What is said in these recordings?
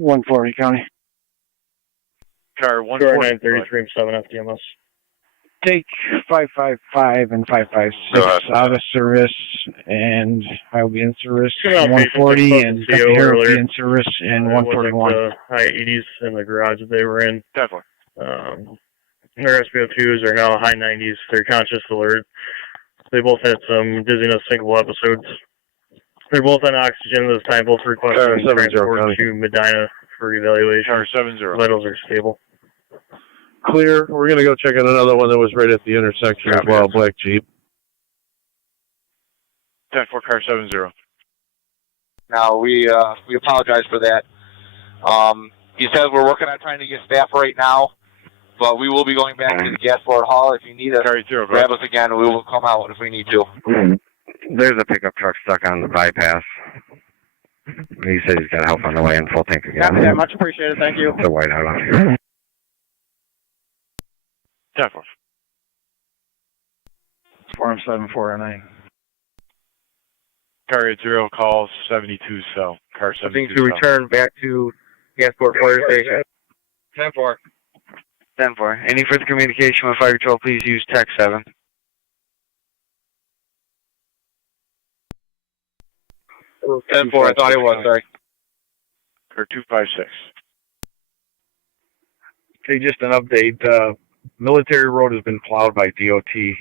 140 County. Car 140. 7 FDMS. Take 555 and 556 out of service, and I will be in service 140, and Dr. Hare will be in service in 141. The high 80s in the garage that they were in. Definitely. Their SpO2s are now high 90s. They're conscious alert. They both had some dizziness single episodes. They're both on oxygen this time. Both requesting transport to Medina for evaluation. Car 70. Vitals are stable. Clear. We're going to go check on another one that was right at the intersection as well, black Jeep. 10-4, car 70. Now, we apologize for that. He says we're working on trying to get staff right now, but we will be going back to the Gasport Hall. If you need us, grab us again. We will come out if we need to. There's a pickup truck stuck on the bypass. He said he's got help on the way in full tank again. Copy that. Much appreciated. Thank you. It's a whiteout on here. 10-4. Form 7409. Car 80 calls 72 cell. Car 72 to return back to Gasport Fire Station. 10-4. 10-4. Any further communication with Fire Control, please use TAC 7. 10-4, I thought it was, sorry. Car 256. Okay, just an update. Military Road has been plowed by DOT.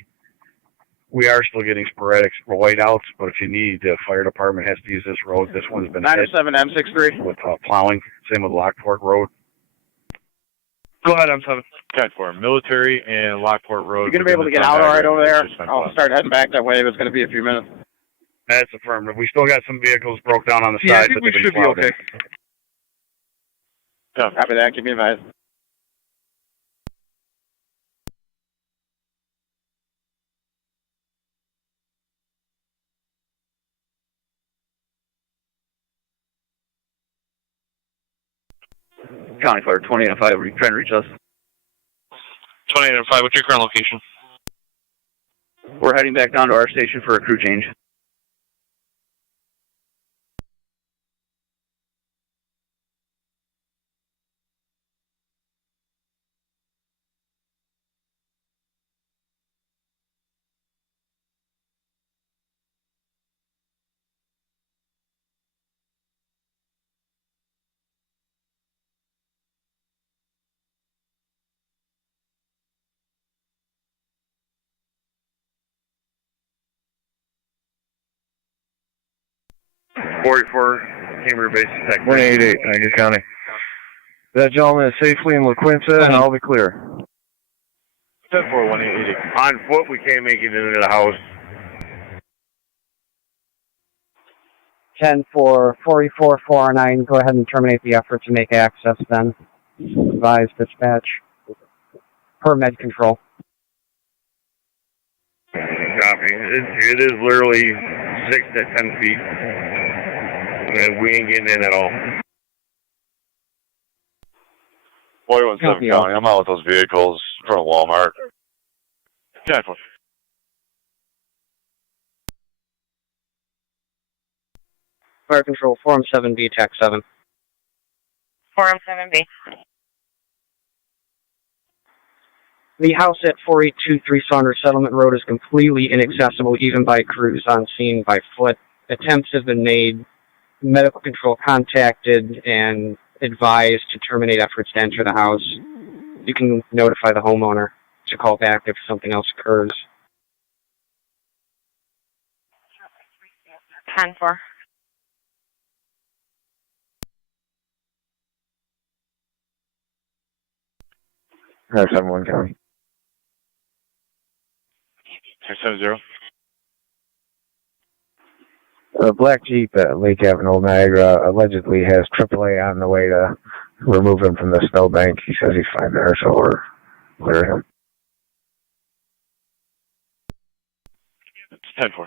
We are still getting sporadic whiteouts, but if you need, the fire department has to use this road. This one's been 907 M63 with plowing. Same with Lockport Road. Go ahead, M7. 10-4. Military and Lockport Road. You're going to be able to get out all right over there? I'll start heading back that way. It's going to be a few minutes. That's affirmative. We still got some vehicles broke down on the Yeah, side, I think but we they've should been be plowed okay. Copy that. Keep me advised. County Fire 28 and 5, are you trying to reach us? 28 and 5, what's your current location? We're heading back down to our station for a crew change. Cambridge Base Tech 188, Niagara County. That gentleman is safely in La Quinta, and I'll be clear. 10-4, 188. On foot, we can't make it into the house. 10-4, 44409, go ahead and terminate the effort to make access then. Advise dispatch. Per med control. Copy. It is literally 6 to 10 feet. And we ain't getting in at all. 41-7 County, I'm out with those vehicles in front of Walmart. 10-4. Fire control, Form 7B, TAC 7. Form 7B. The house at 4823 Saunders Settlement Road is completely inaccessible even by crews on scene by foot. Attempts have been made, medical control contacted, and advised to terminate efforts to enter the house. You can notify the homeowner to call back if something else occurs. 10-4. Car 71 County. 70. A black Jeep at Lake Avenue, Niagara, allegedly has AAA on the way to remove him from the snowbank. He says he's fine there, so we're clearing him. It's 10-4.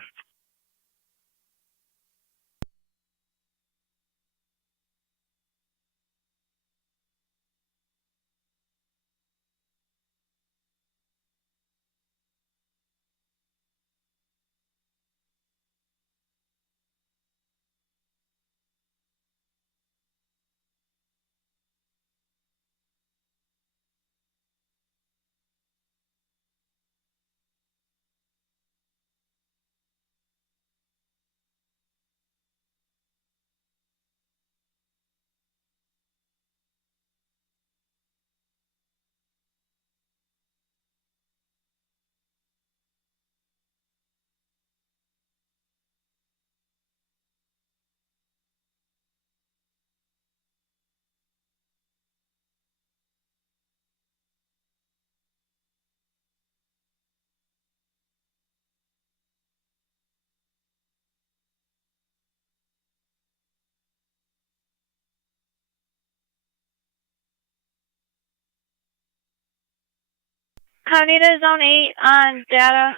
County to Zone 8 on data.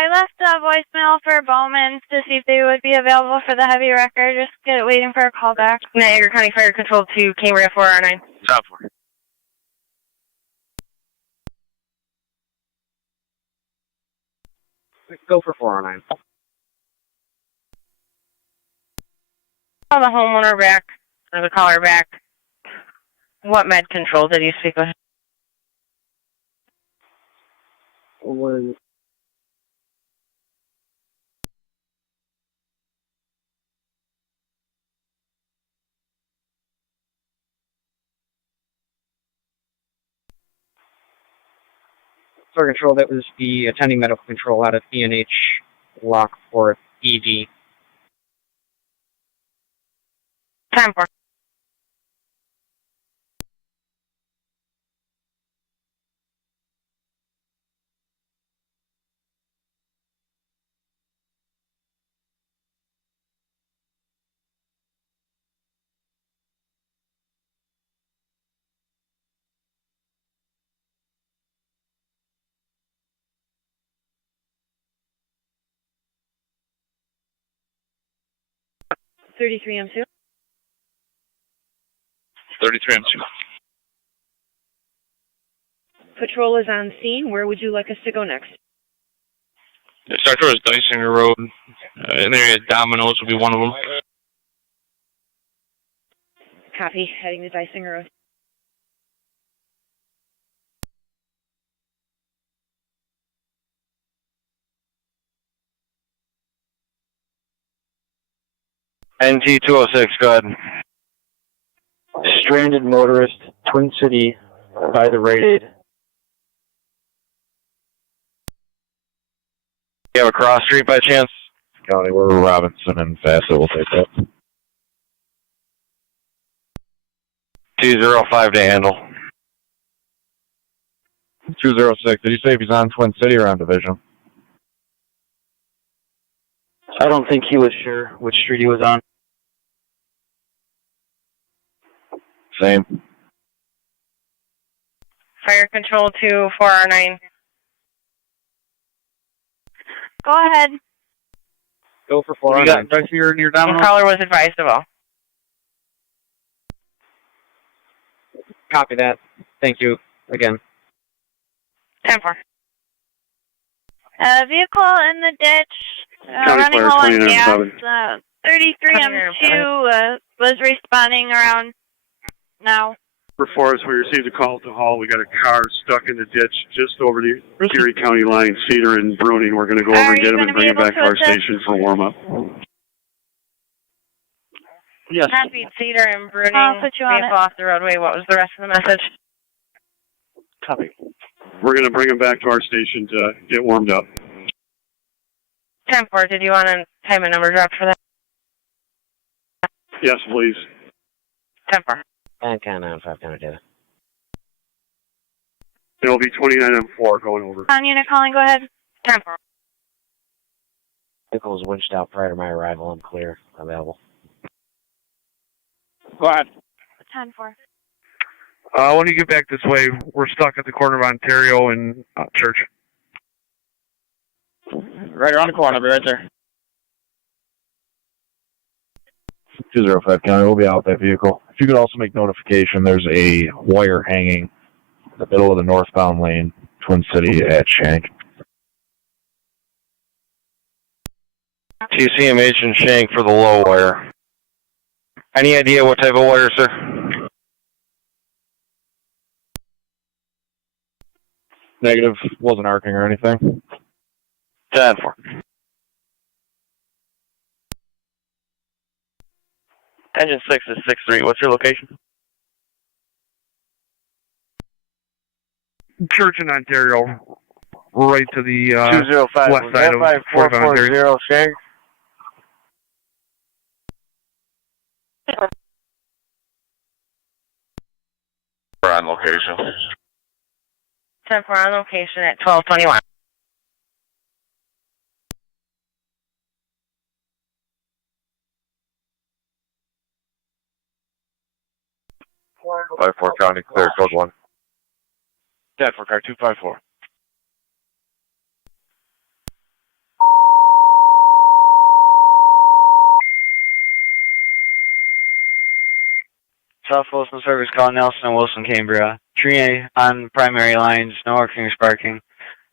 I left a voicemail for Bowman to see if they would be available for the heavy record. Just waiting for a call back. Niagara County Fire Control to Cambria 4R9. Stop for it. Go for 409. Call the homeowner back, or the caller back. What med control did you speak with? Fire Control, that was the attending medical control out of ENH Lockport ED. 10-4. M2. 33 M2. Patrol is on scene. Where would you like us to go next? Start towards Dysinger Road. An area of Domino's will be one of them. Copy. Heading to Dysinger Road. NT 206, go ahead. Stranded motorist, Twin City, by the rate aid. You have a cross street by chance? County, we're Robinson and Fassett will take that. 205 to handle. 206, did you say if he's on Twin City or on Division? I don't think he was sure which street he was on. Same. Fire Control to 4R9. Go ahead. Go for You 409. got back here near Domino? Caller was advised of all. Copy that. Thank you again. 10-4. Vehicle in the ditch, County running Fire low on 2907. gas. 33 M2 was responding around now. Before us, we received a call at the hall. We got a car stuck in the ditch just over the Erie County line, Cedar and Bruning. We're going to go over and get him and bring him back to our station for warm-up. Yes. Copied Cedar and Bruning. I'll put you on Vehicle it. off the roadway. What was the rest of the message? Copy. We're going to bring him back to our station to get warmed up. 10-4. Did you want a time and number drop for that? Yes, please. 10-4. And can 95 kind of data. It'll be 29M4 going over. On unit calling, go ahead. 10-4. Vehicle was winched out prior to my arrival. I'm clear. Available. Go ahead. 10-4. When you get back this way, we're stuck at the corner of Ontario and Church. Right around the corner. I'll be right there. 205 County, we'll be out that vehicle. If you could also make notification, there's a wire hanging in the middle of the northbound lane, Twin City at Shank. TCMH and Shank for the low wire. Any idea what type of wire, sir? Negative, wasn't arcing or anything. 10-4. Engine 6 is 6-3. What's your location? Church in Ontario, right to the 205. west side of 440 Shank. We're on location. 10-4 on location at 1221. Five four County clear, code 1. 10 for car 254. South Wilson service call Nelson and Wilson Cambria. Tree on primary lines, no working or sparking.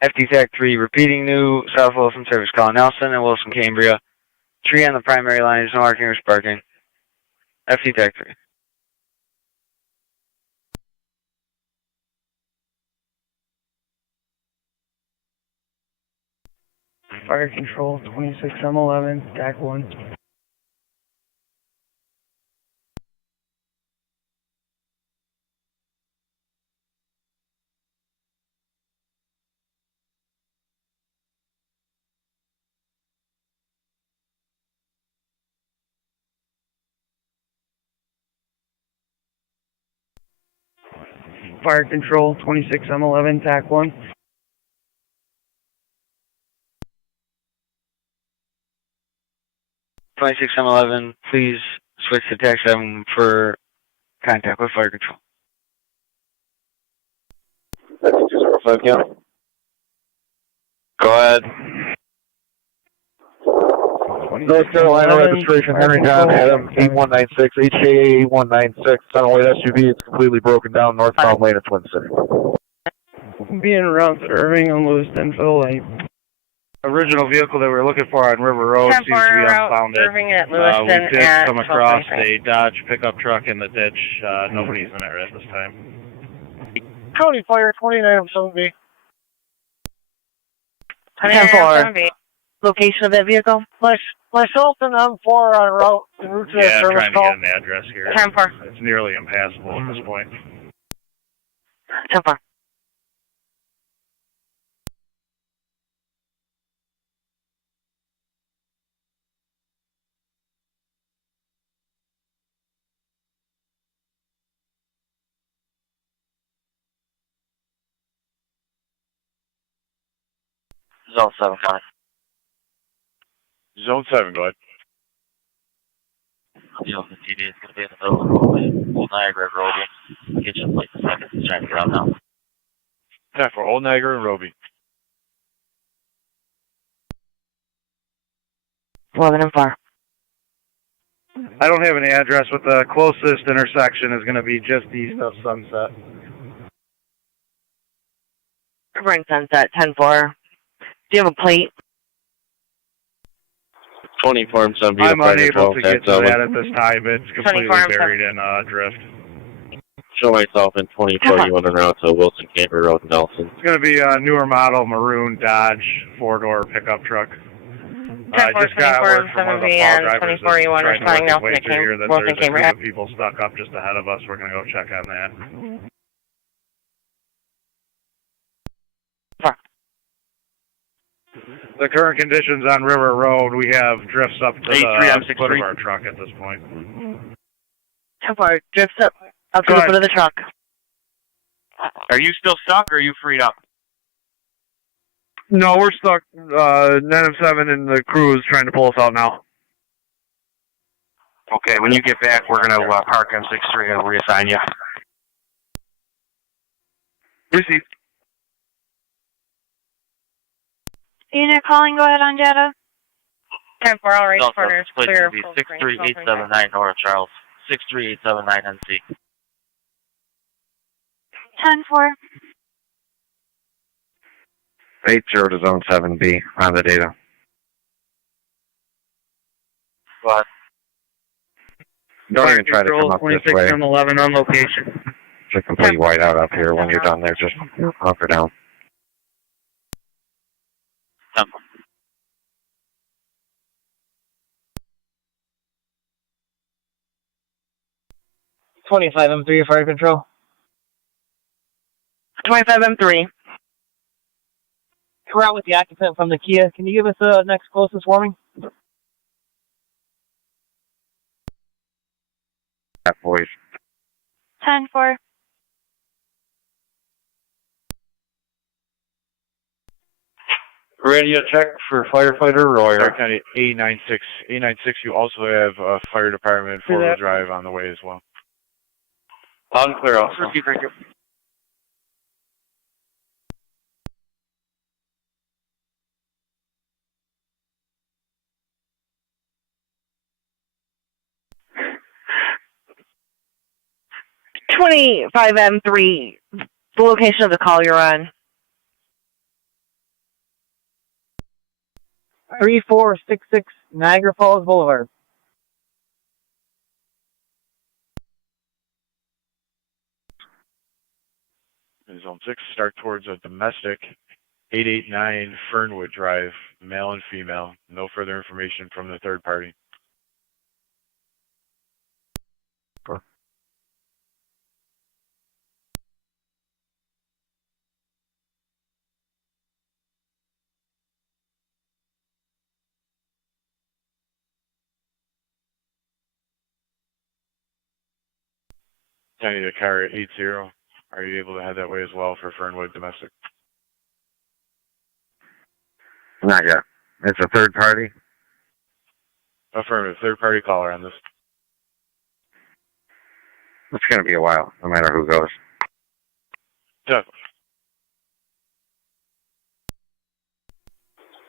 FD TAC 3 repeating new South Wilson service call Nelson and Wilson Cambria. Tree on the primary lines, no working or sparking. FD TAC 3. Fire control 26M11, TAC 1. Fire control 26M11, TAC 1. M11, please switch to TAC 7 for contact with fire control. 205 count. Go ahead. North Carolina registration, Henry John Adam 8196, HKA 8196, Tonawanda SUV. It's completely broken down northbound lane of Twin City. Being around Irving and Lewiston, Phil, Original vehicle that we were looking for on River Road seems to be unfounded. Irving at Lewiston we did at come across a Dodge pickup truck in the ditch. Nobody's in it at this time. County Fire 2907B. 10-4. Location of that vehicle? Myself and M4 on route en route to that service call. I'm trying to get an address here. 10-4. It's nearly impassable at this point. 10-4. Zone 7, County. Zone 7, go ahead. The open TV is going to be in the middle of the roadway. Old Niagara and Roby. Get your plate in a second. He's trying to get out now. 10 for Old Niagara and Roby. 11-4. I don't have any address, but the closest intersection is going to be just east of Sunset. We're in Sunset, 10-4. Do you have a plate? 24 and 7. I'm unable to get to that at this time. It's completely buried in drift. Show myself in 2041 and route to Wilson Camper Road, Nelson. It's going to be a newer model maroon Dodge 4-door pickup truck. I just got word from one of the call drivers that's trying to work his way through here that there's a group of people stuck up just ahead of us. We're going to go check on that. The current conditions on River Road, we have drifts up to the foot of our truck at this point. 10-4. Drifts up to the foot of the truck. Are you still stuck or are you freed up? No, we're stuck. 907 and the crew is trying to pull us out now. Okay, when you get back, we're going to park on 6-3 and reassign you. Received. Unit calling, go ahead on Jetta. 10-4, all right, corners clear. 63879 North Charles. 63879 NC. 10-4. 80 to Zone 7B on the data. What? Don't even try to come up this way. 26M11 on location. It's a complete whiteout up here. When you're done there, just hunker down. 25M3 fire control. 25M3. We're out with the occupant from the Kia. Can you give us the next closest warming? That voice. 10-4. Radio check for firefighter Royer. Stark County A96. A96, you also have a fire department 4-wheel drive on the way as well. Loud and clear also. Thank you. 25M3, the location of the call you're on. 3466 Niagara Falls Boulevard. In Zone 6, start towards a domestic 889 Fernwood Drive, male and female. No further information from the third party. County to car 80. Are you able to head that way as well for Fernwood domestic? Not yet. It's a third party. Affirmative. Third party caller on this. It's going to be a while, no matter who goes. Definitely.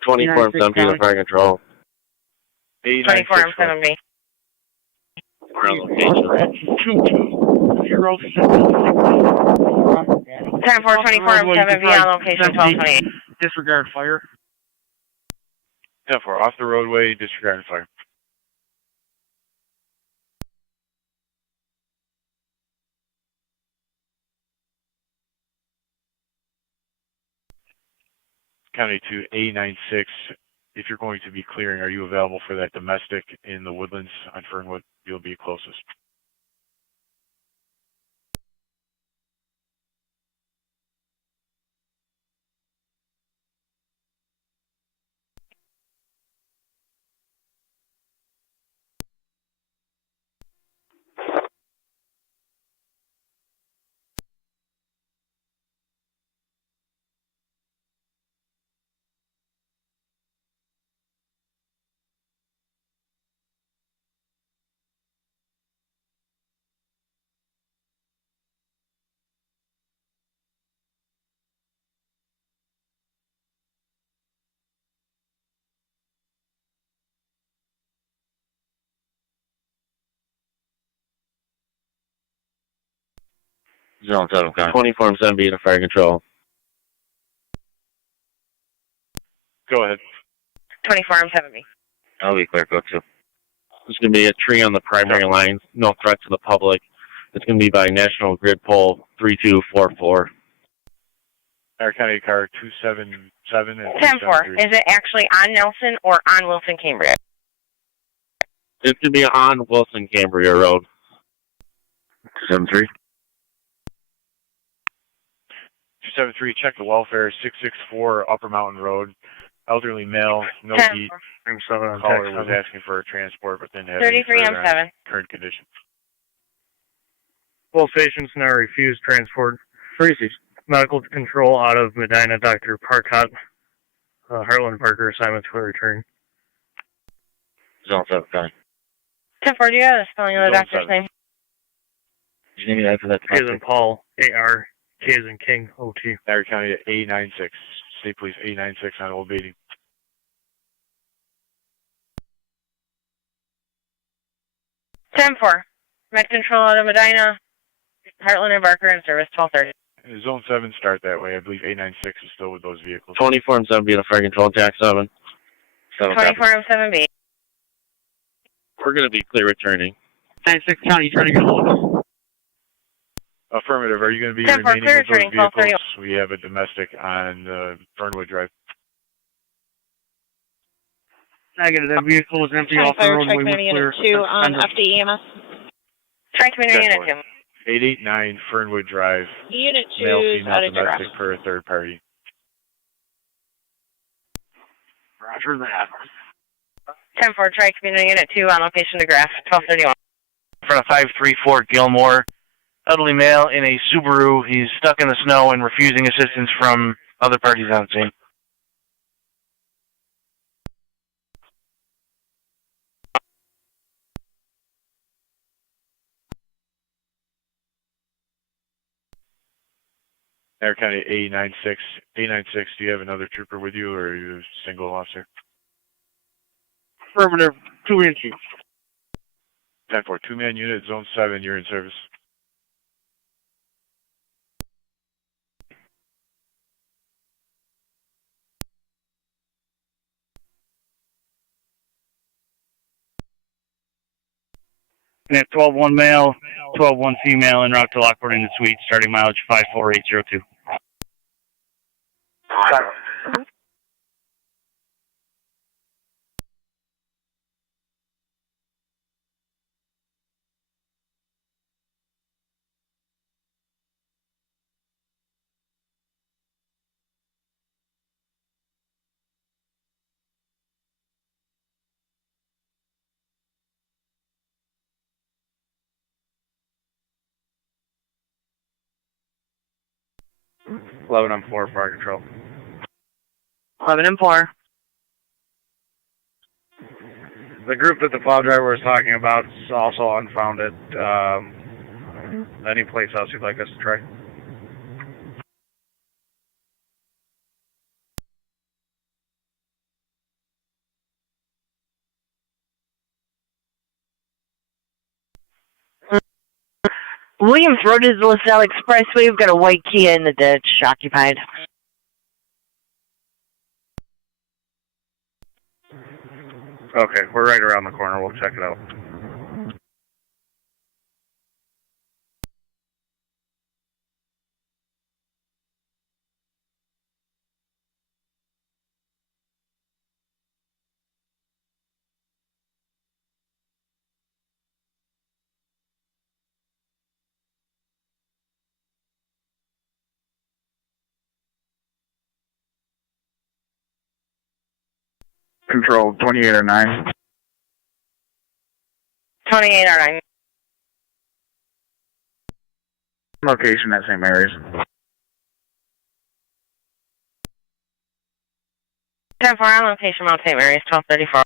24 M7 to fire control. 24 M7B. Ground location. 10-4-24 M7B on location 1228. Disregard fire. 10-4, off the roadway, disregard fire. County to A96, if you're going to be clearing, are you available for that domestic in the Woodlands on Fernwood? You'll be closest. Zone 7, 24 M7B to fire control. Go ahead. 24 M7B. I'll be clear, go to. There's going to be a tree on the primary lines. No threat to the public. It's going to be by National Grid Pole 3244. Our County car 277 and 10-4. Is it actually on Nelson or on Wilson Cambria? It's going to be on Wilson Cambria Road. 273. 273, check the welfare, 664 Upper Mountain Road. Elderly male, no heat. Caller was asking for a transport, but didn't have 33 M7. Current conditions. Both patients now refuse transport. Medical control out of Medina, Dr. Parkott. Heartland Parker assignment to return. Zone 7, fine. 10-4, do you have the spelling of the doctor's name? Did you name it after that? K as in Paul, A-R, K as in King, O-T. Niagara County at A96. State Police A96 on Old Beatty. Med control out of Medina, Heartland and Barker in service 1230. Zone 7 start that way. I believe A96 is still with those vehicles. 24 M7B to fire control, TAC 7. 24 M7B. We're going to be clear returning. 96 County, trying to get hold of us. Affirmative. Are you going to be 10-4, remaining clear with those returning, vehicles? We have a domestic on Fernwood Drive. Negative. That vehicle was empty off the roadway. We're clear. 2 on FDEMS. Tri-Community Unit 2. 889 Fernwood Drive. Unit 2 male, is female, out of domestic direct. for a third party. Roger that. 10-4, Tri-Community Unit 2 on location to Graph 1231. In front of 534 Gilmore. Elderly male in a Subaru. He's stuck in the snow and refusing assistance from other parties on scene. Niagara County A96. A96, do you have another trooper with you, or are you a single officer? Affirmative, 2 inches. 10-4, 2-man unit, Zone 7, you're in service. And at 12-1 male, 12-1 female, en route to Lockport in the suite, starting mileage 54802. 11 on 4, fire control. 11 and 4. The group that the plow driver was talking about is also unfounded. Any place else you'd like us to try? Williams Road is the LaSalle Expressway. We've got a white Kia in the ditch, occupied. Okay, we're right around the corner. We'll check it out. Control 2809. 2809. Location at St. Mary's. 10-4 on location, Mount St. Mary's, 1234.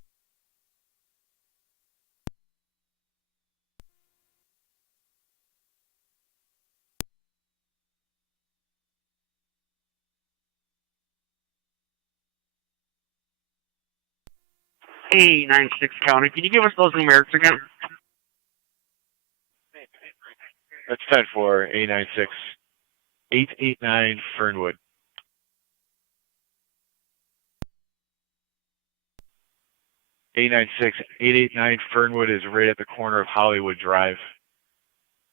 A96 County. Can you give us those numerics again? That's 10-4, A96. 889 Fernwood. A96, 889 Fernwood is right at the corner of Hollywood Drive.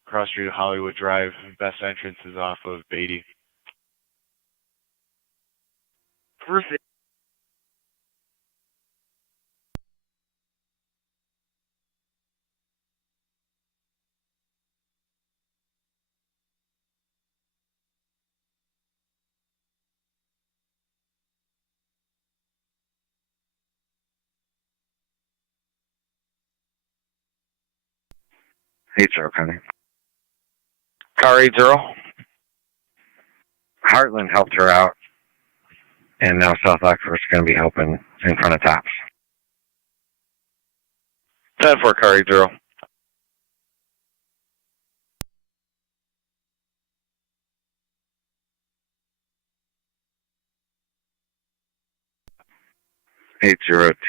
Cross street of Hollywood Drive. Best entrance is off of Beatty. First. H0, County. Car 80. Heartland helped her out, and now South Lockport's going to be helping in front of Tops. 10-4, car 80.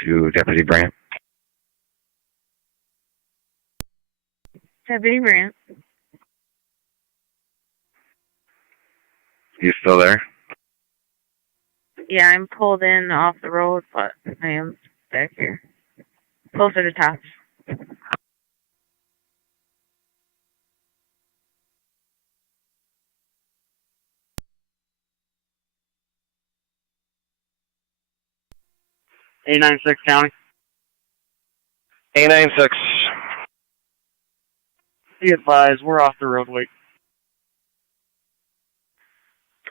to Deputy Brandt. Deputy Brandt. You still there? Yeah, I'm pulled in off the road, but I am back here. Closer to Tops. A96 County. A96. Be advised, we're off the roadway.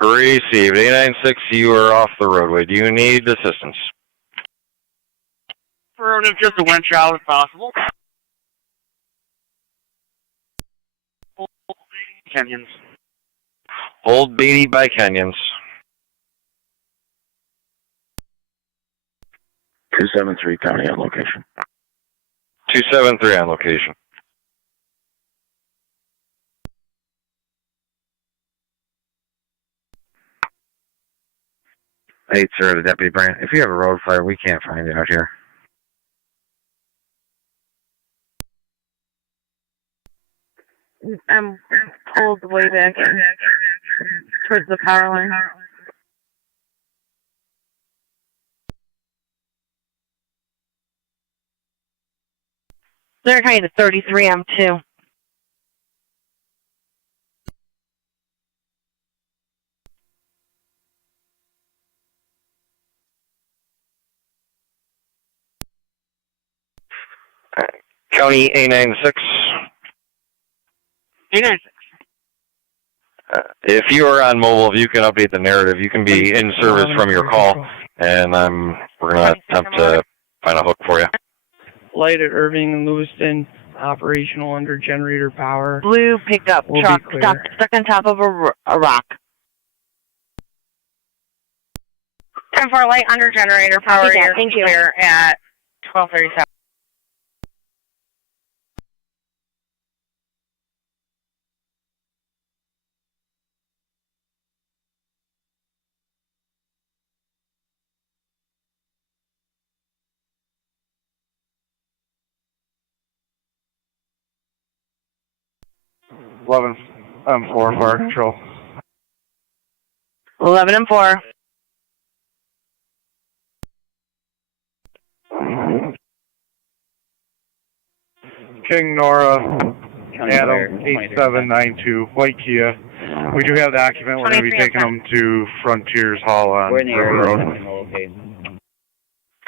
Received. A96, you are off the roadway. Do you need assistance? Affirmative, just a winch out if possible. Kenyans. Hold Beatty by Kenyans. 273 County on location. 273 on location. 8, sir, to Deputy Brand. If you have a road flare, we can't find you out here. I'm pulled way back towards the power line. They're kind of 33 M2. County A96. A96. If you are on mobile, if you can update the narrative, you can be in service from your call, and we're going to attempt to find a hook for you. Light at Irving and Lewiston, operational under generator power. Blue pickup truck stuck on top of a rock. 10-4 light under generator power. You're clear at 12:37. M4 fire control. 11 and 4. King Nora, Adam 8792, white Kia. We do have the occupant. We're going to be taking them to Frontiers Hall on River Road.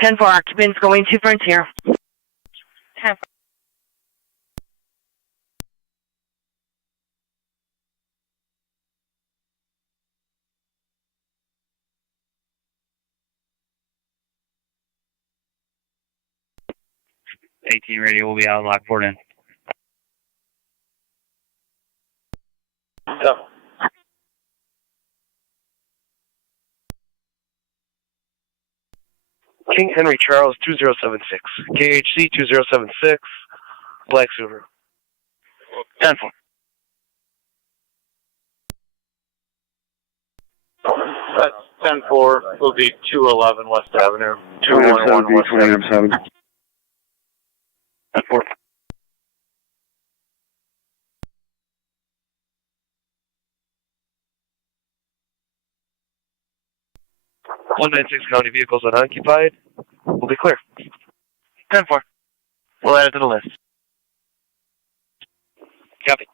10-4 occupants going to Frontier. 10-4. Radio will be out of Lockport in. Go. King Henry Charles 2076. KHC 2076. Black Subaru. 10-4. That's 10-4. Will be 211 West Avenue. 211 West Avenue. 10-4. County vehicles unoccupied. Will be clear. 10-4. We'll add it to the list. Copy.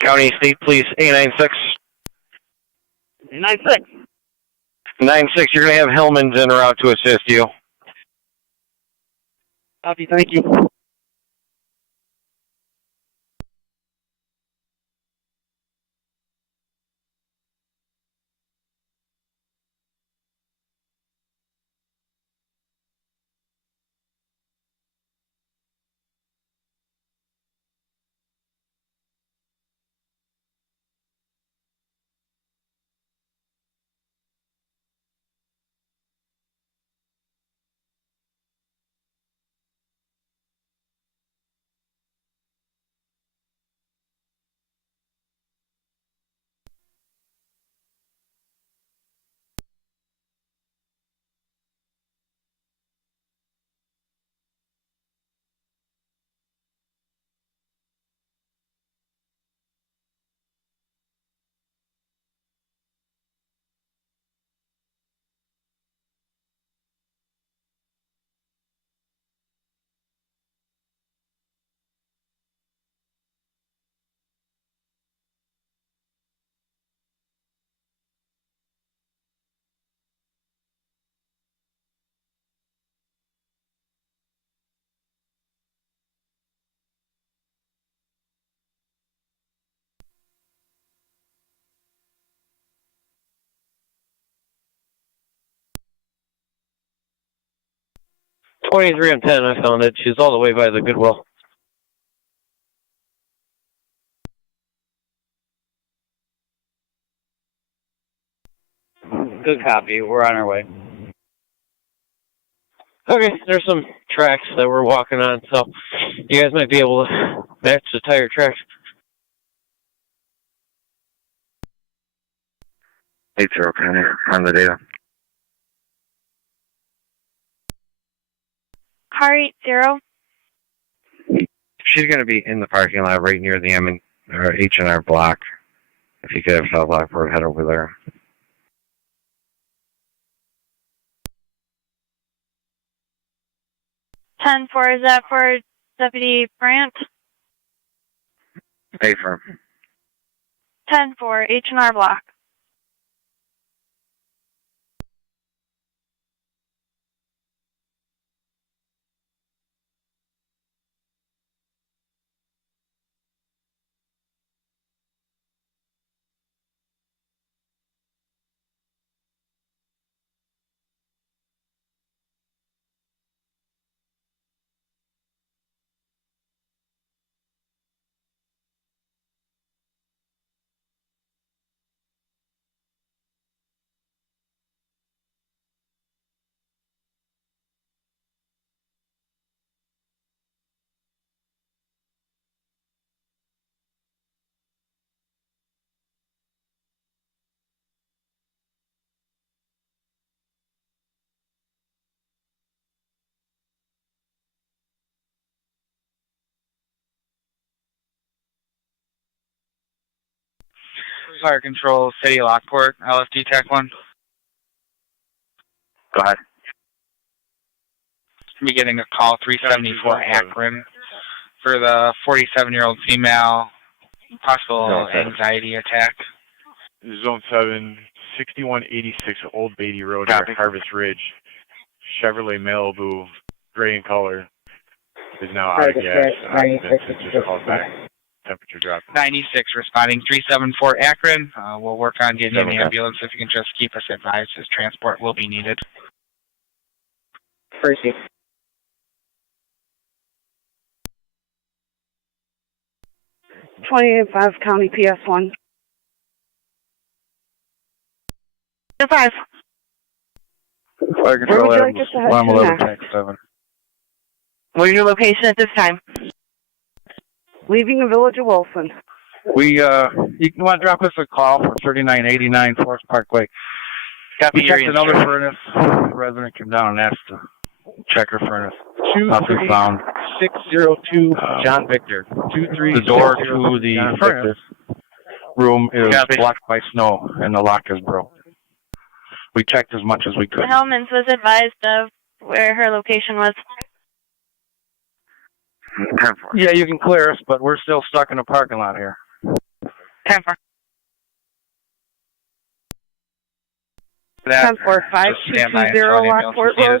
County State Police A96. 96. 96, you're going to have Hillman's en route to assist you. Copy, thank you. .23 and 10, I found it. She's all the way by the Goodwill. Good copy. We're on our way. Okay, there's some tracks that we're walking on, so you guys might be able to match the tire tracks. 80 County, on the data. Car 80. She's going to be in the parking lot right near the H&R block. If you could have South Lockport, head over there. 10-4, is that for Deputy Brandt? Affirm. 10-4, H&R block. Fire Control, City of Lockport, LFD TAC 1. Go ahead. We're getting a call 374 Akron for the 47-year-old female, possible anxiety attack. Zone 7, 6186 Old Beatty Road, near Harvest Ridge. Chevrolet Malibu, gray in color, is now out of gas. Just called back. Temperature drop. 96 responding 374 Akron. We'll work on getting an ambulance. If you can just keep us advised, as transport will be needed. Percy. $28.5 County PS1. 5. Fire Control, Lime 11, Tank 7. What is your location at this time? Leaving the village of Wilson. You want to drop us a call for 3989 Forest Parkway. We checked another furnace. The resident came down and asked to check her furnace. Nothing found. 602 John Victor. The door to the furnace room is blocked by snow, and the lock is broke. We checked as much as we could. Hellman's was advised of where her location was. Yeah, you can clear us, but we're still stuck in a parking lot here. 10-4. 10-4, 5220 Lockport Road.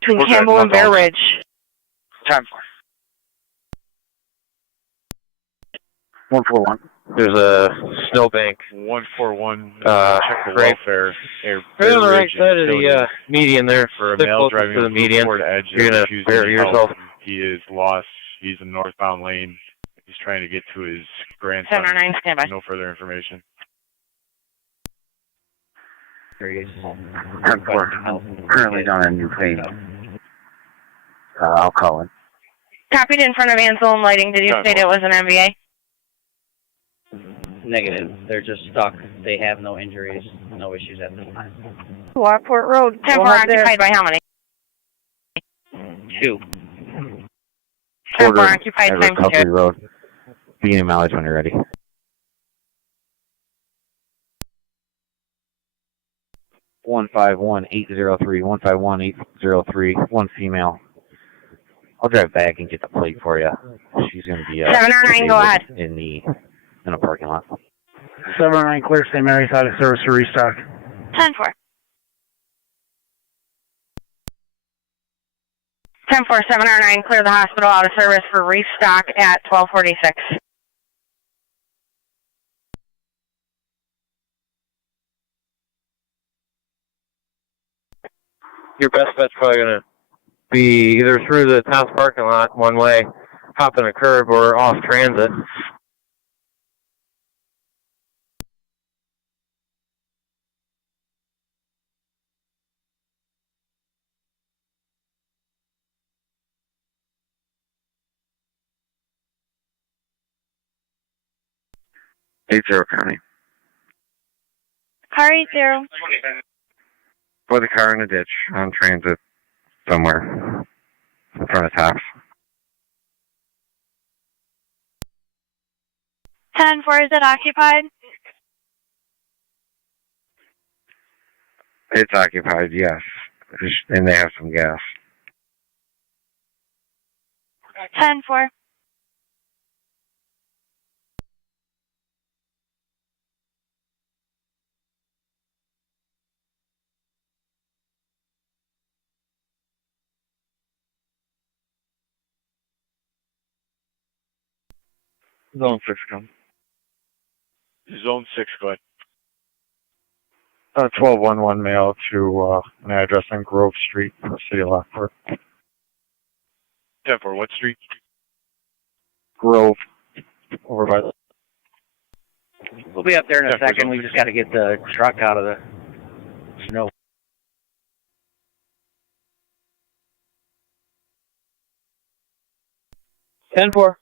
Between Campbell and Bear Ridge. 10-4. 141. There's a snowbank. 141. Check the welfare. Right on the right side of the median there. For a male driving to the median. Edge, you're going to bury yourself. He is lost. He's in northbound lane. He's trying to get to his grandson. 709, standby. No further information. Currently down in New Plain. I'll call in. Copied in front of Anselm Lighting. Did you state it was an MVA? Negative. They're just stuck. They have no injuries, no issues at this time. Lockport Road. 10-4 occupied by how many? 2. 10-4 occupied times 2. Recovery Road. Beginning mileage when you're ready. 151803. 151803. One female. I'll drive back and get the plate for you. She's going to be 709. Go ahead. In a parking lot. 709 clear, St. Mary's out of service for restock. 10-4. 10-4, 709, clear the hospital out of service for restock at 1246. Your best bet's probably going to be either through the Taos parking lot, one way, hopping a curb, or off transit. 80 County. Car 80. Put the car in a ditch on transit somewhere in front of Tops. 10-4, is it occupied? It's occupied, yes. And they have some gas. 10-4. Zone 6, come. Zone 6, go ahead. 1211 mail to an address on Grove Street, City of Lockport. 10-4, what street? Grove, over by the... We'll be up there in a second. We just got to get the truck out of the snow. Ten four.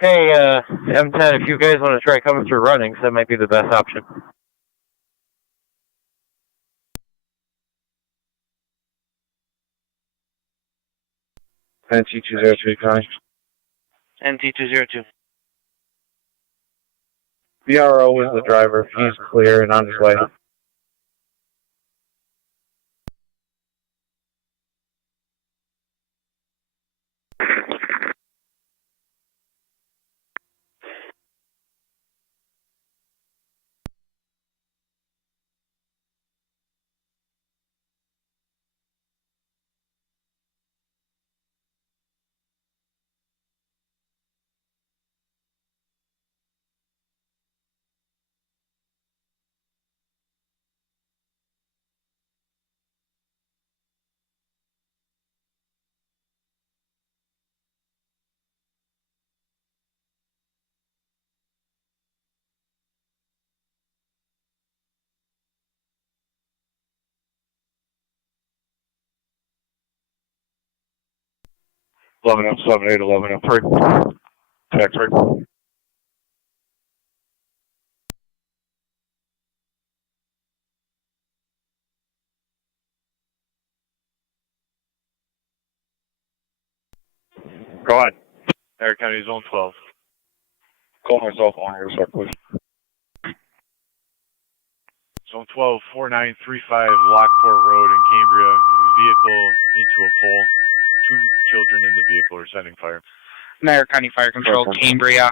Hey, M10, if you guys want to try coming through Runnings, that might be the best option. NT203, Connie. NT202. BRO is the driver. He's clear and on his way. Eleven up, 78, 11 up, 3. Tax rate. Go ahead. Niagara County, Zone 12. Call myself on here, sir, please. Zone 12, 4935 Lockport Road in Cambria. Vehicle into a pole. 2 children in the vehicle are setting fire. Niagara County Fire Control, Cambria.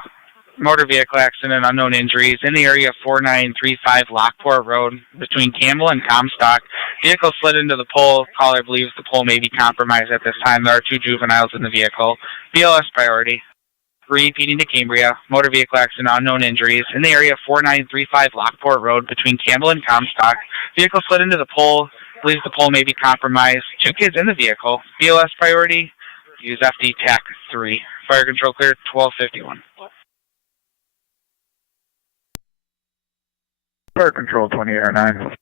Motor vehicle accident, unknown injuries. In the area of 4935 Lockport Road between Campbell and Comstock. Vehicle slid into the pole. Caller believes the pole may be compromised at this time. There are 2 juveniles in the vehicle. BLS priority. Repeating to Cambria. Motor vehicle accident, unknown injuries. In the area of 4935 Lockport Road between Campbell and Comstock. Vehicle slid into the pole. Believes the pole may be compromised. 2 kids in the vehicle. BLS priority. Use FD TAC 3. Fire control clear 1251. Fire control 2809.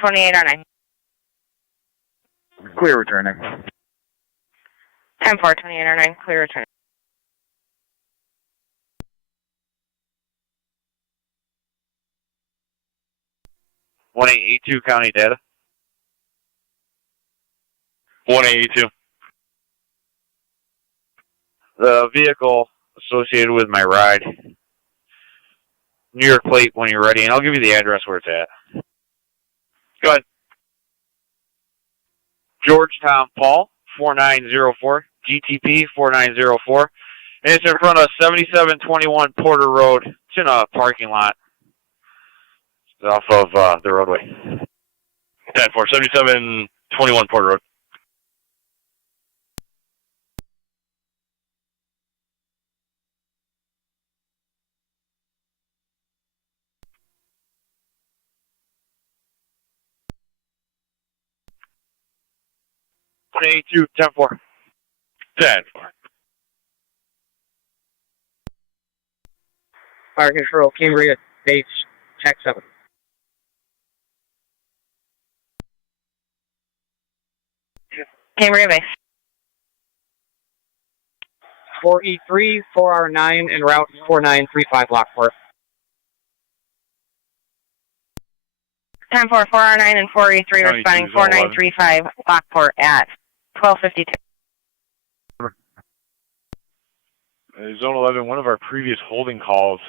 2809. Clear returning. 10-4, 2809. Clear return. One 1882 county data. 1882. The vehicle associated with my ride. New York plate when you're ready, and I'll give you the address where it's at. Go ahead. Georgetown Paul, 4904, GTP 4904. And it's in front of 7721 Porter Road. It's in a parking lot. It's off of the roadway. 10-4, 7721 Porter Road. $22, 10-4. 10-4. Fire Control, Cambria, base, check 7. Cambria base. 4E3, 4R9, en route 4935 Lockport. 10-4, 4R9 and 4E3 responding 4935 Lockport at 1252. Zone 11, one of our previous holding calls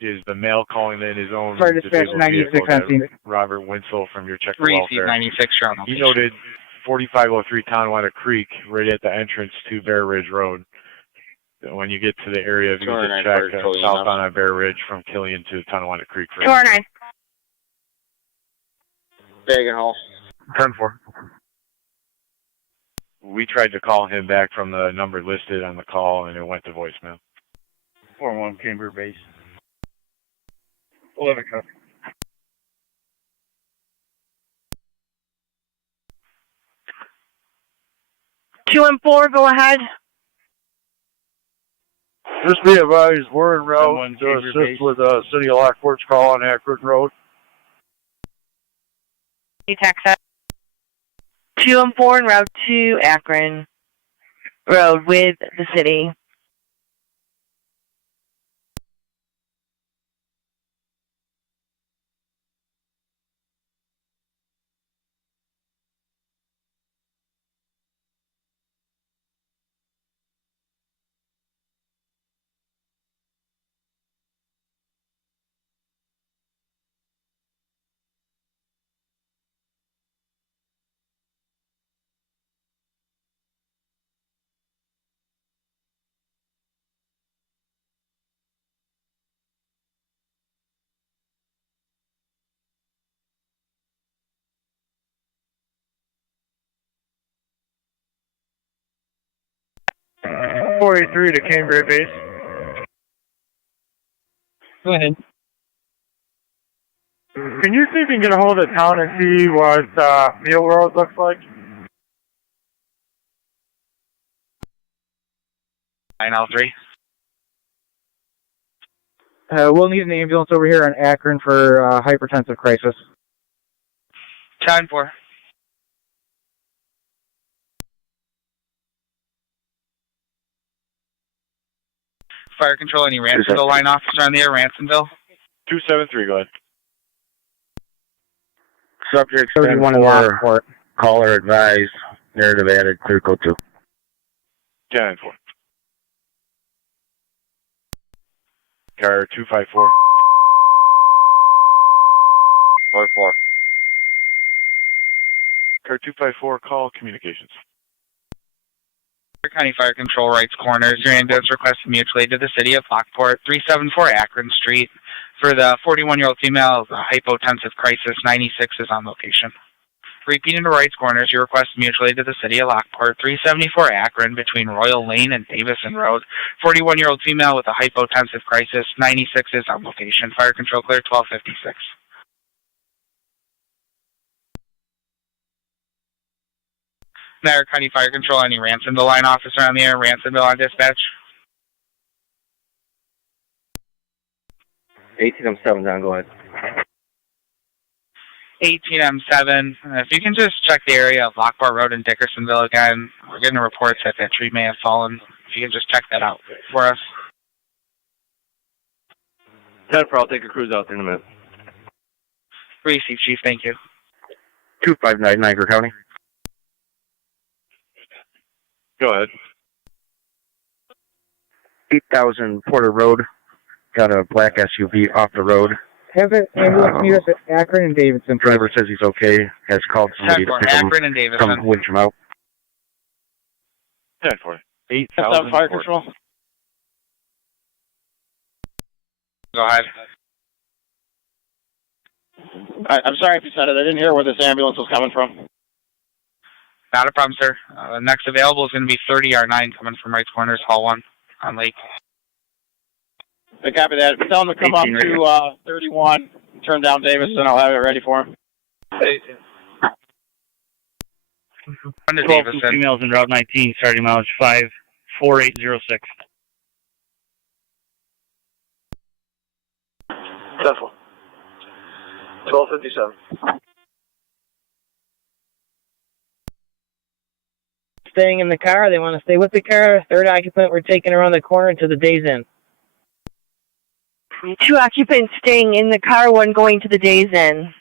is the male calling in his own Fire dispatch disabled 96 vehicle, on scene. Robert Winslow from your checker 3 welfare. 96 round. He noted 4503 Tonawanda Creek right at the entrance to Bear Ridge Road. When you get to the area, if you can just check southbound on Bear Ridge from Killian to Tonawanda Creek. 2R9. Bag and haul. 10-4. We tried to call him back from the number listed on the call, and it went to voicemail. 4-1, Cambria base. 11 copy. Two and 4, go ahead. Just be advised, we're en route to assist with City of Lockport's call on Akron Road. You text that. 2 and 4 en route to Akron Road with the city. .43 to Cambria base. Go ahead. Can you see if you can get a hold of town and see what Meal Road looks like? 903. We'll need an ambulance over here on Akron for hypertensive crisis. 10-4. Fire Control, any Ransomville line officer on the air, Ransomville? 273, go ahead. Subject 31-4, caller advised, narrative added, clear code 2. 10-4. Car 254. 4. Car 254, call communications. County Fire Control Rights Corners. Your ambulance requested mutually to the city of Lockport, 374 Akron Street. For the 41-year-old female, hypotensive crisis, 96 is on location. Repeating to Rights Corners, your request mutually to the city of Lockport, 374 Akron between Royal Lane and Davison Road. 41-year-old female with a hypotensive crisis, 96 is on location. Fire Control clear, 1256. Niagara County Fire Control, any Ransomville line officer on the air, Ransomville on dispatch? 18M7 down, go ahead. 18M7, if you can just check the area of Lockport Road and Dickersonville again. We're getting reports that that tree may have fallen. If you can just check that out for us. 10-4, I'll take a cruise out there in a minute. Receive, Chief, thank you. 259, Niagara County. Go ahead. 8,000 Porter Road. Got a black SUV off the road. Have it ambulance meet us at Akron and Davidson. Driver says he's okay. Has called somebody to pick Akron him, and Davidson. come winch him out. 10-4. 8,000 Fire Control. Go ahead. I'm sorry if you said it. I didn't hear where this ambulance was coming from. Not a problem, sir. Next available is going to be 30R9 coming from Wrights Corners, Hall 1 on Lake. I copy that. Tell him to come up to 31, turn down Davis, and I'll have it ready for him. 12 females in Route 19, starting mileage 54806. 1257. Staying in the car, they want to stay with the car. Third occupant, we're taking around the corner to the Days Inn. 2 occupants staying in the car, 1 going to the Days Inn.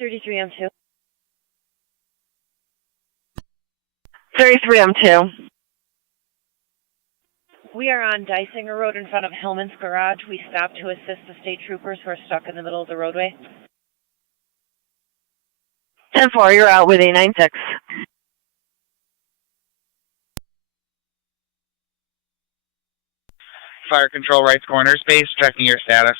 M2. 33 M2. We are on Dysinger Road in front of Hillman's Garage. We stopped to assist the state troopers who are stuck in the middle of the roadway. 10-4, you're out with a 9-6. Fire control, Wrights Corners base, checking your status.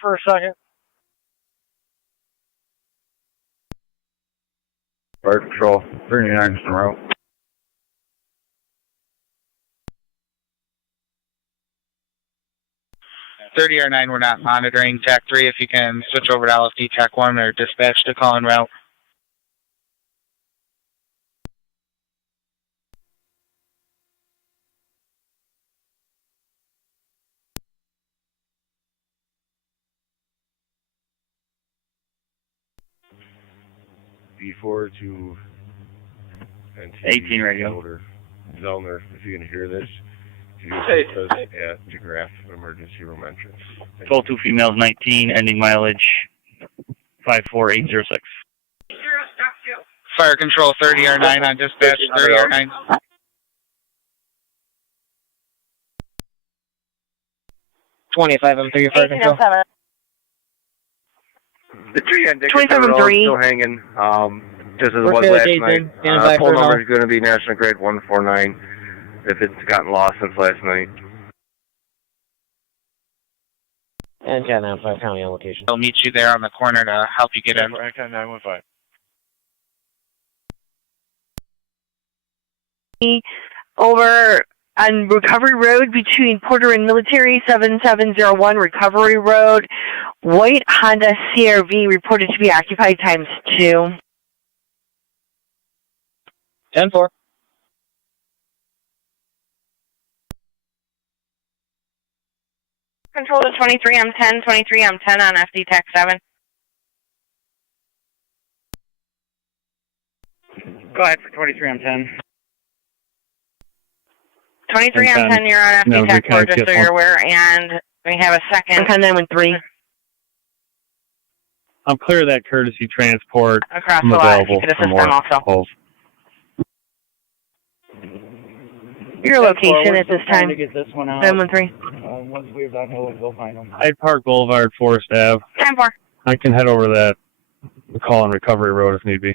For a second. Fire control, 39 in a row. R9, we're not monitoring. TAC 3, if you can switch over to LFD TAC 1 or dispatch to call en route. B4 to NT 18 radio. Zellner, if you can hear this, can you assist us at DeGraff emergency room entrance? 12 females, 19, ending mileage 54806. Fire control, 30R9 on dispatch, 30R9. I'm fire control. The tree on Dickinson Road is still hanging, just as it was last night. Poll number is going to be National Grid 149 if it's gotten lost since last night. And 10-5 county on location. They'll meet you there on the corner to help you get in. 915. Over on Recovery Road between Porter and Military, 7701 Recovery Road. White Honda CRV reported to be occupied ×2. 10-4. Control to 23 M10, 23 M10 on FD TAC 7. Go ahead for 23 M10. 23 M10, you're on FD TAC 4, just so you're aware, and we have a second. 10-9-3. I'm clear of that courtesy transport. Across the lot, you can assist them also. Calls. Your location at this time. To get this one out. 713. Once we're done, we'll go find them. Hyde Park Boulevard, Forest Ave. 10-4. I can head over that call on Recovery Road if need be.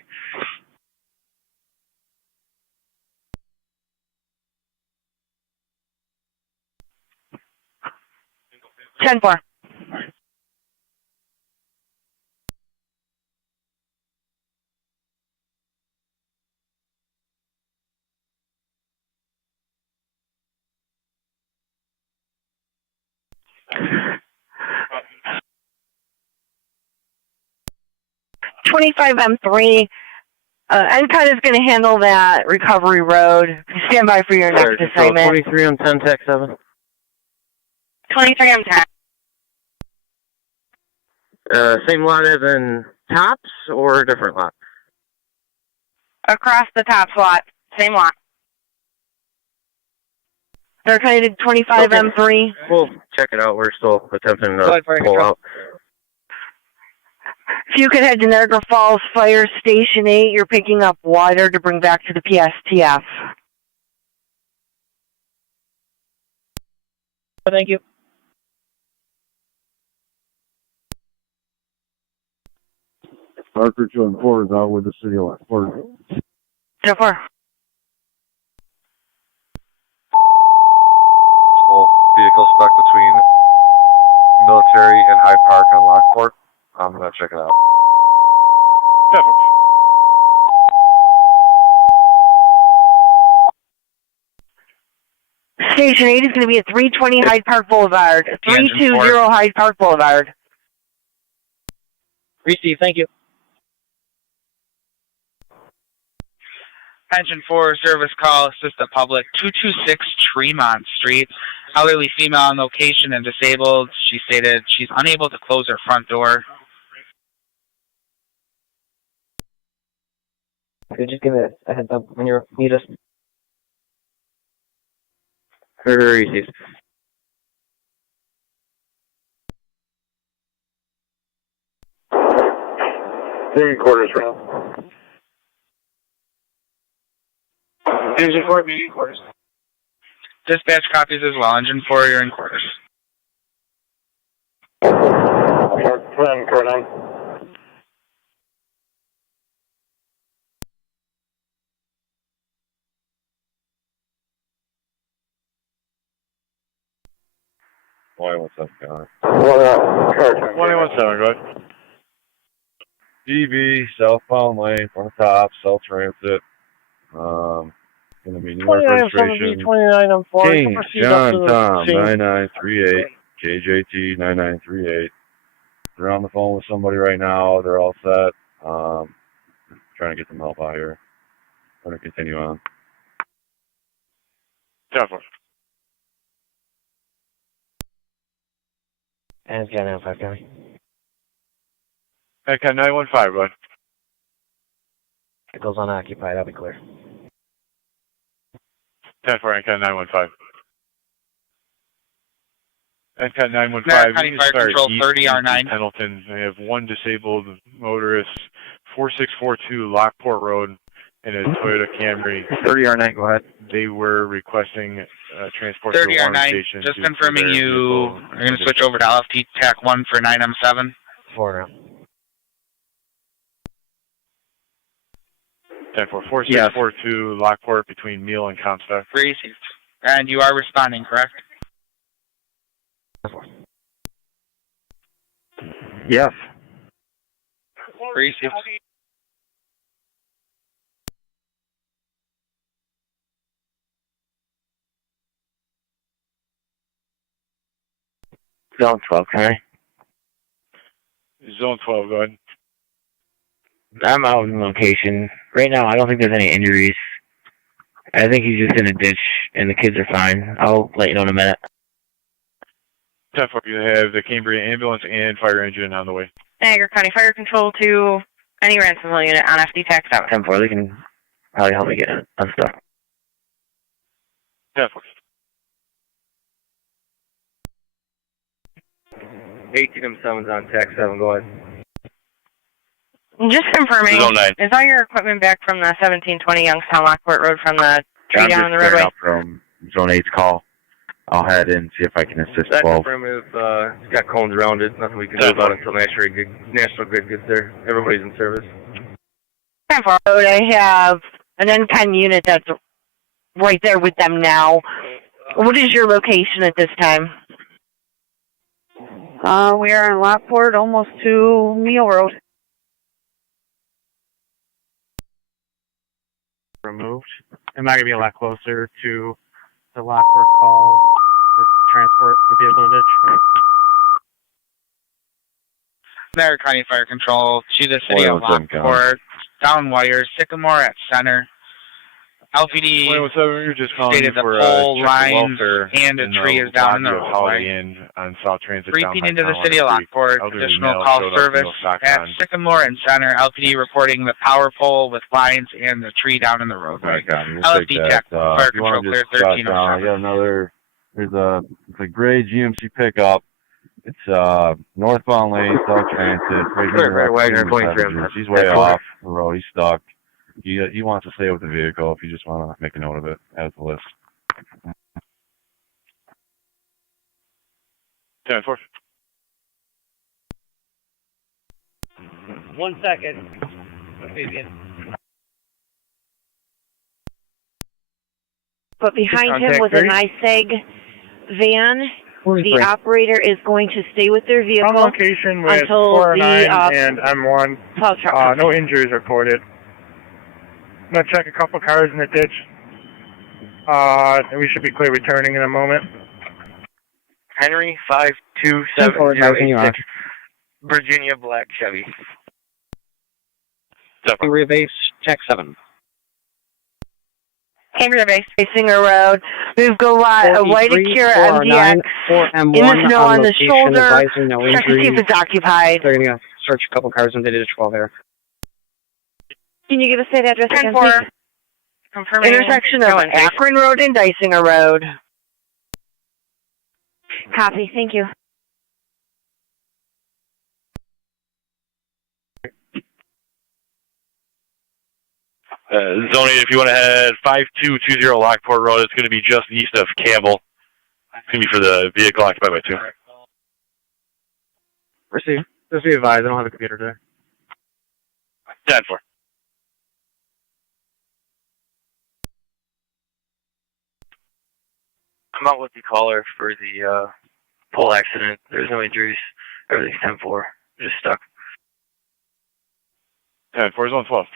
10-4. $25M3. NCOT is going to handle that recovery road. Stand by for your next assignment. 23 on 10, TAC 7. 23M10. Same lot as in Tops or a different lot? Across the top slot. Same lot. They're kind of 25M3. We'll check it out. We're still attempting to pull out. If you could head to Niagara Falls Fire Station 8, you're picking up water to bring back to the PSTF. Thank you. Parker 2 and 4 is out with the city of Lockport. 10-4. Vehicle stuck between Military and Hyde Park on Lockport. I'm going to check it out. Station 8 is going to be at 320 Hyde Park Boulevard. 320 Hyde Park Boulevard. Receive, thank you. Pension 4 service call, assist the public, 226 Tremont Street. Elderly female on location and disabled. She stated she's unable to close her front door. Could you just give it a heads up when you need us? Receive. Three quarters round. Engine 4, meeting quarters. Dispatch copies as well. Engine 4, you're in quarters. Plan. What's up, guys? 21-7, go ahead. DB, southbound lane, front of top, South Transit. Going to be New York registration. 29 on 4. King, John, Tom, 9938, KJT, 9938. They're on the phone with somebody right now. They're all set. Trying to get some help out here. Going to continue on. And it's got 915 coming. Okay, 915, bud. It goes unoccupied, I'll be clear. 10-4, NCAT 915. NCAT 915. County Fire Control 30R9. Pendleton. They have one disabled motorist, 4642 Lockport Road, in a Toyota Camry. 30R9, go ahead. They were requesting transport 30 to the R9, warning station. just confirming you are going to switch over to LFT TAC 1 for 9M7. 4 now. 10-4, 4642 Lockport between Meal and Comstock. Received. And you are responding, correct? Yes. Received. Zone 12, can I? Zone 12, go ahead. I'm out in location. Right now, I don't think there's any injuries. I think he's just in a ditch, and the kids are fine. I'll let you know in a minute. 10-4, you have the Cambria ambulance and fire engine on the way. Niagara County Fire Control to any Ransomville unit on FD TAC 7. 10-4, they can probably help me get unstuck. 10-4. 18M7's on TAC 7, go ahead. Just confirming, Zone 9. is all your equipment back from the 1720 Youngstown Lockport Road from the tree down the roadway? I'm just from Zone 8's call. I'll head in and see if I can assist That's 12. affirmative. It's got cones around it. Nothing we can do about it until National Grid gets there. Everybody's in service. 10-4 road, I have an N10 unit that's right there with them now. What is your location at this time? We are in Lockport, almost to Neal Road. Removed. Am I going to be a lot closer to the Lockport call for transport for vehicle in the ditch? Niagara County Fire Control to the city of Lockport. Down wires, Sycamore at center. LPD stated the pole lines and a tree is down in the roadway. On South Transit. Repeat into the city of Lockport. Additional call service at Sycamore and Center. LPD reporting the power pole with lines and the tree down in the roadway. LFD TAC, Fire Control clear 1307. I got another. It's a gray GMC pickup. It's northbound lane, South Transit. Right, Wagner 23. He's way off the road. He's stuck. He wants to stay with the vehicle. If you just want to make a note of it, add it to the list. 10-4. 1 second. But behind him was a NYSEG van. The operator is going to stay with their vehicle on location with until 409 and M1. No injuries reported. I'm going to check a couple cars in the ditch. We should be clear returning in a moment. Henry 52706, Virginia Black Chevy. Henry Base, check 7. Henry Base, Singer Road. We've got a white Acura MDX in the snow on the shoulder. Check to see if it's occupied. They're going to search a couple cars in the ditch while there. Can you give us that address again, please? Confirming. Intersection of Akron Road and Dysinger Road. Copy, thank you. Zoning, if you want to head 5220 Lockport Road, it's going to be just east of Campbell. It's going to be for the vehicle occupied by 2. Receive. Just be advised, I don't have a computer today. 10-4. I'm out with the caller for the pole accident. There's no injuries. Everything's 10-4. Just stuck. 10-4 is on 12.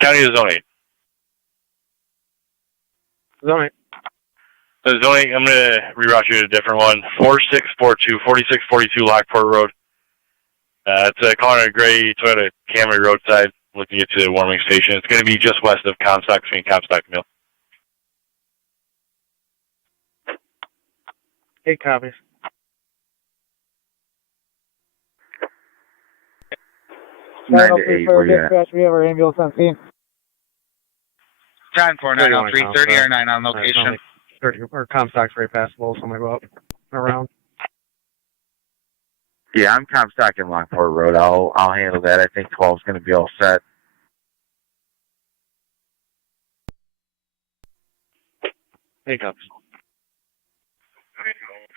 County is Zone 8. Zone 8. Zoning, I'm going to reroute you to a different one. 4642 Lockport Road. It's calling a gray Toyota Camry roadside, looking to get to the warming station. It's going to be just west of Comstock, between Comstock and Mill. 8 copies. We have our ambulance on scene. 10-4, 30 on location. 30, or Comstock's right past Lowell, so I'm going to go up around. Yeah, I'm Comstock and Lockport Road. I'll handle that. I think 12's going to be all set. Hey, cops.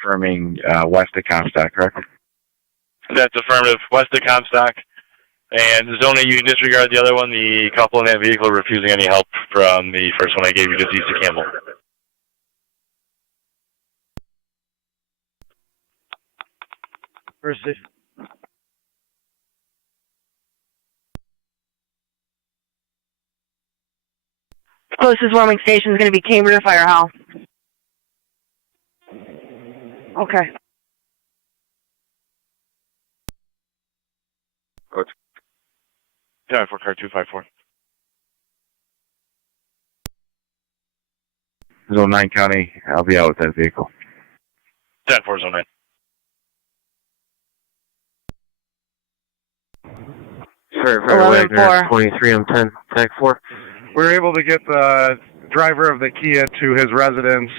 Confirming west of Comstock, correct? That's affirmative. West of Comstock. And Zona, you can disregard the other one. The couple in that vehicle refusing any help from the first one I gave you, just east of Campbell. Receive. Closest warming station is going to be Cambridge Fire Hall. Okay. Good. 10-4, car 254. Zone 9 County, I'll be out with that vehicle. 10-4, Zone 9. Sorry, Wagner 23, I'm 10, tag 4. We were able to get the driver of the Kia to his residence.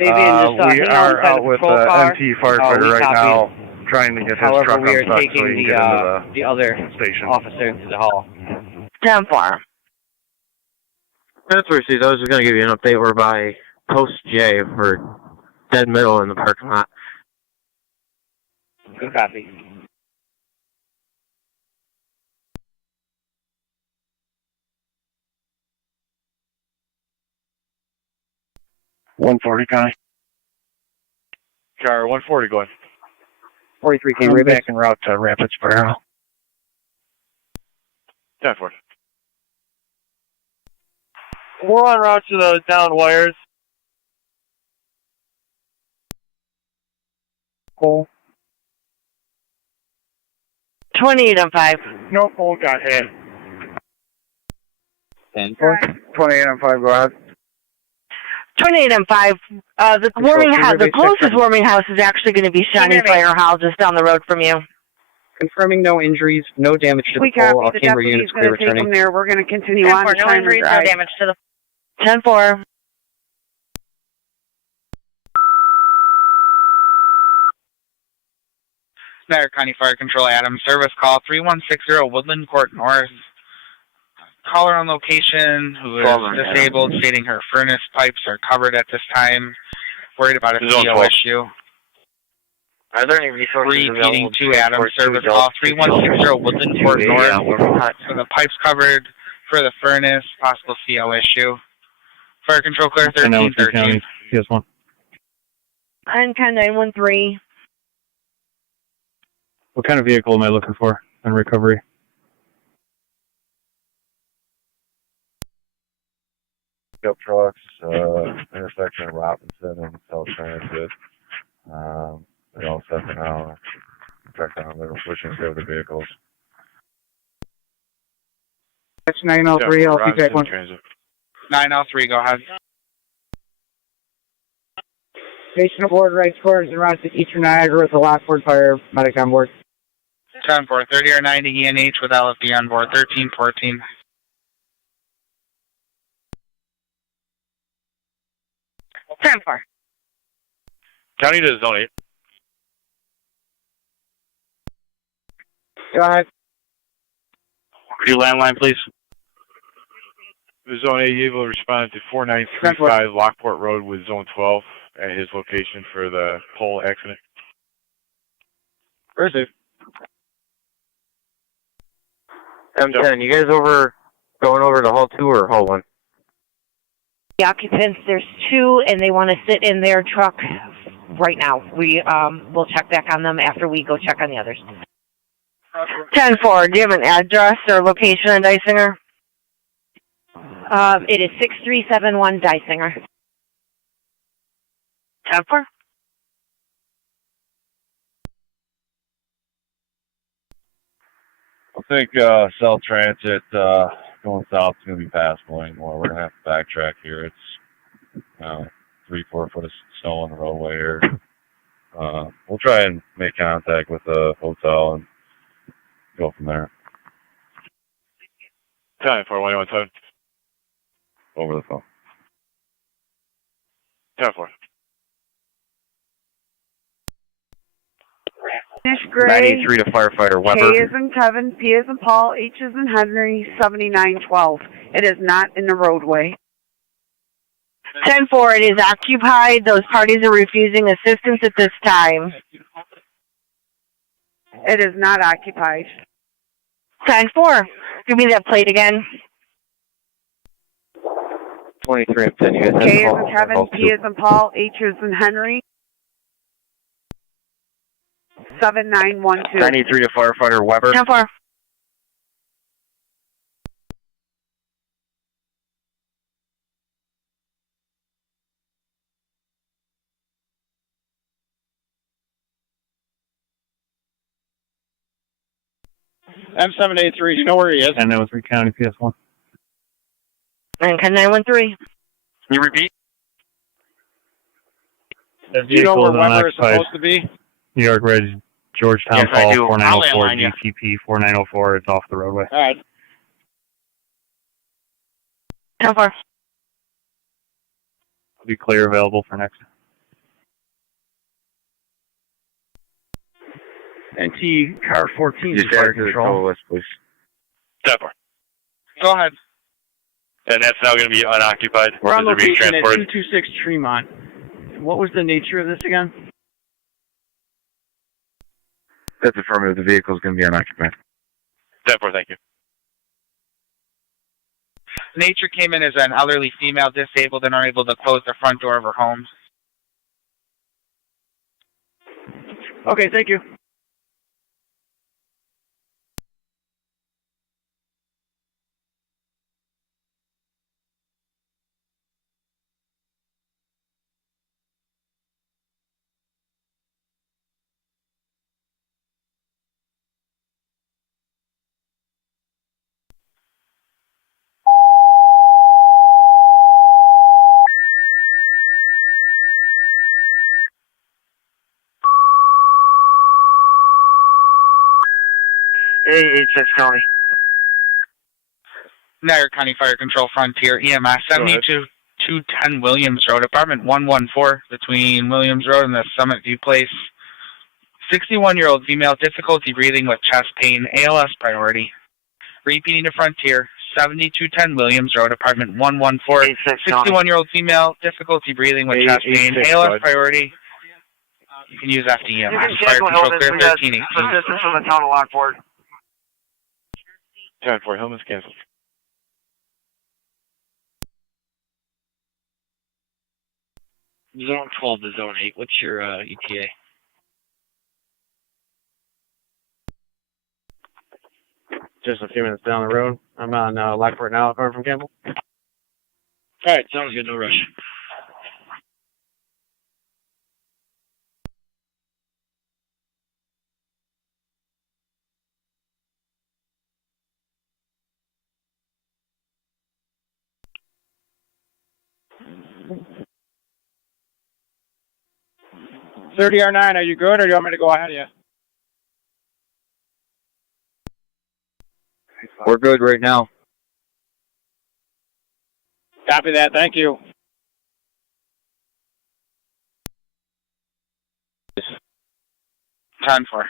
We are out with the MT firefighter right now, trying to get his truck we are unstuck taking so he can get into the other station. officer into the hall. 10-4. That's where I was just going to give you an update. We're by Post J. We're dead middle in the parking lot. Good copy. Connie. Car 140 going. 43 came right back en route to Rapids Barrel. 10-4. We're en route to the down wires. Pole. 28 on 5. No pole got hit. 10-4. 28 on 5, go ahead. 28 on 5. The warming house, the closest warming house is actually going to be Shining Fire Hall, just down the road from you. Confirming no injuries, no damage to the pole. All camera units clear returning. There. We're going to continue 10-4, on. no injuries, no damage to the 10-4. Niagara County Fire Control, Adam. Service call 3160 Woodland Court North. Caller on location who is disabled, stating her furnace pipes are covered at this time. Worried about a CO issue. Are there any resources Repeating to Adam. Service call 3160 Woodland Court North. For the pipes covered for the furnace, possible CO issue. Fire Control clear 1313. PS1. And 913. What kind of vehicle am I looking for in recovery? Pickup trucks, intersection of Robinson and South Transit. They all set for now. Check down, they're pushing through the vehicles. That's 903, I'll see that one. 903, go ahead. Station aboard, right scores and routes to Eastern Niagara with the Lockport Fire medic on board. 10-4, 30 or 90 ENH with LFD on board, 1314. County to zone 8. Go ahead. Your landline, please. Zone 8, you able to respond to 4935 Lockport Road with Zone 12 at his location for the pole accident. Receive. M10, you guys going over to Hall 2 or Hall 1? The occupants, there's 2, and they want to sit in their truck right now. We'll check back on them after we go check on the others. 10-4, do you have an address or location on Dysinger? It is 6371 Dysinger. 10-4. I think South Transit going south is going to be passable anymore. We're going to have to backtrack here. It's 3-4 foot of snow on the roadway here. We'll try and make contact with the hotel and go from there. 10-4, Over the phone. 10-4. Gray. 93 to firefighter Weber. K is in Kevin, P is in Paul, H is in Henry, 7912. It is not in the roadway. 10-4, it is occupied. Those parties are refusing assistance at this time. It is not occupied. 10-4, give me that plate again. 23 and 10, you guys have K is in Kevin, P is in Paul, H is in Henry, 7912. 93 to firefighter Weber. 10-4. M783, do you know where he is? And that was County PS1. And 913. Can you repeat? Do you know where Weber is supposed to be? New York Red, Georgetown Yes, I Hall, do. 4904, I'll landline GTP 4904. It's off the roadway. All right. 10-4. I'll be clear available for next. NT car 14 is fire control. List, please. 10-4. Go ahead. And that's now going to be unoccupied. We're on as they're being location at transported. 226 Tremont. What was the nature of this again? That's affirmative. The vehicle is going to be unoccupied. 10-4, thank you. Nature came in as an elderly female disabled and unable to close the front door of her home. Okay, thank you. Hey, H6 County. Niagara County Fire Control Frontier EMS 7210 Williams Road, apartment 114 between Williams Road and the Summit View Place. 61-year-old female, difficulty breathing with chest pain, ALS priority. Repeating to Frontier, 7210 Williams Road, apartment 114. 61-year-old female, difficulty breathing with chest pain, ALS priority. You can use FD EMS. Fire Control Clear 1318. Assistance from the town of Lockport. 10-4, Hillman's canceled. Zone 12 to Zone 8. What's your ETA? Just a few minutes down the road. I'm on Lockport now, coming from Campbell. All right, sounds good. No rush. R9, are you good, or do you want me to go ahead of you? We're good right now. Copy that. Thank you. Time for.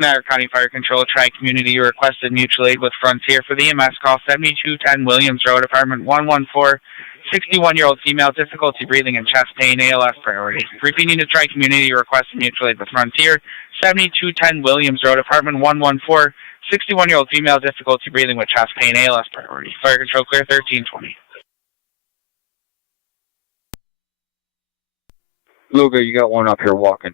Niagara County Fire Control, Tri-Community, you requested mutual aid with Frontier for the EMS call, 7210 Williams Road, apartment 114, 61-year-old female, difficulty breathing and chest pain, ALS priority. Repeating to Tri-Community, you requested mutual aid with Frontier, 7210 Williams Road, apartment 114, 61-year-old female, difficulty breathing with chest pain, ALS priority. Fire Control Clear 1320. Luger, you got one up here walking.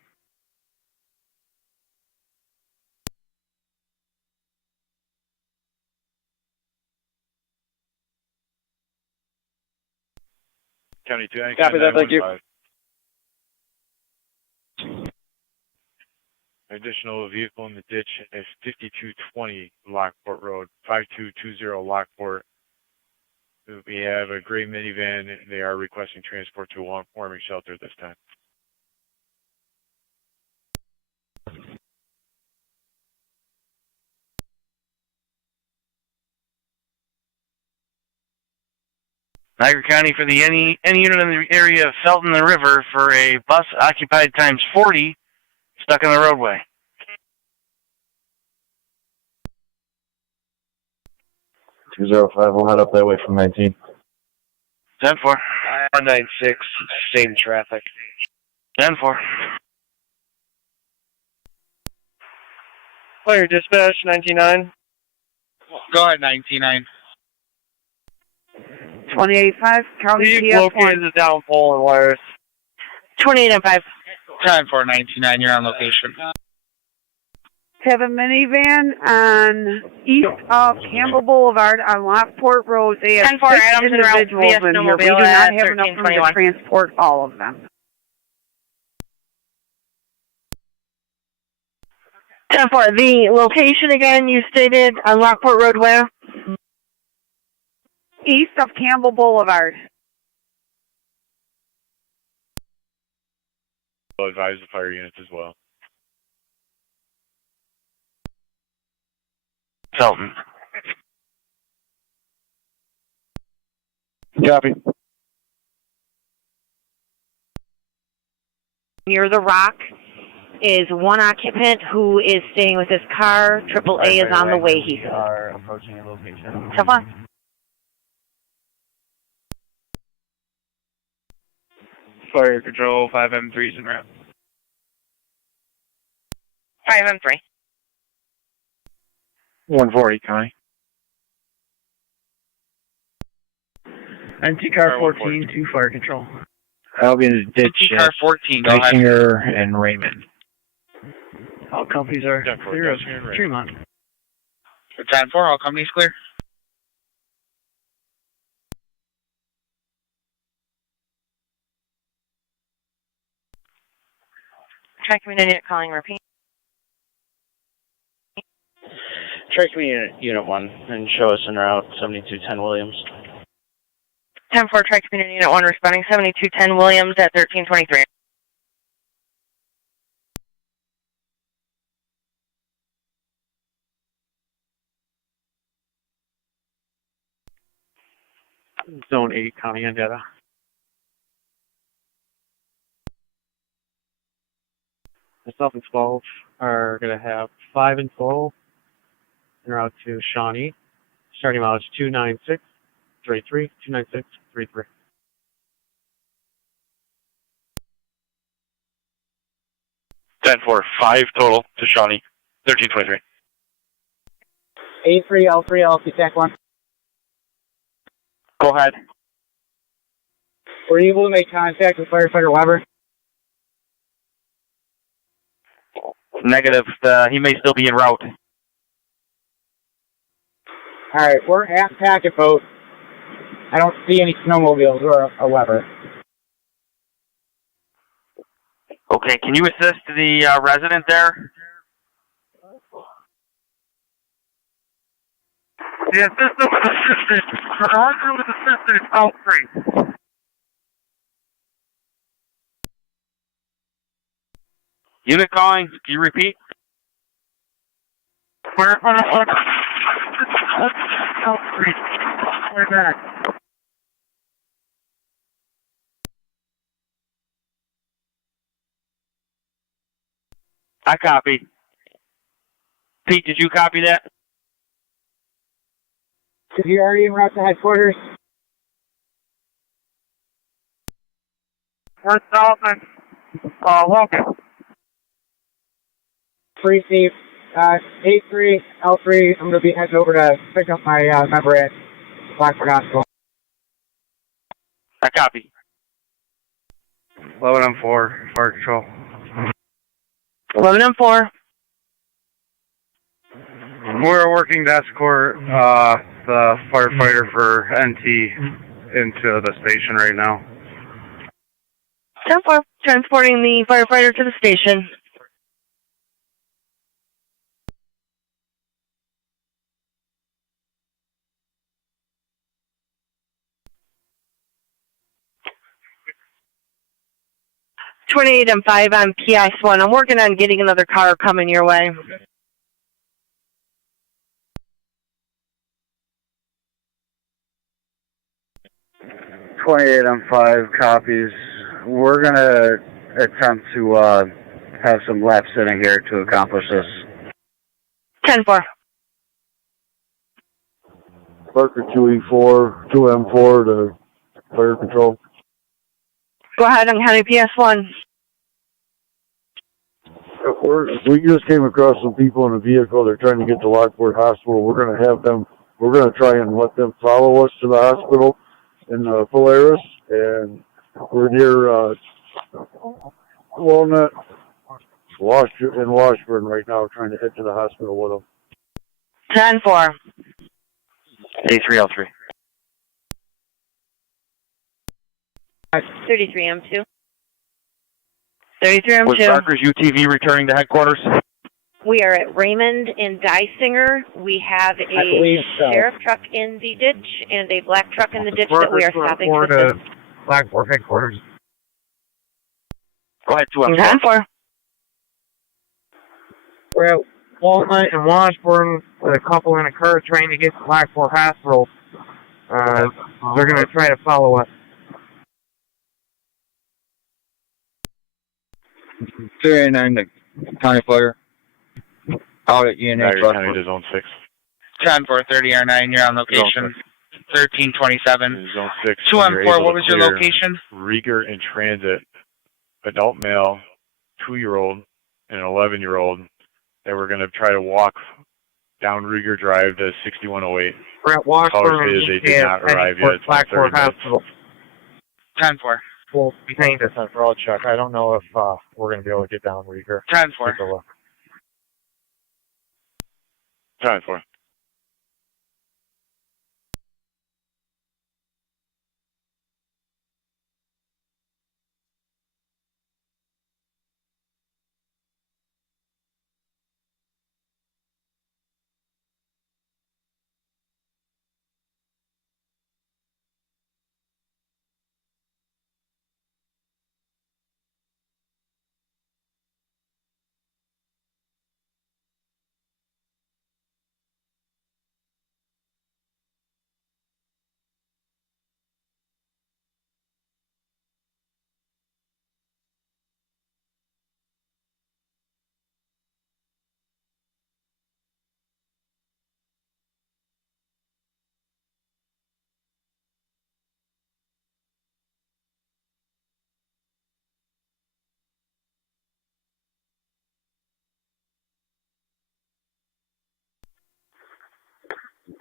County 2. Copy that, thank you. Additional vehicle in the ditch is 5220 Lockport Road, 5220 Lockport. We have a gray minivan. They are requesting transport to a warming shelter this time. Niagara County for the any unit in the area of Felton the River for a bus occupied times 40 stuck in the roadway. 205, we'll head up that way from 19. 10-4. 196, same traffic. 10-4. Player dispatch 99. Go ahead, 99. 28.5, Charlie TS1. Located the down pole and wires. 28.5. Time for 99, you're on location. Have a minivan on east of Campbell Boulevard on Lockport Road. They have 10-4 six Adams and Route individuals via in here. We snowmobile do not at have enough room to 1321. transport all of them. 10-4. The location again you stated on Lockport Road where? East of Campbell Boulevard. We'll advise the fire units as well. Felton. Copy. near the rock is one occupant who is staying with his car. AAA is on the way, he said. Are approaching a location. So far. Fire control, 5M3's en route. 5M3. 140, Connie. NT car 14 to fire control. I'll be in the ditch. NT car 14, go ahead. Geisinger and Raymond. All companies are clear of Tremont. 10-4, all companies clear. Track community calling, repeat. Track community unit 1 and show us en route 7210 Williams. 10-4, track community unit 1 responding 7210 Williams at 1323. Zone 8, County and data. Myself and 12 are going to have 5 and 12 en route to Shawnee. Starting mileage 29633, 29633. Ten four, 5 total to Shawnee, 1323. A3L3L, TAC 1. Go ahead. Were you able to make contact with firefighter Weber? Negative. He may still be en route. Alright, we're at packet boat. I don't see any snowmobiles or a Weber. Okay, can you assist the resident there? The assistant with assistance. The officer with assistance, out 3. Unit calling, can you repeat? We're on out 3. We're back. I copy. Pete, did you copy that? Is he already en route to headquarters? We're Dolphin. Welcome. Free Steve. A3, L3, I'm going to be heading over to pick up my member at Lockport Hospital. I copy. 11M4, fire control. 11M4. We're working to escort the firefighter for NT into the station right now. 10-4, transporting the firefighter to the station. M5 on PS1. I'm working on getting another car coming your way. M5 copies. We're going to attempt to have some lap sitting here to accomplish this. 10-4. Parker 2E4, 2M4 to fire control. Go ahead on County PS1. We just came across some people in a vehicle. They're trying to get to Lockport Hospital. We're going to have them, we're going to try and let them follow us to the hospital in Polaris. And we're near Walnut, in Washburn right now, trying to head to the hospital with them. 10-4. A3L3. 33M2. 33M2. Was Barker's UTV returning to headquarters? We are at Raymond and Geisinger. We have a sheriff truck in the ditch and a black truck in the ditch that we are stopping for assistance. Blackboard headquarters. Go ahead, 2M4. 10-4. We're at Walnut and Washburn with a couple in a car trying to get to Blackboard Hospital. They're going to try to follow us. 389 to County Fire. Out at UNH. Niagara County to Zone 6. 10-4-30 R9, you're on location. 1327. Zone 6. 214, what was your location? Rieger in transit, adult male, 2-year-old, and an 11-year-old. They were going to try to walk down Rieger Drive to 6108. We're at Washburn. They did not arrive yet. Lockport Hospital. 10-4. Well, behind us on Broad Chuck. I don't know if we're going to be able to get down Rieger. 10-4. 10-4.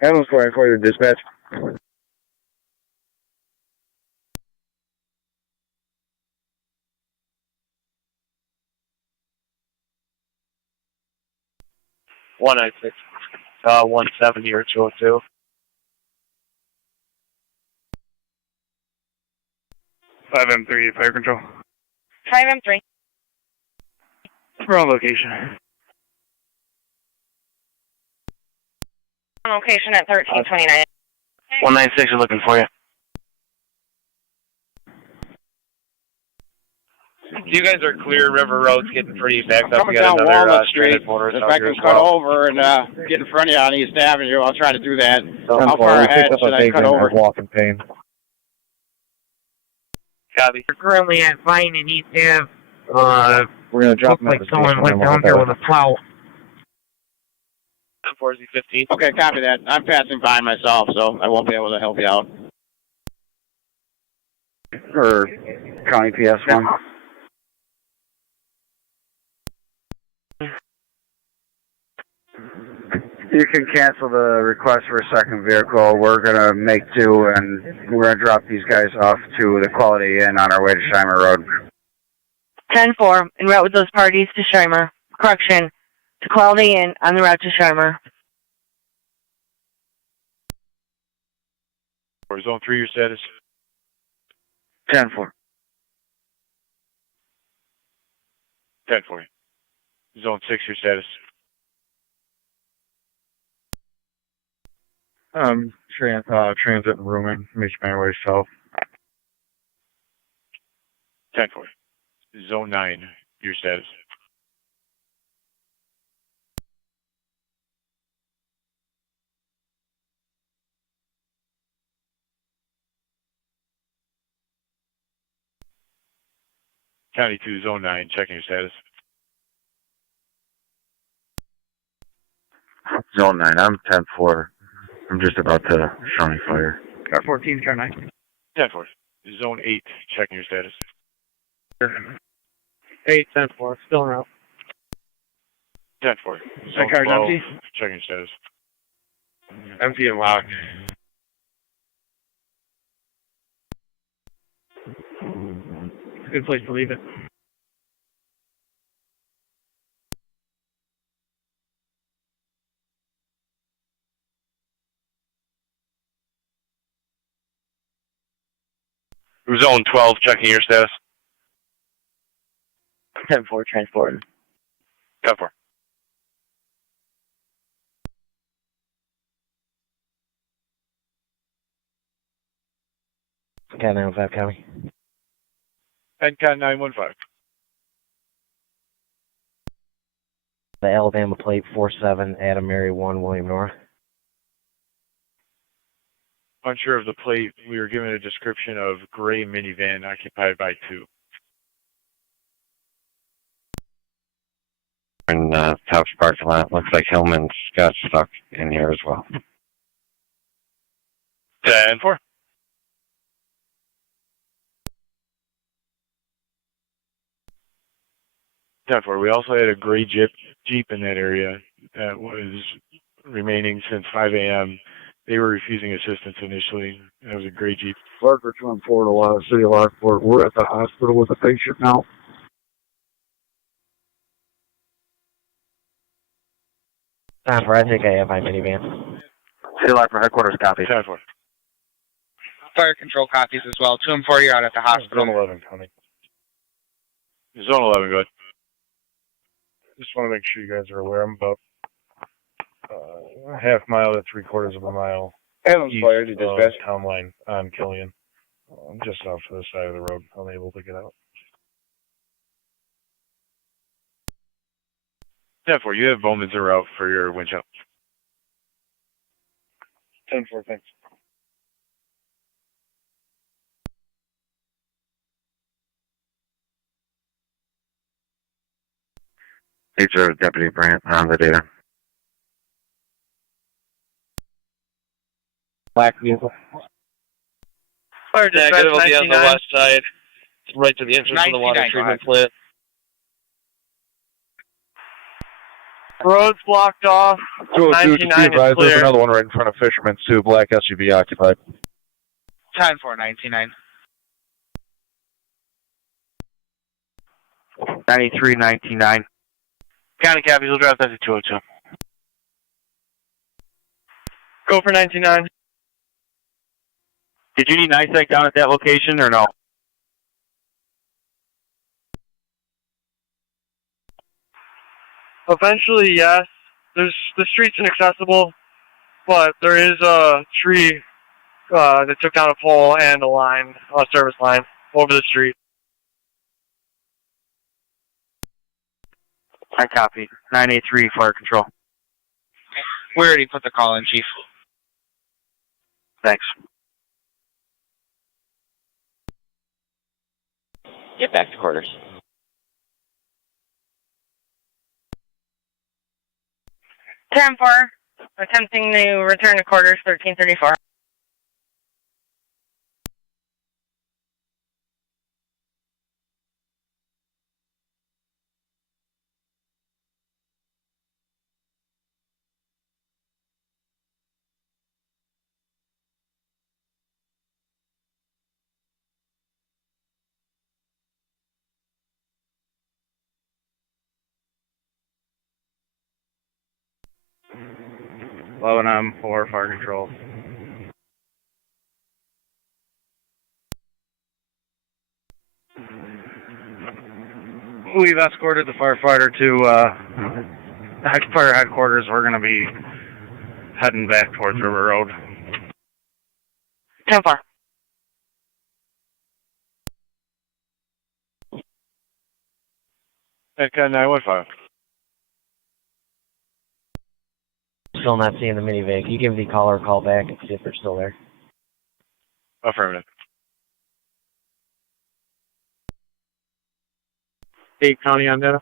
Adams for your dispatch. One 170 or 202. 5M3, fire control. 5M3. We're on location. On location at 1329. 196 is looking for you. You guys are clear. River Road's getting pretty backed up. Coming We got down another Walnut stranded Street. motorist If out I here can as cut well. over and get in front of you on East Avenue, I'll try to do that. So how 10-4, far we ahead picked up should a I big cut over? walking pain. Copy. We're currently at Vine and East Ave. We're going to drop looks like someone went down there with a plow. 4Z15. Okay, copy that. I'm passing by myself, so I won't be able to help you out. Or County PS1. You can cancel the request for a second vehicle. We're going to make two, and we're going to drop these guys off to the Quality Inn on our way to Shimer Road. 10-4, en route with those parties to Shimer. Correction, to Quality Inn on the route to Shimer. For Zone 3, your status? 10-4. 10-4. Zone 6, your status? Transit and rooming, making my way south. 10-4. Zone 9, your status? County 2, Zone 9, checking your status. Zone 9, I'm 10-4. I'm just about to show me fire. Car 14, car 9. 10-4. Zone 8, checking your status. 8-10-4, still en route. 10-4. Zone car's 12, empty? checking your status. Empty and locked. Good place to leave it. Zone 12, checking your status. 10-4, transporting. 10-4. Cat 915 County. And Cat 915. The Alabama plate 47, Adam Mary 1, William Nora. Unsure of the plate, we were given a description of gray minivan occupied by 2. in Top's parking lot. Looks like Hillman's got stuck in here as well. 10-4. We also had a gray Jeep in that area that was remaining since 5 a.m. They were refusing assistance initially. That was a gray Jeep. Parker 214 to City of Lockport. We're at the hospital with a patient now. I think I have my minivan. City of Lockport headquarters copy. 10-4. Fire control copies as well. 2 and 4, you're out at the hospital. Zone 11 coming. Zone 11, go ahead. Just want to make sure you guys are aware. I'm about a half mile to 3/4 of a mile Adams east fire to of dispatch. town line on Killian. I'm just off to the side of the road, unable to get out. 10-4, you have Bowman's en route for your winch up. 10-4, thanks. Major Deputy Brandt on the data. Black vehicle. Fire dispatch, it'll be on the west side, right to the entrance of the water treatment plant. Road's blocked off. 202 to 99 be advised, is clear. there's another one right in front of Fisherman's too. Black SUV occupied. 10-4, 99. 93, 99. County copies, we'll drive that to 202. Go for 99. Did you need an ISAC down at that location or no? Eventually, yes. The street's inaccessible, but there is a tree that took down a pole and a line, a service line, over the street. I copy. 983, fire control. We already put the call in, Chief. Thanks. Get back to quarters. Ten 4, attempting to return to quarters, 1334. for fire control. We've escorted the firefighter to fire headquarters. We're going to be heading back towards River Road. 10 4. Cat 915. Still not seeing the minivan. Can you give the caller a call back and see if they're still there? Affirmative. 8 County on data.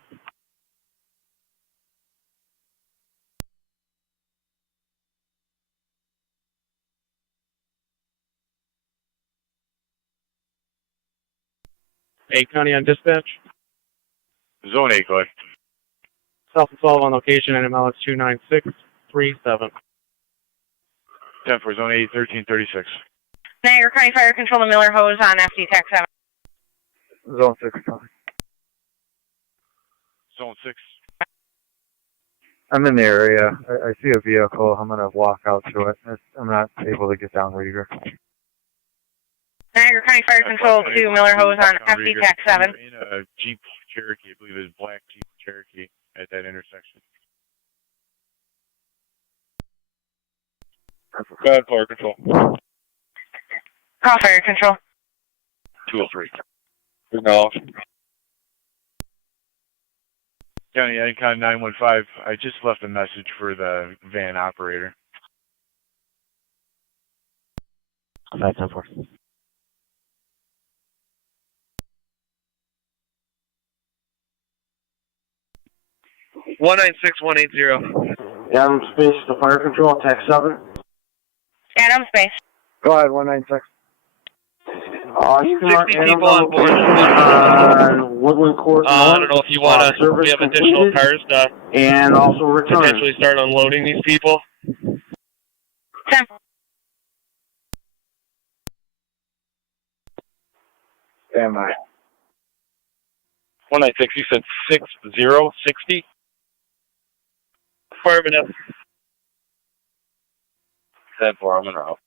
County on dispatch. Zone 8, go ahead. South of 12 on location, NML is 29637. 10 for Zone 8, 1336. Niagara County Fire Control to Miller Hose on FD TAC 7. Zone 6, copy. Zone 6. I'm in the area. I see a vehicle. I'm going to walk out to it. I'm not able to get down Rieger. Niagara County Fire Control to Miller Hose on FD TAC 7. In a Jeep Cherokee, I believe it was black Jeep Cherokee at that intersection. Go ahead, fire control. Call Fire Control. 203. No. County Icon 915, I just left a message for the van operator. 510-4. 196180. Adam Space to Fire Control, TAC 7. Adam Space. Go ahead, 196. You can 60 people on board. Woodland Court I don't know if you want to. We have additional cars to and also return. potentially start unloading these people. 10. Stand by. 196, you said 6060? Affirmative. 10-4, I'm in route.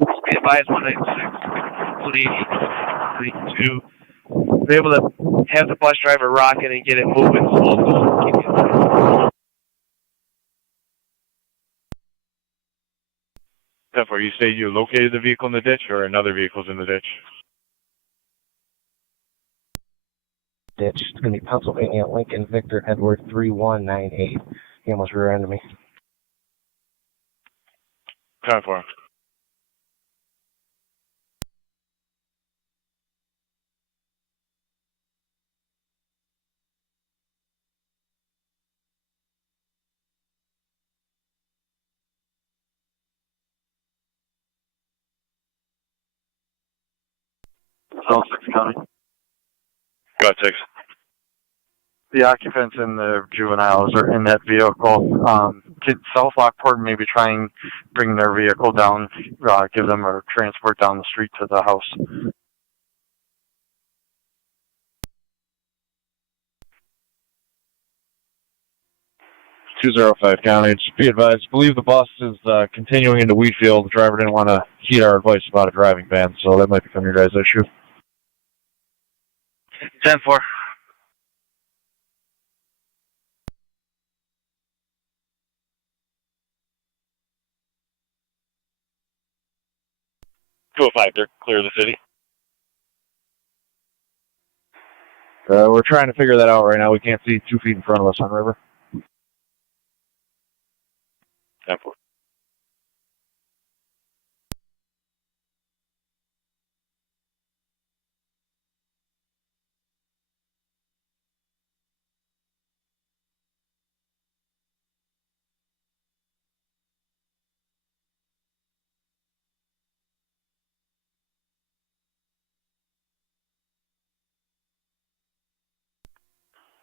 Be advised 196, 32. We're able to have the bus driver rock it and get it moving slow. 10-4, you say you located the vehicle in the ditch or another vehicle's in the ditch? Ditch. It's going to be Pennsylvania Lincoln Victor Edward 3198. He almost rear-ended me. 10-4. Somerset County. Go ahead, 6. The occupants and the juveniles are in that vehicle. South Lockport maybe try and bring their vehicle down, give them a transport down the street to the house. $205 County. Just be advised, I believe the bus is continuing into Wheatfield. The driver didn't want to heed our advice about a driving ban, so that might become your guys' issue. 10-4. They're clear of the city. We're trying to figure that out right now. We can't see 2 feet in front of us on river. 10-4.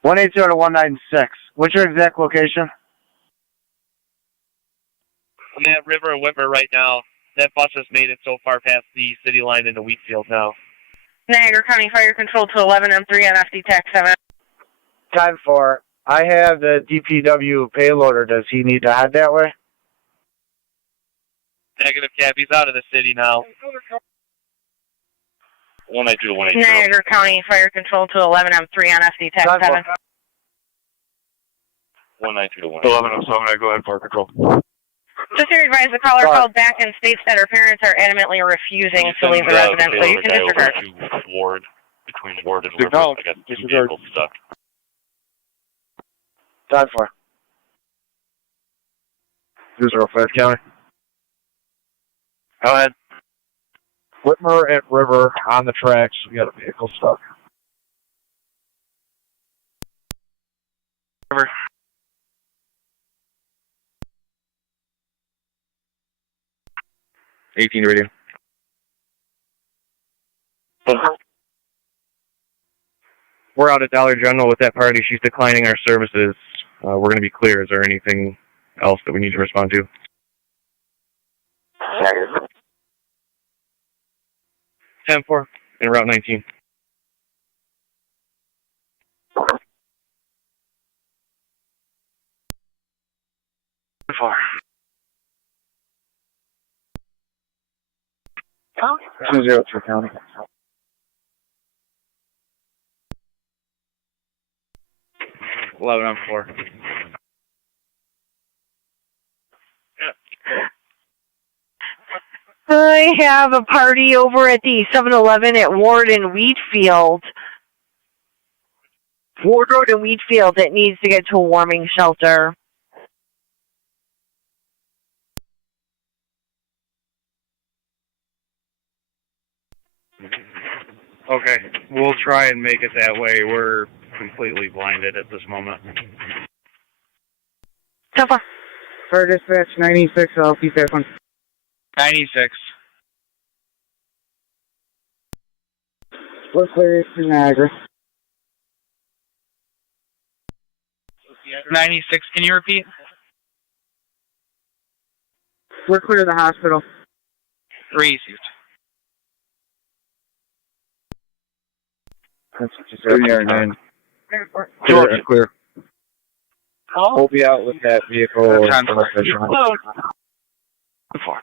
One 180 to 196. What's your exact location? I'm at River and Whitmer right now. That bus has made it so far past the city line into Wheatfield now. Niagara County Fire Control to 11 M3 on FD TAC 7. 10-4. I have the DPW payloader. Does he need to head that way? Negative, Cap. He's out of the city now. 192 to 180. Niagara County Fire Control to 11 M3 on FD TAC 7. 192 to 180. 11, I'm sorry, go ahead, Fire Control. Just to advise, the caller called back and states that her parents are adamantly refusing to leave the residence, so you can disregard. Ward, between Ward and River. I got 2 vehicles stuck. 10-4. 205 County. Go ahead. Whitmer at River on the tracks. We got a vehicle stuck. River. '18 radio. We're out at Dollar General with that party. She's declining our services. We're going to be clear. Is there anything else that we need to respond to? 10-4 in Route 19. Far. 202 County. $11 on 4. I have a party over at the 7-Eleven at Ward and Wheatfield. Ward Road and Wheatfield, it needs to get to a warming shelter. Okay, we'll try and make it that way. We're completely blinded at this moment. For dispatch 96, I'll keep that one. 96. We're clear to Niagara. 96, can you repeat? We're clear to the hospital. Received. That's clear. Clear. We'll be out with that vehicle. Before.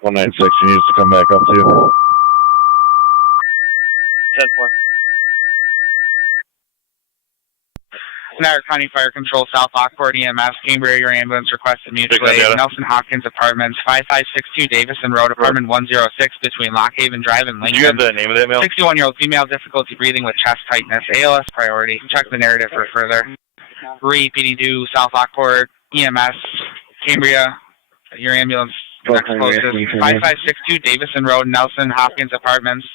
One 96, he needs to come back up too. 10-4. Niagara County Fire Control, South Lockport, EMS, Cambria, your ambulance requested mutual aid. Nelson Hopkins Apartments, 5562 Davison Road, Apartment 106, between Lockhaven Drive and Lincoln. Do you have the name of that mail? 61-year-old female, difficulty breathing with chest tightness, ALS priority. Check the narrative for further. PD2, South Lockport, EMS, Cambria, your ambulance next closest. 5562 Davison Road, Nelson Hopkins Apartments.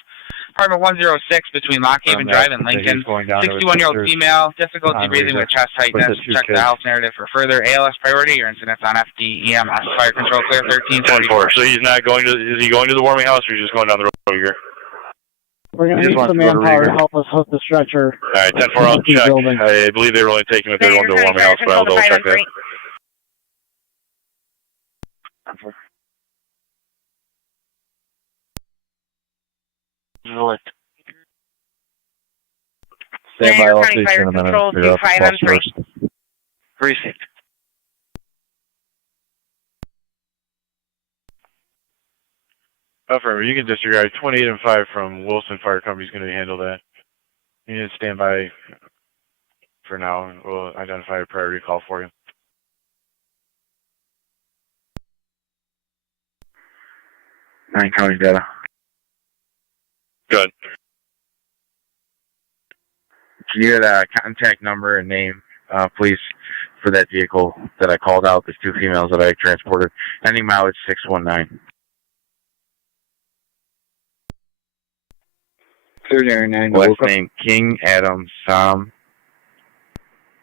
Apartment 106 between Lockhaven Drive and Lincoln. 61-year-old female, difficulty breathing with chest tightness. Check the health narrative for further. ALS priority. Your incidents on FD, EMS, fire control clear 1344. So he's not going to, is he going to the warming house or just going down the road here? We're going to need some manpower to help us hook the stretcher. Alright, 10-4, I'll check. I believe they were only taking if they were going to the warming house, but I'll double check that. Stand by, I'll see you in a minute. You're up. Received. Affirmative, you can disregard 28 and 5 from Wilson Fire Company is going to handle that. You need to stand by for now, and we'll identify a priority call for you. Nine County data. Good. Can you get a contact number and name, please, for that vehicle that I called out, the two females that I transported? Ending mileage 619. Last name King Adam Sam.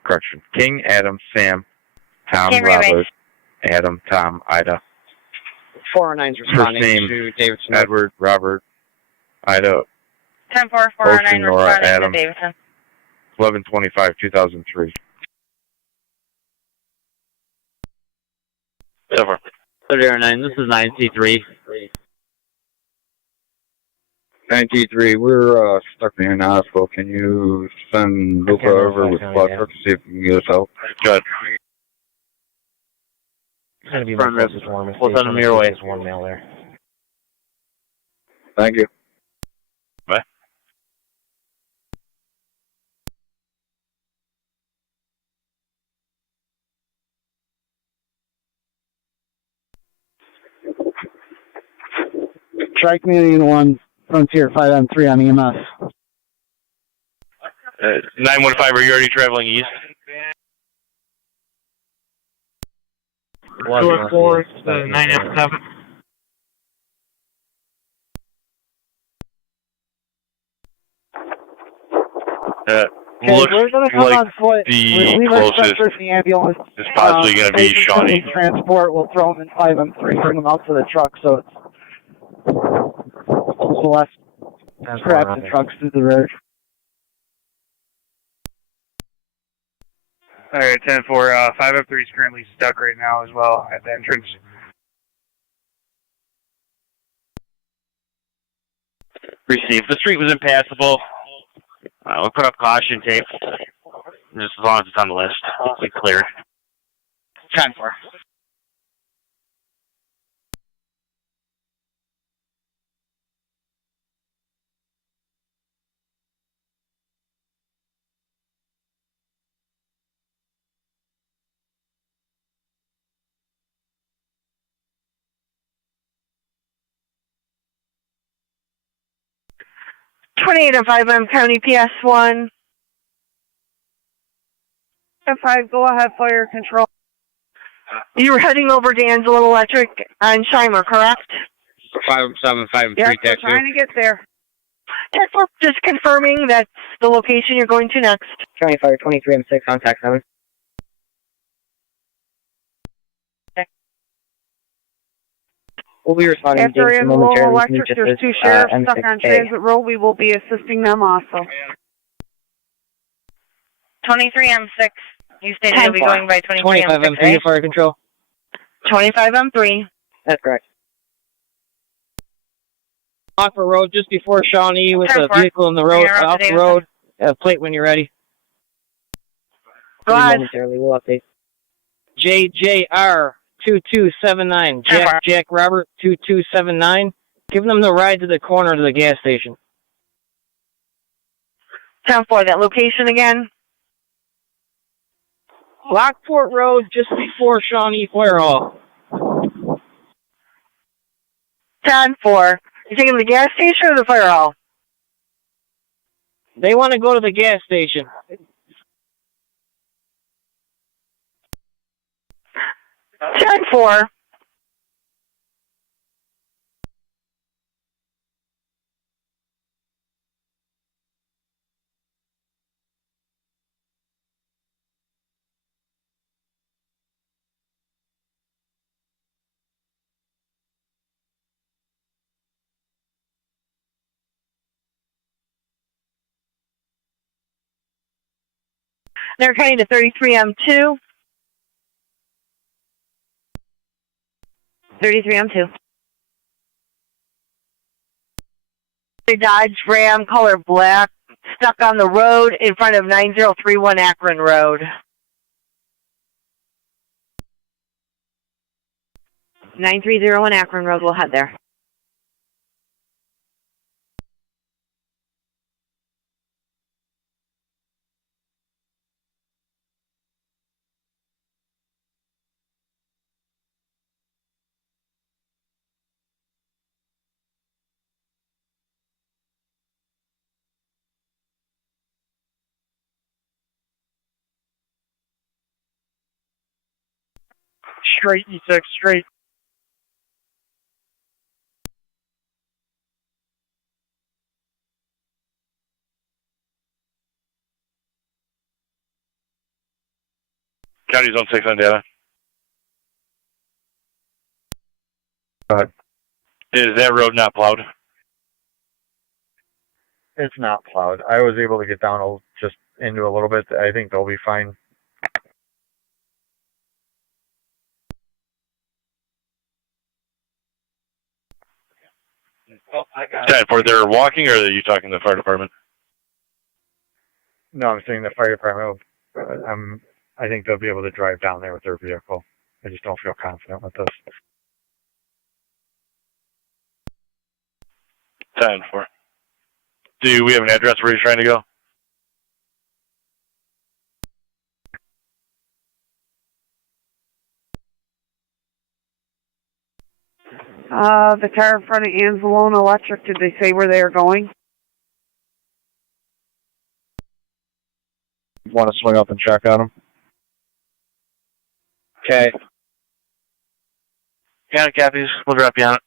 Correction. King Adam Sam Tom Robert Adam Tom Ida. 409's responding to Davidson. Edward Robert Ida. 10-4, 409 Ocean Nora responding Adam. to Davidson. 11/25/2003. 3009, this is 9C3. 9T3, we're stuck here in the hospital. Can you send Luca over with blood truck to see if we can get us out? Good. It's going to be my closest warmest We'll send them your way. One mail there. Thank you. Bye. Tri Community 1, Frontier 5M3 on EMS. 915, are you already traveling east? 204, 9F7. Looks we're gonna come like on foot. the we closest the ambulance. is possibly going to be Shawnee. Transport, we'll throw them in 5M3, bring them out to the truck, so it's less crap the trucks through the road. Alright, 10-4, 503 is currently stuck right now as well at the entrance. Received. The street was impassable. We'll put up caution tape. Just as long as it's on the list. We cleared. 10-4. 28 and 5M County PS1. And 5, go ahead, fire control. You were heading over to Angelo Electric on Shimer, correct? 575 Yep, 3 we're TAC trying to get there. Just confirming that's the location you're going to next. County Fire 23M6 on TAC 7. We'll be responding After to Angelo momentarily. Electric, there's 2 sheriffs stuck on Transit Road. We will be assisting them also. 23M6. You stated you'll be going by 23M6, 25M3 right? fire control. 25M3. That's correct. Off the road just before Shawnee with a vehicle in the road, off the road. Plate when you're ready. Go ahead. Momentarily, we'll update. JJR 2279. Jack Robert 2279. Giving them the ride to the corner to the gas station. 10-4, that location again? Lockport Road just before Shawnee Fire Hall. 10-4. You taking the gas station or the fire hall? They want to go to the gas station. 10-4. They're coming to 33M2. 33M2. The Dodge Ram, color black, stuck on the road in front of 9031 Akron Road. 9301 Akron Road, we'll head there. Straight, E6, straight. County Zone 6 on data. Is that road not plowed? It's not plowed. I was able to get down just into a little bit. I think they'll be fine. For they're walking, or are you talking to the fire department? No, I'm saying the fire department. I think they'll be able to drive down there with their vehicle. I just don't feel confident with this. 10-4. Do we have an address where you're trying to go? The car in front of Angelo Electric, did they say where they are going? Want to swing up and check on them? Okay. Got it, copies. We'll drop you on it.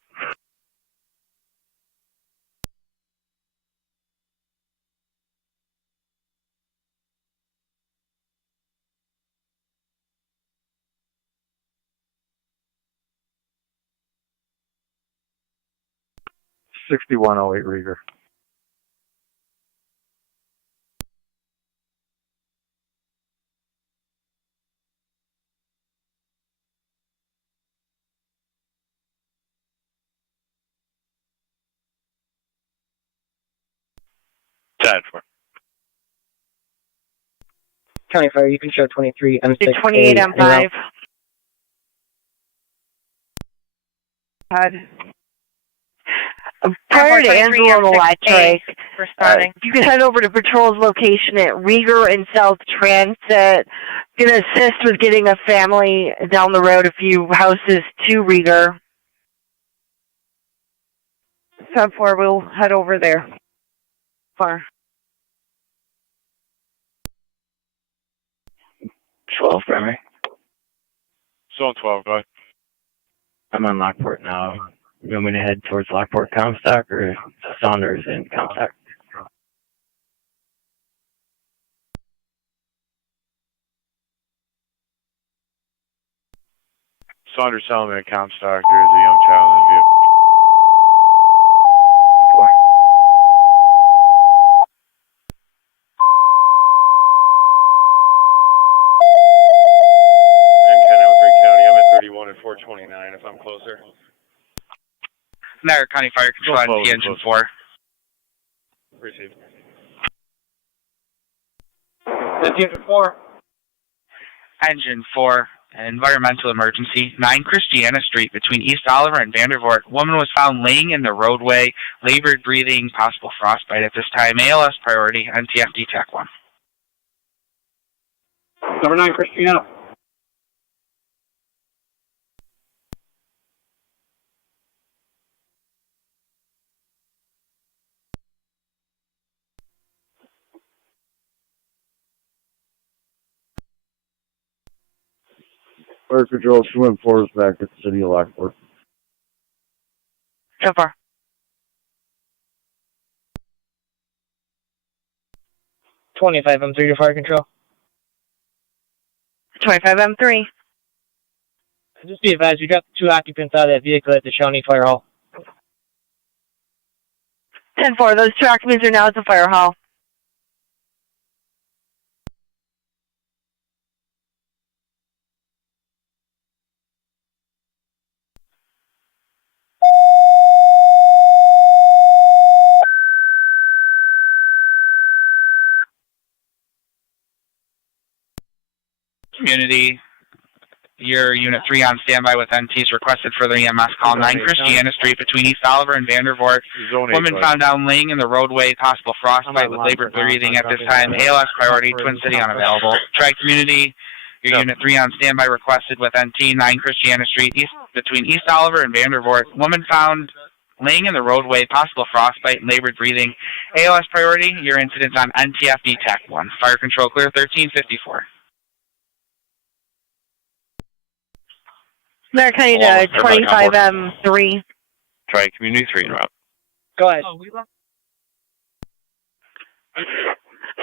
$6108 Rieger. County Fire, you can show 23 M6. 28 M5. Prior to Angelo Electric, you can head over to Patrol's location at Rieger and South Transit. Going to assist with getting a family down the road a few houses to Rieger. 10-4, we'll head over there. 4. 12 primary. Zone 12, go ahead. I'm on Lockport now. You want me to head towards Lockport Comstock or Saunders in Comstock? Saunders Salmon at Comstock. There is a young child in the vehicle. 4. I'm 1003 County. I'm at 31 and 429 if I'm closer. Niagara County Fire Control on T Engine 4. Received. That's Engine 4. Engine 4, an environmental emergency. 9 Christiana Street between East Oliver and Vandervoort. Woman was found laying in the roadway, labored breathing, possible frostbite at this time. ALS priority, NTFD TAC 1. Number 9, Christiana. Fire Control, 214 is back at the city of Lockport. So far. 25 M3 to Fire Control. 25 M3. Just be advised, we got 2 occupants out of that vehicle at the Shawnee Fire Hall. 10-4, those 2 occupants are now at the fire hall. Community, your Unit 3 on standby with NTs requested further EMS call. 9 Christiana Street between East Oliver and Vandervoort. Woman found down laying in the roadway, possible frostbite with labored breathing at this time. ALS priority, Twin City unavailable. Tri Community, your Unit 3 on standby requested with NT. 9 Christiana Street between East Oliver and Vandervoort. Woman found laying in the roadway, possible frostbite and labored breathing. ALS priority, your incident's on NTFD TAC 1. Fire control clear, 1354. Niagara County 25 M3. Try Community 3 en route. Go ahead.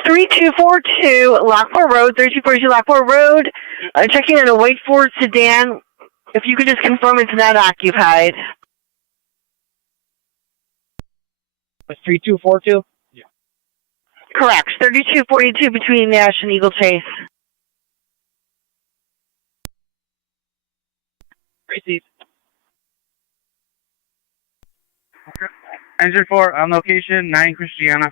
3242 Lockport Road, 3242 Lockport Road. Checking on a white Ford sedan. If you could just confirm it's not occupied. 3242? Yeah. Correct. 3242 between Nash and Eagle Chase. Received. Engine 4 on location, 9 Christiana.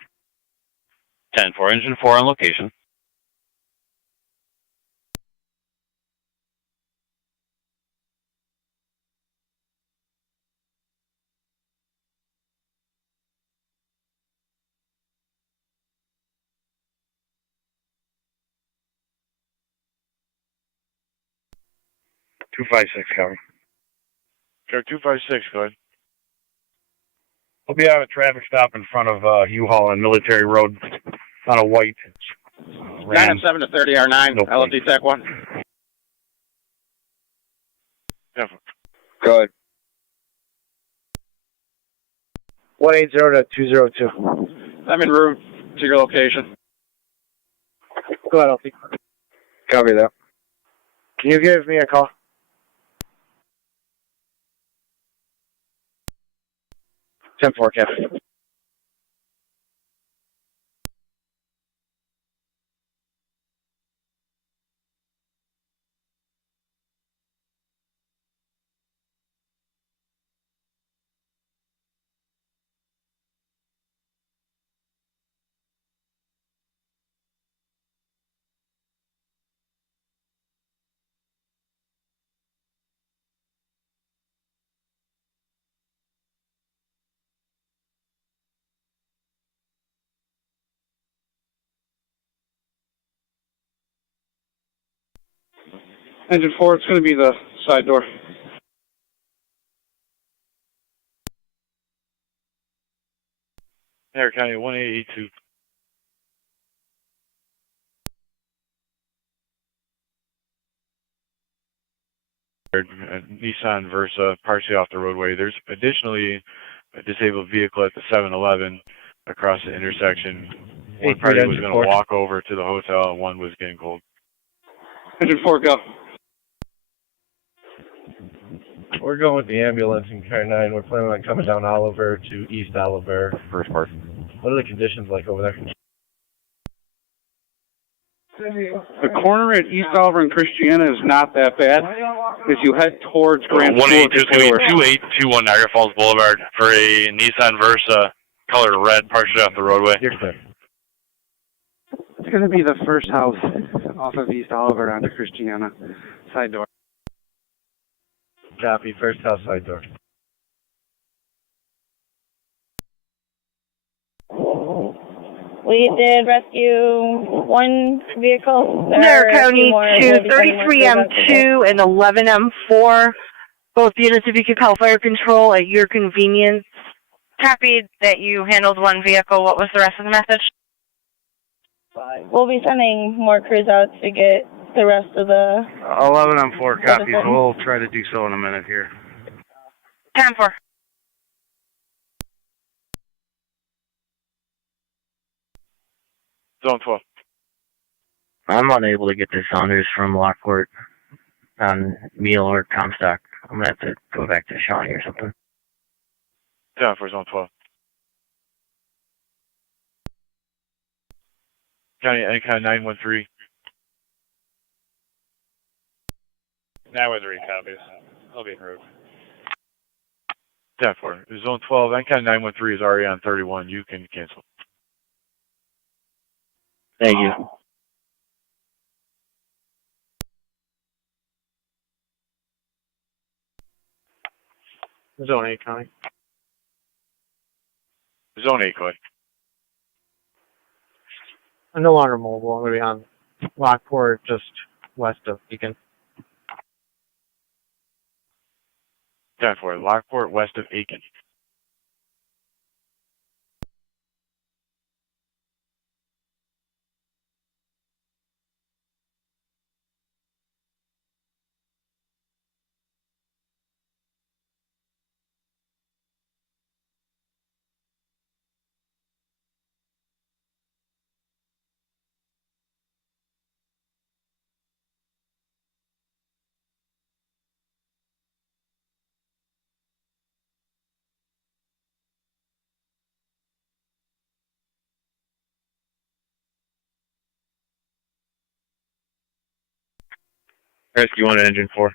10-4, Engine 4 on location. Two 5-6, copy. Sure, 256, go ahead. We'll be at a traffic stop in front of U-Haul on Military Road on a white Ram. 9 to 30 R9, LFD TAC 1. Yeah. Go ahead. 180 to 202. I'm en route to your location. Go ahead, LT. Copy that. Can you give me a call? 10-4, Captain. Engine 4, it's going to be the side door. Niagara County 1882. Nissan Versa, partially off the roadway. There's additionally a disabled vehicle at the 7-Eleven across the intersection. One party was going to walk over to the hotel, and one was getting cold. Engine 4, go. We're going with the ambulance in car 9. We're planning on coming down Oliver to East Oliver. First part. What are the conditions like over there? The corner at East Oliver and Christiana is not that bad. As you head towards Grand 182 is going to be 2821 Niagara Falls Boulevard for a Nissan Versa, colored red, partially off the roadway. You're clear. It's going to be the first house off of East Oliver onto Christiana. Side door. Copy. First house, side door. We did rescue one vehicle. Niagara County 233M2 and 11M4. Both units, if you could call fire control at your convenience. Copied that you handled one vehicle. What was the rest of the message? We'll be sending more crews out to get the rest of the... 11M4 copies. We'll try to do so in a minute here. 10-4. Zone 12. I'm unable to get the Saunders from Lockport on meal or Comstock. I'm going to have to go back to Shawnee or something. 10 for Zone 12. County 913. 913 copies. I'll be en route. 10 for Zone 12. NCAN 913 is already on 31. You can cancel. Thank you. Zone 8, County. Zone 8, Clay. I'm no longer mobile. I'm going to be on Lockport, just west of Beacon. 10 for Lockport, west of Aiken. Rescue 1 Engine 4.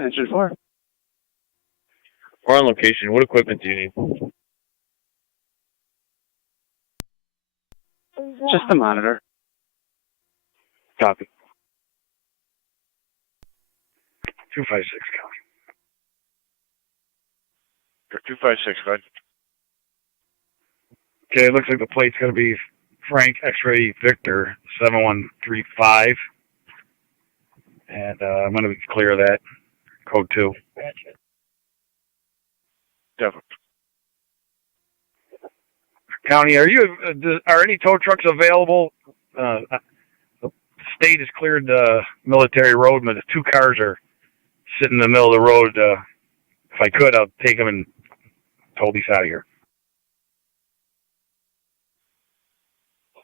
Engine 4. We're on location. What equipment do you need? Just the monitor. Copy. 256, County. 256, go ahead. Okay, it looks like the plate's going to be Frank X-Ray Victor 7135. And I'm going to clear that. Code 2. Definitely. County, are any tow trucks available? The state has cleared the military road, but the 2 cars are sitting in the middle of the road. If I could, I'll take them and tow these out of here.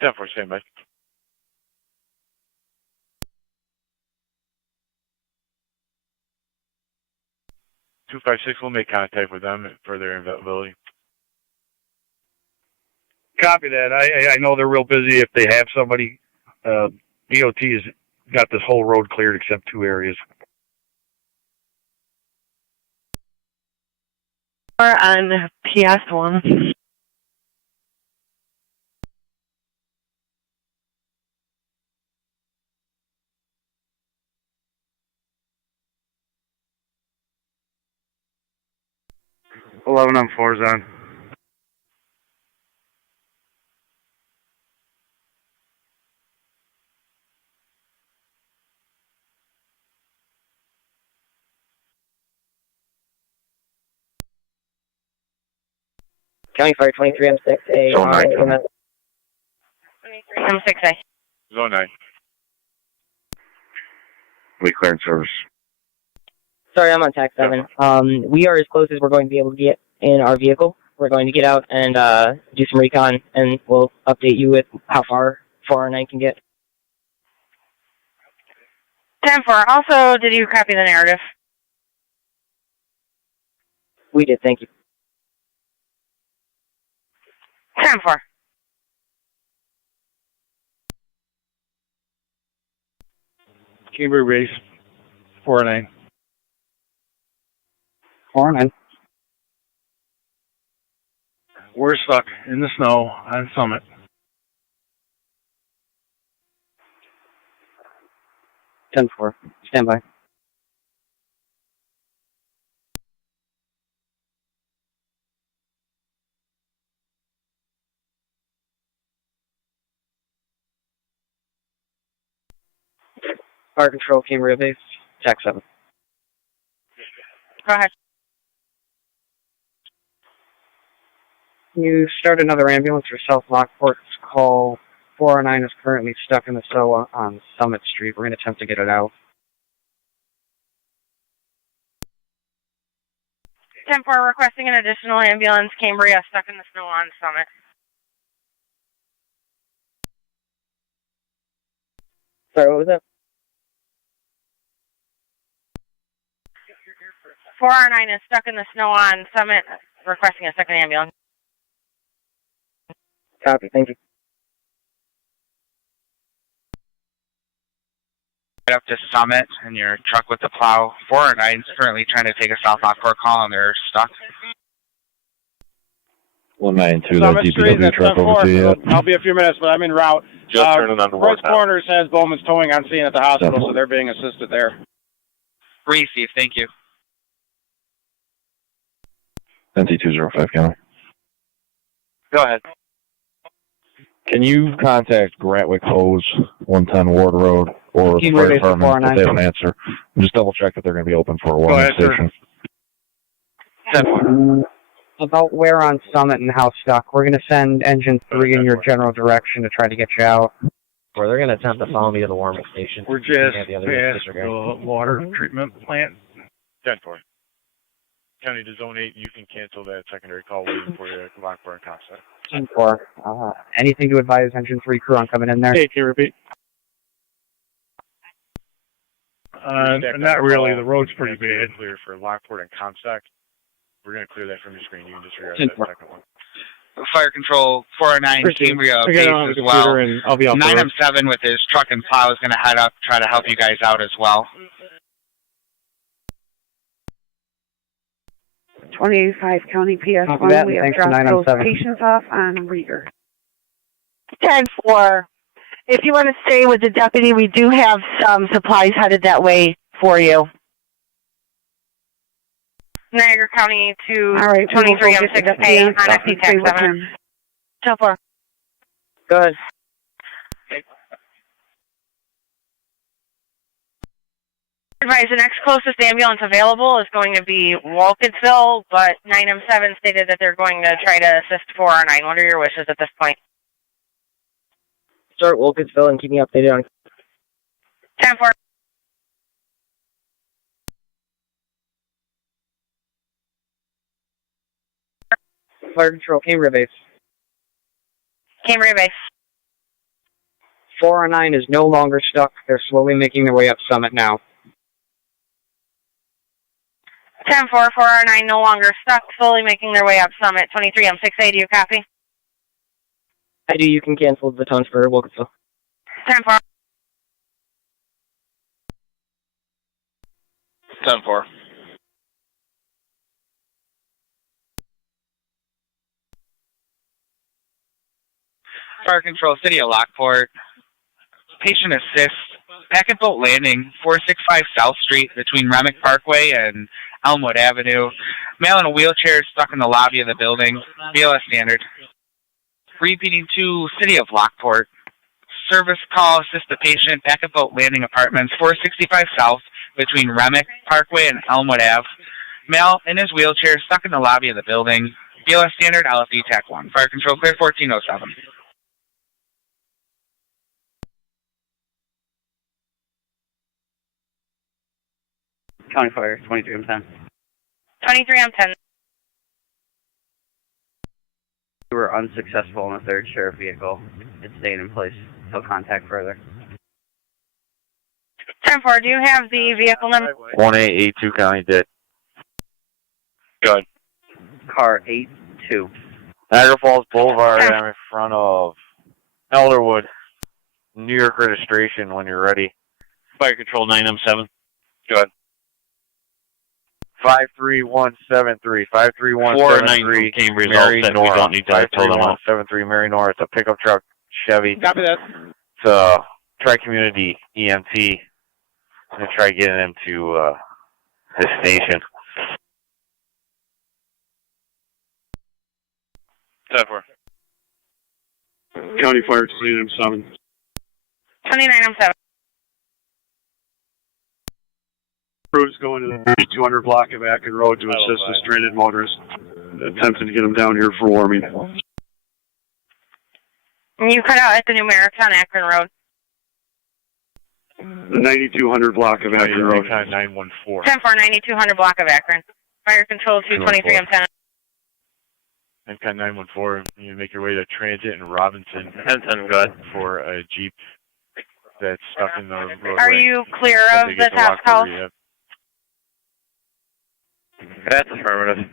10 for standby. will make contact with them for their availability. Copy that. I know they're real busy if they have somebody. DOT has got this whole road cleared except 2 areas. Or on PS1. M4's on. County Fire 23M6A. Zone 9. M6A. Zone 9. We clearing service. Sorry, I'm on TAC 7. We are as close as we're going to be able to get in our vehicle. We're going to get out and do some recon, and we'll update you with how far 409 can get. 10-4. Also, did you copy the narrative? We did, thank you. 10-4. Cambria base, 409. 409. We're stuck in the snow on Summit. 10-4. Stand by. Fire control, Cambria base, TAC 7. Go ahead. You start another ambulance for South Lockport. Call 409 is currently stuck in the snow on Summit Street. We're going to attempt to get it out. 10-4, requesting an additional ambulance. Cambria stuck in the snow on Summit. Sorry, what was that? 409 is stuck in the snow on Summit, requesting a second ambulance. Copy, thank you. Right up to Summit in your truck with the plow. 409 is currently trying to take a South Lockport call and they're stuck. 192, that DPW truck over to you. I'll be a few minutes, but I'm en route. Just turning on the Royce warp now. Corners has Bowman's towing on scene at the hospital, so they're being assisted there. Receive, thank you. NC205 County. Go ahead. Can you contact Grantwick Hose, 110 Ward Road, or the fire department if they have an answer? Just double check that they're going to be open for a warming station. About where on Summit and how stuck. We're going to send Engine 3 in your general direction to try to get you out. Or they're going to attempt to follow me to the warming station. We're just past the water treatment plant. 10-4. County to Zone 8, you can cancel that secondary call waiting for your Lockport and Comstock. 10-4. Anything to advise Engine 3 crew on coming in there? Hey, can you repeat? Not really. The road's pretty bad. Clear for Lockport and Comstock. We're going to clear that from your screen. You can disregard that second one. Fire control 409 Cambria base as well. 9M7 with his truck and plow is going to head up, try to help you guys out as well. 285 County PS1. We have dropped those patients off on Rieger. 10-4. If you want to stay with the deputy, we do have some supplies headed that way for you. Niagara County to 23 M6A on SC TAC 7. 10-4. Go ahead. Advise the next closest ambulance available is going to be Walkinsville, but 9M7 stated that they're going to try to assist 409. What are your wishes at this point? Start Walkinsville and keep me updated on 10-4. Fire control, Cambria base. Cambria base. 409 is no longer stuck. They're slowly making their way up Summit now. 10-4, 409 no longer stuck, slowly making their way up Summit. 23 M6A, do you copy? I do. You can cancel the tones for Wilkinsville. 10-4. 10-4. Fire control, City of Lockport. Patient assist. Packet boat landing, 465 South Street between Remick Parkway and Elmwood Avenue. Male in a wheelchair stuck in the lobby of the building. BLS standard. Repeating to City of Lockport. Service call, assist the patient. Packet boat landing apartments, 465 South between Remick Parkway and Elmwood Ave. Male in his wheelchair stuck in the lobby of the building. BLS Standard, LSE TAC 1. Fire control clear 1407. County Fire, 23 on 10. 23 on 10. We were unsuccessful in the third sheriff vehicle. It's staying in place until contact further. 10-4, do you have the vehicle number? 1882 County Dick. Good. Car 82. Niagara Falls Boulevard. I'm in front of Elderwood. New York registration when you're ready. Fire control 9M7. Good. 53173. 53173. 493 Cambridge. Mary said Nora. we don't need to tell them off. 53173 Mary Nora. It's a pickup truck, Chevy. Copy that. It's a tri-community EMT. I'm going to try getting him to his station. 10-4. County Fire, 29M7. 29 on 7. Crews going to the 200 block of Akron Road to assist the stranded motorist, attempting to get them down here for warming. You cut out at the Numerics on Akron Road. The 9200 block of Akron Road. 914. 10-4, 9200 block of Akron. Fire control 223 on 10. MCAT 914, you make your way to Transit and Robinson. 10-10, go ahead. For a Jeep that's stuck in the roadway. Are you clear of the top house? That's affirmative.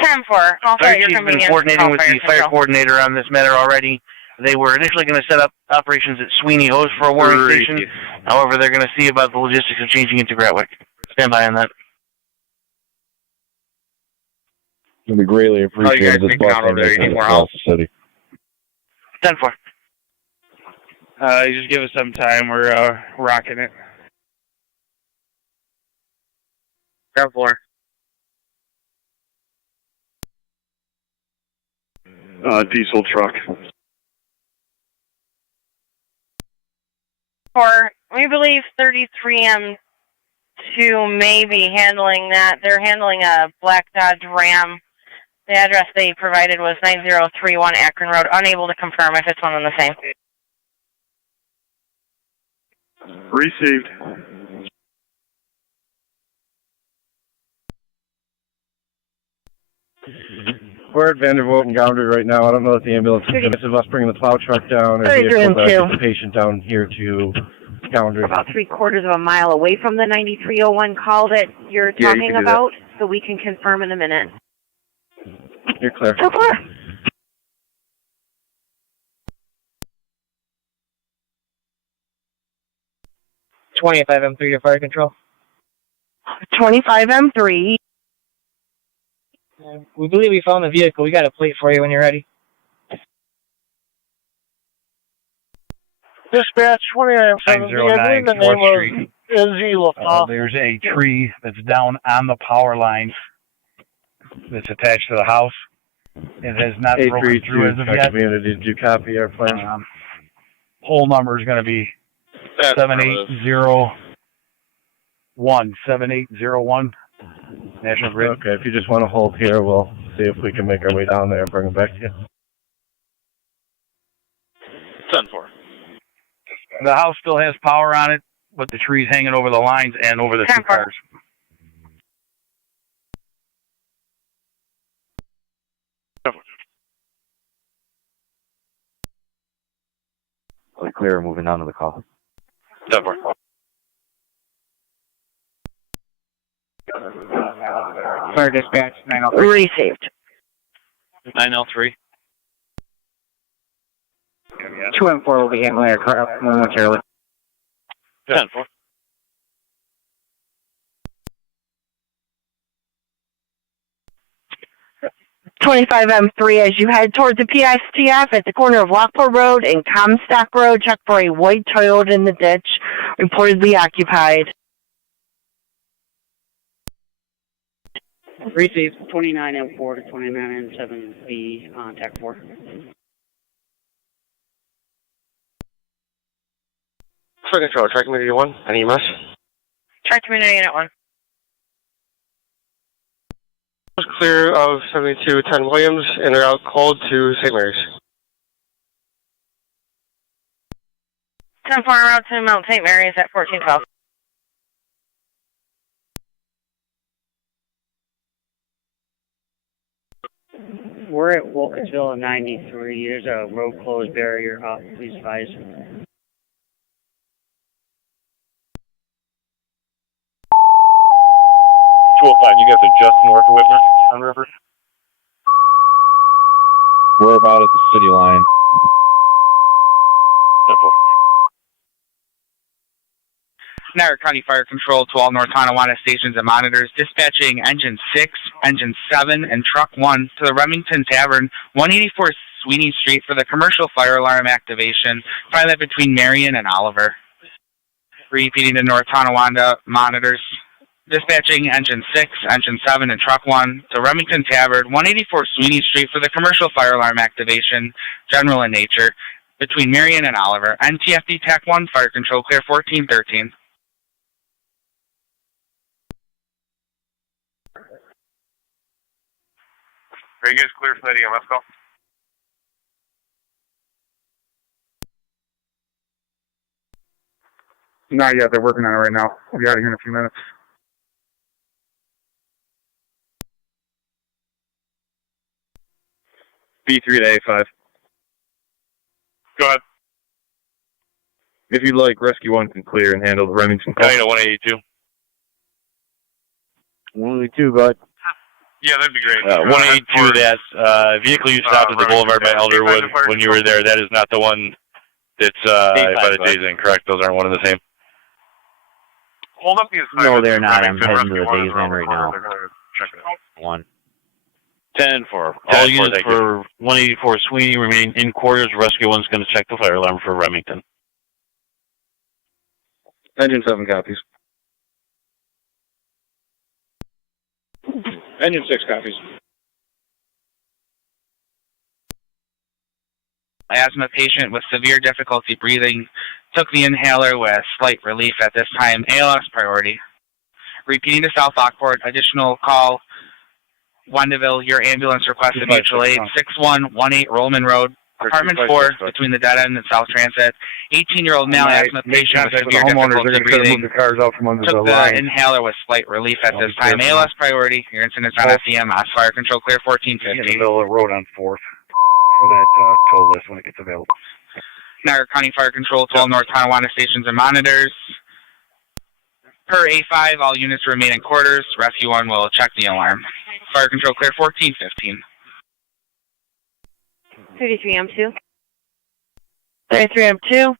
10-4, all fire Chief's been coordinating with the fire coordinator on this matter already. They were initially going to set up operations at Sweeney Hose for a warning station. However, they're going to see about the logistics of changing into Gratwick. Stand by on that. It'll be greatly appreciated. This bus line makes across the city. 10-4. Just give us some time. We're rocking it. Ground floor. Diesel truck. We believe 33M2 may be handling that. They're handling a black Dodge Ram. The address they provided was 9031 Akron Road. Unable to confirm if it's one and the same. Received. We're at Vandervoort and Gounder right now. I don't know if the ambulance is going to miss us bringing the plow truck down or get the patient down here to Gounder. About 3/4 of a mile away from the 9301 call that you're talking about, so we can confirm in a minute. You're clear. So far. M3 to fire control. 25M3. We believe we found the vehicle. We got a plate for you when you're ready. Dispatch 29M7. 909 the 4th name Street. of There's a tree that's down on the power line that's attached to the house. It has not broken through as of yet. Community, did you copy our plan? Pole number is going to be 7801. 7801. National Grid. Okay, if you just want to hold here, we'll see if we can make our way down there and bring them back to you. 10-4. The house still has power on it, but the tree's hanging over the lines and over the two cars. Clear, moving on to the call. 10-4. Fire dispatch, 903. Received. 9L3. 2M4 will be handling our car momentarily. 10-4. M3 as you head towards the PSTF at the corner of Lockport Road and Comstock Road. Check for a white Toyota in the ditch, reportedly occupied. Received 29M4 to 29M7B on TAC 4. Fire control, track community 1, on EMS. Track community unit 1. clear of 7210 Williams and route called to St. Mary's. 10-4 route to Mount St. Mary's at 1412. We're at Wilkesville 93. There's a road closed barrier up. Please advise. 205, you guys are just north of Whitmer on the river? We're about at the city line. Simple. Niagara County Fire Control to all North Tonawanda stations and monitors, dispatching Engine 6, Engine 7, and Truck 1 to the Remington Tavern, 184 Sweeney Street for the commercial fire alarm activation, pilot between Marion and Oliver. Repeating to North Tonawanda monitors, dispatching Engine 6, Engine 7, and Truck 1 to Remington Tavern, 184 Sweeney Street for the commercial fire alarm activation, general in nature, between Marion and Oliver. NTFD TAC 1, Fire Control, clear 1413. Are you guys clear for that EMS call? Not yet. They're working on it right now. We'll be out of here in a few minutes. B3 to A5. Go ahead. If you'd like, Rescue 1 can clear and handle the Remington call. County to 182. 182, bud. Yeah, that'd be great. 182, that vehicle you stopped at the Boulevard by Elderwood when you were there, that is not the one that's by the Days Inn, correct? Those aren't one and the same? Hold up the No, they're not. I'm heading to the Days Inn right now. Check it out. 1. 10-4. All units for 184 Sweeney remain in quarters. Rescue 1's going to check the fire alarm for Remington. Engine 7 copies. Engine 6 copies. Asthma patient with severe difficulty breathing took the inhaler with slight relief at this time. ALS priority. Repeating to South Lockport, additional call. Wendeville, your ambulance requested mutual aid. 6118 Rollman Road, apartment 4, between the dead end and South Transit. 18-year-old male asthma patient with severe difficulty breathing took the inhaler with slight relief at this time. ALS priority. Your incident's on SEMS. Fire Control clear 1450. In the middle of the road on 4th for that tow list when it gets available. Niagara County Fire Control to all North Tonawanda stations and monitors. Per A5, all units remain in quarters. Rescue 1 will check the alarm. Fire Control clear 1415. 33M2. 33M2.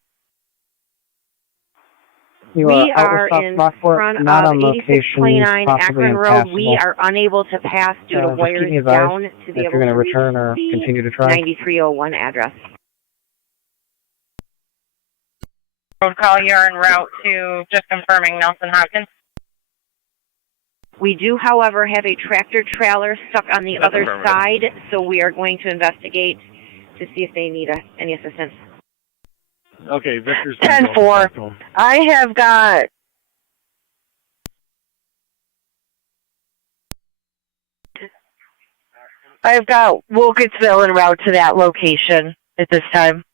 We are in front of 8629 Akron Road. We are unable to pass due to wires down to be able to return or continue to try. 9301 address. Road call, you're en route to just confirming Nelson Hopkins. We do, however, have a tractor trailer stuck on the other side, so we are going to investigate to see if they need any assistance. Okay, Victor's 10-4. I have got Wilkesville en route to that location at this time.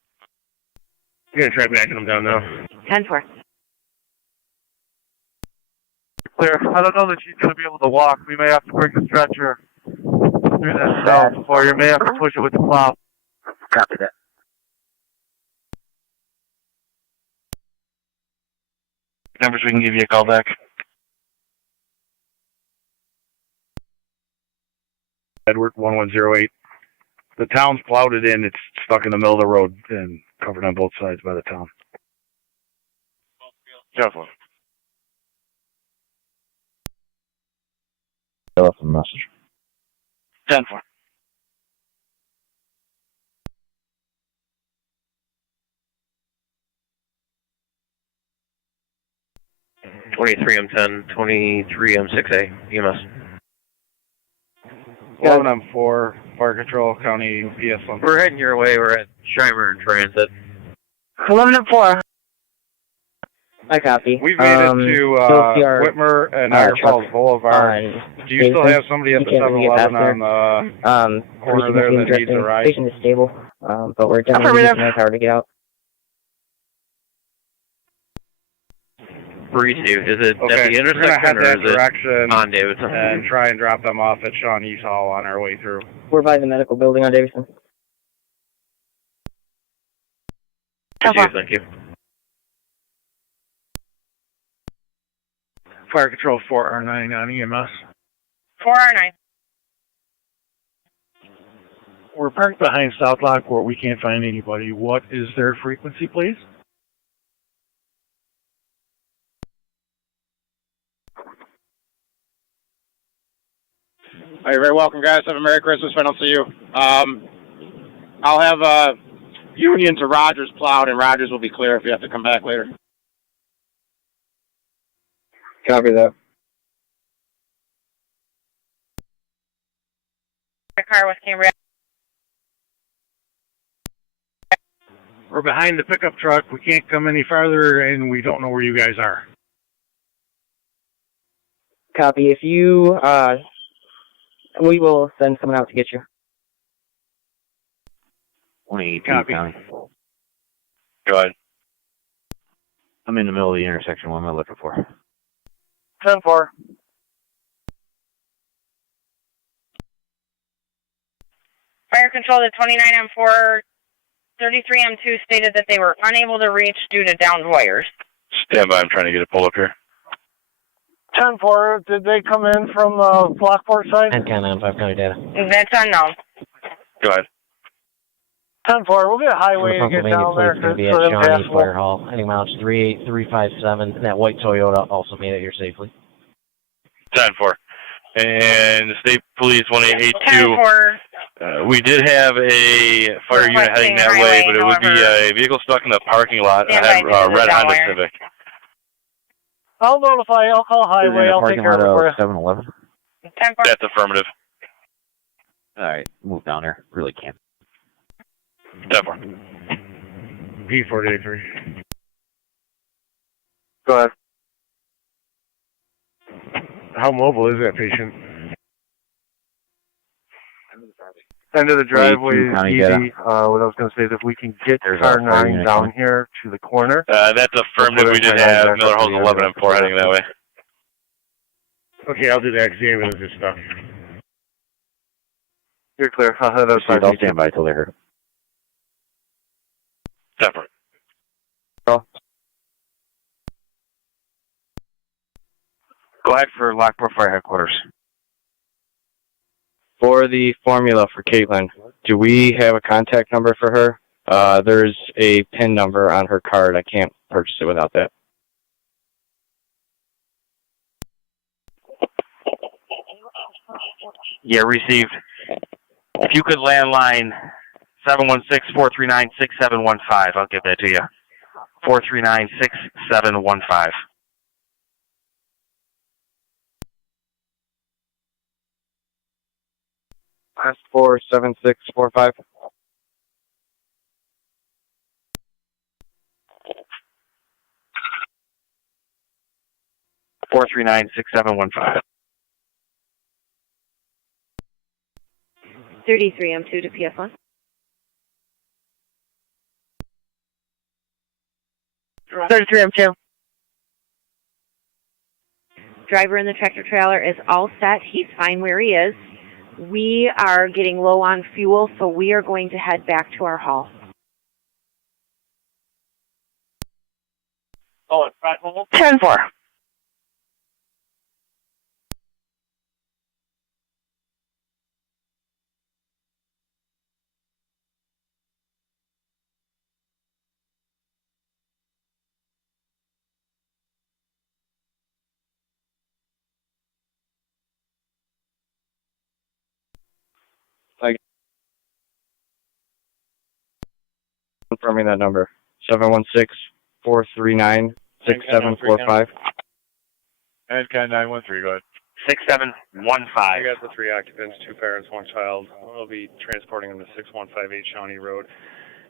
You're going to try backing them down now. 10-4. Clear. I don't know that she's going to be able to walk. We may have to bring the stretcher through that cell, or you may have to push it with the plow. Copy that. Numbers we can give you a call back. Edward 1108. The town's plowed it in. It's stuck in the middle of the road and covered on both sides by the town. Definitely. I left a message. 10-4. M10, 23M6A, EMS. 11M4, Fire Control, County PS1. We're heading your way. We're at Schreiber in Transit. 11-4. I copy. We've made it to Whitmer and Niagara Falls Boulevard. Do you still have somebody at the 7-Eleven on the corner there that needs a ride? Station is stable, but we're definitely using our power to get out. Received. Is it at the intersection we're gonna head or that is it direction on Davidson? and try and drop them off at Shawnee's Hall on our way through. We're by the medical building on Davidson. Thank you. Fire Control 4R9 on EMS. 4R9. We're parked behind South Lockport. We can't find anybody. What is their frequency, please? Oh, you're very welcome, guys. Have a Merry Christmas if I don't see you. I'll have Union to Rogers plowed, and Rogers will be clear if you have to come back later. Copy that. The car with Cambria. We're behind the pickup truck. We can't come any farther, and we don't know where you guys are. Copy. If you, we will send someone out to get you. 182 Copy. County. Go ahead. I'm in the middle of the intersection. What am I looking for? 10-4. Fire control to 29M4, 33M2 stated that they were unable to reach due to downed wires. Stand by. I'm trying to get it pulled up here. 10-4, did they come in from the Lockport side? 10-10 5 County data. That's unknown. Go ahead. 10-4, we'll get a highway to get down there. It's going to be at Shawnee Fire Hall. Heading miles 38357. And that white Toyota also made it here safely. 10-4. And the State Police 1882. 10-4. We did have a fire unit heading that way, but it would be a vehicle stuck in the parking lot. I had a red Honda Civic. I'll notify you. I'll call highway. I'll take care of it for you. 7-Eleven. 10-4. That's affirmative. Alright, move down there. Really can't. 10-4. P483. Go ahead. How mobile is that patient? End of the driveway is County easy. data. What I was going to say is if we can get There's car our fire 9 unit down coming. here to the corner. That's affirmative. We did have Miller Hose 11 and 4 heading that way. Okay, I'll do that because the ambulance is stuck. You're clear. I'll head outside. I'll stand by till they're here. 10-4. Go ahead for Lockport Fire Headquarters. For the formula for Caitlin, do we have a contact number for her? There's a PIN number on her card. I can't purchase it without that. Yeah, received. If you could landline 716-439-6715, I'll give that to you. 439-6715. Last 47645. Four 439-6715. 33M2 to PS1. Driver in the tractor trailer is all set. He's fine where he is. We are getting low on fuel, so we are going to head back to our hall. Oh, it's back. 10-4. Confirming that number. 716-439-6745. NCAT 913, go ahead. 6715. I got the 3 occupants, 2 parents, 1 child. We'll be transporting them to 6158 Shawnee Road.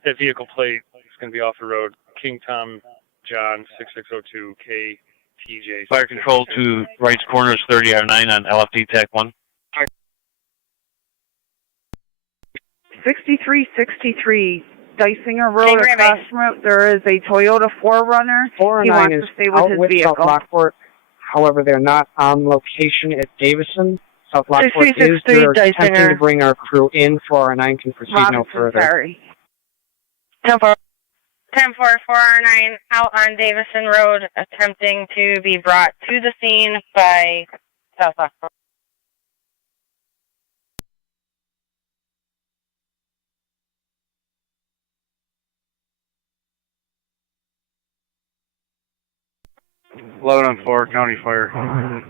That vehicle plate is going to be off the road. King Tom John 6602 KTJ. Fire control to right's corner is 30R9 on LFD TAC 1. 6363 Dysinger Road across from it. There is a Toyota 4Runner. He wants to stay with his vehicle. South Lockport. However, they're not on location at Davison. South Lockport is they're attempting to bring our crew in for our 9 can proceed no further. Sorry. 10-4, 4R9 out on Davison Road, attempting to be brought to the scene by South Lockport. on 4, County Fire.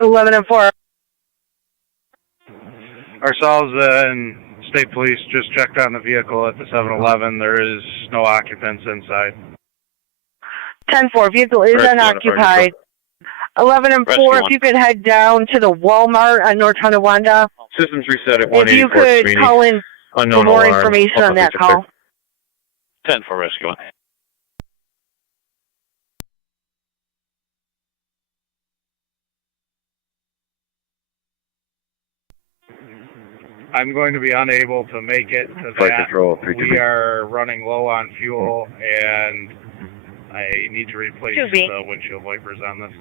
11-4. Ourselves and State Police just checked on the vehicle at the 7-Eleven. There is no occupants inside. 10-4, vehicle is unoccupied. 11-4, if you could head down to the Walmart on North Tonawanda. Systems reset at 184. If you could call in for more information on that call. 10-4 rescue. I'm going to be unable to make it to Flight that. control, We are running low on fuel, and I need to replace the windshield wipers on this.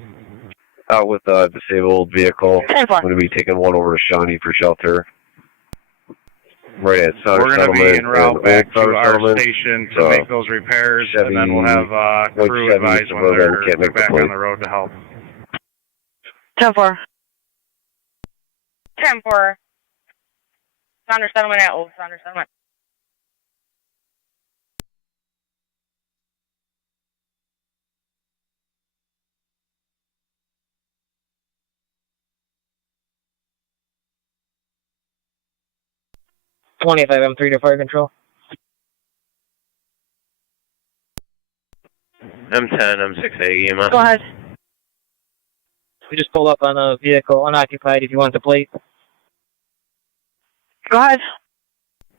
Out with a disabled vehicle. I'm going to be taking one over to Shawnee for shelter. Right at Sutter We're going to be en route back to our station to make those repairs, and then we'll have crew advise when they're back on the road to help. 10-4. 10-4. Sounder settlement at Old Sounder settlement. M3 to fire control. M10, M6A, EMS. Go ahead. We just pulled up on a vehicle unoccupied if you want the plate. Go ahead.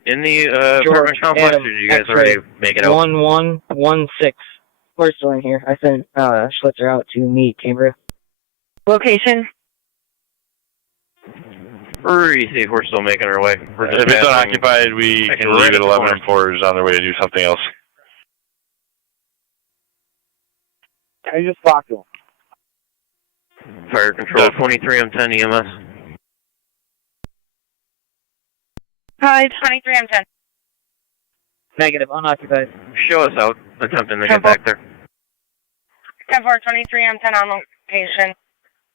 In the apartment complex, or did you guys already make it out? 1116. We're still in here. I sent Schlitzer out to meet Cambria. Location? Pretty safe. We're still making our way. If it's unoccupied, we can leave at 11-4 is on their way to do something else. I just blocked him. Fire control 23 M10 EMS. Hi. 23 M10. Negative, unoccupied. Show us out. Attempting to get back there. 10-4, 23 M10 on location.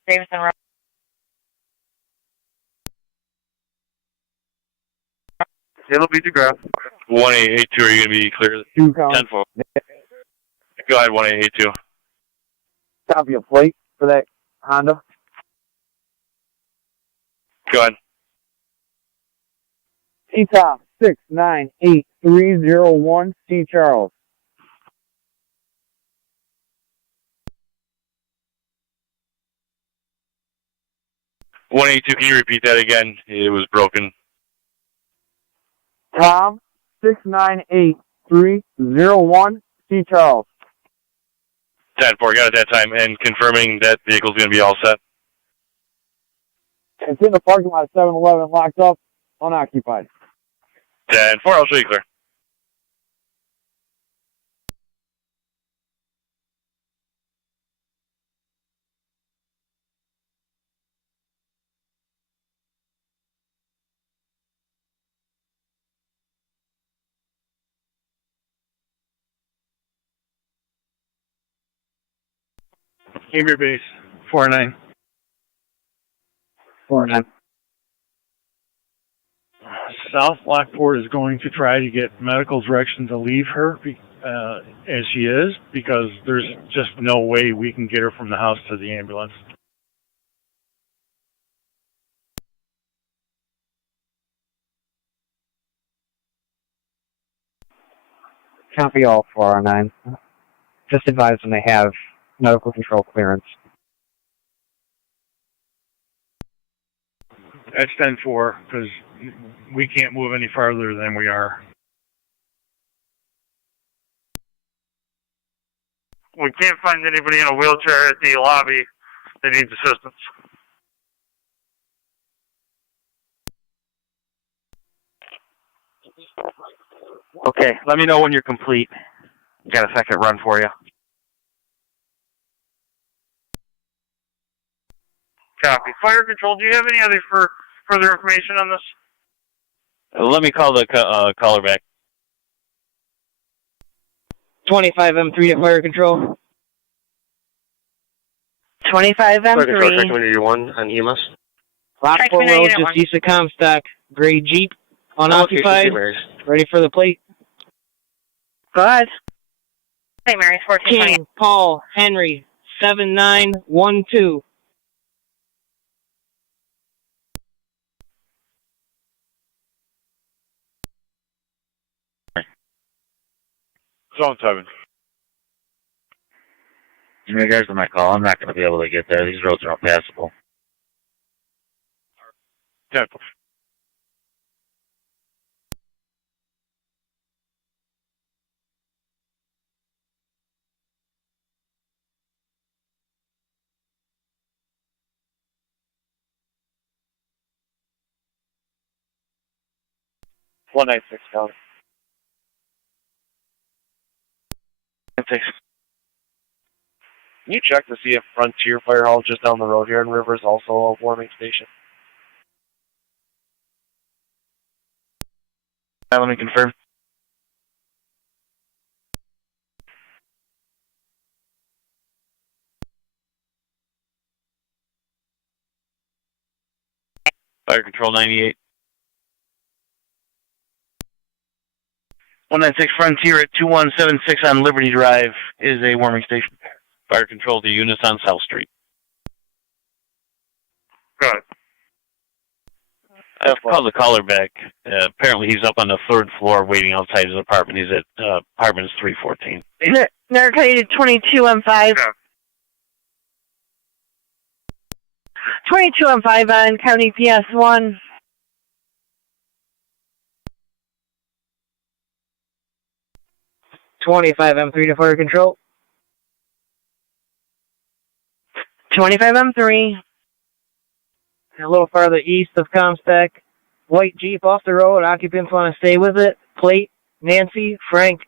Davison Road. It'll be the graph. 1882, are you going to be clear? 10-4. Go ahead, 1882. Copy a plate for that Honda. Go ahead. T-Top 698301 C. Charles. Can you repeat that again? It was broken. Tom 698301 C. Charles. 10-4, got it that time, and confirming that vehicle's going to be all set. It's in the parking lot of 7-Eleven, locked up, unoccupied. 10-4, I'll show you clear. Cambria Base 49. 49. South Lockport is going to try to get medical direction to leave her as she is, because there's just no way we can get her from the house to the ambulance. Copy all 4R9. Just advise when they have medical control clearance. That's 10-4, because we can't move any farther than we are. we can't find anybody in a wheelchair at the lobby that needs assistance. Okay, let me know when you're complete. Got a second run for you. Copy. Fire control, do you have any other further information on this? Let me call the caller back. 25 M3 to fire control. 25 Fire control, check M3. community 1 on EMS. Lockport Road, just east of Comstock. Gray Jeep, unoccupied. Ready for the plate. Go ahead. St. Mary's 1420. King Paul Henry 7912. Zone 7. In regards to my call, I'm not going to be able to get there. These roads are unpassable. 10. $196. Can you check to see if Frontier Fire Hall just down the road here in River is also a warming station? Let me confirm. Fire Control 98. 196 Frontier at 2176 on Liberty Drive is a warming station. Fire Control to units on South Street. Good. I've called the caller back. Apparently he's up on the 3rd floor waiting outside his apartment. He's at apartment 314. Narrated 22 M5. Yeah. 22 M5 on County PS1. $25 M3 to fire control. 25 M3. A little farther east of Comstock. White Jeep off the road. Occupants want to stay with it. Plate, Nancy, Frank,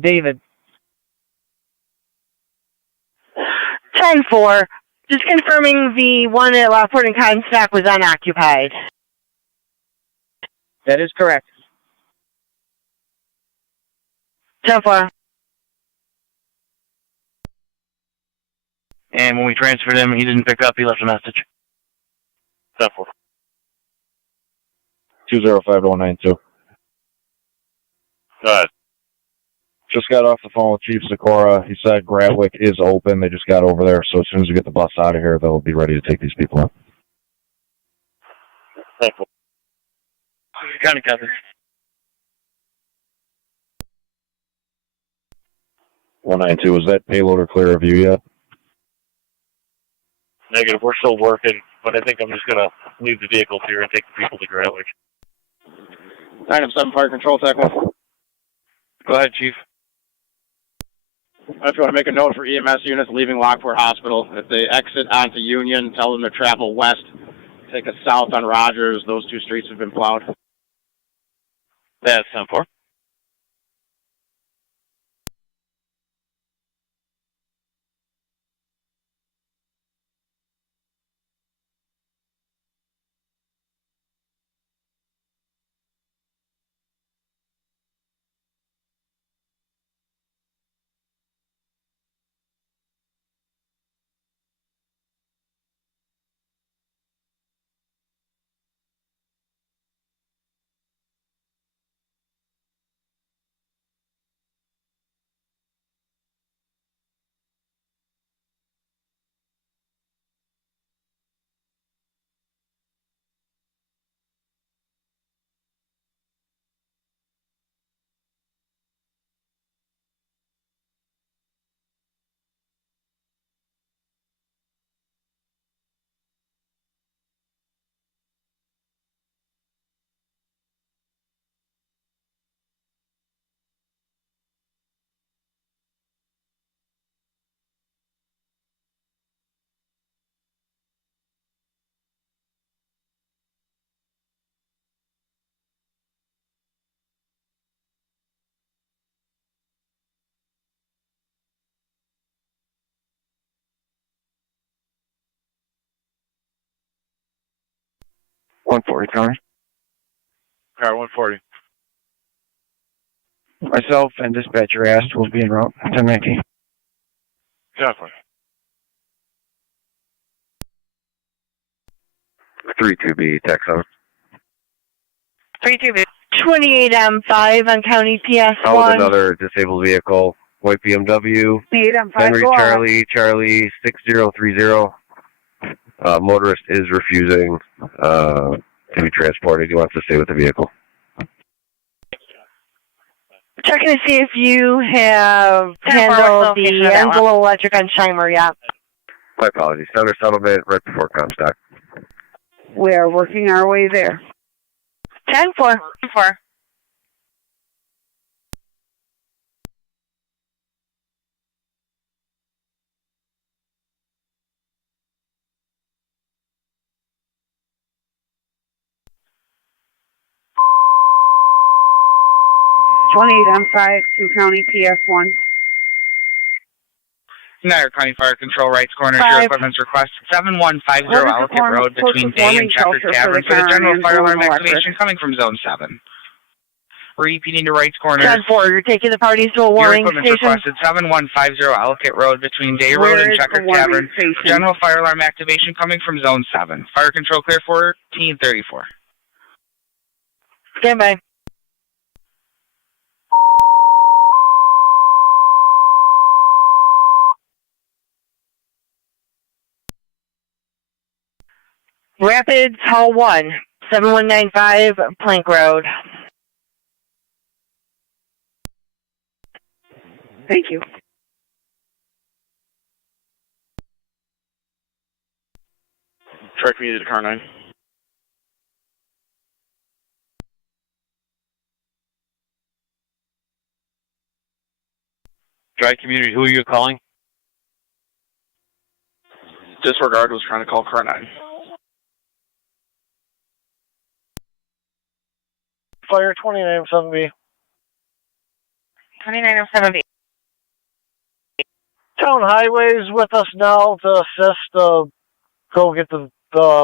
David. 10-4. Just confirming the one at Lockport and Comstock was unoccupied. That is correct. 10-4. And when we transferred him, he didn't pick up. He left a message. 10-4. 205-192. Go ahead. Just got off the phone with Chief Sikora. He said Gradwick is open. They just got over there, so as soon as we get the bus out of here, they'll be ready to take these people in. 10-4. County copy. 192, is that payloader clear of you yet? Negative. We're still working, but I think I'm just going to leave the vehicles here and take the people to Gradwick. 9-7 Fire Control, Tech 1. Go ahead, Chief. I just want to make a note for EMS units leaving Lockport Hospital. If they exit onto Union, tell them to travel west. Take us south on Rogers. Those 2 streets have been plowed. That's 10-4. 140, County. Car 140. Myself and dispatcher asked will be en route. 1019. 10-4. 32B, TAC 7. 32B. 28M5 on County PS1. That was another disabled vehicle. White BMW. 28M5. Henry Charlie 6030. Motorist is refusing to be transported. He wants to stay with the vehicle. Checking to see if you have handled the Enzo Electric on Shimer yet. My apologies. Center settlement right before Comstock. We are working our way there. 10-4. 10-4. M5 to County PS1. Niagara County Fire Control, Rights Corner, your equipment's request 7150 Ellicott Road between Day and Checkers Tavern for the general fire alarm activation coming from Zone 7. Repeating to Rights Corner. 10-4, you're taking the parties to a warning your equipment's station. requested 7150 Ellicott Road between Day Road and Checkers Tavern for general fire alarm activation coming from Zone 7. Fire Control clear 1434. Stand by. Rapids Hall 1, 7195 Plank Road. Thank you. Track me to car 9. Dry community, who are you calling? Disregard was trying to call car 9. Fire 2907B. 2907B. Town Highways with us now to assist go get the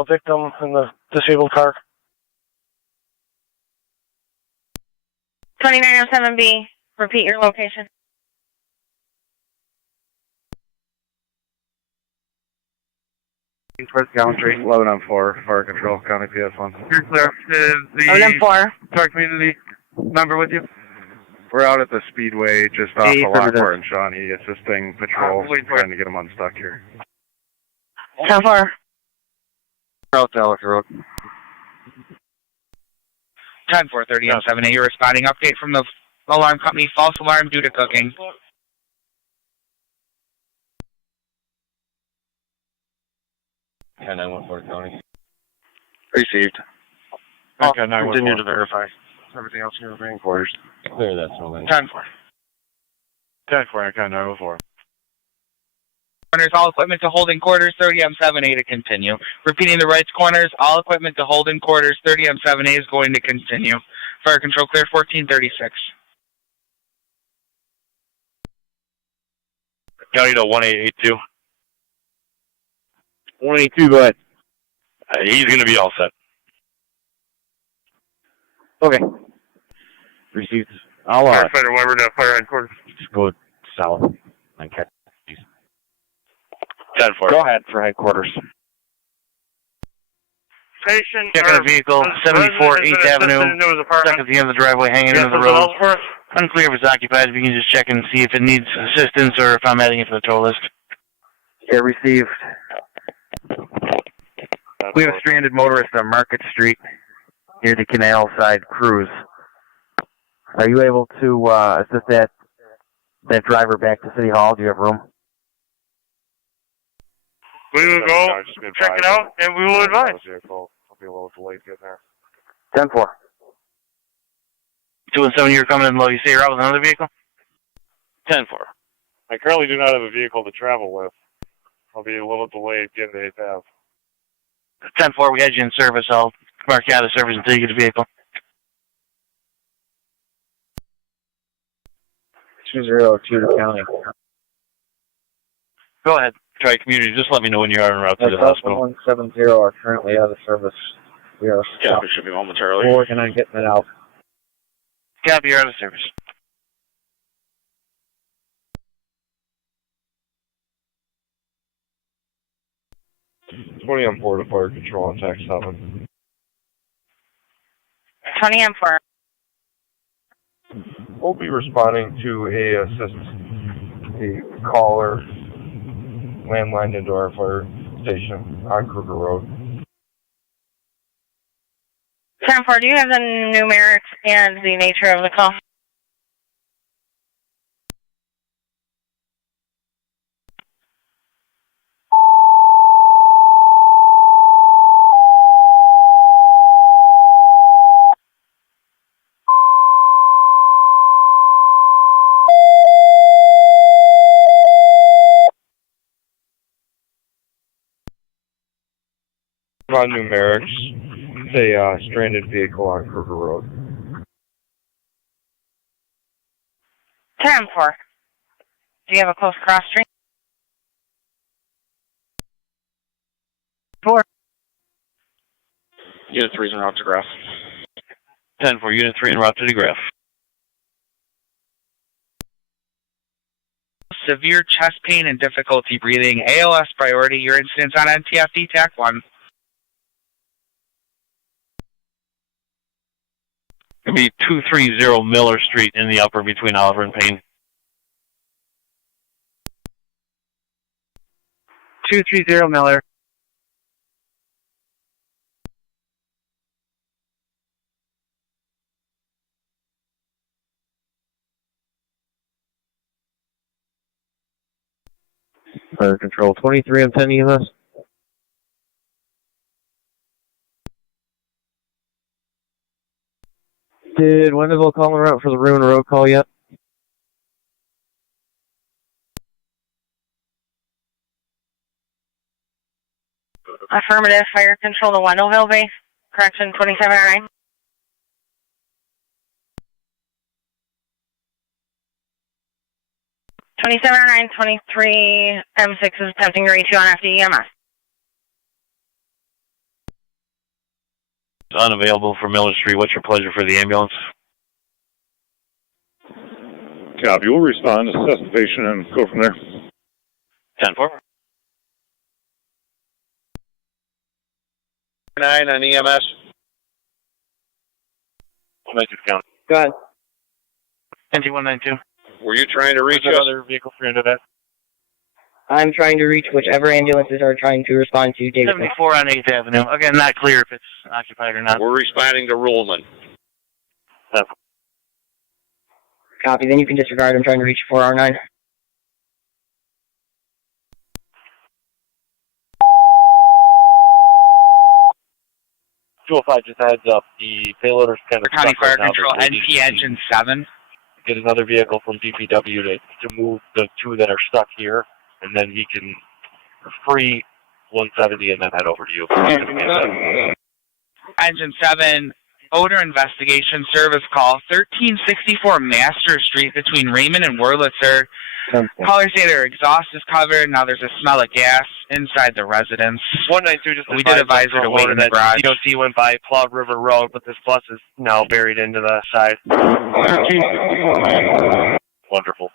victim in the disabled car. 2907B. Repeat your location. Towards Country, 11-4, Fire Control, County PS1. You're clear. Is the 11-4. Fire Community member with you? We're out at the Speedway just off of Lockport and Shawnee, assisting patrol, trying to get them unstuck here. 10-4. Out to Ellicott Road. 10-430 on 7A. You're responding. Update from the alarm company. False alarm due to cooking. Yeah, 914 County. Received. Okay, Continue to verify. Everything else in your remaining quarters. Clear that so then. 10-4. 10-4, I kind of 904. Corners, all equipment to hold in quarters, 30M7A to continue. Repeating the rights corners, all equipment to hold in quarters, 30M7A is going to continue. Fire Control clear 1436. County to 1882. 182, go ahead. He's going to be all set. Okay. Received. I'll Firefighter Weber to fire headquarters. just go south and catch. 10-4. Go ahead for headquarters. Station. Checking a vehicle, 74 8th Avenue. Stuck at the end of the driveway, hanging into the road. Unclear if it's occupied. If you can just check and see if it needs assistance or if I'm adding it to the tow list. Yeah, received. We have a stranded motorist on Market Street near the canal side cruise. Are you able to assist that driver back to City Hall? Do you have room? We will go check it out, and we will advise. I'll be a little delayed getting there. 10-4. 2 and 7, you're coming in low. You say you're out with another vehicle? 10-4. I currently do not have a vehicle to travel with. I'll be a little delayed getting to 8th Ave. 10-4, we had you in service. I'll mark you out of service until you get a vehicle. 202 to county. Go ahead. Try community, just let me know when you are en route to the hospital. 170 are currently out of service. We are Copy, should be momentarily. We're working on getting it out. Copy, you're out of service. 20 on board of fire control on TAC 7. 20 M4. We'll be responding to a assist the caller landlined into our fire station on Kruger Road. 10-4, do you have the numerics and the nature of the call? On numerics, it's a stranded vehicle on Kruger Road. 10-4, do you have a close cross street? 4. Unit 3's en route to Graph. 10-4, Unit 3 en route to the Graph. Severe chest pain and difficulty breathing. ALS priority. Your incident's on NTFD TAC 1. It'll be 230 Miller Street in the upper between Oliver and Payne. 230 Miller. Fire control 23 on 10 EMS. Did Wendell call her out for the Ruin Road call yet? Affirmative, fire control to Wendellville base. Correction, 2709. $27.09.23 M6 is attempting to reach you on FDEMS. Unavailable for Miller Street. What's your pleasure for the ambulance? Copy. We'll respond, assess the patient, and go from there. 10-4. 9 on EMS. I'll make it count. Go ahead. NT192. Were you trying to reach us? Another vehicle for into that. I'm trying to reach whichever ambulances are trying to respond to David. 74 on 8th Avenue. Again, not clear if it's occupied or not. We're responding to Ruhlman. Copy, then you can disregard. I'm trying to reach 4R9. Just a heads up, the payloader's kind of County stuck Fire right now. Control, NT Engine 7. Get another vehicle from DPW to move the two that are stuck here, and then he can free 170 and then head over to you. Engine 7, odor investigation service call, 1364 Master Street between Raymond and Wurlitzer. Callers say their exhaust is covered. Now there's a smell of gas inside the residence. 192 just we did advise her to wait in the garage. DOT went by Plowed River Road, but this bus is now buried into the side. Wonderful.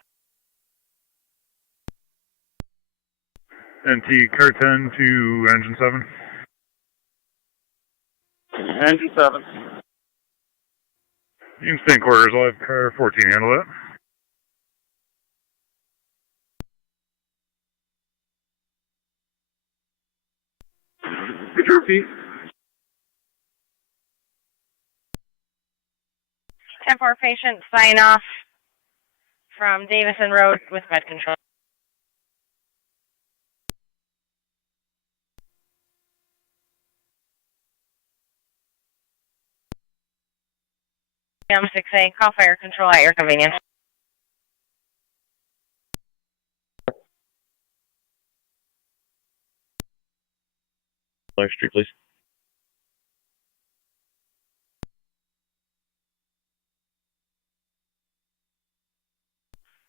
NT car 10 to engine 7. Engine 7. Instant quarters, I'll have car 14 handle that. Could you repeat? 10-4 patient sign off from Davison Road with med control. M6A, call fire control at your convenience. Miller Street, please.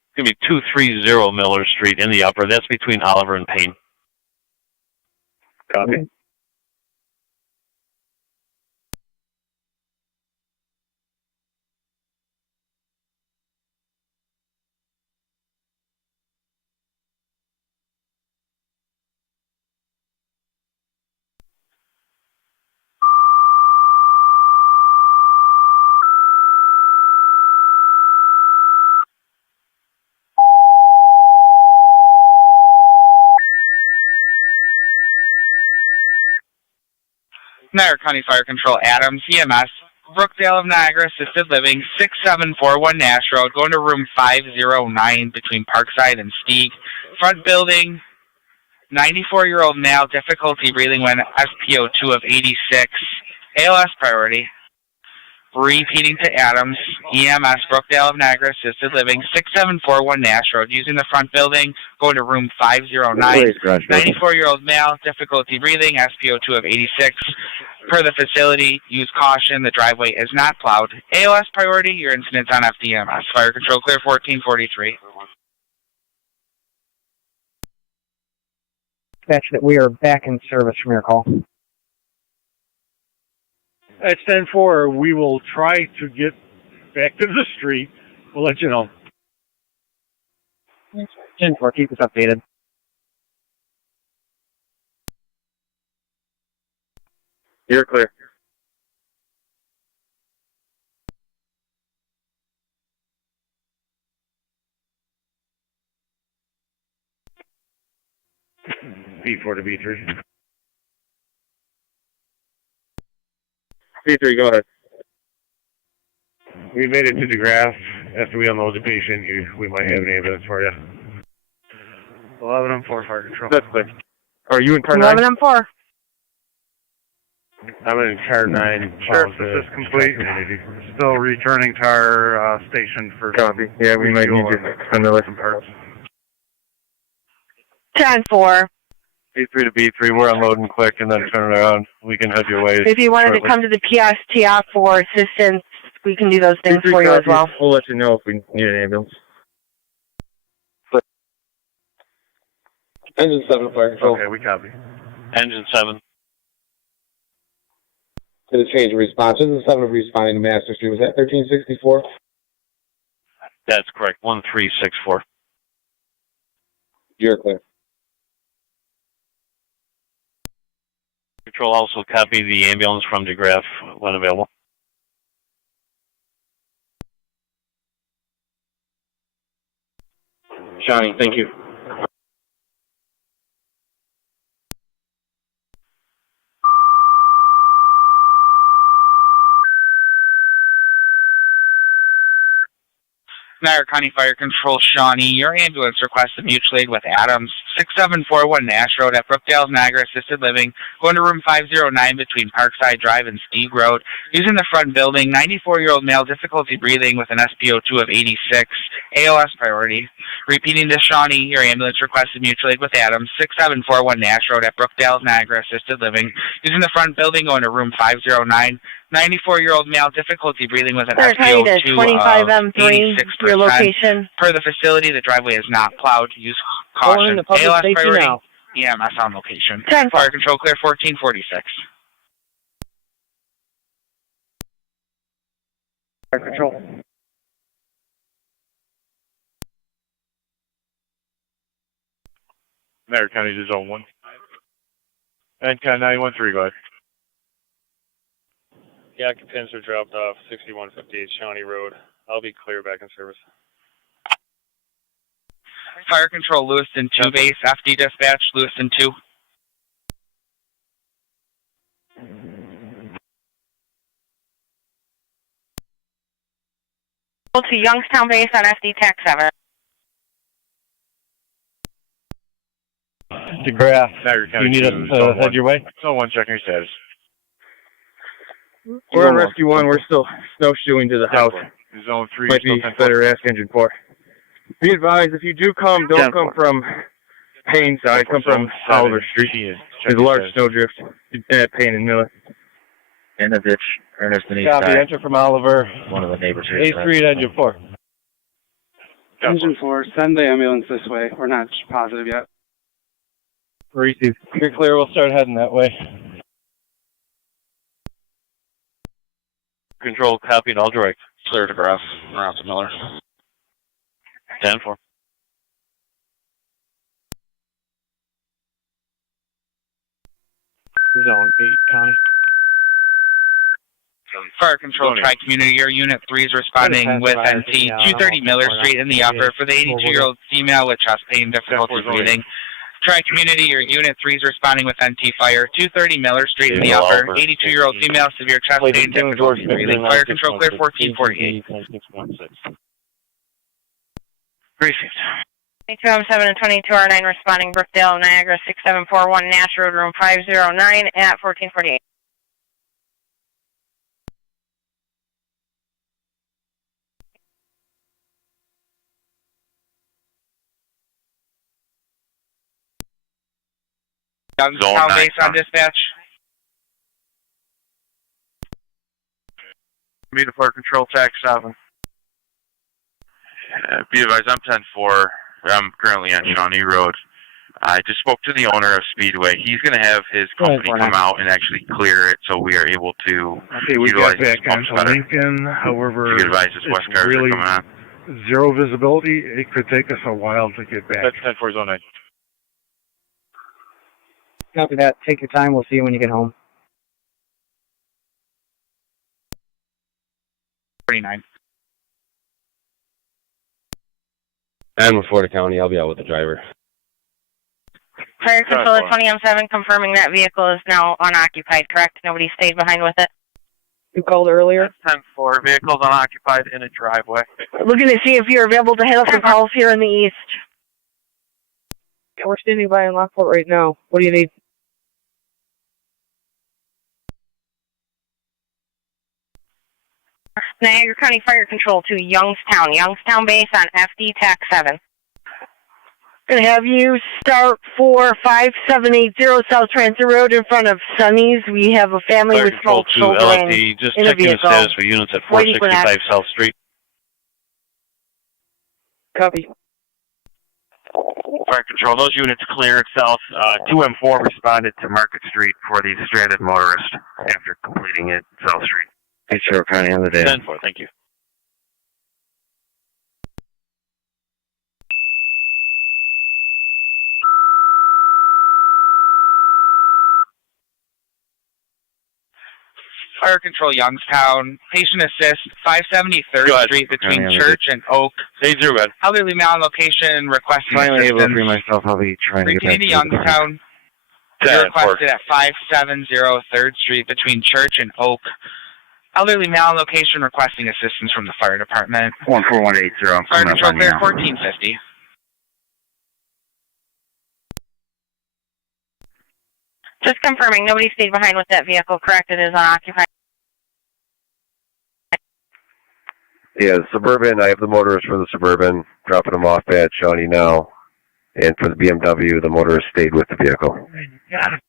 It's going to be 230 Miller Street in the upper. That's between Oliver and Payne. Copy. Niagara County Fire Control, Adams, EMS, Brookdale of Niagara, Assisted Living, 6741 Nash Road, going to room 509 between Parkside and Stieg. Front building, 94-year-old male, difficulty breathing when SpO2 of 86, ALS priority. Repeating to Adams, EMS, Brookdale of Niagara, Assisted Living, 6741 Nash Road, using the front building, going to room 509. 94-year-old male, difficulty breathing, SpO2 of 86. Per the facility, use caution, the driveway is not plowed. ALS priority, your incident's on FDMS. Fire control clear 1443. Dispatch that we are back in service from your call. It's 10-4. We will try to get back to the street. We'll let you know. 10-4, keep us updated. You're clear. B4 to B3. B3, go ahead. We made it to DeGrasse. After we unload the patient, we might have an ambulance for you. 11-4 fire control. That's clear. Are you in car 9? 11-4. I'm in car 9. Sheriff, this is complete. Still returning to our station for copy. Yeah, we might need you on the list of parts. 10-4. B3 to B3, we're unloading quick and then turn around. We can head your way. If you wanted to come to the PSTF for assistance, we can do those things B3 for you as copy. well. We'll let you know if we need an ambulance. Engine 7, fire control. Okay, we copy. Engine 7. To the change of response. Engine 7 of responding to Master Street. Was that 1364? That's correct. 1364. You're clear. Control also copy the ambulance from DeGrasse when available. Shawnee, thank you. Niagara County Fire Control, Shawnee, your ambulance requested mutual aid with Adams, 6741 Nash Road at Brookdale, Niagara Assisted Living, going to room 509 between Parkside Drive and Stieg Road. Using the front building, 94-year-old male, difficulty breathing with an SpO2 of 86, ALS priority. Repeating to Shawnee, your ambulance requested mutual aid with Adams, 6741 Nash Road at Brookdale, Niagara Assisted Living. Using the front building, going to room 509. 94-year-old male, difficulty breathing with an SpO2 25 of M3, 86%. your location. Per the facility, the driveway is not plowed. Use caution. ALS priority, now. EMS on location. 10. Fire control clear 1446. Fire control. Niagara County to Zone 1. And County 913, go ahead. The occupants are dropped off 6158 Shawnee Road. I'll be clear back in service. Fire control, Lewiston 2 base, FD dispatch, Lewiston 2. To Youngstown base on FD TAC 7. DeGrasse, Niagara County you need us to to Zone head 1. your way? Zone 1, checking your status. We're on Rescue 1. We're still snowshoeing to the house. Zone 3. Might be better ask Engine 4. Be advised, if you do come, don't come from Payne side. Come from Oliver Street. There's a large snowdrift at Payne and Miller. In the ditch, Ernest and East Copy, side. enter from Oliver. One of the neighbors here. A3 at Engine 4. Engine 4, send the ambulance this way. We're not positive yet. Receive. You're clear, we'll start heading that way. Control copied, all direct. Clear to DeGrasse. Around to Miller. 10-4. Zone 8, Connie. Fire control, tri-community, your unit 3 is responding with NT 230 Miller Street in the upper for the 82-year-old female with chest pain, difficulty breathing. Tri-Community, your Unit 3 is responding with NT Fire. 230 Miller Street in the upper. 82-year-old female, severe chest pain, difficulty breathing. Fire control clear, 1448. 22M7 and 22R9 responding. Brookdale, Niagara, 6741 Nash Road, room 509 at 1448. Youngstown base on dispatch. Middleport Control TAC 7. Be advised, I'm 10-4. I'm currently on Shawnee Road. I just spoke to the owner of Speedway. He's going to have his company come out and actually clear it so we are able to utilize this pump better. Lincoln, however, Be advised, this West cars really are coming on. zero visibility. It could take us a while to get back. That's 10-4 zone 9. Copy that. Take your time. We'll see you when you get home. 49. I'm with Florida County. I'll be out with the driver. Fire control at 20M7 confirming that vehicle is now unoccupied, correct? Nobody stayed behind with it? You called earlier? 10-4. Vehicles unoccupied in a driveway. Looking to see if you're available to handle some calls here in the east. Yeah, we're standing by in Lockport right now. What do you need? Niagara County Fire Control to Youngstown. Youngstown base on FD TAC 7. Going to have you start for 5780 South Transit Road in front of Sonny's. We have a family Fire with small Control to children LFD, just in a checking the vehicle. status for units at 465 South Street. Copy. Fire Control, those units cleared south. 2M4 responded to Market Street for the stranded motorist after completing it South Street. Hey, Sheriff County on the day. 10-4, thank you. Fire control Youngstown. Patient assist, 573rd Street between Church and Oak. Stay zero, bud. Elderly male on location requesting Finally able to free assistance. myself. I'll be trying to get back Repeating to to Youngstown. You're requested at 570 Street between Church and Oak. Elderly male on location requesting assistance from the fire department. 14180. Fire control clear, 1450. Just confirming, nobody stayed behind with that vehicle, correct? It is unoccupied. Yeah, the Suburban, I have the motorist for the Suburban, dropping them off at Shawnee now. And for the BMW, the motorist stayed with the vehicle. Got it.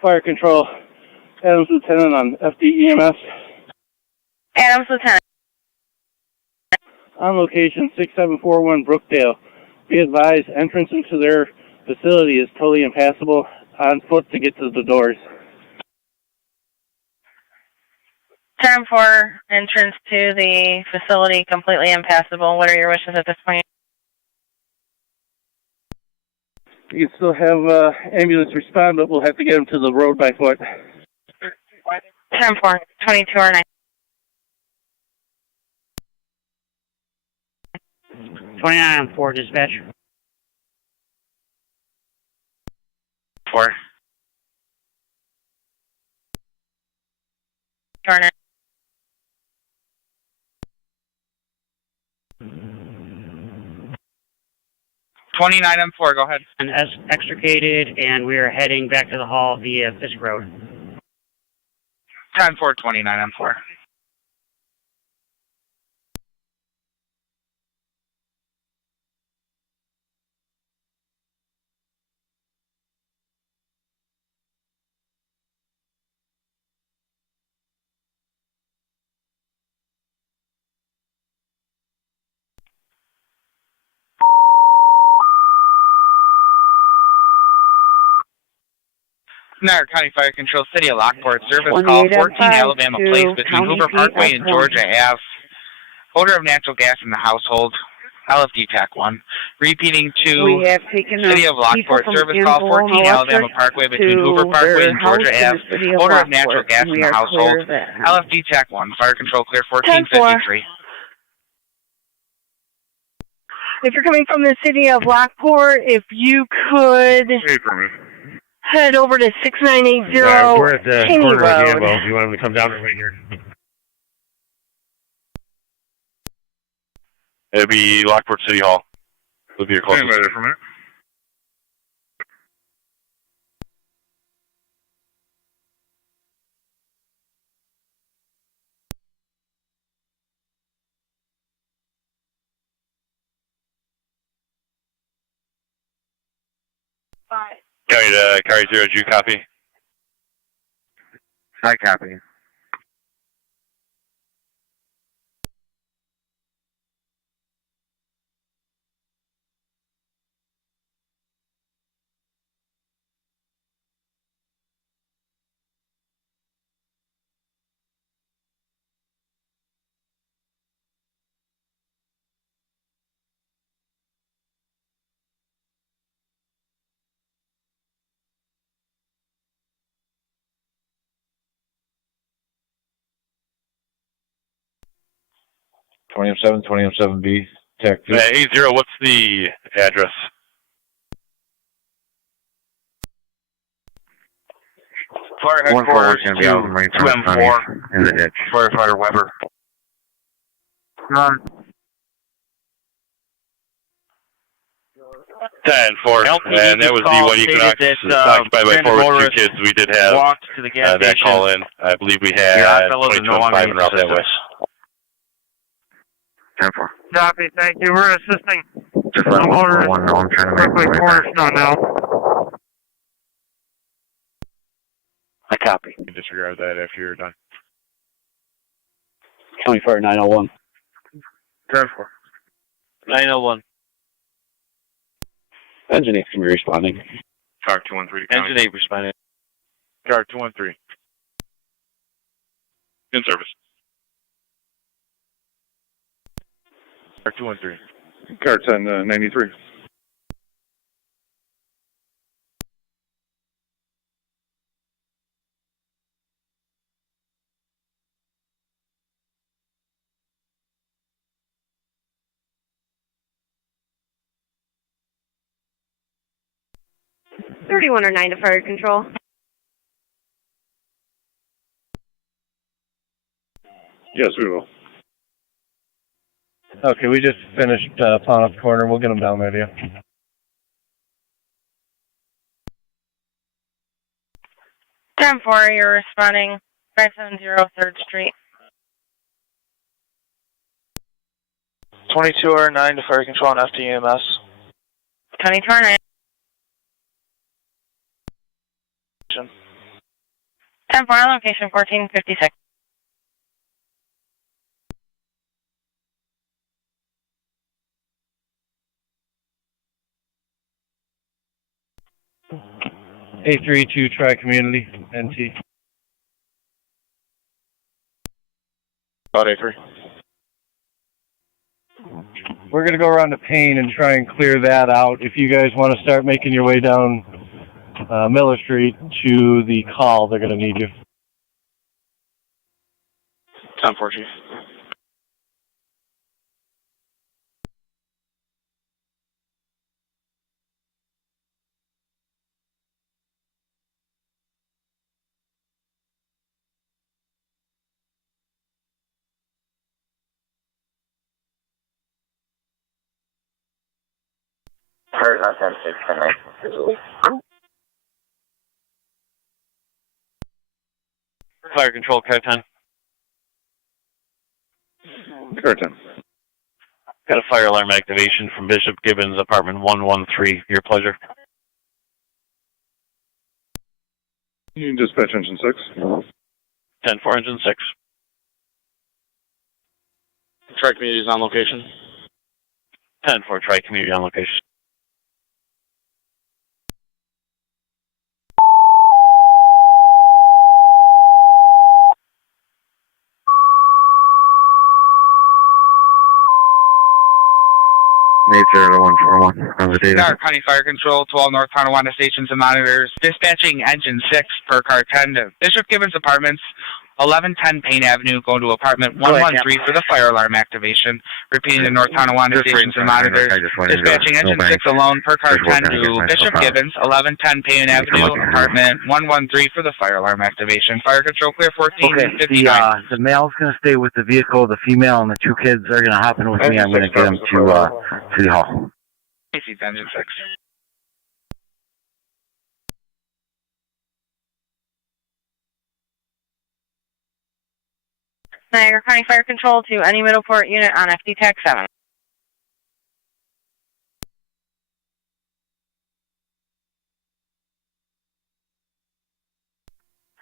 Fire Control, Adams Lieutenant on FDEMS. Adams Lieutenant. On location 6741 Brookdale. Be advised, entrance into their facility is totally impassable. On foot to get to the doors. 10-4, entrance to the facility completely impassable. What are your wishes at this point? You can still have ambulance respond, but we'll have to get them to the road by foot. 10-4, 22R9. 29-4 dispatch. 4. Turner. M4, go ahead. And as extricated, and we are heading back to the hall via Fisk Road. 10-4, 29 M4. Niagara County Fire Control, City of Lockport, service call 14 Alabama Place between Hoover Parkway and Georgia Ave. Odor of natural gas in the household. LFD TAC 1. Repeating to We have taken City of Lockport, service call 14 Alabama Parkway between Hoover Parkway and Georgia Ave. Odor of natural gas in the household. LFD TAC 1. Fire control clear 1453. If you're coming from the City of Lockport, if you could head over to 6980 we're at the Kinney corner of Road. Gamble. You want him to come down right here? It'll be Lockport City Hall. It'll be your closest. Stand by there for a minute. Carry 0, do you copy? I copy. M7, 20M7B, TAC 2. 80, what's the address? Fire headquarters to 2M4 in the ditch. Firefighter Weber. None. 10-4, and that was the one Equinox occupied by 4 with 2 kids. We did have that call in. I believe we had 22-5 en route that way. 10-4. Copy, thank you. We're assisting. Just let one know. I'm trying to make my way back. now. I copy. You can disregard that after you're done. County Fire 901. 10-4. 901. Engine 8 can be responding. Car 213 to County. Engine 8 responding. Car 213. In service. Car 213. Car 1093. Thirty-one or 9 to fire control. Yes, we will. Okay, we just finished plowing up the corner. We'll get them down there to you. Time 4, you're responding 570 3rd Street. 22 or 9 to fire control and FDEMS. 22 or 9. 10 4, location 1456. A32 Tri-Community, NT. About A3. We're going to go around to Payne and try and clear that out. If you guys want to start making your way down Miller Street to the call, they're going to need you. 10 4, Chief. Hurt on 10-6, 10-9. Fire control, Car 10. Car 10. Got a fire alarm activation from Bishop Gibbons, apartment 113. Your pleasure. You can dispatch engine 6. 10-4, engine 6. Tri-Community is on location. 10-4, Tri-Community on location. 80141. On the data. Niagara County Fire Control to all North Tonawanda stations and monitors. Dispatching engine 6 per car 10 to Bishop Gibbons Apartments, 1110 Payne Avenue, going to apartment 113 for the fire alarm activation. Repeating to North Tonawanda stations and monitors. Dispatching engine 6 alone per car 10 to Bishop Gibbons, 1110 Payne Avenue, apartment 113 for the fire alarm activation. Fire Control clear 1459. The male's going to stay with the vehicle, the female and the 2 kids are going to hop in with me. I'm going to get them to City Hall. Casey's engine 6. Niagara County Fire Control to any Middleport unit on FD TAC 7.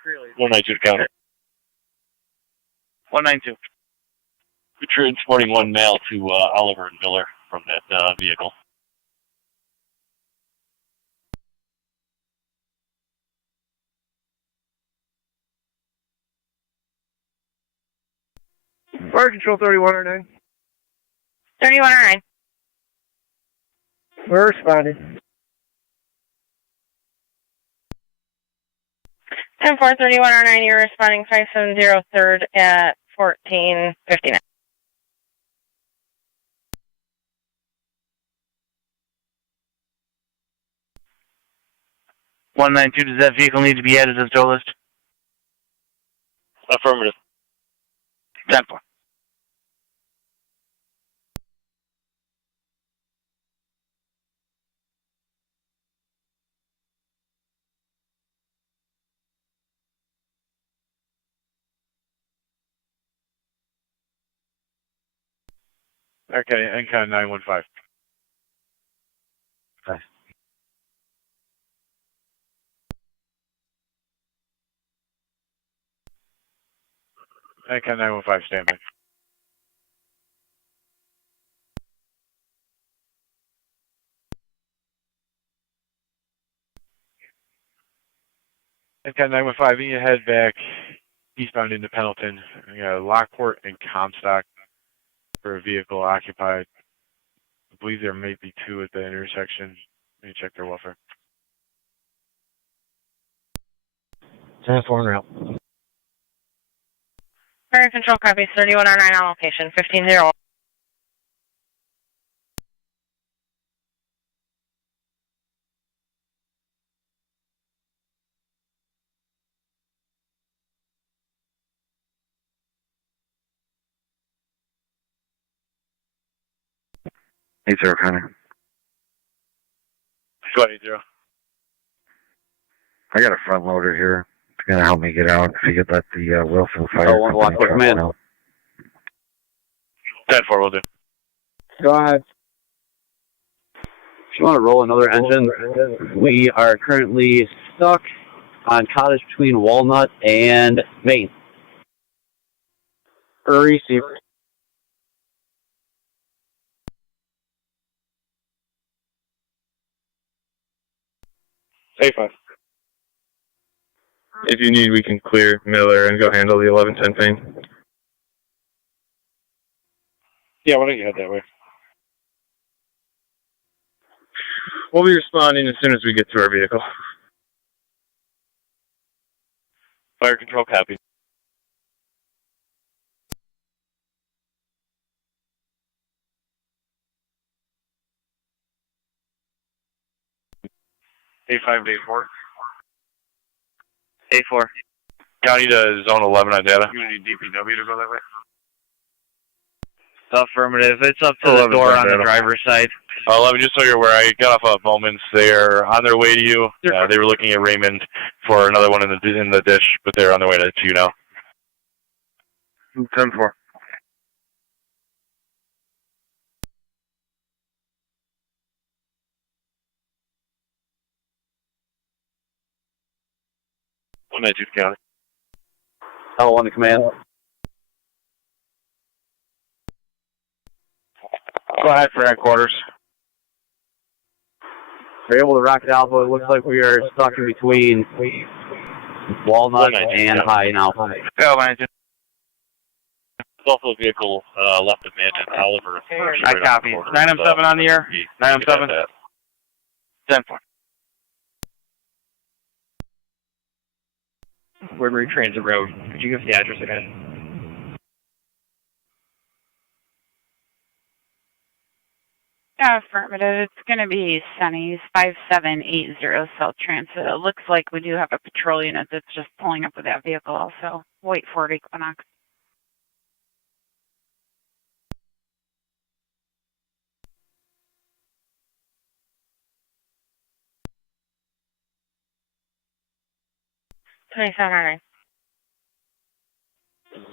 Really? 192 counter. 192. We're transporting one male to Oliver and Miller from that vehicle. Fire Control 3109. 3109. We're responding. 10-4-3109, you're responding 570 3rd at 1459. Does that vehicle need to be added as tow list? Affirmative. 10-4. Okay, NCON 915. Okay. NCON 915, stand by. NCON 915, you head back eastbound into Pendleton. We got Lockport and Comstock for a vehicle occupied. I believe there may be 2 at the intersection. Let me check their welfare. 10-4 en route. Fire Control copies 3109 on location, 15-0. Hey, sir, Connor. 20-0. I got a front loader here. It's going to help me get out. If you could let the Wilson Fire Oh, one Lockport command. 10-4 will do. Go ahead. If you want to roll another engine, we are currently stuck on cottage between Walnut and Maine. Receiver. A5. If you need, we can clear Miller and go handle the 1110 Payne. Yeah, why don't you head that way? We'll be responding as soon as we get to our vehicle. Fire Control copy. A5 to A4. A4. County to zone 11 on data. You need DPW to go that way? Affirmative. It's up to the door on the driver's side. 11, just so you're aware, I got off Moments. They're on their way to you. They were looking at Raymond for another one in the dish, but they're on their way to you now. 10-4. County. L1 to command. Go ahead for headquarters. We're able to rock it out, but it looks like we are stuck in between Walnut and High now. There's also a vehicle left abandoned Oliver. I copy. 9M7 on the air. 9M7. 10-4. Woodbury Transit Road. Could you give the address again? Affirmative. It's going to be Sunny's 5780 South Transit. It looks like we do have a patrol unit that's just pulling up with that vehicle also. Wait for it, Equinox.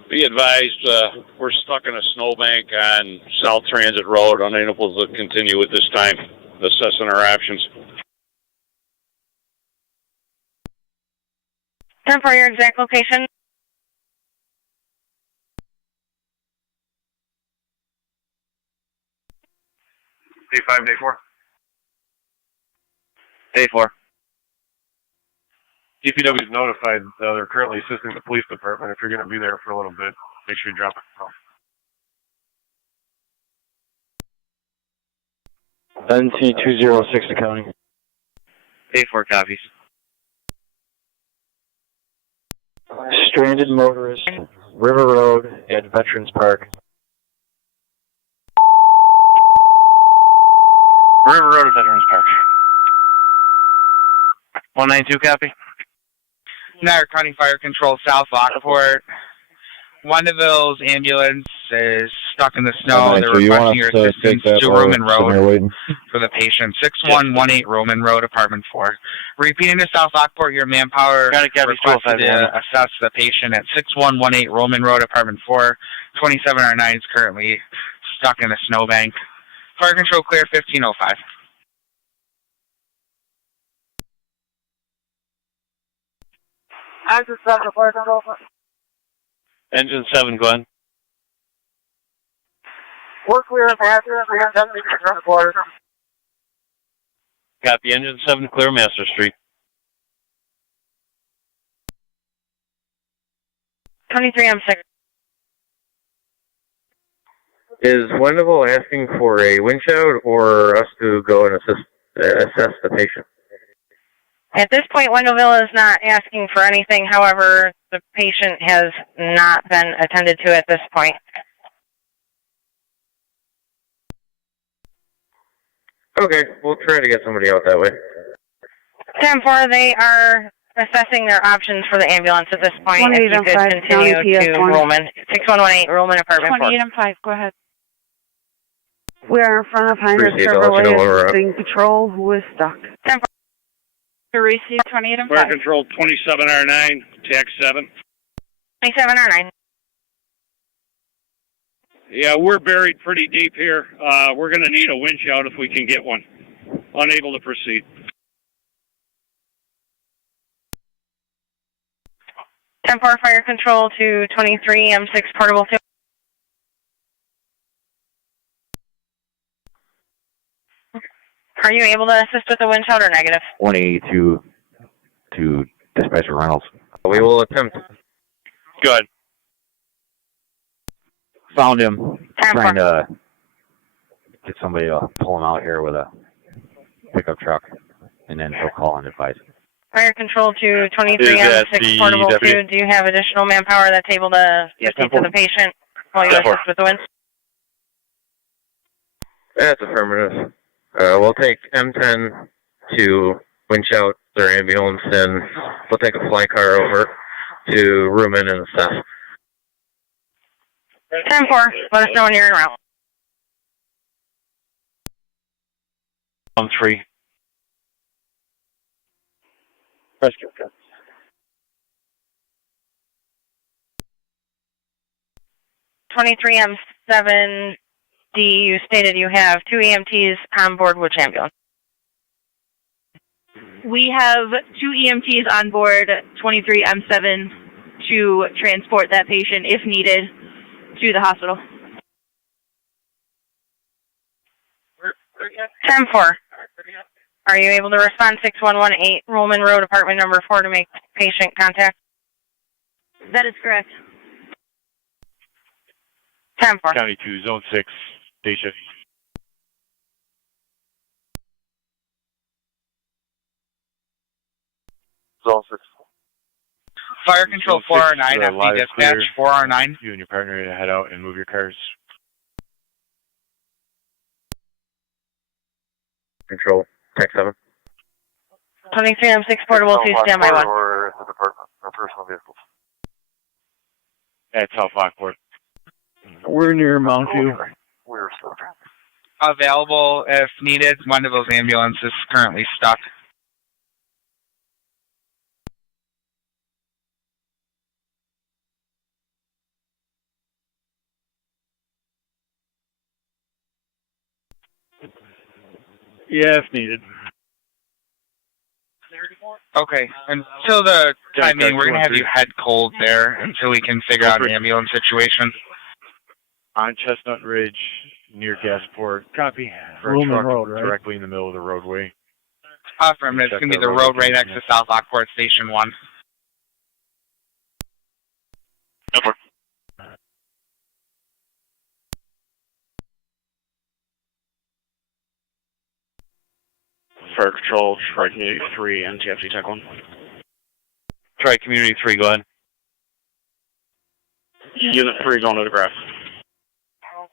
Be advised, we're stuck in a snowbank on South Transit Road, unable to continue at this time, assessing our options. 10 for your exact location. Day 5, day 4. Day 4. DPW is notified they're currently assisting the police department. If you're going to be there for a little bit, make sure you drop it off. NT206 accounting. Day 4 copies. Stranded motorist, River Road at Veterans Park. River Road at Veterans Park. 192 copy. Niagara County Fire Control, South Lockport. Wendeville's ambulance is stuck in the snow. They're requesting your assistance to Roman Road for the patient. 6118 Roman Road, Apartment 4. Repeating to South Lockport, your manpower requested to assess the patient at 6118 Roman Road, Apartment 4. 2709 is currently stuck in a snowbank. Fire Control clear, 1505. Engine 7, Fire Control. Engine 7, go ahead. We're clear of hazard. We have 7 meters around the quarter. Copy. Engine 7, clear Master Street. 23M6. Is Wendeville asking for a winch out or us to go and assess the patient? At this point, Wendellville is not asking for anything. However, the patient has not been attended to at this point. Okay, we'll try to get somebody out that way. 10-4, they are assessing their options for the ambulance at this point. If you could continue to Roman. 6118 Roman Apartment 4. 28M5, go ahead. We are in front of Heinrich Chevrolet assisting patrol who is stuck. 10-4. To receive 28M5. Fire Control 27R9, TAC 7. 27R9. Yeah, we're buried pretty deep here. We're going to need a winch out if we can get one. Unable to proceed. 10-4 Fire Control to 23M6 Portable 2. Are you able to assist with the winch out or negative? 182 to Dispatcher Reynolds. We will attempt. Good. Found him. Trying to get somebody to pull him out here with a pickup truck, and then he'll call and advise. Fire Control to 23M6 Portable 2. Do you have additional manpower that's able to proceed to the patient while you assist with the winch? That's affirmative. We'll take M10 to winch out their ambulance, and we'll take a fly car over to Rumen and assess. 10-4, let us know when you're en route. 3. Rescue. 23M7D, you stated you have 2 EMTs on board which ambulance? We have 2 EMTs on board 23M7 to transport that patient, if needed, to the hospital. 10-4. Are you able to respond 6118 Roman Road, apartment number 4 to make patient contact? That is correct. 10-4. County 2, Zone 6, Day shift. Zone 6. Fire control 409, FD dispatch 409. You and your partner to head out and move your cars. Control, TAC 7. 23 M6 portable 2, standby 1. Or at the department, or personal vehicles. At South Lockport. We're near Mount View. We're stuck. Available if needed. One of those ambulances is currently stuck. Yeah, if needed. Okay, until the timing, we're going to have you head cold there until we can figure out an ambulance situation. On Chestnut Ridge, near Gasport. Copy. For a Roman truck Road, right? directly in the middle of the roadway. Affirmative. It's going to be the road right next to South Lockport Station 1. Over. Fire Control, Tri Community 3, NTFC Tech 1. Try Community 3, go ahead. Unit 3 going to the graph.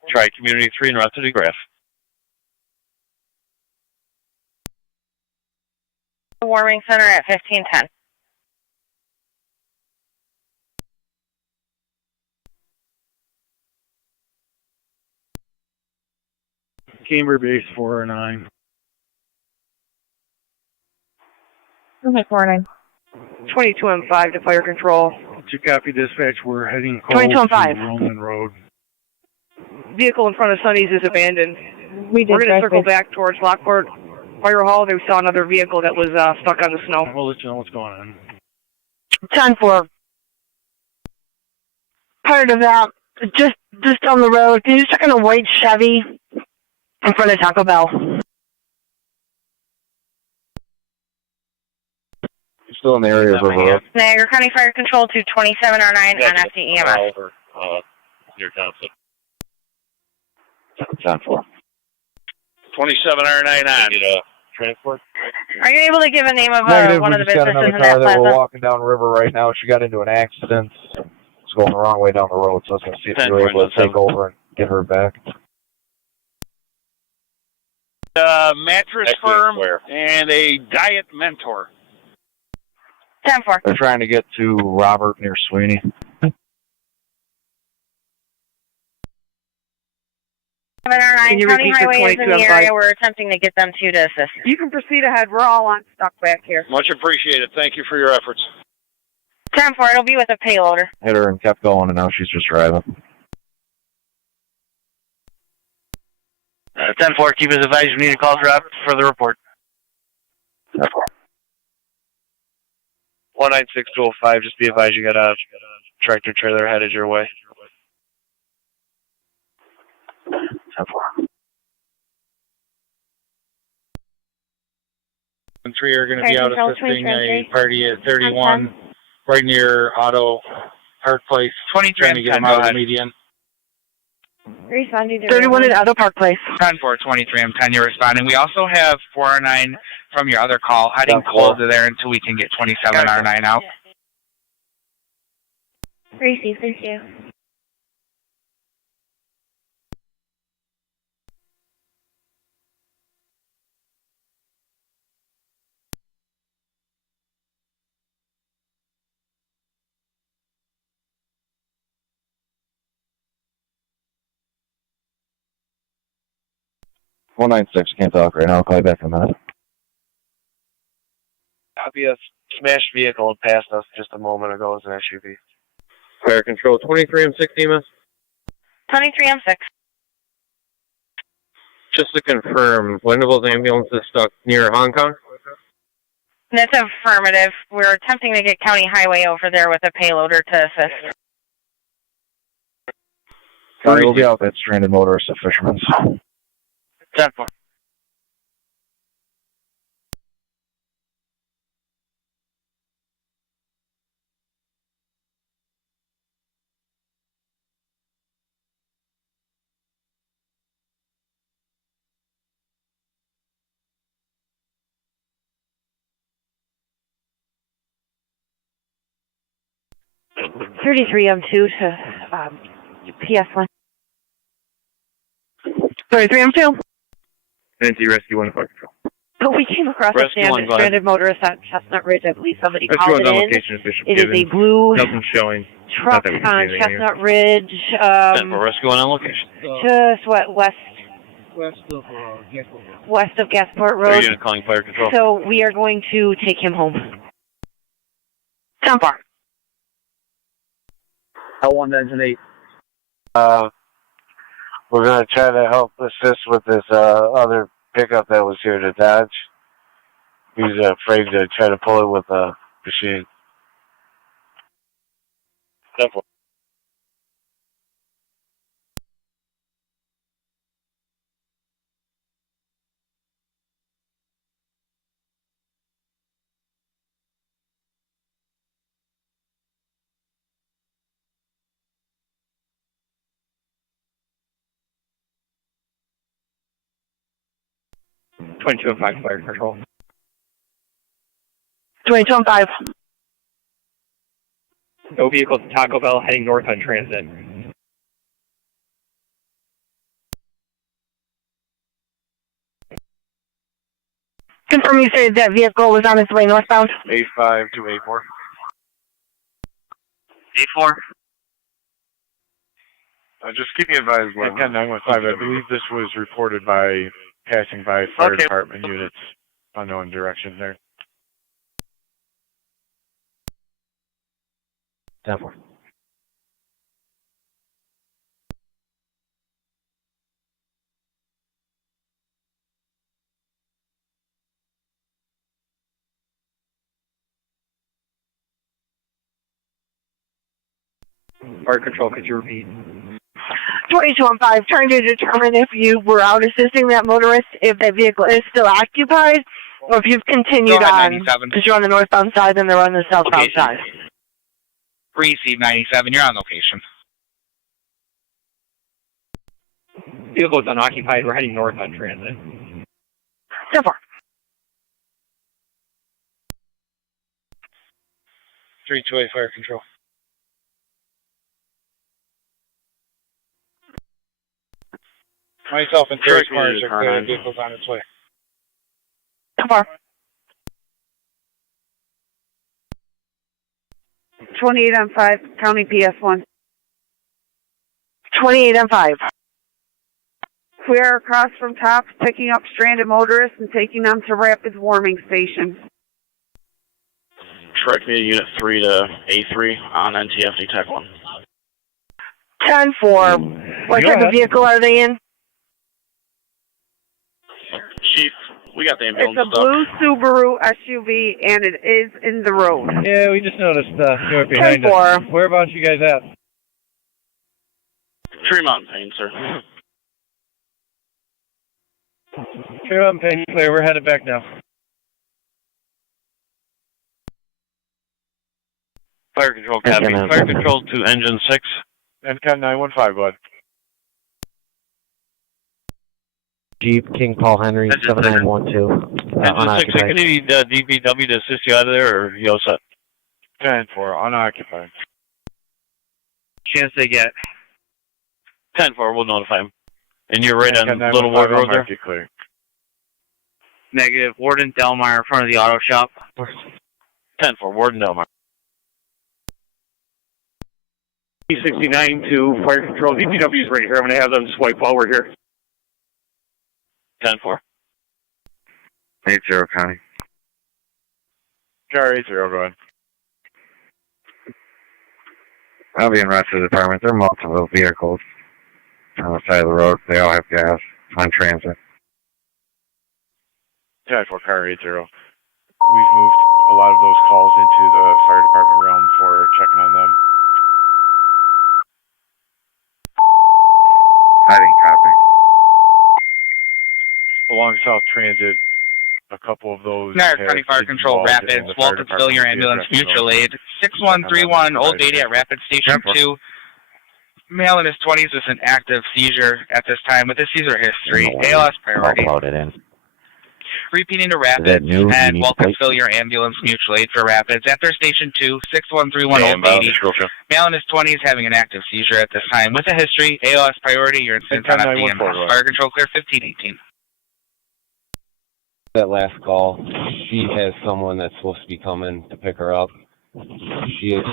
Try Community 3 and route to the graph. Warming center at 1510. Cambridge base 409. Okay, 49. 22 M5 to fire control. To copy dispatch, we're heading cold 22 to M5. Roman Road. Vehicle in front of Sunny's is abandoned. We did We're going to circle breakfast. back towards Lockport Fire Hall. They saw another vehicle that was stuck on the snow. We'll let you know what's going on. 10-4. Part of that, just down the road, can you check on a white Chevy in front of Taco Bell? Still in the area of River Road. Niagara County Fire Control to 2709 on FDEMS. Over, near Thompson. 10-4. 2709 on. Transport? Are you able to give a name of Negative, one we of the just got businesses another in car that that we're plaza? walking down the river right now. She got into an accident. It's going the wrong way down the road, so I was going to see if you were able to take over and get her back. Mattress Firm and a Diet Mentor. 10-4. They're trying to get to Robert near Sweeney. 709 County Highway is in the area. We're attempting to get them to assist. You can proceed ahead. We're all on stock back here. Much appreciated. Thank you for your efforts. 10-4. It'll be with a payloader. Hit her and kept going, and now she's just driving. 10-4, keep us advised. We need a call drop for the report. 10-4. 196-205, just be advised you got a tractor trailer headed your way. 10-4. And 3 are going to be out assisting a party at 31, right near Auto Park Place. 23 trying to get them out of the median. Responding to 31 at Auto Park Place. 10-4, 23 M10, you're responding. We also have 409 from your other call, heading cold to there until we can get 27R9 out. Receive, thank you. Can't talk right now. I'll call you back in a minute. Copy a smashed vehicle passed us just a moment ago as an SUV. Fire Control, 23 M6 EMS. 23 M6. Just to confirm, one of those ambulances stuck near Hong Kong? That's affirmative. We're attempting to get County Highway over there with a payloader to assist. County will be out that stranded motorist at Fisherman's. 10-4. 33M2 to PS1. 33M2. NT Rescue 1 Fire Control. So we came across a stranded motorist on Chestnut Ridge. I believe somebody called it in. Location, It is a blue nothing showing. truck on Chestnut Ridge. Rescue 1 on location. Just what, west of Gasport Road. Unit calling fire control. So we are going to take him home. Sound far. L1 Engine 8. We're going to try to help assist with this other pickup that was here to Dodge. He's afraid to try to pull it with a machine. Definitely. Twenty-two and 5 fire control. 22 and 5. No vehicles at Taco Bell heading north on transit. Confirm you said that vehicle was on its way northbound. A5 to A4. A4. Just keep me advised. 915, I believe this was reported by passing by fire department units, unknown direction there. 10-4. Fire control, could you repeat? 22 and 5, trying to determine if you were out assisting that motorist, if that vehicle is still occupied, or if you've continued on, because you're on the northbound side and they're on the southbound side. Receive 97, you're on location. Vehicle is unoccupied, we're heading north on transit. So far. 328 fire control. Myself and Terry Mars are clear. Vehicles on its way. So far. 28 on 5, County PS1. 28 on 5. We are across from Tops, picking up stranded motorists and taking them to Rapids Warming Station. Direct me to Unit 3 to A3 on NTFD Tech 1. 10-4. What type of vehicle are they in? Chief, we got the ambulance. It's a blue Subaru SUV, and it is in the road. Yeah, we just noticed you're behind us. Whereabouts you guys at? Tremont Payne, sir. Tremont Payne, clear. We're headed back now. Fire control, copy. Fire control to engine 6. And Cat 915, bud. Jeep, King Paul Henry, 7912. Engine 6, can you need DPW to assist you out of there, or you all set? 10-4, unoccupied. Chance they get. 10-4, we'll notify him. And you're right on Little Ward Road there? Clear. Negative. Warden Delmar in front of the auto shop. 10-4, Warden Delmar. 69 to fire control. DPW's right here. I'm going to have them swipe while we're here. 10-4. 80 County. Car 80, go ahead. I'll be in Rochester Department. There are multiple vehicles on the side of the road. They all have gas on transit. 10-4, car 80. We've moved a lot of those calls into the fire department realm for checking on them. Hiding copy. Along South Transit, a couple of those. Niagara County Fire Control, Rapids, welcome to fill your ambulance mutual aid. 6131, Old Lady at Rapid Station 2. Male in his 20s with an active seizure at this time with a seizure history. ALS priority. I'll load it in. repeating to Rapids, that new? and You welcome need fill your ambulance mutual aid for Rapids. After Station 2, 6131 Old Beatty. Male in his 20s having an active seizure at this time. With a history, AOS priority, your incident on FDM. Fire control clear 1518. That last call, she has someone that's supposed to be coming to pick her up. She is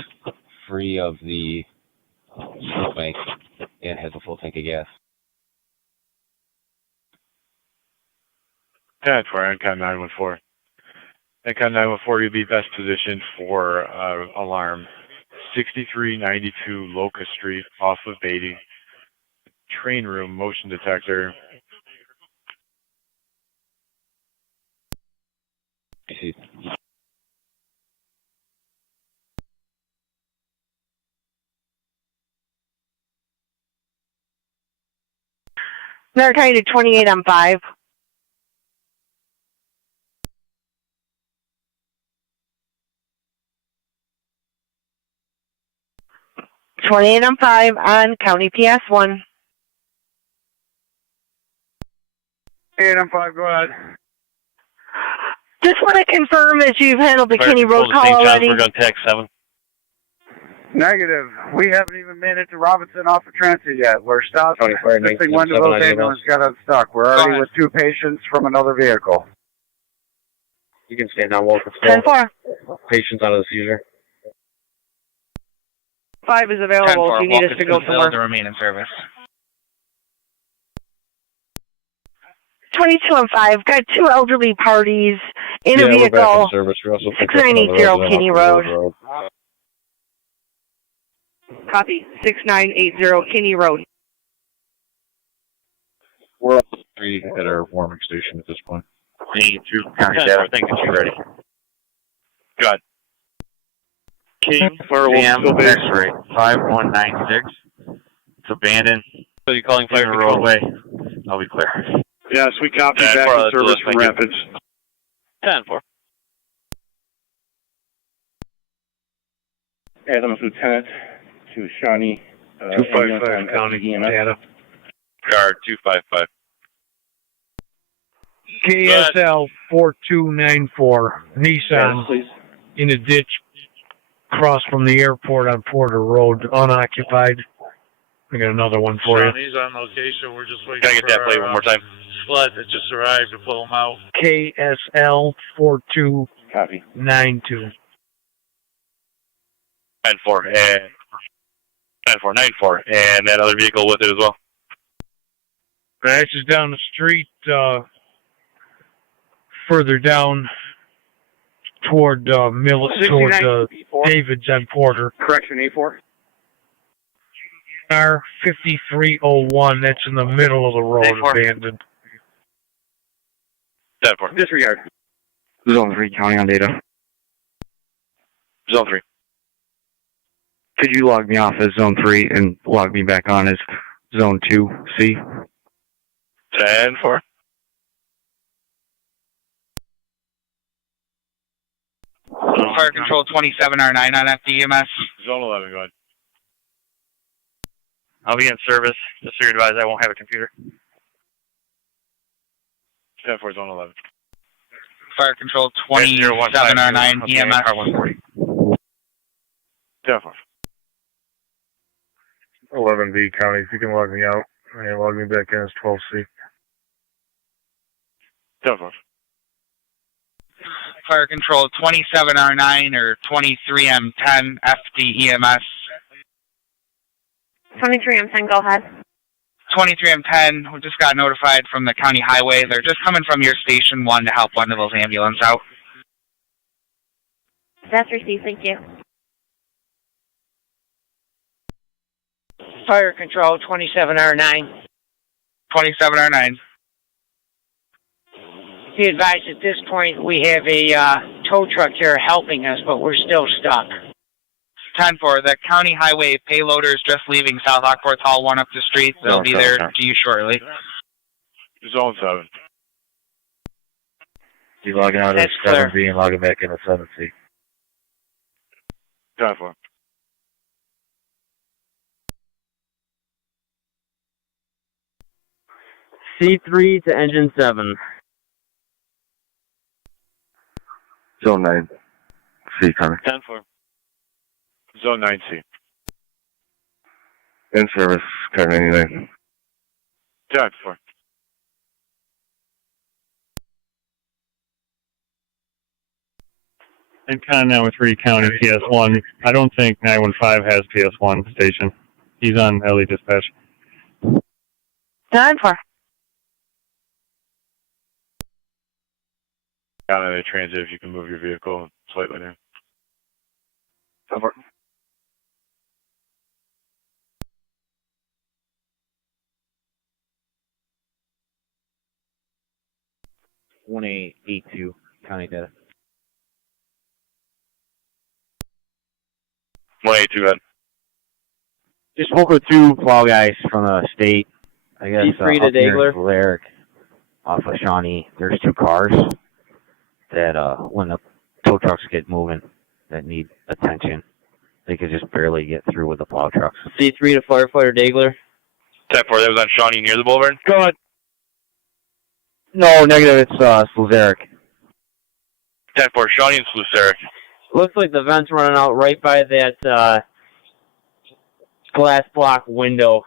free of the smoke bank and has a full tank of gas. 10 for NCON 914. NCON 914, you'll be best positioned for alarm. 6392 Locust Street off of Beatty. Train room motion detector. They're kind of 28 on 5. (28 on 5 on County PS 1). 8 on 5, go ahead. Just want to confirm that you've handled the Kinney Road call already. We're going to TAC 7. Negative. We haven't even made it to Robinson off of transit yet. We're stopped. Missing one of those ambulance got unstuck. We're already with 2 patients from another vehicle. You can stand down, Walker. 10-4. Patients out of the seizure. 5 is available if you need us to go somewhere. To remain in service. 22 on 5. Got 2 elderly parties in a vehicle. We're back in service. We're also 6980 Kinney Road. Copy. 6980 Kinney Road. We're 3 at our warming station at this point. We need 2 county data. I think it's ready. Good. King for X-ray 5196. It's abandoned. So you calling fire control? Roadway. I'll be clear. Yes, we copy back in service from Rapids. 10-4. Adams Lieutenant to Shawnee. 255 County data. Guard 255. KSL 4294 Nissan in a ditch across from the airport on Porter Road, unoccupied. I got another one for you. He's on location. We're just waiting. Can I get that plate one more time? Flood that just arrived to pull him out. KSL 4292. 10-4 and 10-4-9-4, and that other vehicle with it as well. That's just down the street, further down toward David's and Porter. Correction, A4. R 5301. That's in the middle of the road, abandoned. 10-4. Disregard. Zone 3, county on data. Zone 3. Could you log me off as Zone 3 and log me back on as Zone 2C? 10-4. Fire control 27R9 on FDMS. Zone 11, go ahead. I'll be in service. Just so you're advised, I won't have a computer. 10-4, Zone 11. Fire control 27R9 EMS. 10-4. 11B County, if you can log me out and log me back in as 12C. 10-4. Fire control 27R9 or 23M10 FDEMS. 23M10, go ahead. 23M10, we just got notified from the county highway. They're just coming from your station 1 to help one of those ambulances out. That's received, thank you. Fire control 27R9. 27R9. Be advised at this point we have a tow truck here helping us, but we're still stuck. 10-4, the county highway payloader is just leaving South Lockport Hall 1 up the street. They'll be there to you shortly. Zone 7. You logging out as 7B and logging back in as 7C. 10-4. C3 to engine 7. Zone 9. C, Connor. 10-4. Zone 9C. In service, car 99. 10-4. And Con 913 County PS1. I don't think 915 has PS1 station. He's on LE dispatch. 10-4. Down in the transit, if you can move your vehicle slightly there. 10-4. One 882 county data. 182 head. Just spoke with two plow guys from the state. I guess Free to up near Dagler. Valeric, off of Shawnee. There's two cars that when the tow trucks get moving that need attention, they could just barely get through with the plow trucks. C3 to firefighter Dagler. 10-4, that was on Shawnee near the boulevard? Go ahead. No, negative. It's Valeric. 10-4, Shawnee and Sluice. Looks like the vent's running out right by that glass block window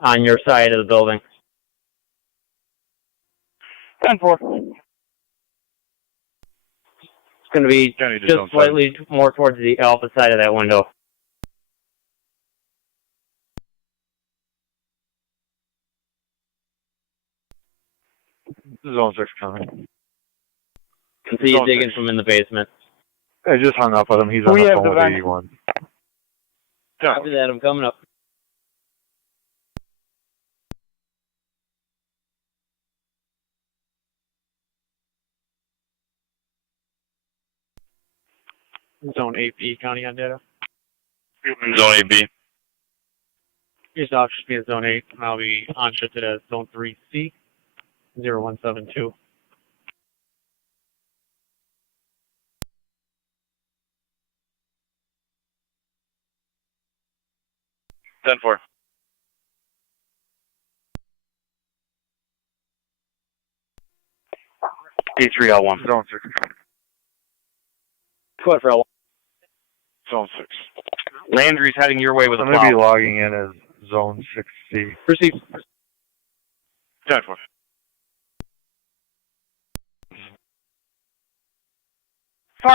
on your side of the building. 10-4. It's going to be just slightly more towards the alpha side of that window. Zone 6 coming. Can see you digging from in the basement. I just hung up with him. He's on the phone with 81. After that, I'm coming up. Zone 8B, county on data. Zone 8B. Your stop should be at Zone 8, and I'll be on shifted as Zone 3C, 0172. 10-4. D3L1. Zone 6. What for L1? Zone 6. Landry's heading your way with a I'm plow. going to be logging in as Zone 6C. Proceed. 10-4.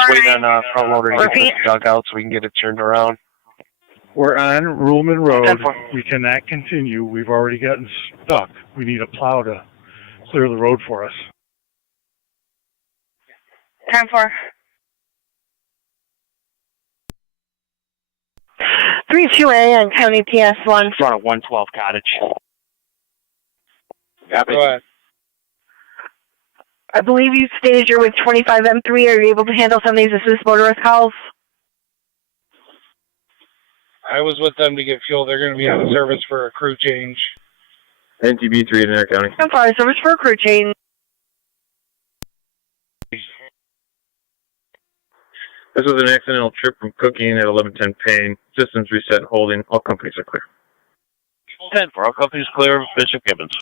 Waiting on front loader to get this dug out so we can get it turned around. We're on Ruhlman Road. 10-4. We cannot continue. We've already gotten stuck. We need a plow to clear the road for us. 10-4. 3-2A on County PS1. Front of 112 Cottage. Go ahead. I believe you stated you're with 25M3. Are you able to handle some of these assist motorist calls? I was with them to get fuel. They're going to be on service for a crew change. NTB3 in Air County. I'm sorry, service for a crew change. This was an accidental trip from Cooking at 1110 Payne. Systems reset holding. All companies are clear. 10-4, all companies clear. Bishop Gibbons.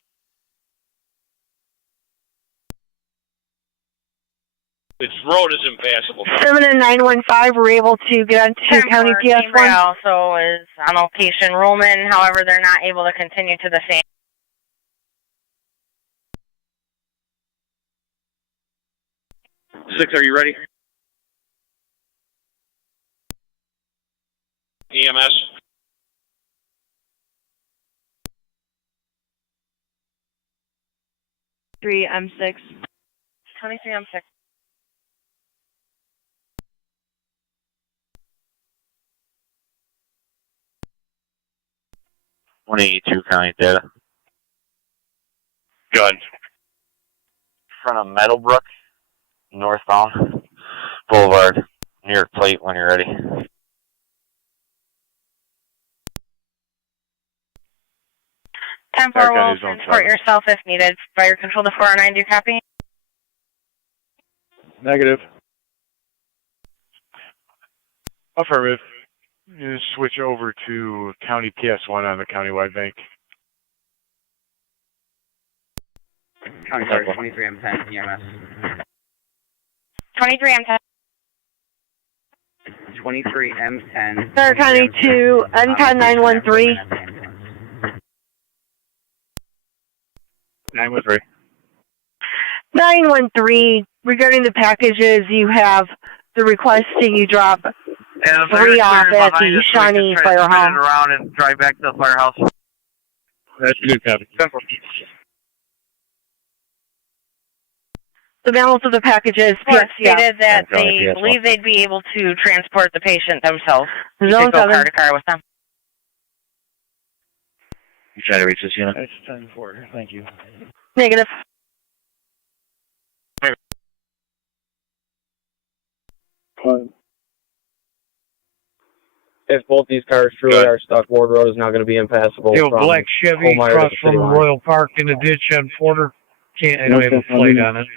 This road is impassable. 7 and 915 were able to get onto County PS1. Cambria also is on location. Roman, however, they're not able to continue to the same. 6, are you ready? EMS. M6. 23M6. .182 county data. Good. In front of Middleport, northbound Boulevard, near plate when you're ready. 10-4 will transport yourself if needed. Fire control to 409, do you copy? Negative. Affirmative. You switch over to County PS1 on the countywide bank. County 23M10 EMS. 23M10. 23 M10. Starter County 2, N10 913. 913. 913, regarding the packages, you have the requesting you drop 3 off at the Shawnee Firehouse. Turn it around and drive back to the firehouse. That's a good copy. The balance of the packages, stated that they believe they'd be able to transport the patient themselves. You Zone could go 7. car to car with them. You try to reach this unit? That's 10-4. Thank you. Negative. If both these cars truly are stuck, Ward Road is not going to be impassable. You have a black Chevy Holmeyer across to the from city line. Royal Park in the ditch on Porter. I don't have a plate on it.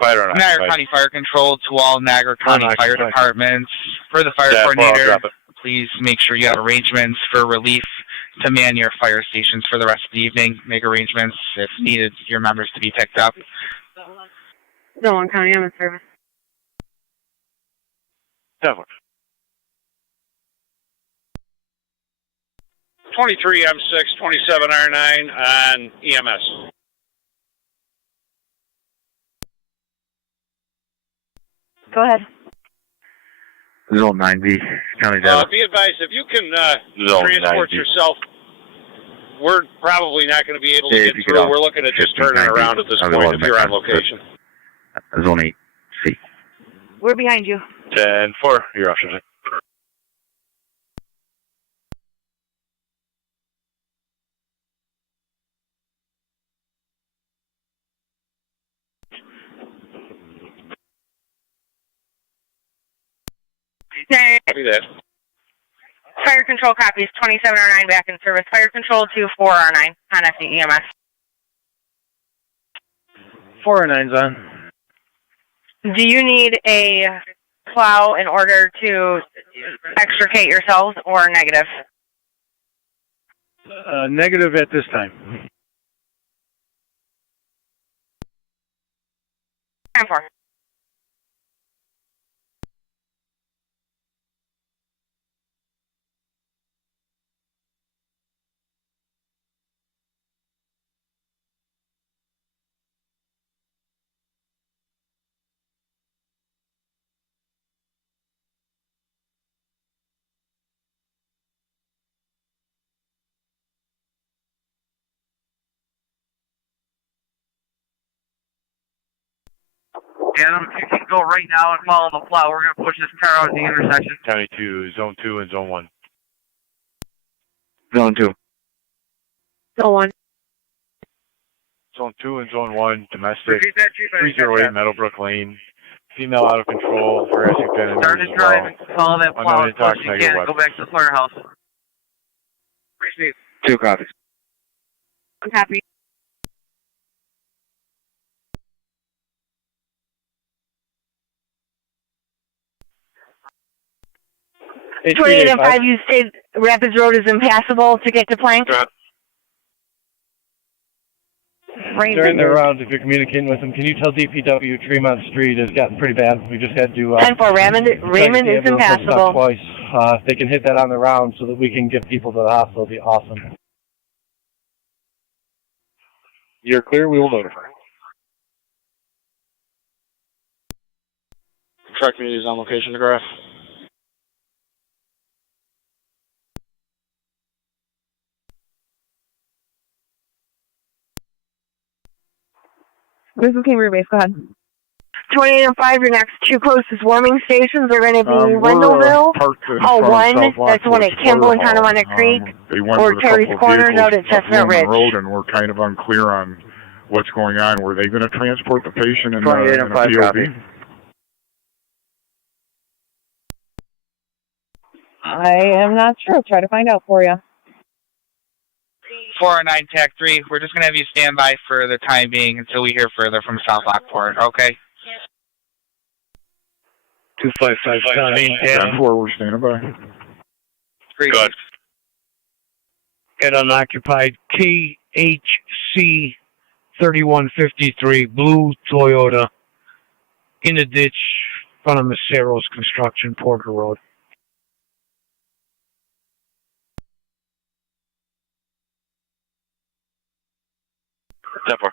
Niagara County Fire Control to all Niagara County Fire Departments. For the fire coordinator, please make sure you have arrangements for relief to man your fire stations for the rest of the evening. Make arrangements, if needed, your members to be picked up. Zone 1 County, I'm in service. 23 M6, 27 R9 on EMS. Go ahead. Zone 9B, County data. Be advised, if you can Zone transport 9B. yourself, we're probably not going to be able to Yeah, get if you get through. off We're looking at just turning 9B, around at this I'll go point on if the you're on back. location. Zone 8C. We're behind you. 10-4, your options. Copy that. Fire Control copies 27R9 back in service. Fire Control to 4R9 on FDEMS. 409's on. Do you need a plow in order to extricate yourselves or negative? Negative at this time. 10-4. Adam, if you can go right now and follow the plow, we're going to push this car out of the intersection. County 2, Zone 2, and Zone 1. Zone 2. Zone 1. Zone 2 and Zone 1, domestic. Repeat that, Chief. 308 Meadowbrook Lane. Female out of control, harassing family Start members to as drive well. and follow that plow Unknown as close intox, as you negative can and go weapons. back to the firehouse. Receive. 2 copies. Copy. Hey, 28 and 5, you said Rapids Road is impassable to get to Plank? During their rounds, if you're communicating with them, can you tell DPW Tremont Street has gotten pretty bad? We just had to... 10-4, Raymond is impassable. Twice. If they can hit that on the round so that we can get people to the hospital, it'd be awesome. You're clear, we will notify. Truck community is on location to graph. This is Cambria Base, go ahead. 28 and 5, your next 2 closest warming stations are going to be Wendellville. One, that's the one at Kimball and Tonawanda Creek, or Terry's Corners out at Chestnut Ridge. Road, and we're kind of unclear on what's going on. Were they going to transport the patient in 28 and 5 a POV? copy. I am not sure. I'll try to find out for you. 409 TAC 3, we're just going to have you stand by for the time being until we hear further from South Lockport, okay? 255 County. 10-4, we're standing by. Good. At unoccupied KHC 3153 blue Toyota in the ditch in front of Macero's Construction, Porter Road. Step 4.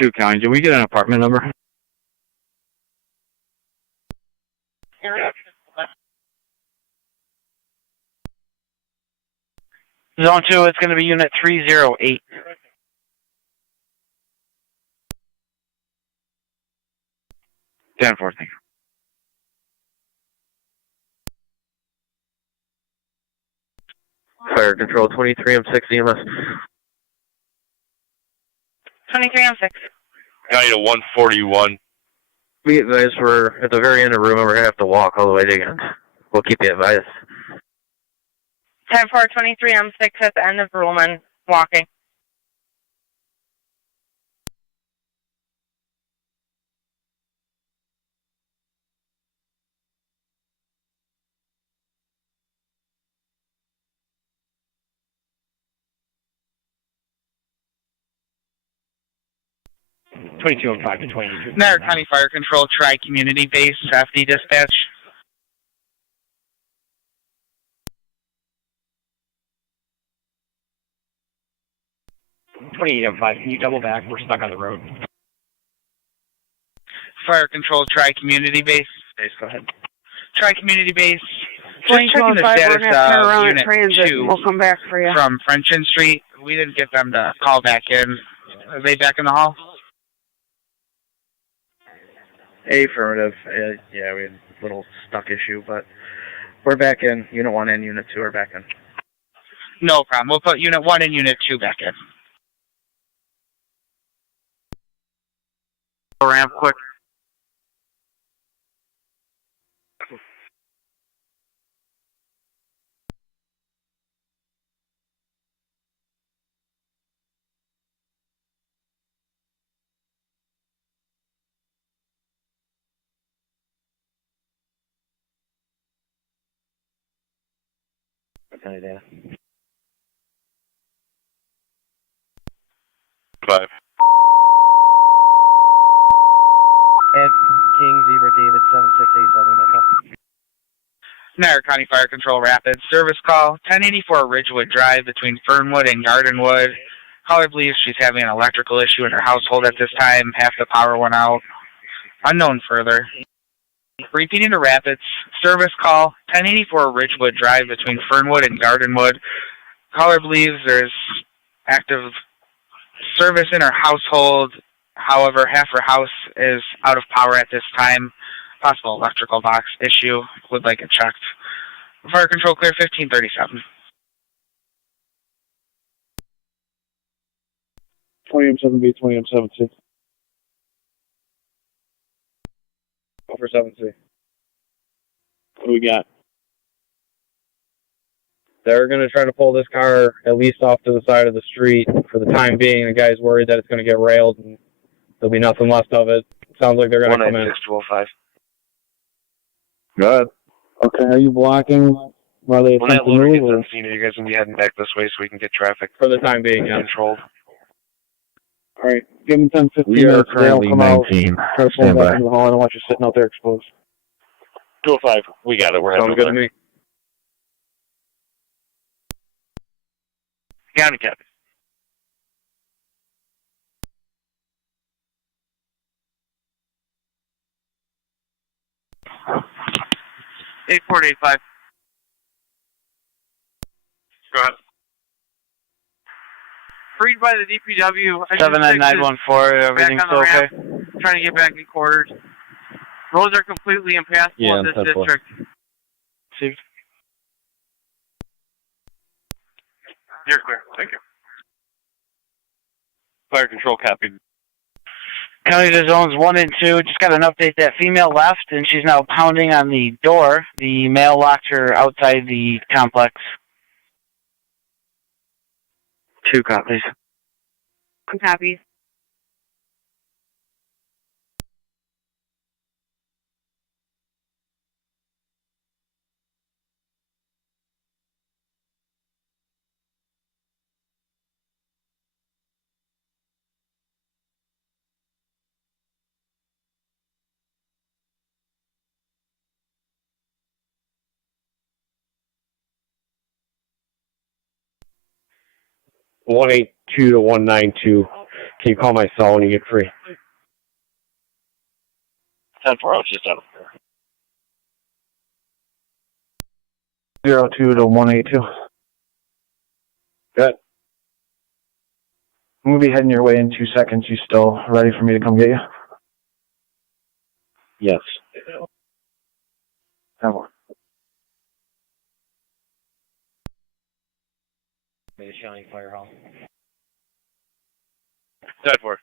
Two County. Did we get an apartment number? Zone 2, it's going to be unit 308. Stand for, thank you. Fire Control 23, I'm 6 EMS. 23 on 6. County to 141. We advise we're at the very end of the room and we're going to have to walk all the way to the end. We'll keep you advised. 10-4, 23 on 6 at the end of Ruhlman, walking. On 5 to 22. Niagara County Fire Control, Tri-Community Base, FD Dispatch. On 5, can you double back? We're stuck on the road. Fire Control, Tri-Community Base. Base, go ahead. Tri-Community Base. Just Checking checking the 5, we're status going to turn of around Unit at transit. 2 We'll come back for you. from Frenchin Street. We didn't get them to call back in. Are they back in the hall? Affirmative. Yeah, we had a little stuck issue, but we're back in. Unit 1 and Unit 2 are back in. No problem. We'll put Unit 1 and Unit 2 back in. Ramp quick. County data. 5. Ed King, Zebra David, 7687, Michael. Niagara County Fire Control Rapid Service Call, 1084 Ridgewood Drive between Fernwood and Gardenwood. Caller believes she's having an electrical issue in her household at this time. Half the power went out. Unknown further. Repeating to Rapids, service call, 1084 Ridgewood Drive between Fernwood and Gardenwood. Caller believes there's active service in her household. However, half her house is out of power at this time. Possible electrical box issue. Would like it checked. Fire control clear 1537. 20M7B, 20M7C. Over 7C. What do we got? They're going to try to pull this car at least off to the side of the street for the time being. The guy's worried that it's going to get railed and there'll be nothing left of it. Sounds like they're going to come in. 196-205. Go ahead. Okay, are you blocking while they When that attempt to loader move? gets Or? on scene, are you guys going to be heading back this way so we can get traffic For the time being, yeah. controlled? All right, give them 10, 15 We are minutes. They'll currently come out. 19. Try to pull Stand them back by. into the hall. I don't want you sitting out there exposed. 205. We got it. We're heading Sounds good over to there. me. County cap. Eight 485. Go ahead. Freed by the DPW. 79914, everything's back on the okay? ramp, trying to get back in quarters. Roads are completely impassable Yeah, in this 10-4. district. You're clear. Thank you. Fire control copied. County to zones 1 and 2. Just got an update that female left, and she's now pounding on the door. The male locked her outside the complex. 2 copies. 1 copy. $182 to $192. Can you call my cell when you get free? 10-4, I was just out of there. 02 to 182. Good. I'm going to be heading your way in 2 seconds. You still ready for me to come get you? Yes. 10-4. Made a Shawnee Fire Hall. 10-4.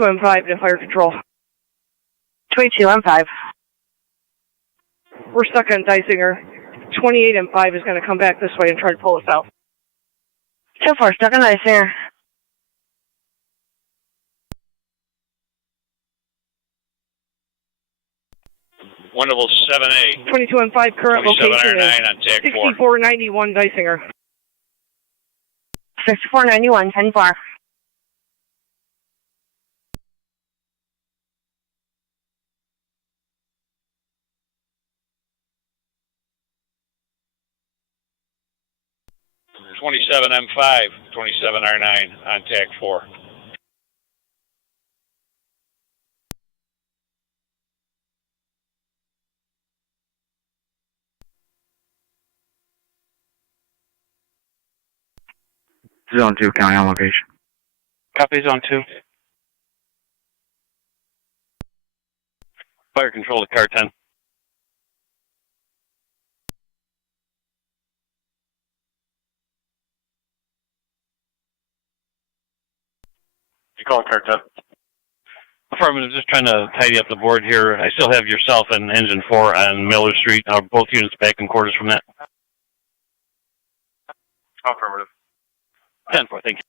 M5 to fire control. 22 M5. We're stuck on Dysinger. 28 M5 is going to come back this way and try to pull us out. 10-4, stuck on Dysinger. Winnable 7A. 22 M5, current location is on TAC 6491 Dysinger. 6491, 10-4. .4. 27 M5, 27 R9 on TAC 4. Zone 2, county on location. Copy Zone 2. Fire control to car 10. You calling car 10? Affirmative, just trying to tidy up the board here. I still have yourself and engine 4 on Miller Street. Are both units back in quarters from that? Affirmative. 10-4, thank you.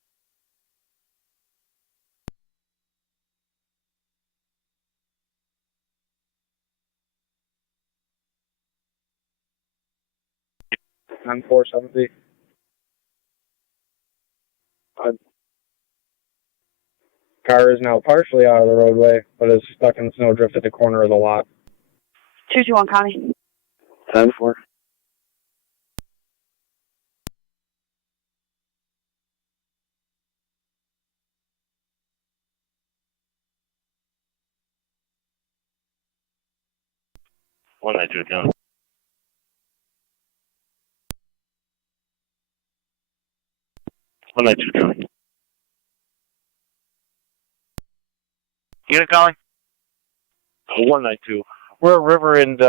I'm 470. Car is now partially out of the roadway, but is stuck in the snowdrift at the corner of the lot. 221 County. 10-4. One night to account. One night to account. Unit calling? 192. We're at River and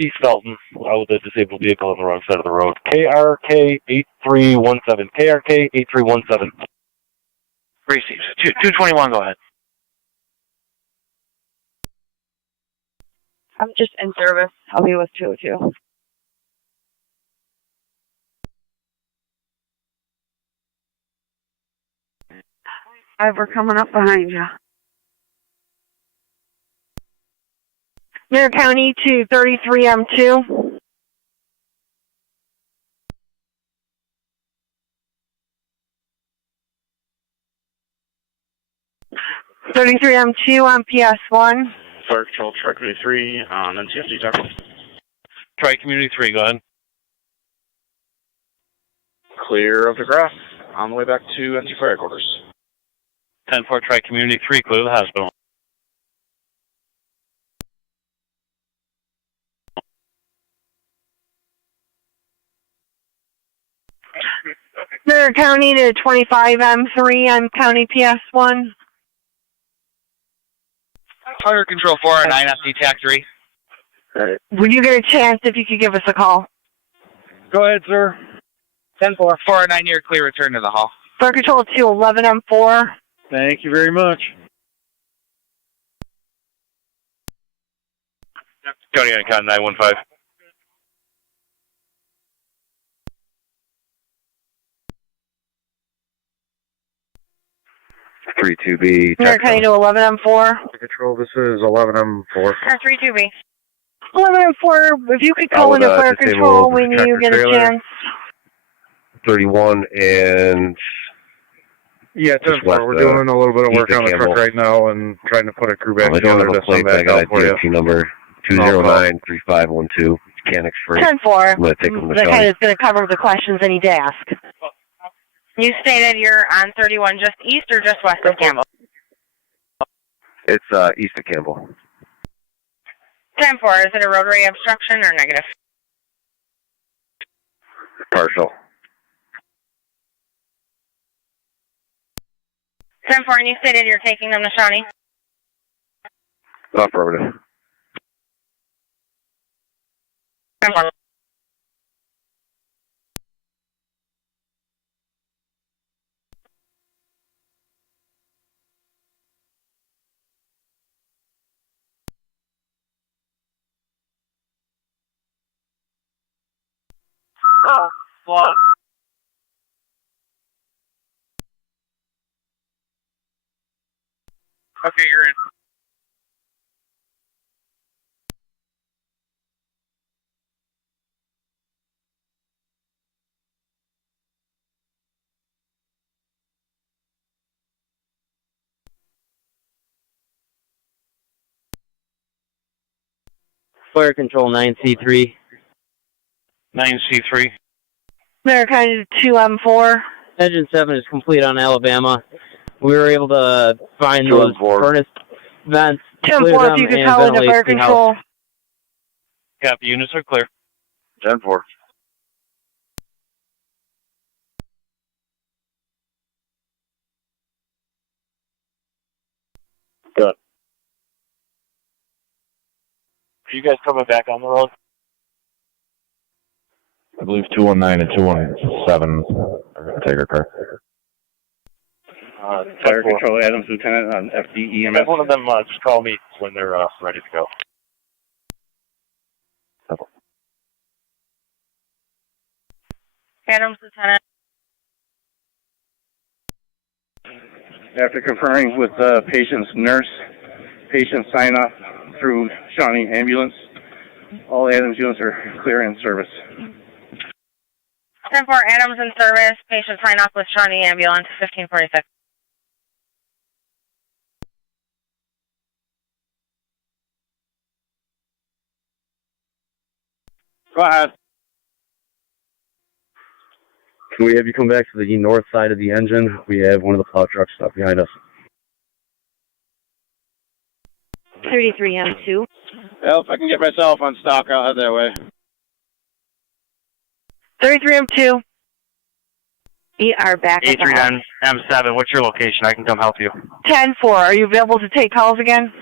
East Felton with a disabled vehicle on the wrong side of the road. KRK 8317. KRK 8317. Received. 221, go ahead. I'm just in service. I'll be with 202. We're coming up behind you. Niagara County to 33 M2. M2 on PS1. Fire control, Tri Community 3 on NCFD, talk. Tri Community 3, go ahead. Clear of the graph. On the way back to NC Fire Quarters. 10-4, Tri Community 3, clear the hospital. Niagara County to 25 M3 on County PS1. Fire control 4 and 9 on TAC 3. When you get a chance, if you could give us a call. Go ahead, sir. 10-4. 409, you're clear, return to the hall. Fire Control 211 M4. Thank you very much. County Unicon 915. Three two B. County to 11 M4. Control, this is 11 M4. 32B. 11 M4, if you could call into Fire Control when you get a chance. 31 and... Yeah, 10-4. We're doing a little bit of work on the truck right now and trying to put a crew back together to send back out for you. Number 209-3512. Mechanics free. 10-4. I'm going to take them to That kind of is going to cover the questions I need to ask. You stated you're on 31 just east or just west of Campbell? It's east of Campbell. 10-4, is it a rotary obstruction or negative? Partial. 10-4, and you stated you're taking them to Shawnee? Affirmative. 10-4. Oh, fuck. Okay, you're in. Fire Control 9C3. 9C3. American 2M4. Engine 7 is complete on Alabama. We were able to find those furnace vents. 10-4, if you could call into Fire Control. Copy, units are clear. 10-4. Good. Are you guys coming back on the road? I believe 219 and 217 are going to take our car. Fire Control Adams, Lieutenant on FDEMS. One of them just call me when they're ready to go. Adams, Lieutenant. After conferring with the patient's nurse, patient sign off through Shawnee Ambulance. All Adams units are clear in service. 10-4, Adams in service. Patient sign off with Shawnee Ambulance, 1546. Go ahead. Can we have you come back to the north side of the engine? We have one of the plow trucks stuck behind us. 33M2. Well, if I can get myself on stock, I'll head that way. 33M2. We are back at the house. A39M7, what's your location? I can come help you. 10-4, are you available to take calls again?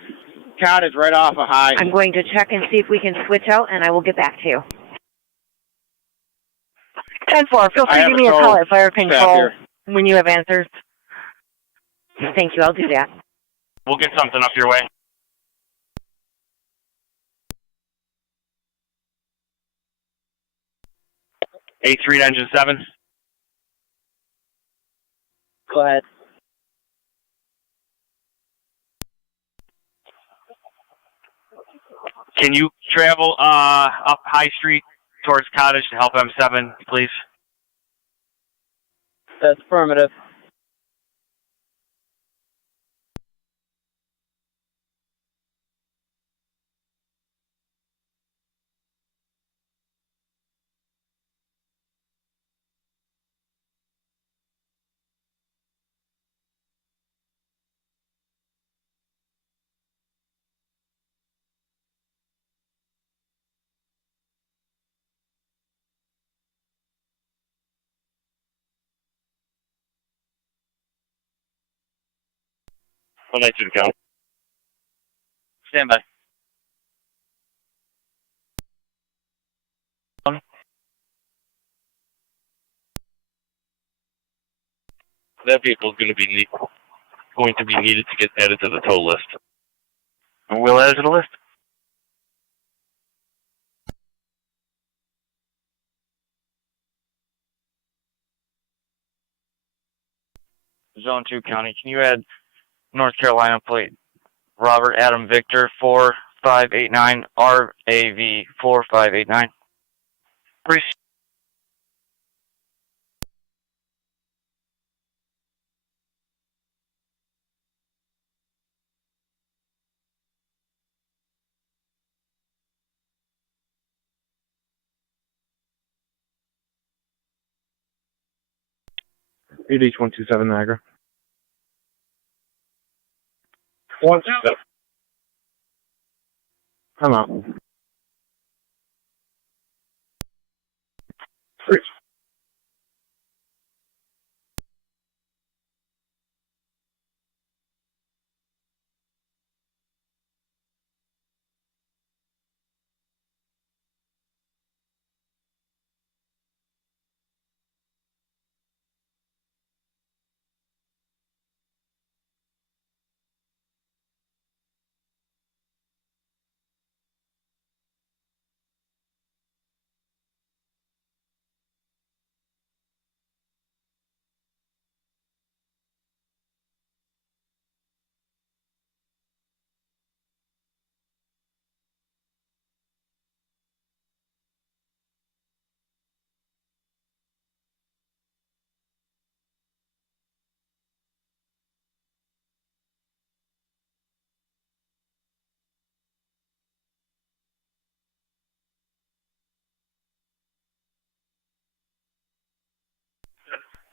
Cottage right off of High. I'm going to check and see if we can switch out, and I will get back to you. 10-4, feel free to give me a call at Fire Control when you have answers. Thank you, I'll do that. We'll get something up your way. A3 engine 7. Go ahead. Can you travel up High Street towards Cottage to help M7, please? That's affirmative. I'll let you go. Stand by. that vehicle is going to be needed to get added to the tow list. And we'll add it to the list. Zone 2 County, can you add North Carolina plate Robert Adam Victor 4589 RAV 4589? AH127 Niagara. 127. Come out. Freeze.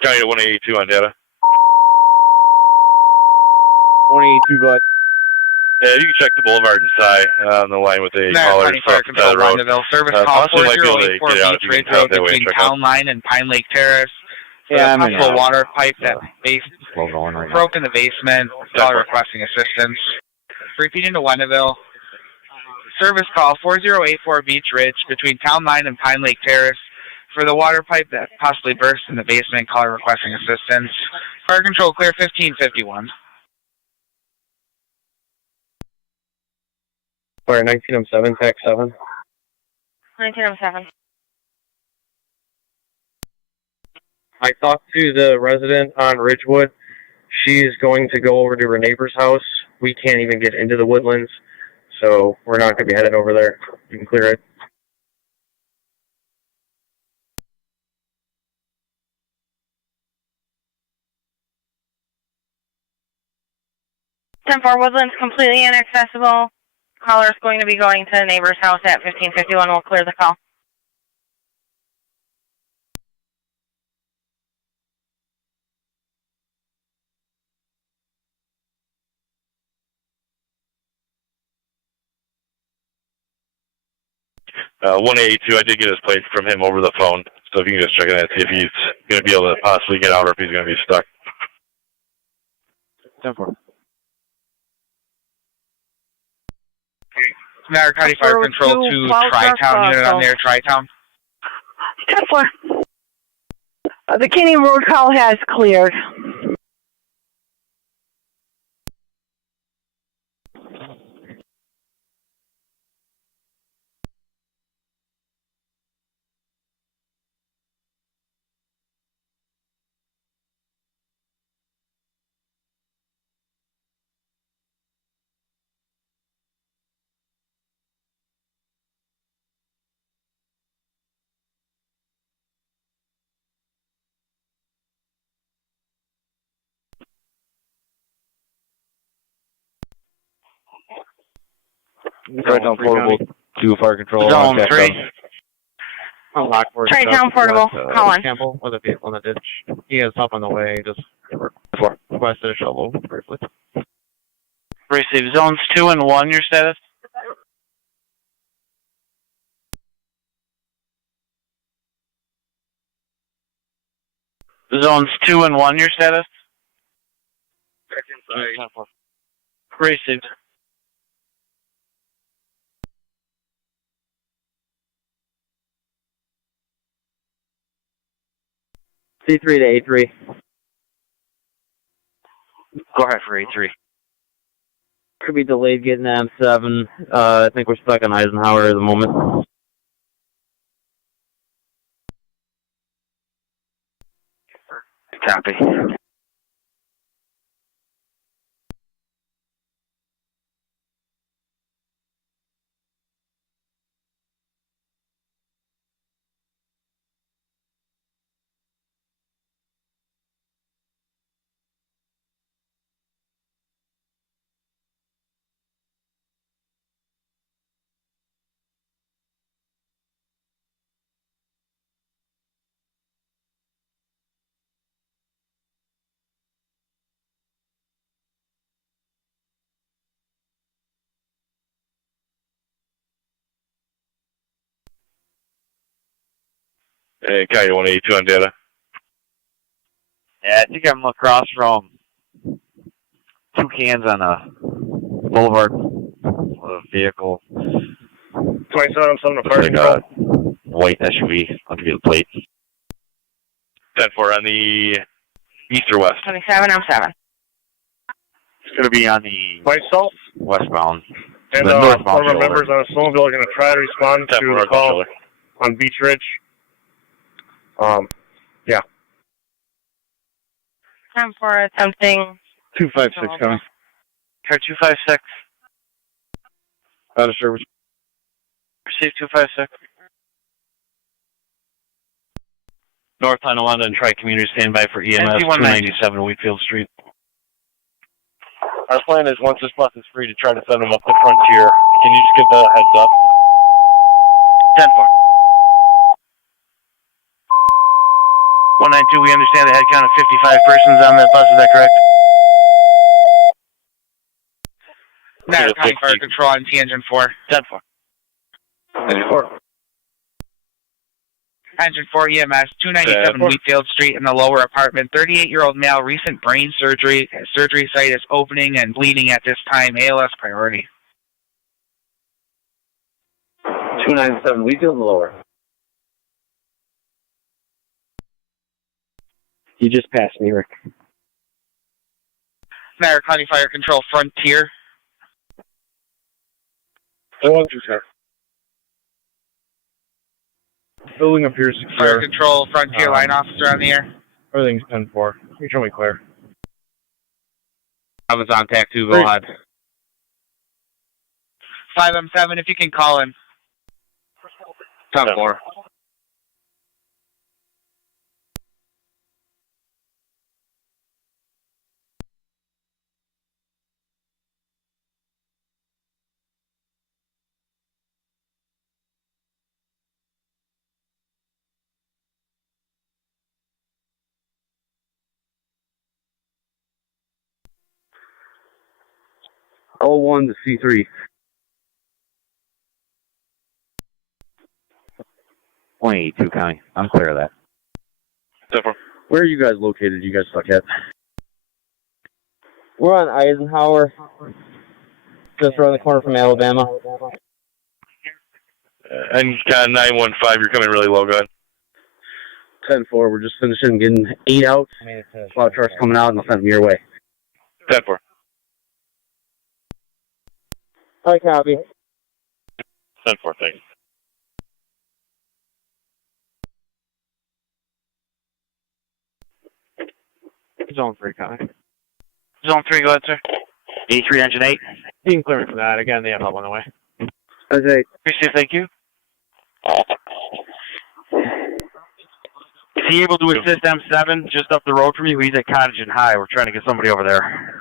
County to 182 on data. 182, bud. Yeah, you can check the boulevard and Cy on the line with a caller. County Fire Control, Wandeville. Service call Possibly might be able to 4084 get out if Beach you Ridge can Road that way between and check out. Town Line and Pine Lake Terrace. Yeah, I'm in possible now. water pipe that Slow going right now. broke in the basement. Caller requesting assistance. Repeating to Wandeville. Service call 4084 Beach Ridge between Town Line and Pine Lake Terrace for the water pipe that possibly burst in the basement. Caller requesting assistance. Fire Control clear 1551. Fire 1907, TAC 7. 1907. I talked to the resident on Ridgewood. She's going to go over to her neighbor's house. We can't even get into the woodlands, so we're not going to be headed over there. You can clear it. Ten-4 Woodlands completely inaccessible. Caller is going to be going to the neighbor's house at 1551. We'll clear the call. Uh, 182, I did get his plate from him over the phone, so if you can just check it out, see if he's going to be able to possibly get out or if he's going to be stuck. 10-4. Niagara County Fire Control to Tri-Town unit on there, Tri-Town. 10-4. The Canyon Road call has cleared. Tri-Town Portable to Fire Control. Zone 3. On Lockport. Tri-Town Portable, call on. Campbell with a vehicle in the ditch. He is help on the way. Just requested a shovel briefly. Receive zones 2 and 1, your status? Zones 2 and 1, your status? Received. C3 to A3. Go ahead for 83. Could be delayed getting the M7. I think we're stuck on Eisenhower at the moment. Copy. Hey, County 182 on data. Yeah, I think I'm across from two cans on a boulevard with a vehicle. 27, 7 to Looks like a white SUV. I'll give you the plate. 10-4 on the east or west? 27, I'm 7. It's going to be on the Myself westbound. and the one northbound of our shoulder. members on a snowmobile are going to try to respond to the call on Beach Ridge. Yeah. 10-4 attempting. 256 coming. Car 256. Out of service. Receive 256. North Tonawanda and Tri-Community standby for EMS 297 Wheatfield Street. Our plan is once this bus is free to try to send them up the Frontier. Can you just give the heads up? 10-4. 192, we understand the head count of 55 persons on that bus, is that correct? Niagara County Fire Control on Engine 4. 10-4. Engine 4. Engine 4 EMS, 297 Wheatfield Street in the lower apartment. 38-year-old male, recent brain surgery. Surgery site is opening and bleeding at this time. ALS priority. 297 Wheatfield in the lower. You just passed me, Rick. Niagara County Fire Control Frontier. 1-2, sir. Building appears secure. Fire Control Frontier line officer on the air. Everything's 10-4. You show me clear. I was on TAC 2, go ahead. 5M7, if you can call in. 10-4. L1 to C3. 182 County. I'm clear of that. 10-4. Where are you guys located? You guys suck at? We're on Eisenhower, just around the corner from Alabama. And 915, you're coming really low, go ahead. 10-4. We're just finishing getting 8 out. Plow trucks coming out, and I'll send them your way. 10-4. I copy. 10-4, thanks. Zone 3, County. Zone 3, go ahead, sir. 83 Engine 8. You can clear me for that. Again, they have help on the way. Okay. Appreciate it, thank you. Is he able to assist M7 just up the road from you? He's at Cottage and High. We're trying to get somebody over there.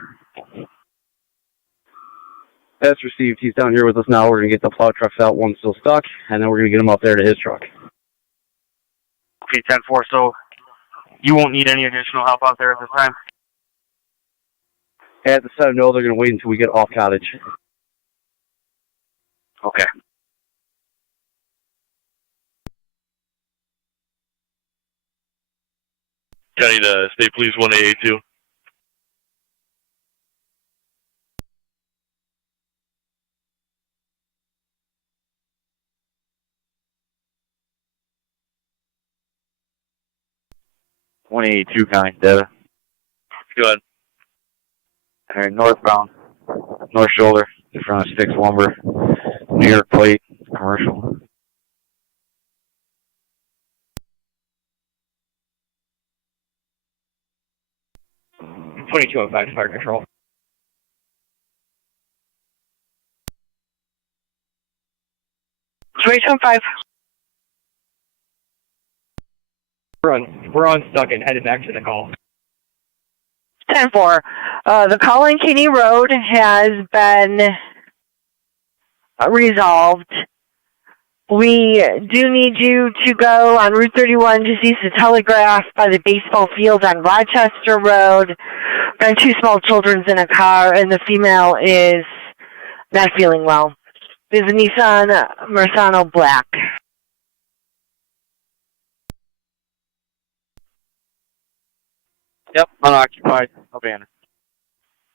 That's received. He's down here with us now. We're going to get the plow trucks out. One's still stuck, and then we're going to get him up there to his truck. Okay, 10-4, so you won't need any additional help out there at this time? At the side, no, they're going to wait until we get off Cottage. Okay. County to State Police 1882. .182 County, data. Go ahead. All right, northbound, north shoulder, in front of Sticks Lumber, New York plate, commercial. I'm 2205 fire control. Five. We're unstuck and headed back to the call. 10-4. The call on Kinney Road has been resolved. We do need you to go on Route 31 just east of Telegraph by the baseball field on Rochester Road. Got 2 small children in a car, and the female is not feeling well. There's a Nissan Mersano Black. Yep, unoccupied. Abandoned.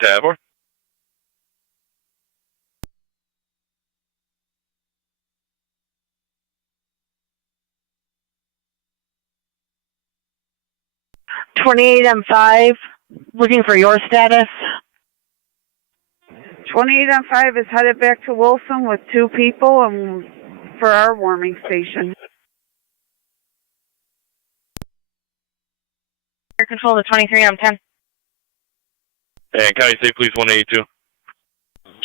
Tab. 28M5, looking for your status. 28M5 is headed back to Wilson with 2 people and for our warming station. Air control to 23M10. And County State Police 182.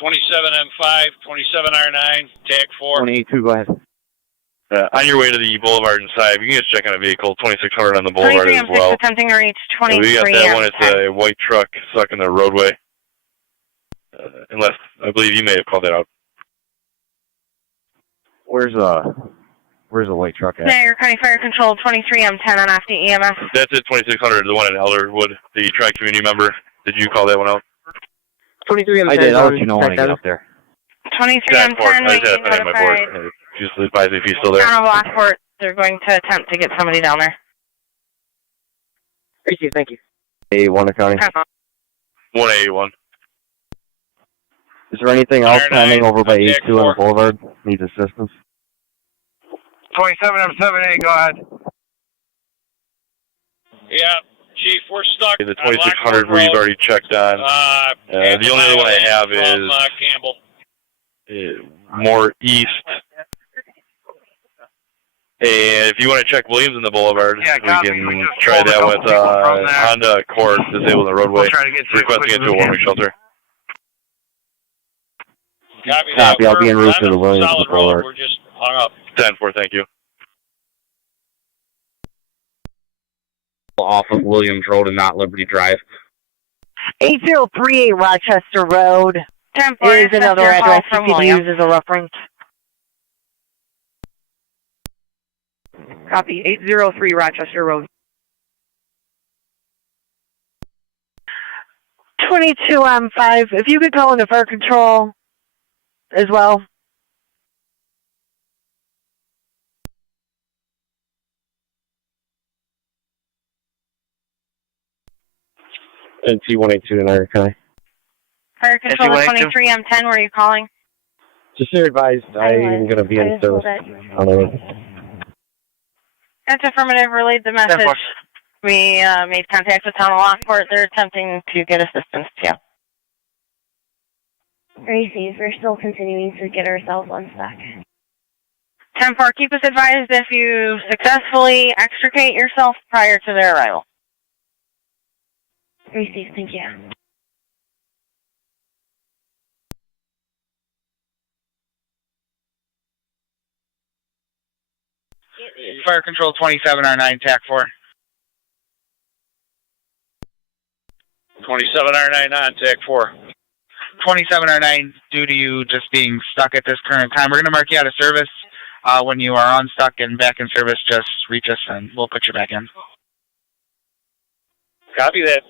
27M5, 27R9, TAC 4. 182, go ahead. On your way to the Boulevard and side, you can just check on a vehicle, 2600 on the Boulevard as 23M6 well. attempting to reach 23M10. We got that one. It's a white truck stuck in the roadway. Unless, I believe you may have called that out. Where's the white truck at? Niagara County Fire Control 23M10 on off the EMS. That's it, 2600, the one in Elderwood, the tri-community member. Did you call that one out? 23M10. I did. I'll let you know when I get up there. 23M10 I just had waiting to put it on my board. notified. Just advise me if he's still there. Town of Lockport, they're going to attempt to get somebody down there. Appreciate it, thank you. 81 County. 181. Is there anything else pending over by 82 on the Boulevard? Needs assistance? 27M7A, go ahead. Yeah, Chief, we're stuck. The 2600 where you've already checked on. The only other one I have is Campbell. More east. And if you want to check Williams in the Boulevard, we can try that with Honda Accord disabled the roadway, requesting it to a warming shelter. Copy, I'll be en route to the Williams Boulevard. We're just hung up. 10-4, thank you. Off of Williams Road and not Liberty Drive. 8038 Rochester Road is another address you could use as a reference. Copy, 803 Rochester Road. 22M5, if you could call into fire control as well. And T182 in Niagara County. Fire control to 23M10, where are you calling? Just so advised, I'm going to be in service on the road. That's affirmative, relayed the message. We made contact with Town of Lockport. They're attempting to get assistance to you. Races, we're still continuing to get ourselves unstuck. 10-4, keep us advised if you successfully extricate yourself prior to their arrival. Races, thank you. Fire control 27R9, TAC 4. 27R9 on TAC 4. 27R9, due to you just being stuck at this current time, we're going to mark you out of service. When you are unstuck and back in service, just reach us and we'll put you back in. Copy that.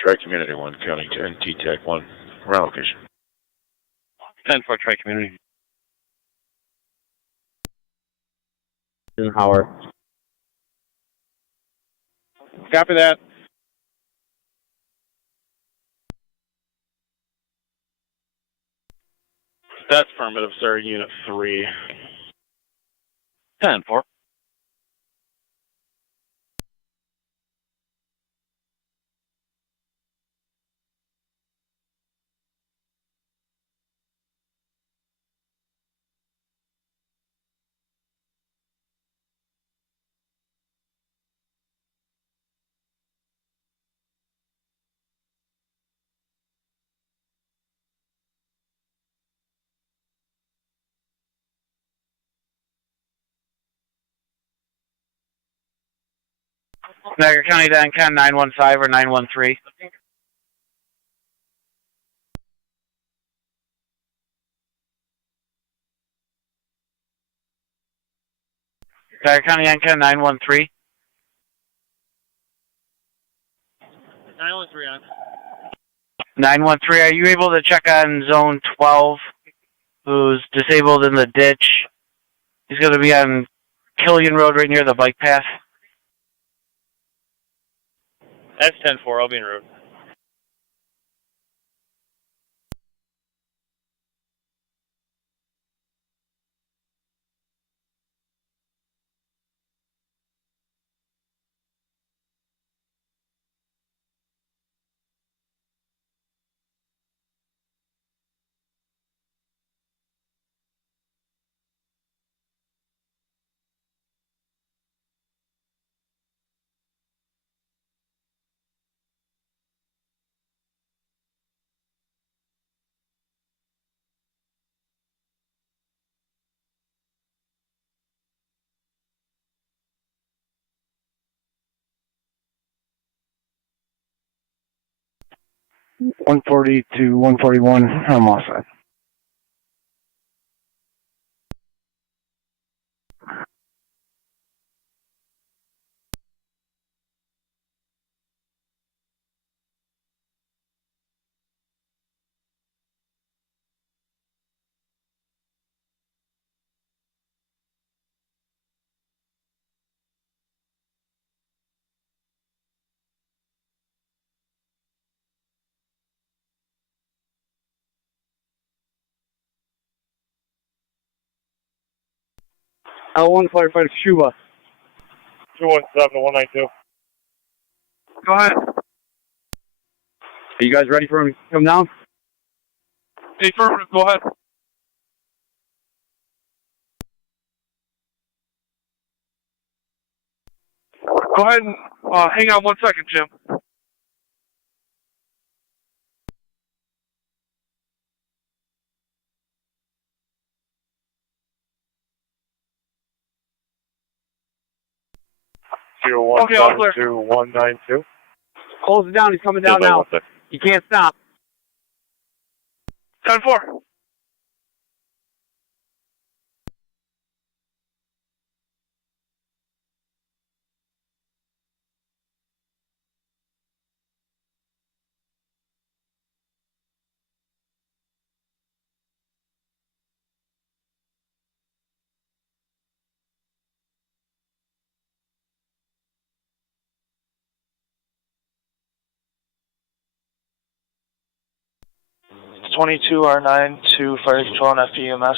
Tri Community 1, County 10, T-TAC 1. route location. 10-4 tri-community. Howard. Copy that. That's affirmative, sir. Unit 3. 10-4. Niagara County, Dan Ken 915 or 913. Niagara County, Dan Ken 913. 913 on. 913, are you able to check on zone 12, who's disabled in the ditch? He's going to be on Killian Road right near the bike path. That's 10-4. I'll be en route. .140 to 141, I'm all set. L1 firefighter Shuba. 217 to 192. Go ahead. Are you guys ready for him to come down? Affirmative, go ahead. Go ahead and hang on 1 second, Jim. Okay, all clear. 192. Close it down, he's coming down now. He can't stop. 10-4. R9 to Fire Control and FEMS.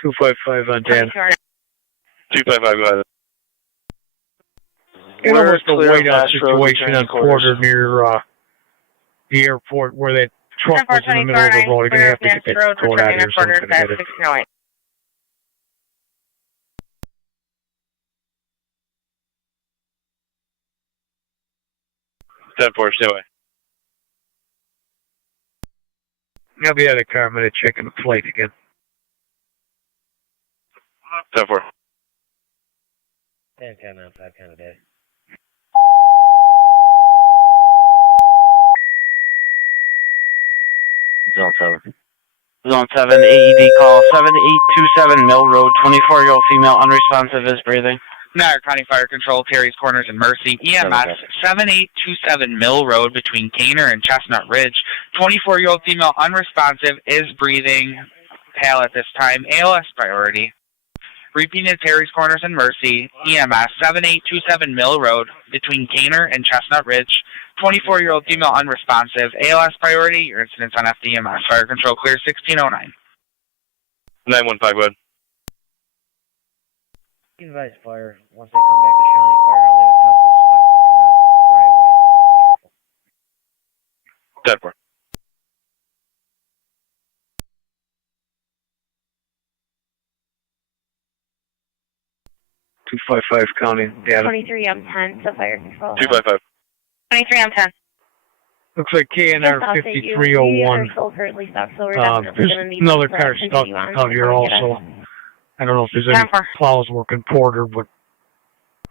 255 on Dan. 255, go ahead. Get over the whiteout situation on Porter near the airport where that truck was in the middle of the road. You're going to have to get that code out here. Someone's going to get it. Stay away. I'll be out of the car. I'm going to check in the plate again. 10-4. 10-10 outside kind of day. Zone 7. Zone 7, AED call 7827 Mill Road, 24-year-old female unresponsive is breathing. Niagara County Fire Control, Terry's Corners and Mercy. EMS 7827 Mill Road between Caner and Chestnut Ridge. 24-year-old female unresponsive, is breathing, pale at this time. ALS priority. Repeating to Terry's Corners and Mercy. EMS 7827 Mill Road between Caner and Chestnut Ridge. 24-year-old female unresponsive. ALS priority. Your incident's on FDMS. Fire Control clear 1609. 915, go ahead. Advise fire. Once they come back to Shawnee Fire, I'll leave a Tesla stuck in the driveway. Just be careful. 10-4. County data. 23 on 10, so fire control. 255. 23 on 10. Looks like KNR 5301. There's another car stuck out here also. I don't know if there's any plows working Porter, but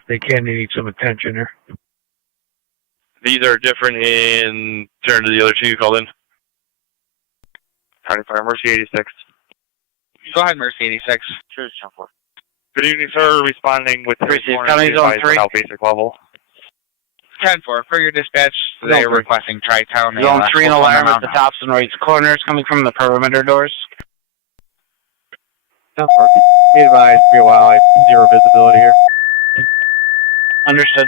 they can need some attention here. These are different in turn to the other two you called in. County Fire, Mercy 86. Go ahead, Mercy 86. Cheers, 10-4. Good evening, sir. Responding with County Zone 3. Basic level. 10-4. For your dispatch, they are requesting Tri-Town. Zone 3 and alarm at the tops and right corners coming from the perimeter doors. 10-4. Be advised, be a while. I have 0 visibility here. Understood.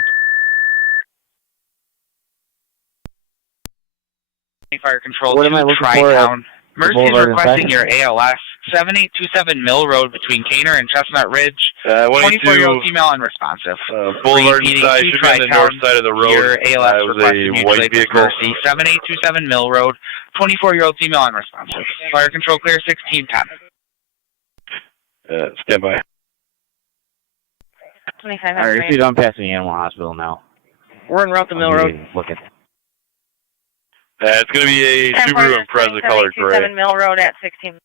Fire Control What to am I looking for Tri-Town. at Mercy is requesting your ALS. 7827 Mill Road between Caner and Chestnut Ridge. 24-year-old female unresponsive. Boulevard Repeating side, to should be on the north side of the road. Your ALS was requesting a mutual white aid with vehicle. Mercy. 7827 Mill Road. 24-year-old female unresponsive. Fire Control clear 1610. Stand by. 25 on Alright, 3. if you don't pass the animal hospital now. We're en route to Mill Road. Look at It's going to be a Subaru Impreza color gray. 7 Mill Road at 16.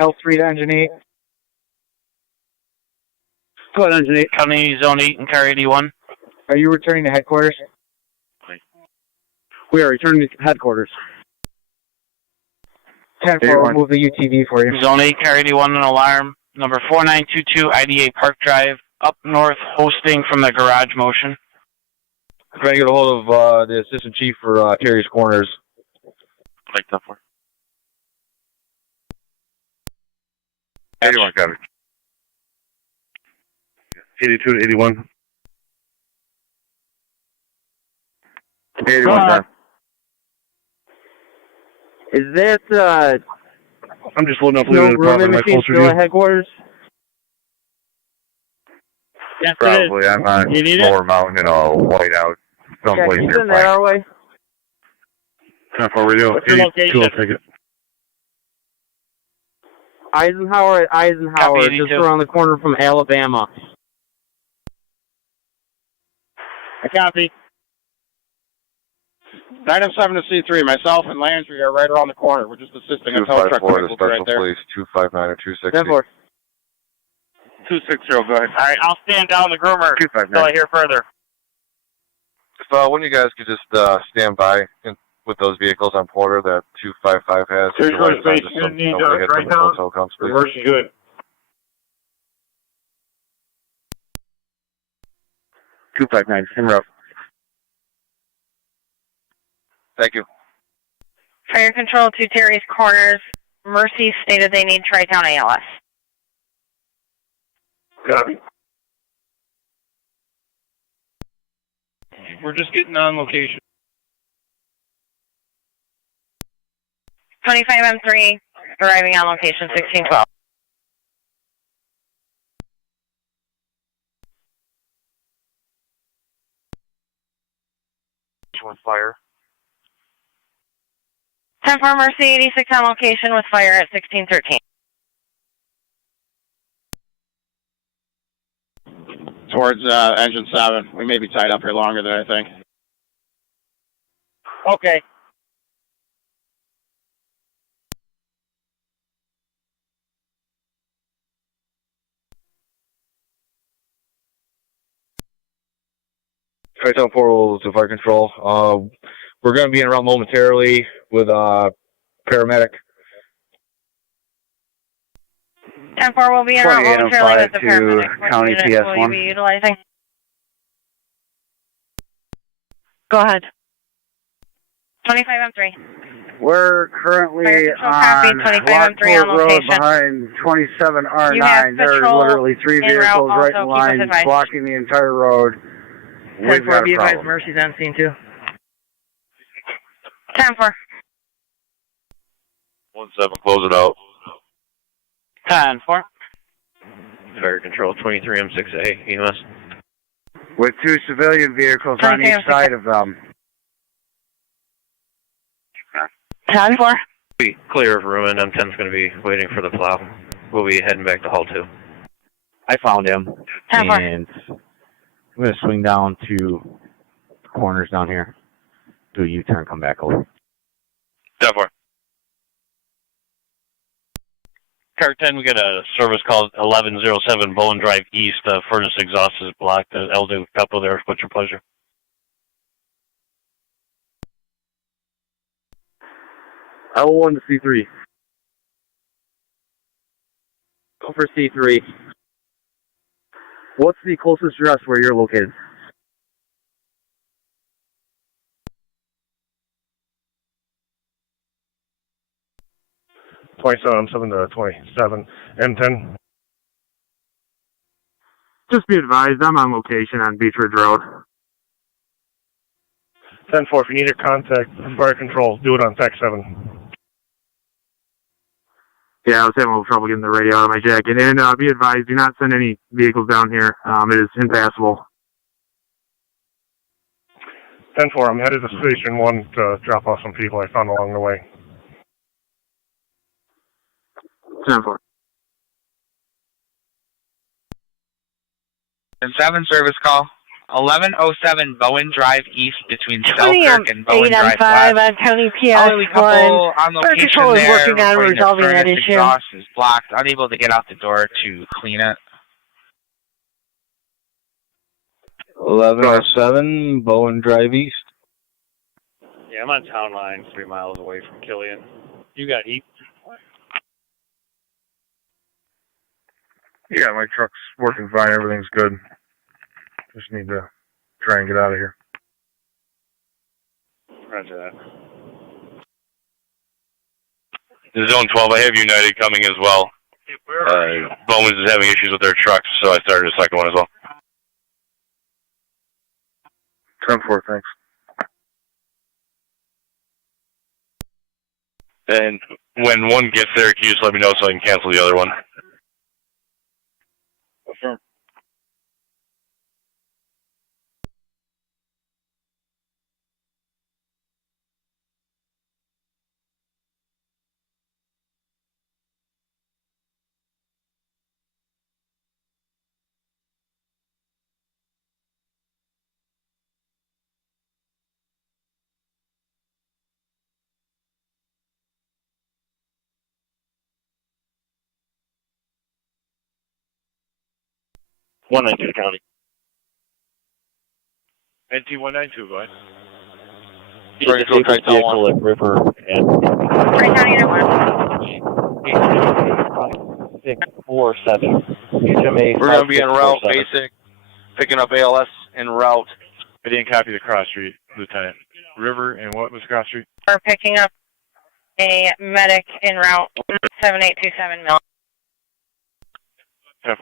L3 to Engine 8. Go ahead, Engine 8. County Zone 8 and Car 81. Are you returning to headquarters? We are returning to headquarters. 10-4, we'll move the UTV for you. Zone 8, Car 81, an alarm. Number 4922, IDA Park Drive, up north, hosting from the garage motion. Trying to get a hold of the Assistant Chief for Terry's Corners. Like that for. 81, got it. 82 to 81. 81, sir. Is that, I'm just loading up no the room property. in Am I machine closer still to at you? headquarters? Yes, probably. I'm on Lower Mountain in a whiteout someplace He's near in that our way. 10-4 radio. What's your 82, I'll take it. Eisenhower at Eisenhower, Copy, just 82. around the corner from Alabama. I copy. 907 to C3. Myself and Landry are right around the corner. We're just assisting a tow truck. 254 to We'll be Special right there. Police 259 or 260. 10-4. 260, go ahead. All right, I'll stand down the groomer 259. until I hear further. If one of you guys could just stand by with those vehicles on Porter that 255 has. Here's your space. Just You so need nobody hits right when the now. tow comes, please. Reverse good. En route. Thank you. Fire Control to Terry's Corners. Mercy stated they need Tri-Town ALS. Copy. We're just getting on location. 25 M3, arriving on location 1612. With fire. 10-4 Mercy 86 on location with fire at 1613. Towards engine 7. We may be tied up here longer than I think. Okay. Tri-Town 4 to fire control. We're going to be en route momentarily with paramedic. 10-4 will be en route momentarily with the paramedic. What County unit PS1. will you be utilizing? Go ahead. 25M3. We're currently on Lockport Road behind 27R9. There's literally 3 vehicles right in line blocking the entire road. We've got a problem. Mercy's on scene too. 10-4. 17, close it out. 10-4. Fire control 23M6A, EMS. With 2 civilian vehicles on each side of them. 10-4. Be clear of ruin. M10's going to be waiting for the plow. We'll be heading back to Hall 2. I found him, 10-4. and I'm going to swing down to the corners down here, do a U-turn, come back over. 10-4. Car 10, we got a service called 1107 Bowen Drive East. Furnace exhaust is blocked. I'll do a couple there. What's your pleasure? I will 1 to C3. Go for C3. What's the closest address where you're located? I'm 7 to 27. M10. Just be advised, I'm on location on Beach Ridge Road. 10-4, if you need a contact fire control, do it on TAC 7. Yeah, I was having a little trouble getting the radio out of my jacket. And be advised, do not send any vehicles down here. It is impassable. 10-4, I'm headed to Station 1 to drop off some people I found along the way. 10-4. And 7 service call. 1107 Bowen Drive East between Selkirk and Bowen Drive 5 West. on County Only couple PS1. on Fire location control is there. working on reporting their resolving that furnace issue. exhaust is blocked. Unable to get out the door to clean it. 1107 Bowen Drive East. Yeah, I'm on town line 3 miles away from Killian. You got heat? Yeah, my truck's working fine. Everything's good. Just need to try and get out of here. Roger that. Zone 12, I have United coming as well. Bowman's is having issues with their trucks, so I started a second one as well. 10-4, thanks. And when one gets there, can you just let me know so I can cancel the other one? Affirm. .192 County. NT192, go ahead. Sorry, go try vehicle at River and 647. We're going to be en route, basic, picking up ALS en route. I didn't copy the cross street, Lieutenant. River and what was cross street? We're picking up a medic en route 7827 Mill. 10-4.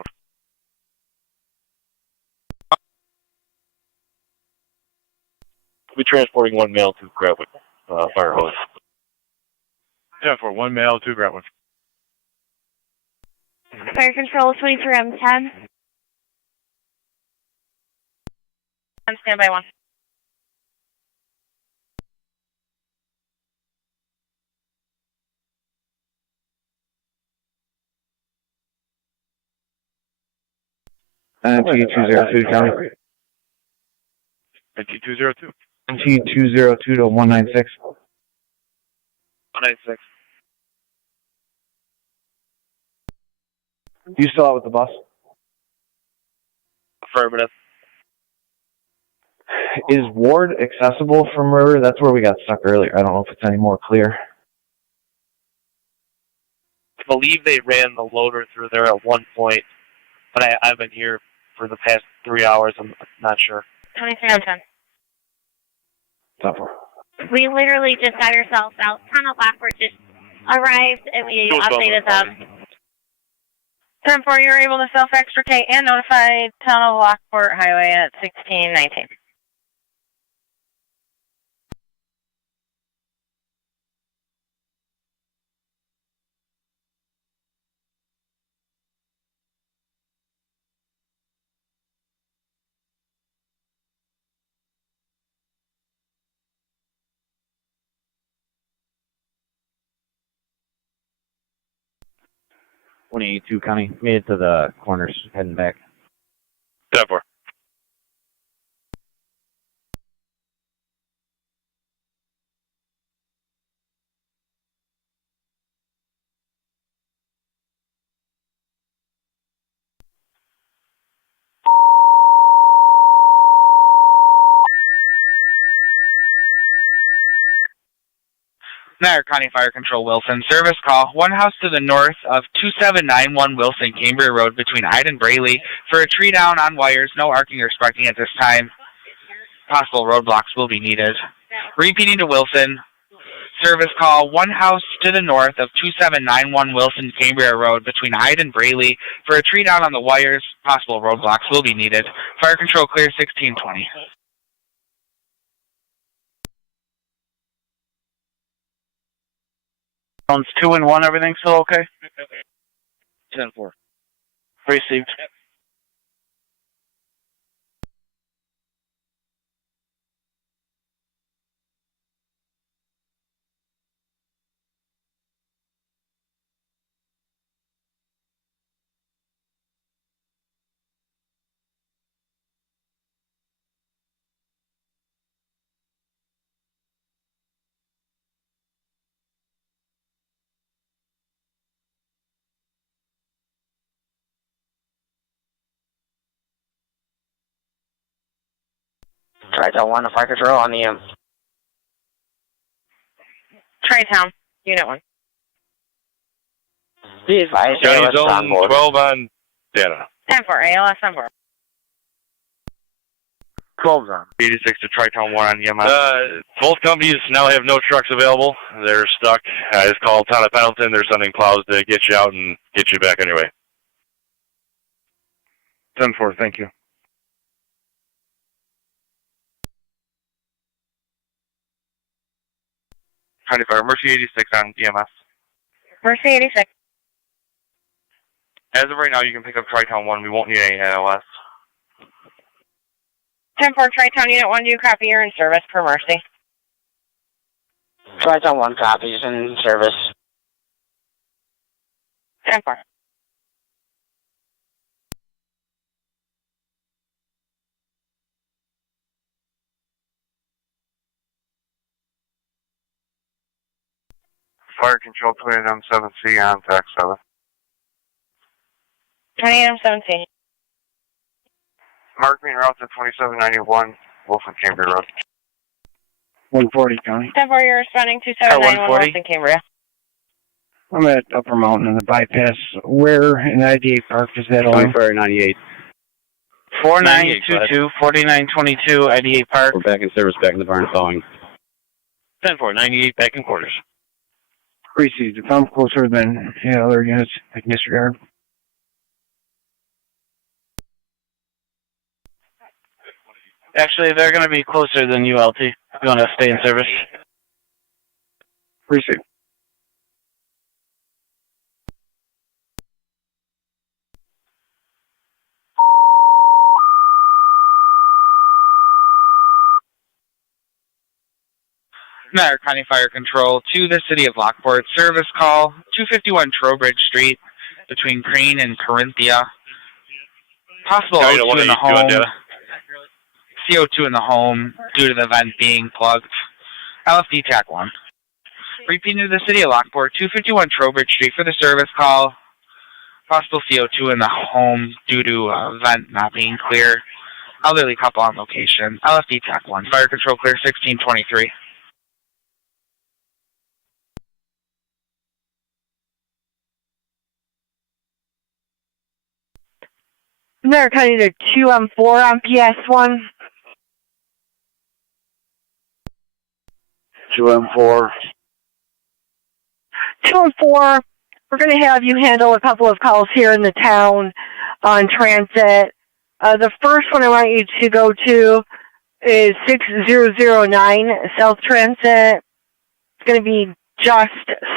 We'll be transporting 1 male to Gravwick, fire hose. 10-4, 1 male, 2 Gravwick. Fire control 23M10. On standby 1. NT202 County. NT202. NT202 to 196. 196. You still out with the bus? Affirmative. Is Ward accessible from River? That's where we got stuck earlier. I don't know if it's any more clear. I believe they ran the loader through there at one point, but I've been here for the past 3 hours. I'm not sure. 2310. Stop. We literally just got ourselves out. Town of Lockport just arrived and we updated them. 10-4, you were able to self-extricate and notify Town of Lockport Highway at 1619. .22 Connie, made it to the corners, heading back. 10-4. Niagara County Fire Control, Wilson. Service call. One house to the north of 2791 Wilson, Cambria Road between Hyde and Braley for a tree down on wires. No arcing or sparking at this time. Possible roadblocks will be needed. Repeating to Wilson. Service call. One house to the north of 2791 Wilson, Cambria Road between Hyde and Braley for a tree down on the wires. Possible roadblocks will be needed. Fire Control clear 1620. Zones 2 and 1, everything still okay? 10-4. Received. Tri-Town 1 to Fire Control on the Tri-Town, Unit 1. Be advised, County ALS on Zone board. 12 on data. 10-4, ALS on board. 12 on. 86 to Tri-Town 1 on EMS. Both companies now have no trucks available. They're stuck. I just called Town of Pendleton. They're sending plows to get you out and get you back anyway. 10-4, thank you. County Fire, Mercy 86 on EMS. Mercy 86. As of right now, you can pick up Tri-Town 1. We won't need any NLS. 10-4, Tri-Town Unit 1, do you copy? You're in service per Mercy. Tri-Town 1 copies in service. 10-4. Fire Control 28M7C on TAC 7. 28M7C. Mark me route to 2791 Wilson Cambria Road. 140 County. 10-4, you're responding to 2791 Wilson, Cambria. I'm at Upper Mountain in the bypass. Where in IDA Park is that on? Fire 98. 4922, 4922, IDA Park. We're back in service, back in the barn following. 10-4, 98 back in quarters. Received. If I'm closer than other units, I can disregard. Actually, they're going to be closer than ULT. You want to stay in service? Received. Niagara County Fire Control to the City of Lockport. Service call, 251 Trowbridge Street between Crane and Corinthia. Possible O2 in the home. CO2 in the home due to the vent being plugged. LFD TAC 1. Repeating to the City of Lockport, 251 Trowbridge Street for the service call. Possible CO2 in the home due to vent not being clear. elderly couple on location. LFD TAC 1. Fire control clear 1623. They're cutting to 2M4 on PS1. 2M4. 2M4, we're going to have you handle a couple of calls here in the town on transit. The first one I want you to go to is 6009 South Transit. It's going to be just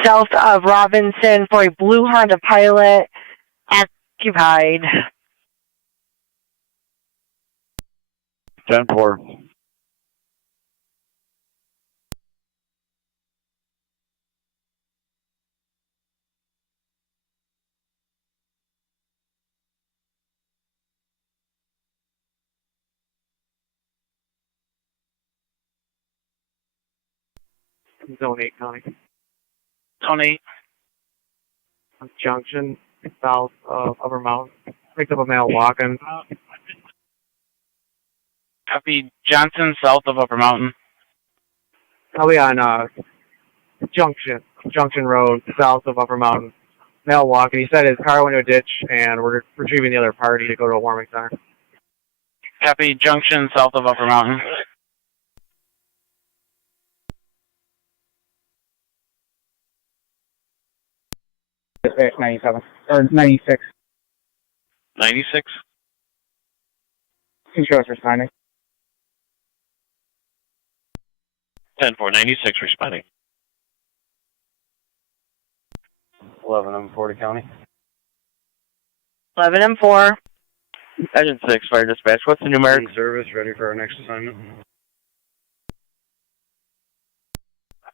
south of Robinson for a blue Honda Pilot, occupied. 10-4. Zone 8 County. Zone 8. Junction, south of Upper Mountain. Picked up a male walking. Copy. Johnson, south of Upper Mountain. Probably on Junction Road, south of Upper Mountain. Male walking. He said his car went into a ditch, and we're retrieving the other party to go to a warming center. Copy. Junction, south of Upper Mountain. Dispatch 97 or 96. 96? Two shows responding. 10-4, 96 responding. 11M4 County. 11M4. Engine 6, fire dispatch. What's the numeric? Service, ready for our next assignment.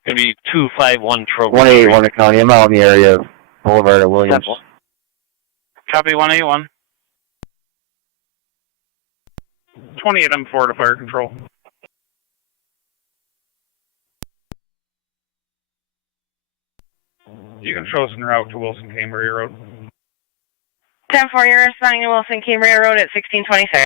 Gonna be 251 Trover. 181 County. I'm out in the area of Boulevard at Williams. Copy. 181. 28M4 to fire control. You can show us en route to Wilson Cambria Road. 10-4, you're responding to Wilson Cambria Road at 1626.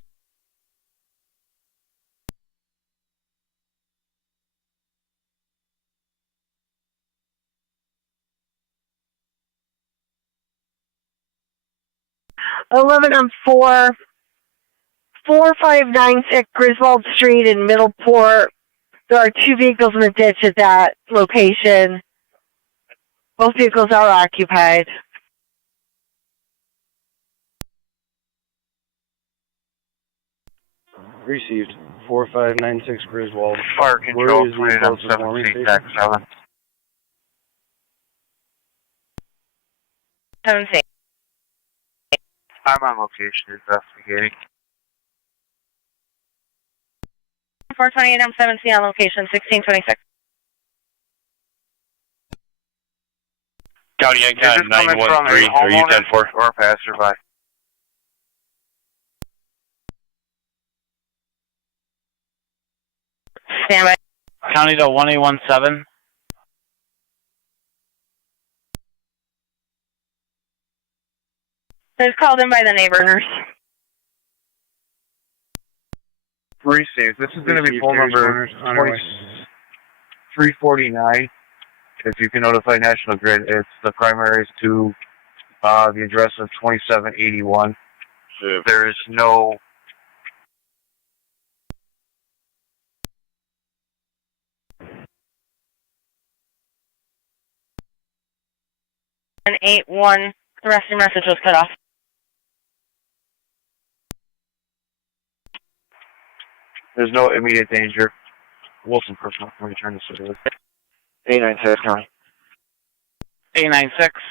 On 4596 Griswold Street in Middleport. There are two vehicles in the ditch at that location. Both vehicles are occupied. Received. 4596 Griswold. Fire control, Where is the closest warming station? 7. 7-6. I'm on location investigating. 428M7C on location 1626. County Encon 913, are you 10-4? Or a passerby. Standby. County to 1817. It's called in by the neighbors. Received. This is going to be poll number 349. If you can notify National Grid, it's the primaries to the address of 2781. There is no... An 8-1. The rest of your message was cut off. There's no immediate danger. Wilson personnel can return to service. 896 County. 896.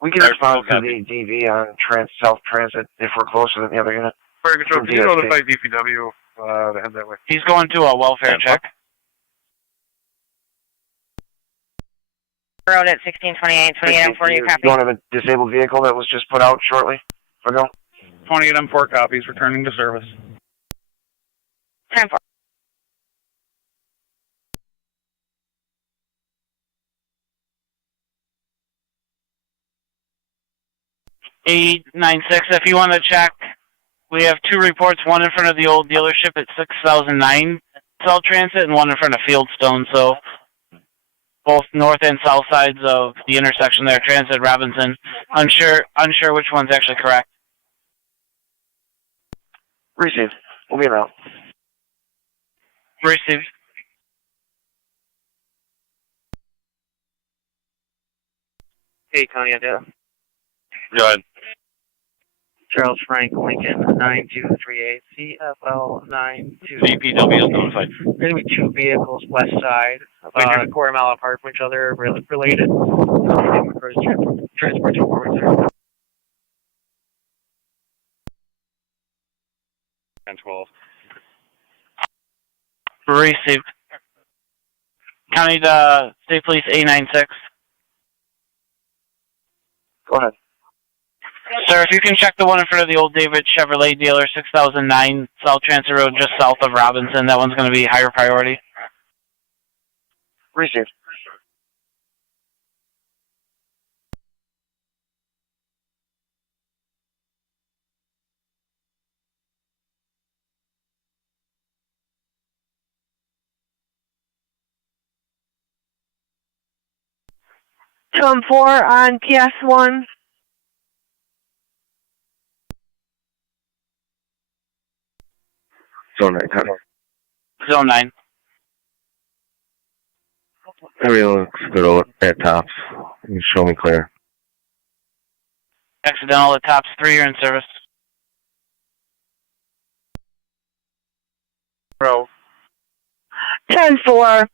We can respond to the DV on South Transit if we're closer than the other unit. Fire control, can you notify DPW to head that way? He's going to a welfare check. Road at 1628, 28M4, copy. You don't have a disabled vehicle that was just put out shortly ago? 28M4 copies, returning to service. 10-4. Eight 9-6. If you want to check We have 2 reports, one in front of the old dealership at 6009 South Transit and one in front of Fieldstone, so both north and south sides of the intersection there, Transit, Robinson. Unsure which one's actually correct. Received. We'll be around. Received. Hey, Tonawanda. Go ahead. Charles Frank Lincoln 9238 CFL 92. CPW is notified. There's going to be 2 vehicles west side, about a quarter mile apart from each other, related. Transport to forward. 10-12. Received. County to State Police A96. Go ahead. Sir, if you can check the one in front of the old David Chevrolet dealer, 6009 South Transit Road, just south of Robinson. That one's going to be higher priority. Received. Tom 4 on PS1. Zone 9, Connor. Zone 9. Everything looks good over at tops. You can show me clear. Accidental at tops 3, you're in service. Bro. 10-4.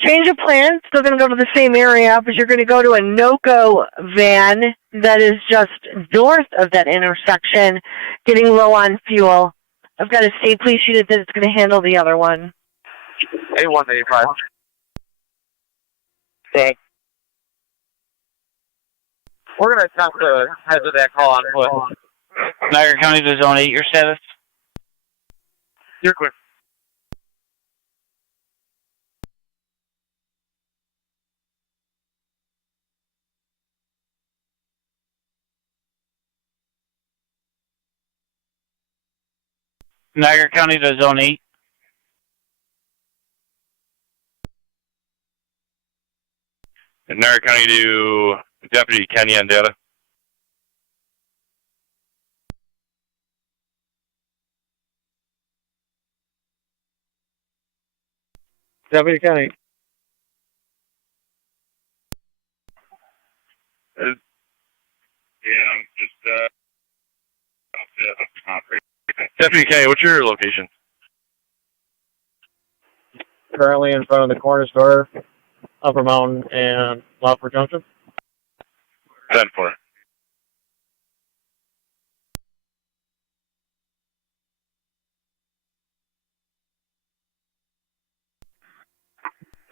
Change of plan. Still going to go to the same area, but you're going to go to a NOCO van that is just north of that intersection, getting low on fuel. I've got a state police unit that's going to handle the other one. A185. Okay. We're going to attempt to head to that call on foot. Niagara County to Zone 8, your status? You're clear. Niagara County to Zone 8. And Niagara County to Deputy Kenny on data. Deputy Kenny. Deputy Kenny, what's your location? Currently in front of the corner store, Upper Mountain and Lockport Junction. 10-4.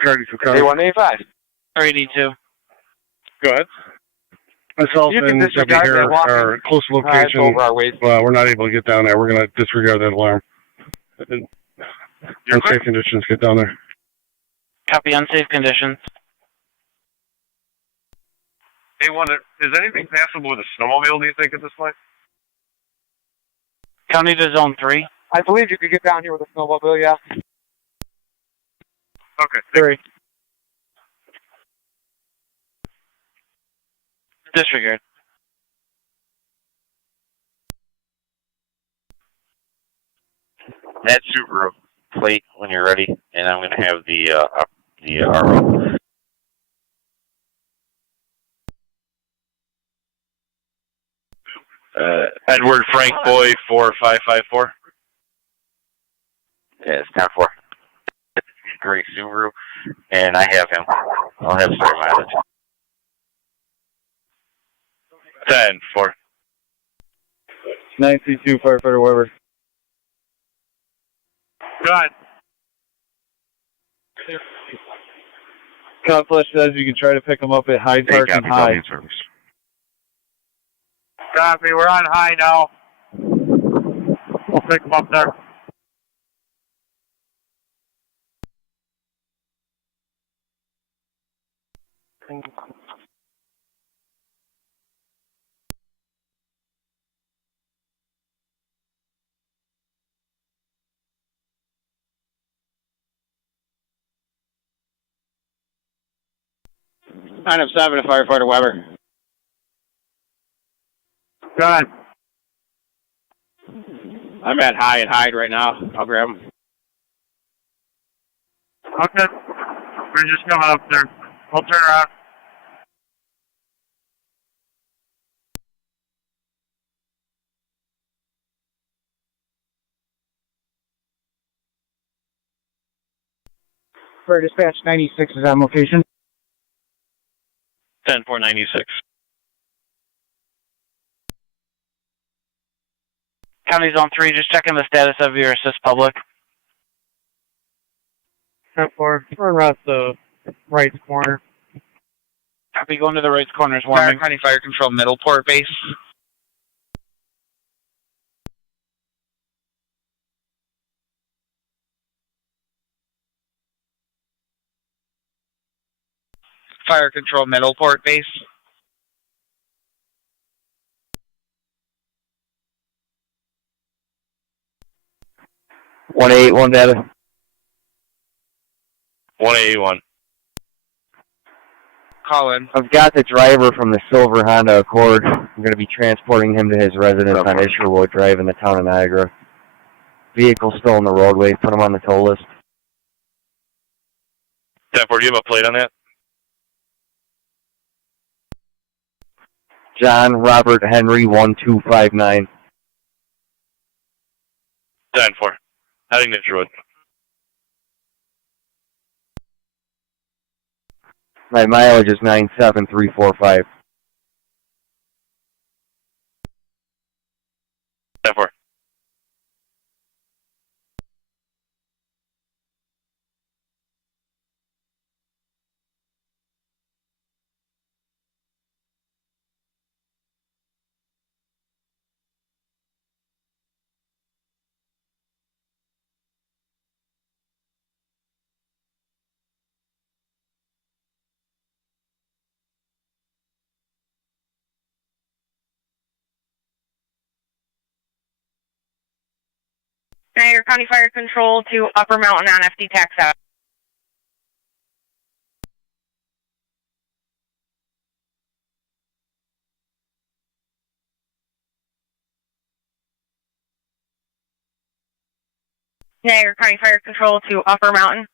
A185. 382. Go ahead. Myself You can and Deputy disregard here that walking. are close location. Over our waist. We're not able to get down there. We're going to disregard that alarm. Unsafe conditions, get down there. Copy unsafe conditions. Hey, is anything passable with a snowmobile, do you think, at this point? County to Zone 3. I believe you could get down here with a snowmobile, yeah. Okay. 3. Disregard. That Subaru plate when you're ready, and I'm going to have the RO. Edward Frank Boy 4554. Yeah, it's 10-4. Great Subaru, and I have him. I'll have story mileage. 10-4. 932 firefighter Weber. Good. Conflict says you can try to pick them up at Hyde Park and High. Copy, we're on High now. We'll pick them up there. 907 to firefighter Weber. Go ahead. I'm at High and Hyde right now. I'll grab him. Okay. We're just coming up there. We'll turn around. For dispatch 96 is on location. 10-496. County Zone 3, just checking the status of your assist public. 10-4. We're around the right corner. Copy, going to the right corner is Niagara warming. County Fire Control Middleport base. Fire Control Middleport base. One 181 data. 1881. Call in. I've got the driver from the silver Honda Accord. I'm going to be transporting him to his residence on Isherwood Drive in the town of Niagara. Vehicle still in the roadway. Put him on the tow list. 10-4, do you have a plate on that? John Robert Henry 1259. 10-4. Heading to Isherwood. My mileage is 97345. 10-4. Niagara County Fire Control to Upper Mountain on FD TAC 7. Niagara County Fire Control to Upper Mountain.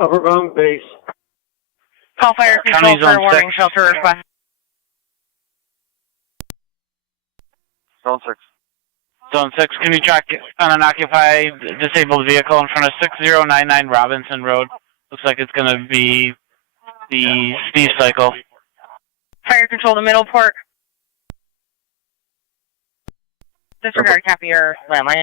Upper Mountain base. Call Fire Control County for a Zone warning 6. shelter request. Zone 6. Zone 6, can you track an unoccupied disabled vehicle in front of 6099 Robinson Road? Looks like it's going to be the speed cycle. Fire Control to Middleport. Disregard, copy your landline.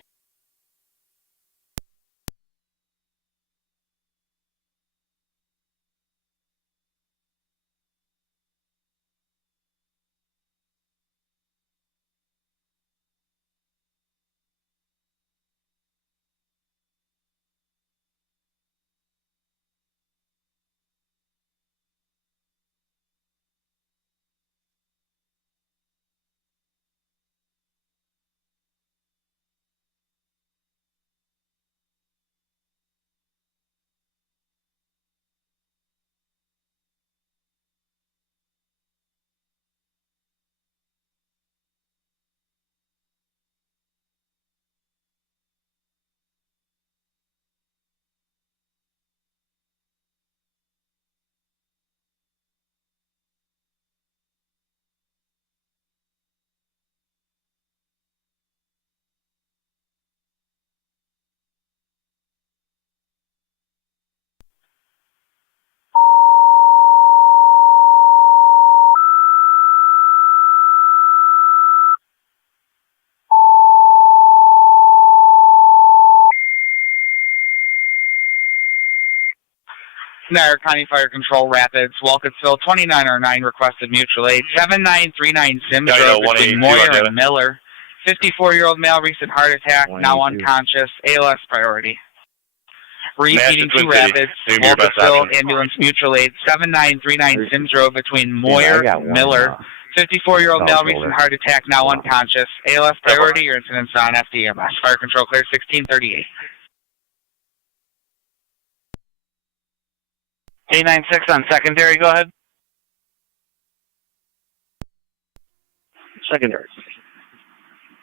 Niagara County Fire Control Rapids, Walkersville, 2909 requested mutual aid. 7939 Sims Road between Moyer and Miller. 54-year-old male, recent heart attack, now unconscious, ALS priority. Repeating to Rapids, Walkersville, ambulance mutual aid. 7939 Sims Road between Moyer and Miller. 54-year-old male, recent heart attack, now unconscious, ALS priority. Your incident's on FDMS. Fire Control clear 1638. 896 on secondary, go ahead. Secondary.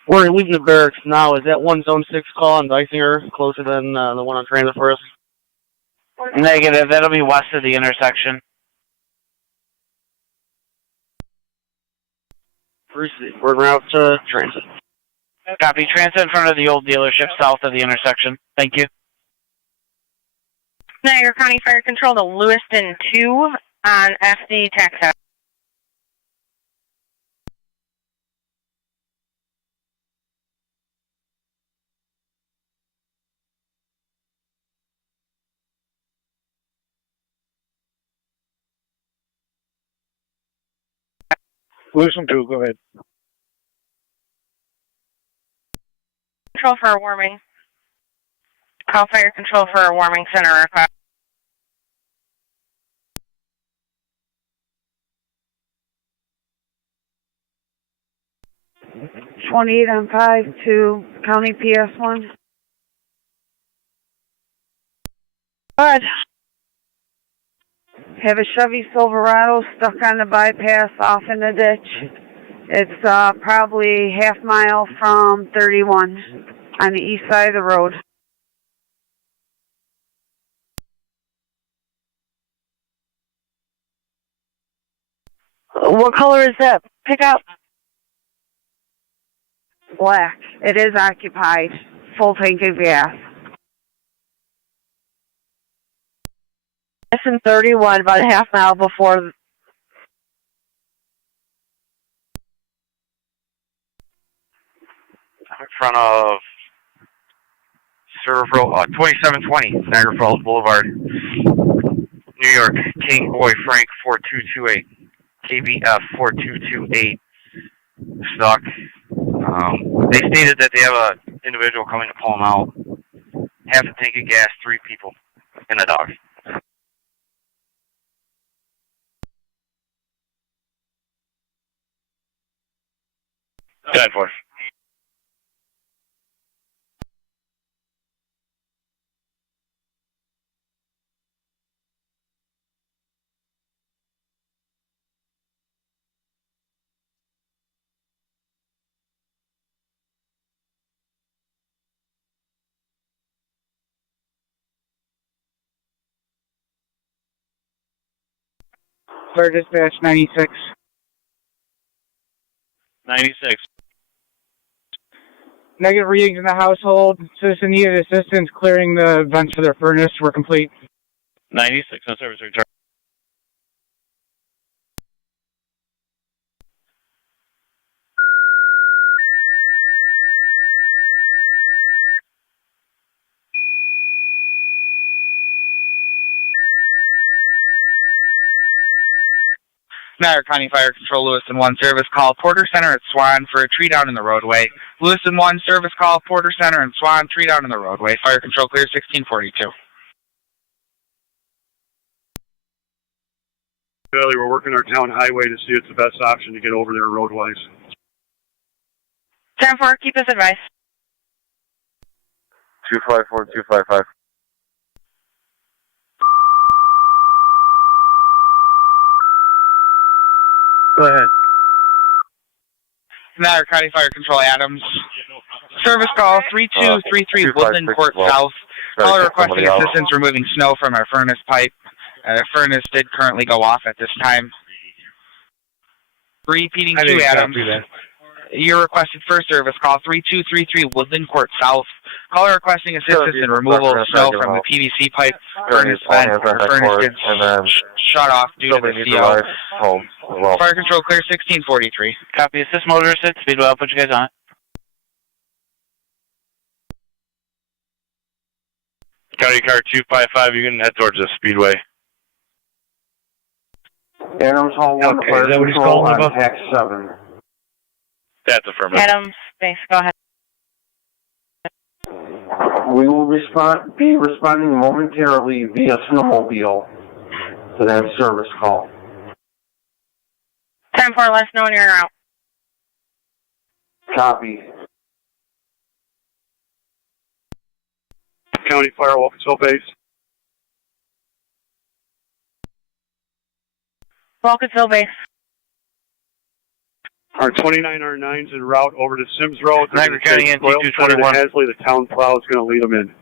We're leaving the barracks now. Is that one zone 6 call on Dysinger closer than the one on transit for us? Negative, that'll be west of the intersection. We're going out to transit. Copy, transit in front of the old dealership south of the intersection. Thank you. Niagara County Fire Control to Lewiston 2 on FD Texas. Lewiston 2, go ahead. Control for a warming. Call Fire Control for a warming center request. $28 on 5 to County PS1. Good. Have a Chevy Silverado stuck on the bypass off in the ditch. It's probably half mile from 31 on the east side of the road. What color is that pickup? Black. It is occupied. Full tank of gas. Less than 31, about a half mile before. In front of Serve Road, 2720 Niagara Falls Boulevard, New York. King Boy Frank 4228, KBF 4228. Stuck. They stated that they have an individual coming to pull them out. Half a tank of gas, 3 people, and a dog. 10-4. Fire Dispatch 96. 96. Negative readings in the household. Citizen needed assistance clearing the vents for their furnace. We're complete. 96, no service return. Niagara County Fire Control, Lewiston 1 service call, Porter Center at Swan for a tree down in the roadway. Lewiston 1 service call, Porter Center and Swan, tree down in the roadway. Fire Control clear 1642. Early, we're working our town highway to see it's the best option to get over there roadwise. 10-4, keep us advised. 254, 255. Go ahead. Niagara County Fire Control, Adams. Service call 3233 Woodland Court South. Caller requesting assistance removing snow from our furnace pipe. Our furnace did currently go off at this time. Repeating to Adams. Your requested first service call 3233 Woodland Court South. Caller requesting assistance in removal of snow from the PVC pipe. Furnace vent. Furnace did shut off due to the CO. Fire Control clear 1643. Copy. Assist motorist at Speedway. I'll put you guys on it. County car 255, you can head towards the Speedway. Adams Hall 1, Okay, Fire is that what he's Control calling on about? TAC 7. That's affirmative. Adams, thanks. Go ahead. We will be responding momentarily via snowmobile to that service call. 10-4, let us know when you're out. Copy. County Firewall Control Base. Walkersville base. Our 29R9's en route over to Sims Road. Niagara County NC 221. Hasley, the town plow is going to lead them in.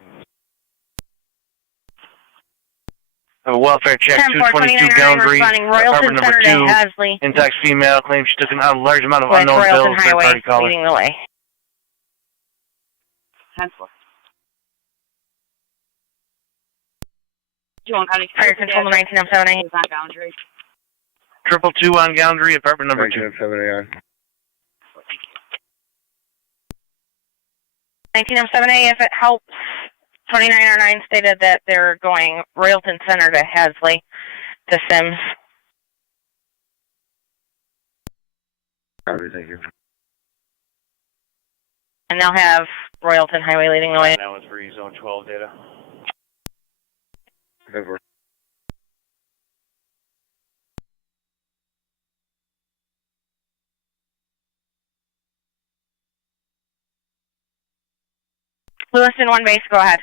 A welfare check, 222 Gallantry, apartment number 2. Intact female claims she took a large amount of unknown bills. Third party caller. Leading the way. 10-4. Fire control 19M78. 222 on Gallantry, apartment number 2. 19M78, if it helps. 29R9 stated that they're going Royalton Center to Hasley to Sims. Thank you. And they'll have Royalton Highway leading the way. That was for Zone 12 data. Over. Lewiston 1 base, go ahead.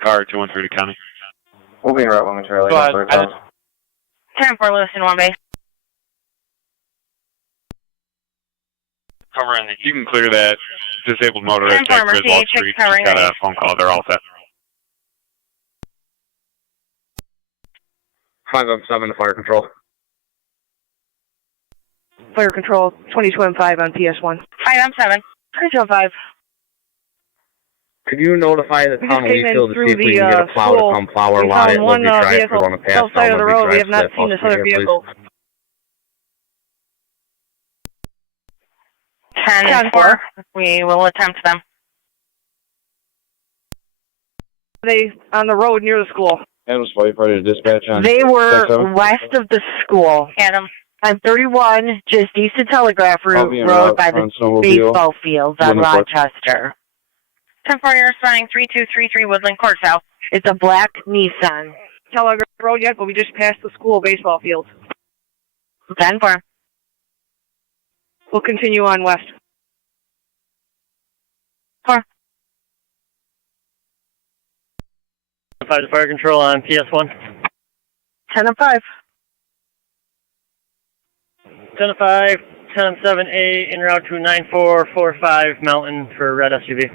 Car 213 to county. We'll be in route momentarily. Go ahead. 10-4 Lewiston 1 base. Covering, you can clear that disabled motorist at Griswold Street. Just got a phone call. They're all set. 5M7 to fire control. Fire control, 22M5 on PS1. 5M7. 22M5. Could you notify the town of Leafield to see if we can get a plow to come plow our We lot found at one Liberty Drive? vehicle On the path south side of the road. We have not seen this other vehicle. 10-4. We will attempt them. They on the road near the school. Adams Firefighter dispatch on. They were west of the school. Adam. On 31, just east of Telegraph Road by the baseball fields on Rochester. 10-4, you're responding 3233 Woodland Court South. It's a black Nissan. Telegraph Road yet, but we just passed the school baseball field. 10-4. We'll continue on west. 4. 5 to fire control on PS1. 10-5. 10-5, 10-7A, en route to 9445 Mountain for red SUV.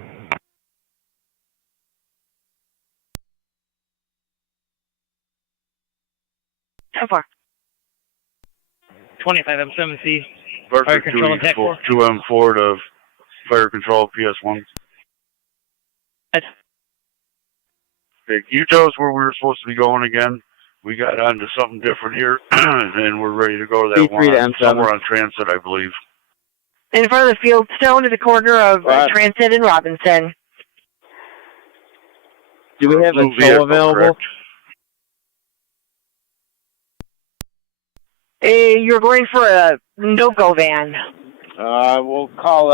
Four. 25M7C. Fire control and 2M4 to fire control PS1. Okay, can you tell us where we were supposed to be going again? We got onto something different here, and we're ready to go to that one somewhere on Transit, I believe. In front of the Fieldstone at the corner of Transit and Robinson. Do we have a tow available? Correct. You're going for a no-go van. We'll call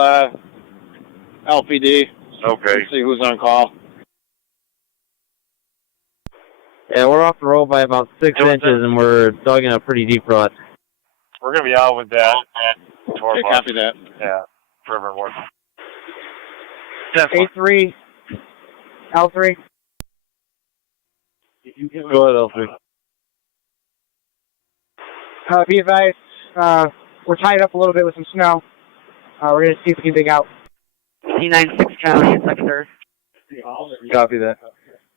LPD. Okay. See who's on call. Yeah, we're off the road by about 6 inches, and we're dug in a pretty deep rut. We're going to be out with that. Okay, copy that. Yeah, forever work. A3, L3. Go ahead, L3. Be advised, we're tied up a little bit with some snow. We're going to see if we can dig out. E96 County and Secretary. Copy that.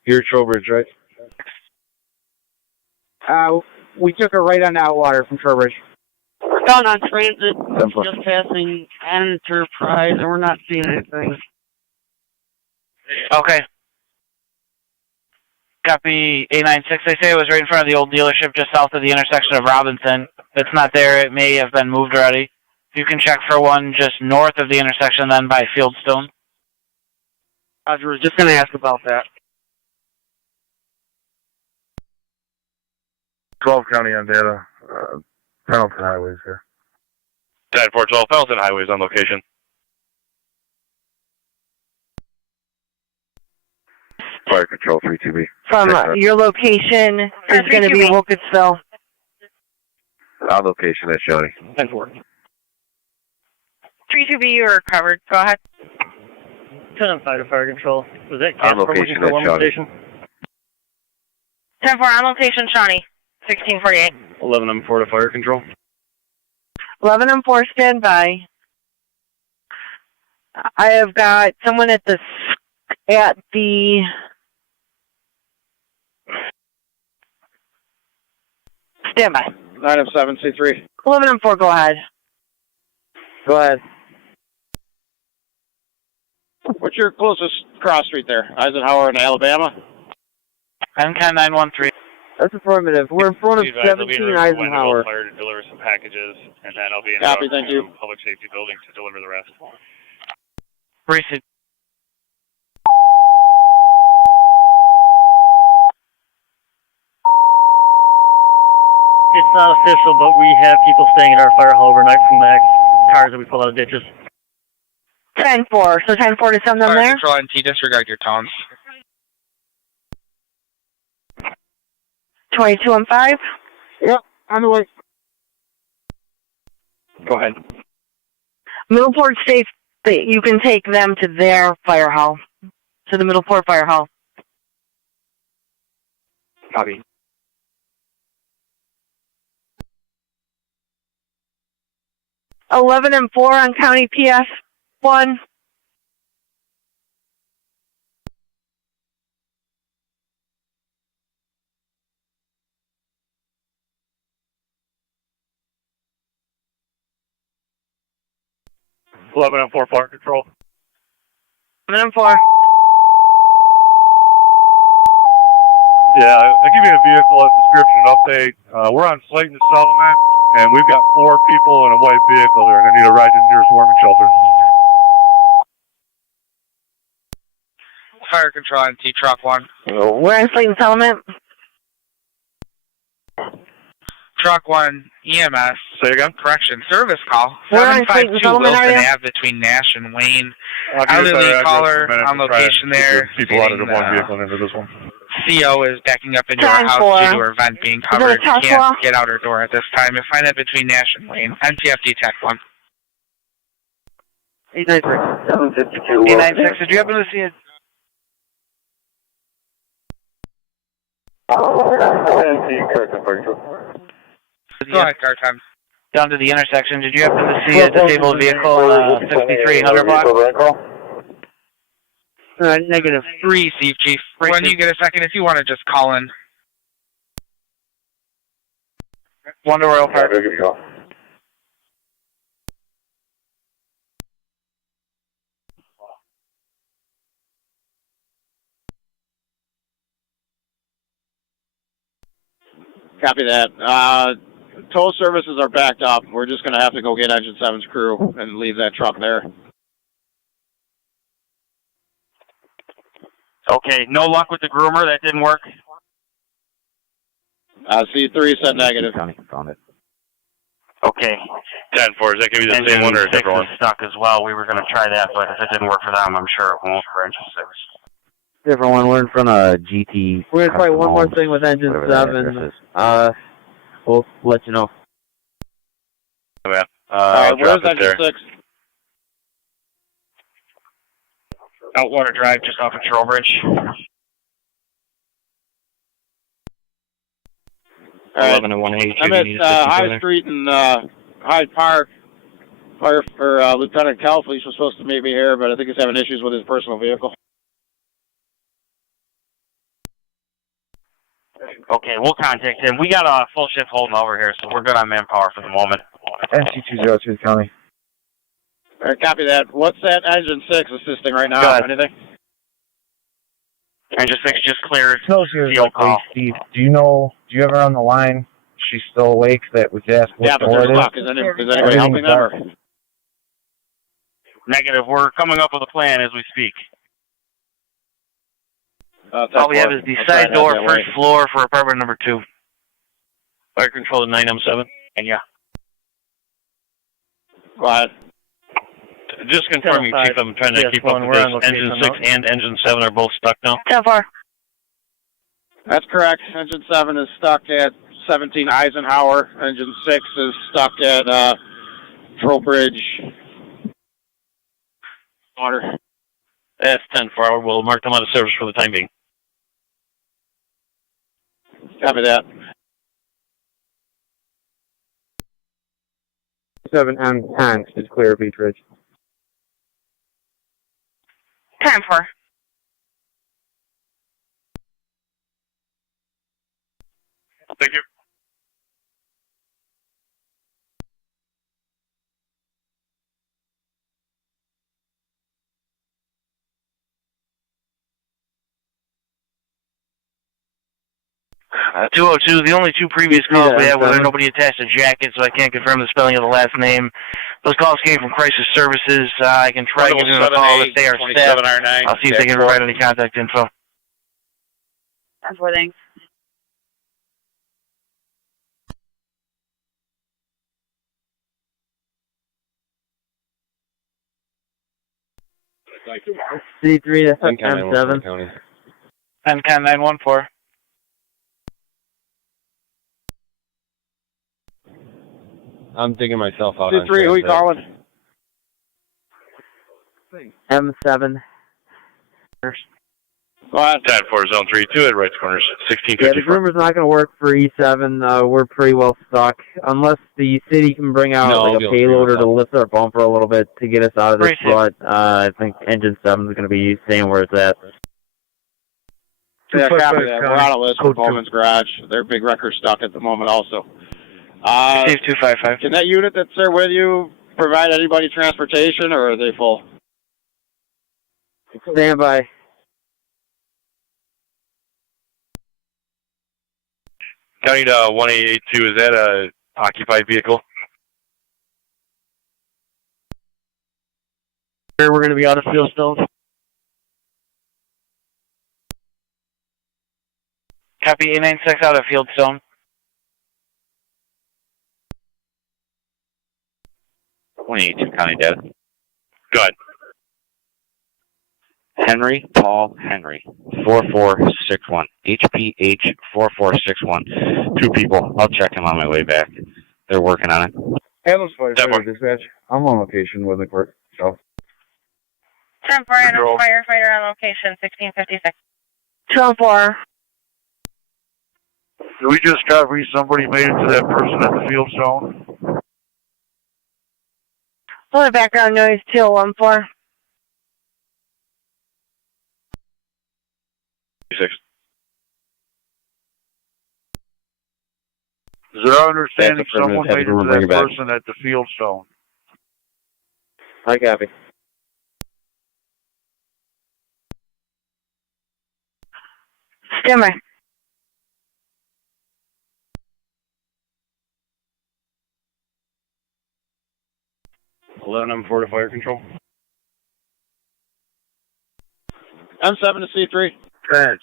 You're Trowbridge, right? We took a right on Outwater from Trowbridge. We're down on Transit, just passing Enterprise, and we're not seeing anything. Okay. Copy A96. They say it was right in front of the old dealership just south of the intersection of Robinson. If it's not there, it may have been moved already. You can check for one just north of the intersection, then by Fieldstone. I was just going to ask about that. 12 County on data. Pendleton Highways here. 10-412, Pendleton Highways on location. Fire control 32B. From your location is going to be Wilkesville. Our location is Shawnee. 10-4. 32B, you are covered. Go ahead. 10-5 to fire control. Was that Our location is Shawnee. 10-4 on location, Shawnee. 1648. 11-4 to fire control. 11-4, stand by. I have got someone at the stand by. 9-7, C3. 11-4, go ahead. Go ahead. What's your closest cross street there? Eisenhower in Alabama? MCAN 913. That's affirmative. We're in front of Be advised, I'll be 17 in room to Eisenhower. fire to deliver some packages, and then I'll be in Copy, route thank to you. public safety building to deliver the rest. Receive. It's not official, but we have people staying at our fire hall overnight from the cars that we pull out of ditches. 10-4, so 10-4 to send them Fire there? control NT, disregard your tones. 22-5? Yep, on the way. Go ahead. Middleport states that you can take them to their fire hall, to the Middleport fire hall. Copy. Oh, 11-4 on County PS 1. Eleven and 4 fire control. 11-4. Yeah, I'll give you a vehicle, a description update. We're on Slayton Settlement, and we've got 4 people in a white vehicle. They're going to need a ride to the nearest warming shelter. Fire control NT, truck 1. We're in Slayton Settlement. Truck 1, EMS. Say again? Correction, service call. We're on Slayton 752 Settlement, Wilson are you? Ave between Nash and Wayne. I'll give you Elderly their caller address in a minute on to try location and keep there. the people out of the stating, one vehicle and into this one. CO is backing up into her 10-4. house due to her vent being Is it covered. a Tesla? Can't get out her door at this time. You'll find it between Nash and Wayne. NTFD TAC 1. 893. 752. 896, did you happen to see it? Go ahead, car time. Down to the intersection, did you happen to see a disabled vehicle on 6300 block? Negative. Receive, Chief. When you get a second, if you want to just call in. 1 to Royal Park. Copy that. Tow services are backed up. We're just going to have to go get Engine 7's crew and leave that truck there. Okay, no luck with the groomer, that didn't work? C3 said negative. Found it. Okay. 10-4, is that going to be the same one or a different one? Stuck as well. We were going to try that, but if it didn't work for them, I'm sure it won't for Engine 6. Different one. We're in front of GT. We're going to try one more thing with Engine 7. We'll let you know. Yeah. I'll drop where's it there. Engine 6? Outwater Drive, just off of Trowbridge. 11 and 1H. I'm at High Street and Hyde Park. Fire for Lieutenant Calfleet was supposed to meet me here, but I think he's having issues with his personal vehicle. Okay, we'll contact him. We got a full shift holding over here, so we're good on manpower for the moment. NC202 County. All right, copy that. What's that Engine 6 assisting right now? Anything? Engine 6 just cleared. No, seriously, field call. Steve, do you have her on the line? She's still awake that we could ask what Yeah, but they're stuck. Is anybody helping them? Or? Negative. We're coming up with a plan as we speak. All we have is the side door, first floor for apartment number 2. Fire control to 9M7. And yeah. Go ahead. Just confirming, Chief, I'm trying to keep up with this. Engine 6 and Engine 7 are both stuck now? 10-4. That's correct. Engine 7 is stuck at 17 Eisenhower. Engine 6 is stuck at Trowbridge. Water. That's 10-4. We'll mark them out of service for the time being. Copy that. 7M10 is clear Beach Ridge. 10-4. Thank you. Uh, 202, the only two previous calls we had where nobody attached a jacket, so I can't confirm the spelling of the last name. Those calls came from Crisis Services. I can try giving them a call if they are staff. I'll see if they can provide any contact info. 10-4, thanks. C3, that's M7. NCAN 914. I'm digging myself out. C3, who you calling? M7. Go ahead. 10-4, zone 3-2 at right corners, Yeah, 1654. the groomer's not going to work for E7. We're pretty well stuck. Unless the city can bring out like a payloader to lift our bumper a little bit to get us out of this rut. I think engine 7 is going to be staying where it's at. Yeah, copy that. We're on a list for Bowman's Garage. Their big wrecker's stuck at the moment also. Steve 255. Can that unit that's there with you provide anybody transportation, or are they full? Stand by. County to 1882, is that a occupied vehicle? We're going to be out of Fieldstone. Copy 896 out of Fieldstone. 22 County data. Go ahead. Henry, Paul, Henry, 4461. HPH 4461. 2 people. I'll check him on my way back. They're working on it. Handles firefighter dispatch. I'm on location with the court. So. 10-4, firefighter on location, 1656. 10-4. Did we just copy somebody made it to that person at the field zone? A lot of background noise, 214. 6. Is there understanding someone made it to that person at the field zone? I copy. Stand by. M4 to fire control. M7 to C3. Go ahead.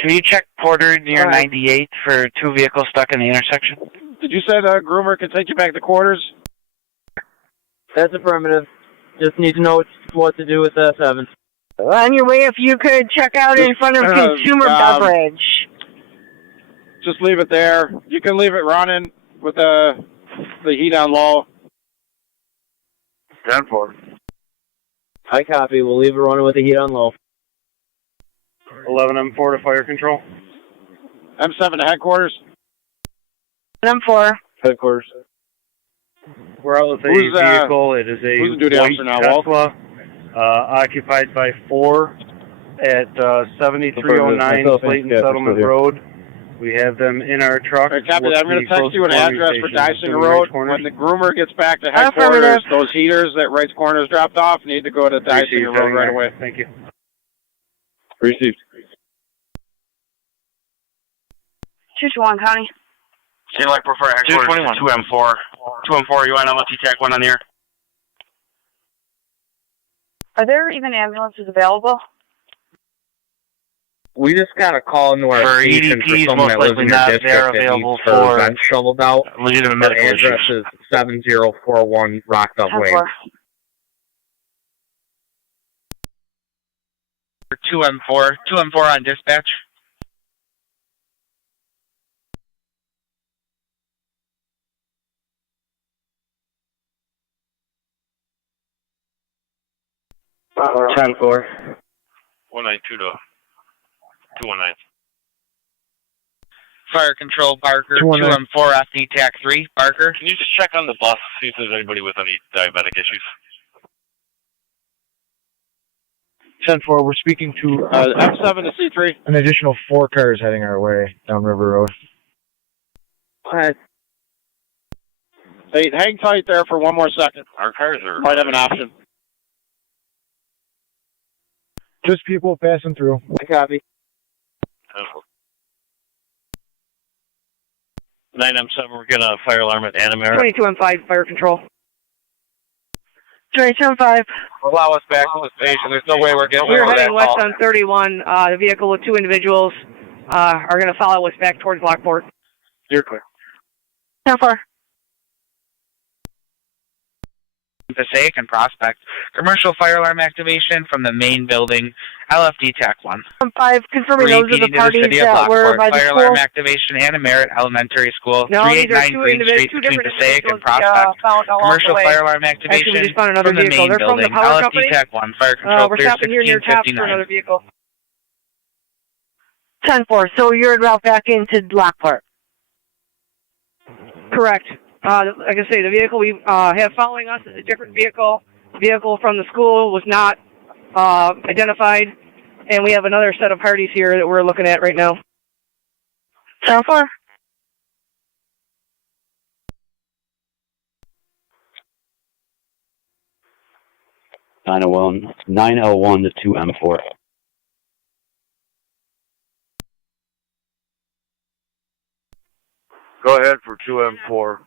Can you check Porter near 98 for 2 vehicles stuck in the intersection? Did you say the groomer can take you back to quarters? That's affirmative. Just need to know what to do with the 7. On your way, if you could check out in front of Consumer Beverage. Just leave it there. You can leave it running with the heat on low. 10-4. I copy. We'll leave it running with the heat on low. 11 M4 to fire control. M7 to headquarters. M4. Headquarters. We're out with a vehicle. It is a white Tesla, occupied by 4 at 7309 Clayton Settlement Road. We have them in our truck. Right, copy that. I'm going to text you an address for Dysinger Road. When the groomer gets back to headquarters, those heaters that Wright's Corners dropped off need to go to Dysinger Road right away. Thank you. Received. 221 County. State Lockport for headquarters, 2M4. 2M4, you want to let TAC 1 on the air? Are there even ambulances available? We just got a call into our station for someone that lives in your district that needs her vent shoveled out. Legitimate medical issues. Address is 7041 Rocked Up Lane. 2M4. 2M4 on dispatch. Uh-huh. 10-4. 192 to 219. Fire Control Barker, 214 FD TAC 3, Barker. Can you just check on the bus, see if there's anybody with any diabetic issues? 10-4, we're speaking to M7 to C3. an additional 4 cars heading our way down River Road. Hey, hang tight there for one more second. Our cars are... Might have an option. Just people passing through. I copy. 9M7, we're getting a fire alarm at Niagara. 22M5, Fire Control. 22M5. Allow us back to the station. There's no way we're getting We're over heading that west call. on 31. The vehicle with 2 individuals are going to follow us back towards Lockport. You're clear. How far? Passaic and Prospect. Commercial fire alarm activation from the main building. LFD TAC 1. 5, confirming those are the parties that were by the fire school. alarm activation, Anna Merritt Elementary School. No, these are 389 two Green Street between different Passaic and individuals Prospect. found along Commercial the way. fire alarm Actually, activation we just found another from the vehicle. main They're from the building. power LFD company. TAC 1. Fire control We're clear stopping here near TAPS for 1659. another vehicle. 10-4, so you're en route back into Lockport. Correct. Like I say, the vehicle we have following us is a different vehicle. The vehicle from the school was not identified, and we have another set of parties here that we're looking at right now. 10-4. .901 9L1 to 2M4. Go ahead for 2M4.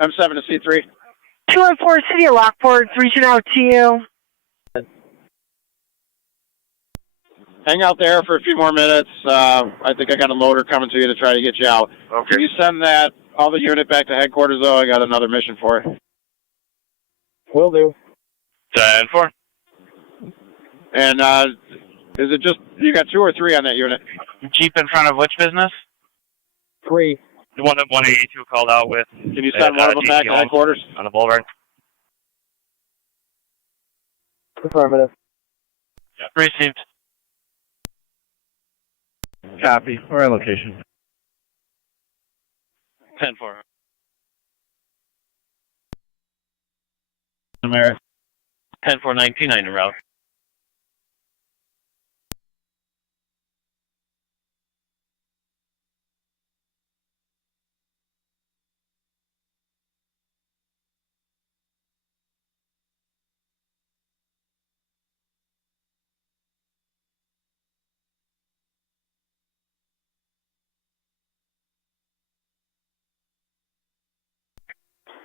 M7 to C3. 214 City of Lockport, reaching out to you. Hang out there for a few more minutes. I think I got a loader coming to you to try to get you out. Okay. Can you send that other unit back to headquarters, though? I got another mission for it. Will do. 10-4. And is it just, you got 2 or 3 on that unit? Jeep in front of which business? 3. The one that 182 called out with. Can you send one of them back to headquarters? On the boulevard. Affirmative. Received. Copy. We're on location. 10-4. America. 10-4-19 en route.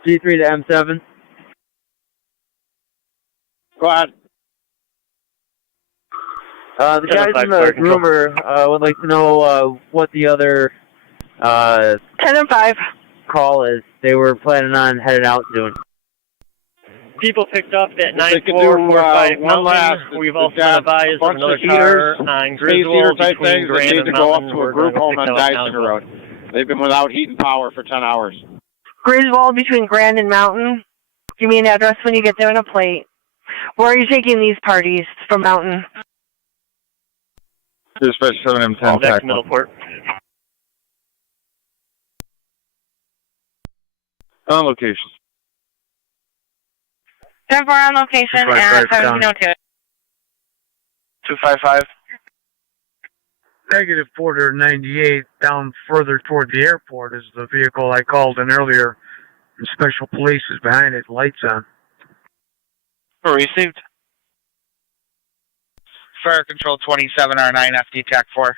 G3 to M7. Go ahead. The guys in the groomer would like to know what the other 10-5 call is. They were planning on heading out soon. People picked up at They could 9445 do one last. We've also been advised of another car on Griswold type between things that Grand need and to go up Mountain. to a We're group going home to on pick that up Dyson now. Road. They've been without heat and power for 10 hours. Griswold between Grand and Mountain. Give me an address when you get there and a plate. Where are you taking these parties from Mountain? Dispatch 7M10 Next Middleport. On location. 10-4 on location at 1702. 255. Negative Porter 98 down further toward the airport is the vehicle I called in earlier. And Special Police is behind it, lights on. Received. Fire Control 27R9 FD TAC 4.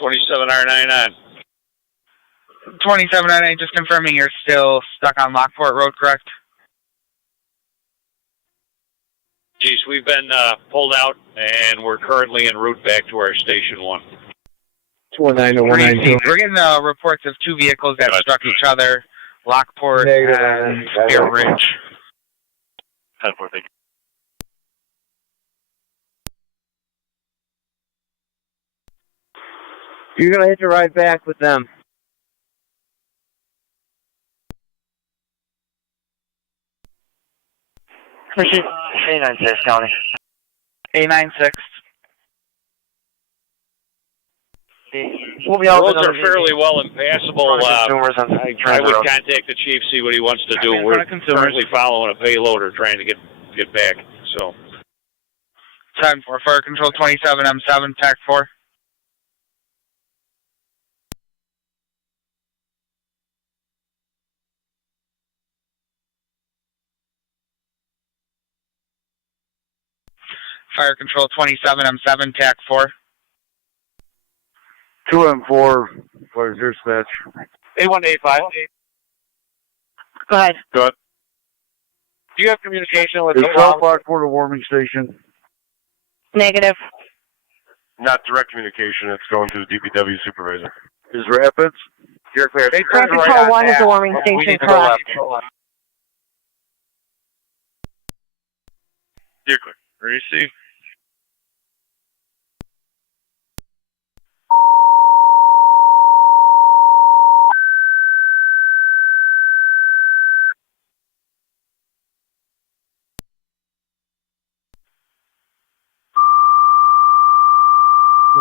27R99. 27R9, just confirming you're still stuck on Lockport Road, correct? Geez, we've been pulled out, and we're currently en route back to our Station 1. 219 to 192. We're getting reports of 2 vehicles that struck each other, Lockport and Spear Ridge. 10-4, thank you. You're going to hit your ride back with them. A96 County. A96. We'll be Roads are fairly well impassable. Consumers on I Transit would Road. contact the chief, see what he wants to do. In We're front of consumers. currently following a payloader trying to get back. So 10-4, Fire Control 27, M7, TAC 4. Fire Control 27, M7, TAC 4. 2M4, where's your dispatch? A185. Go ahead. Good. Do you have communication with Is the South Lockport a warming station? Negative. Not direct communication. It's going to the DPW supervisor. Is Rapids? You're clear. They Fire turned right Control on 1 is that. the warming We station, need to go correct? left. You're clear. Ready to see?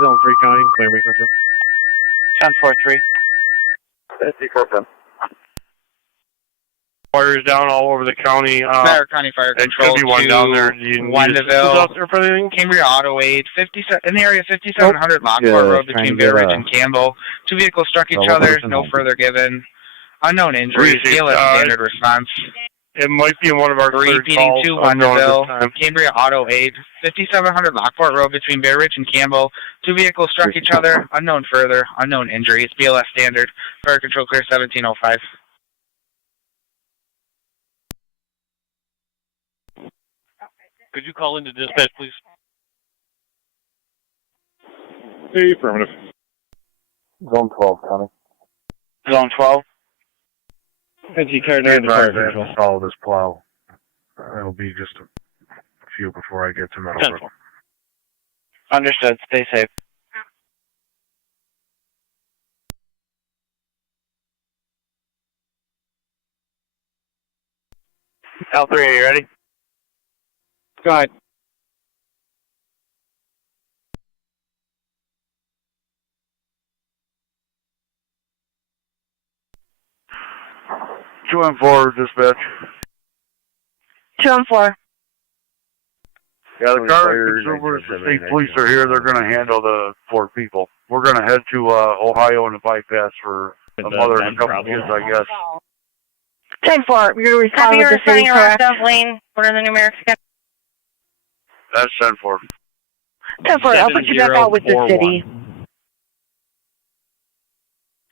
Zone 3 County, clear me, Control. 10-4-3. That's equipment. Fires down all over the county. Niagara County Fire There Control could be one down there. You need Wendaville, out there for anything? Cambria Auto Aid, 57 in the area 5700 Lockport Road between Bay Ridge and Campbell. Two vehicles struck each other. No further given. Unknown injuries. BLS standard response. It might be in one of our cleared calls. Repeating to Wendaville, Cambria Auto Aid, 5700 Lockport Road between Bay Ridge and Campbell. Two vehicles struck each other. Unknown further. Unknown injuries. BLS standard. Fire Control clear 1705. Could you call into dispatch, please? Affirmative. Zone 12 County. Zone 12. NC-Car 9 to Fire Control. Follow this plow. It'll be just a few before I get to Middleport. Understood. Stay safe. L3, are you ready? Go ahead. Two M4 dispatch. 2-4. Yeah, the car and consumers, the state police are here. They're going to handle the 4 people. We're going to head to Ohio and the bypass for a mother and a couple of kids, I guess. 10-4. You're going to respond Copy, with you're the city, responding correct? around Dove Lane. What are the numerics again? That's 10-4. 10-4. I'll put you back out with the city.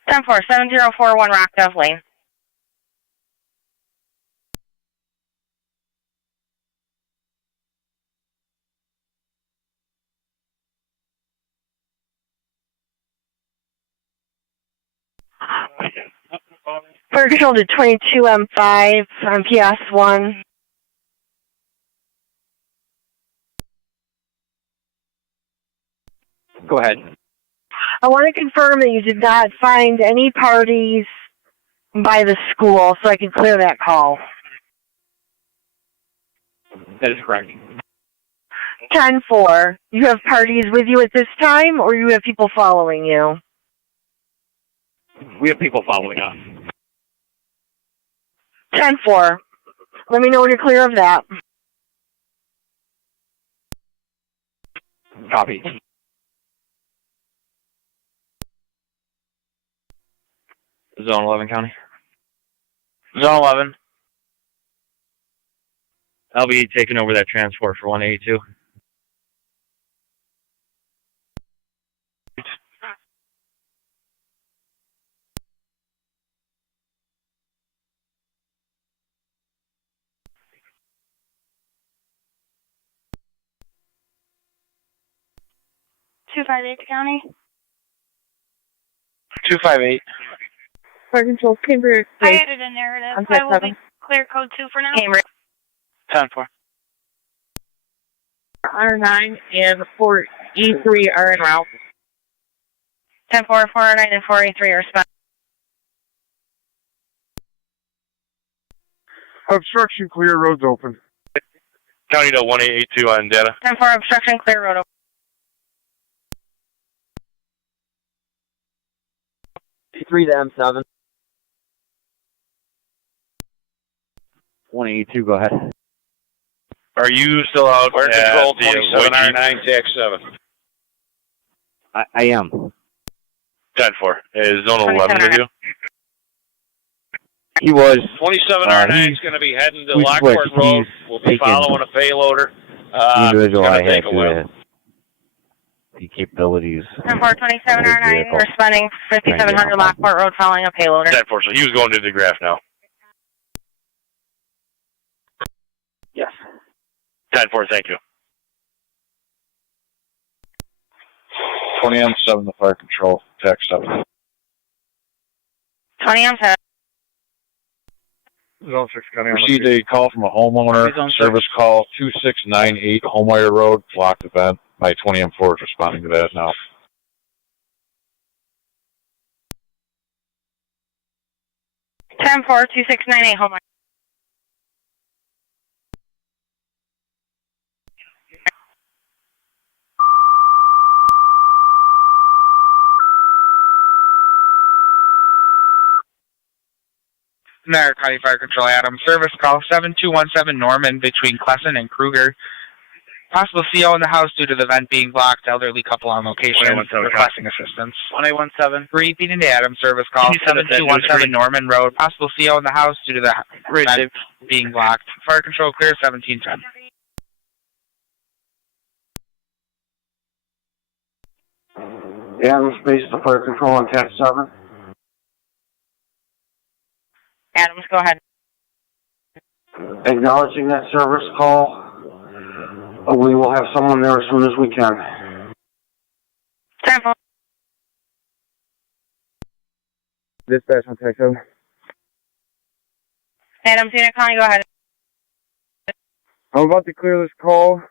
10-4, 7041 Rock Dove Lane. Fire Control to 22M5 on PS1. Go ahead. I want to confirm that you did not find any parties by the school, so I can clear that call. That is correct. 10-4. You have parties with you at this time, or you have people following you? We have people following us. 10-4. Let me know when you're clear of that. Copy. Zone 11 County. Zone 11. I'll be taking over that transport for 182. County. 258. Fire Control, Cambria. I added a narrative. I will be clear code 2 for now. Cambria. 10-4. R9 and 4E3 are en route. 10-4, 409 and 4E3 are responding. Obstruction clear, roads open. County to 1882 on data. 10-4 obstruction, clear road. 3 to M7. 182, go ahead. Are you still out Fire at control the white 27R9 TAC 7. I am. 10-4. Is Zone 11 with you? He was. 27R9 is going to be heading to we Lockport switched. Road. He's We'll be taken following a payloader. the individual it's I going to had take a while. to the capabilities. 10-4 27R9 responding 5700 Lockport Road following a payloader. 10-4. So he was going to the graph now. Yes. 10-4. Thank you. 20 M7 to fire control, TAC 7. 20 M7. Zone 6 County. Received a call from a homeowner, service call 2698 Homewire Road, blocked event. My 20 M4 is responding to that now. Ten 4 2698 home. Niagara County Fire Control, Adam. Service call 7217 Norman between Clesson and Kruger. Possible CO in the house due to the vent being blocked. Elderly couple on location requesting assistance. 1817. Repeating to Adam. Service call 7217 Norman Road. Possible CO in the house due to the vent being blocked. Fire Control clear 1710. Adams Space to fire control on TAC 7. Adams, go ahead. Acknowledging that service call. We will have someone there as soon as we can. 10-4. Dispatch on TAC 7. Adams, unit calling, go ahead. I'm about to clear this call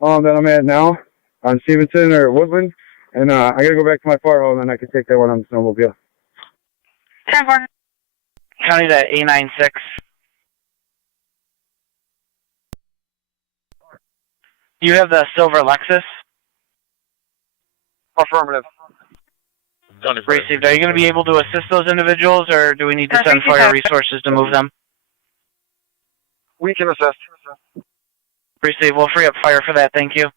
that I'm at now on Stevenson or Woodland, and I gotta go back to my fire hall, and then I can take that one on the snowmobile. 10-4. County to A96. You have the silver Lexus? Affirmative. Received. Are you going to be able to assist those individuals, or do we need to send fire resources to move them? We can assist. Received. We'll free up fire for that. Thank you.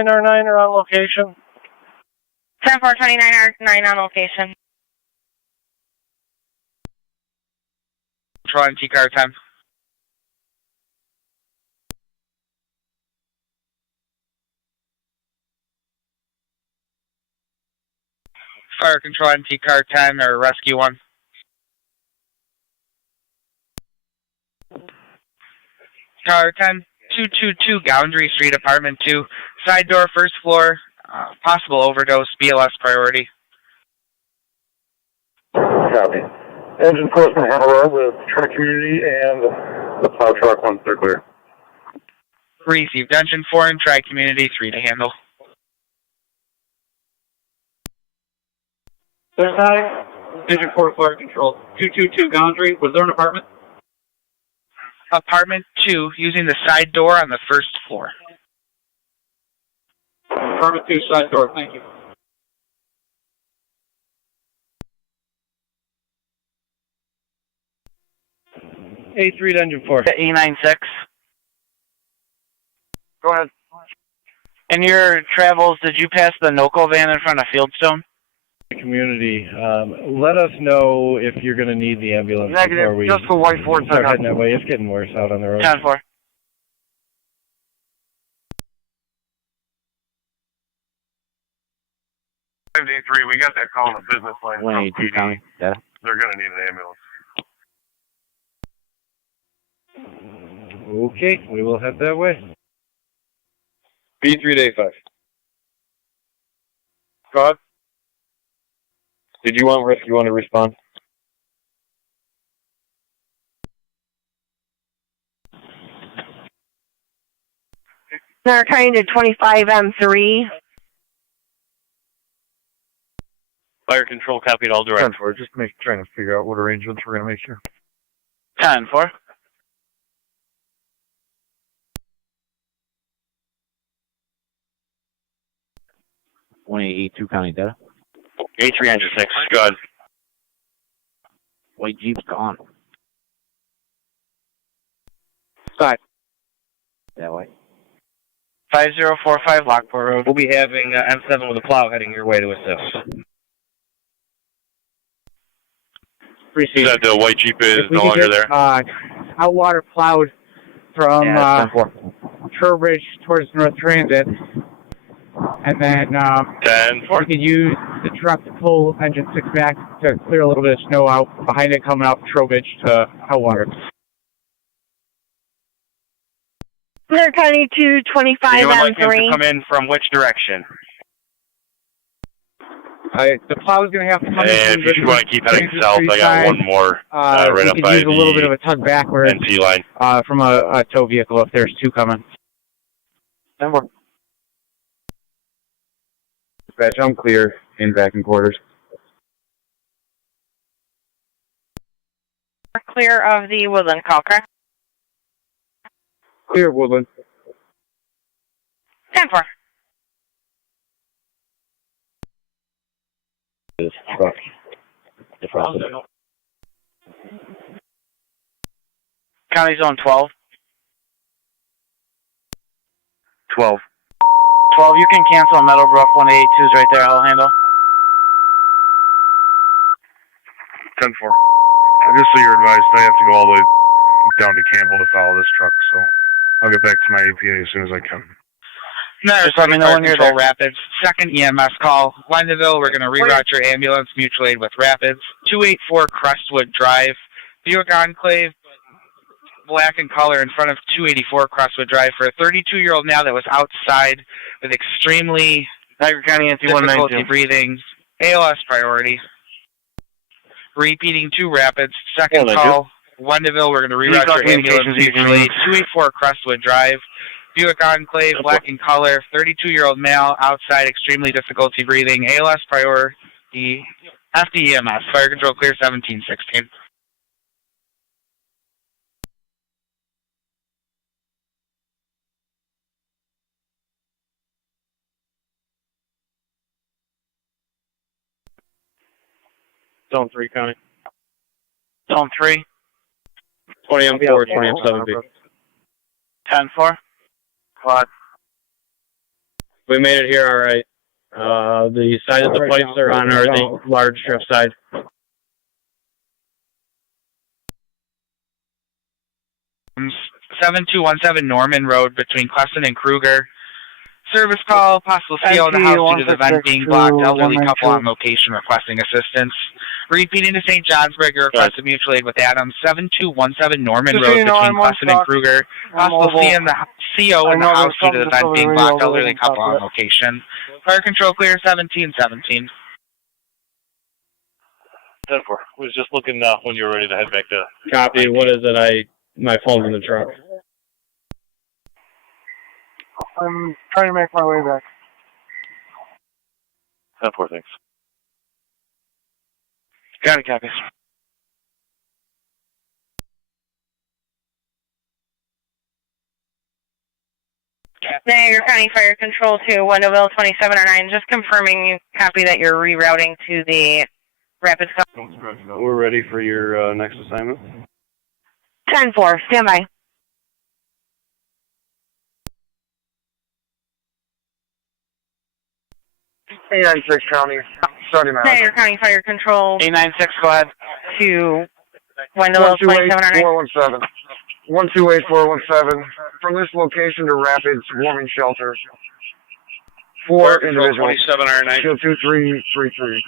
R9 are on location. 10-4 29R9 on location. Control and T-car 10. Fire Control and T-car 10 or Rescue 1. Car 10, 222 Goundry Street, Apartment 2. Side door, first floor. Possible overdose, BLS priority. Copy. Engine enforcement on the road with truck community and the plow truck once they're clear. Received. Engine 4 and Tri Community 3 to handle. There's high. Engine 4 fire control. 222 Gondry. Was there an apartment? Apartment 2 using the side door on the first floor. Apartment 2 side door. Thank you. A3 to engine 4. A96. Go ahead. In your travels, did you pass the NOCO van in front of Fieldstone? Community, let us know if you're going to need the ambulance before we just for white Ford start heading that way. It's getting worse out on the road. 10-4. D3, we got that call on the business line. 182 County. Yeah. They're going to need an ambulance. Okay, we will head that way. B3 to A5. Go ahead. Did you want Rescue 1 to respond? They're kind of 25 M3. Fire control copied all direct. 10-4, just trying to figure out what arrangements we're going to make here. 10-4. .2 county data. A3 engine 6, go ahead. White Jeep's gone. 5. That way. 5045 Lockport Road. We'll be having M7 with a plow heading your way to assist. Is that the white Jeep is no longer there? Outwater plowed from Trowbridge towards North Transit. And then we could use the truck to pull engine 6 back to clear a little bit of snow out behind it coming out Trowbridge to Outwater. Clear County 225 You would like him to M3. come in from which direction? The plow is going to have to come in. And if you want to keep heading south, I got one more right up by use a little bit of a tug backwards NC line. From a tow vehicle if there's 2 coming. Dispatch, I'm clear in backing quarters. Clear of the Woodland call, correct? Clear, Woodland. 10-4. County Zone 12. 12. 12, you can cancel Middleport 182's right there, I'll handle. 10-4. Just so you're advised, I have to go all the way down to Campbell to follow this truck, so I'll get back to my APA as soon as I can. Just let me know when you're there. Rapids. Second EMS call. Lindaville, we're going to reroute your ambulance, mutual aid with Rapids. 284 Crestwood Drive. Buick Enclave, black in color in front of 284 Crestwood Drive for a 32-year-old male that was outside with extremely difficulty breathing. ALS priority. Repeating 2 Rapids. Second call. Lindaville, we're going to reroute your ambulance, mutual aid. 284 Crestwood Drive. Buick Enclave, black in color, 32-year-old male, outside, extremely difficulty breathing, ALS priority, FDEMS, fire control clear 1716. Zone 3 county. Zone 3. 20 M4, 20 M7. 10-4. Quad. We made it here all right. The side of the pipes are on are the large drift side. Um, 7217 Norman Road between Cleston and Kruger. Service call, possible CO in the house due to the vent being blocked. Elderly couple on location requesting assistance. Repeating to St. Johnsburg, your request of mutual aid with Adams. 7217 Norman Road between Cleston and Kruger. Possible CO in the house due to the vent being blocked. Elderly couple on location. Fire control clear 1717. 10-4. Was just looking when you were ready to head back to. Copy. What is it? My phone's in the truck. I'm trying to make my way back. 10-4, thanks. Got it, copy. Niagara County Fire Control to Wendellville 2709. Just confirming you copy that you're rerouting to the rapid call. We're ready for your next assignment. 10-4, stand by. A96 County, starting out. Niagara County Fire Control. A96, go ahead. To Wendellville 2709. 417. 128417. From this location to Rapids Warming Shelter. 4 individuals. 2333.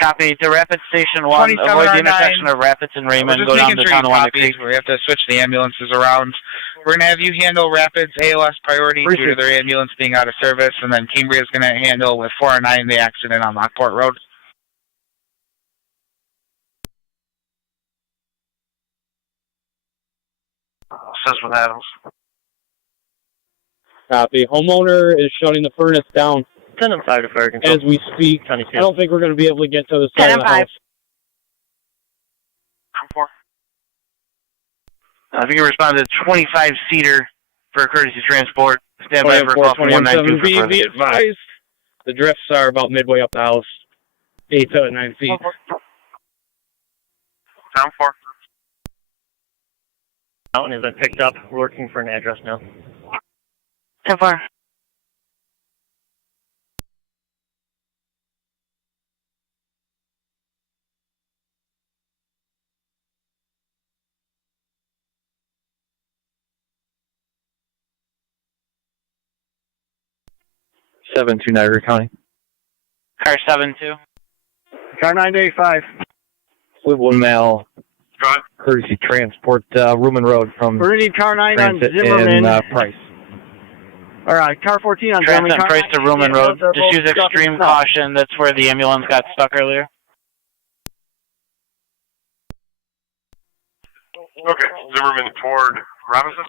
Copy to Rapid Station 1. Avoid the intersection of Rapids and Raymond. Go down to Tonawanda Creek. We have to switch the ambulances around. We're going to have you handle Rapids ALS priority due to their ambulance being out of service, and then Cambria is going to handle with 409 the accident on Lockport Road. Assist with Adams. Copy. Homeowner is shutting the furnace down 10-5 to fire control. as we speak. I don't think we're going to be able to get to the side of the house. 10-4. If you can respond to 25-seater for courtesy transport, stand by for a call from 192 for further. Be advised, the drifts are about midway up the house, 8 to 9 feet. 10-4. Mountain has been picked up. We're looking for an address now. 10-4. Seven two Niagara County. Car 7-2. Car 985. Cleveland Mail. Courtesy transport, Rumen Road from. We're going to need car 9 on Transit Zimmerman. and Price. All right, car 14 on Transit Zimmerman. and Price to Rumen Road. Just use extreme caution. That's where the ambulance got stuck earlier. Okay, Zimmerman toward Robinson.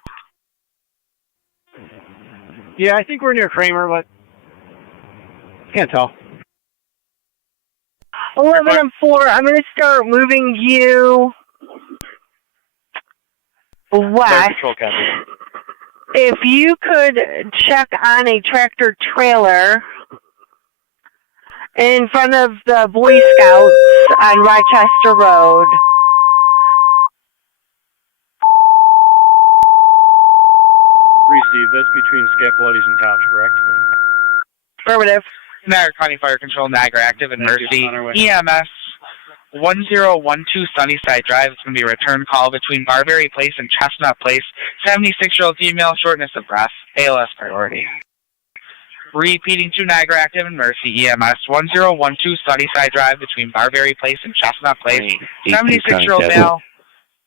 Yeah, I think we're near Kramer, but can't tell. 11 and 4. I'm going to start moving you west. If you could check on a tractor trailer in front of the Boy Scouts on Rochester Road. Receive. That's between Scapolletti's and Tops, correct? Affirmative. Niagara County Fire Control, Niagara Active and Mercy. EMS 1012 Sunnyside Drive. It's going to be a return call between Barberry Place and Chestnut Place. 76-year-old female, shortness of breath, ALS priority. Repeating to Niagara Active and Mercy. EMS 1012 Sunnyside Drive between Barberry Place and Chestnut Place. 76-year-old male,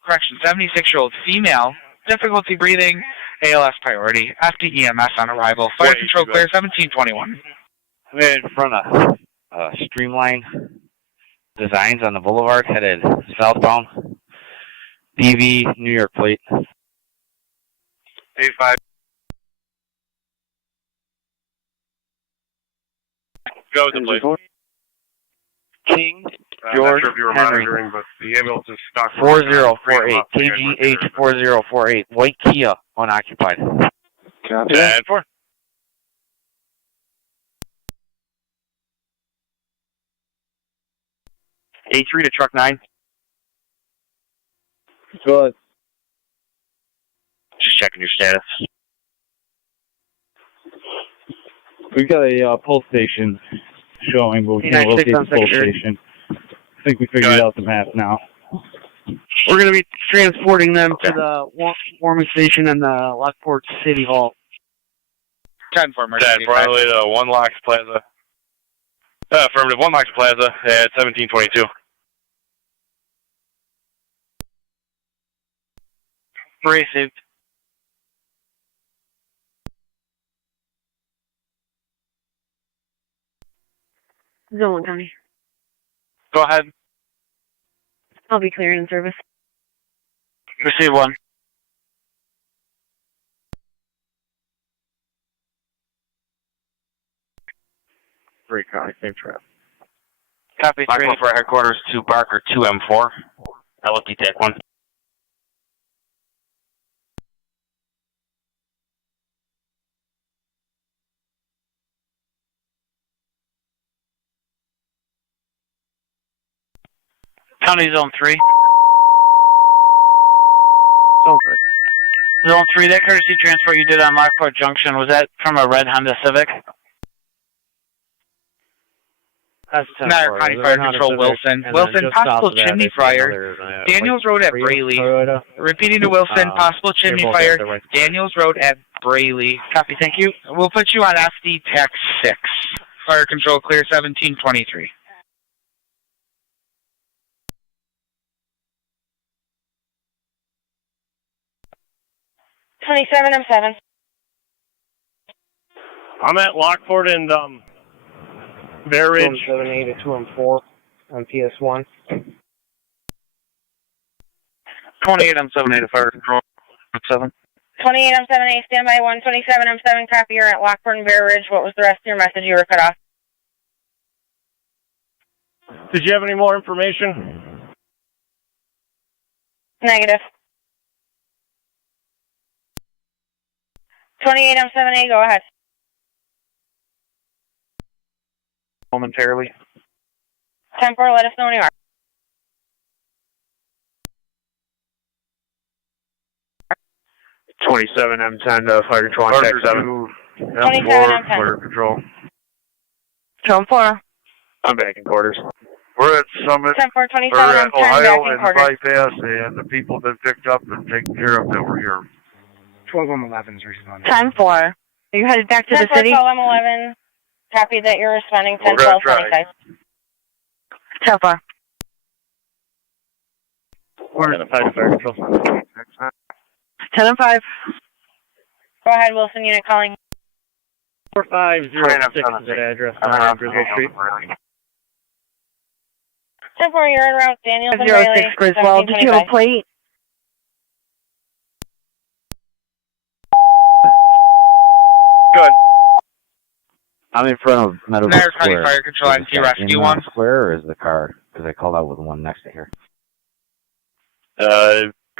76-year-old female, difficulty breathing, ALS priority. FDEMS on arrival. Fire control clear 1721. I'm in front of Streamline Designs on the Boulevard, headed southbound. DV New York plate. 85. Go with the plate. King George not sure if you were Henry. monitoring, but the ambulance is stuck. 4048, KGH 4048, white Kia, unoccupied. Copy. 10-4. A3 to truck 9. Good. Just checking your status. We've got a pull station showing, but we can't locate the pull station. I think we figured out the map now. We're going to be transporting them to the warming station in the Lockport City Hall. 10-4, emergency. 10, finally to One Locks Plaza. Affirmative, One Locks Plaza at 1722. Received. Zone 1 County. Go ahead. I'll be clearing in service. Receive 1. Great County, same trap. Copy 3. Lockport for headquarters to Barker 2M4. LFD TAC 1. County Zone 3. Zone 3. Zone 3, that courtesy transport you did on Lockport Junction, was that from a red Honda Civic? Niagara County Fire Control, Wilson. Wilson, possible chimney fire. Daniels Road at Braley. Repeating to Wilson, possible chimney fire. Daniels Road at Braley. Copy, thank you. We'll put you on SD TAC 6. Fire Control clear 1723. M7. I'm at Lockport and Bear Ridge. 278 to 2M4 on PS1. 28 M78 Fire Control 7. 28 M7A, standby 127 M7, copy, you're at Lockport and Bear Ridge. What was the rest of your message? You were cut off. Did you have any more information? Negative. 28 M7A, go ahead. Momentarily. 10-4, let us know when you are. .27 M10 fire control on TAC 7. 27 M10. Fire control. 10-4. I'm back in quarters. We're at Summit. 10-4, 27 We're at M10, back Ohio in and quarters. Bypass, and the people have been picked up and taken care of that were here. 12 M11's responding. 10-4. Are you headed back to the 10-4, city? 12 M11, copy that you're responding 10-12, 25. 10-4. We're in the fire control. 10-5. Go ahead, Wilson, unit calling. 4506 is that address on Griswold Street. 10-4, you're en route, Daniels and 06 Riley. Griswold. Did you have a plate? Good. I'm in front of Middleport Niagara County Square. Fire Control Is NT the Rescue in 1. Square, or is the car? Because I called out with one next to here.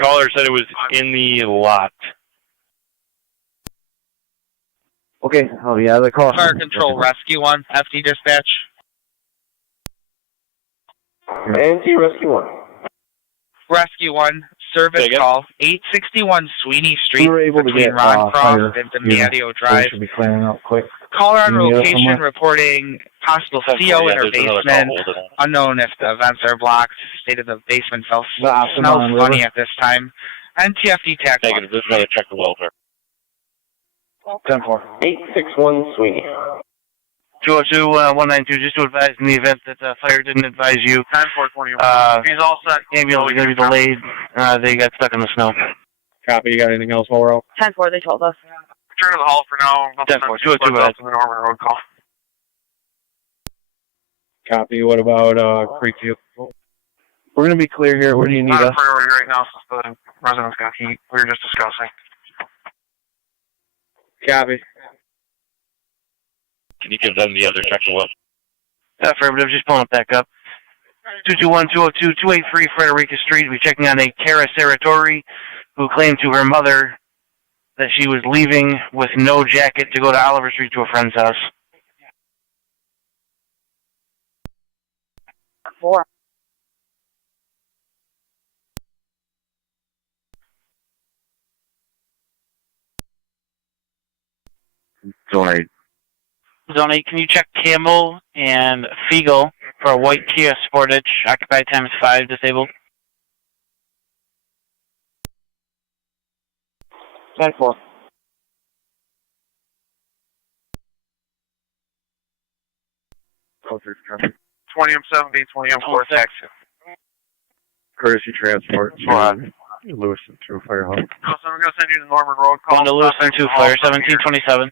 Caller said it was in the lot. Okay. Oh yeah, the call. Fire Control Rescue 1, FD dispatch. NT Rescue 1. Rescue 1, service call, 861 Sweeney Street, We were able to between get Ron fire. Croft and Demadio Drive. Should be clearing out quick. Caller on Can you location somewhere? reporting possible CO in her basement. Unknown if the vents are blocked. State of the basement smells funny at this time. NTFD TAC 1. Negative, just rather check the welfare. 10-4. 861 Sweeney. 202-192, just to advise in the event that fire didn't advise you. 10-4-20. He's all set. Ambulance is going to be delayed. They got stuck in the snow. Copy, you got anything else while we're out? 10-4, they told us. Return to the hall for now. 10-4, 202, go ahead. The Norman Road call. Copy, what about Creekview? We're gonna be clear here. Where do you need Not a us? priority right now since the residents got heat. We were just discussing. Copy. Can you give them the other check the welfare? Affirmative, just pulling it back up. 221-202-283 Frederica Street. We're checking on a Cara Saratori who claimed to her mother that she was leaving with no jacket to go to Oliver Street to a friend's house. 4. Zone 8. Zone 8, can you check Campbell and Fiegel for a white Kia Sportage, occupied times 5, disabled? 10-4. 20 M7B, 20 M4 taxi. Courtesy transport to Lewiston through Firehall. So we're going to send you to Norman Road call. Going to Lewiston 2 Flyer, 1727.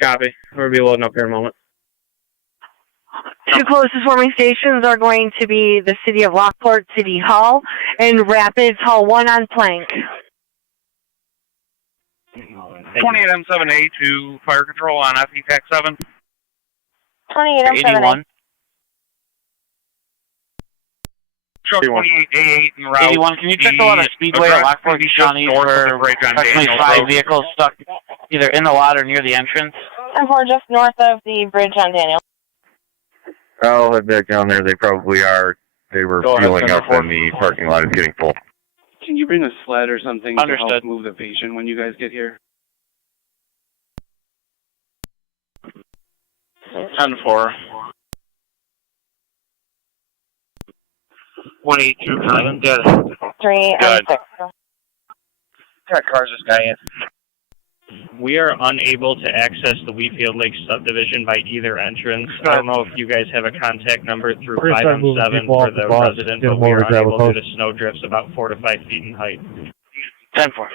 Copy. We'll be loading up here in a moment. Two closest warming stations are going to be the city of Lockport City Hall and Rapids Hall 1 on Plank. 28 M7A to fire control on FE TAC 7. 28 M7A. 81. Truck 28A8 en route. 81, can you check the lot of Speedway at Lockport County for approximately 5 vehicles stuck either in the lot or near the entrance? 10-4, just north of the bridge on Daniel. I'll head back down there. They probably are. They were fueling up and the parking lot is getting full. Can you bring a sled or something to Understood. help move the patient when you guys get here? 10-4. 1827. Good. 3 and 6. What car's this guy in? We are unable to access the Wheatfield Lake subdivision by either entrance. I don't know if you guys have a contact number through 5M7 for the resident, but we are unable due to snow drifts about 4 to 5 feet in height. 10-4.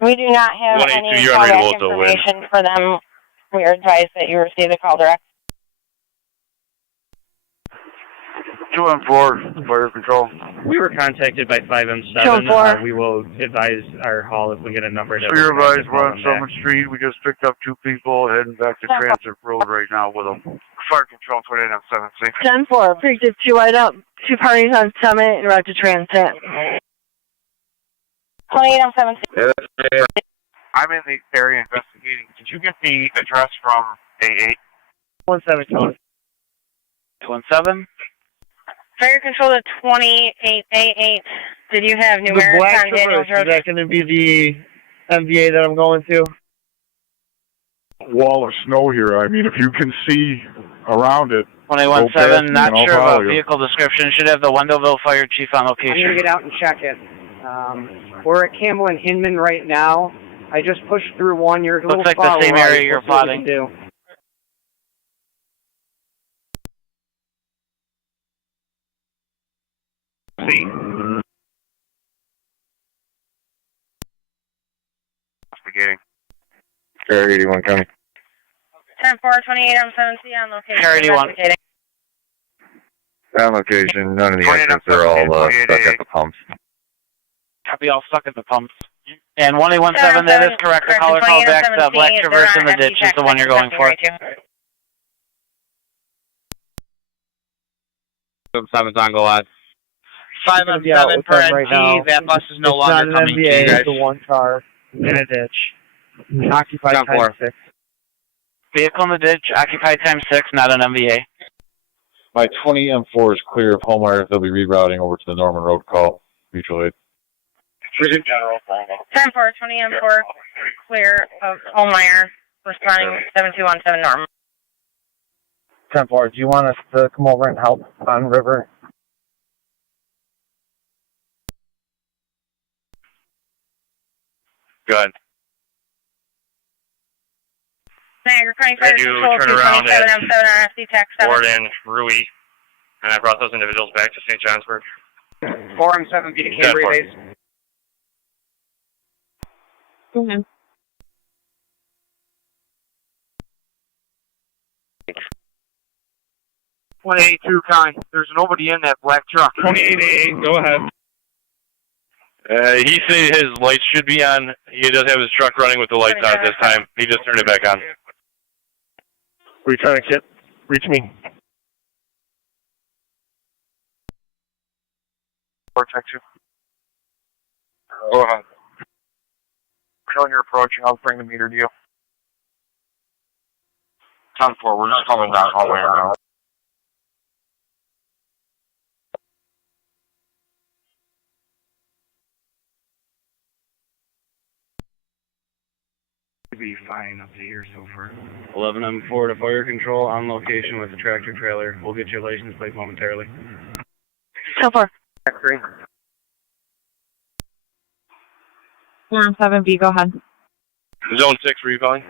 We do not have any callback information for them. We are advised that you receive the call direct. 214, fire control. We were contacted by 5M7. We will advise our hall if we get a number. So you're advised, we're on Summit Street. We just picked up 2 people heading back to Transit Road right now with them. Fire control 28M7. 10-4, predictive 2 wide up. 2 parties on Summit and route to Transit. 28M7. I'm in the area investigating. Did you get the address from A8? 17. 17? Fire control to 2888. Did you have The numerics black on Daniels Traverse, Road? is that going to be the MVA that I'm going to? Wall of snow here. I mean, if you can see around it. 21-7, not sure about vehicle description. Should have the Wendellville Fire Chief on location. I'm going to get out and check it. We're at Campbell and Hinman right now. I just pushed through one. You're a little Looks like far the same right. area you're We'll see what we plotting. can do. Investigating. Car 81 coming. 10-4, 28M7C on location. Car 81. Investigating. On location, none of the entrants are all stuck at the pumps. Copy, all stuck at the pumps. And 1817, that is correct. The caller called back. The black Traverse in the ditch is the one you're going for. 7's on, go live. 5M7 per NP, that bus is no longer coming to you It's guys. the 1 car in a ditch. Occupied Down time 6. Vehicle in the ditch, occupied time 6, not an MVA. My 20 M4 is clear of Homeyer. They'll be rerouting over to the Norman Road call. Mutual aid. 10-4, 20M4, clear of Olmeyer, responding 7217 Norm. 10-4, do you want us to come over and help on River? Good. Niagara County Fire Did you Control turn around 227M7 on FC TAC 7. Ward and Rui, and I brought those individuals back to St. Johnsburg. 4M7 be to Cambria base. Go ahead. There's nobody in that black truck. 2888, go ahead. He said his lights should be on. He does have his truck running with the lights on at this time. He just turned it back on. Were you trying to get? Reach me. Protect you. Go ahead. Showing you're approaching, I'll bring the meter to you. 10-4, we're just coming down hallway now. Be fine up to here so far. 11M4 to fire control on location with the tractor trailer. We'll get your license plate momentarily. So far. 7B, go ahead. Zone 6, were you calling?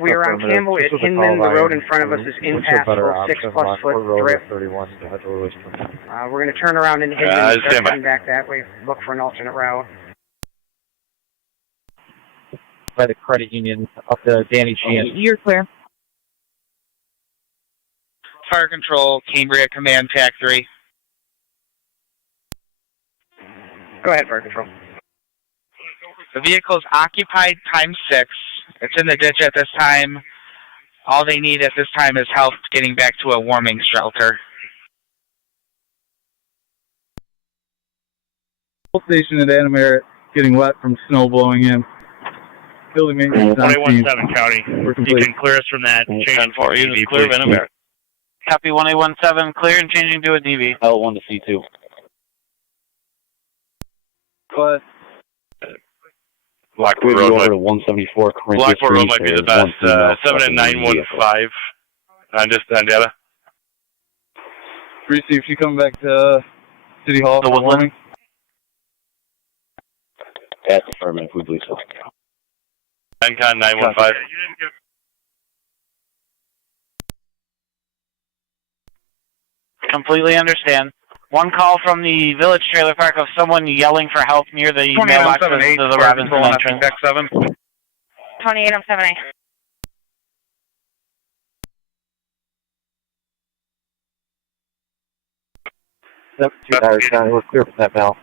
We are on Campbell at Hinman. The road in front of us is impassable, 6+ foot drip. We're going to turn around in Hinman and start heading back that way. Look for an alternate route. By the credit union up to Danny Sheehan. You're clear. Fire control, Cambria Command, TAC 3. Go ahead, fire control. The vehicle is occupied times 6. It's in the ditch at this time. All they need at this time is help getting back to a warming shelter. Station at Animair getting wet from snow blowing in. Building maintenance. 21-7 County. You can clear us from that. Change 4 units clear of Animair. Copy 1817, clear and changing to a DV. L1 to C2. But Lockport Road, over to 174. Lockport Road might be the best. 7 and 915 on data. Receive, you coming back to City Hall for warming? That's affirmative, we believe so. Encon 915. Completely understand. One call from the village trailer park of someone yelling for help near the mailboxes to the Robinson entrance. 28M7A. Yep, 2 tires down. We're clear from that valve.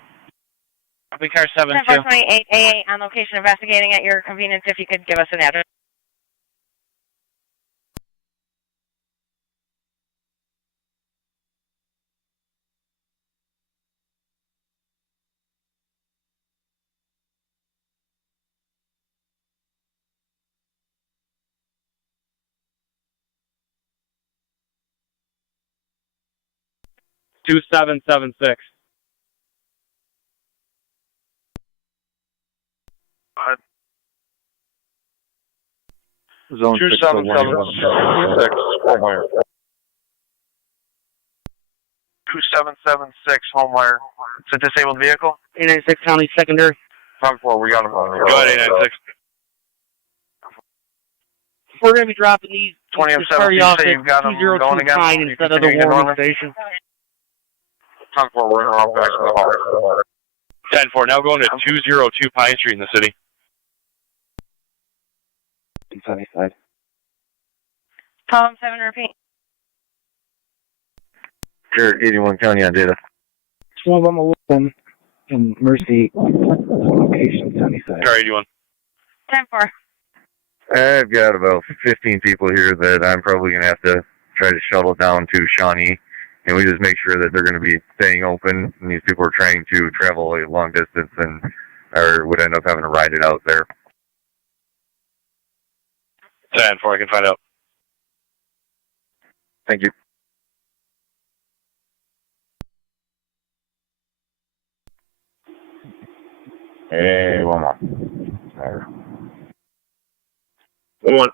We car 7-2. 10-428-88 on location investigating at your convenience if you could give us an address. Two 776. Zone 2776, Homewire. 2776, Homewire. It's a disabled vehicle? 896 County Secondary. 10-4, we got him on here. Go ahead, 896. We're going to be dropping these 2017, you say you've got them going again? instead of the warming station. 10-4, we're going to run back to the hall. 10-4, now going to 202 Pine Street in the city. Sunny side. Column 7, repeat. Sure, 81 County on data. One of them a Lewiston and Mercy location, sunny side. Car 81. 10-4. I've got about 15 people here that I'm probably going to have to try to shuttle down to Shawnee. And we just make sure that they're going to be staying open. And these people are trying to travel a long distance and or would end up having to ride it out there. 10-4, I can find out. Thank you. Hey, one more. There. One.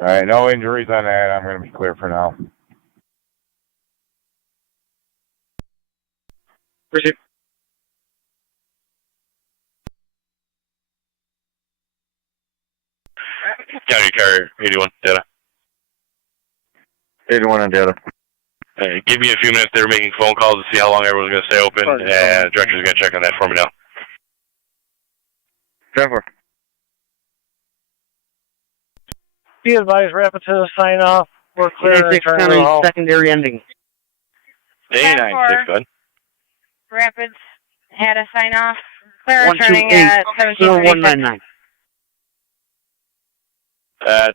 All right, no injuries on that. I'm going to be clear for now. Appreciate it. County Car 81, data. 81 on data. Give me a few minutes. They're making phone calls to see how long everyone's going to stay open, and the director's going to check on that for me now. 10-4. Be advised, rapid to the sign off. We're clear. 896 County Secondary ending. 896, go ahead. Rapids had a sign off. Clear returning at 17:36.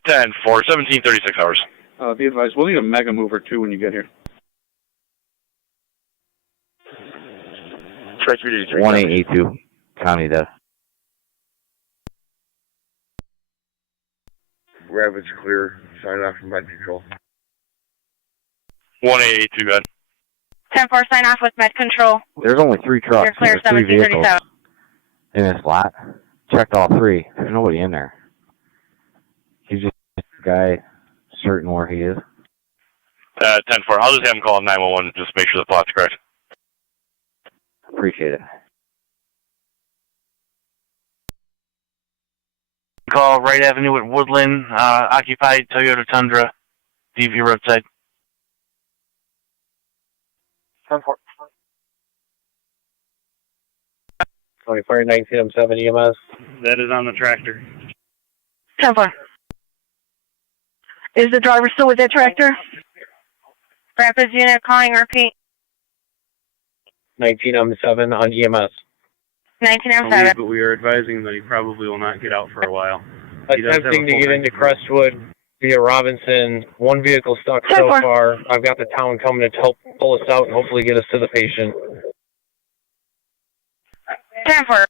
10-4, 17:36 hours. Be advised, we'll need a mega mover too when you get here. 1882 County data. Rapids clear. Sign off from Med Control. 1882, go ahead. 10-4, sign off with Med Control. There's only 3 trucks. You're clear, There's 3 vehicles 1737. in this lot. Checked all 3. There's nobody in there. He's just a guy certain where he is. 10-4, I'll just have him call 911 just make sure the plot's correct. Appreciate it. Call Wright Avenue at Woodland, occupied Toyota Tundra, DV roadside. 10-4. 2419 M7 EMS. That is on the tractor. 10-4. Is the driver still with that tractor? Rapids unit calling, repeat. 19 M7 on EMS. 1907. But we are advising that he probably will not get out for a while. Attempting to get into Crestwood via Robinson. 1 vehicle stuck so far. I've got the town coming to help pull us out and hopefully get us to the patient. 10-4.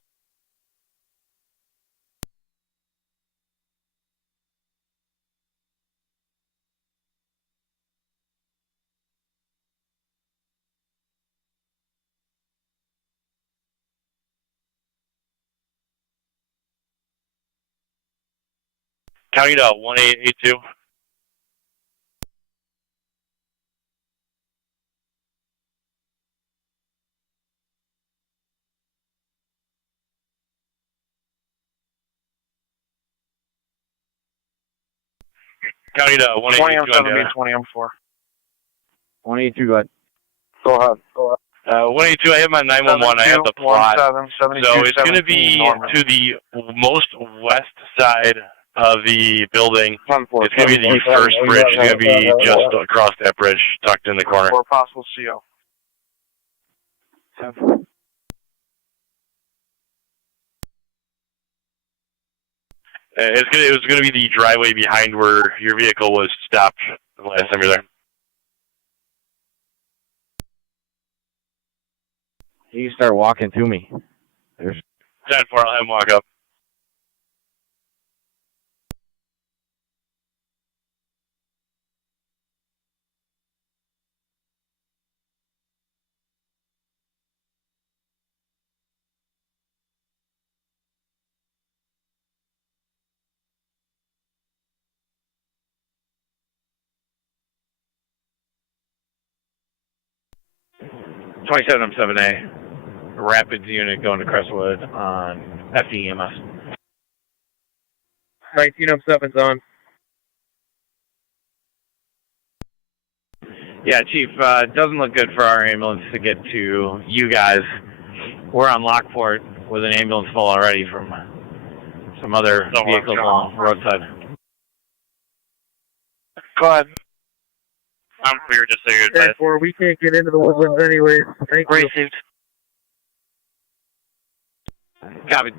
County to 1882. County to 182. 20 M4. 182, go ahead. Go ahead. 182, I have my 911, I have the plot. 17, 72, So it's going to be Norman. to the most west side the building. It's going to be the first bridge. It's going to be just across that bridge, tucked in the corner. For possible CO. It was going to be the driveway behind where your vehicle was stopped the last time you were there. You start walking to me. There's 10-4, I'll have him walk up. .27M7A, Rapids unit going to Crestwood on FDEMS. 1907's on. Yeah, Chief, it doesn't look good for our ambulance to get to you guys. We're on Lockport with an ambulance full already from some other vehicles along the roadside. Go ahead. I'm clear, just so you're advised. Therefore, we can't get into the woodlands anyways. Thank you. Received. Copy.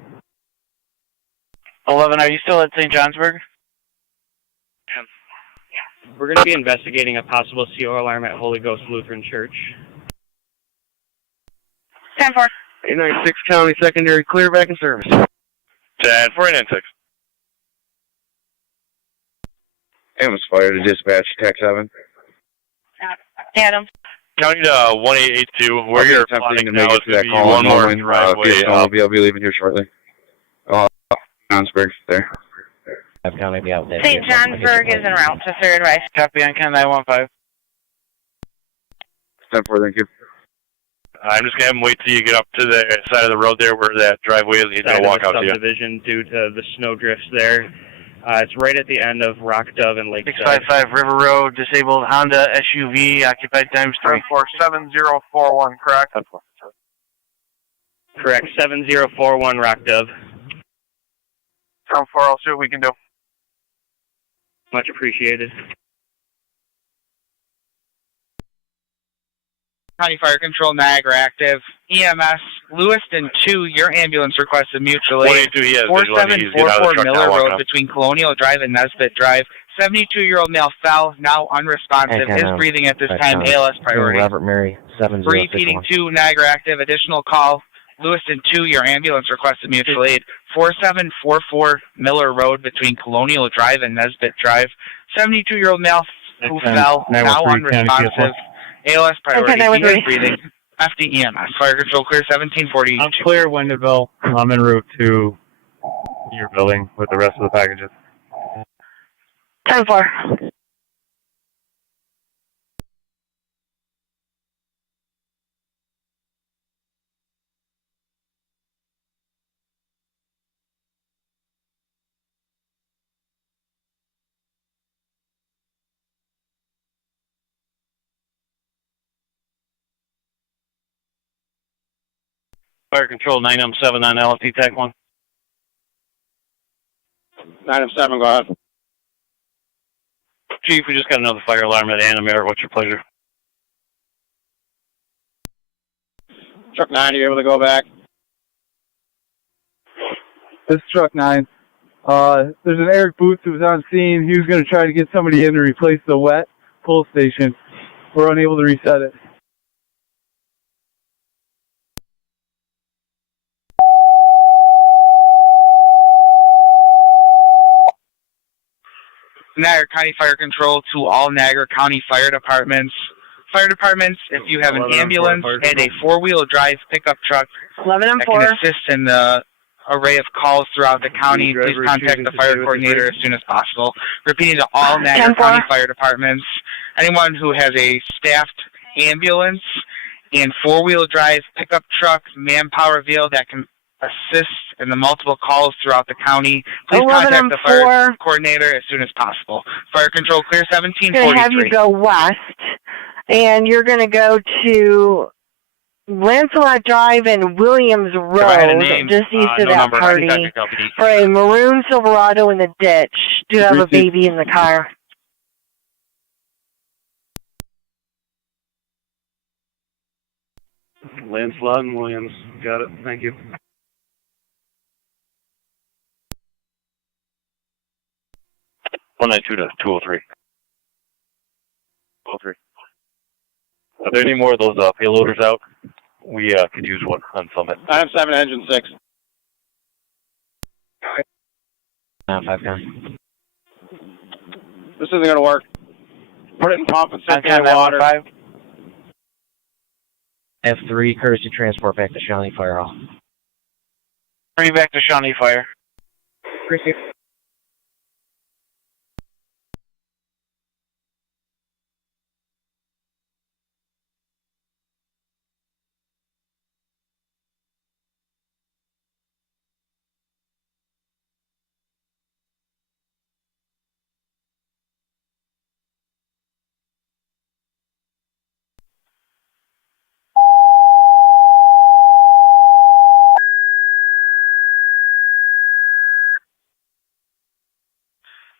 11, are you still at St. Johnsburg? We're going to be investigating a possible CO alarm at Holy Ghost Lutheran Church. 10-4. 896 County Secondary, clear back in service. 10-4, 896. Ambulance fire to dispatch, TAC 7. Adam. County to 1882, where you're plotting now is going to be one more driveway I'll be leaving here shortly. Johnsburg, there. Have County be out there. St. Johnsburg is en route to third advice. Copy on Ken 915. 10-4, thank you. I'm just going to have him wait till you get up to the side of the road there where that driveway is. He's going to walk out to you. Subdivision due to the snow drifts there. It's right at the end of Rock Dove and Lakeside. 655 River Road, disabled Honda SUV, occupied times 3. 7041, correct? Correct, 7041 Rock Dove. 10-4, I'll see what we can do. Much appreciated. County Fire Control, Niagara active. EMS, Lewiston 2, your ambulance requested mutual aid. 4744 Miller Road between Colonial Drive and Nesbitt Drive. 72-year-old male fell, now unresponsive, is breathing at this time, ALS priority. Robert Mary, 7061. Repeating 2, Niagara active, additional call. Lewiston 2, your ambulance requested mutual aid. 4744 Miller Road between Colonial Drive and Nesbitt Drive. 72-year-old male who fell, now unresponsive. ALS priority, he is breathing. FDEMS, Fire Control clear 1740. I'm clear, Wenderville. I'm en route to your building with the rest of the packages. 10-4. Fire Control 9M7 on LFT TAC 1. 9M7, go ahead. Chief, we just got another fire alarm at Animare. What's your pleasure? Truck 9, are you able to go back? This is Truck 9. There's an Eric Boots who was on scene. He was going to try to get somebody in to replace the wet pull station. We're unable to reset it. Niagara County Fire Control to all Niagara County Fire Departments. Fire departments, if you have an ambulance and a four-wheel drive pickup truck 11 and that 4. can assist in the array of calls throughout the county, please contact the fire coordinator as soon as possible. Repeating to all Niagara County Fire Departments, anyone who has a staffed ambulance and four-wheel drive pickup truck, manpower vehicle that can assist in the multiple calls throughout the county, please contact the fire coordinator as soon as possible. Fire Control clear 1743. Going to have you go west, and you're going to go to Lancelot Drive and Williams Road, just east of that party, for a maroon Silverado in the ditch. Do have a baby in the car. Lancelot and Williams. Got it. Thank you. One 192 to 203. 203. Are there any more of those payloaders out? We could use one on Summit. I have 7 engine 6. 510. This isn't going to work. Put it in pump and sit in water. F3, courtesy transport back to Shawnee Fire Hall. Bring back to Shawnee Fire. Appreciate it.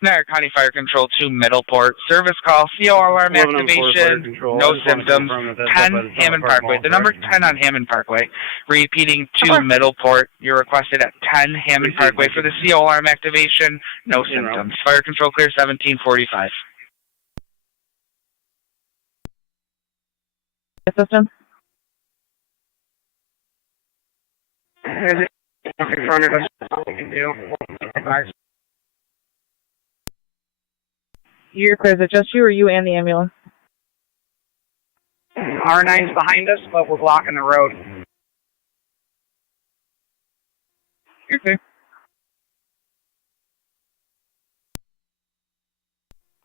Niagara County Fire Control to Middleport. Service call, CO alarm activation, no symptoms. 10 Hammond Parkway. The number 10 on Hammond Parkway. Repeating to Middleport. You're requested at 10 Hammond Parkway for the CO alarm activation, no symptoms. Fire Control clear 1745. System? You're clear. Is it just you or you and the ambulance? R9's behind us, but we're blocking the road. You're clear.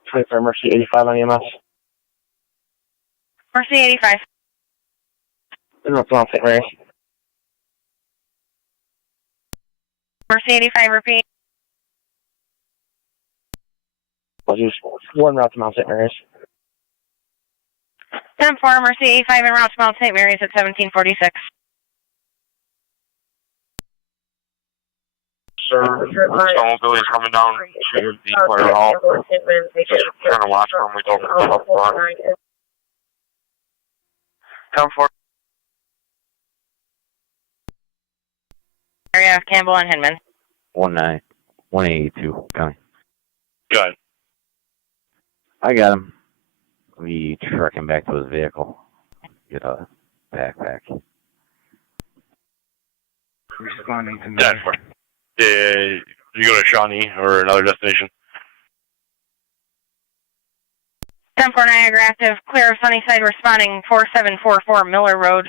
Try for Mercy 85 on EMS. Mercy 85. Northbound St. Mary's. Mercy 85, repeat. I'll use one route to Mount St. Mary's. 10-4, Mercy 85 en route to Mount St. Mary's at 1746. Sir, snowmobile is coming down to the Fire Hall. Just trying to watch when we don't come up front. 10-4. Area of Campbell and Hinman. 182. Coming. Good. I got him. We truck him back to his vehicle. Get a backpack. Responding to 10-4. You go to Shawnee or another destination? 10-4 Niagara active. Clear of Sunnyside responding 4744 Miller Road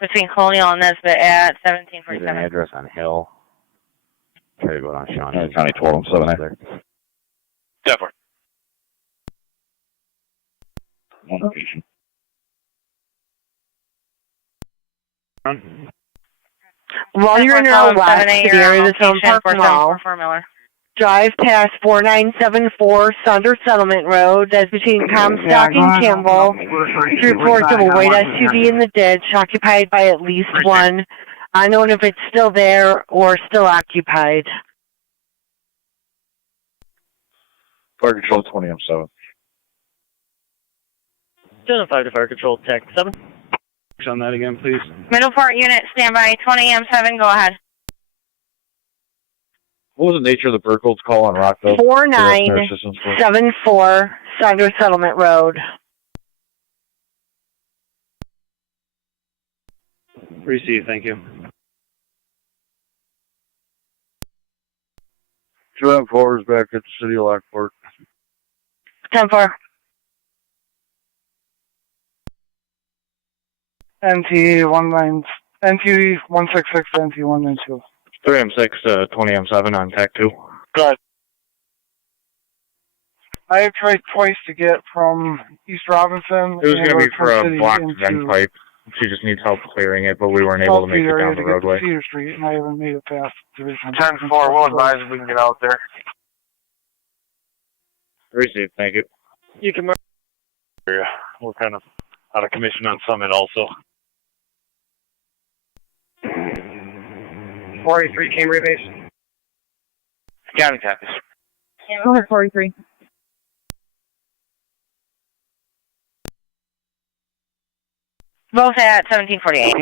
between Colonial and Nesbitt at 1747. There's an address on Hill. Try to go down Shawnee. County 1207 there. 10-4. One location. While you're in your west to the area of the Zone Park Mall, drive past 4974 Saunders Settlement Road. That's between Comstock and Campbell. Reports of a white SUV in the ditch, occupied by at least one. Unknown if it's still there or still occupied. Fire Control 20M7. 10-5 to Fire Control, TAC 7. On that again, please. Middleport unit, standby 20M7, go ahead. What was the nature of the Burkholz call on Rockville? 4974 Saunders Settlement Road. Receive, thank you. 2M4 is back at the city of Lockport. 10-4. NT 166, NT 192. 3M6 to 20M7 on TAC 2. Good. I have tried twice to get from East Robinson. It was going to be for a City blocked into vent pipe. She just needs help clearing it, but we weren't able to make it down the roadway. Cedar Street, and I haven't made it past Division. 10-4, we'll advise if we can get out there. Received, thank you. You can mark. We're kind of out of commission on Summit also. 43 Cambria base. County copies. Go ahead, 43. Both at 1748.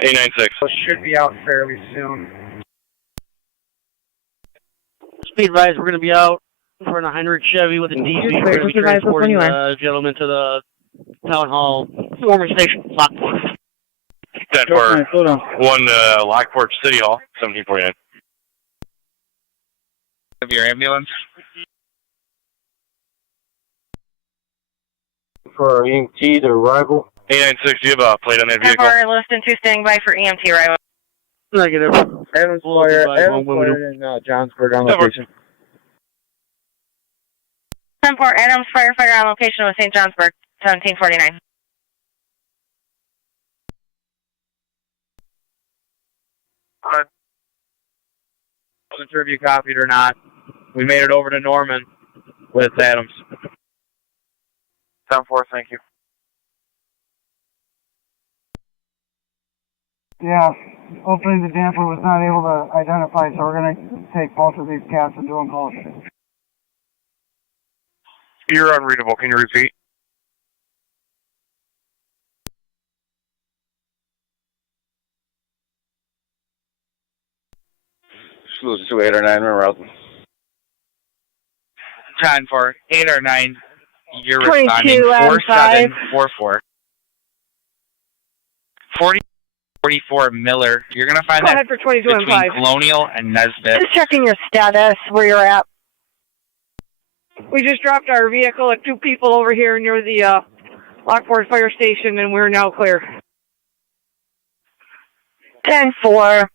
896. Should be out fairly soon. Speed rise, we're going to be out for a Heinrich Chevy with a DV. We're going to be transporting the gentleman to the town hall warming station, Lockport. 10 for 1 Lockport City Hall, 1749. Of your ambulance. For EMT, the arrival. 896, do you have a plate on that vehicle? Lewiston 2 standing by for EMT arrival. Negative. Adams Fire in Johnsburg on location. 10-4, Adams firefighter on location with St. Johnsburg, 1749. Wasn't sure if you copied or not. We made it over to Norman with Adams. 10-4, thank you. Yeah, hopefully the damper was not able to identify, so we're going to take both of these cats and do them calls. You're unreadable. Can you repeat? Losing to 8 or 9, we're out. 10-4, 8 or 9. You're 22 responding. and 5. 4744. 44 Miller. You're going to find Go that ahead for 22 and between 5. Colonial and Nesbitt. Just checking your status, where you're at. We just dropped our vehicle at 2 people over here near the Lockport Fire Station, and we're now clear. 10-4.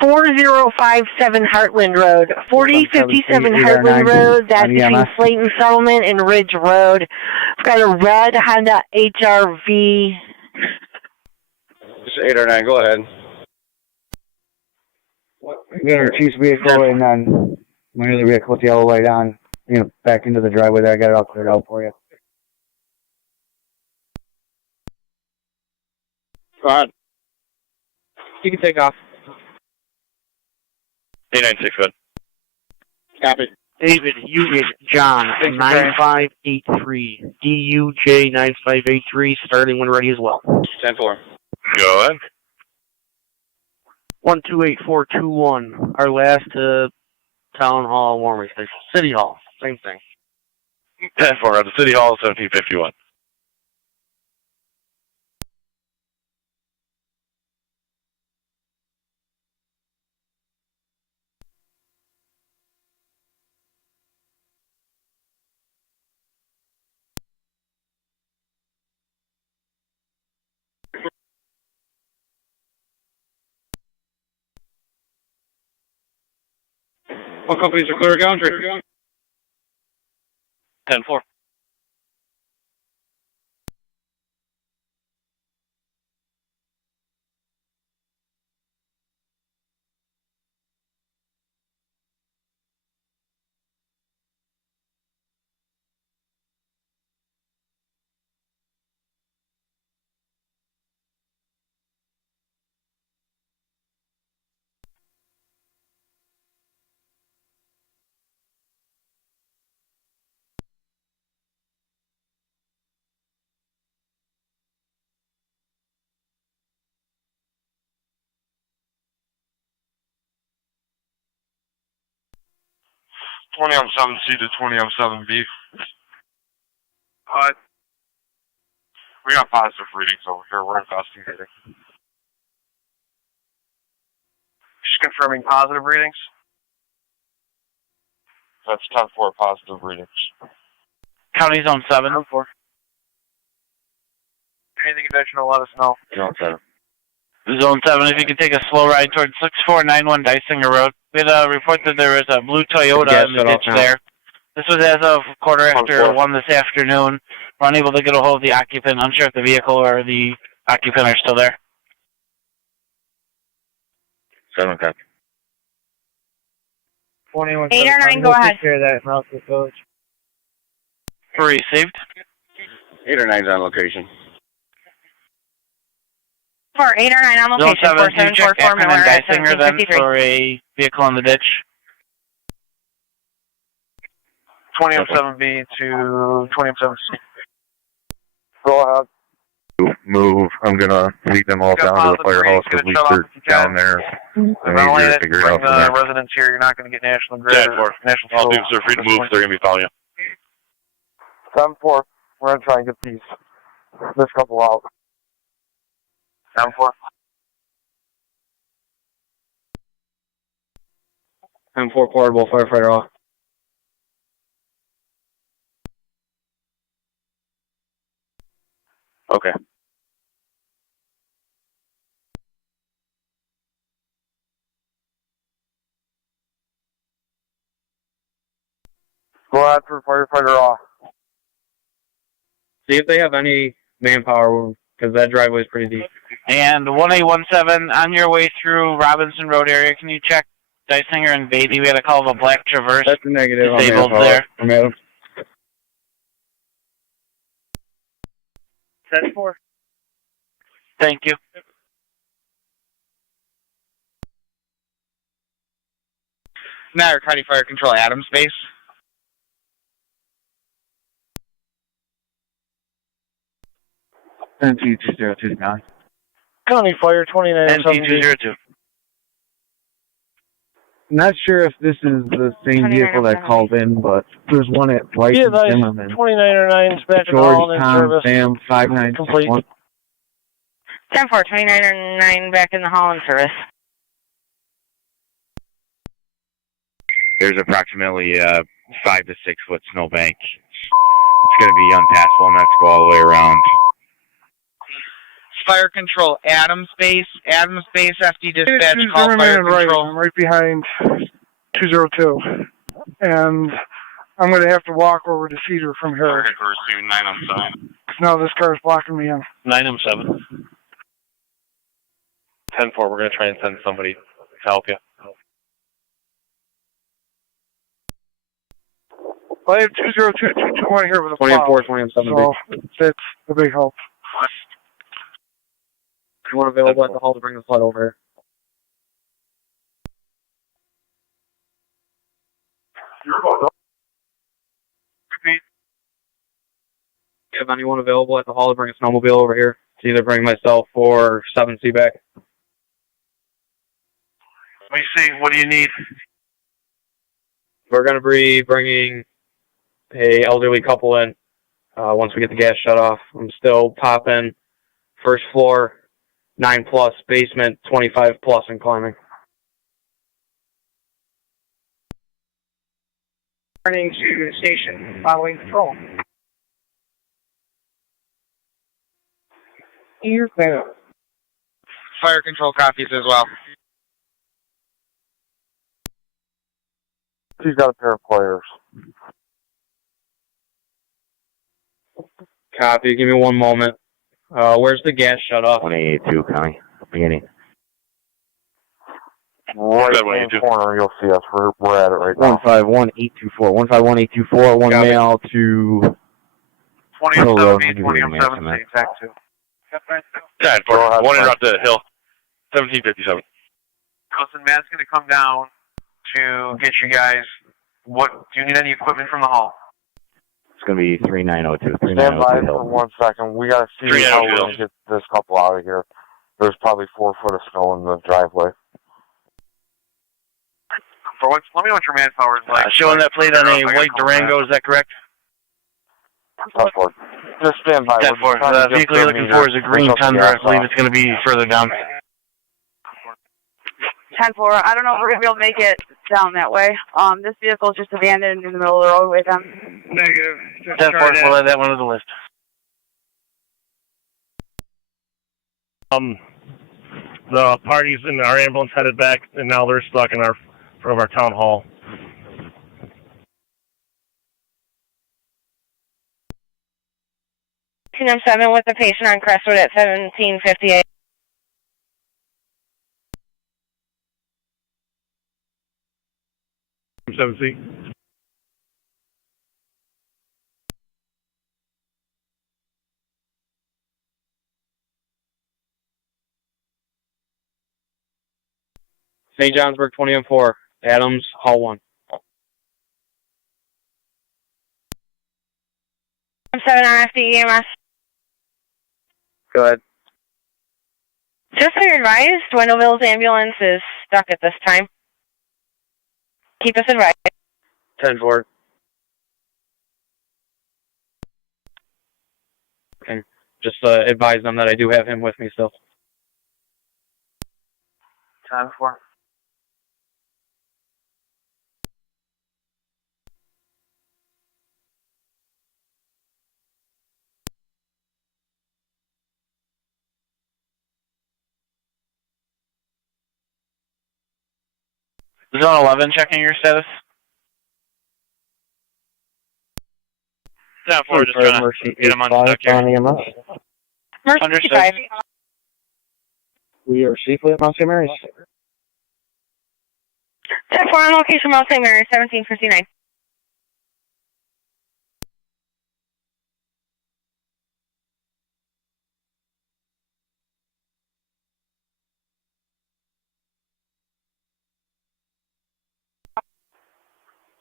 4057 Heartland Road. 4057 Heartland Road, that's between Slayton Settlement and Ridge Road. We've got a red Honda HR-V. Just 8 or 9, go ahead. We got our chief's vehicle and then my other vehicle with the yellow light on, back into the driveway there. I got it all cleared out for you. Go ahead. You can take off. 896, good. Copy. David, Unit John, 9583. DUJ 9583, starting when ready as well. 10-4. Go ahead. 128421, our last town hall warming station. City Hall, same thing. 10-4 at the City Hall, 1751. All companies are clear country. 10-4. Twenty on 7C to 20 on 7B. We got positive readings over here. We're investigating. Just confirming positive readings. That's 10-4 positive readings. County Zone 7. 10-4. Anything additional, let us know. Zone 7. Zone 7, if you could take a slow ride towards 6491 Dysinger Road. We had a report that there was a blue Toyota in the ditch there. This was as of quarter after 1 this afternoon. We're unable to get a hold of the occupant. Unsure if the vehicle or the occupant are still there. 7 copy. 21. 8 or 9, go ahead. Received. 8 or 9's on location. For 8 or 9 on location, 4744 Miller at Dysinger then 1753. for a vehicle in the ditch. 20M7B to 20M7C. Go ahead. Move. I'm gonna lead them all down to the firehouse because we are down there. And easier to figure it out from there. Residents here, you're not going to get National Grid. National All people are free to move. They're going to be following you. 7-4. We're gonna try and get this couple out. 7-4. M4 portable firefighter off. Okay. Go ahead for firefighter off. See if they have any manpower, because that driveway is pretty deep. And 1817 on your way through Robinson Road area, can you check Dysinger and Beatty? We had a call of a black Traverse. That's a negative. Disabled there. I'm at him. 10-4. Thank you. Niagara County Fire Control, Adams Base. NT202 County Fire 2970. NT202. Not sure if this is the same vehicle that called in, but there's one at White and Zimmerman. 2909's back in the hall and in service. Sam 596. Complete. 10-4, 2909 back in the hall in service. There's approximately 5 to 6 foot snowbank. It's going to be unpassable and have to go all the way around. Fire Control, Adams Base. Adams Base, FD Dispatch, call Fire Control. I'm right behind 202. And I'm going to have to walk over to Cedar from here. Headquarters to 9M7. Because now this car is blocking me in. 9M7. 10-4, we're going to try and send somebody to help you. I have 20221 here with a 24, plow. 20M7. So that's a big help. Anyone available at the hall to bring the flood over here? Have anyone available at the hall to bring a snowmobile over here? To either bring myself or 7C back. Let me see, what do you need? We're going to be bringing a elderly couple in once we get the gas shut off. I'm still popping first floor, 9+, basement, 25+, and climbing. Turning to the station, following patrol. You're clear. Fire Control copies as well. She's got a pair of pliers. Copy. Give me one moment. Where's the gas shut off? 182 County. Beginning. Right in the corner, you'll see us. We're at it right now. 151824. 151824. One Copy. mail to 20M7B, 20M7C, TAC 2. 10-4, one interrupt the hill. 1757. Listen, Matt's going to come down to get you guys. What do you need? Any equipment from the hall? It's going to be 3902. Stand by 3902 for Hill. 1 second. We got to see how we're going to get this couple out of here. There's probably 4 foot of snow in the driveway. For what? Let me know what your manpower is like. Showing that plate on a white Durango, is that correct? Just stand by. 10-4. The vehicle you're looking for is a green Tundra. I believe it's going to be further down. 10-4. I don't know if we're going to be able to make it down that way. This vehicle is just abandoned in the middle of the road with them. Negative. 10-4, we'll add that one to the list. The parties in our ambulance headed back, and now they're stuck in front of our town hall. TM7 with the patient on Crestwood at 1758. C. St. Johnsburg 20-4. Adams, Hall 1. I'm 7 on FD EMS. Go ahead. Just so you're advised, Wendellville's ambulance is stuck at this time. Keep us advised. 10-4. Okay. Just advise them that I do have him with me still. 10-4. Zone 11 checking your status. 10-4, just trying to get him unstuck here. Emergency 5. We are safely at Mount St. Mary's. 10-4 on location, Mount St. Mary's, 1759.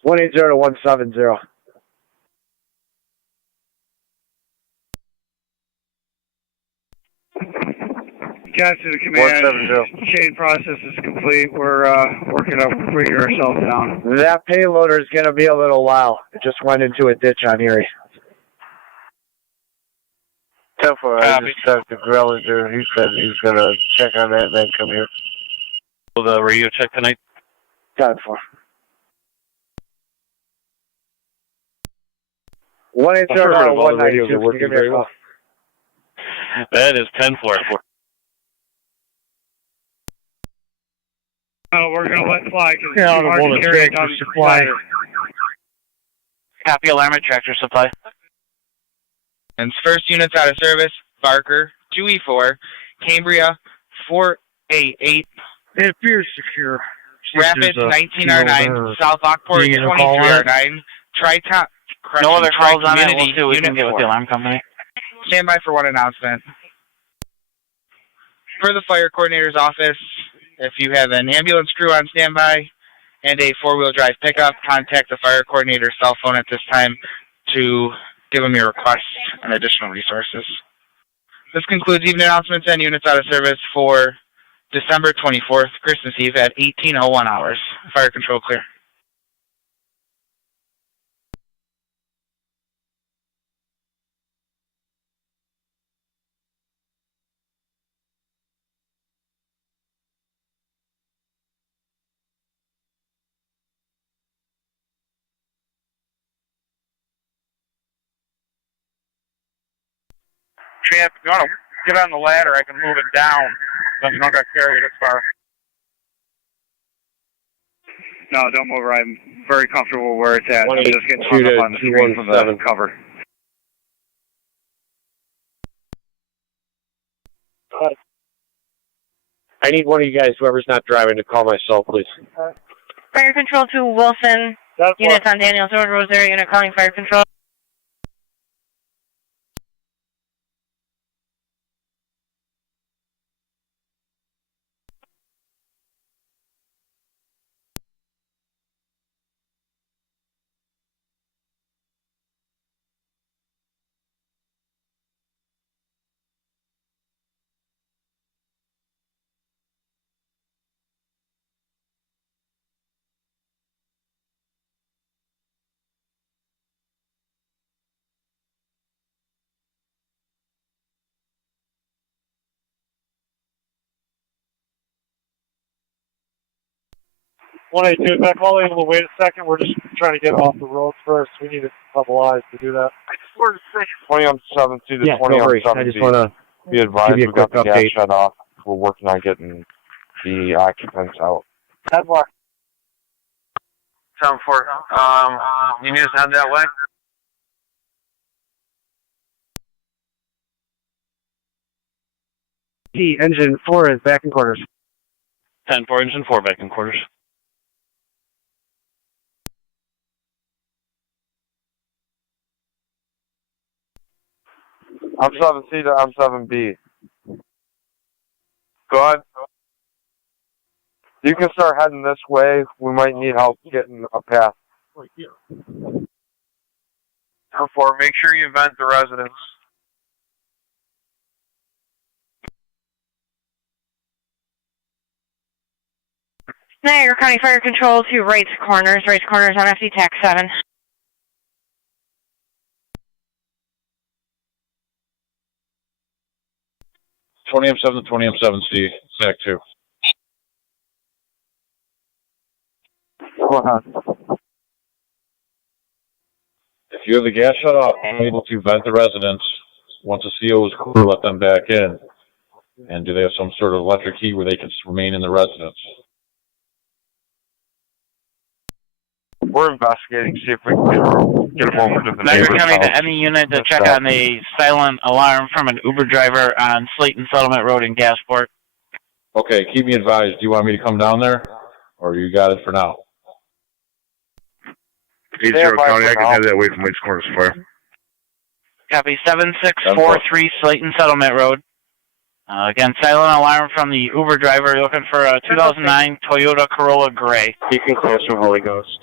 One 80 to 170. Captain to the command. 170. Chain process is complete. We're working up, bringing ourselves down. That payloader is going to be a little while. It just went into a ditch on Erie. 10-4, I just talked to Grellinger. He said he's going to check on that and then come here. Will the radio check tonight? 10-4. 180 to 192. That is 10-4. We're going to let fly because it's hard to carry it down the supply. Copy alarm at tractor supply. And first units out of service, Barker, 2E4, Cambria, 4A8. It appears secure. Rapids, 19R9, South Lockport, 23R9, Tri-Top, No other calls on it. We'll Community, see what we can Unit get with 4. the alarm company. Stand by for one announcement. For the fire coordinator's office, if you have an ambulance crew on standby and a four-wheel drive pickup, contact the fire coordinator's cell phone at this time to give them your requests and additional resources. This concludes evening announcements and units out of service for December 24th, Christmas Eve at 18:01 hours. Fire control clear. Champ, you want to get on the ladder? I can move it down. You don't got to carry it as far. No, don't move her. I'm very comfortable where it's at. I'm 182 just getting hung up on the screen for the 217. cover. I need one of you guys, whoever's not driving, to call my cell, please. Fire control to Wilson. Units on Daniels Road, Rosario, unit calling fire control. One 182, Mac, while we're able to wait a second, we're just trying to get off the road first. We need a couple eyes to do that. 20 on 7C to Yeah, 20 no on worries. 7B. I just want to Be advised, give you a we got the quick gas update. shut off. We're working on getting the occupants out. 10-4. 7-4. You need us to head that way? Engine 4 is back in quarters. 10-4, engine 4 back in quarters. I'm 7C to I'm 7B. Go ahead. You can start heading this way. We might need help getting a path. Right here. 10-4, make sure you vent the residents. Niagara County Fire Control to right corners on FD TAC 7. M7 to 20M7C, SAC 2. Go ahead. If you have the gas shut off, I'm able to vent the residents. Once the CO is clear, let them back in. And do they have some sort of electric heat where they can remain in the residence? We're investigating, see if we can get them over to the Niagara neighbor's County to house. any unit to check on a silent alarm from an Uber driver on Slayton Settlement Road in Gasport. Okay, keep me advised. Do you want me to come down there? Or you got it for now? 80 County, I can head that way from Waits Corners Fire. Copy 7643 Slayton Settlement Road. Again, silent alarm from the Uber driver looking for a 2009 Toyota Corolla Gray. You can close from Holy Ghost.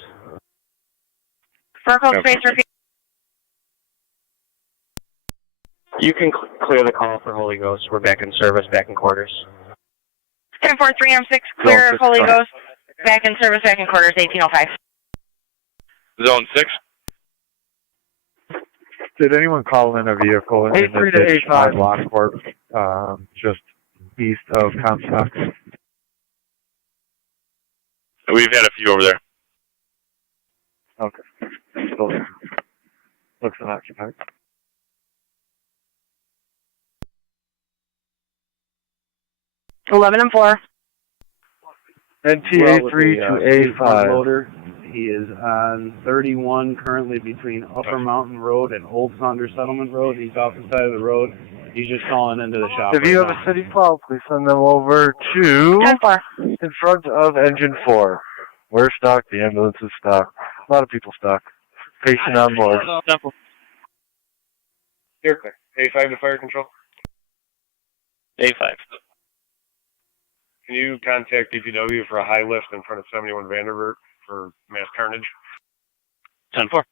Circle space repeat. You can clear the call for Holy Ghost. We're back in service, back in quarters. 10-4, 3M6, clear Holy Ghost. Back in service, back in quarters, 1805. Zone 6. Did anyone call in a vehicle in the ditch on Lockport, just east of Comstock? We've had a few over there. Okay. Still looks unoccupied. Eleven and 4. NTA 3 to A5. Loader. He is on 31, currently between Upper Mountain Road and Old Saunders Settlement Road. He's off the side of the road. He's just calling into the shop. If you have a city call, please send them over to in front of Engine 4. We're stocked. The ambulance is stocked. A lot of people stocked. Patient on board. Here, clear. A5 to fire control. A5. Can you contact DPW for a high lift in front of 71 Vanderbilt for mass carnage? 10-4.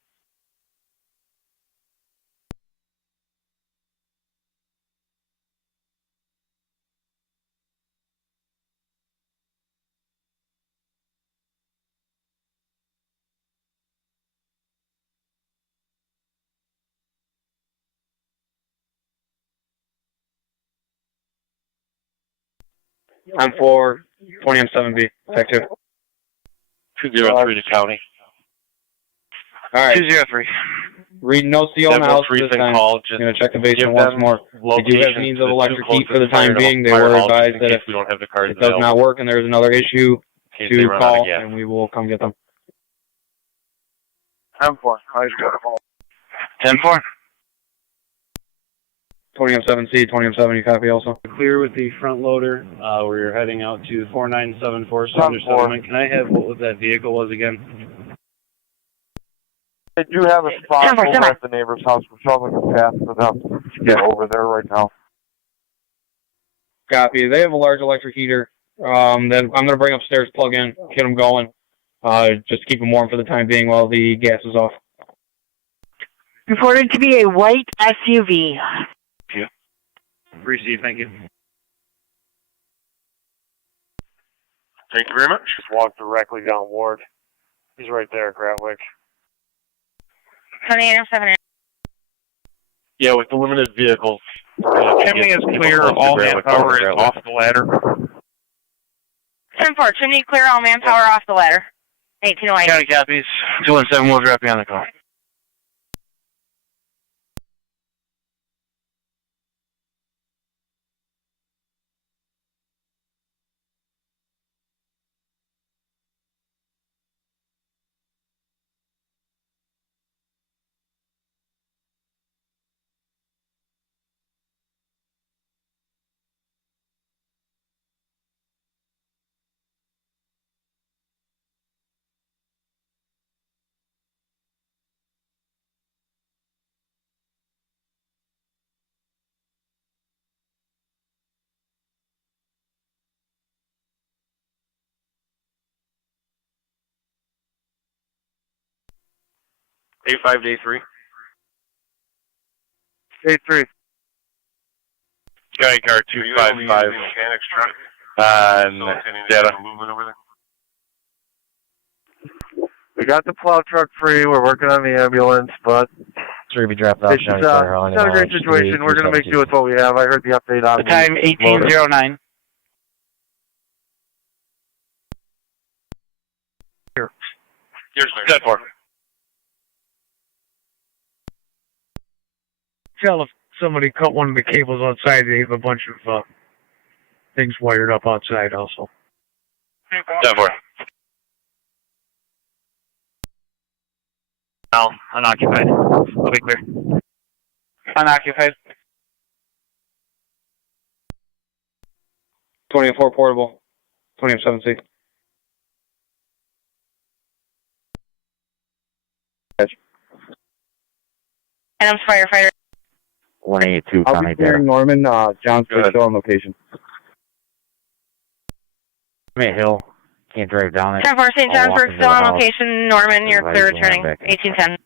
I'm for 20M7B, Tech 2. 203 to county. Alright. 203. Read no CO in the house this time. I'm going to check the basement once more. They do have means of electric heat for the time being. They were advised that if it does not work and there's another issue, to call and we will come get them. 10-4. I just got a call. 10-4. 20M7C, 20M7, you copy also? Clear with the front loader. We're heading out to 4974 Saunders Settlement. Can I have what that vehicle was again? I do have a spot over at the neighbor's house. We're showing a path for them to get over there right now. Copy. They have a large electric heater that I'm going to bring upstairs, plug in, get them going. Just keep them warm for the time being while the gas is off. Reported to be a white SUV. Receive, thank you. Thank you very much. Just walk directly down Ward. He's right there, Gratwick. 2807. Yeah, with the limited vehicles. Chimney is clear, all manpower is off the ladder. 10-4, chimney clear, all manpower off the ladder. 1808. County copies. 217 will drop you on the call. A5 to A3. A3. County car 255. Mechanics truck. Data. We got the plow truck free. We're working on the ambulance, but It's going to be dropped off. it's not a great situation. We're going to make do with what we have. I heard the update on The time, the 1809. Here's 10-4. Tell if somebody cut one of the cables outside, they have a bunch of things wired up outside also. 10-4. No, unoccupied. We'll be clear. Unoccupied. 20-4 portable. 20-7C. Adams firefighter. 182, I'll County be clearing Data. Norman. John's still on location. May Hill. Can't drive down it. 10-4, St. I'll walk Johnsburg, into still the on house. location. Norman, you're Advise clear you returning. back. 1810.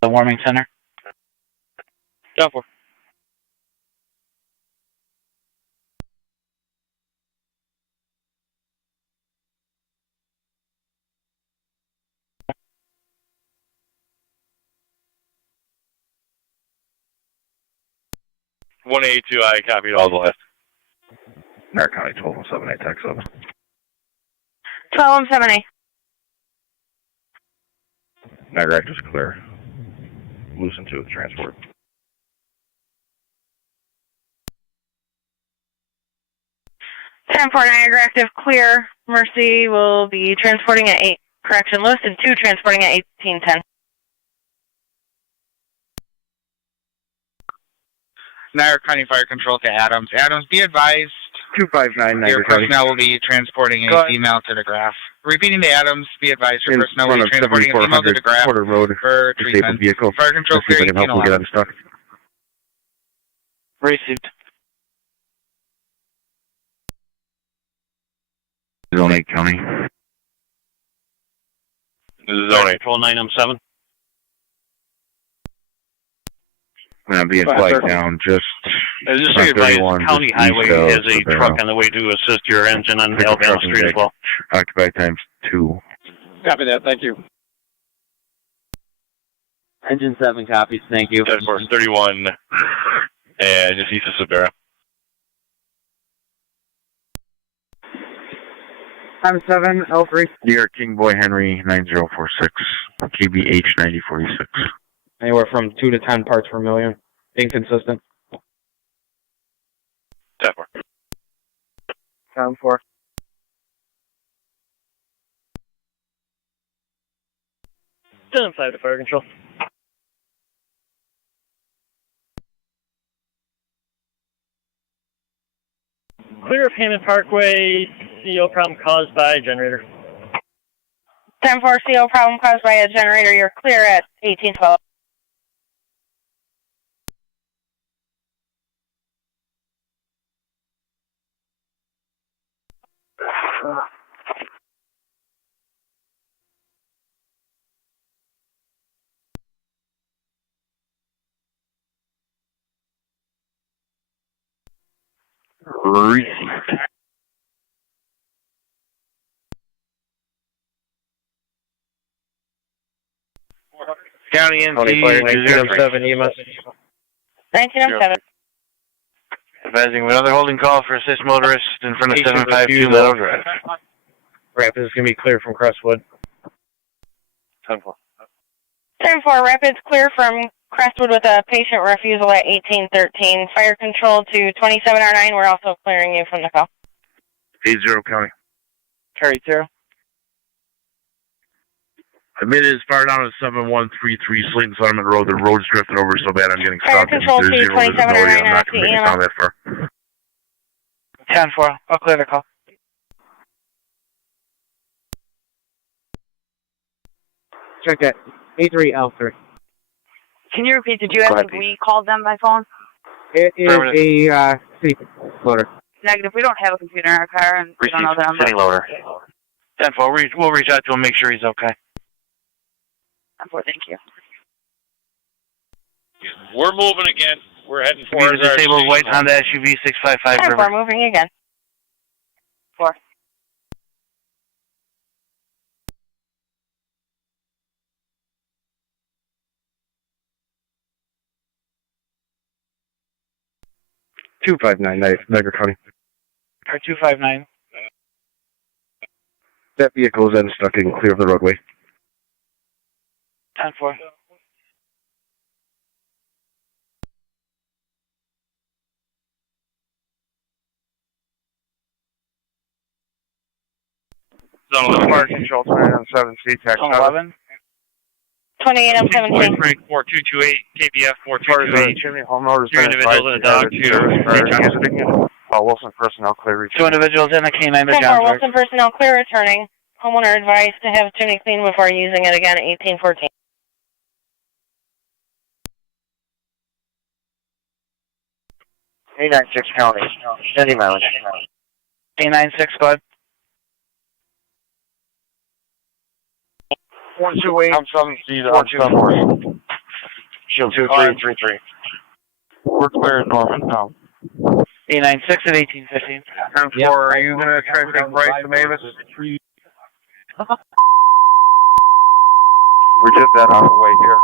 The warming center. 10-4. .182, I copied all the last. Niagara County 12-178, TAC 7. 12-7A. Niagara active is clear. Lewiston 2 with transport. Ten four Niagara active clear. Mercy will be transporting at 8. Correction, Lewiston 2 transporting at 1810. Niagara County Fire Control to Adams. Adams, be advised. 259 Your Niagara County. personnel will be transporting a female to the graph. Repeating to Adams, be advised your In personnel will front be of transporting a female to the 7400 graph Porter Road. for Disabled treatment. vehicle. Fire Control Let's see clear if I can help you get 1811. unstuck. Received. Zone 8 County. This is Zone 8. Control 9M7. I'm being flagged down just Just so on you advise, 31. County just Highway east of has a Severo. truck on the way to assist your engine on Pickup Alabama truck and Street as big. well. Occupied times 2. Copy that. Thank you. Engine 7 copies, thank you. 10-4, 31, and just east of Severo. I'm 7, L3. New York King Boy Henry 9046. KBH 9046. Anywhere from 2 to 10 parts per million. Inconsistent. 10-4. 10-4. Send 5 to fire control. Clear of Hammond Parkway, CO problem caused by generator. 10-4 CO problem caused by a generator. You're clear at 1812. Received. County NC, County Fire 1907 EMS. 1907. Advising another holding call for assist motorist in front of 752 Meadow Drive. Rapids is going to be clear from Crestwood. 10-4. 10-4 Rapids clear from Crestwood with a patient refusal at 1813. Fire control to 27R9. We're also clearing you from the call. 80 County. Carry 0. Admitted as far down as 7133 Slayton Settlement Road. The road's drifting over so bad I'm getting Fire stuck. control to 27 I'm or 9 not going to make it down that far. 10-4. I'll clear the call. Check that. A3, L3. Can you repeat? Did you ask if we called them by phone? It is a C loader. Negative. We don't have a computer in our car, and we don't know the number. City loader. 10-4, we'll reach out to him, make sure he's okay. 10-4, thank you. We're moving again. We're heading for a disabled white Honda SUV 655 River. 10-4, moving again. 4. Niagara County. Car 259. That vehicle is stuck and clear of the roadway. 10-4. Zone 11. Fire control 29-7C, TAC 11. 28, I'm 17. Frank 4228, KBF 4228. Chimney homeowners. 2 individuals and a dog, 2. Wilson personnel clear. 2 individuals in the K9 to 10-4, Johnsburg. Wilson personnel clear returning. Homeowner advised to have chimney clean before using it again, 1814. K96 County. Steady mileage. K96, go ahead. 428. I'm 7C to 424. Shield 2333. We're clear at Norman now. A96 at 1815. 10-4, are you going to try to take Bryce to Mavis? We did that on the way here.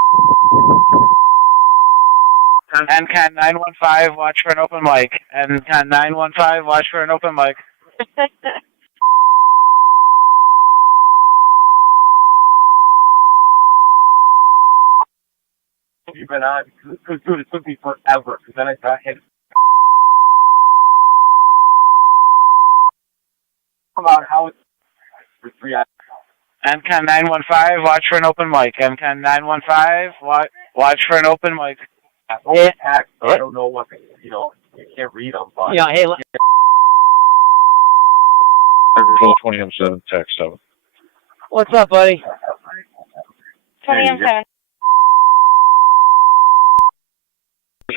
NCAN 915, watch for an open mic. NCAN 915, watch for an open mic. You've been on. It took me forever. Because then I got hit. About how it's for 3 hours. NCAN 915, watch for an open mic. NCAN 915, watch for an open mic. I don't know what, you can't read them. But Yeah, hey, Control 20-7, TAC 7. what's up, buddy? 20M7.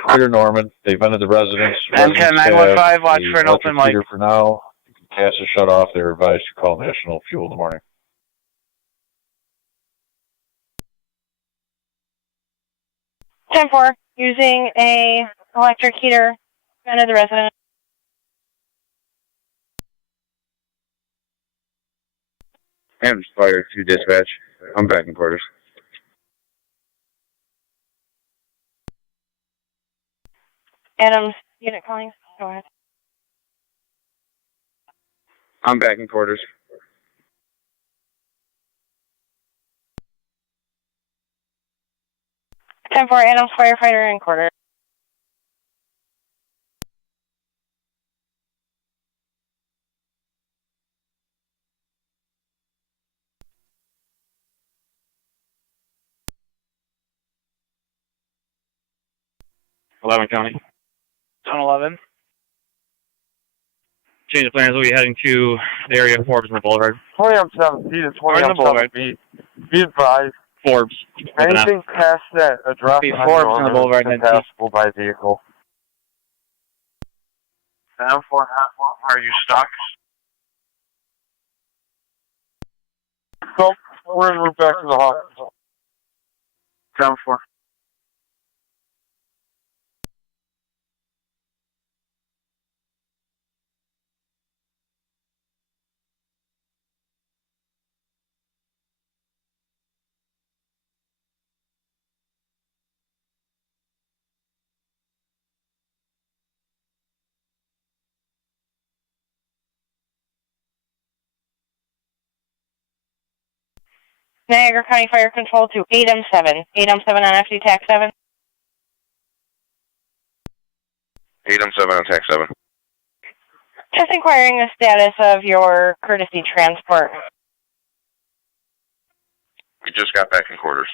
Clear Norman. They've entered the residence. NCAN 915, watch for an open mic. For now. Gas is shut off. They're advised to call National Fuel in the morning. 10-4, using a electric heater, enter the resident. Adams Fire 2 dispatch. I'm back in quarters. Adams, unit calling, go ahead. I'm back in quarters. 10-4, Adams firefighter in quarter. County. Zone 11. Change of plans, we'll be heading to the area of Forbes on the Boulevard. 20M7C to 20M7B. Be advised. Forbes. Anything past that, a drop Be Forbes on the Boulevard is impassable by vehicle. 10-4, are you stuck? Nope, we're en route back to the hospital. 10-4. Niagara County Fire Control to 8M7. 8M7 on FD TAC 7. 8M7 on TAC 7. Just inquiring the status of your courtesy transport. We just got back in quarters.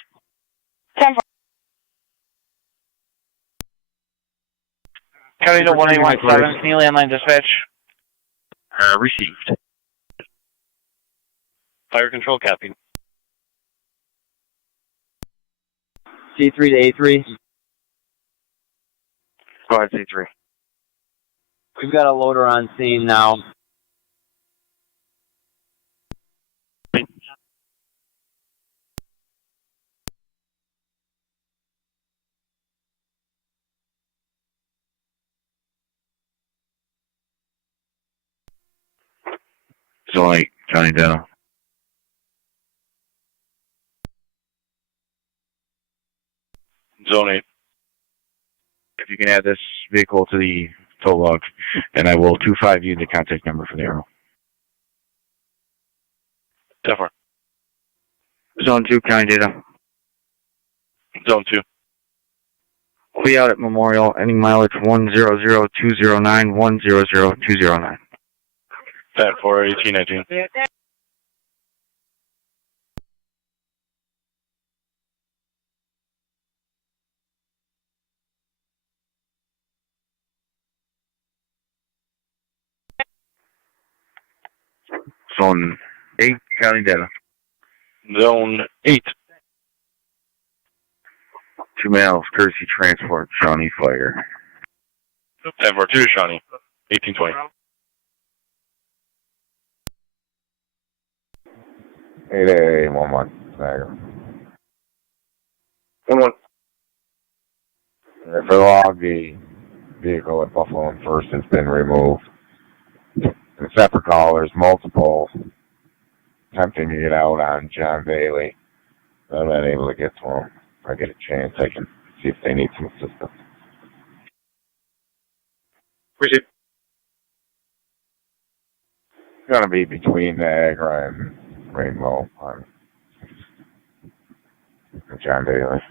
10-4. County to 1817, can you landline dispatch? Received. Fire control copy. C3 to A3. Go ahead, C3. We've got a loader on scene now. Zone 8, County down. Zone 8. If you can add this vehicle to the tow log, and I will 25 you the contact number for the arrow. 10-4. Zone 2, County data. Zone 2. We'll be out at Memorial, ending mileage 100209, 100209. 10-4, 1819. Zone 8, County data. Zone 8. 2 males, courtesy transport, Shawnee Fire. 10-4, 2 Shawnee, 1820. 8A11, Niagara. 1-1. For the log, the vehicle at Buffalo and First has been removed. In a separate call, there's multiple attempting to get out on John Bailey. I'm not able to get to them. If I get a chance, I can see if they need some assistance. Appreciate it. It's gonna be between Niagara and Rainbow on John Bailey.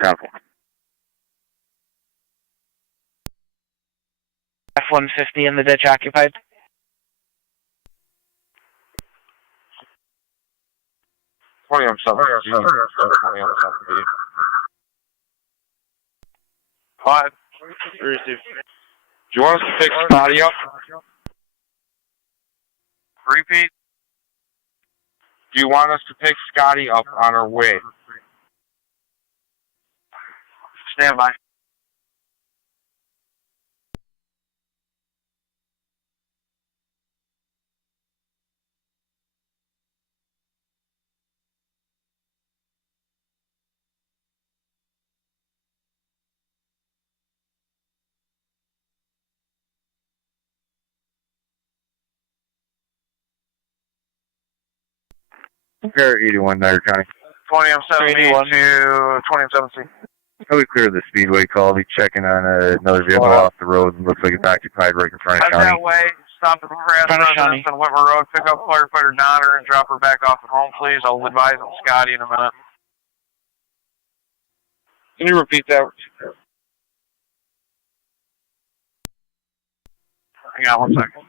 Copy. F-150 in the ditch occupied. I'm sorry. 5. Receive. Do you want us to pick Scotty up? Repeat. Do you want us to pick Scotty up on our way? Stand by. Air 81, Niagara County. 20 M7B to 20 M7C. How we clear the speedway call? I'll be checking on another vehicle off the road. Looks like it's occupied right in front of Head Shawnee. that way. Stop at Grass Residence on Whitmer Road. Pick up firefighter Donner and drop her back off at home, please. I'll advise on Scotty in a minute. Can you repeat that? Hang on 1 second.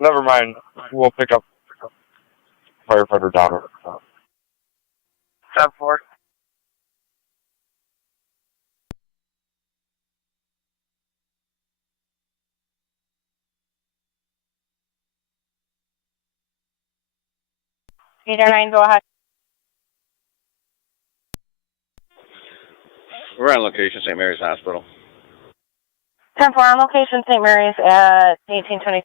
Never mind. We'll pick up firefighter Donner. 10-4. Peter 9, go ahead. We're on location, St. Mary's Hospital. 10-4 on location, St. Mary's at 1820.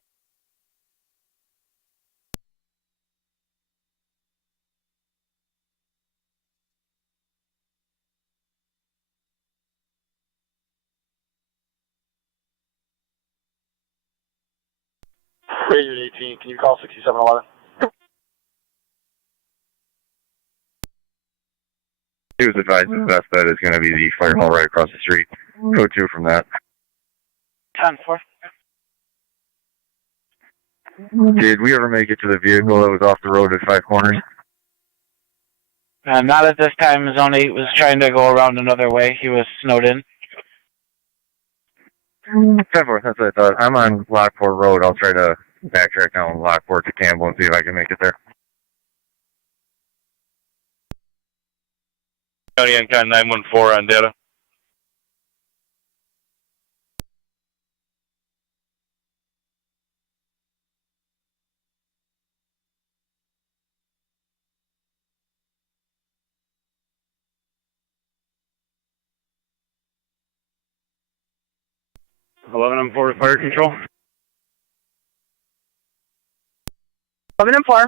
Radio 18, can you call 6711? He was advised the best bet is going to be the fire hall right across the street. Code 2 from that. 10-4. Did we ever make it to the vehicle that was off the road at Five Corners? Not at this time. Zone 8 was trying to go around another way. He was snowed in. 10-4, that's what I thought. I'm on Lockport Road. I'll try to backtrack down Lockport to Campbell and see if I can make it there. County Encon 914 on data. I'm forward fire control. 11 and 4.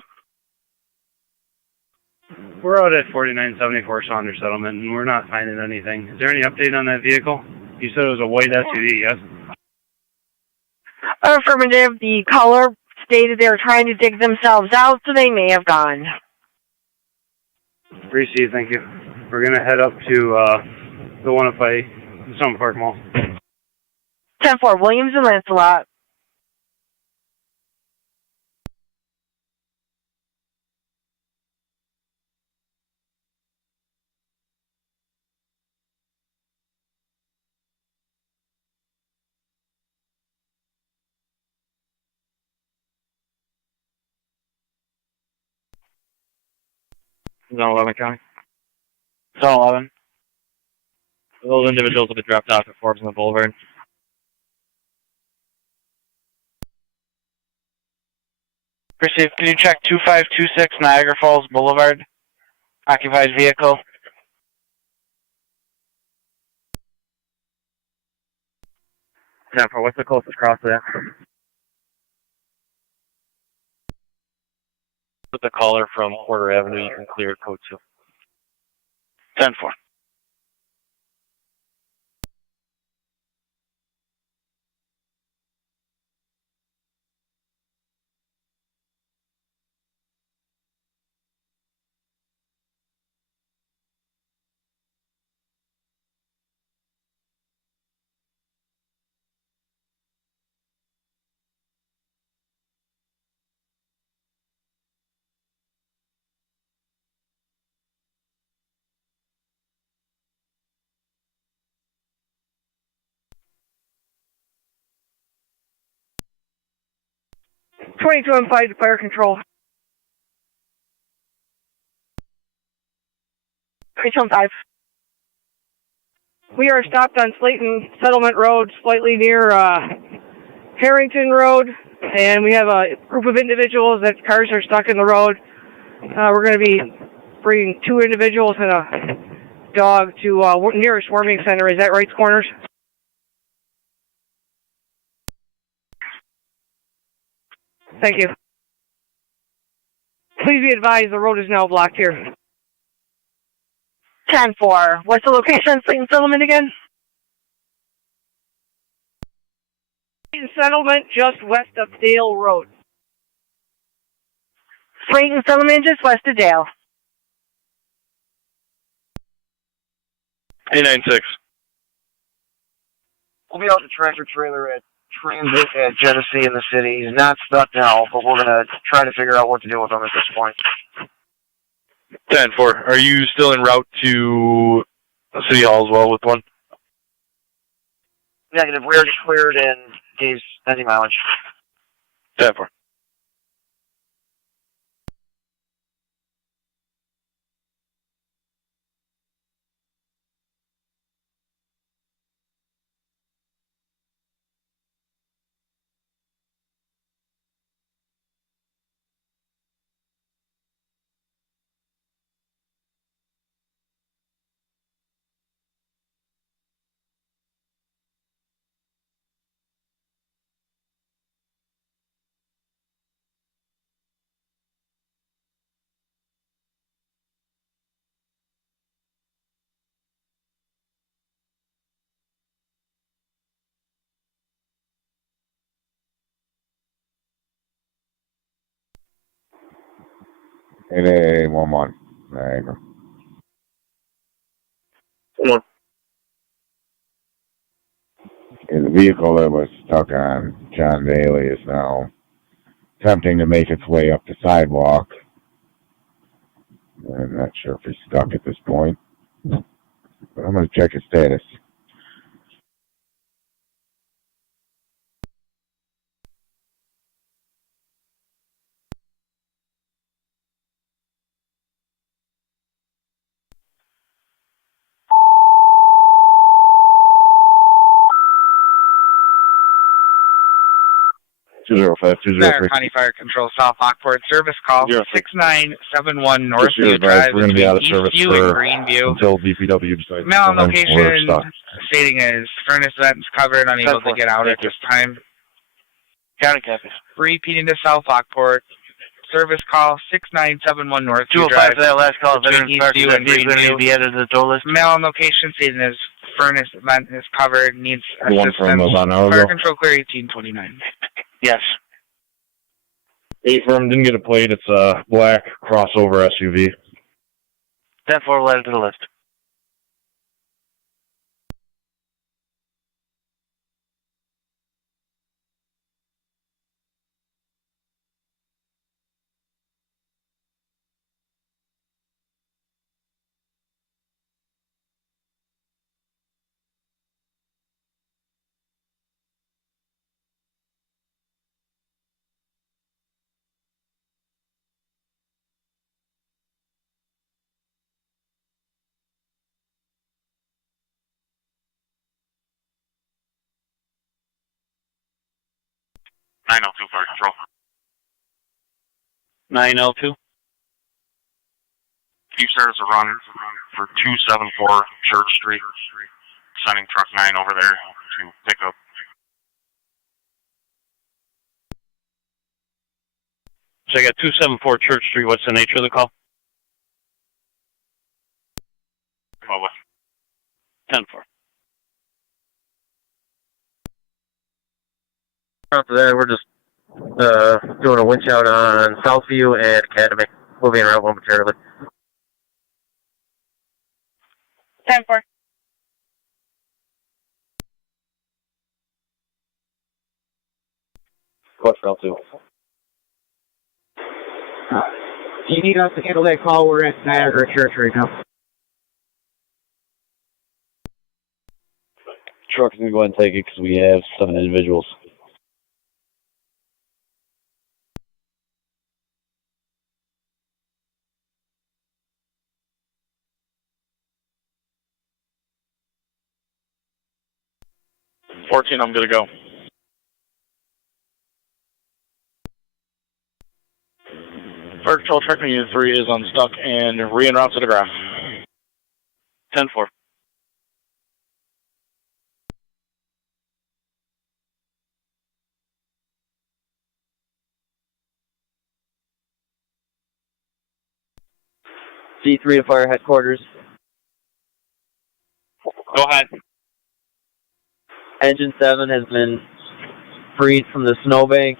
We're out at 4974 Saunders Settlement, and we're not finding anything. Is there any update on that vehicle? You said it was a white SUV, yes? Affirmative. The caller stated they were trying to dig themselves out, so they may have gone. Received, thank you. We're going to head up to the one up by the Summit Park Mall. 10-4, Williams and Lancelot. Zone 11 County. Zone 11. Those individuals will be dropped off at Forbes on the Boulevard. Received. Can you check 2526 Niagara Falls Boulevard? Occupied vehicle. What's the closest cross to that? With the caller from Porter Avenue, you can clear code 2. 10-4. Twenty-two and 5 to fire control. 22 and 5. We are stopped on Slayton Settlement Road, slightly near Harrington Road, and we have a group of individuals that cars are stuck in the road. We're going to be bringing 2 individuals and a dog to nearest warming center. Is that right, Corners? Thank you. Please be advised the road is now blocked here. 10-4. What's the location of Slayton Settlement again? Slayton Settlement just west of Dale Road. Slayton Settlement just west of Dale. 896. We'll be out the tractor trailer at Transit at Genesee in the city. He's not stuck now, but we're going to try to figure out what to do with him at this point. 10-4. Are you still en route to City Hall as well with one? Negative. We already cleared and gave any mileage. 10-4. Hey, 1-1. Niagara. 1. The vehicle that was stuck on John Daly is now attempting to make its way up the sidewalk. I'm not sure if he's stuck at this point, but I'm going to check his status. Niagara County Fire Control, South Lockport, service call 6971 Northview Drive we're going to be out of service Eastview and Greenview. until DPW decides. Mail on location stating is furnace vents covered, unable to get out at this time. County campus. Repeating to South Lockport, service call 6971 Northview 205 Drive. for that last call. Veteran Between Sparks, Eastview and is going to Greenview. be added to the toll list. Male on location stating his furnace vent is covered, needs The one assistance. from about an hour Fire ago? control clear 1829. Yes. 8 from didn't get a plate. It's a black crossover SUV. 10-4 will add it to the list. Fire control. 902. Chief started a run for 274 Church Street, sending truck 9 over there to pick up. So I got 274 Church Street. What's the nature of the call? 10-4. After that, we're just doing a winch out on Southview and Academy, moving around momentarily. 10-4. Watch for L2. Do you need us to handle that call? We're at Niagara Church right now. Truck's going to go ahead and take it because we have 7 individuals. I'm good to go. Fire control truck unit 3 is unstuck and re-en route to the ground. 10-4. C3 to fire headquarters. Go ahead. Engine 7 has been freed from the snowbank.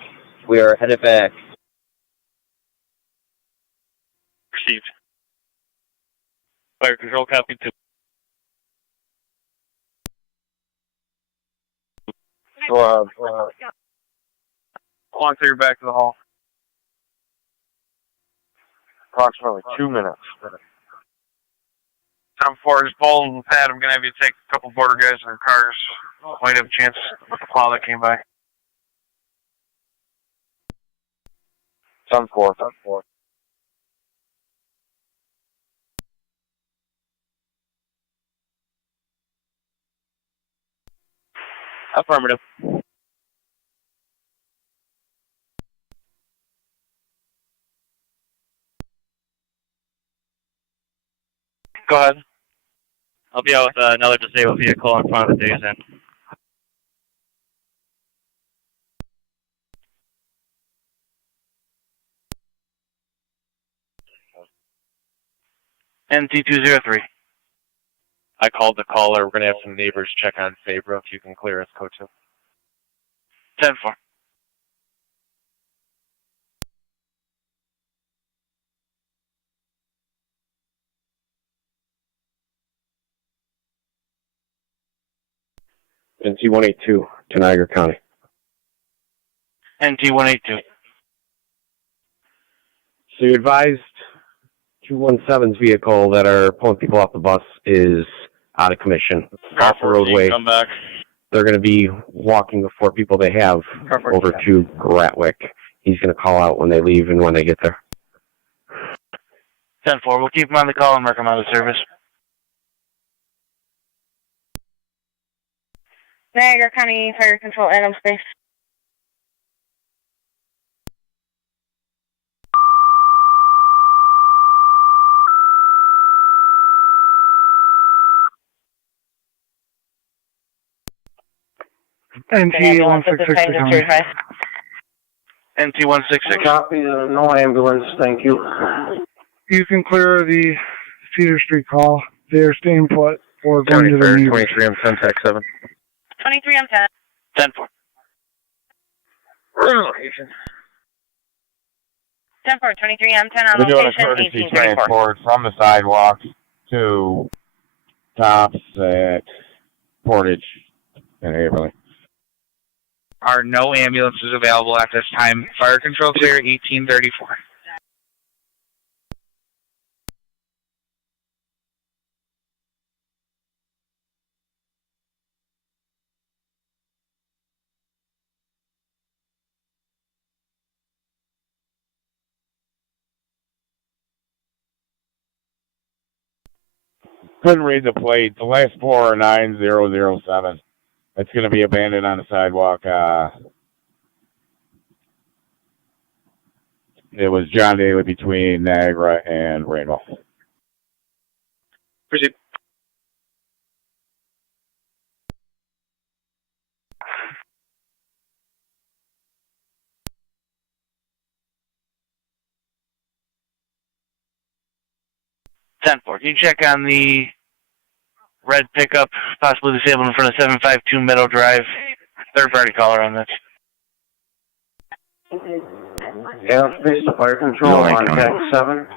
We are headed back. Received. Fire control copy 2. Go on, you're back to the hall. Approximately 2 minutes. 10-4 is Paul and Pat. I'm going to have you take a couple border guys in their cars. Might have a chance with the plow that came by. 10-4. Affirmative. Go ahead. I'll be out with another disabled vehicle in front of the days in. NT203. I called the caller. We're going to have some neighbors check on Fabra. If you can clear us, Code 2. 10-4. NT182 to Niagara County. NT182. So you advised 217's vehicle that are pulling people off the bus is out of commission, off the roadway. Come back. They're going to be walking the 4 people they have over to Gratwick. He's going to call out when they leave and when they get there. 10-4. We'll keep him on the call and mark him out of service. Niagara County Fire Control, Adams Base. NT 166. NT166. Copy, no ambulance, thank you. You can clear the Cedar Street call. They're staying put or going to the 23 on 10 TAC 7. 23 on 10. 10-4. Location. 10-4, 23 on 10 on We're doing a location, courtesy 1834. transport from the sidewalk to Tops at Portage and Haverly. Are no ambulances available at this time. Fire control clear 1834. Couldn't read the plate. The last four are 9007. It's going to be abandoned on the sidewalk. It was John Daly between Niagara and Rainbow. Proceed. Can you check on the red pickup, possibly disabled in front of 752 Meadow Drive? Third party caller on this. Airspace to fire control on TAC 7.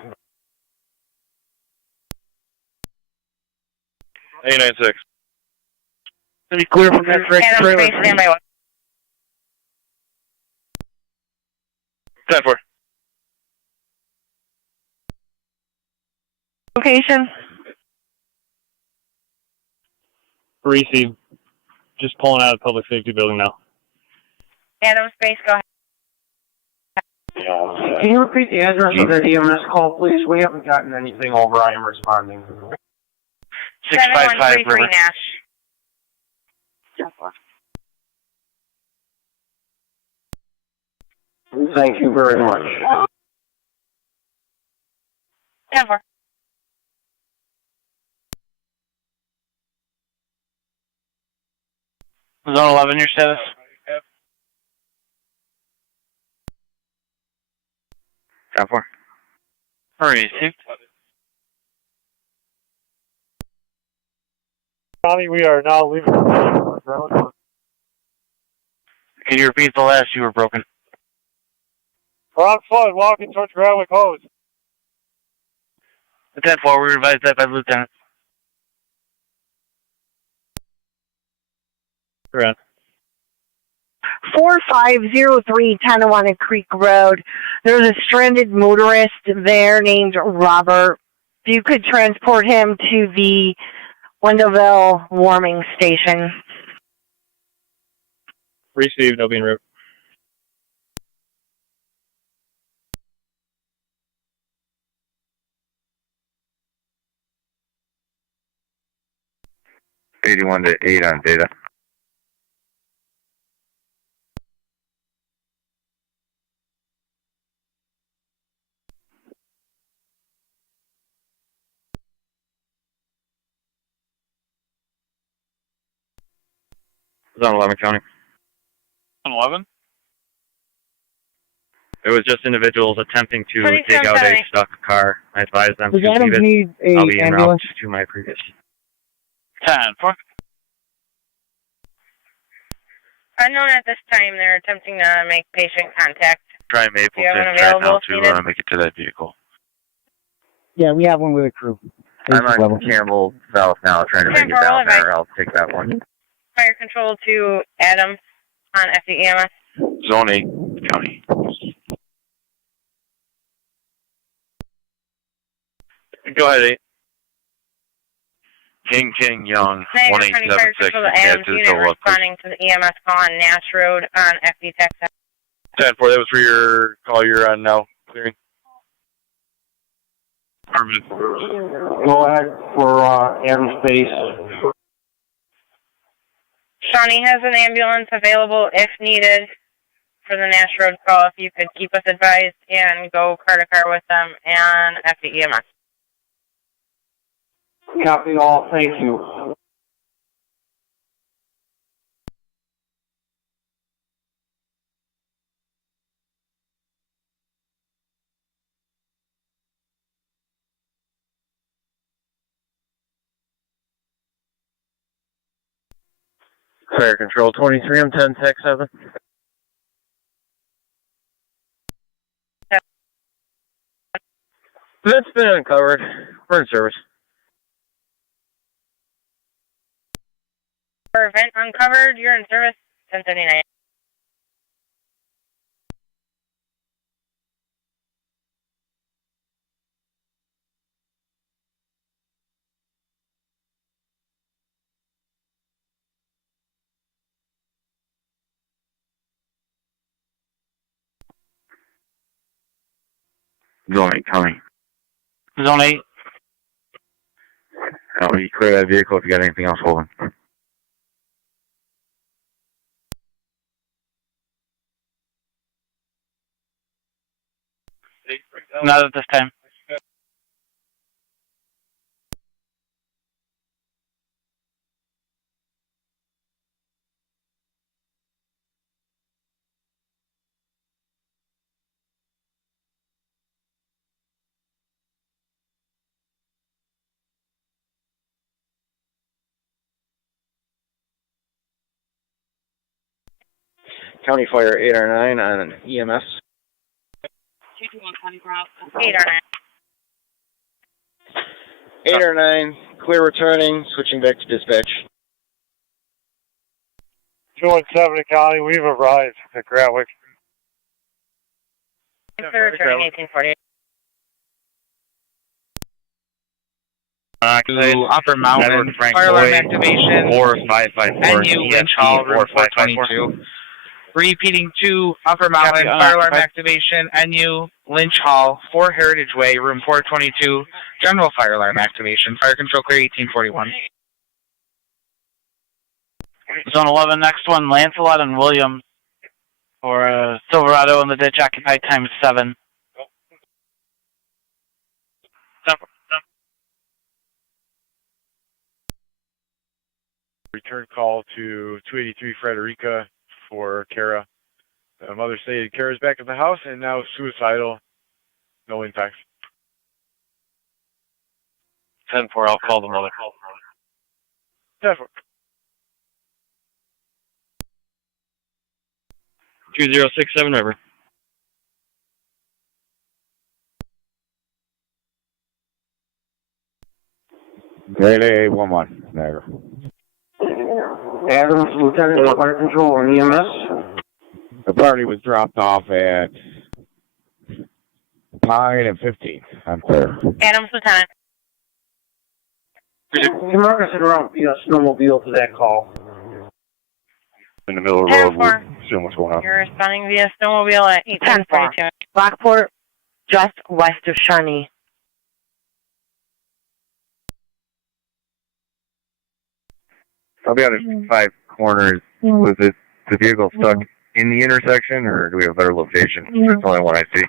896. To be clear from that red trailer. Space, standby 1. 10-4. Location. Receive. Just pulling out of the public safety building now. Adam Space, go ahead. Can you repeat the address of that EMS call, please? We haven't gotten anything over. I am responding. 655 River. Nash. Thank you very much. 10-4. Zone 11, your status? Down 4. Received. Tommy, we are now leaving the ground. Can you repeat the last? You were broken. We're on foot, walking towards Granwick Hose. 10-4, we revised that by the lieutenant. Correct. 4503 Tonawanda Creek Road. There's a stranded motorist there named Robert. If you could transport him to the Wendellville warming station. Received, no being route. '81 to 8 on data. Zone 11 County. 11? It was just individuals attempting to take out a stuck car. I advised them to Does Adams leave it. need I'll a be en route ambulance? to my previous. 10-4. Unknown at this time. They're attempting to make patient contact. Try Do you have an Mapleton right now available to needed? make it to that vehicle. Yeah, we have one with a crew. I'm on Campbell South now, trying to make it down there. I'll take that one. Fire control to Adams on FEMS. Zone 8 County. Go ahead, 8. King Young, Niagara County Fire 1876. Control to Adams unit responding to the EMS call on Nash Road on FE Texas. 10-4, that was for your call you're on now. Clearing. Go ahead for Adams Base. Shawnee has an ambulance available if needed for the Nash Road call. If you could keep us advised and go car to car with them and FEMS. Copy all, thank you. Fire Control 23, I'm 10 TAC 7. That's been uncovered. We're in service. Event uncovered. You're in service. 1079. Zone 8 County. Zone 8. You clear that vehicle if you got anything else holding. Not at this time. County Fire 8 or 9 on an EMS. 221 County Route 8 or 9. 8 or 9, clear returning, switching back to dispatch. 217 County, we've arrived at Gratwick. Clear returning 1848. To Upper Mountain, fire alarm activation, 4554. NU Lynch Hall, room 422. Repeating to Upper Mountain, fire alarm activation, NU Lynch Hall, 4 Heritage Way, room 422. General fire alarm activation, fire control clear 1841. Zone 11, next one, Lancelot and Williams for Silverado in the ditch, occupied times 7. Return call to 283 Frederica for Kara. The mother stated Kara's back at the house and now suicidal. No impacts. 10-4, I'll call the mother. 10-4. 2067 River. Grade 11, Niagara. Adams, Lieutenant of Fire Control and EMS. The party was dropped off at Pine and 15th. I'm clear. Adams, Lieutenant. Can Marcus sit around snowmobile to that call? In the middle of the road, we're seeing what's going on. You're responding via snowmobile at 1042. Lockport, just west of Shawnee. I'll be out at 5 corners. Was it the vehicle stuck in the intersection, or do we have a better location? It's the only one I see.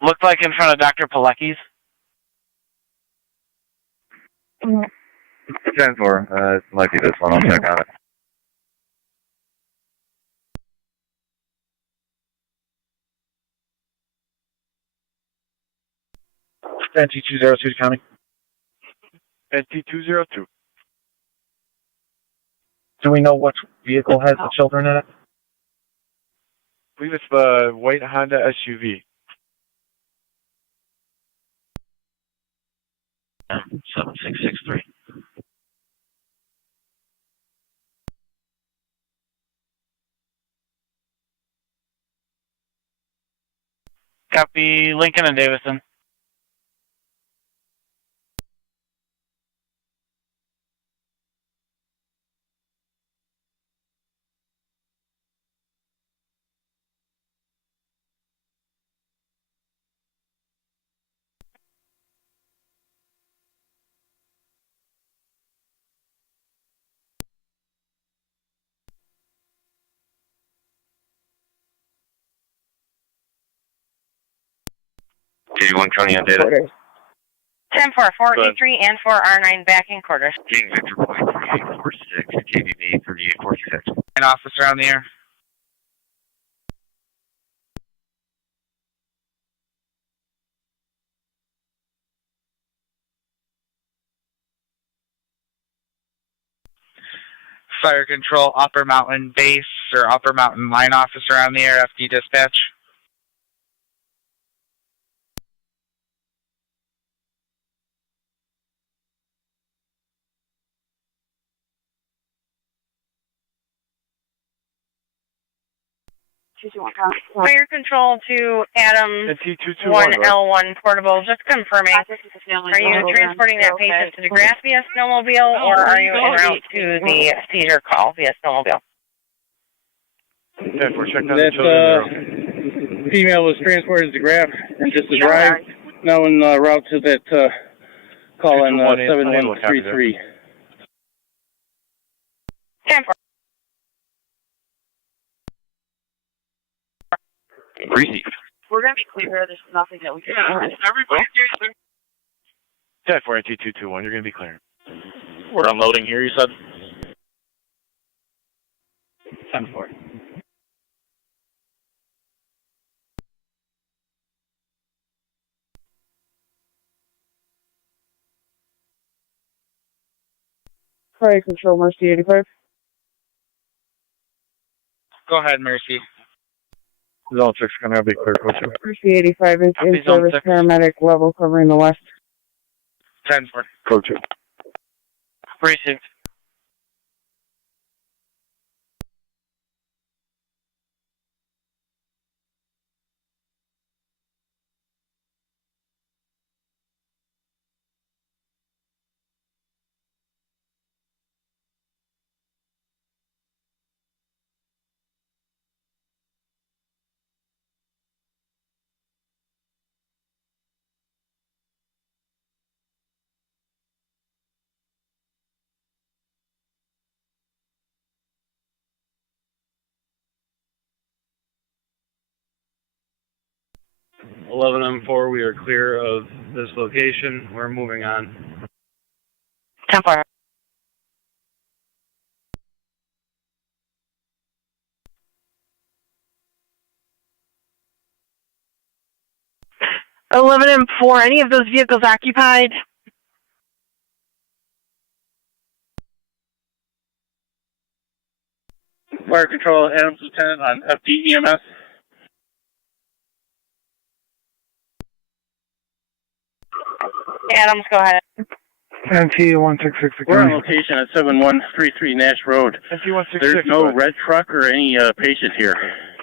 Looked like in front of Dr. Pilecki's. 10-4. It might be this one. I'll check on it. NT202 County. NT202. Do we know which vehicle has the children in it? I believe it's the white Honda SUV. 7663. Copy Lincoln and Davison. One County on data. 10-4, 483 and 4R9 back in quarters. King Victor Point 3846, KBB 3846. An officer on the air. Fire Control, Upper Mountain Base or Upper Mountain Line Officer on the air, FD Dispatch. Fire Control to Adam 1L1 Portable, just confirming. Are you transporting that patient to the grass via snowmobile, or are you en route to the seizure call via snowmobile? Okay, we're checking on the children. Female was transported to Graf and just arrived. Now en route to that call on 7133. 10-4. Receive. We're going to be clear. There's nothing that we can do. Everybody. 10-4 NT221, you're going to be clear. We're unloading here, you said? 10-4. Fire Control, Mercy 85. Go ahead, Mercy. Zone 6 going to be clear, coach. Mercy 85 is in service paramedic level covering the west. 10-4. Coach. Received. M4, we are clear of this location. We're moving on. 10-4. M4, any of those vehicles occupied? Fire Control, Adams Lieutenant on FD EMS. Adams, go ahead. NT166. We're on location at 7133 Nash Road. NT166. There's no red truck or any patient here.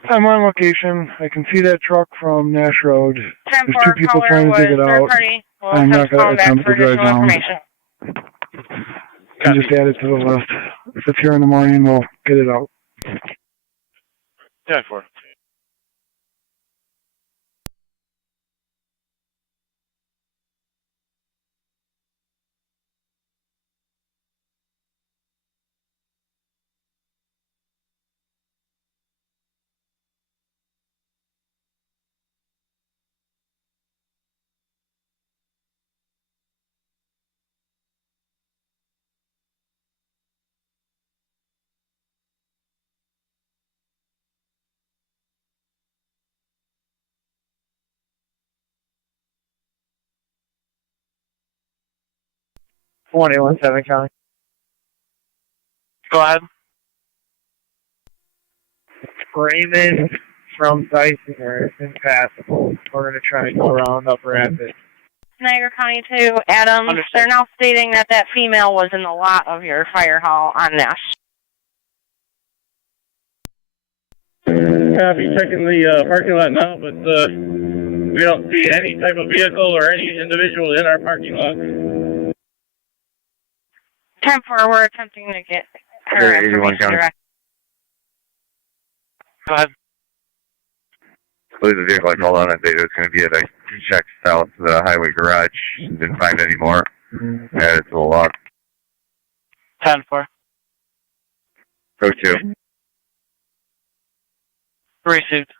I'm on location. I can see that truck from Nash Road. 10-4, There's two people trying to dig it out. I'm not going to attempt to drive down. I just add it to the list. If it's here in the morning, we'll get it out. 10-4. .117 County. Go ahead. Raymond from Dyson is impassable. We're going to try and go around Upper Rapid. Niagara County 2, Adams. Understood. They're now stating that that female was in the lot of your fire hall on Nash. Copy, checking the parking lot now, but we don't see any type of vehicle or any individual in our parking lot. 10-4, we're attempting to get her Area 81 information County. direct. Go ahead. I believe the vehicle I called on that day was going to be at a check south of the highway garage. Didn't find any more. Added to the log. 10-4. Go to. Received.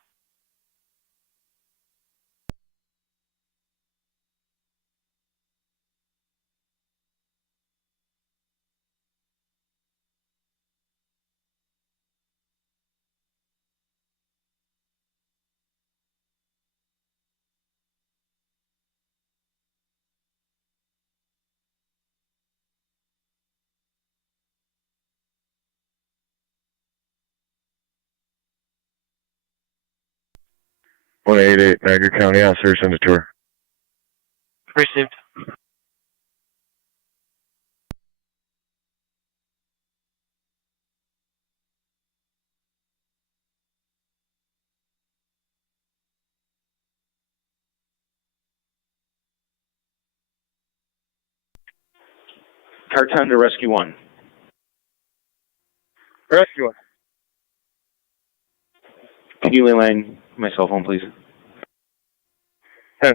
188, Niagara County officer, send a tour. Received. Car 10 to rescue 1. Rescue 1. Can you lay line my cell phone, please? 10.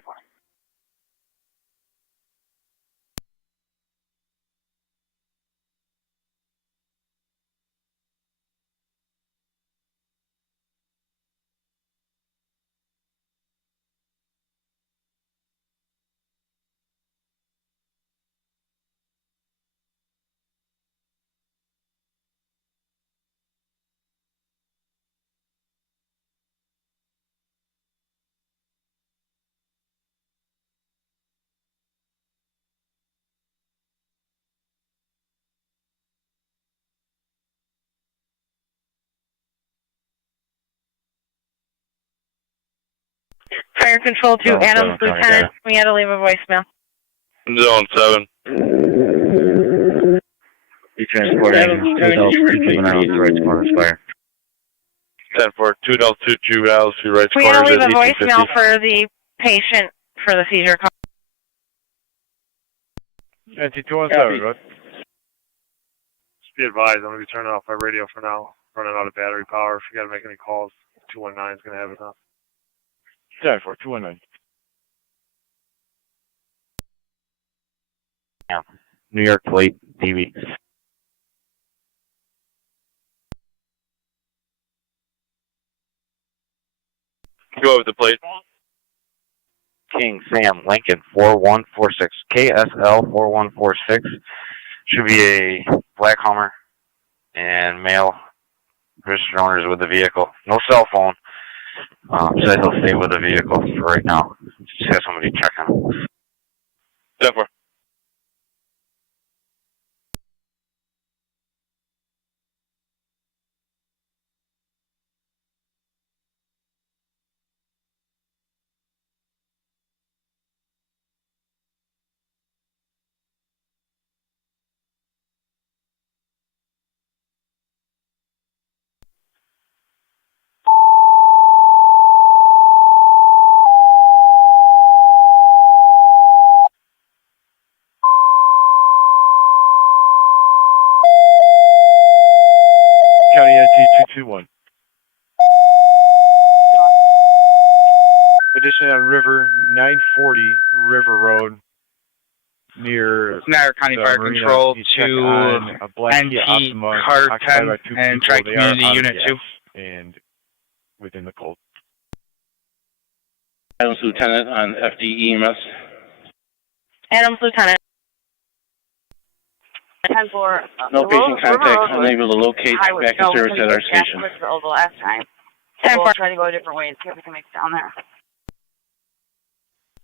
Fire control to Adams, Lieutenant. We had to leave a voicemail. Zone 7. Be transporting 2 adults, 2 juveniles to right corner fire. 10-4, 2 adults, 2 juveniles, 2 right We had to corners leave at a voicemail 1850. for the patient for the seizure call. NT217, good. Just be advised, I'm going to be turning off my radio for now. Running out of battery power. If you got to make any calls, 219 is going to have it now. 10-4, 219. Yeah. New York plate, TV. Go with the plate. King Sam Lincoln 4146 KSL 4146 should be a black Hummer and male registered owners with the vehicle. No cell phone. Said he'll stay with the vehicle for right now. Just have somebody check him. 10-4. County NT221. Additionally on River 940 River Road near Niagara County Fire Marina, Control you check to on a black Kia NT Optima Car occupied 10 by 2 and people. Tri They are Community out of Unit gas 2. and within the cold. Adams Lieutenant on FDEMS. Adams, Lieutenant. 10-4. No patient contact, unable to locate back in service at our station. The last time. 10-4. We'll try to go a different way and see if we can make it down there.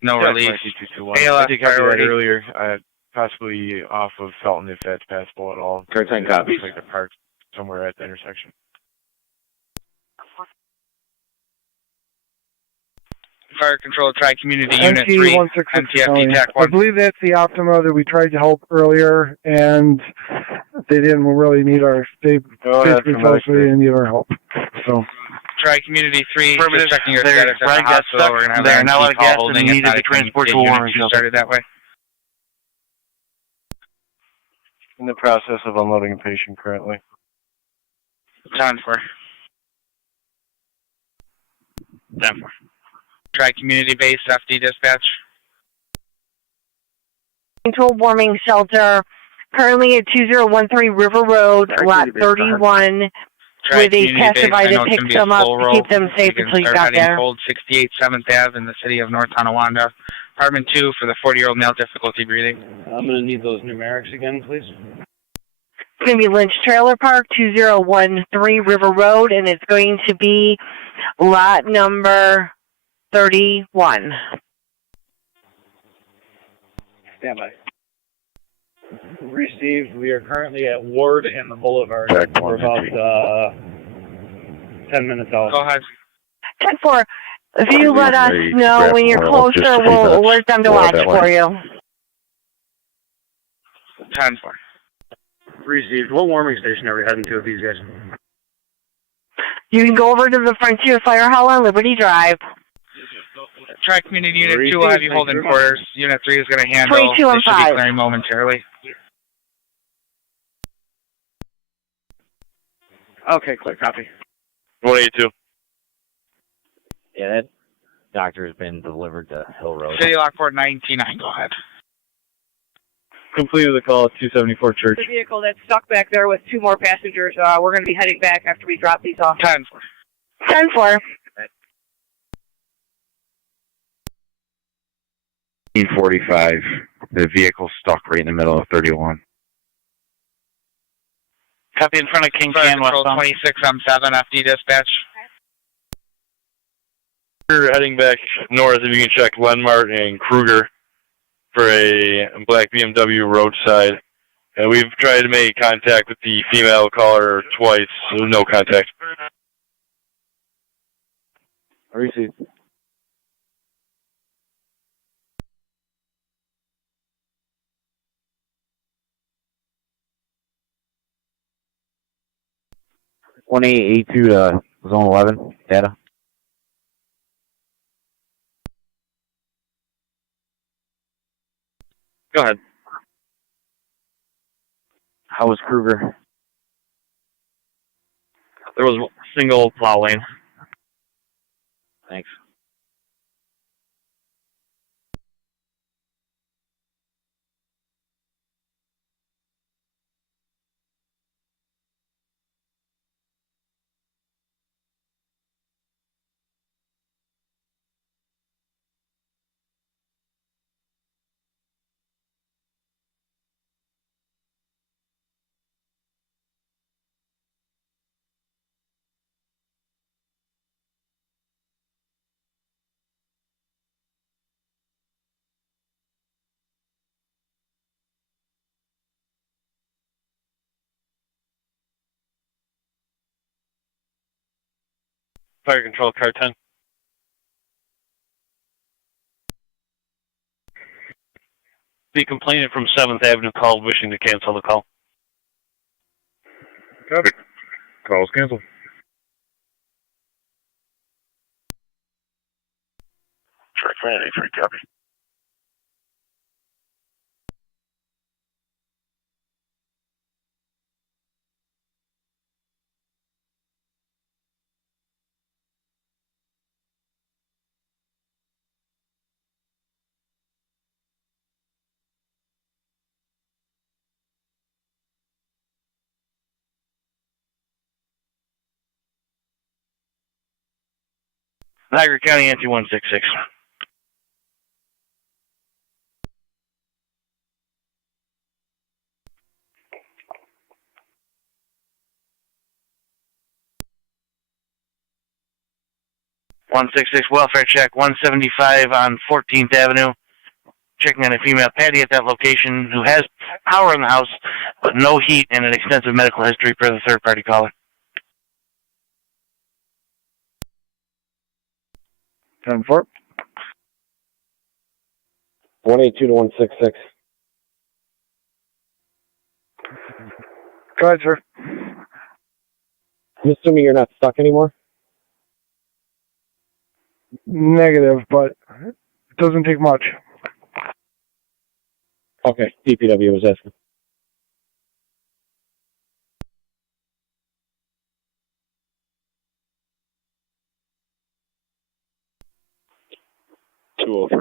No Yeah, relief. I ALS did copy that priority. earlier. Possibly off of Felton if that's passable at all. Car 10 copies. Looks like they're parked somewhere at the intersection. Fire Control Tri Community Unit 3. NT166. TAC I 1. believe that's the Optima that we tried to help earlier, and they didn't really need our basically told us they didn't need our help. So. Tri Community 3, just Affirmative. checking your Their status at ride the got hospital. stuck. We're going to have They're an now out MT of call gas holding. and It's needed not to a transport to a Unit warming 2 shelter. started that way. In the process of unloading a patient currently. 10-4. 10-4. Tri Community Base FD Dispatch. Control warming shelter, currently at 2013 River Road, lot 31, where they testified to pick them up to keep them safe until you got there. Cold 68 7th Ave in the city of North Tonawanda. Apartment 2 for the 40-year-old male, difficulty breathing. I'm going to need those numerics again, please. It's going to be Lynch Trailer Park, 2013 River Road, and it's going to be lot number 31. Stand by. Received. We are currently at Ward and the Boulevard. We're about 10 minutes out. Go ahead. 10-4. If you let us know when you're closer, we'll alert them to watch for you. 10-4. Received. What warming station are we heading to with these guys? You can go over to the Frontier Fire Hall on Liberty Drive. Tri-Community Unit 2 will have you holding quarters. Unit 3 is going to handle. 22 and They should 5. be clearing momentarily. Okay, clear. Copy. 182. Yeah, that doctor has been delivered to Hill Road. City Lockport 99. Go ahead. Completed the call at 274 Church. The vehicle that's stuck back there with 2 more passengers. We're going to be heading back after we drop these off. 10-4. 10-4. 45. The vehicle's stuck right in the middle of 31. Copy in front of King Can, West 26 M7, FD dispatch. We're heading back north. If you can check Lenmart and Kruger for a black BMW roadside. And we've tried to make contact with the female caller twice, so no contact. Received. One 882 to zone 11 data. Go ahead. How was Kruger? There was a single plow lane. Thanks. Fire control, car 10. The complainant from 7th Avenue called wishing to cancel the call. Copy. Call's canceled. Tri-Community 3, copy. Niagara County NT 166. Welfare check 175 on 14th Avenue. Checking on a female Patty at that location who has power in the house, but no heat and an extensive medical history per the third-party caller. 10-4. 182 to 166. Go ahead, sir. I'm assuming you're not stuck anymore? Negative, but it doesn't take much. Okay, DPW was asking.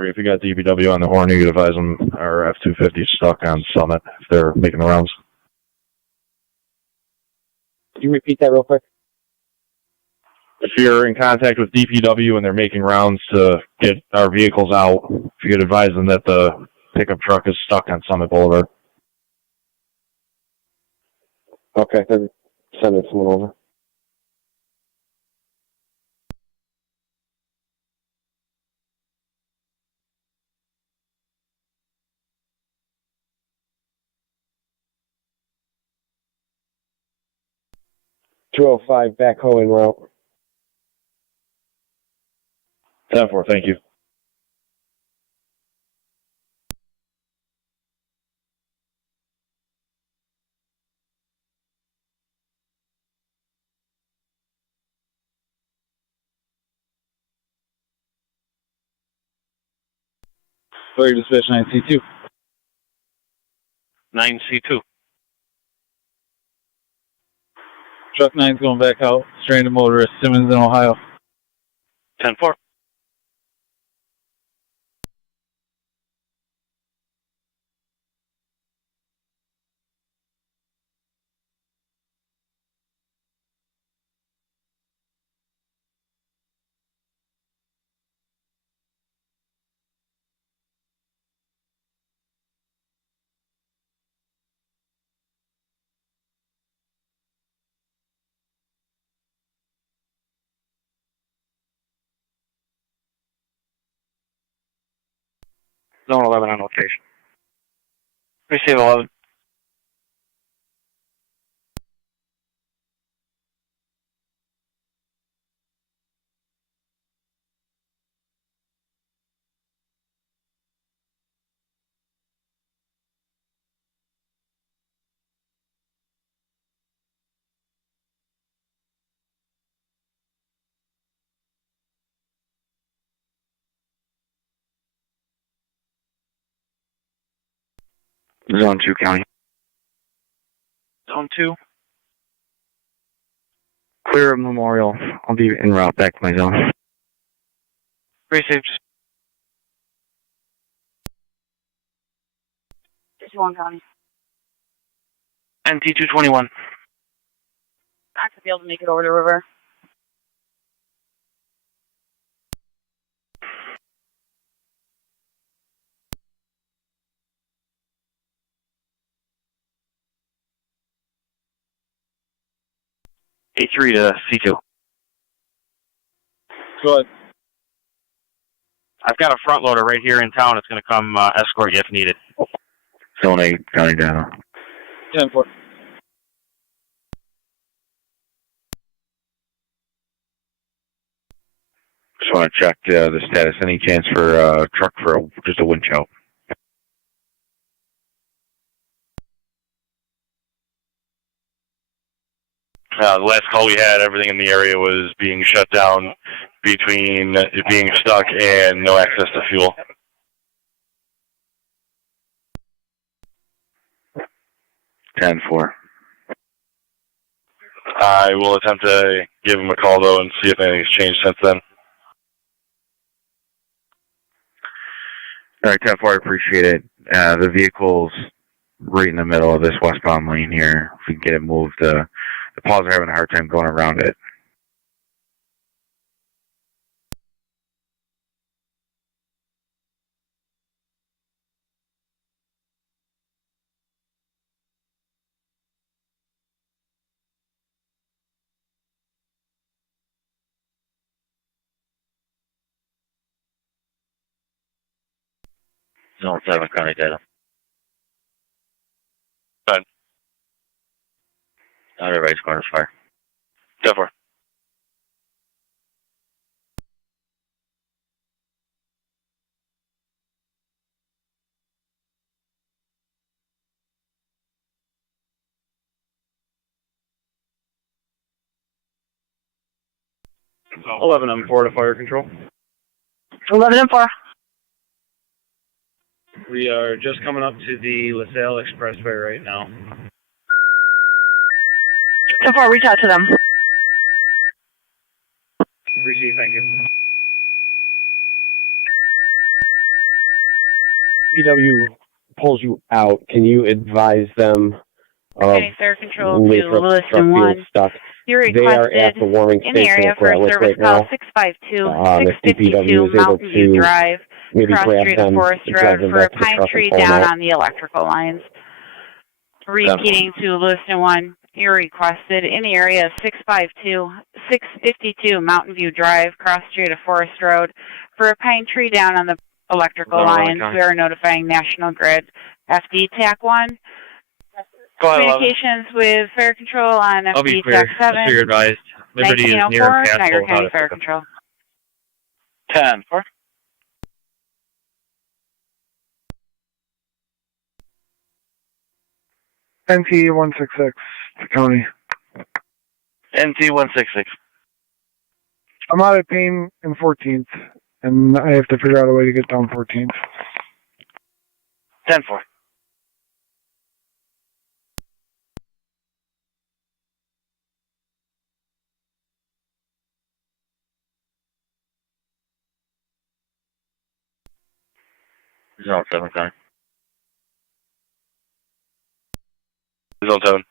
If you got DPW on the horn, you could advise them our F-250 stuck on Summit if they're making the rounds. Could you repeat that real quick? If you're in contact with DPW and they're making rounds to get our vehicles out, if you could advise them that the pickup truck is stuck on Summit Boulevard. Okay, then send someone over. .205 backhoe en route. 10-4, thank you. Fire dispatch 9C2. 9C2. Truck 9's going back out. Stranded motorist, Simmons in Ohio. 10-4. Zone 11 on location. Receive 11. Zone 2 county. Zone 2. Clear of Memorial. I'll be en route back to my zone. Received. 51 County. NT 221. Not to be able to make it over the river. A3 to C2. Go ahead. I've got a front loader right here in town. It's going to come escort you if needed. Zone 8, county down. 10-4. Just want to check the status. Any chance for truck for just a winch out? The last call we had, everything in the area was being shut down between it being stuck and no access to fuel. 10-4. I will attempt to give him a call, though, and see if anything's changed since then. All right, 10-4, I appreciate it. The vehicle's right in the middle of this westbound lane here. If we can get it moved, the paws are having a hard time going around it. Zone 7, county data. Fine. Everybody's corners fire. 10-4. So 11 and 4 to fire control. 11 and 4. We are just coming up to the LaSalle Expressway right now. So far, reach out to them. Receive, thank you. PW pulls you out. Can you advise them of Okay, Fire Control to Lathrop Lewiston truck being 1. stuck? You're They are requested at the warming in the station area at for a Growlithe service right call now. 652 If DPW 652 is able Mountain View to Drive, maybe cross grab street to them, Forest drive Road them for a back to the pine truck tree and pull them down out. on the electrical lines. Repeating to Lewiston 1, you're requested in the area of 652 Mountain View Drive, cross street to Forest Road for a pine tree down on the electrical lines. We are notifying National Grid. FD TAC 1. Go ahead, Communications with Fire Control on I'll be FD clear. TAC 7. Just so you're advised. Liberty is near 1904, Castle. Niagara County Fire Control. 10-4. NT 166 to county. NT 166. I'm out of Payne and 14th, and I have to figure out a way to get down 14th. 10-4. Zone 7, County. Zone 7.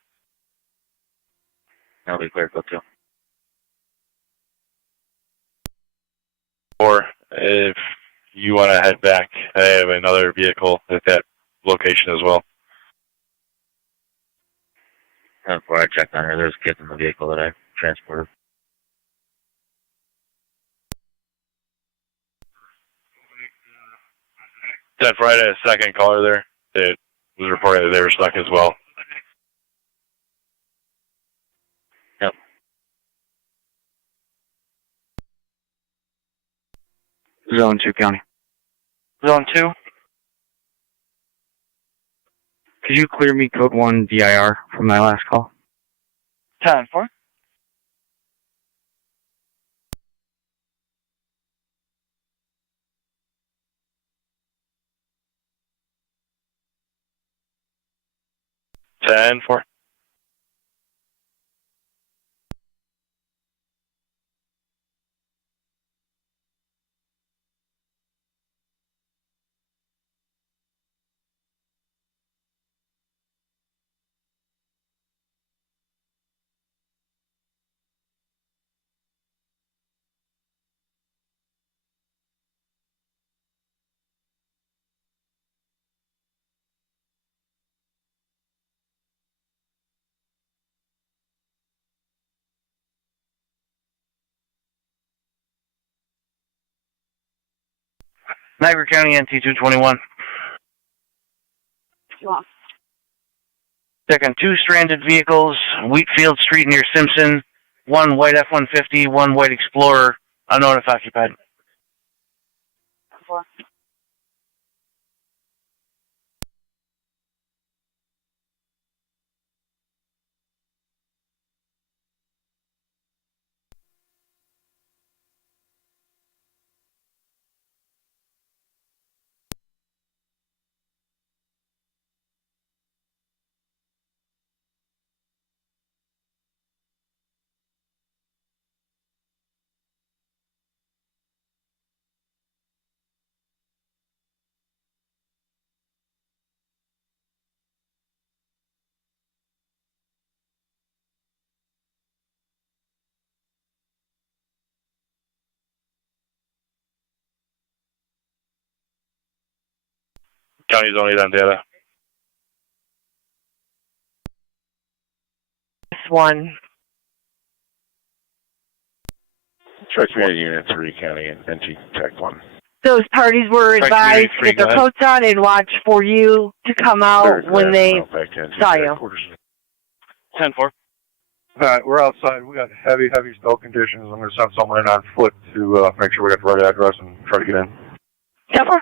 That'll be clear, go 2. Or if you want to head back, I have another vehicle at that location as well. 10-4, I checked on her. There's kids in the vehicle that I transported. That Friday, a second caller there that was reporting that they were stuck as well. Yep. Zone 2, County. Zone 2. Could you clear me code 1 DIR from my last call? 10-4. Ten four. Niagara County NT 221. Checking 2 stranded vehicles, Wheatfield Street near Simpson, 1 white F-150, 1 white Explorer, unknown if occupied. 4. County's only on data. One. Tri-Community Unit 3, County, and NT Tech 1. Those parties were advised to get their coats on and watch for you to come out when they saw you. 10-4. All right, we're outside. We got heavy snow conditions. I'm going to send someone in on foot to make sure we got the right address and try to get in. 10-4.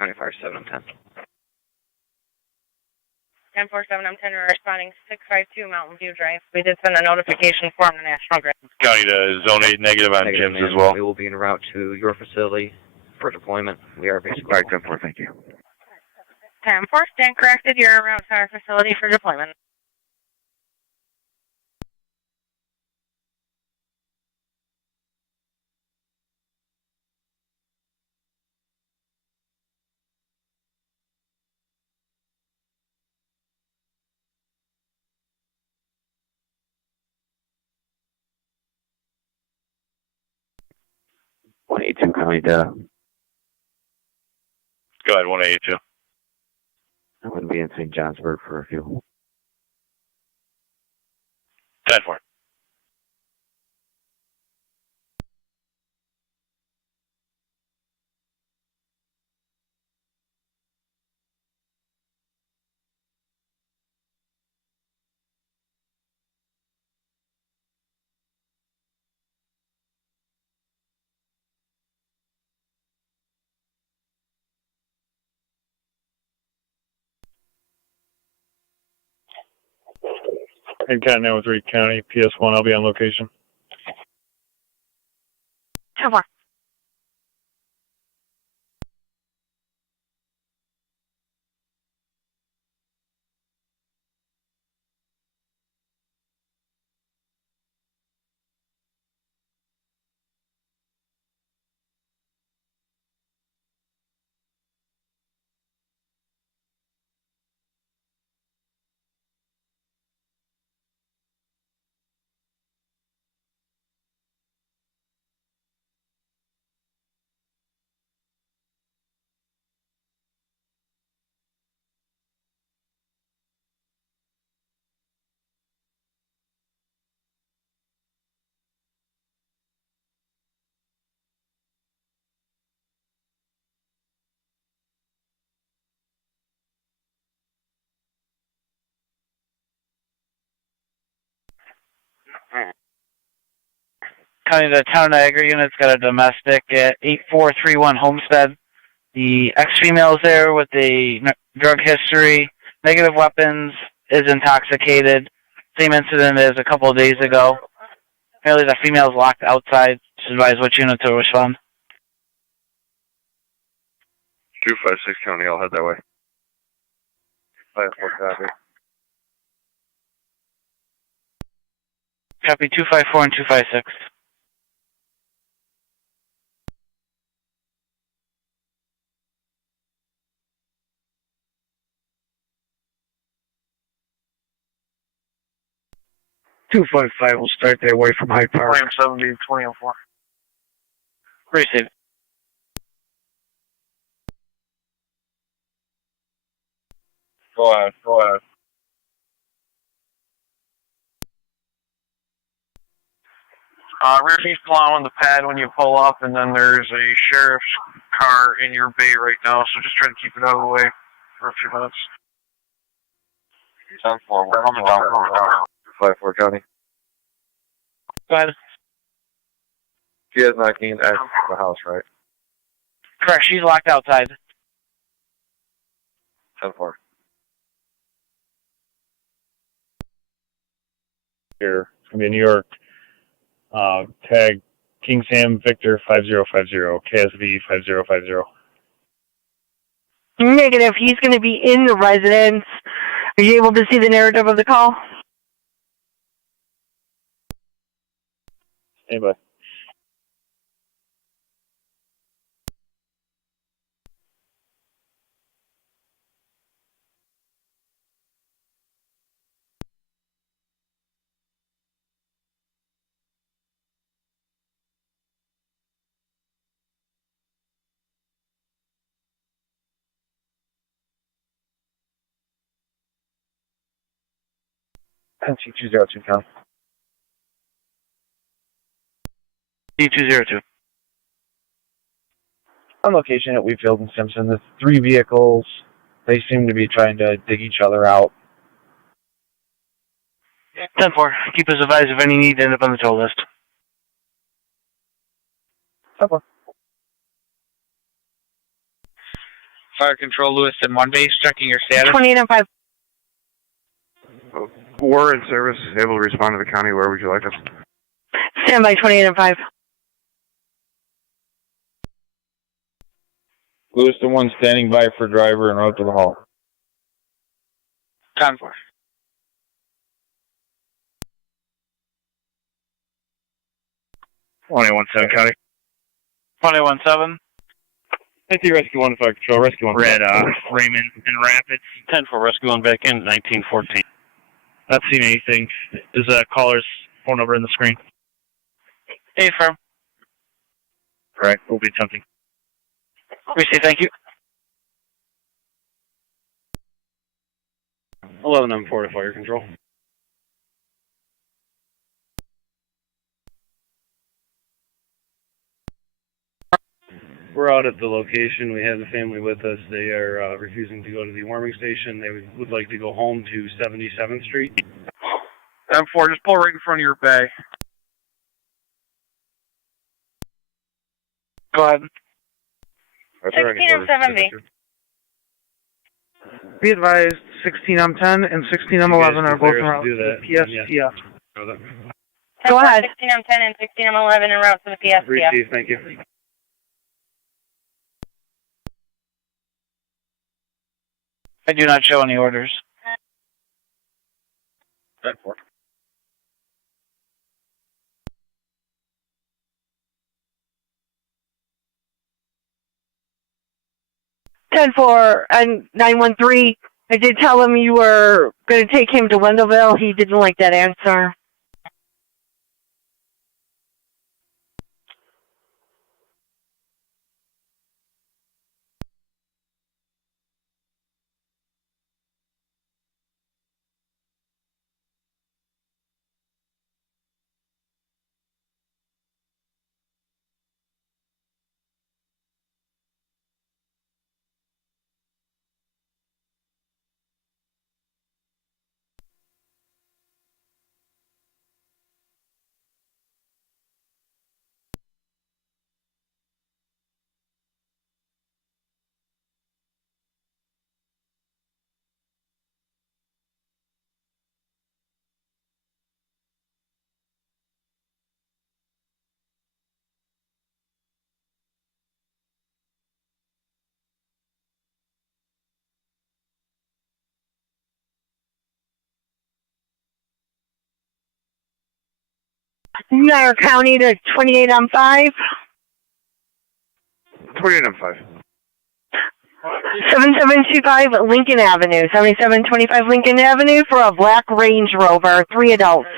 County Fire 7, I'm 10. 1047, I'm 10, we're responding 652 Mountain View Drive. We did send a notification form to National Grid. County to zone 8 negative on Negative, gyms ma'am. as well. We will be en route to your facility for deployment. We are basically... All right, 10-4, thank you. 10-4, stand corrected, you're en route to our facility for deployment. .82 County data. Go ahead, 182. I'm going to be in St. Johnsburg for a few. 10-4. And Cat 903 County, PS1, I'll be on location. 10-4. County to Town of Niagara unit's got a domestic at 8431 Homestead. The ex-female is there with a drug history, negative weapons, is intoxicated. Same incident as a couple of days ago. Apparently the female is locked outside. Just advise which unit to respond. 256 County, I'll head that way. 5-4 copy. Copy 254 and 256. Will start their way from Hyde Park. 2070, 2004. Receive. Go ahead, go ahead. Rear plowing the pad when you pull up, and then there's a sheriff's car in your bay right now, so just try to keep it out of the way for a few minutes. 10-4, we're coming down. 254 County. Go ahead. She has 19 at the house, right? Correct, she's locked outside. 10-4. Here, it's going to be New York. Tag King Sam Victor 5050, KSV 5050. Negative. He's going to be in the residence. Are you able to see the narrative of the call? Anybody? NC202 County. D202. On location at Wheatfield and Simpson, the three vehicles, they seem to be trying to dig each other out. 10-4. Keep us advised if any need to end up on the toll list. 10-4. Fire Control, Lewiston 1 base, checking your status. 28 on 5. We're in service, able to respond to the county. Where would you like us? Stand by 28 on 5. Lewiston 1 standing by for driver en route to the hall. 10-4. 21-7 County. 21-7. IT Rescue 1 Fire Control, Rescue 1. Red, Raymond and Rapids. 10-4, Rescue 1 back in 1914. Not seen anything. There's a caller's phone number in the screen. Hey, firm. Right, we'll be attempting. We say thank you. 11-4 to Fire Control. We're out at the location. We have the family with us. They are refusing to go to the warming station. They would like to go home to 77th Street. 10-4, just pull right in front of your bay. Go ahead. 16 on 7B. Be advised, 16M10 and 16M11 are both en route to the PSTF. Go ahead. 16 on 10 and 16 on 11 en route to the PSTF. Receive, thank you. I do not show any orders. 10-4. Ten four and 913. I did tell him you were going to take him to Wendellville. He didn't like that answer. Niagara County to 28 on 5. 28 on 5. 7725 Lincoln Avenue. 7725 Lincoln Avenue for a black Range Rover. 3 adults.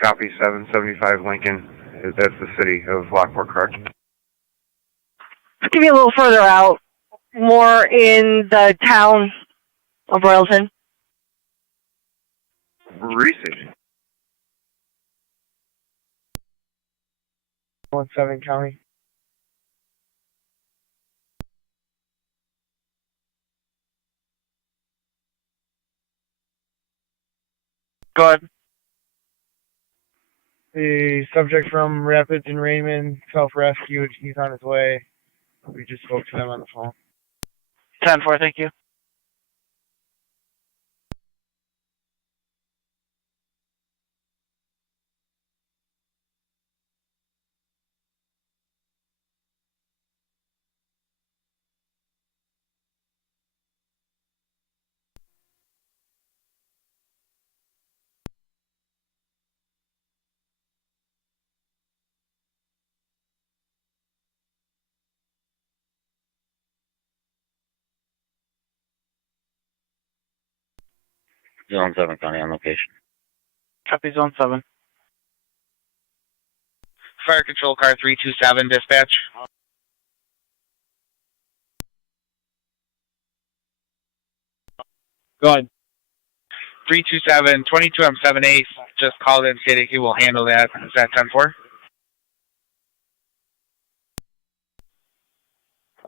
Copy 775 Lincoln. That's the city of Lockport, correct? Let's give you a little further out. More in the town of Royalton. Research. 17 County. Go ahead. The subject from Rapids and Raymond self-rescued. He's on his way. We just spoke to them on the phone. 10-4, thank you. Zone 7 County on location. Copy Zone 7. Fire Control Car 327, dispatch. Go ahead. 327, 22M7A, just called in stating he will handle that. Is that 10-4?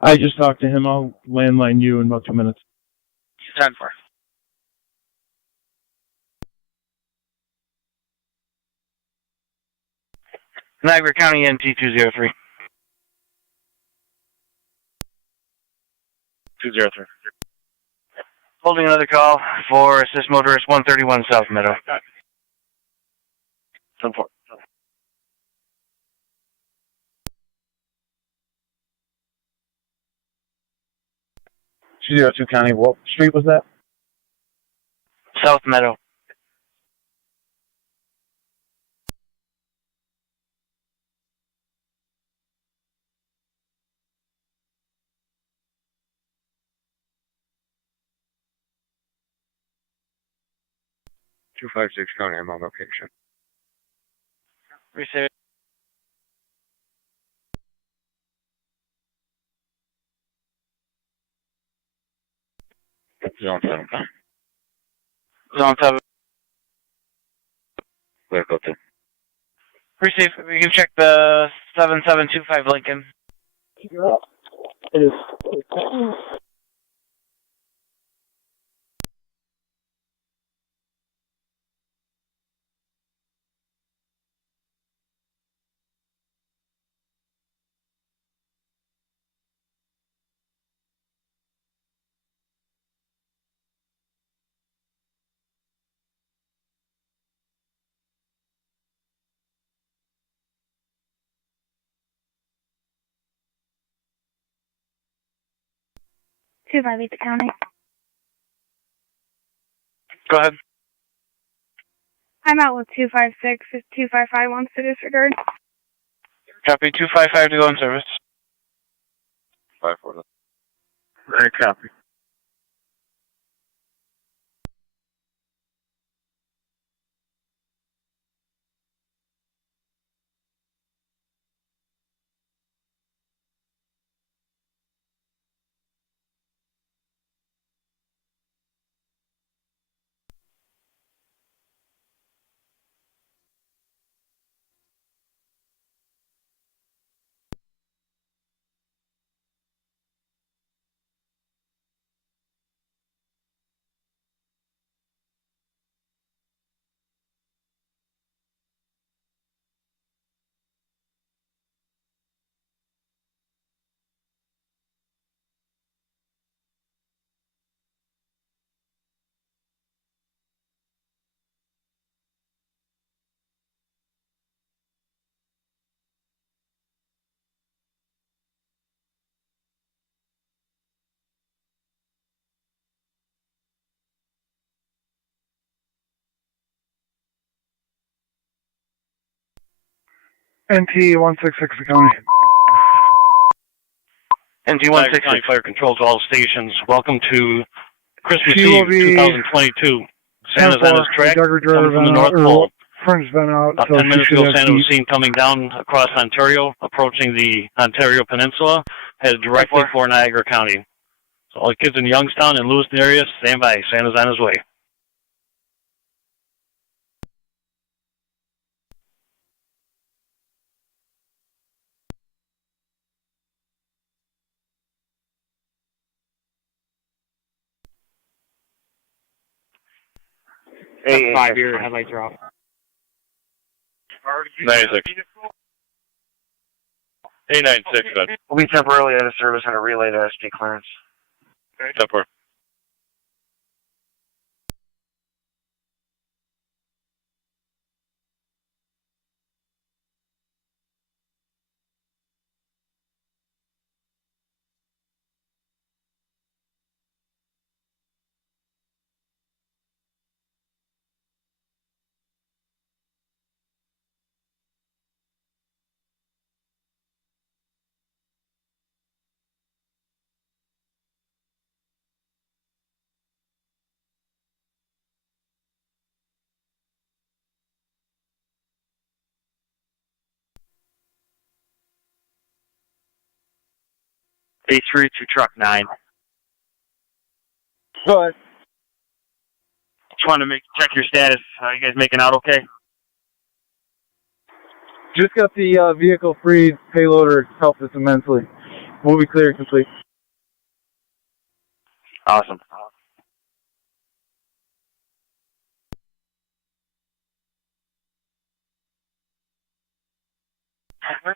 I just talked to him. I'll landline you in about 2 minutes. 10-4. Niagara County NT 203. 203. Holding another call for assist motorist 131 South Meadow. 10-4. Two County, what street was that? South Meadow. Two 5-6 County, I'm on location. Receive. Zone 7. Zone 7. Clear, go to. Receive. We can check the 7725 Lincoln. It is. Two 5-8 County. Go ahead. I'm out with 256. If 255 wants to disregard. Copy 255 to go in service. 5-4. Very copy. NT 166 County. NT 166 Fire Control to all stations. Welcome to Christmas She Eve will be 2022. Santa's on his track, Duggar coming from the North Pole. Friend's been out, About so 10 minutes she ago, should have Santa was heat. seen coming down across Ontario, approaching the Ontario Peninsula, headed directly for Niagara County. So all the kids in Youngstown and Lewiston area, stand by. Santa's on his way. Hey, 5 here, headlights are off. 96. 896, then. We'll be temporarily out of service on a relay to SD clearance. 10-4. A3 to truck 9. Go ahead. Just wanted to check your status. You guys making out okay? Just got the vehicle freed. Payloader helped us immensely. We'll be clear and complete. Awesome.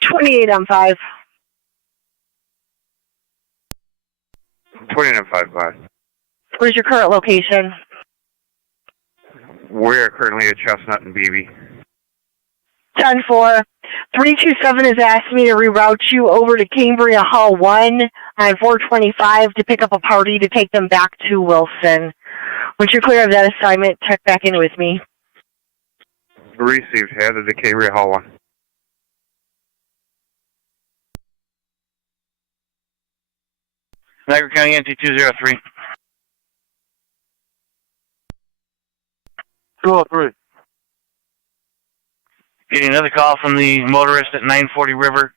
28 on 5. 29.5. Where's your current location? We're currently at Chestnut and Beebe. 10-4. 327 has asked me to reroute you over to Cambria Hall 1 on 425 to pick up a party to take them back to Wilson. Once you're clear of that assignment, check back in with me. Received. Headed to Cambria Hall 1. Niagara County NT 203. 203. Getting another call from the motorist at 940 River.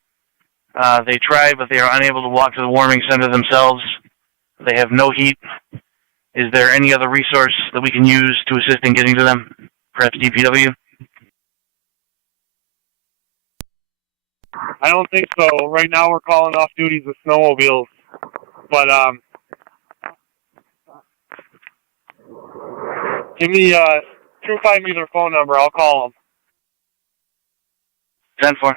They tried, but they are unable to walk to the warming center themselves. They have no heat. Is there any other resource that we can use to assist in getting to them? Perhaps DPW? I don't think so. Right now we're calling off duties with snowmobiles. But, provide me their phone number. I'll call them. 10-4.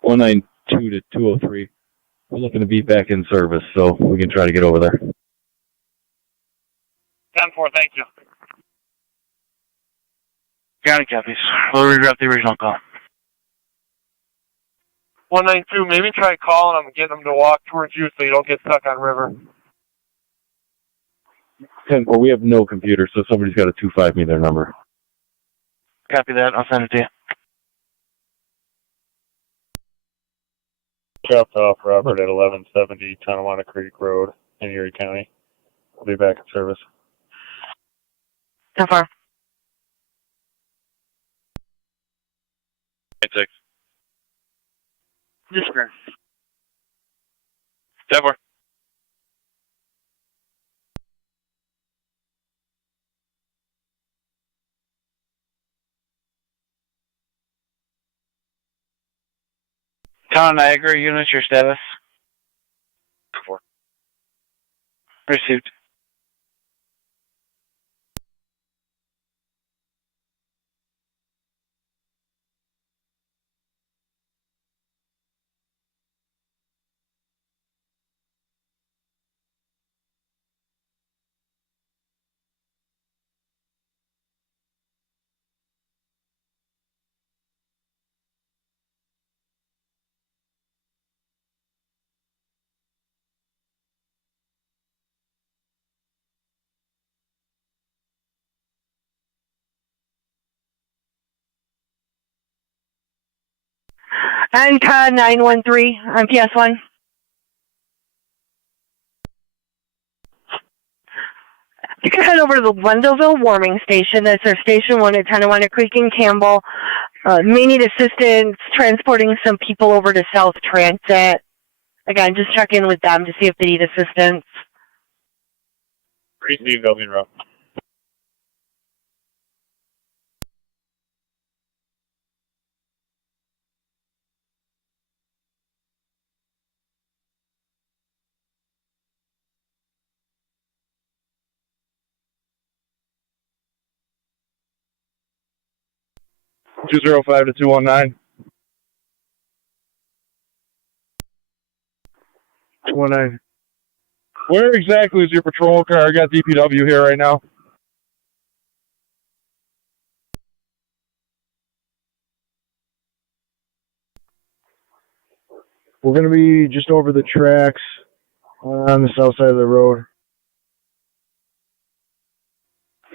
192 to 203. We're looking to be back in service, so we can try to get over there. 10-4, thank you. County copies. We'll reroute the original call. 192, maybe try calling them and get them to walk towards you so you don't get stuck on river. 10-4, we have no computer, so somebody's got to 25 me their number. Copy that. I'll send it to you. Dropped off Robert at 1170 Tonawanda Creek Road in Erie County. I'll be back in service. How far? 6. Just for. 10-4. Town of Niagara, units, your status? 4. Received. And 913 on PS1. You can head over to the Wendellville Warming Station. That's our Station 1 at Tonawanda Creek in Campbell. May need assistance transporting some people over to South Transit. Again, just check in with them to see if they need assistance. Received, I'll be in route. Two 205 to 219. 219. Where exactly is your patrol car? I got DPW here right now. We're going to be just over the tracks on the south side of the road.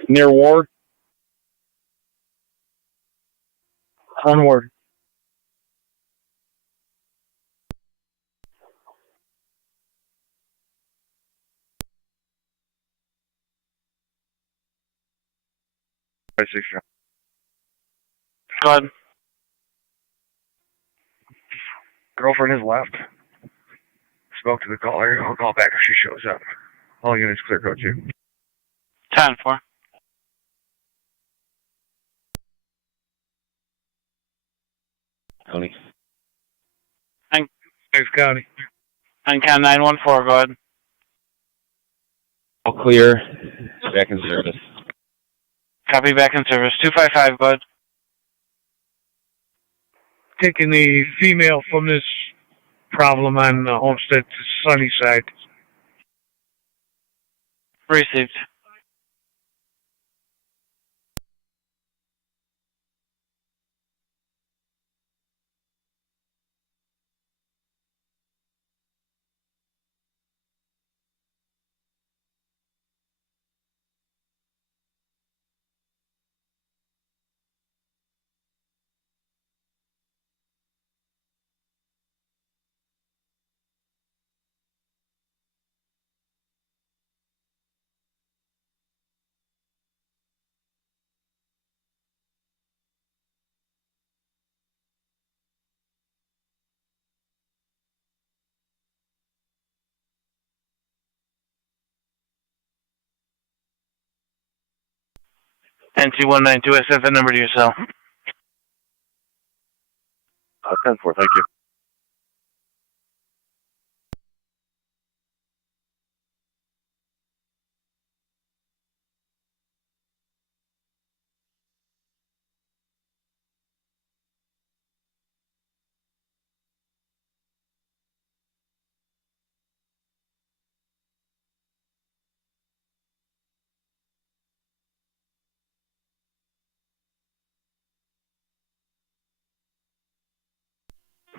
Near Ward? On Ward. Go ahead. Girlfriend has left. Spoke to the caller. I'll call back if she shows up. All units clear code 2. 10-4. County. Thanks, County. And County 914, go ahead. All clear. Back in service. Copy, back in service. 255, go ahead. Taking the female from this problem on Homestead Sunnyside. Received. NT192, I sent that number to your cell. 10-4, thank you.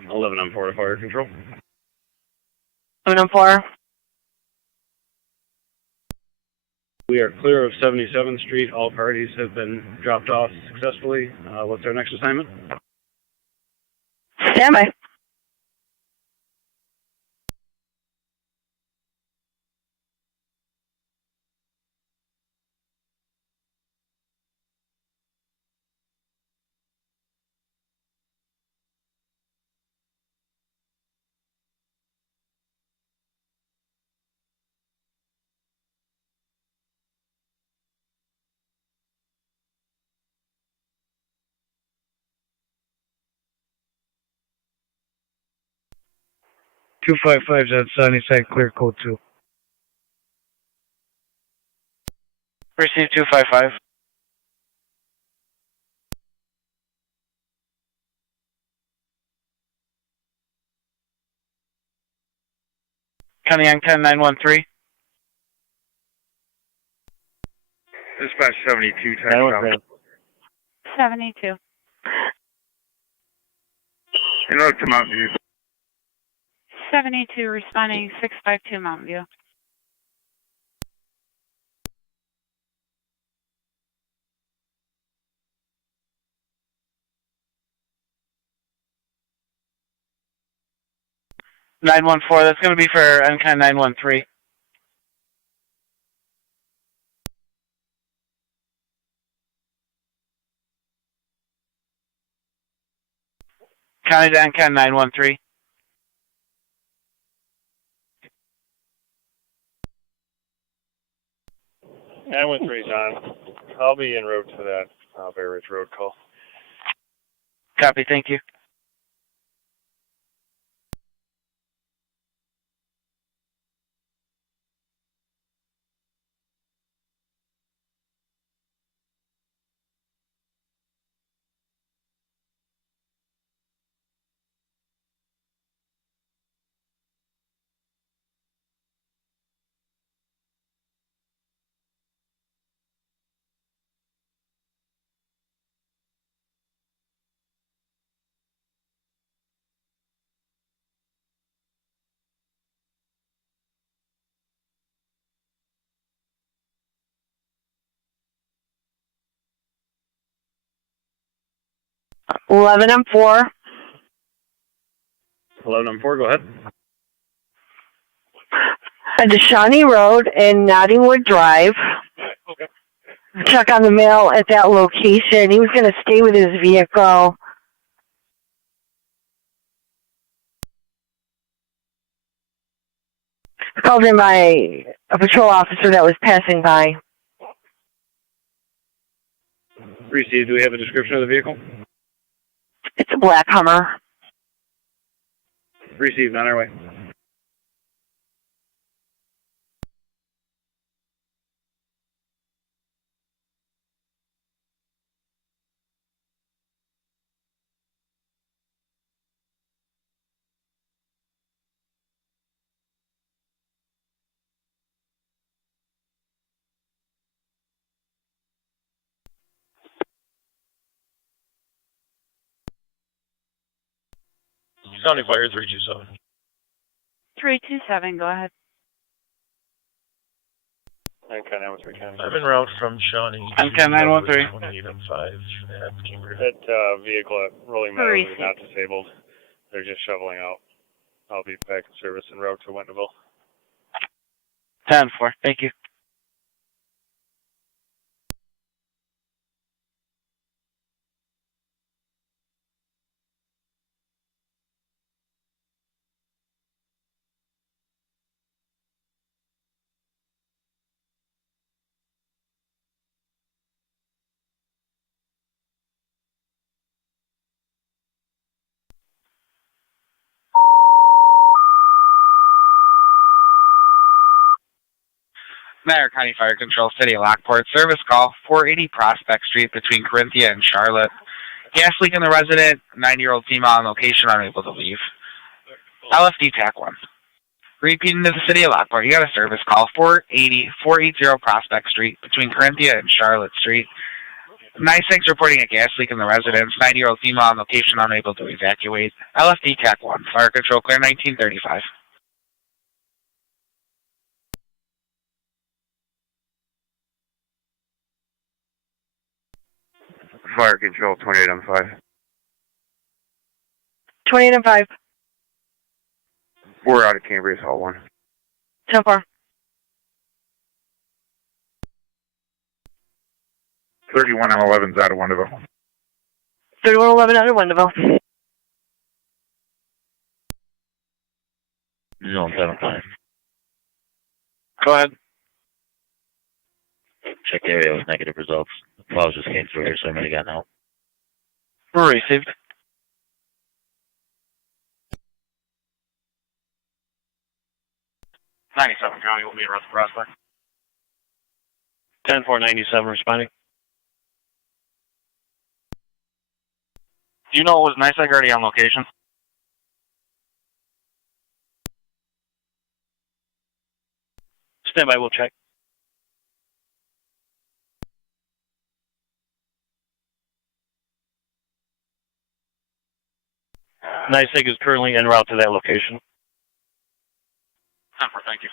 Eleven on 4 to fire control. 11-4. We are clear of 77th Street. All parties have been dropped off successfully. What's our next assignment? Standby. Two 255's at Sunnyside, clear code 2. Received 255. County on 10913. Dispatch 72, touchdown. 72. And up to Mountain View. 72 responding 652 Mountain View. That's going to be for NCAN 913. County to NCAN 913. I went 3, John. I'll be en route to that Bear Ridge Road call. Copy, thank you. Eleven and 4. 11 on 4, go ahead. At the Shawnee Road and Nottingwood Drive. Okay. Check on the mail at that location. He was going to stay with his vehicle. Called in by a patrol officer that was passing by. Received. Do we have a description of the vehicle? It's a black Hummer. Received. On our way. County Fire 327. 327, go ahead. I'm en route from Shawnee. I'm 913. 28 on 5 at Cambria. That vehicle at Rolling Meadows is not disabled. They're just shoveling out. I'll be back in service en route to Winterville. 10-4, thank you. Niagara County Fire Control, City of Lockport. Service call, 480 Prospect Street between Corinthia and Charlotte. Gas leak in the resident, 90-year-old female on location, unable to leave. LFD TAC 1. Repeating to the City of Lockport, you got a service call, 480 Prospect Street between Corinthia and Charlotte Street. 96 reporting a gas leak in the residence, 90-year-old female on location, unable to evacuate. LFD TAC 1. Fire Control, clear 1935. Fire Control, 28 on 5. 28 on 5. We're out of Cambria, Hall 1. 10-4. 31 on 11's out of Winterville. 3111 out of Winterville. Zone 7-5. Go ahead. Check area with negative results. The plows just came through here, so I might have gotten out. Received. '97 County will be in Russell Prospect. 10-4-97 responding. Do you know it was NICEAG already on location? Stand by, we'll check. NICEAG is currently en route to that location. 10-4, thank you.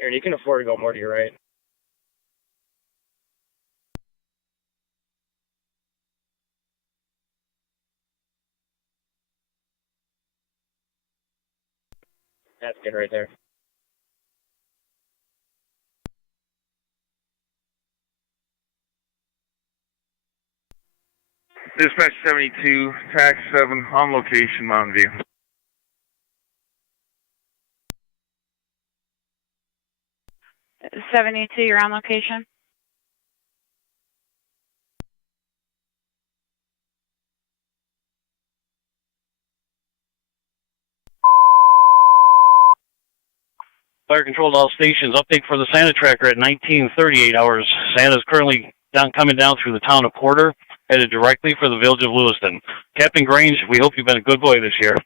Aaron, you can afford to go more to your right. That's good right there. Dispatch 72, TAC 7, on location, Mountain View. '72, you're on location. Fire control to all stations. Update for the Santa tracker at 19:38 hours. Santa is currently coming down through the town of Porter, headed directly for the village of Lewiston. Captain Grange, we hope you've been a good boy this year.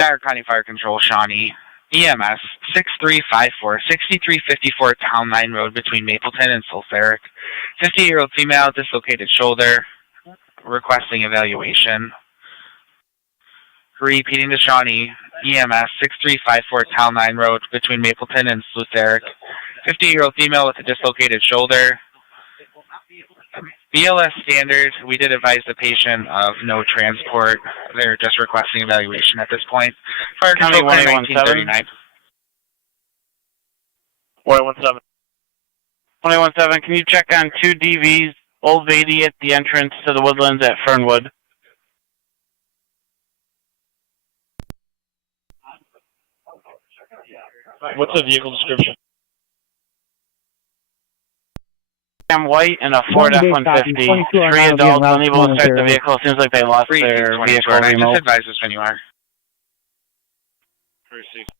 Niagara County Fire Control, Shawnee. EMS 6354, 6354 Town Line Road between Mapleton and Sulphuric. 50-year-old female, dislocated shoulder, requesting evaluation. Repeating to Shawnee, EMS 6354 Town Line Road between Mapleton and Sulphuric. 50-year-old female with a dislocated shoulder. BLS standard, we did advise the patient of no transport. They're just requesting evaluation at this point. Fire County Control 1939. 1817. 2017, can you check on 2 DVs, Old Vady at the entrance to the Woodlands at Fernwood? What's the vehicle description? Sam White and a Ford F-150. 3 adults unable to start the vehicle. It seems like they lost their vehicle remote. Just advise us when you are. Received.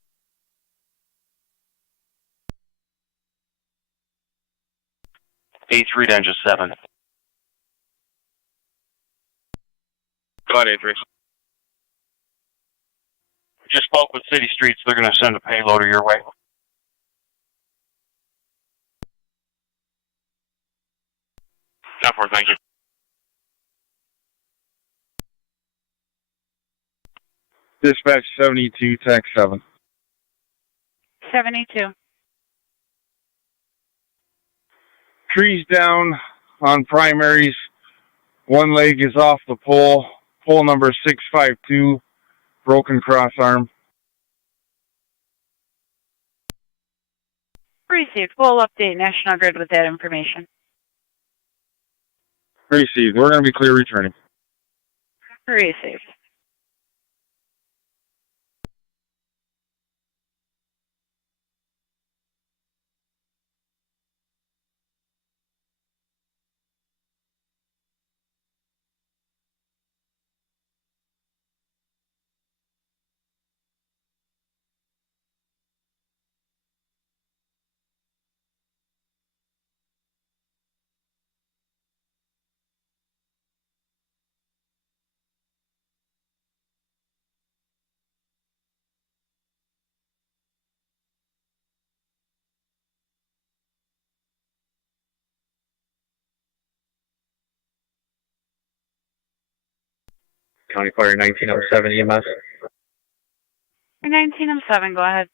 A3 then just 7. Go ahead, A3. Just spoke with City Streets. They're going to send a payloader your way. Not for, thank you. Dispatch 72, TAC 7. 72. Trees down on primaries. One leg is off the pole. Pole number 652. Broken cross arm. Received. We'll update National Grid with that information. Received. We're going to be clear returning. Received. County Fire 1907 EMS. 1907, go ahead.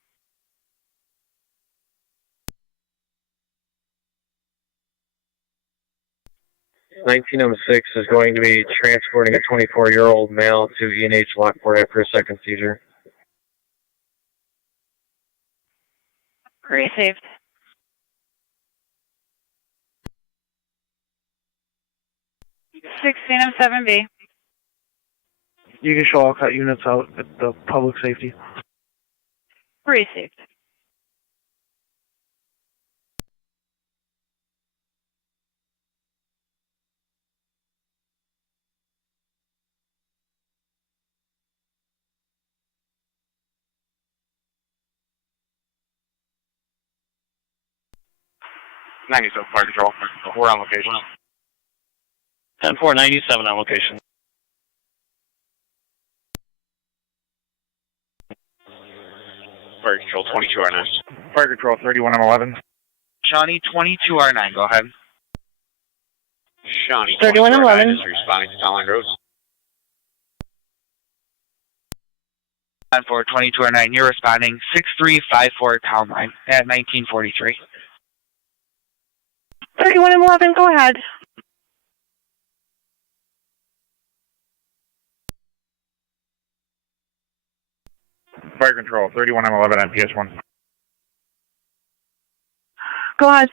(1906) is going to be transporting a 24-year-old male to E&H Lockport after a second seizure. Received. (1607B). You can show all cut units out at the public safety. Received. (97 Fire Control. We're on location. 10-497 on location. Fire Control 22R9. Fire Control 3111. Shawnee 22R9, go ahead. Shawnee 3111 is responding to Town Line Road. And for 22R9, you're responding 6354 Town Line at 1943. 3111, go ahead. Fire Control 3111 on PS1. Go ahead.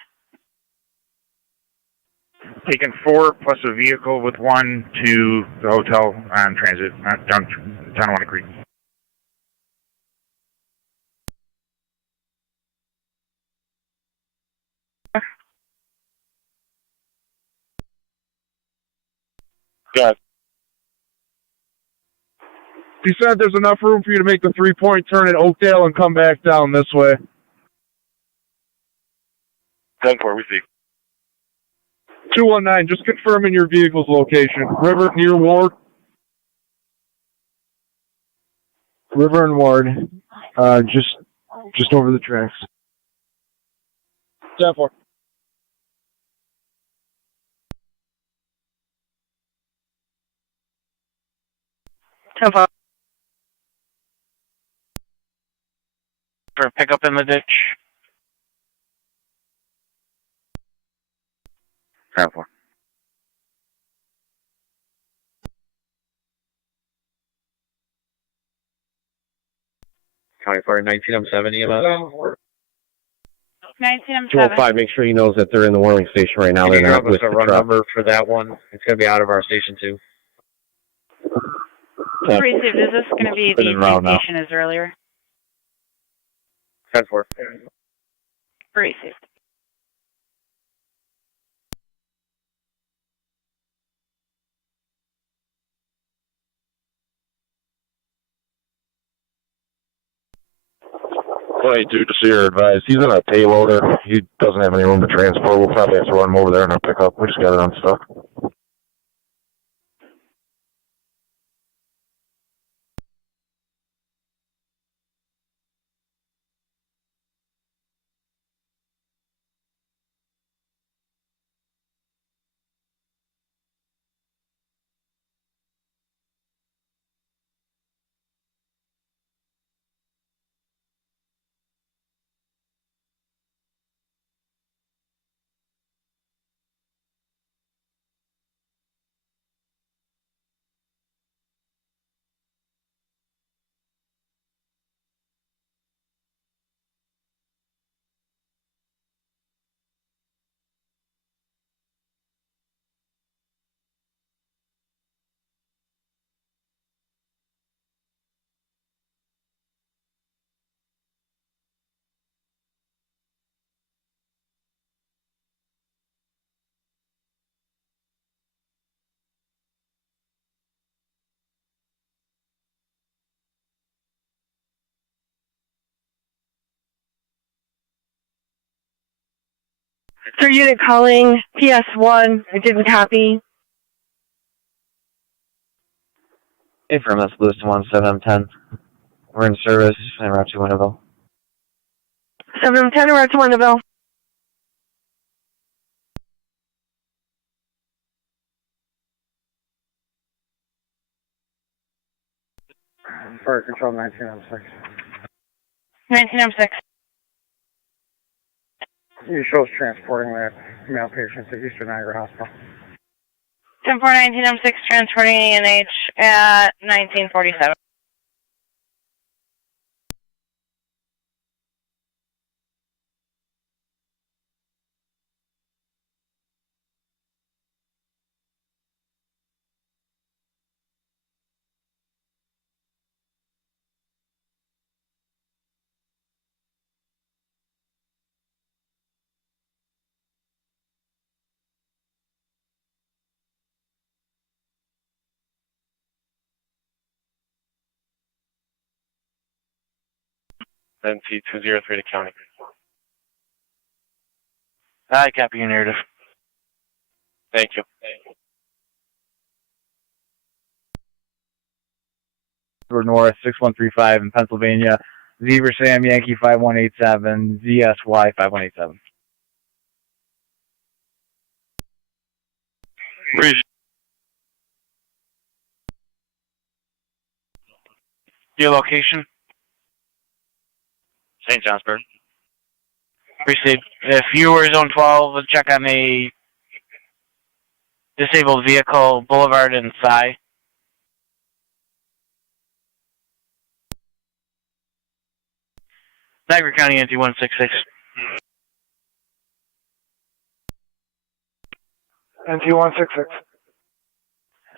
Taking 4 plus a vehicle with 1 to the hotel on transit, down Tonawanda Creek. Good. He said there's enough room for you to make the 3-point turn at Oakdale and come back down this way. 10-4, we see. 219, just confirming your vehicle's location. River near Ward. River and Ward. Just Just over the tracks. 10-4. Tempo. For pickup in the ditch. 10-4. County Fire 19, I'm 70 about 19, I'm 7. 205, make sure he knows that they're in the warming station right now. Can They're you not grab us with a the run truck. number for that one? It's going to be out of our station too. Received. Is this going to be the same station as earlier? 10-4. Received. Hey, dude, just so you're advised, he's in a payloader. He doesn't have any room to transport. We'll probably have to run him over there and pick up. We just got it unstuck. Third unit calling PS1. I didn't copy. Affirm, that's Lewiston 17M10. We're in service en route to Winneville. 710 around to Winneville. Fire Control 19M6. 19, I'm 6. You shows transporting that male patient to Eastern Niagara Hospital. 10-4, 19, I'm 6, transporting ANH at 1947. NC203 to county. I copy your narrative. Thank you. North 6135 in Pennsylvania. Zebra Sam Yankee 5187, ZSY 5187. Your location? St. Johnsburg. Received. If you were zone 12, check on a disabled vehicle, Boulevard and Cy. Niagara County NT 166. NT 166.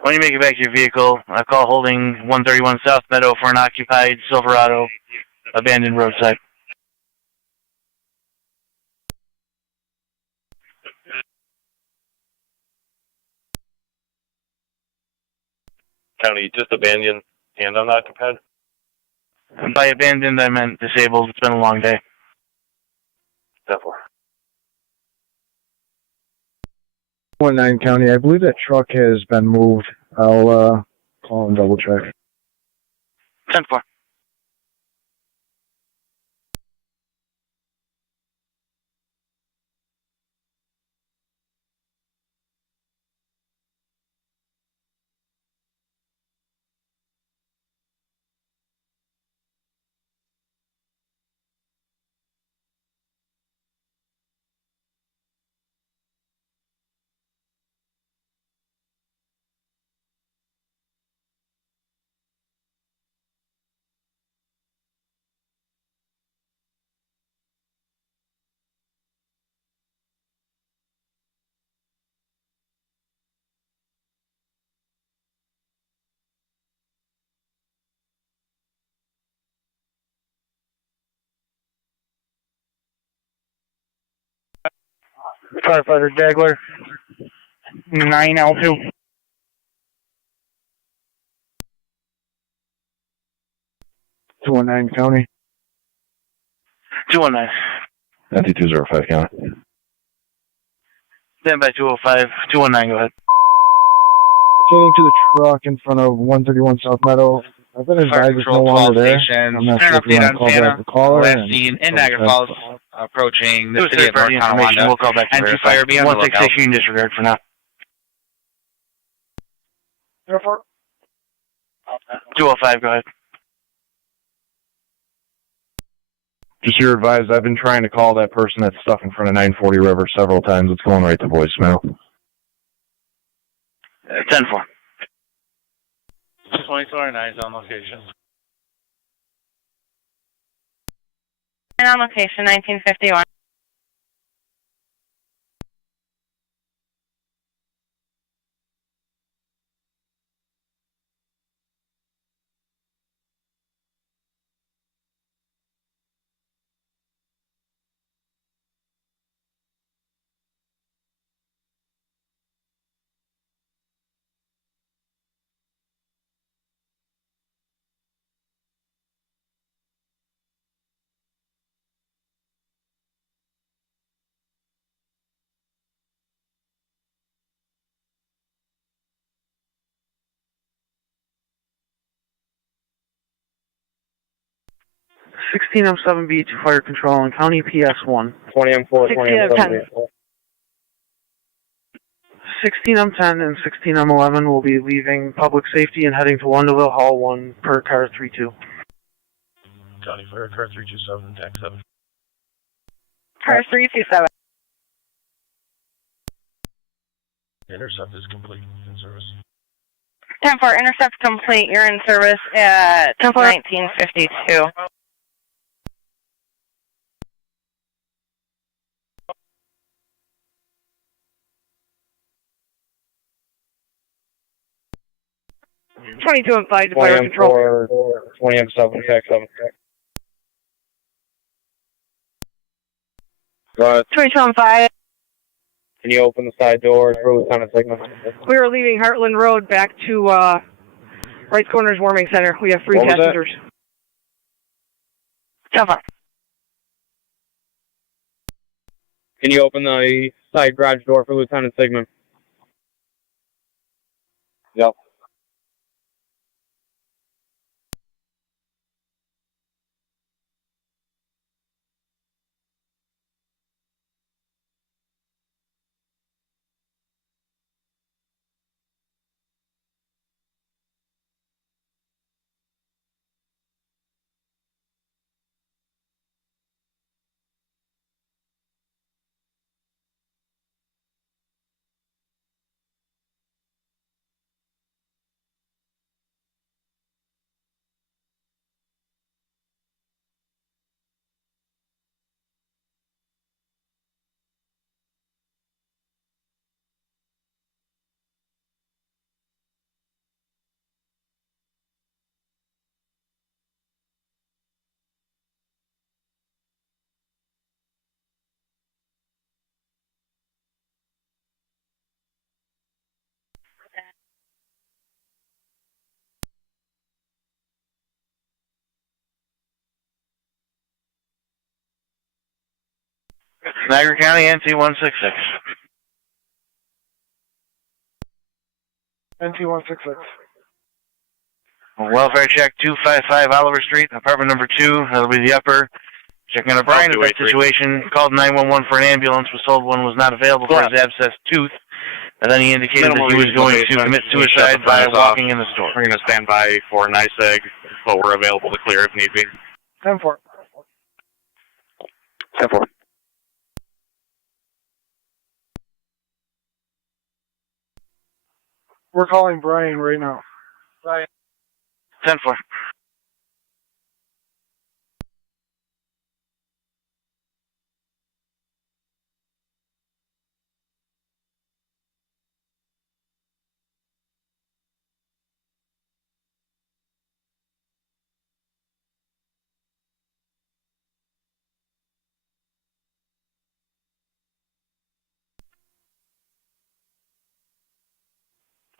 When you make it back to your vehicle, I call holding 131 South Meadow for an occupied Silverado abandoned roadside. County, just abandoned and unoccupied? And by abandoned, I meant disabled. It's been a long day. Definitely. 19 County, I believe that truck has been moved. I'll call and double check. 10-4. Firefighter Dagler, 9L2. 219 County. 219. 9205 County. Stand by 205. 219, go ahead. Getting to the truck in front of 131 South Meadow. I've been advised it's no longer there. I'm not sure if you want to call back the caller. Last seen in Niagara Falls, approaching the city of North Tonawanda. We'll call back to Entry fire, be on the lookout. 166, you can disregard for now. 205, go ahead. Just so you're advised, I've been trying to call that person that's stuck in front of 940 River several times. It's going right to voicemail. 10-4. 24-9 is on location. And on location, 1951. M7B to fire control and County PS1. 20M4, 20M7B. 16M10 and 16M11 will be leaving public safety and heading to Wondaville Hall 1 per car 32. County Fire Car 327, TAC 7. Car 327. Intercept is complete in service. 10-4, intercept complete. You're in service at 1952. '22 and 5 to fire control. 20M7, TAC 7. Go ahead. 22 and 5. Can you open the side door for Lieutenant Sigma? We are leaving Heartland Road back to Right Corners Warming Center. We have 3 What was that? passengers. 10-4. Can you open the side garage door for Lieutenant Sigma? Yep. Niagara County, NT-166. NT-166. Welfare check 255 Oliver Street, apartment number 2. That'll be the upper. Checking on Brian with that situation. Called 911 for an ambulance. Was told one was not available for his abscessed tooth. And then he indicated that he was going to commit suicide by walking in the store. We're going to stand by for NYSEG, but we're available to clear if need be. 10-4. 10-4. We're calling Brian right now. Brian. 10-4.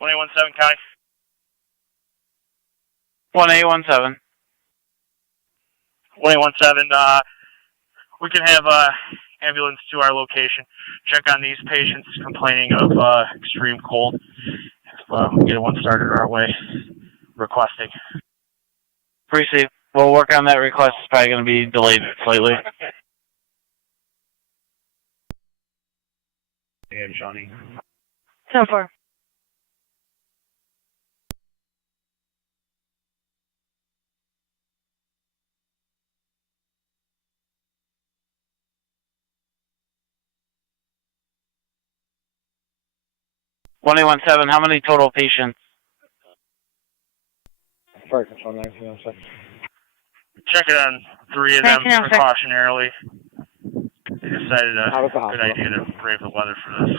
1817 County. 1817. 1817, we can have ambulance to our location. Check on these patients complaining of extreme cold. We'll get one started our way. Requesting. Receive. We'll work on that request. It's probably going to be delayed slightly. And Shawnee. 10-4. One 1817. How many total patients? Fire control 1906. Check it on 3 of them precautionarily. They decided a good idea to brave the weather for this.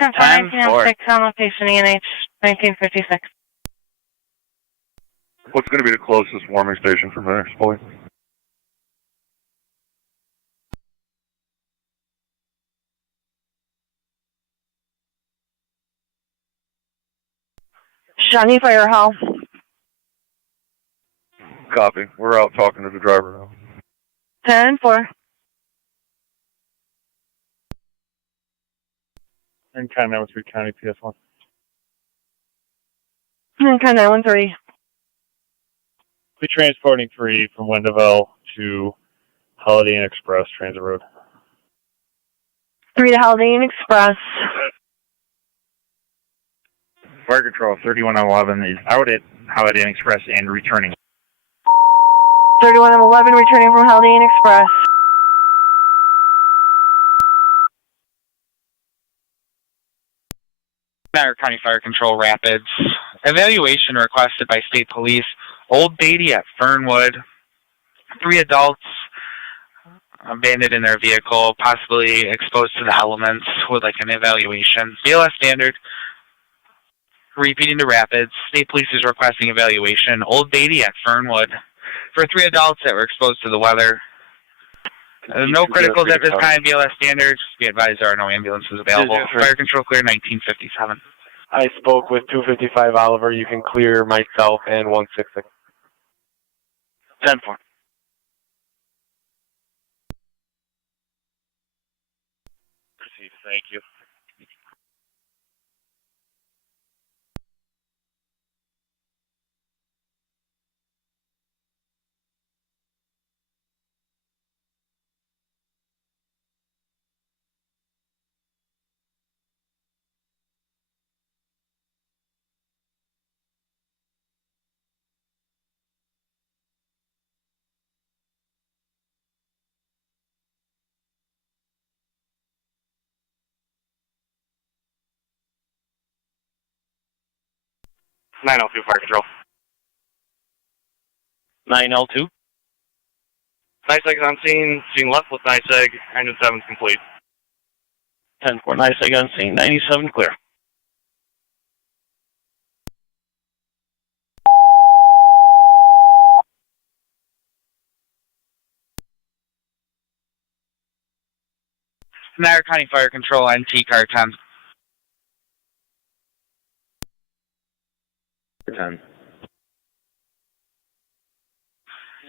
10-4, 1906 on location, ENH 1956. What's going to be the closest warming station from there, Spolly? Shawnee Fire Hall. Copy. We're out talking to the driver now. 10-4. And County 913 County PS1. And kind 913. We're transporting 3 from Wendellville to Holiday Inn Express Transit Road. 3 to Holiday Inn Express. Fire Control 3111 is out at Holiday Inn Express and returning. 3111 returning from Holiday Inn Express. Niagara County Fire Control Rapids. Evaluation requested by State Police. Old Beatty at Fernwood. 3 adults abandoned in their vehicle, possibly exposed to the elements, would like an evaluation. BLS standard. Repeating the Rapids. State Police is requesting evaluation. Old Beatty at Fernwood. For 3 adults that were exposed to the weather. No criticals at this time, BLS standards. Be advised there are no ambulances available. Fire Control clear 1957. I spoke with 255 Oliver. You can clear myself and 166. 10-4. Proceed, thank you. Nine L2 Fire Control. 9L2. NICEAG on scene. Scene left with NICEAG. 97 complete. 10-4. NICEAG on scene. 97 clear. Niagara County Fire Control NT car 10. 10.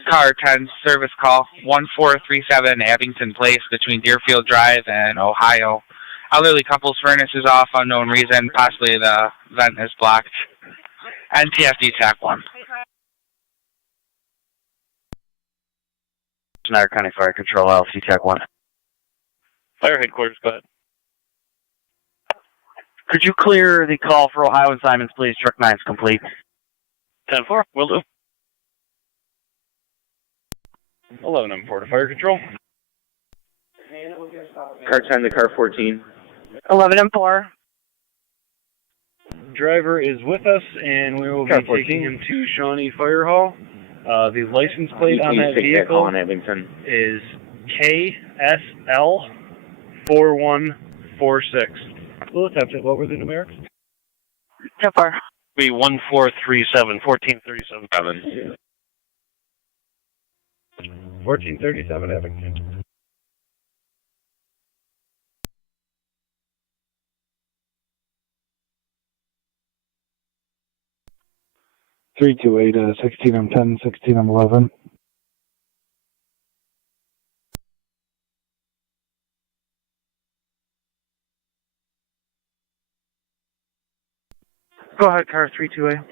Car 10, service call 1437 Abington Place between Deerfield Drive and Ohio. Elderly couple's furnace is off, unknown reason. Possibly the vent is blocked. NTFD TAC 1. Niagara County Fire Control LC TAC 1. Fire headquarters, go ahead. Could you clear the call for Ohio and Simons, please? Truck 9's complete. 10-4, will do. 11 M4 to Fire Control. Car 10 to car 14. 11-4. Driver is with us, and we will be taking him to Shawnee Fire Hall. The license plate on that vehicle is KSL 4146. We'll attempt it. What were the numerics? 10-4. Be 1437, 1437. 1437 Abington. 328 16M10, 16M11. Go ahead, car 32A.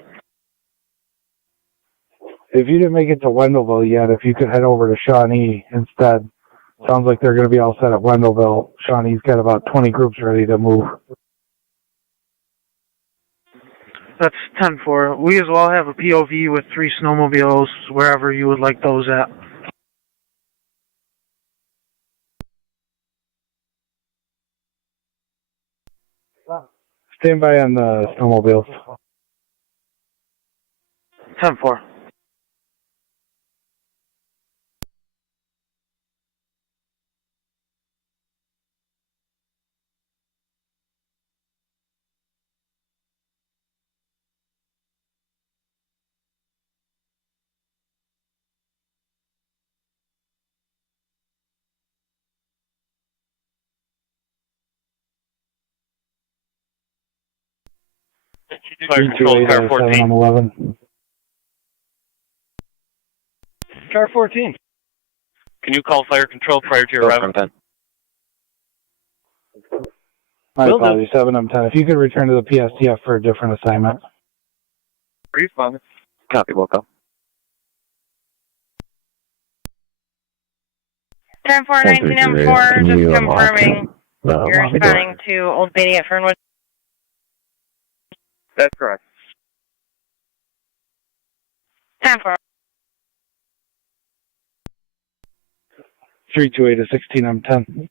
If you didn't make it to Wendellville yet, if you could head over to Shawnee instead. Sounds like they're going to be all set at Wendellville. Shawnee's got about 20 groups ready to move. That's 10-4. We as well have a POV with 3 snowmobiles wherever you would like those at. Stand by on the snowmobiles. 10-4. Fire control, car 14. 11. Car 14. Can you call fire control prior to your arrival? My apologies, 7M10. If you could return to the PSTF for a different assignment. Responding. Copy, welcome. 10-4, 19M4, just confirming you're responding to Old Beatty at Fernwood. That's correct. 10-4. 328 16M10.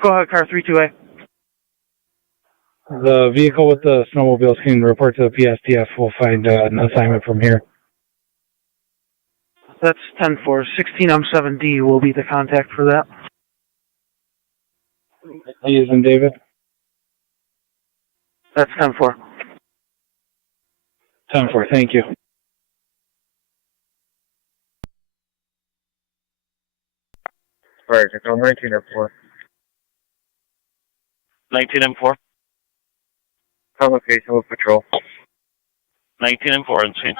Go ahead, car 32A. The vehicle with the snowmobiles can report to the PSTF. We'll find an assignment from here. That's 10-4. 16M7D will be the contact for that. Using David. That's 10-4. 10-4, thank you. Fire control, 19M4. 19M4. On location with patrol. 19M4 on scene.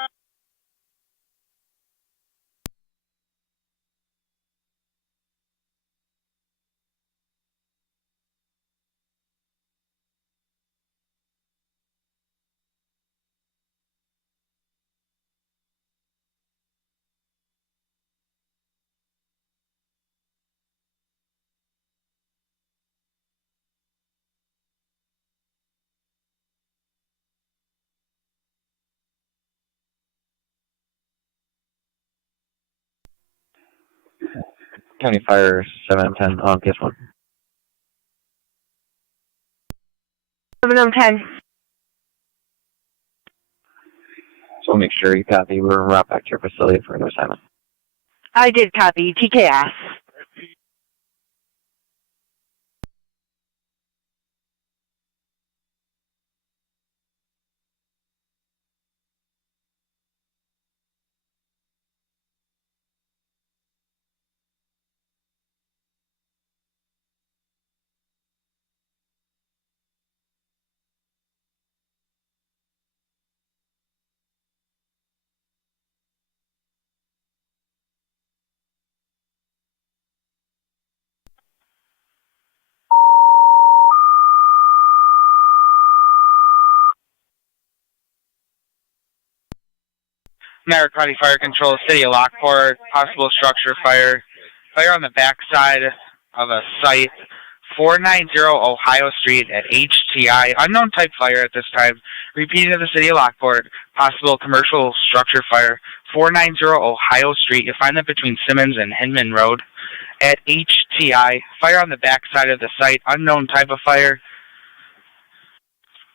County Fire 7M10 on PS1. 7M10. So make sure you copy. We're en route back to your facility for another assignment. I did copy. TKS. Niagara County Fire Control, City of Lockport, possible structure fire. Fire on the backside of a site, 490 Ohio Street at HTI. Unknown type fire at this time. Repeating to the City of Lockport, possible commercial structure fire, 490 Ohio Street. You'll find that between Simmons and Hinman Road at HTI. Fire on the backside of the site, unknown type of fire.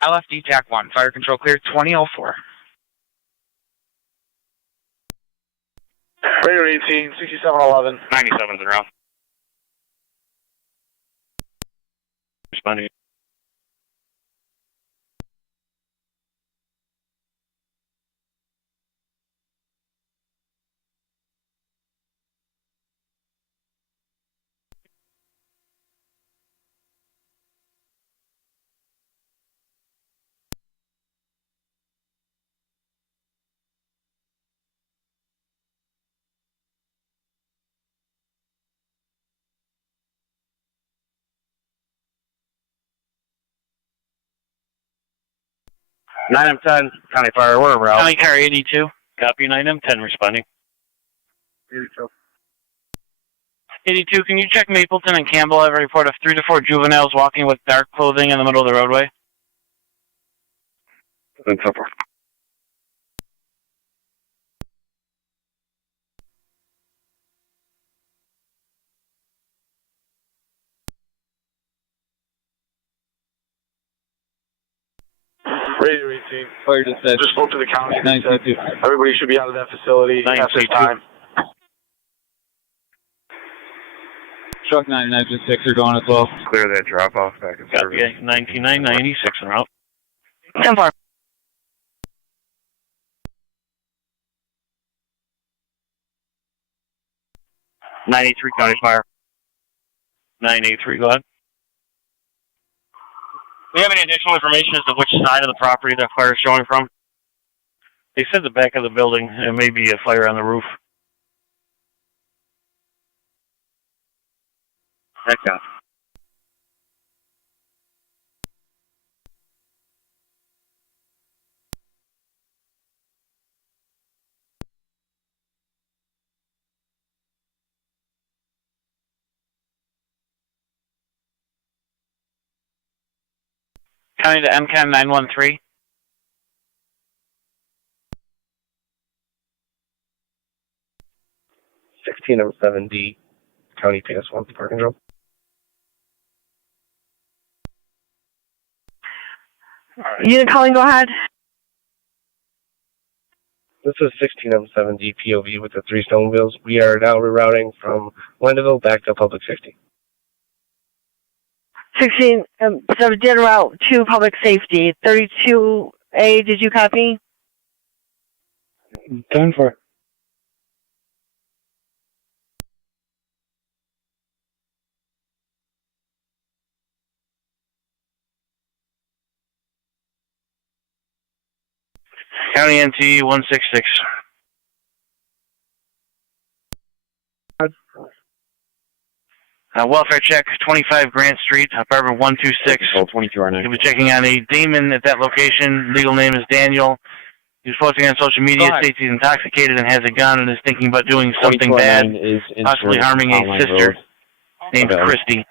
LFD TAC 1, fire control clear, 2004. Radio 18, 6711. 97's in route. Responding. 9M10, County Fire, we're en route. County Car 82. Copy 9M10 responding. 82, can you check Mapleton and Campbell? I have a report of 3 to 4 juveniles walking with dark clothing in the middle of the roadway. And so far. Radio 18. Fire dispatch. Just spoke to the county. Said everybody should be out of that facility at this time. Truck 9926 are going as well. Clear that drop off back in service. Copy 19996 en route. 10-4. .983 County Fire. 983, go ahead. Do we have any additional information as to which side of the property that fire is showing from? They said the back of the building. It may be a fire on the roof. Heck yeah. County to MCAM 913. D County PS1 park control. Unit calling, go ahead. This is 1607D POV with the 3 snowmobiles. We are now rerouting from Wendellville back to public safety. 16, so did route to public safety. 32A, did you copy? 10-4. County NT 166. Welfare check, 25 Grant Street, apartment 126. 22 R9. He'll be checking on a Damon at that location. Legal name is Daniel. He was posting on social media, states he's intoxicated and has a gun and is thinking about doing something bad, possibly harming a sister named Christy.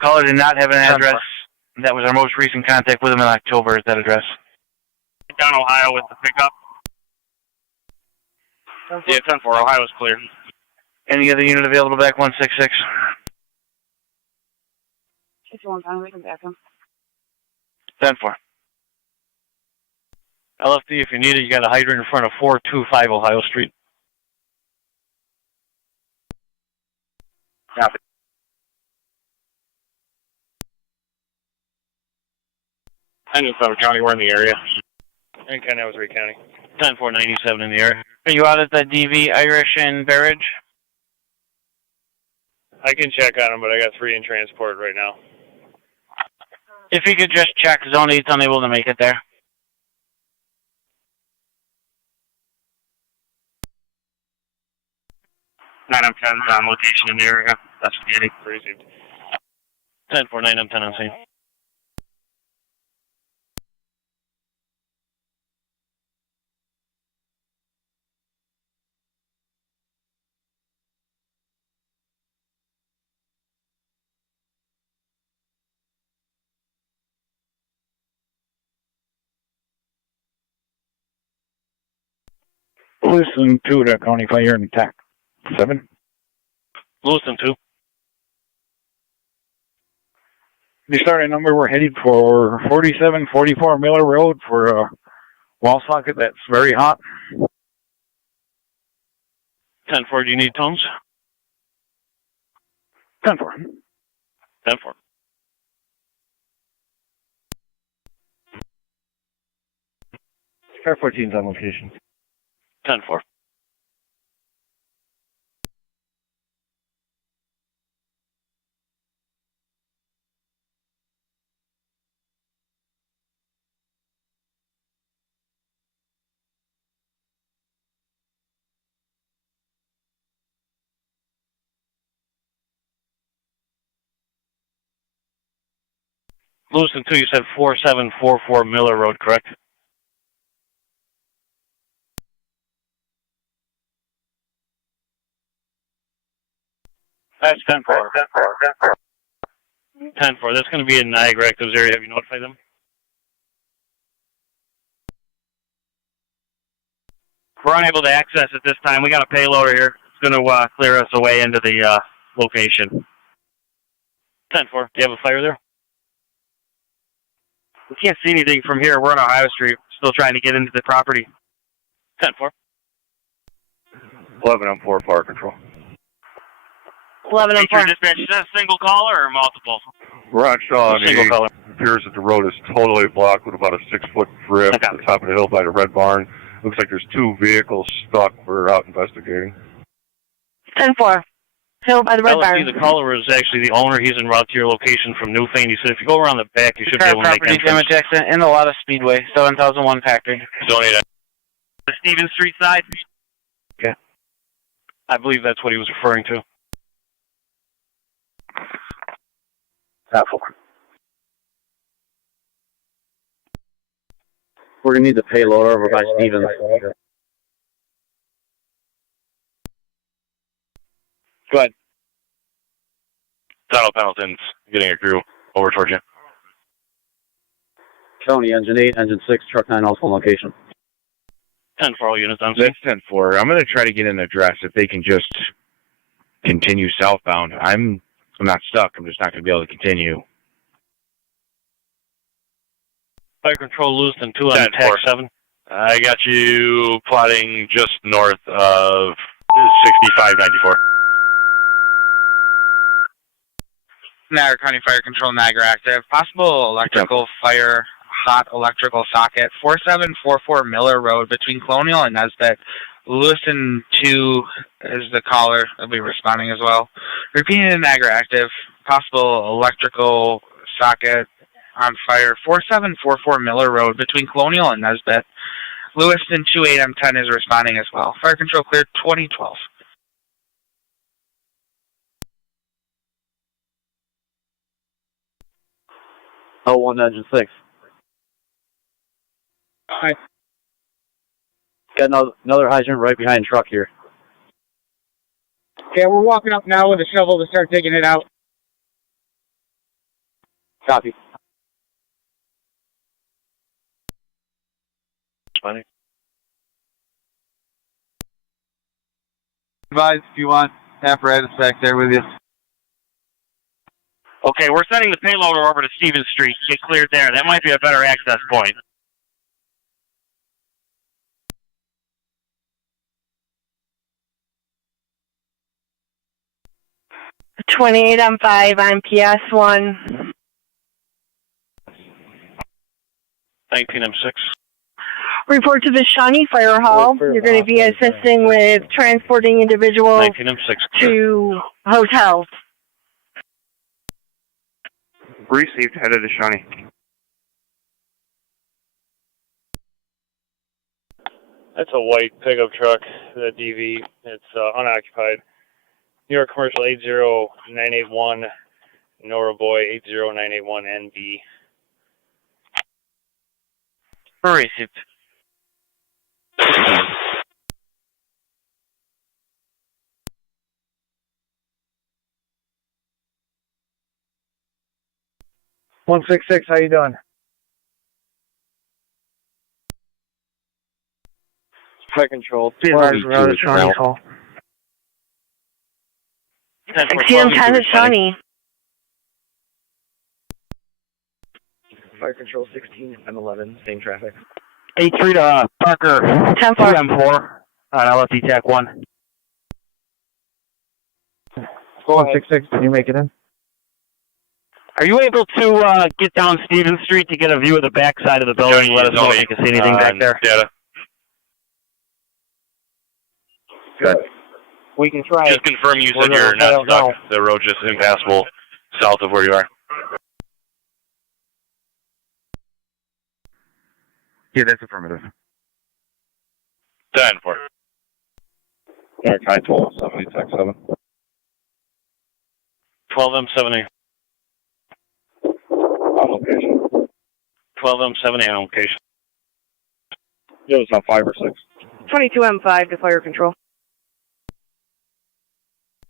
Caller did not have an address. That was our most recent contact with him in October at that address. Down Ohio with the pickup. Yeah, 10-4. Ohio's clear. Any other unit available back 166? 61 pound, we can back him. 10-4. LFD, if you need it, you got a hydrant in front of 425 Ohio Street. Copy. I knew Summer County, we're in the area. And County, I was Ray County. 10-497 in the area. Are you out at the DV, Irish, and Barrage? I can check on them, but I got 3 in transport right now. If you could just check, Zone 8's unable to make it there. I'm 10 on location in the area. That's getting received. 10-4, 9-10 on scene. Lewiston 2 to County Fire and TAC 7. Lewiston 2. The starting number, we're headed for 4744 Miller Road for a wall socket that's very hot. 10-4, do you need tones? 10-4. 10-4. Car 14's on location. 10-4. Lewiston 2, you said 4744 Miller Road, correct? That's 10-4. 10-4. That's going to be in Niagara actives area. Have you notified them? We're unable to access it this time. We got a payloader here. It's going to clear us away into the location. 10-4. Do you have a fire there? We can't see anything from here. We're on Ohio Street. Still trying to get into the property. 10-4. 11-4 fire control. 11-4. Dispatch, is that a single caller or multiple? We're on Shawnee. Single caller. It appears that the road is totally blocked with about a 6-foot drip at the top of the hill by the Red Barn. Looks like there's 2 vehicles stuck. We're out investigating. 10-4. Hill by the Red Barn. The caller is actually the owner. He's en route to your location from Newfane. He said if you go around the back, you should be able to make property entrance. damage accident in the lot of Speedway, 7001 Packard. Don't need it. The Stevens Street side? Okay. I believe that's what he was referring to. 4. We're going to need the payload over by Stevens. Go ahead. Donald Pendleton's getting a crew over towards you. County, Engine 8, Engine 6, Truck 9, also on location. 10-4 all units on That's 10-4. I'm going to try to get an address if they can just continue southbound. I'm not stuck. I'm just not going to be able to continue. Fire control Lewiston 2 on TAC 7. I got you plotting just north of 6594. Niagara County Fire Control, Niagara active. Possible electrical fire, hot electrical socket, 4744 Miller Road between Colonial and Nesbitt. Lewiston 2 is the caller. They'll be responding as well. Repeating in Niagara active. Possible electrical socket on fire, 4744 Miller Road between Colonial and Nesbitt. Lewiston 2 AM10 is responding as well. Fire control cleared 2012. L1 Engine 6. Hi. Got another hydrant right behind truck here. Okay, we're walking up now with a shovel to start digging it out. Copy. Funny. Advise if you want apparatus back there with you. Okay, we're sending the payloader over to Stevens Street. Get cleared there. That might be a better access point. $28 on 5 on PS1. 19 M6. Report to the Shawnee Fire Hall. You're going to be assisting with transporting individuals 19 M6. to hotels. Received, headed to Shawnee. That's a white pickup truck, the DV. It's unoccupied. New York Commercial 80981, Nora Boy 80981NB. Received. $166, how you doing? Fire control. Be advised, we're out of Shawnee call. XM10 at Shawnee. Fire control 16 M11, same traffic. 83 to Parker. 10-4. 2M4 on LFD TAC 1. 166, can you make it in? Are you able to get down Stevens Street to get a view of the back side of the building and let us know if you can see anything back there? Data. Good. We can try. Just confirm you said you're not stuck. The road just impassable south of where you are. Yeah, that's affirmative. 10 for it. High 12, 70, TAC 7. 12 M70. On location. 12M7A on location. It was not 5 or 6. 22M5 to fire control.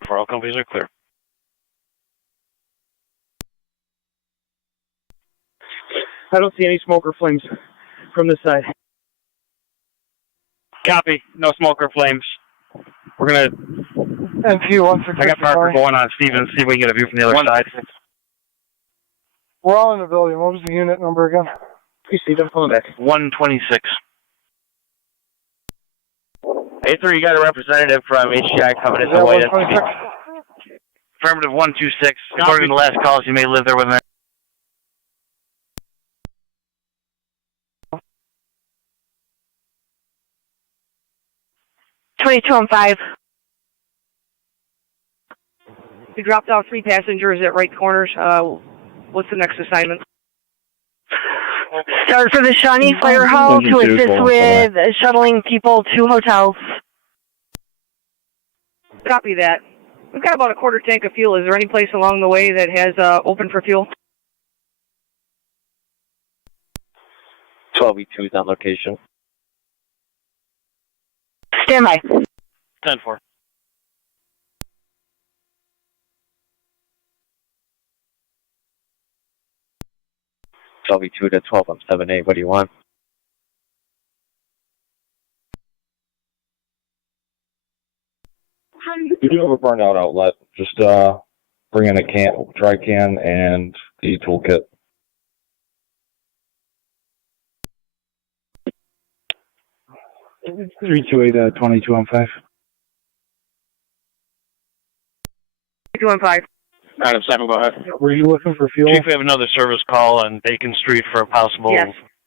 For all companies are clear. I don't see any smoke or flames from this side. Copy. No smoke or flames. We're gonna. I got Parker going on Stevens. See if we can get a view from the other side. We're all in the building. What was the unit number again? You see them coming back. 126. A3, you got a representative from HGI coming in Is that the white 126? Affirmative 126. According to the last calls, you may live there within. 22M5. We dropped off 3 passengers at right corners. What's the next assignment? Start for the Shawnee Fire Hall to assist with shuttling people to hotels. Copy that. We've got about a quarter tank of fuel. Is there any place along the way that has open for fuel? 12E2 is on location. Stand by. 10-4. .2 to 12M7A. What do you want? We do have a burnout outlet. Just bring in a dry can and the toolkit. It's 328 22M5. 22M5. Adam 7, go ahead. Were you looking for fuel? Chief, we have another service call on Bacon Street for a possible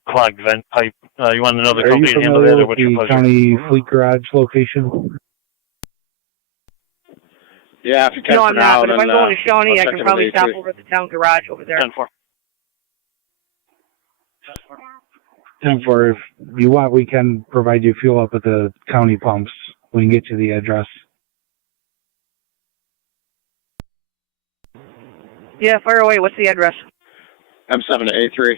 clogged vent pipe. You want to know the company to handle that, or what's your pleasure? County Fleet Garage location? Yeah, if you can. No, I'm not, but if I'm going to Shawnee, I I'll can check probably in with stop A3. over at the town garage over there. 10-4. 10-4. If you want, we can provide you fuel up at the county pumps. We can get you the address. Yeah, fire away. What's the address? M7 to A3.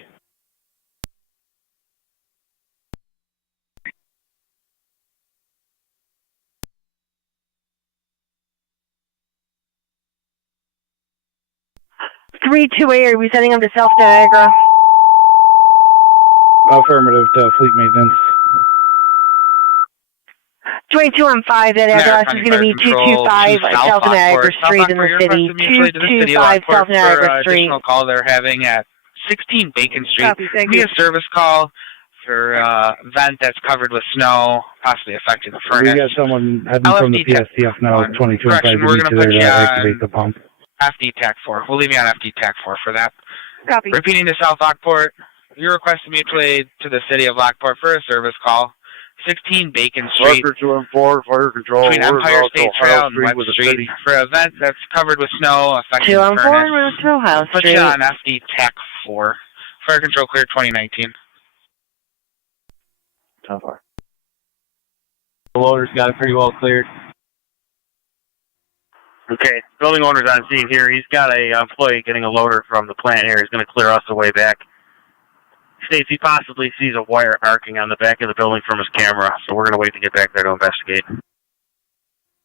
Three 2A, are we sending them to South Niagara? Affirmative to fleet maintenance. 22M5, that address is going to be 225 South Niagara Street in the city. 225 South Niagara Street. Additional call they're having at 16 Bacon Street. Copy, thank Be you. a service call for vent that's covered with snow, possibly affecting the furnace. We got someone heading from the PSTF now, 22 and 5 Correction, to we're meet gonna you there put to you on activate the pump. FD TAC 4. We'll leave you on FD TAC 4 for that. Copy. Repeating to South Lockport, you requested mutual aid to the city of Lockport for a service call. 16 Bacon Street. Record 2 and 4, fire control. Between Empire State Trail and West Street for an event that's covered with snow affecting 2 the on 4 furnace. and Road to Ohio Put Street. you on FD TAC 4. Fire control clear 2019. 10-4. The loader's got it pretty well cleared. Okay, building owner's on scene here. He's got a employee getting a loader from the plant here. He's going to clear us the way back. States he possibly sees a wire arcing on the back of the building from his camera, so we're going to wait to get back there to investigate.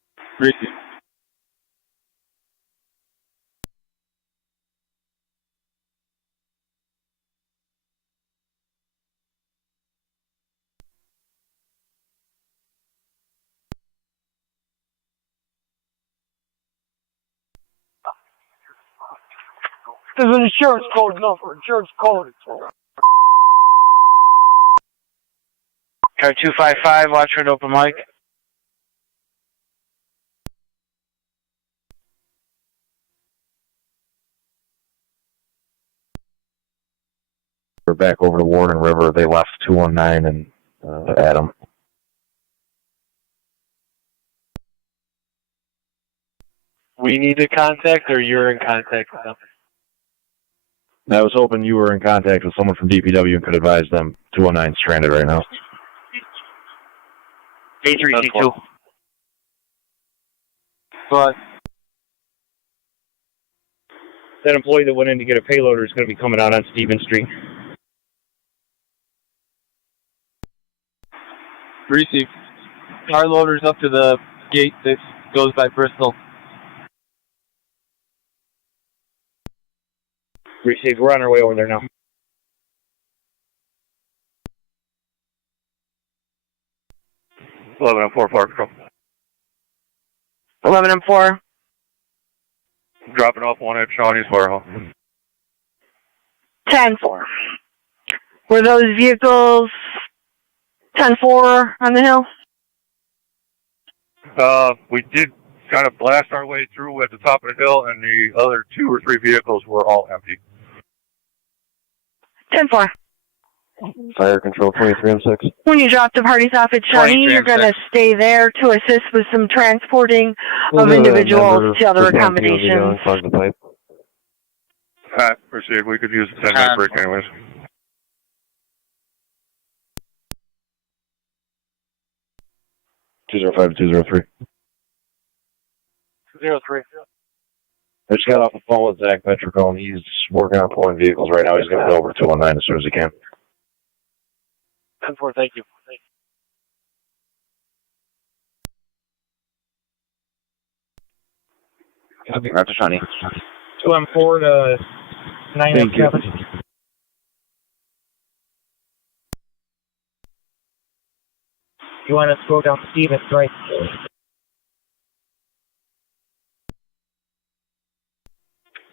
There's an insurance code number. Insurance code. Car 255, watch for an open mic. We're back over to Warden River. They left 219 and Adam. We need to contact, or you're in contact with them? I was hoping you were in contact with someone from DPW and could advise them. 219 stranded right now. A3C2. But that employee that went in to get a payloader is going to be coming out on Stevens Street. Receive. Car loader's up to the gate that goes by Bristol. Received. We're on our way over there now. Eleven and 4, Fire Control. 11 and 4. Dropping off one at Shawnee's Warehouse. 10-4. Were those vehicles 10-4 on the hill? We did kind of blast our way through at the top of the hill, and the other 2 or 3 vehicles were all empty. 10-4. Fire Control 23M6. When you drop the parties off at Shawnee, you're going to stay there to assist with some transporting of individuals to other accommodations. Clog the pipe. Proceed. We could use a 10-minute break anyways. Two 203. 203. I just got off the phone with Zach Petricone. He's working on pulling vehicles right now. He's going to head over to 219 as soon as he can. 10-4, thank you. Copy, Roger Shawnee. 2M4 to 9M7. You want to go down Stevens, right?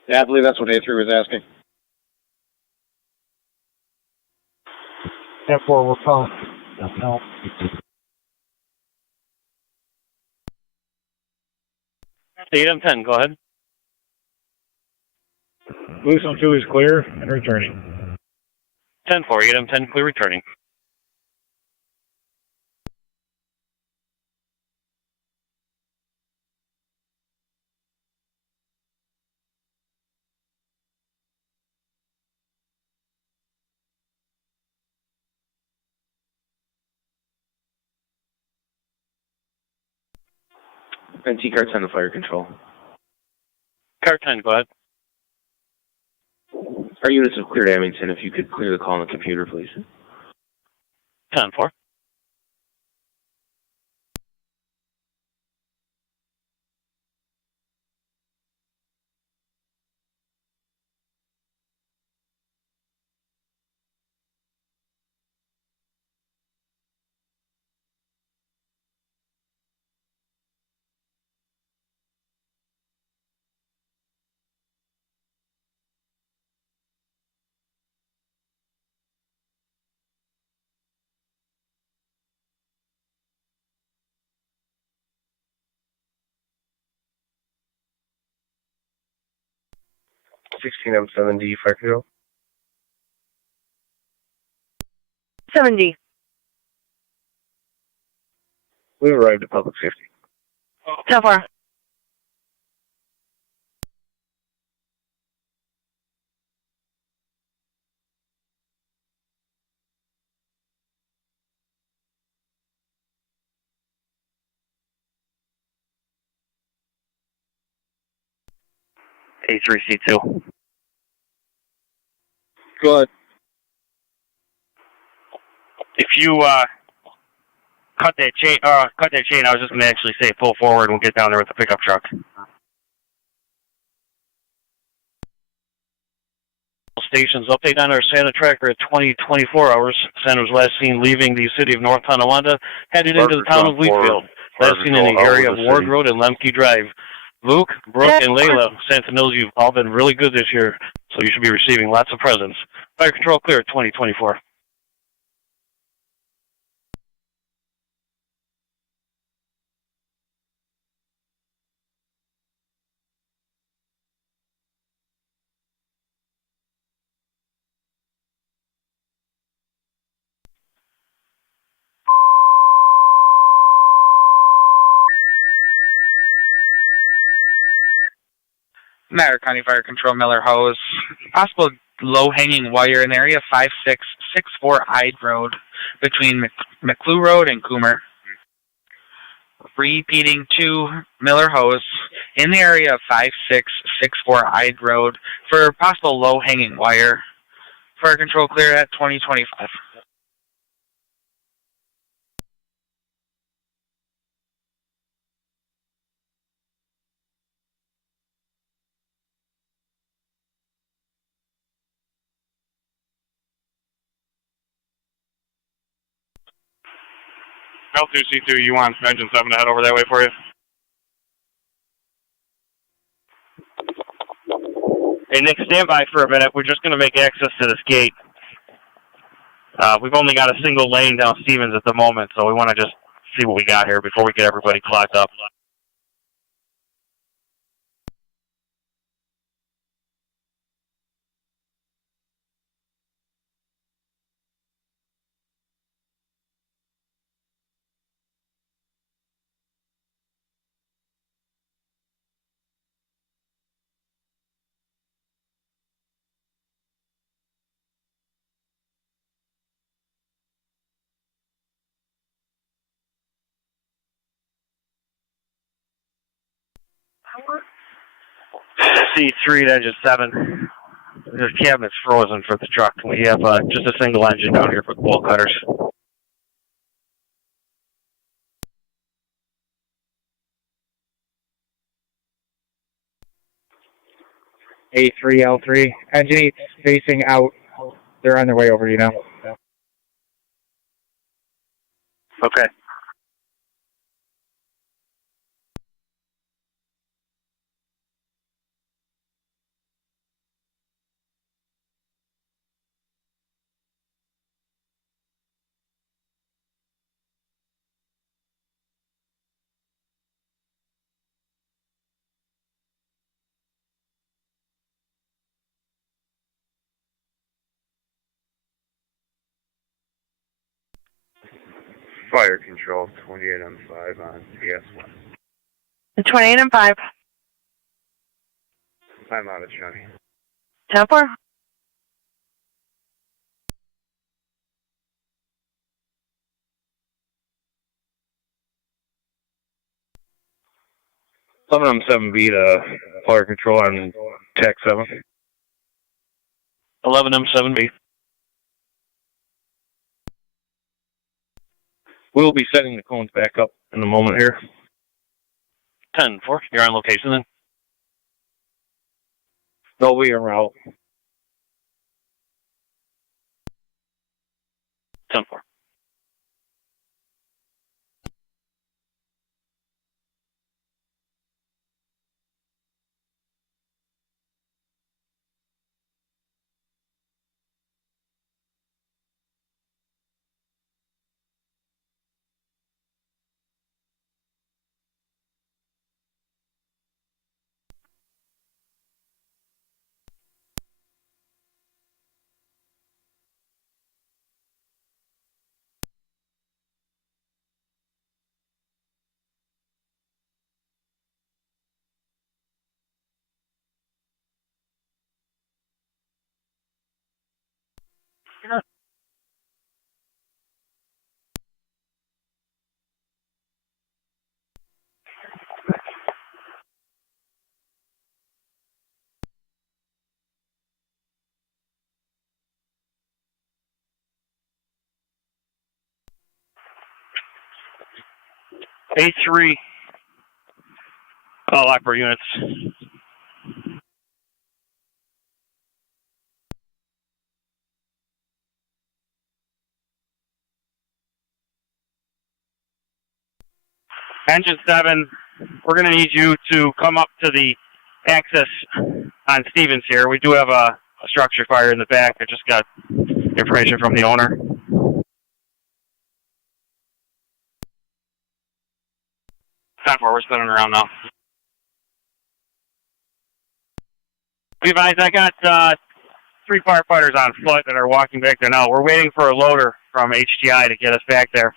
Yeah, I believe that's what A3 was asking. 10-4, we're calling. No. State M10, go ahead. Lewiston 2 is clear and returning. 10-4, 8M10, clear returning. And T-Car 10 to Fire Control. Car 10, go ahead. Our units have cleared Amington. If you could clear the call on the computer, please. 10-4. M70, Fire Control. 70. We've arrived at public safety. So far. A3C2. Go ahead. If you cut that chain, I was just going to actually say pull forward and we'll get down there with the pickup truck. Stations update on our Santa tracker at 20-24 hours. Santa was last seen leaving the city of North Tonawanda, headed into the town of Wheatfield. Last seen in the area of Ward Road and Lemke Drive. Luke, Brooke, and Layla, Santa knows you've all been really good this year, so you should be receiving lots of presents. Fire Control clear at 20-24. Niagara County Fire Control, Miller Hose. Possible low-hanging wire in area 5664 Ide Road between McClue Road and Coomer. Repeating to Miller Hose in the area of 5664 Ide Road for possible low-hanging wire. Fire Control clear at 20-25. L2C2, you want engine 7 to head over that way for you? Hey, Nick, stand by for a minute. We're just going to make access to this gate. We've only got a single lane down Stevens at the moment, so we want to just see what we got here before we get everybody clogged up. C3 to engine 7. The cabinet's frozen for the truck. We have just a single engine down here for the bolt cutters. A3L3. Engine 8's facing out. They're on their way over to you now. Okay. Fire control, 28M5 on TS1. 28M5. I'm out of Johnny. 10-4. M7B to fire control on TAC 7. 11M7B. We'll be setting the cones back up in a moment here. 10-4. You're on location then? They'll be en route. 10-4. A3. Lockport units. Engine 7, we're going to need you to come up to the access on Stevens here. We do have a structure fire in the back. I just got information from the owner. Time for we're spinning around now. Be advised, I got 3 firefighters on foot that are walking back there now. We're waiting for a loader from HTI to get us back there.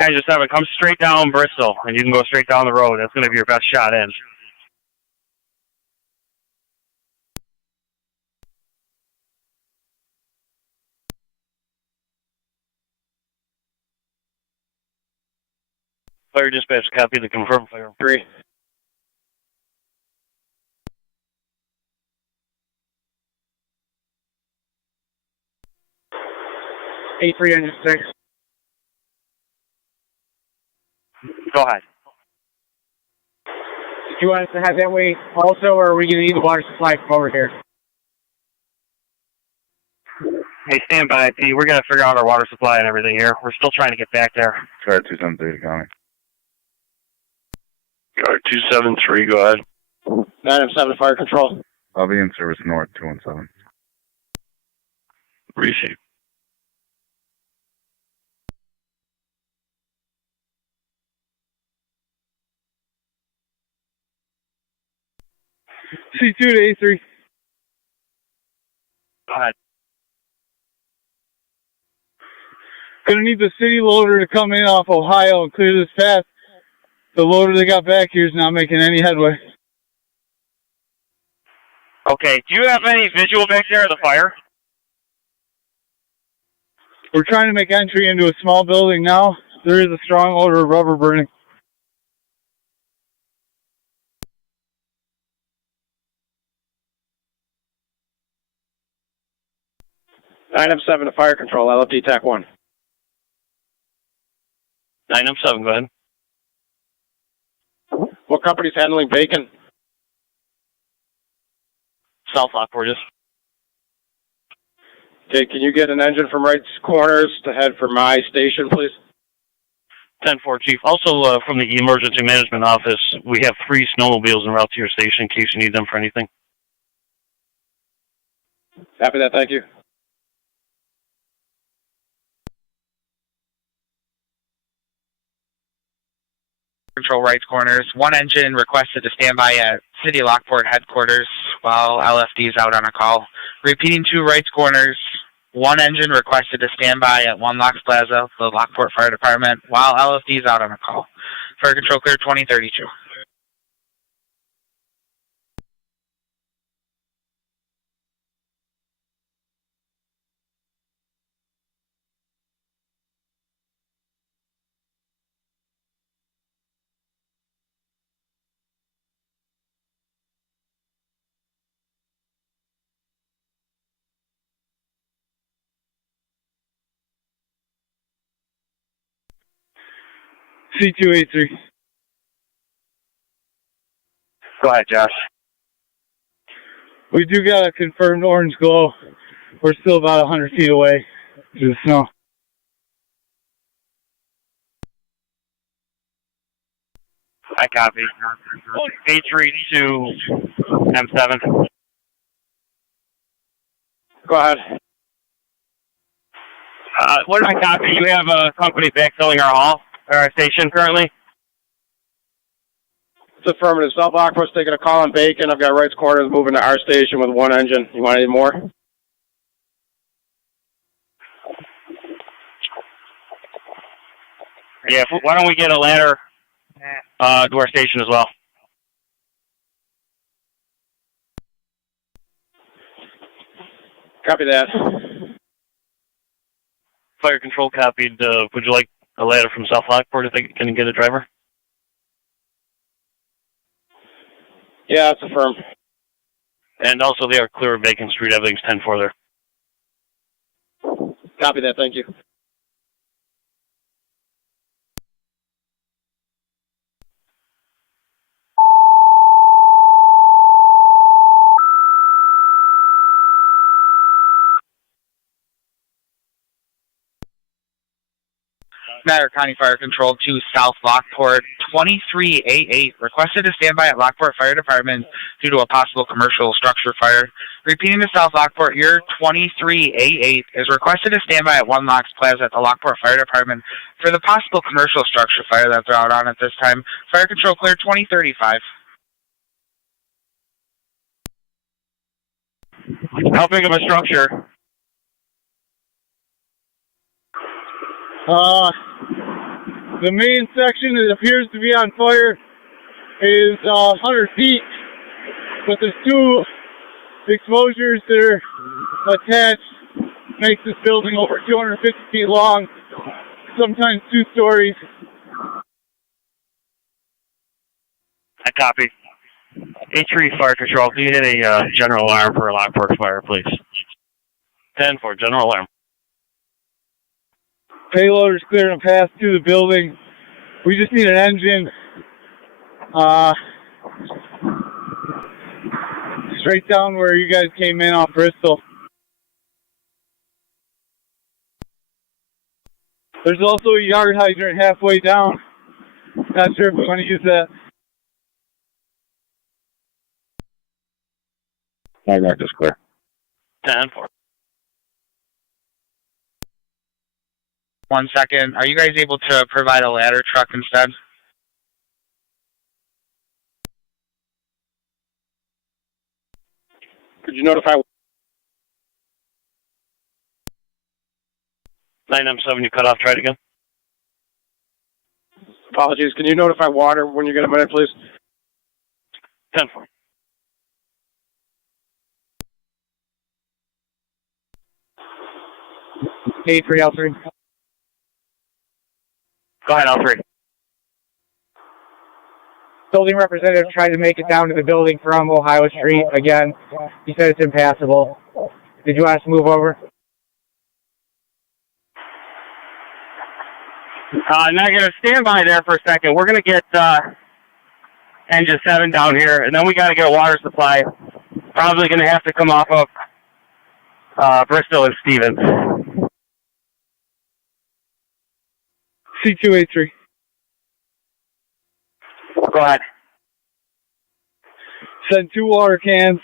Engine 7, come straight down Bristol, and you can go straight down the road. That's going to be your best shot in. Fire dispatch, copy the confirmed fire 3. A3 engine 6. Go ahead. Do you want us to have that way also, or are we going to need the water supply from over here? Hey, stand by, P. We're going to figure out our water supply and everything here. We're still trying to get back there. Car 273 coming. Car 273, go ahead. 9M7 Fire Control. I'll be in service north 217. Receive. C2 to A3. Go ahead. Gonna need the city loader to come in off Ohio and clear this path. The loader they got back here is not making any headway. Okay, do you have any visual back there of the fire? We're trying to make entry into a small building now. There is a strong odor of rubber burning. "9M7 to Fire Control, LFD TAC 1. 9M7, go ahead. What company's handling bacon? South Lockport is. Okay, can you get an engine from Wright's Corners to head for my station, please? 10-4, Chief. Also, from the Emergency Management Office, we have 3 snowmobiles en route to your station in case you need them for anything. Happy that, thank you. Control Wright's Corners. 1 engine requested to stand by at City Lockport headquarters while LFD is out on a call. Repeating 2 Wright's Corners. 1 engine requested to stand by at 1 Locks Plaza, the Lockport Fire Department, while LFD is out on a call. Fire Control clear 2032. C2A3. Go ahead, Josh. We do got a confirmed orange glow. We're still about 100 feet away to the snow. I copy. A3 to M7. Go ahead. What did I copy? You have a company backfilling our hall, or our station currently? It's affirmative. South Lockport's taking a call on bacon. I've got Wright's Corners moving to our station with 1 engine. You want any more? Yeah, why don't we get a ladder to our station as well? Copy that. Fire Control copied. Would you like a ladder from South Lockport if they can get a driver? Yeah, it's affirmed. And also, they are clear of Bacon Street. Everything's 10-4 there. Copy that, thank you. Niagara County Fire Control to South Lockport, 2388, requested to stand by at Lockport Fire Department due to a possible commercial structure fire. Repeating to South Lockport, your 2388 is requested to stand by at 1 Locks Plaza at the Lockport Fire Department for the possible commercial structure fire that's out on at this time. Fire Control clear 2035. How big of a structure? The main section that appears to be on fire is 100 feet, but there's 2 exposures that are attached. Makes this building over 250 feet long, sometimes 2 stories. I copy. A3 Fire Control, can you hit a general alarm for a Lockport fire, please? 10-4, general alarm. Payloader's clearing a path to the building. We just need an engine straight down where you guys came in off Bristol. There's also a yard hydrant halfway down. Not sure if we want to use that. Contact is clear. 10-4. 1 second. Are you guys able to provide a ladder truck instead? Could you notify 9M7, you cut off, try it again. apologies, can you notify water when you get a minute, please? 10-4. A3L3. Go ahead, L3. Building representative tried to make it down to the building from Ohio Street. Again, he said it's impassable. Did you want us to move over? Niagara, stand by there for a second. We're going to get engine 7 down here, and then we got to get a water supply. Probably going to have to come off of Bristol and Stevens. C283. Go ahead. Send 2 water cans.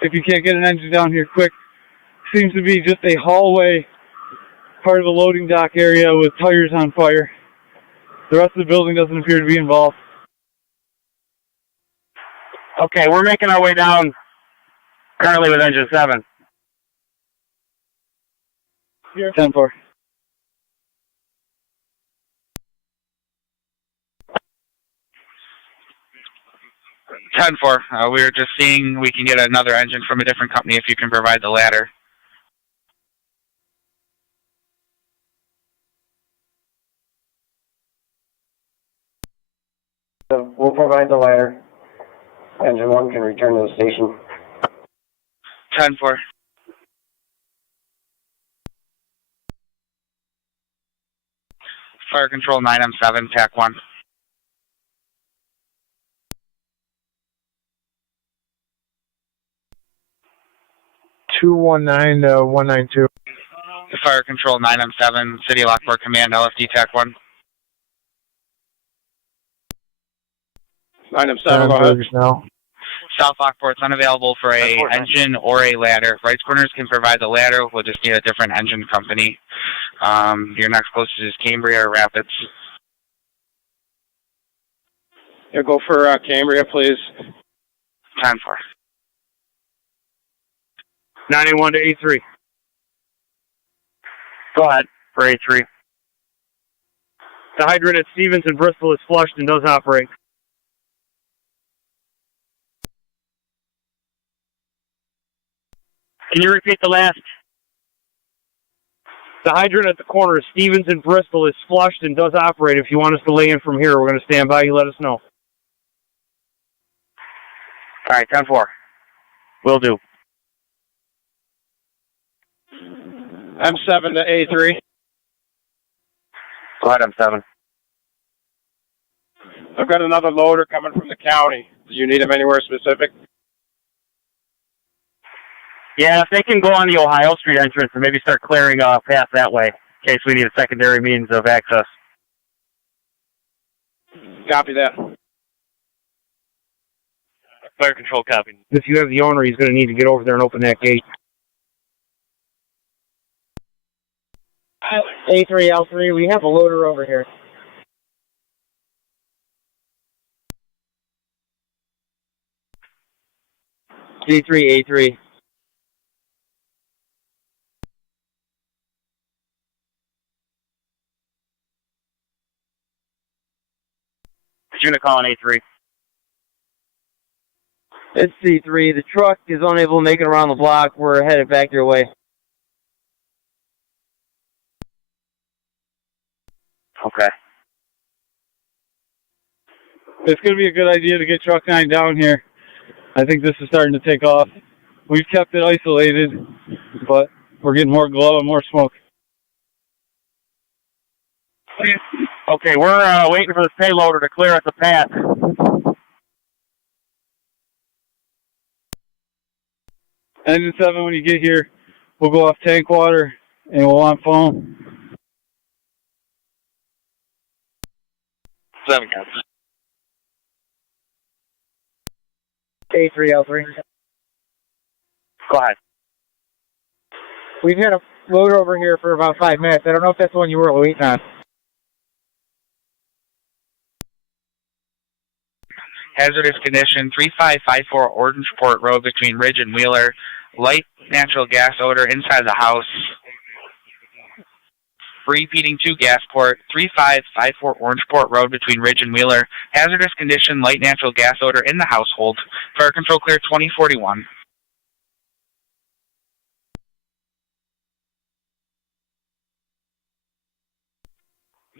If you can't get an engine down here quick. Seems to be just a hallway, part of a loading dock area with tires on fire. The rest of the building doesn't appear to be involved. Okay, we're making our way down currently with engine 7. Here. 10-4. We were just seeing we can get another engine from a different company if you can provide the ladder. So we'll provide the ladder. Engine 1 can return to the station. 10-4. Fire control 9M7, TAC 1. $219 192. Fire control 9M7, City Lockport Command, LFD TAC 1. 9M7, go ahead. Now. South Lockport's unavailable for a engine or a ladder. Wrights Corners can provide the ladder. We'll just need a different engine company. Your next closest is Cambria or Rapids. Yeah, go for Cambria, please. 10-4. 91 to A3. Go ahead for A3. The hydrant at Stevens and Bristol is flushed and does operate. Can you repeat the last? The hydrant at the corner of Stevens and Bristol is flushed and does operate. If you want us to lay in from here, we're going to stand by. You let us know. All right, 10-4. Will do. M7 to A3. Go ahead, M7. I've got another loader coming from the county. Do you need them anywhere specific? Yeah, if they can go on the Ohio Street entrance and maybe start clearing path that way, in case we need a secondary means of access. Copy that. Fire control copy. If you have the owner, he's going to need to get over there and open that gate. A3L3, we have a loader over here. A3. Unit calling A3. It's C3. The truck is unable to make it around the block. We're headed back your way. Okay. It's going to be a good idea to get Truck 9 down here. I think this is starting to take off. We've kept it isolated, but we're getting more glow and more smoke. Okay, we're waiting for the payloader to clear us a path. Engine 7, when you get here, we'll go off tank water Anyone on phone? 7 A3L3. Go ahead. We've had a loader over here for about 5 minutes. I don't know if that's the one you were waiting on. Hazardous condition 3554 Orangeport Road between Ridge and Wheeler. Light natural gas odor inside the house. Repeating to Gasport, 3554 Orangeport Road between Ridge and Wheeler. Hazardous condition, light natural gas odor in the household. Fire control clear 2041.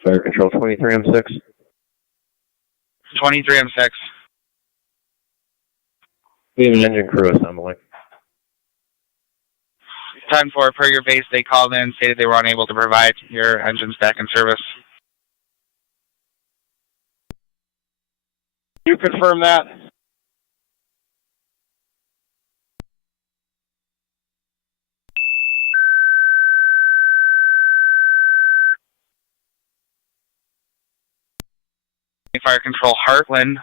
Fire control 23M6. 23M6. We have an engine crew assembling. 10-4, per your base, they called in, stated they were unable to provide your engine stack and service. You confirm that? Fire control Heartland.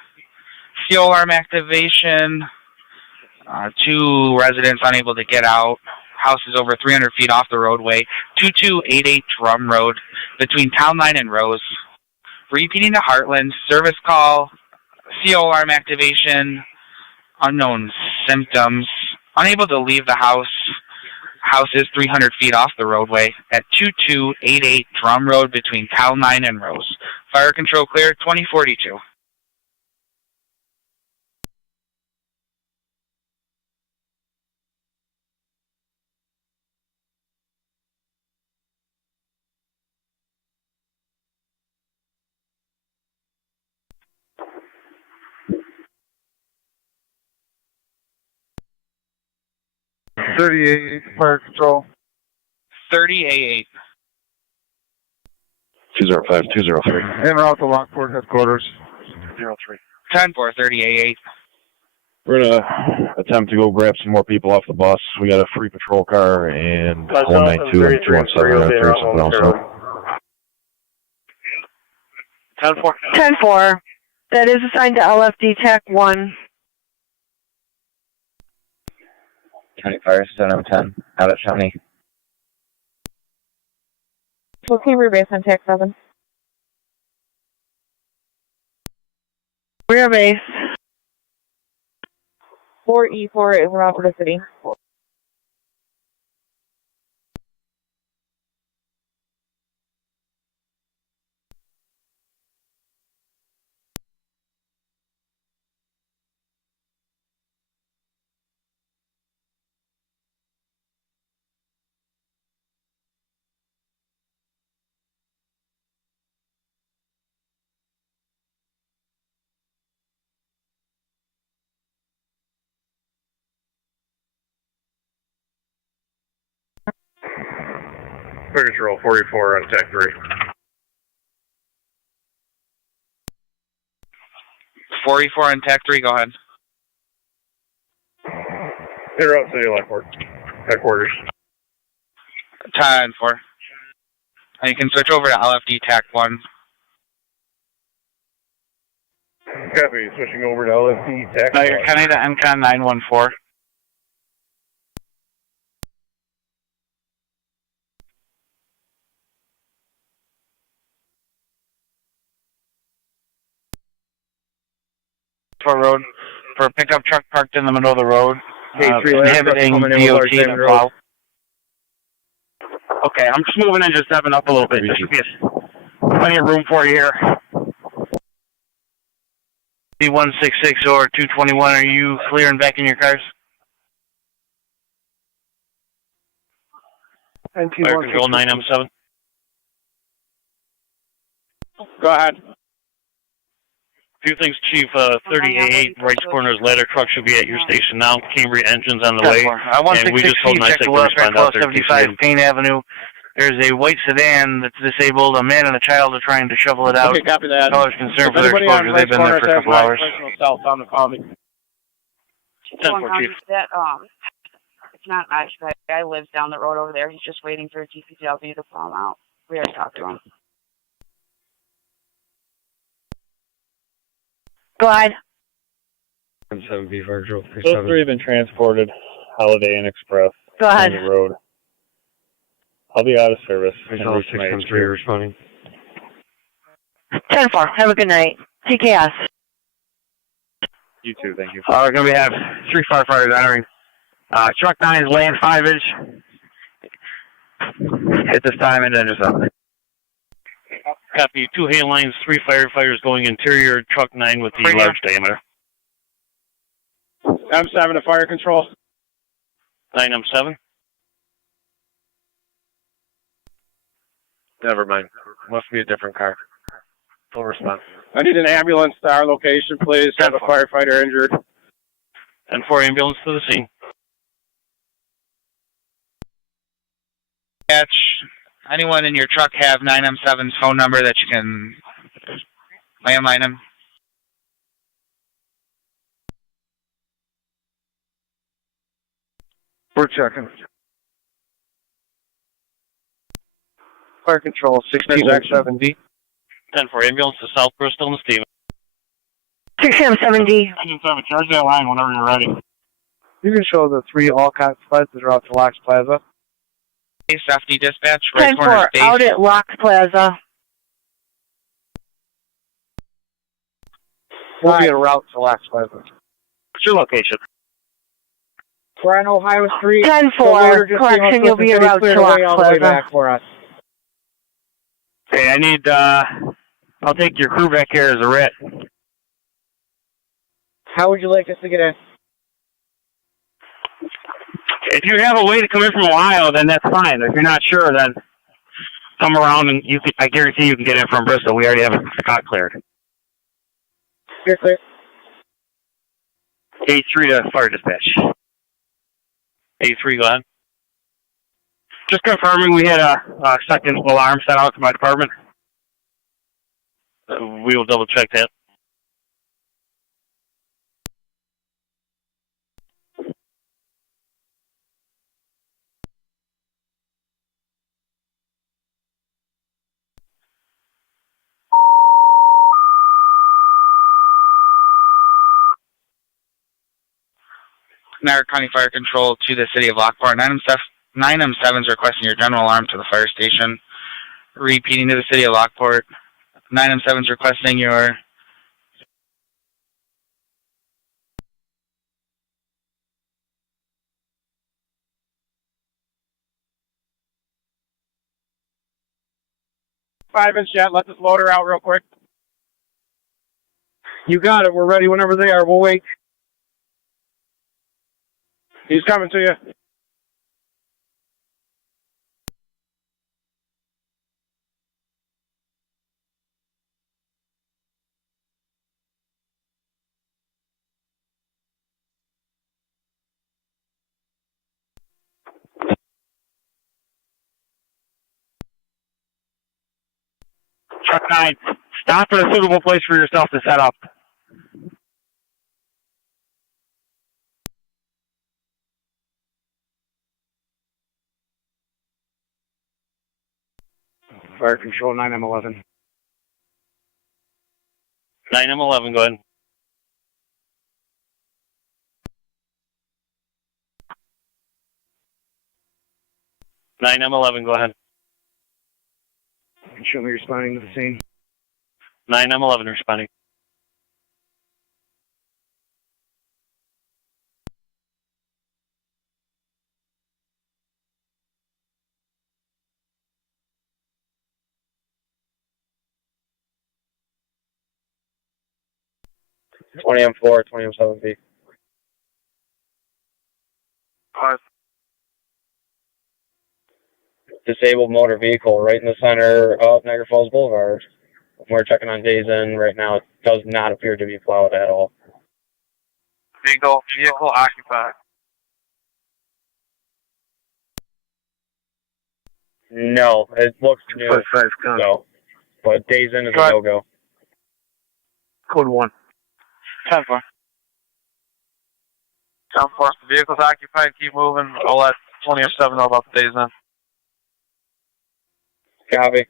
CO alarm activation. 2 residents unable to get out. House is over 300 feet off the roadway. 2288 Drum Road between Town Line and Rose. Repeating to Heartland. Service call. CO alarm activation. Unknown symptoms. Unable to leave the house. House is 300 feet off the roadway at 2288 Drum Road between Town Line and Rose. Fire control clear 2042. Fire control. 3088. 205-203. En route to Lockport headquarters. 03. 10-4, 3088. We're gonna attempt to go grab some more people off the bus. We got a free patrol car and 192 and 217 or something else. 10-4. 10-4. That is assigned to LFD TAC 1. County Fire, 710, out at Shawnee. So Cambria base on TAC 7. Rear base. 4E4 is around for the city. Fire control 44 on TAC 3. 44 on TAC 3, go ahead. They're out City Lockport headquarters. 10-4. And you can switch over to LFD TAC 1. Copy, switching over to LFD TAC 1. No, you're counting to NCON 914. Road for a pickup truck parked in the middle of the road, inhibiting DOT to plow. Okay, I'm just moving and just stepping up a little bit. There should be plenty of room for you here. D166 or 221, are you clearing back in your cars? Fire control 9M7. Go ahead. Few things, Chief. 38 right corner's ladder truck should be at your station now. Cambria engine's on the way. And we just told check the welfare 1275 Payne Avenue. There's a white sedan that's disabled. A man and a child are trying to shovel it out. Okay, copy that. Callers concerned for their exposure. They've been there for a couple hours. South on the call me. 10-4, Chief. That, not occupied. Guy lives down the road over there. He's just waiting for a TPW to pull him out. We already talked to him. Go ahead. 7B Fire Patrol. Those three have been transported. Holiday Inn Express. Go ahead. On the road. I'll be out of service. Result 613 responding. 10-4. Have a good night. TKS. You too, thank you. We're going to have 3 firefighters entering. Truck 9 is laying 5-inch. At this time, and then just up. Copy. 2 hand lines, 3 firefighters going interior, truck 9 with the large diameter. M7 to fire control. 9 M7. Never mind. Must be a different car. Full response. I need an ambulance to our location, please. Have a firefighter injured. And 4 ambulance to the scene. Catch. Anyone in your truck have 9M7's phone number that you can landline him? We're checking. Fire control 16-7D. 10-4 ambulance to South Bristol and Stevens. 6M7D. 7, charge that line whenever you're ready. You can show the 3 Alcott sleds that are out to Locks Plaza. Safety dispatch, right 10-4. corner base. Out at Locks Plaza. We'll be en route to Locks Plaza. What's your location? We're on Ohio Street. 10-4. Correction, you'll be en route to Locks Plaza. Back for us. Okay, I need, I'll take your crew back here as a writ. How would you like us to get in? If you have a way to come in from Ohio, then that's fine. If you're not sure, then come around and you can, I guarantee you can get in from Bristol. We already have a spot cleared. You're clear. 8-3 to fire dispatch. 8-3, go ahead. Just confirming we had a second alarm set out to my department. We will double check that. Niagara County Fire Control to the City of Lockport. 9M7's requesting your general alarm to the fire station. Repeating to the City of Lockport. 9M7's requesting your... Five-inch jet. Let this loader out real quick. You got it. We're ready whenever they are. We'll wait. He's coming to you. Truck 9, stop at a suitable place for yourself to set up. Fire control 9M11. 9M11, go ahead. Nine M11, go ahead. Show me responding to the scene. 9M11 responding. Twenty M4, 20 M7B. Disabled motor vehicle right in the center of Niagara Falls Boulevard. We're checking on days in right now. It does not appear to be plowed at all. Vehicle occupied. No, it looks new. No, but days in is a no-go. Code 1. 10-4. 10-4. The vehicle's occupied. Keep moving. I'll let 20-7 know about the days then. Copy.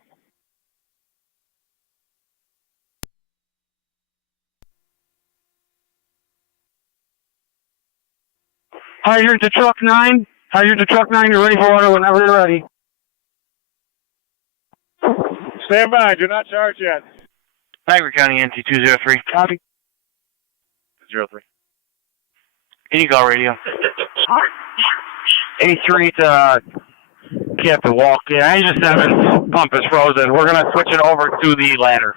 Hydrant to truck 9. Hydrant to truck 9. You're ready for water whenever you're ready. Stand by. Do not charge yet. Niagara County NT203. Copy. 03. Can you call radio? 83 to Captain Walk. Yeah, engine 7 pump is frozen. We're going to switch it over to the ladder.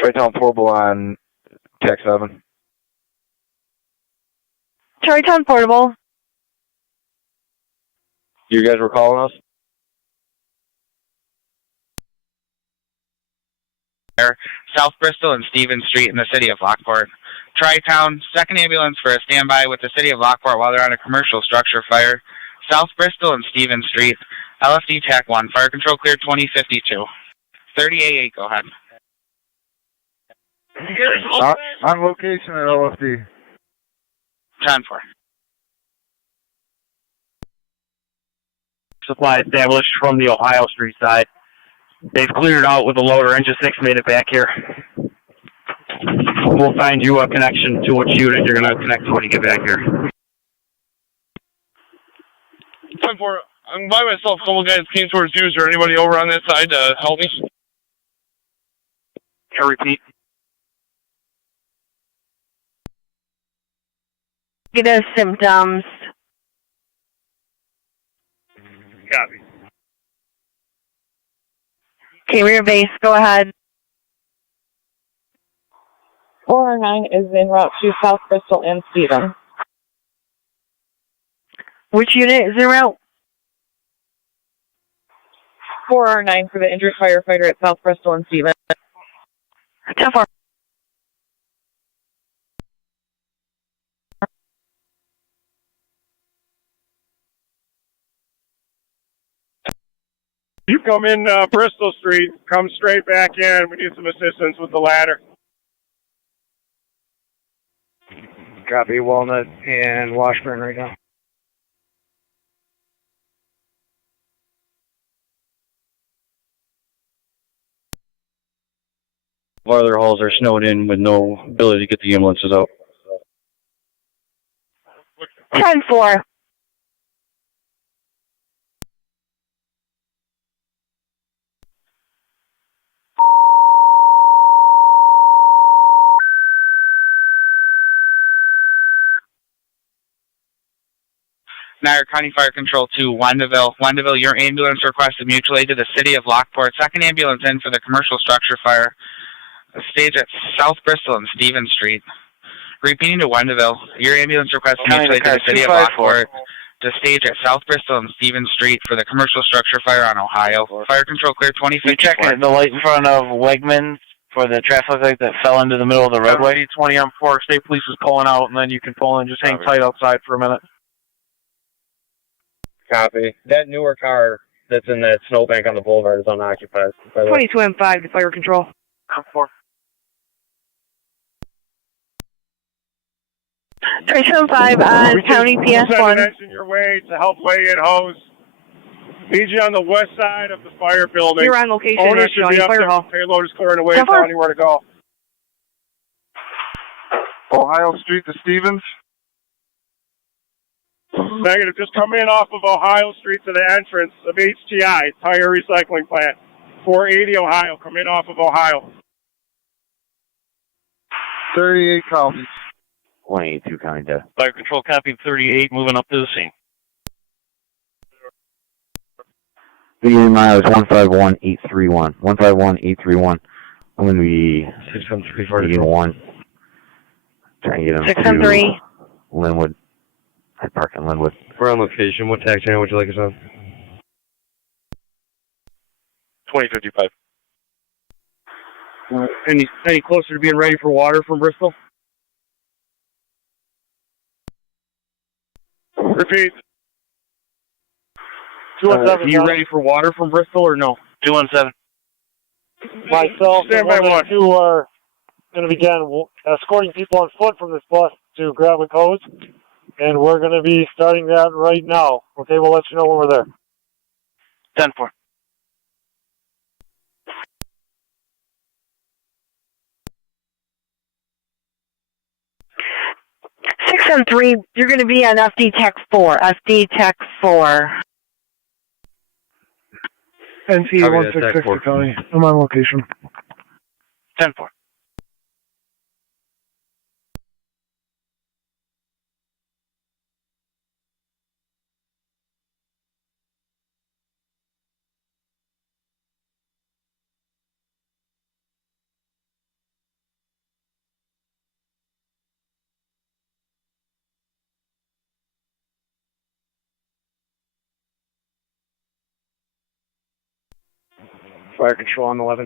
Tri-Town Portable on TAC 7. Tri-Town Portable. You guys were calling us? South Bristol and Stevens Street in the city of Lockport. Tri-Town, second ambulance for a standby with the city of Lockport while they're on a commercial structure fire. South Bristol and Stevens Street. LFD TAC 1. Fire control cleared 2052. 3088, go ahead. On location at LFD. 10-4. Supply established from the Ohio Street side. They've cleared out with the loader. Engine 6 made it back here. We'll find you a connection to which unit you're going to connect to when you get back here. 10-4. I'm by myself. A couple guys came towards you. Is there anybody over on that side to help me? Can I repeat? Negative symptoms. Copy. Carrier base, go ahead. 409 is en route to South Bristol and Stevens. Which unit is en route? 409 for the injured firefighter at South Bristol and Stevens. 10-4. You come in Bristol Street, come straight back in. We need some assistance with the ladder. Copy, Walnut and Washburn right now. Farther halls are snowed in with no ability to get the ambulances out. 10-4. Niagara County Fire Control to Wandaville. Wandaville, your ambulance requested mutual aid to the city of Lockport. Second ambulance in for the commercial structure fire. A stage at South Bristol and Stevens Street. Repeating to Wandaville, your ambulance requested mutual aid to the city of Lockport. To stage at South Bristol and Stevens Street for the commercial structure fire on Ohio. Fire control clear 2054. You checking the light in front of Wegmans for the traffic light that fell into the middle of the roadway? 20 on 4. State police is pulling out, and then you can pull in. Just hang tight outside for a minute. Copy. That newer car that's in that snowbank on the boulevard is unoccupied. 22 M5 to fire control. 4. 375 on County PS1. Engine your way to help weigh in hose. Need you on the west side of the fire building. You're on location Owner at should be Shawnee up Fire there. Hall. Payload is clearing away. Telling you where to go. Ohio Street to Stevens. Negative. Just come in off of Ohio Street to the entrance of HTI, Tire Recycling Plant. 480 Ohio. Come in off of Ohio. 38 copies. 182 County Death. Fire control copy 38, moving up to the scene. Beginning miles 151831. 151831. I'm going to be 613 1. Trying to get him 613. to Linwood. I park in Linwood. We're on location. What tax channel would you like us on? 2055. Any closer to being ready for water from Bristol? Repeat. 217. You ready for water from Bristol or no? 217. Myself and Stand by 192 are going to begin escorting people on foot from this bus to grab a hose, and we're going to be starting that right now. Okay, we'll let you know when we're there. 10-4. Six and 3, you're going to be on FD Tech 4. FD Tech 4. NC 166 to County. I'm on location. 10-4. Fire control on 11.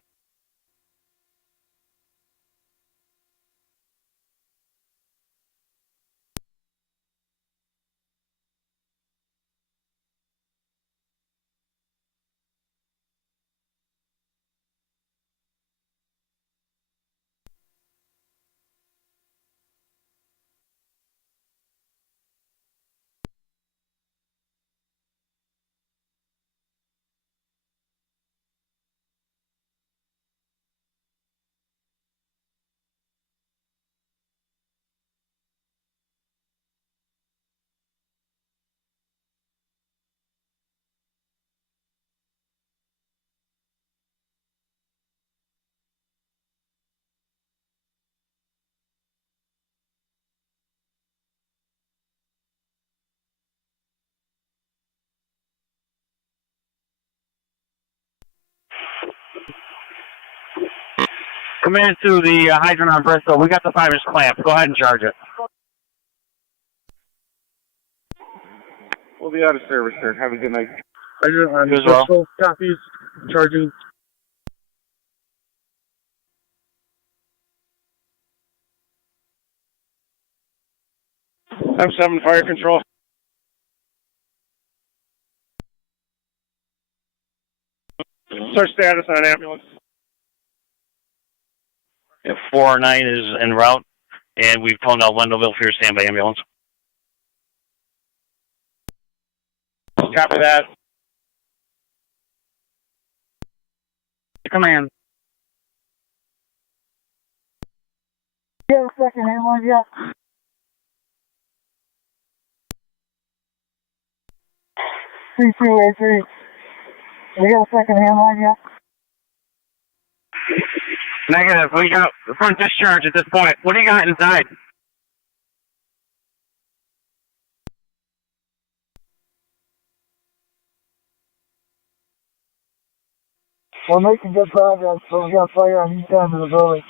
Command to the hydrant on Bristol. We got the 5-inch clamp. Go ahead and charge it. We'll be out of service, sir. Have a good night. Hydrant on You as well. Bristol. Copies. Charging. M7 fire control. Search status on ambulance. Yeah, 409 is en route, and we've toned out Wendellville for your standby ambulance. Copy that. Command. You have a second hand line yet? C283. We got a second hand line yet? Negative. We got the front discharge at this point. What do you got inside? We're making good progress, but we got fire on each end of the building.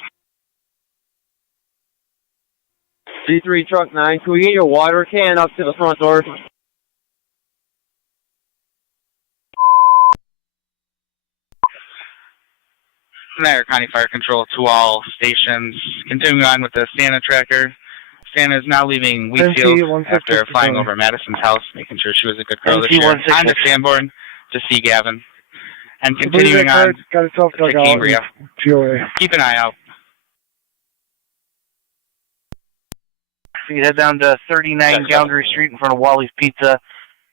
C3 truck 9, can we get your water can up to the front door? Niagara County Fire Control to all stations. Continuing on with the Santa tracker. Santa is now leaving Wheatfield after flying over Madison's house, making sure she was a good girl this year. On to Sanborn to see Gavin. And continuing on to Cambria. Keep an eye out. So you head down to 39 Gallery Street in front of Wally's Pizza.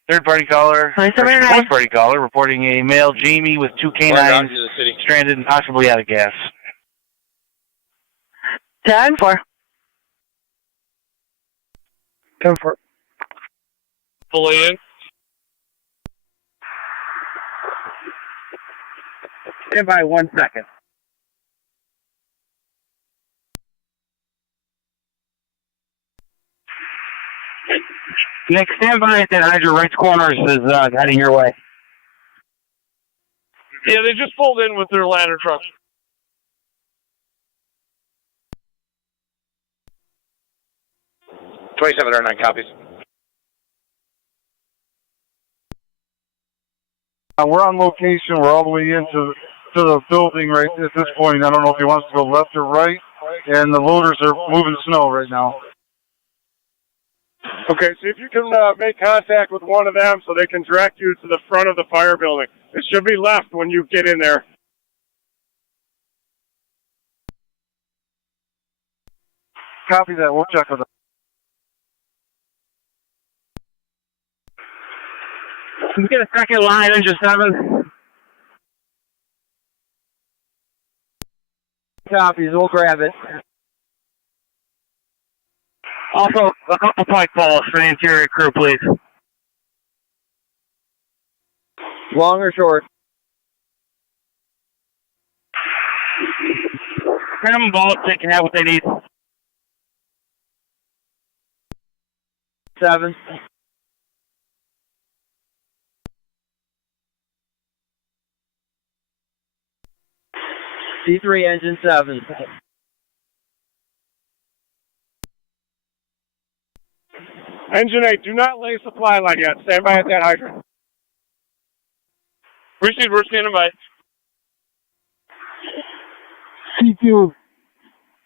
Third-party caller, fourth-party caller, reporting a male Jamie with 2 canines stranded and possibly out of gas. 10-4. 10-4. Fully in. Stand by 1 second. Nick, stand by at that hydrant right corner is heading your way. Yeah, they just pulled in with their ladder truck. '27 or 9 copies. We're on location. We're all the way into the building right at this point. I don't know if he wants to go left or right. And the loaders are moving snow right now. Okay, see if you can make contact with one of them so they can direct you to the front of the fire building. It should be left when you get in there. Copy that. We'll check with them. Can we get a second line, engine 7? Copies, we'll grab it. Also, a couple pike balls for the interior crew, please. Long or short? Minimum bullets, they can have what they need. 7. C3 engine 7. Engine 8, do not lay supply line yet. Stand by at that hydrant. Received, we're standing by. C2,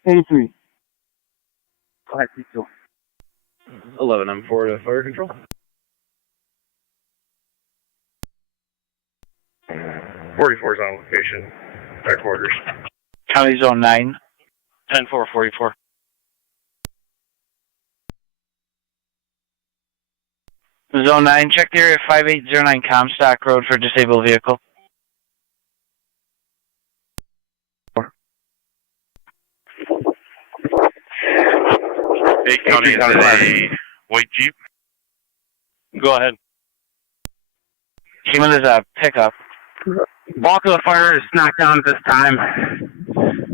83. Go ahead, C2. 11, I'm forward to fire control. 44's on location. Our quarters. County Zone 9. 10-4-44. Zone 9, check the area 5809 Comstock Road for disabled vehicle. Bay County is a white Jeep. Go ahead. Human is a pickup. Bulk of the fire is knocked down at this time.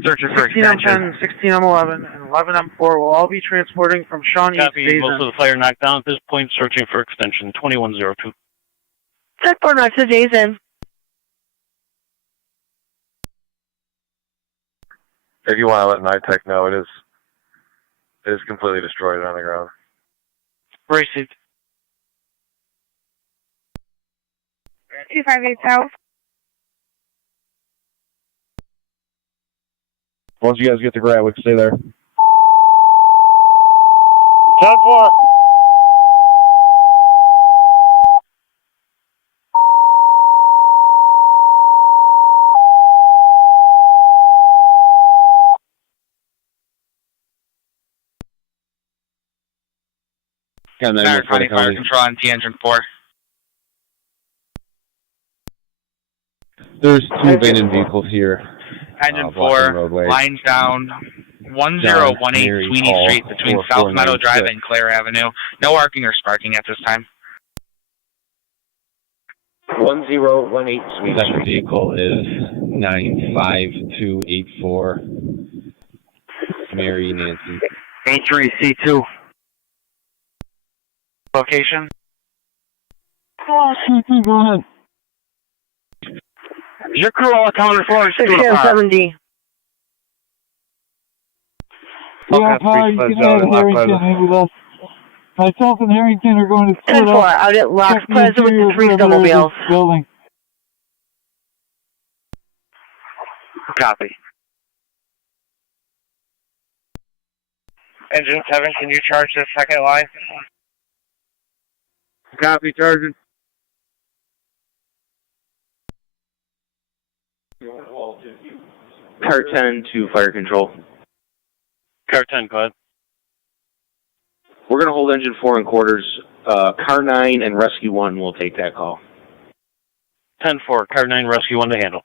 Searching for extension. 16 M11, and 11 M4 will all be transporting from Shawnee to Copy. Most of the fire knocked down at this point. Searching for extension 2102. Check for next to Jason. If you want to let NITEC know, it is completely destroyed on the ground. Received. 258 South. Once you guys get to grab, we can stay there. 10-4. Niagara County Fire Control on T engine 4. There's 2 abandoned vehicles here. Engine 4, lines down 1018 Sweeney Street between South Meadow Drive and Clare Avenue. No arcing or sparking at this time. 1018 Sweeney That Street. vehicle is 95284. Mary Nancy. A3C2. Location? Oh, C2, go ahead. Your crew all accounted for? 670. Yeah, Paul, you can have Harrington in with us. Myself and Harrington are going to split 10-4, out at Lockport with the 3 snowmobiles. Building. Copy. Engine 7, can you charge the second line? Copy, charging. Car 10 to fire control. Car 10, go ahead. We're going to hold engine 4 in quarters. Car 9 and rescue 1 will take that call. 10-4, Car 9, rescue 1 to handle.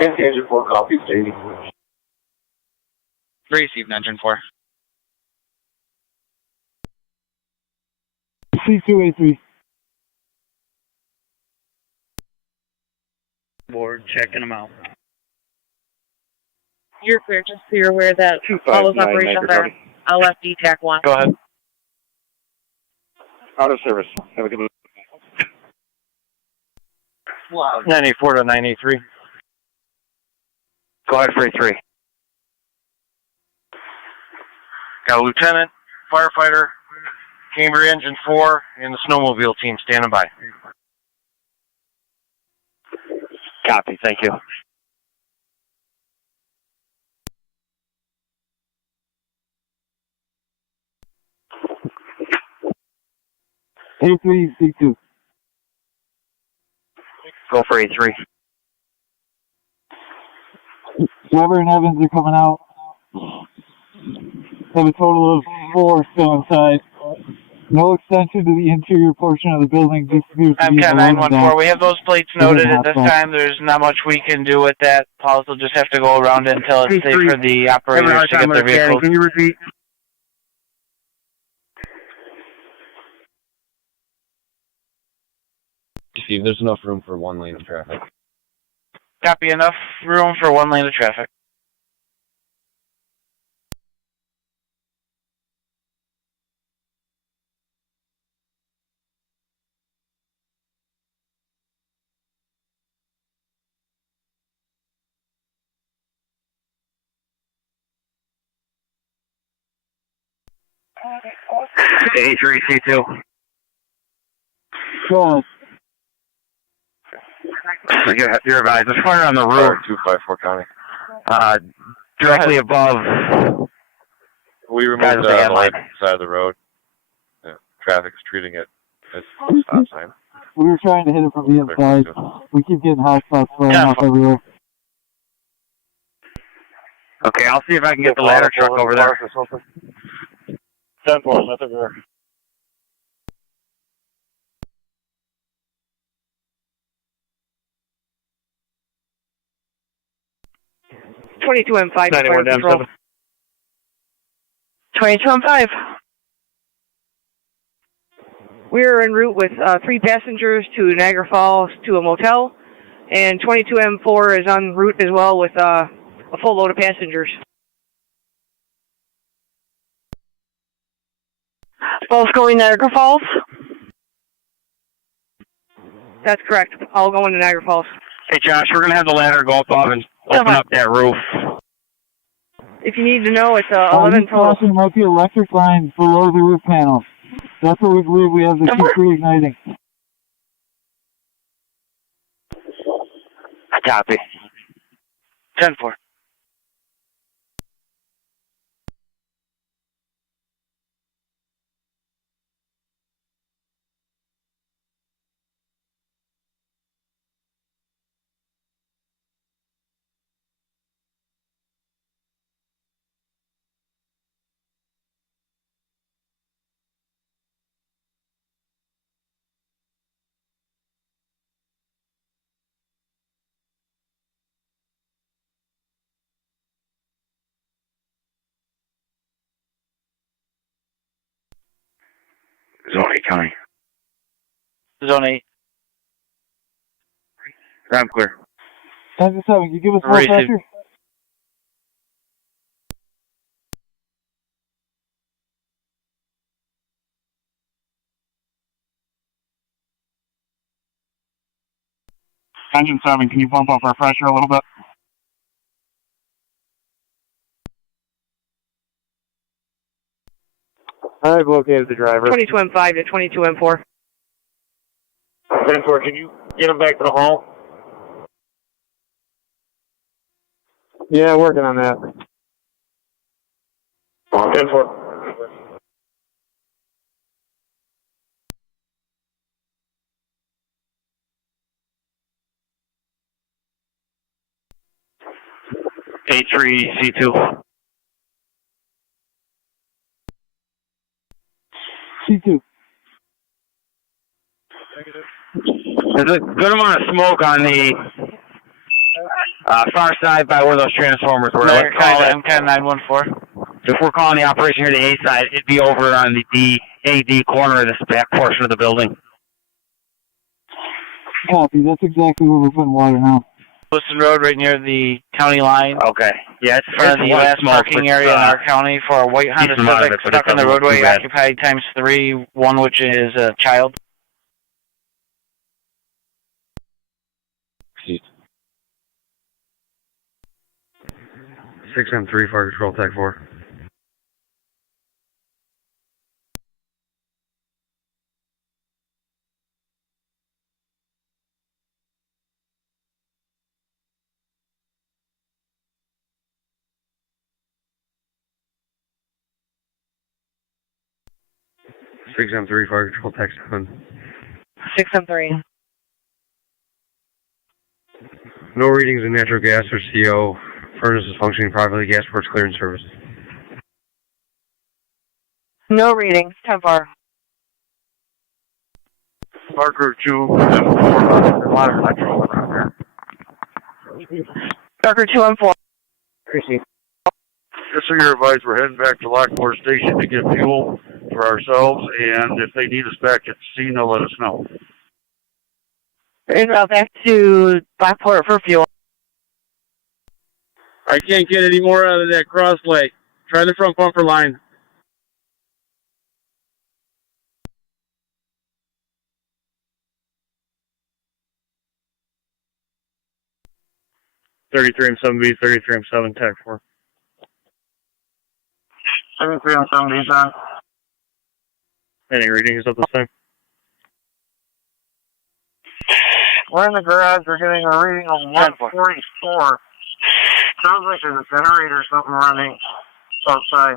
Engine 4 copy, Stady. Received, engine 4. C2A3. Board, checking them out. You're clear, just so you're aware that all those operations are LFD TAC 1. Go ahead. Out of service. Have a good one. 984 to 983. Go ahead for A3. Got a lieutenant, firefighter, Cambria Engine 4, and the snowmobile team standing by. Copy. Thank you. A3, C2. Go for A3. Weber and Evans are coming out. Have a total of 4 still inside. No extension to the interior portion of the building. Just appears to be MCAT 914. We have those plates noted at this time. There's not much we can do with that. Police will just have to go around it until it's safe for the operators to get their vehicles. Can you repeat? Steve, there's enough room for 1 lane of traffic. Copy. Enough room for 1 lane of traffic. A3, C2. Go. You're advised. There's fire on the roof. 254 County. Directly above. We removed Guys, the light side of the road. Yeah, traffic's treating it as a stop sign. We were trying to hit it from the inside. We keep getting hot spots flying off everywhere. Okay, I'll see if I can get the ladder truck over there. 10-4, let it go. M5. 91 down 7. 22M5. We are en route with 3 passengers to Niagara Falls to a motel, and 22M4 is en route as well with a full load of passengers. Both going to Niagara Falls? That's correct. All going to Niagara Falls. Hey, Josh, we're going to have the ladder go up and open up that roof. If you need to know, it's 11 total. There might be electric lines below the roof panel. That's what we believe we have to keep reigniting. Copy. 10-4. Zone 8 County. Zone 8. I'm clear. 10-7, can you give us more pressure? Engine 7, can you bump up our pressure a little bit? I've located the driver. 22M5 to 22M4. 10-4, can you get him back to the hall? Yeah, working on that. 10-4. A3, C2. C2. There's a good amount of smoke on the far side by where those transformers were. Let's call it MCAT 914. If we're calling the operation here the A side, it'd be over on the AD corner of this back portion of the building. Copy, that's exactly where we're putting water now. Lewiston Road, right near the county line. Okay. Yeah, it's in front of the last parking area in our county for a white Honda Civic stuck on the roadway, occupied ×3, one which is a child. 6M3, Fire Control, TAC 4. 6M3 Fire Control TAC 7. 6M3. No readings in natural gas or CO. Furnace is functioning properly. Gas ports clearance services. No readings. 10-4. Parker 2, there's a lot of electrical around here. Parker 2 on 4. Appreciate. Just so you're advised, we're heading back to Lockport Station to get fuel for ourselves, and if they need us back at the scene, they'll let us know. En route back to Lockport for fuel. I can't get any more out of that cross lake. Try the front bumper line. M7B, 33M7, TAC 4. 33M7, he's on. Any readings at this time? We're in the garage, we're getting a reading of 144. Sounds like there's a generator or something running outside.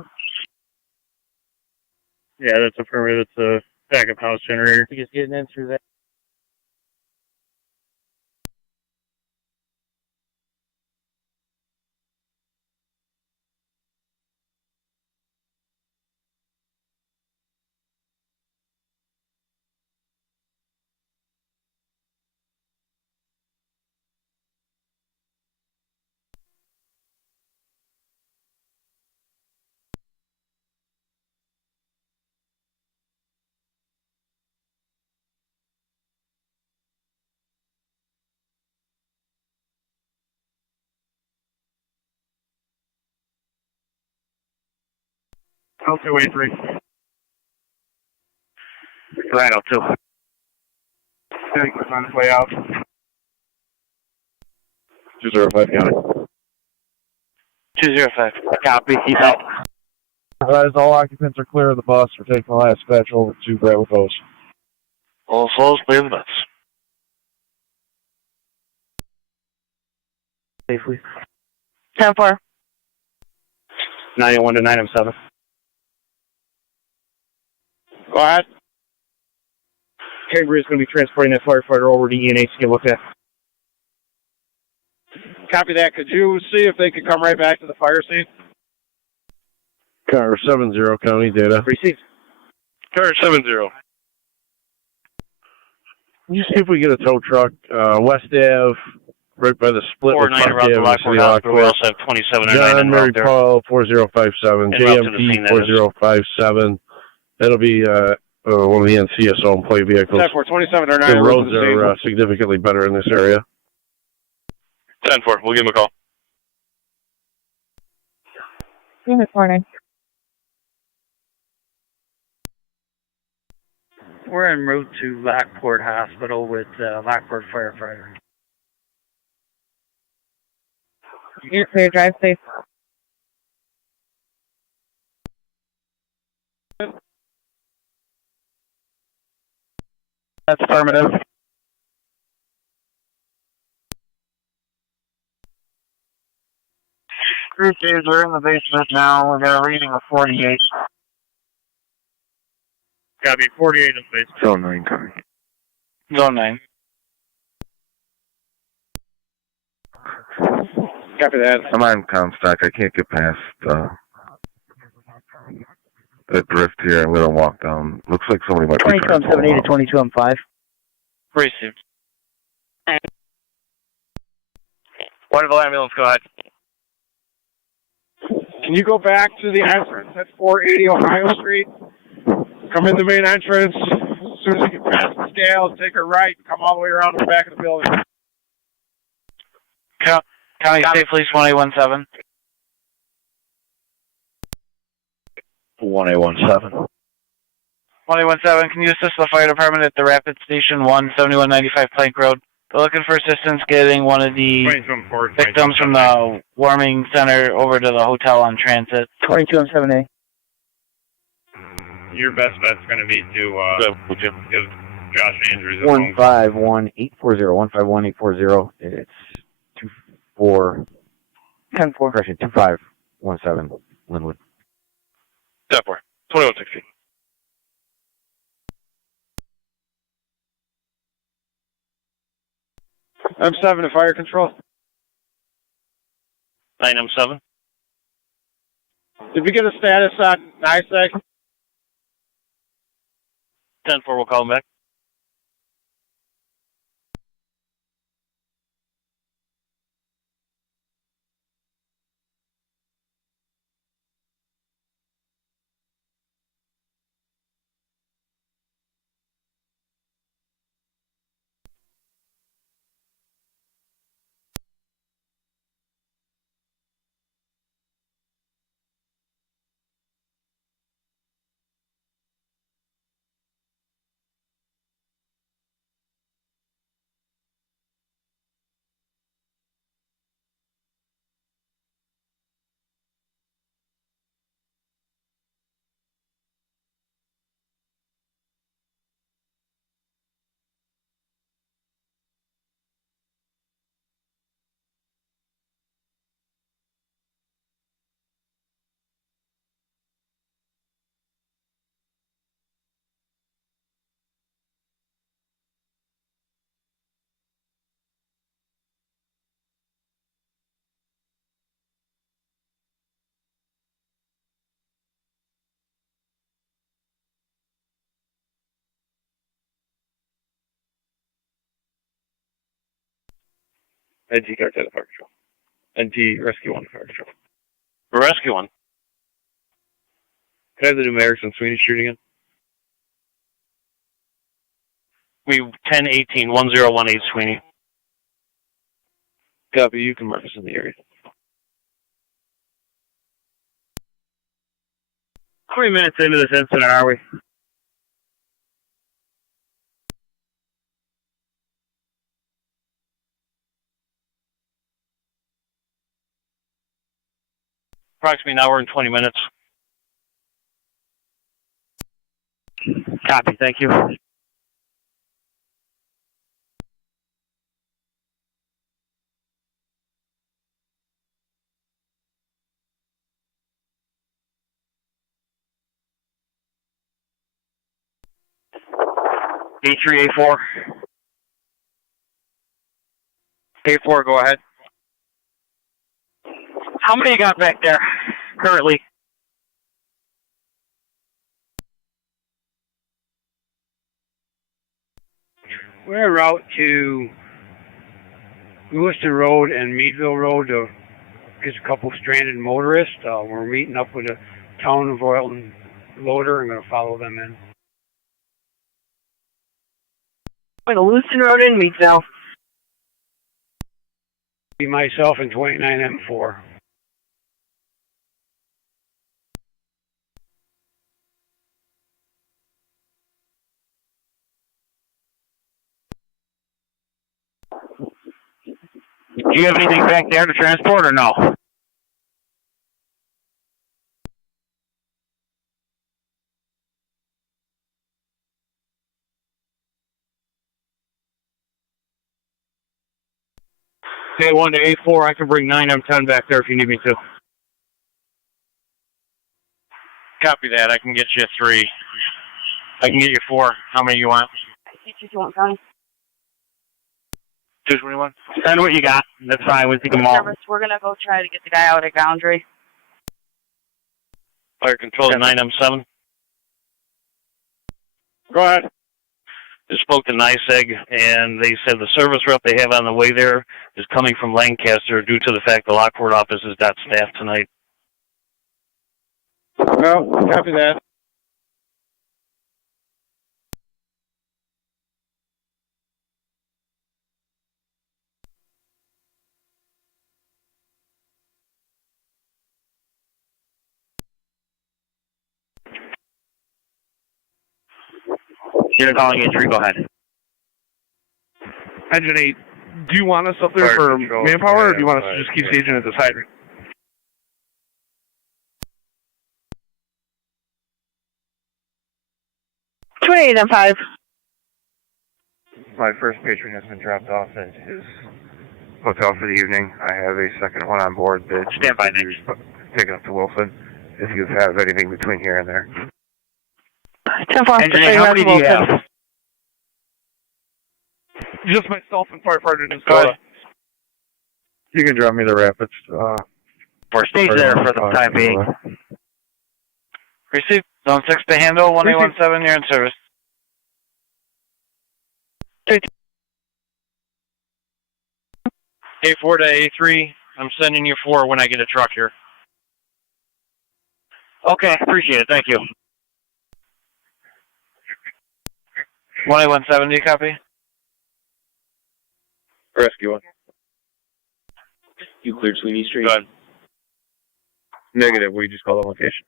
Yeah, that's affirmative. It's a backup house generator. Just getting in through that. Okay, wait, 3. Right, 2. It's on its way out. 205, got it. 205. Copy, keep out. As all occupants are clear of the bus, we're taking the last dispatch over to Brentwood Post. All souls clear the bus. Safely. 10-4. 981 to 9M7. Go ahead. Cambria is going to be transporting that firefighter over to ENH to get looked at. Copy that. Could you see if they could come right back to the fire scene? Car 70, county data. Received. Car 70. Can you see if we get a tow truck, West Ave, right by the split with 49 around the Lockport Hospital. We also have 27 and 9 John en Mary route there. Paul 4057, En route to the JMP scene, that is. 4057. That'll be one of the NCSO employee vehicles. 27 or 9. The roads are significantly better in this area. 10-4, we'll give him a call. Unit 49. We're en route to Lockport Hospital with Lockport firefighter. You're clear, drive safe. That's affirmative. Crew chiefs are in the basement now. We got a reading of 48. Copy, 48 in the basement. Zone 9, coming. Zone 9. Copy that. I'm on Comstock. I can't get past that drift here. I'm going to walk down. Looks like somebody might be trying to pull 22M7A out. to 22M5. Received. Wonderful ambulance, go ahead. Can you go back to the entrance at 480 Ohio Street? Come in the main entrance. As soon as you get past the scales, take a right and come all the way around to the back of the building. County State Police 1817. 1817. 1817, can you assist the fire department at the Rapid Station 1, 7195 Plank Road? They're looking for assistance getting one of the victims from the warming center over to the hotel on transit. 22M7A. Your best bet's going to be to give Josh Andrews a 151840. 151840. It's 24. 10-4. Correction, 2517 Linwood. 10-4, 2160. M7 to fire control. 9M7. Did we get a status on NISEG? 10-4, we'll call him back. NT Cartel Fire Patrol. NT Rescue 1 Fire Patrol. Rescue 1. Can I have the numerics on Sweeney Street again? We 1018-1018 Sweeney. Copy, you can mark us in the area. How many minutes into this incident are we? Approximately an hour and 20 minutes. Copy, thank you. A3, A4. A4, go ahead. How many you got back there currently? We're en route to Lewiston Road and Meadville Road to get a couple stranded motorists. We're meeting up with a Town of Royalton loader and going to follow them in. On the Lewiston Road in Meadville. Be myself and 29M4. Do you have anything back there to transport or no? A1 to A4, I can bring 9M10 back there if you need me to. Copy that. I can get you 3. I can get you 4. How many you want? 221. Send what you got. That's fine. We'll take them all. Service, we're going to go try to get the guy out at Boundary. Fire control 9M7. Go ahead. I spoke to NISEG, and they said the service rep they have on the way there is coming from Lancaster due to the fact the Lockport office is not staffed tonight. Well, copy that. You're calling in 3, go ahead. Engine 8, do you want us up there for manpower, or do you want us to just keep staging at this hydrant? M 5. My first patron has been dropped off at his hotel for the evening. I have a second one on board that stand by next. Taken up to Wilson. If you have anything between here and there. 10-4. Engine 8, how many do you have? Just myself and firefighter in Scott. You can drop me the Rapids. Stay there for the time being. Receive. Zone 6 to handle. 1817, you're in service. A4 to A3. I'm sending you 4 when I get a truck here. Okay, appreciate it. Thank you. 1817, do you copy? Rescue 1. You cleared Sweeney Street? Good. Negative. We just call the location.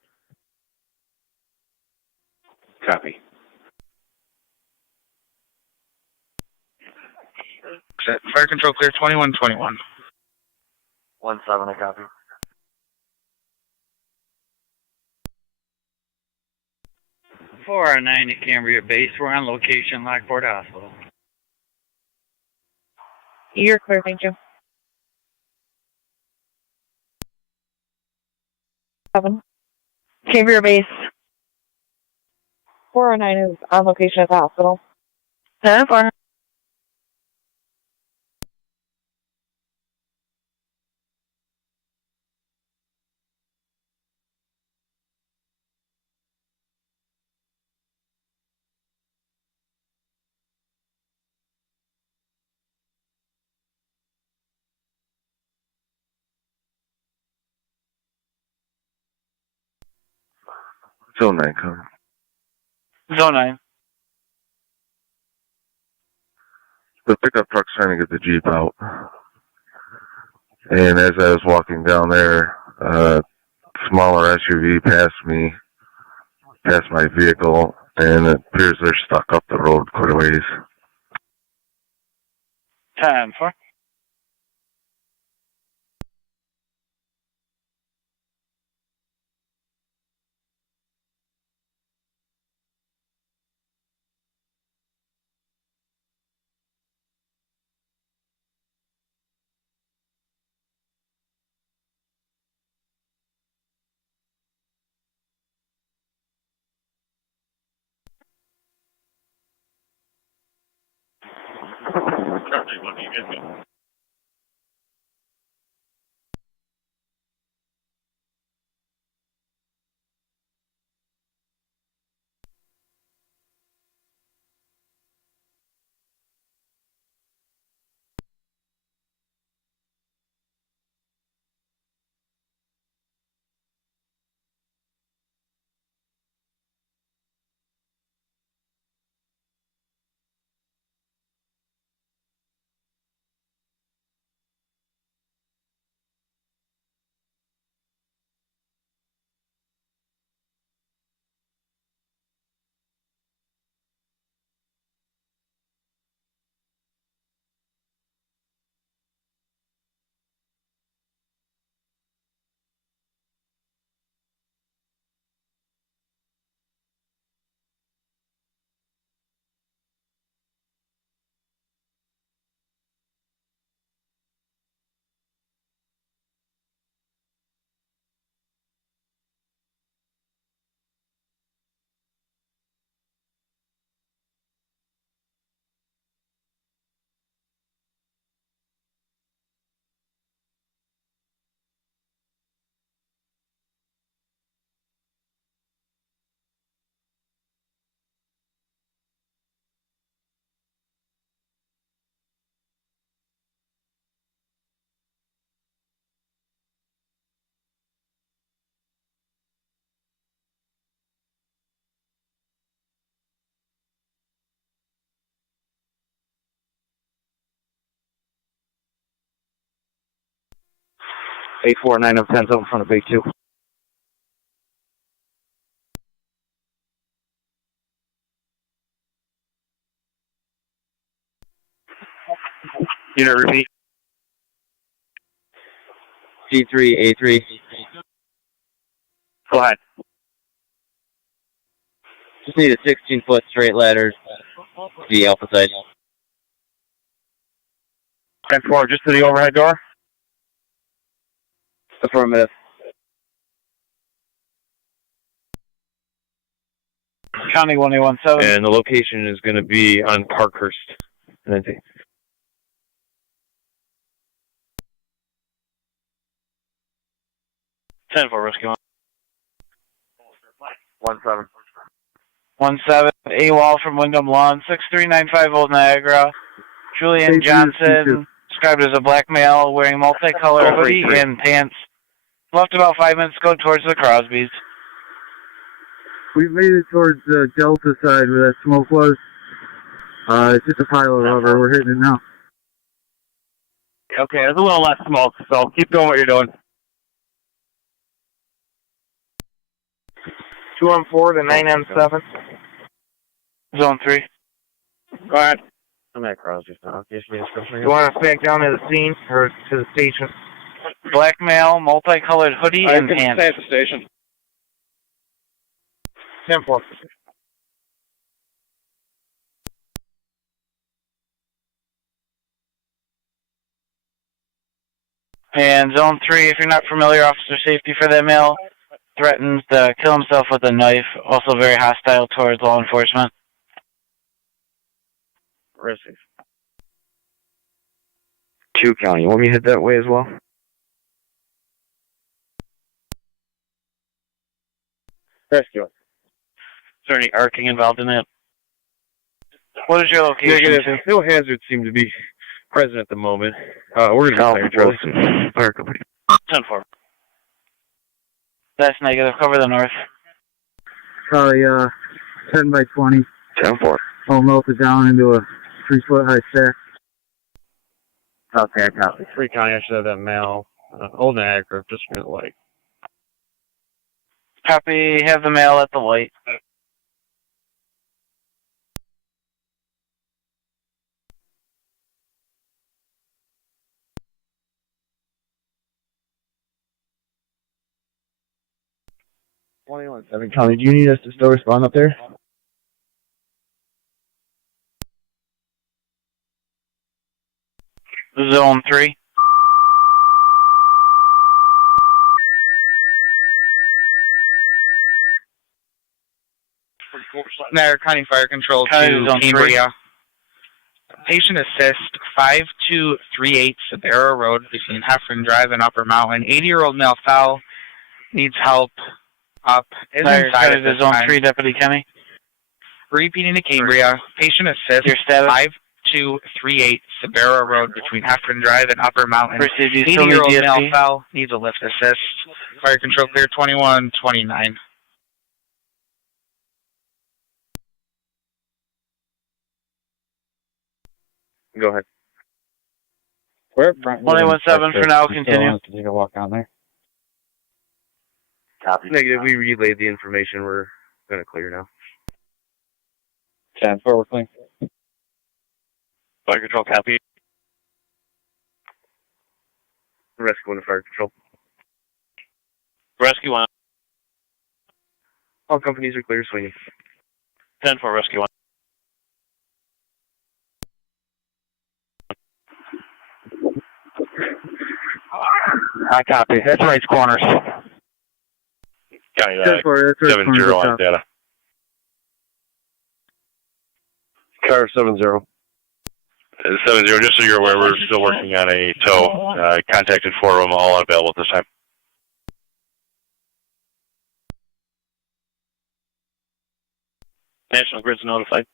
Copy. Fire control clear 2121. 17, I copy. Four 9 at Cambria Base. We're on location, Lockport Hospital. You're clear, thank you. 7. Cambria Base. 409 is on location at the hospital. 10-4. Zone 9 coming. Zone 9. The pickup truck's trying to get the Jeep out. And as I was walking down there, smaller SUV passed me, past my vehicle, and it appears they're stuck up the road quite a ways. 10-4. A4 9 of 10's in front of A2. Unit repeat. G3, A3. Go ahead. Just need a 16-foot straight ladder to the alpha side. 10-4, just to the overhead door? Affirmative. County 1817. And the location is going to be on Parkhurst. And I think 10-4, rescue 1. 1-7. 1-7, AWOL from Wyndham Lawn, 6395 Old Niagara. Julian Johnson, described as a black male, wearing multicolored hoodie and pants. Left about 5 minutes ago towards the Crosbys. We've made it towards the Delta side where that smoke was. It's just a pile of rubber. We're hitting it now. Okay, there's a little less smoke, so keep doing what you're doing. 2-4 to 9M7. Zone 3. Go ahead. I'm at Crosby's now. You want us back down to the scene or to the station? Black male, multicolored hoodie and pants. Stay at the station. 10-4. And Zone 3, if you're not familiar, officer safety for that male, threatens to kill himself with a knife, also very hostile towards law enforcement. Receive. 2 County. You want me to hit that way as well? Rescue. Is there any arcing involved in that? What is your location? Negative. No hazards seem to be present at the moment. We're going to be Lewiston. Fire company. 10-4. That's negative. Cover the north. Probably 10 by 20. 10-4. All melted down into a 3-foot high stack. Okay, I copy. 3 County. I should have that male. Old Niagara, just near the light. Copy. Have the male at the light. Seven County, do you need us to still respond up there? Zone 3. Niagara County Fire Control to Cambria. Patient assist 5238 Sabera Road between Heffron Drive and Upper Mountain. 80-year-old male fell, needs help up. Is inside at this Zone time. 3, Deputy Kenny. Repeating to Cambria. Patient assist Your status? 5238 Sabera Road between Heffron Drive and Upper Mountain. Proceed, you still need 80-year-old male DSP? fell, needs a lift assist. Fire Control clear 2129. Go ahead. Where? 21-7 for now, continue. Take a walk down there. Copy. Negative. We relayed the information. We're going to clear now. 10-4, we're clean. Fire control, copy. Rescue and fire control. Rescue 1. All companies are clear, swinging. 10-4, rescue 1. I copy. That's right corners. County, 10-4, that's right 7-0 corners. on data. Car 7-0. 7-0, just so you're aware, we're still working on a tow. Contacted 4 of them, all unavailable at this time. National Grid's notified.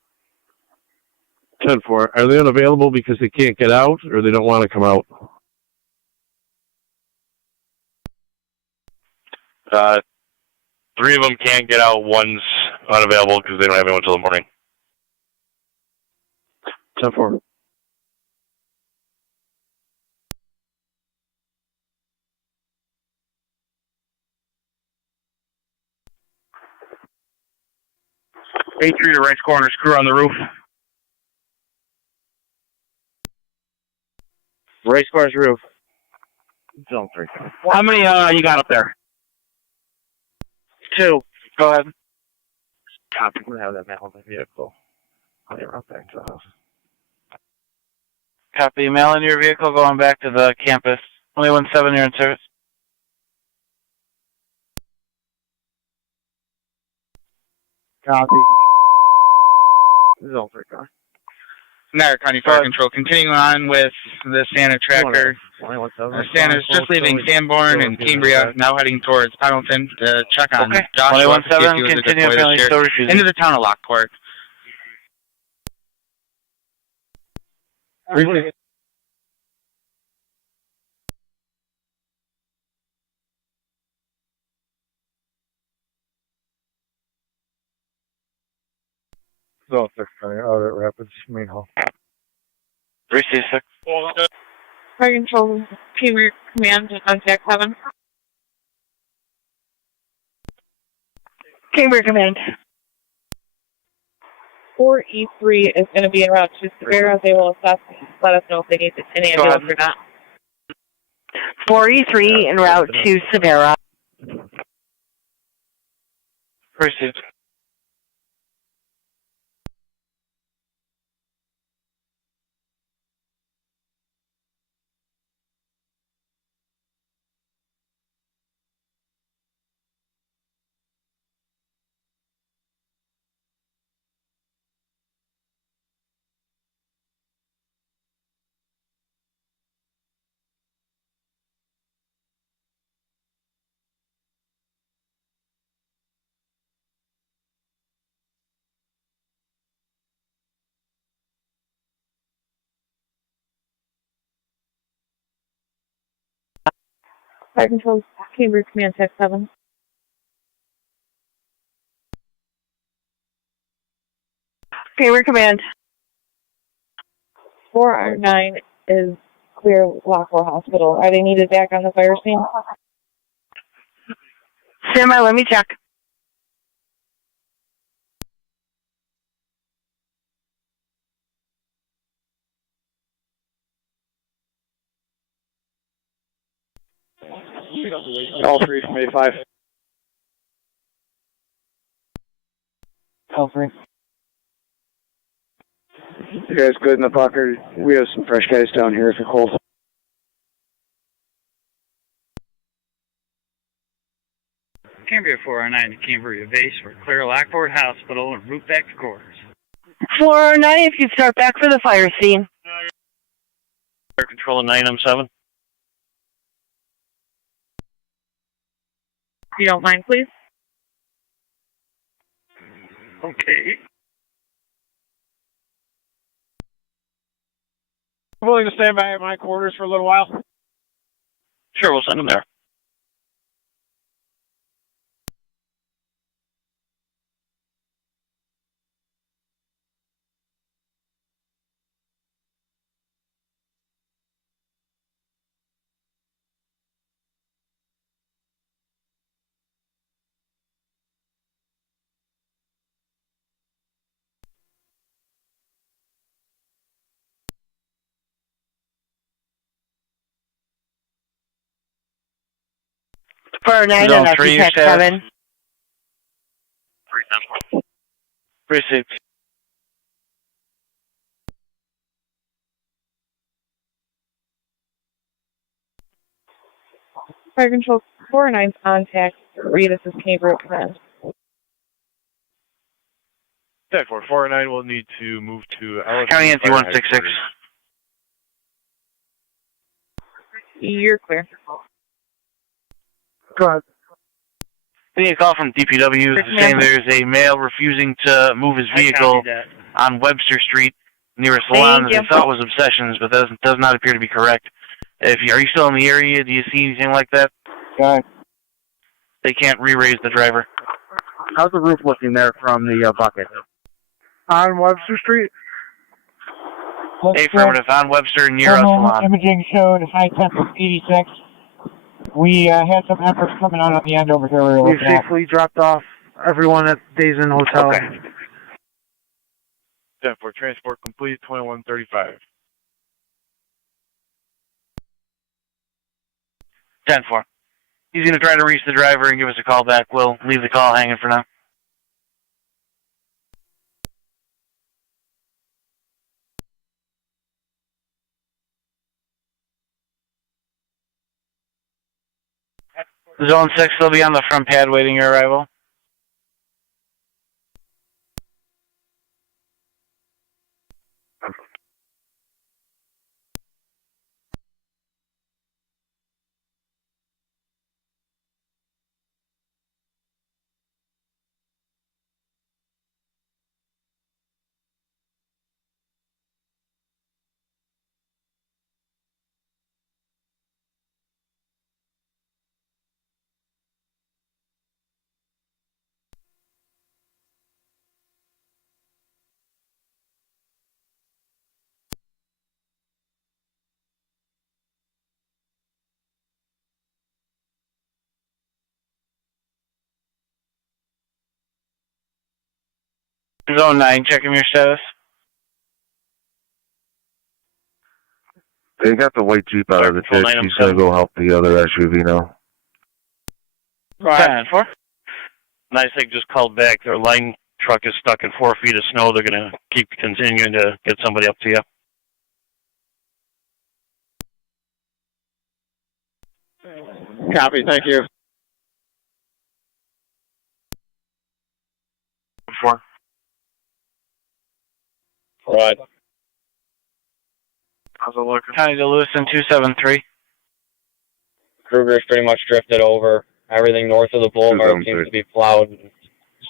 10-4. Are they unavailable because they can't get out, or they don't want to come out? 3 of them can't get out. 1's unavailable because they don't have anyone until the morning. 10-4. A3 to right corner, screw on the roof. Race car's roof. Zone 3. How many you got up there? 2. Go ahead. Copy. We have that man on the vehicle. I'll get right back to the house. Copy. Mail in your vehicle going back to the campus. 21-7, you're in service. Copy. Zone 3 car. Niagara County Fire Control. Continuing on with the Santa tractor. Santa's just leaving Sanborn and Cambria, now heading towards Pendleton to check on Joshua. 2017, continue family still refusing. Into the town of Lockport. Zone 6 out at Rapids Main Hall. 366. Fire Control, Cambria Command on Jack 7. Cambria Command. 4E3 is going to be en route to Severa. They will assess, let us know if they need an ambulance or not. 4E3 en route to Severa. Proceed. Fire Control, Cambria Command Tech 7. Cambria Command. 4R9 is clear Lockport Hospital. Are they needed back on the fire scene? Stand by, let me check. All 3 from A5. All 3. You guys good in the pocket? We have some fresh guys down here if it holds. Cambria 409 to Cambria Base for clear Lockport Hospital and route back to quarters. 409, if you'd start back for the fire scene. Fire Control 9M7. If you don't mind, please. Okay. Willing to stand by at my quarters for a little while? Sure, we'll send them there. For 9 Zone and up 3, to Tech 7. Proceed. Fire Control 409's on Tech 3. This is Cambria Command. Tech 409 will need to move to County NC 166. You're clear. Go ahead. We need a call from DPW saying there's a male refusing to move his vehicle on Webster Street near a salon that they thought was Obsessions, but does not appear to be correct. Are you still in the area? Do you see anything like that? Okay. They can't re-raise the driver. How's the roof looking there from the bucket? On Webster Street? Affirmative, on Webster near a salon. Imaging showed high temp of 86. We had some efforts coming on at the end over here. We safely dropped off everyone at Days Inn Hotel. Okay. 10-4, transport complete, 2135. 10-4. He's going to try to reach the driver and give us a call back. We'll leave the call hanging for now. Zone 6 will be on the front pad waiting your arrival. Zone 9, checking your status. They got the white Jeep out of the ditch. He's going to go help the other SUV now. Go ahead. 4. Nice thing just called back. Their line truck is stuck in 4 feet of snow. They're going to keep continuing to get somebody up to you. Copy, thank you. 4. Right. How's it looking? County to Lewiston 273. Kruger's pretty much drifted over. Everything north of the boulevard seems to be plowed and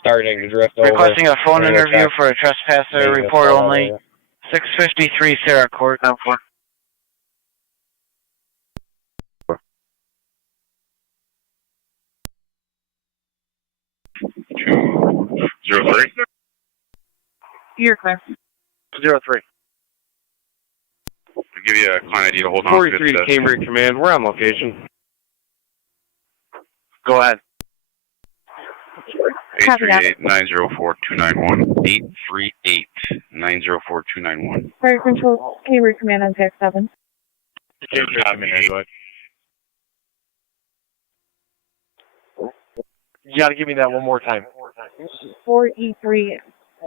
starting to drift over. Requesting a phone interview for a trespasser report only. 653 Sarah Court. 4. 203. You're clear. 03. I'll give you a client ID to hold on. 43 to Cambridge Command. We're on location. Go ahead. 838-904-291. 838-904-291. Fire Control, Cambridge Command on TAC 7. Go ahead. You gotta give me that one more time. 4E3,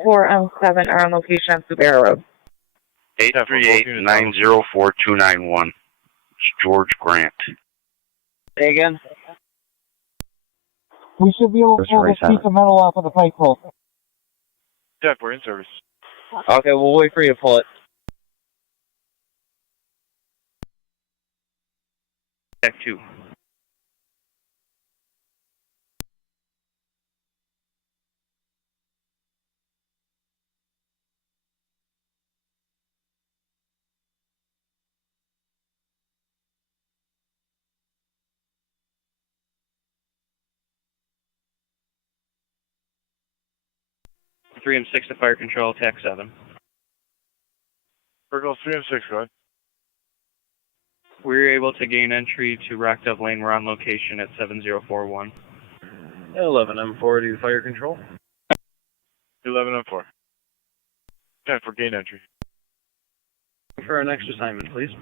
4M7 are on location on Subaru Road. 838-904-291. It's George Grant. Say again? We should be able to pull this piece of metal off of the pipe hole. Jeff, we're in service. Okay, we'll wait for you to pull it. Check 2. Three and 6 to fire control, TAC 7. Virgil 3 and 6, go ahead. We were able to gain entry to Rocked Up Lane. We're on location at 7041. 11 M4 to fire control. 11 and 4. Time for gain entry. For our next assignment, please.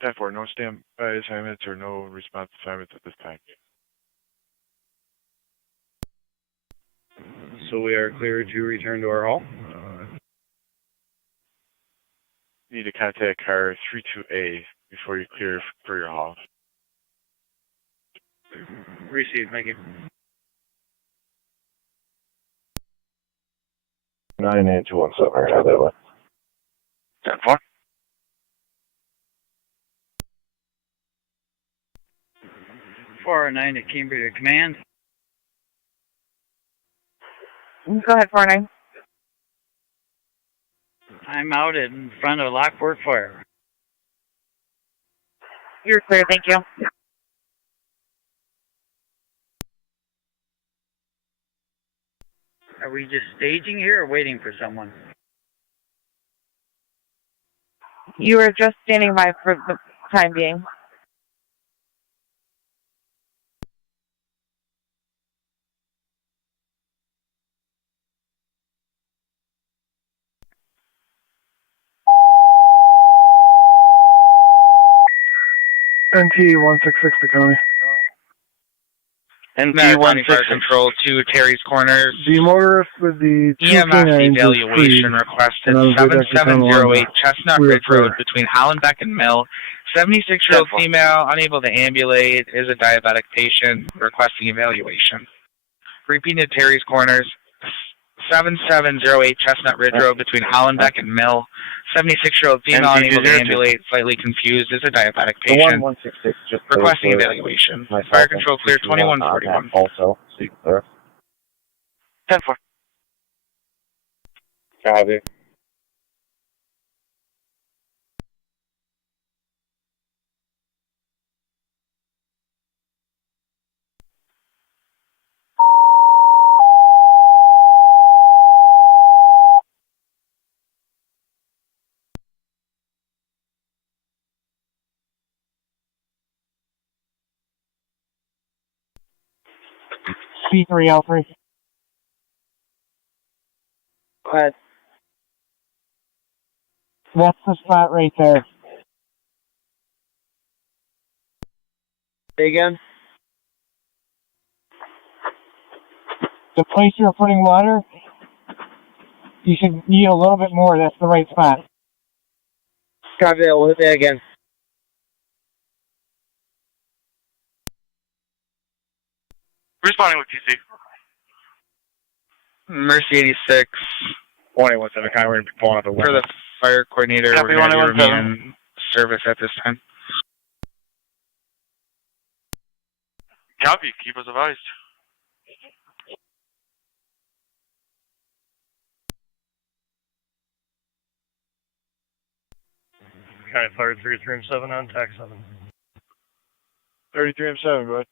10-4, no standby assignments or no response assignments at this time. So we are clear to return to our hall. You need to contact car 32A before you clear for your hall. Received, thank you. 98217, right out that way. 10-4. Four 9 to Cambridge Command. Go ahead, 49. I'm out in front of Lockport Fire. You're clear, thank you. Are we just staging here or waiting for someone? You are just standing by for the time being. NT 166 to county. NT Fire Control to Terry's Corners. The motorist with the EMS evaluation requested 7708 Chestnut Ridge Road between Hollenbeck and Mill. 76-year-old female, unable to ambulate, is a diabetic patient, requesting evaluation. Repeating Terry's Corners, 7708 Chestnut Ridge Road between Hollenbeck and Mill. 76-year-old female, unable to ambulate, slightly confused, is a diabetic patient, 1166, just requesting evaluation. Fire Control clear 2141. Also, so clear. 10-4. Copy. C3L3. Go ahead. That's the spot right there. Say again? The place you're putting water, you should need a little bit more. That's the right spot. Copy that. We'll hit that again. Responding with TC. Mercy 86. 117 kind. We're going to be pulling out the For the fire coordinator, Copy, we're going to 117. remain in service at this time. Copy. Keep us advised. Okay, fire 33M7 on TAC 7. 33M7, go ahead.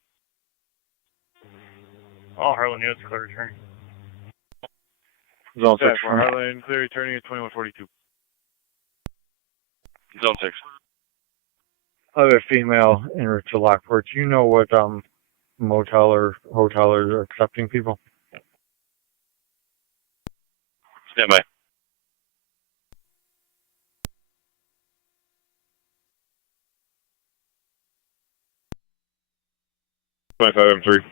All Harlan units clear return. Zone 6. For Harlan, clear returning at 2142. Zone 6. Other female en route to Lockport. Do you know what motel or hotel are accepting people? Stand by. M3.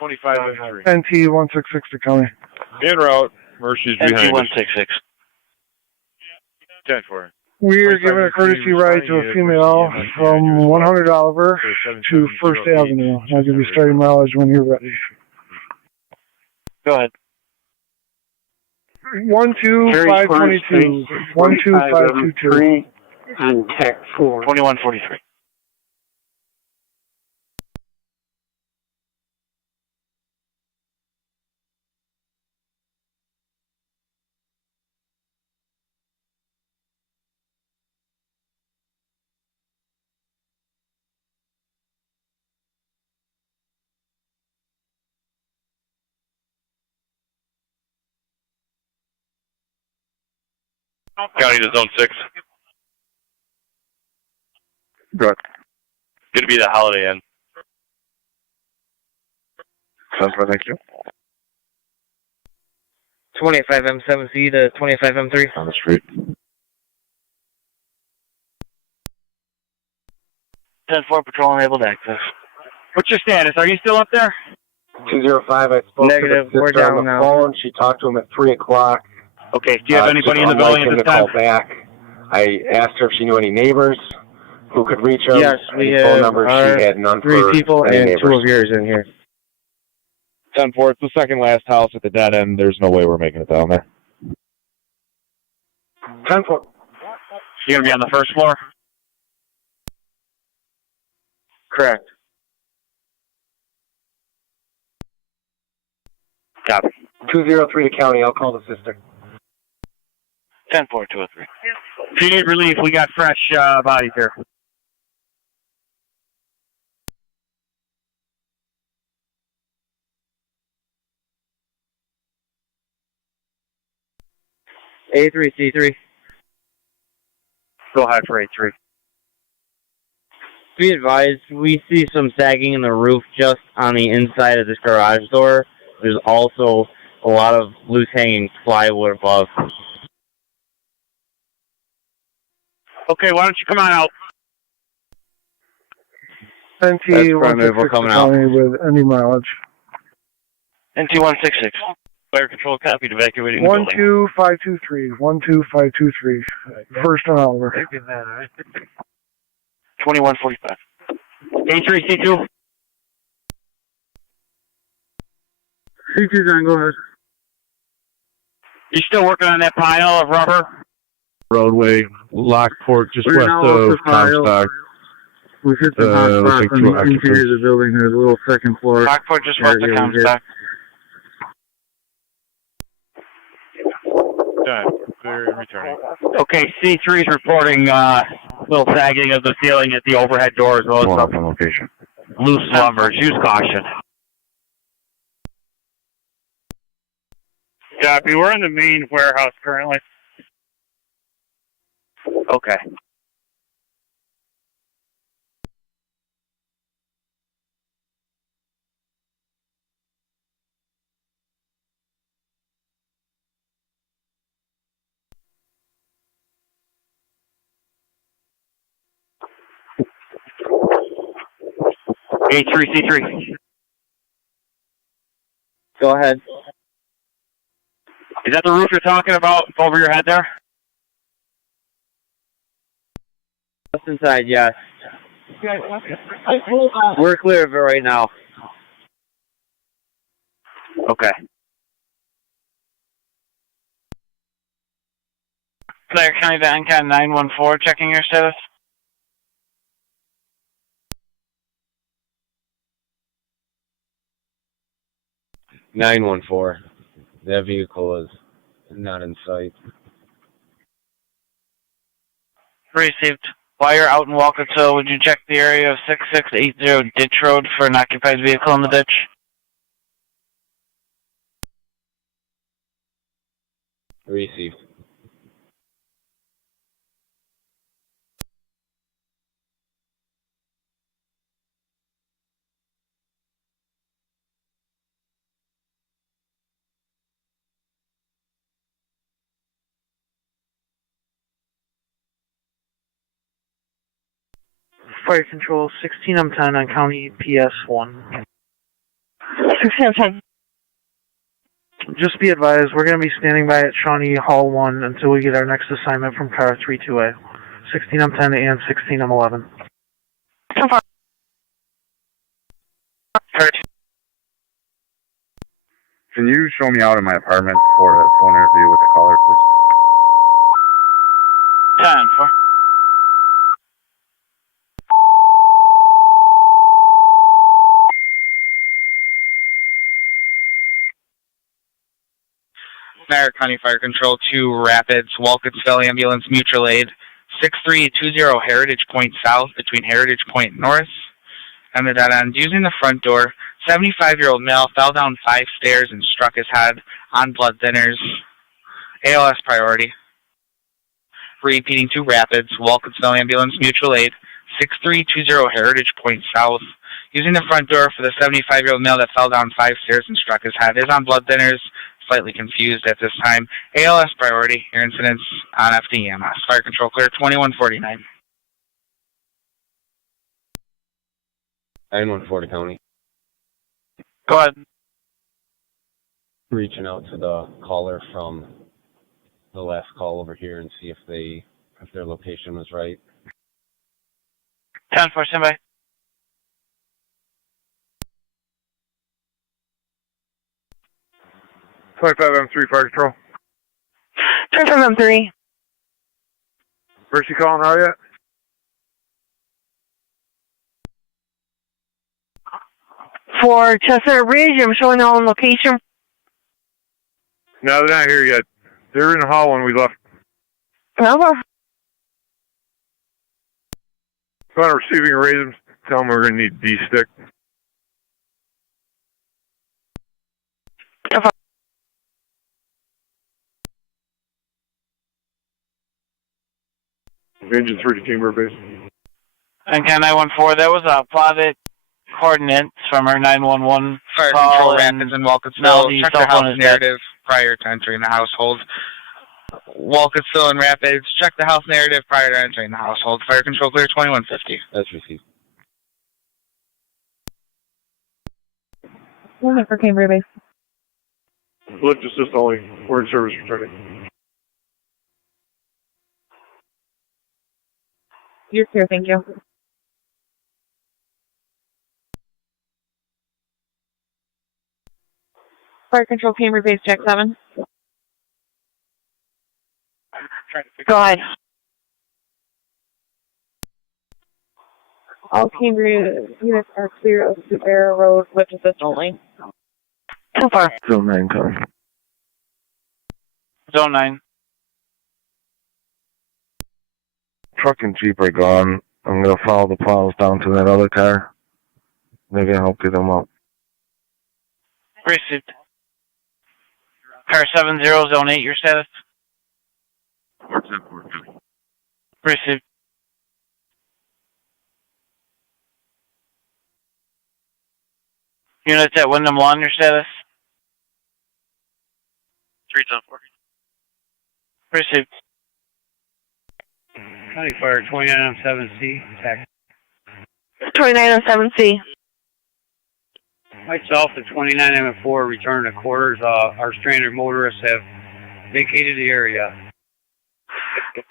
25M3. NT166 to County. En route. Mercy's behind us. NT166. 10-4. We're giving a courtesy ride to a female from 100 Oliver to First Avenue. I'll give you starting mileage when you're ready. Go ahead. 12522. 12522. On TAC 4. 2143. County to Zone 6. Good. Going to be the Holiday Inn. Sounds good, thank you. 25M7C to 25M3. On the street. 10-4 patrol enabled access. What's your status? Are you still up there? 205, I spoke Negative, to the we're sister down on the now. phone. She talked to him at 3 o'clock. Okay, do you have anybody in the building at this time? Call back. I asked her if she knew any neighbors who could reach her. Yes, we any phone have numbers. She had none 3 for people any and neighbors. 2 of yours in here. 10-4, it's the second last house at the dead end. There's no way we're making it down there. 10-4. You gonna be on the first floor? Correct. Copy. 203 to County. I'll call the sister. 10-4, 203. If you need relief, we got fresh bodies here. A3, C3. Go ahead for A3. Be advised, we see some sagging in the roof just on the inside of this garage door. There's also a lot of loose hanging plywood above. Okay, why don't you come on out? NT166 coming County with any mileage. NT166. Fire control copied, evacuating the building. 12523. 12523. First on Oliver. 2145. A3, C2. C2's on, go ahead. You still working on that pile of rubber? Roadway, Lockport, just We're west now off of the pile. Comstock. We hit the hot looks spot like on 2 the occupants. interior of the building. There's a little second floor. Lockport just west of area here. Comstock. Done. Clear returning. Okay, C3's reporting little sagging of the ceiling at the overhead door as well Going as up on location. loose lumbers. Use caution. Copy. We're in the main warehouse currently. Okay. A3C3. Go ahead. Is that the roof you're talking about over your head there? Just inside, yes. We're clear of it right now. Okay. Clare County to NCAT 914, checking your status. (914). That vehicle is not in sight. Received. While you're out in Walkerville, would you check the area of 6680 Ditch Road for an occupied vehicle in the ditch? Received. Fire Control 16, I'm 10 on County PS1. 16, I'm 10. Just be advised, we're going to be standing by at Shawnee Hall 1 until we get our next assignment from Car 32A. 16, I'm 10 and 16, I'm 11. Can you show me out in my apartment for a phone interview with the caller, please? 10-4. Niagara County Fire Control 2 Rapids, Walkerville Ambulance Mutual Aid, 6320 Heritage Point South between Heritage Point North and the dead end. Using the front door, 75-year-old male fell down 5 stairs and struck his head on blood thinners. ALS priority. Repeating 2 Rapids, Walkerville Ambulance Mutual Aid, 6320 Heritage Point South. Using the front door for the 75-year-old male that fell down 5 stairs and struck his head. Is on blood thinners. Slightly confused at this time. ALS priority. Your incidents on FDEMS. Fire Control clear 2149. 914 County. Go ahead. Reaching out to the caller from the last call over here and see if their location was right. 10-4, stand by. 25M3 Fire Control. 25M3. Where's she calling out yet? For Chestnut Ridge, I'm showing all on location. No, they're not here yet. They're in the hall when we left. Over. Go on receiving a raise. Tell them we're going to need D-stick. Engine 3 to Cambridge base. NCAT 914, that was a plotted coordinates from our 911 Fire call. Control Rapids and Walkerville. Check the house narrative prior to entering the household. Walkerville and Rapids. Check the house narrative prior to entering the household. Fire Control clear 2150. That's received. Moving for Cambridge base. Lift assist only. We're in service returning. You're clear, thank you. Fire Control Cambridge base, check 7. Go ahead. All Cambridge units are clear of Super Road, lift assist only. So far. Zone 9 coming. Zone 9. Truck and Jeep are gone. I'm going to follow the plows down to that other car. They're going to help get them up. Received. Car 70, Zone 8, your status? Received. Units at Wyndham Lawn, your status? 310-4. Received. County Fire 29 on 7C. TAC. 29 on 7C. Myself, the 29M4, return to quarters. Our stranded motorists have vacated the area.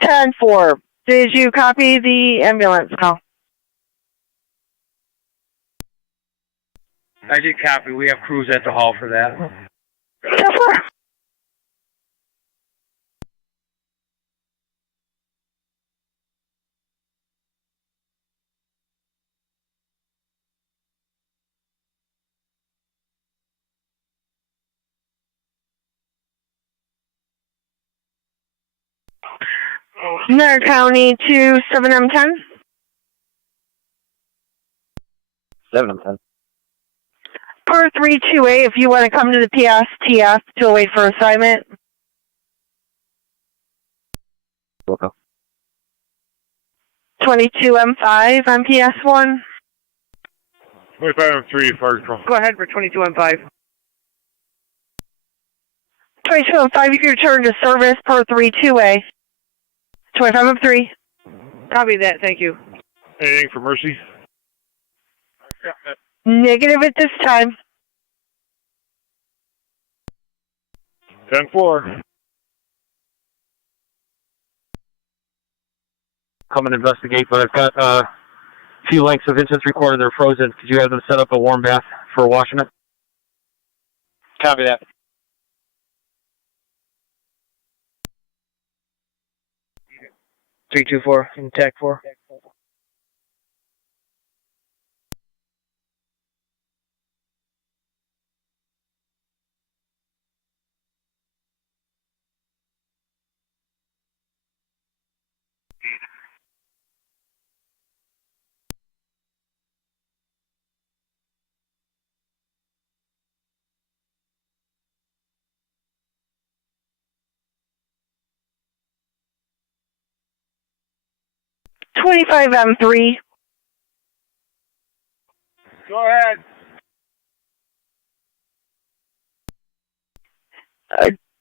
10-4. Did you copy the ambulance call? I did copy. We have crews at the hall for that. 10-4. Niagara County to 7M10. 7M10. Per 328, if you want to come to the PSTF to wait for assignment. Okay. 22M5 MPS1. 25M3, fire control. Go ahead for 22M5. 22M5, you can return to service per 328. 25M3. Copy that, thank you. Anything for Mercy? Negative at this time. 10-4. Come and investigate, but I've got a few lengths of incidents recorded. They're frozen. Could you have them set up a warm bath for washing it? Copy that. $324 in TAC 4. $25M3. Go ahead.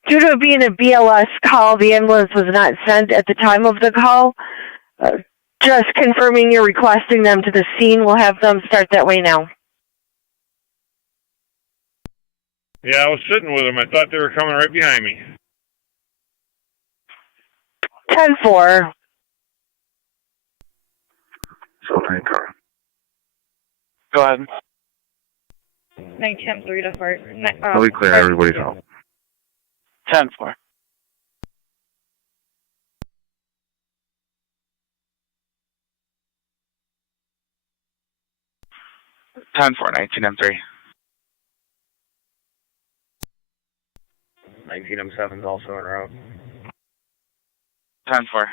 Due to it being a BLS call, the ambulance was not sent at the time of the call. Just confirming you're requesting them to the scene. We'll have them start that way now. Yeah, I was sitting with them. I thought they were coming right behind me. 10-4. So 9 car. Go ahead. 9-3 to fart. I'll be clear, everybody's out. 10-4. Time for 19M3. 19M7 is also en route. 10-4.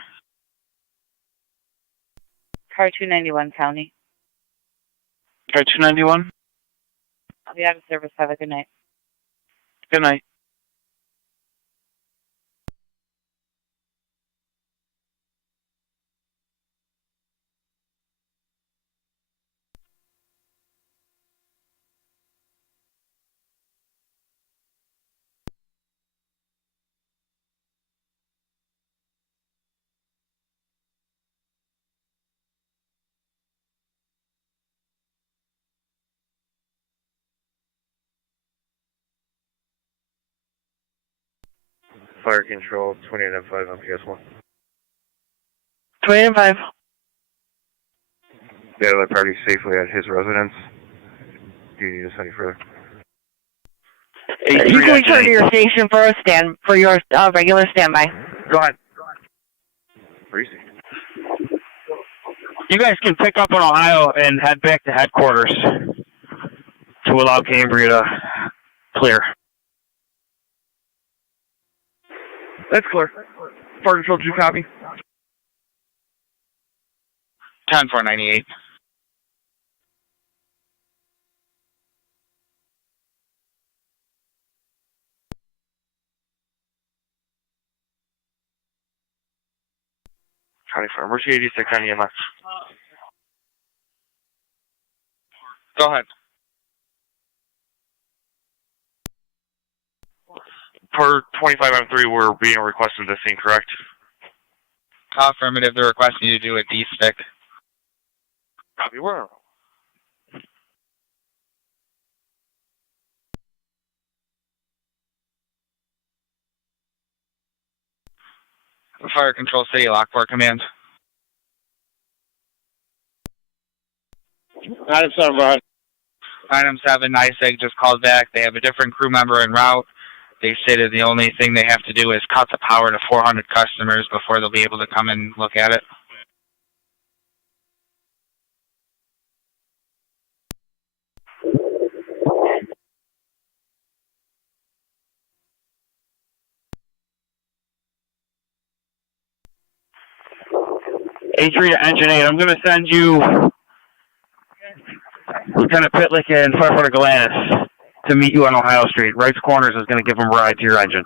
Car 291 County. Car 291. I'll be out of service. Have a good night. Good night. Fire control, 28M5 on PS1. 28M5. The other party safely at his residence. Do you need us any further? You can return to your station for your regular standby. Go ahead. Breezy. You guys can pick up in Ohio and head back to headquarters to allow Cambria to clear. That's clear. Fire control, did you copy? 10-498. County Fire, Mercy 86 on EMS. Go ahead. Per 25M3, we're being requested this scene, correct? Affirmative. They're requesting you to do a D-stick. Copy, where? Fire Control City, Lockport Command. Item 7, Brian. Item 7, NICEAG just called back. They have a different crew member en route. They stated the only thing they have to do is cut the power to 400 customers before they'll be able to come and look at it. A3 to Engine 8, I'm going to send you Lieutenant Pitlick and Firefighter Galanis to meet you on Ohio Street. Wright's Corners is going to give them a ride to your engine.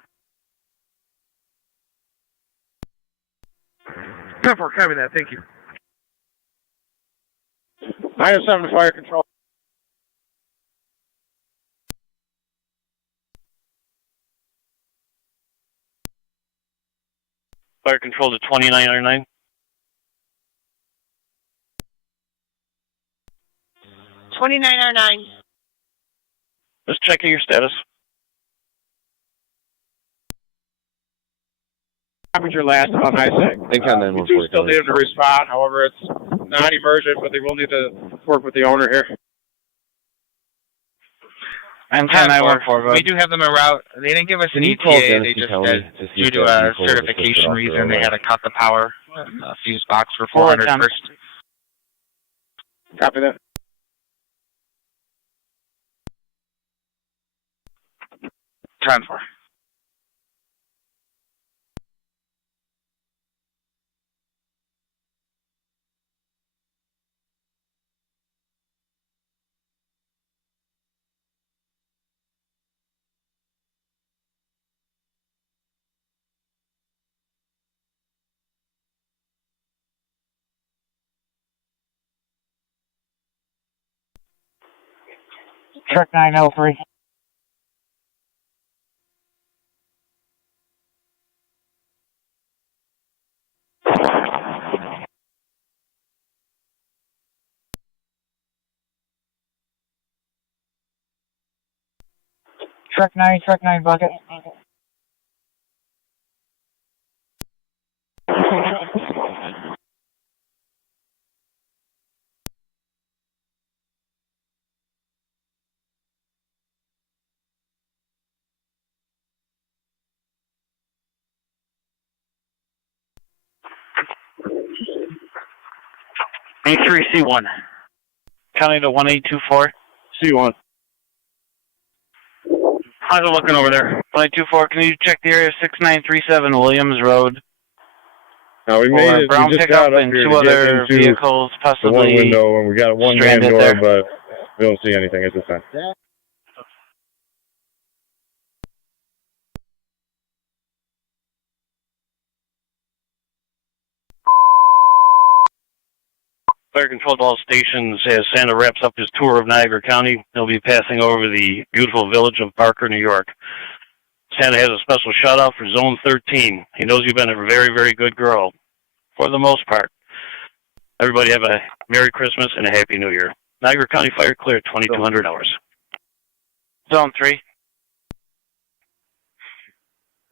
10-4, copy that. Thank you. Item 7 to Fire Control. Fire Control to 2909. Just checking your status. Copied your last on NICEAG. Think on that You one do for you. still need them to respond. However, it's non-emergent, but they will need to work with the owner here. And 10-4, we do have them en route. They didn't give us an ETA. They just said due to a certification reason they had to cut the power. A fuse box for 400 first. Copy that. Time for. Truck 903. Truck 9 bucket. A3 C1. Counting to 1824. C1. How's it looking over there? 1824, can you check the area 6937 Williams Road? Now we made it. Brown We just pickup got up and here two to get other into vehicles the one possibly window, and we got one man stranded door, there. but we don't see anything at this time. Fire Control to all stations as Santa wraps up his tour of Niagara County. He'll be passing over the beautiful village of Parker, New York. Santa has a special shout out for Zone 13. He knows you've been a very, very good girl, for the most part. Everybody have a Merry Christmas and a Happy New Year. Niagara County Fire clear, 2,200 hours. Zone 3.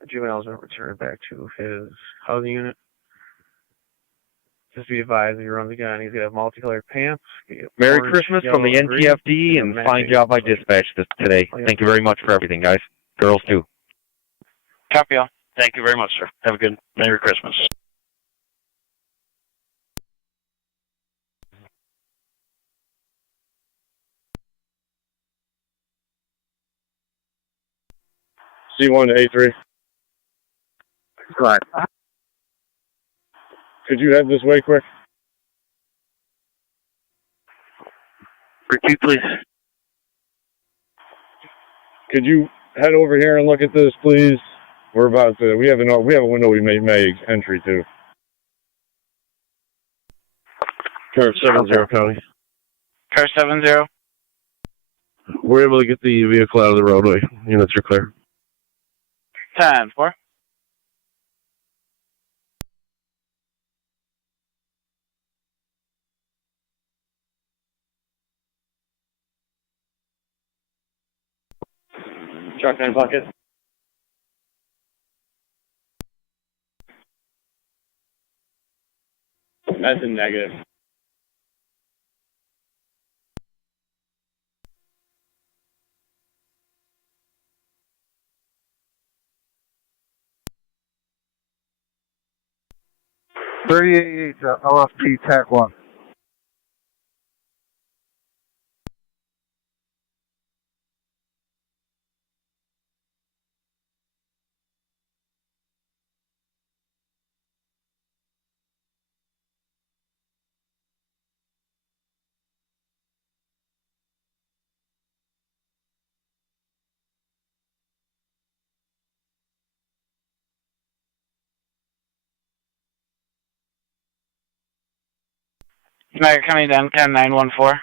The juvenile's going to return back to his housing unit. Just be advised, he runs a gun. He's going to have multicolored pants. Merry orange, Christmas from the yellow, green, NTFD, and fine job by dispatch today. Thank you very much for everything, guys. Girls, too. Copy all. Thank you very much, sir. Have a good Merry Christmas. C1 to A3. Go ahead. Could you head this way quick? Repeat, please. Could you head over here and look at this, please? We're about to. We have a window we may make entry to. Car 70 County. Car 70. We're able to get the vehicle out of the roadway. Units are clear. 10-4. Truck 9 bucket. That's a negative. LFP TAC 1. Niagara County Downtown 914.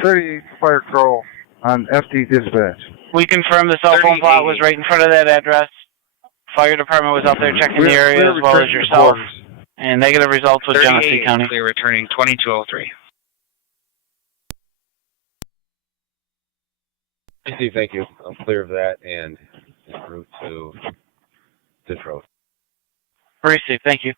38 Fire Patrol on FD dispatch. We confirm the cell phone plot was right in front of that address. Fire department was out there checking the area as well as yourself. And negative results with Genesee County. Clear returning 2203. I see, thank you. I'm clear of that and en route to Detroit. Received, thank you.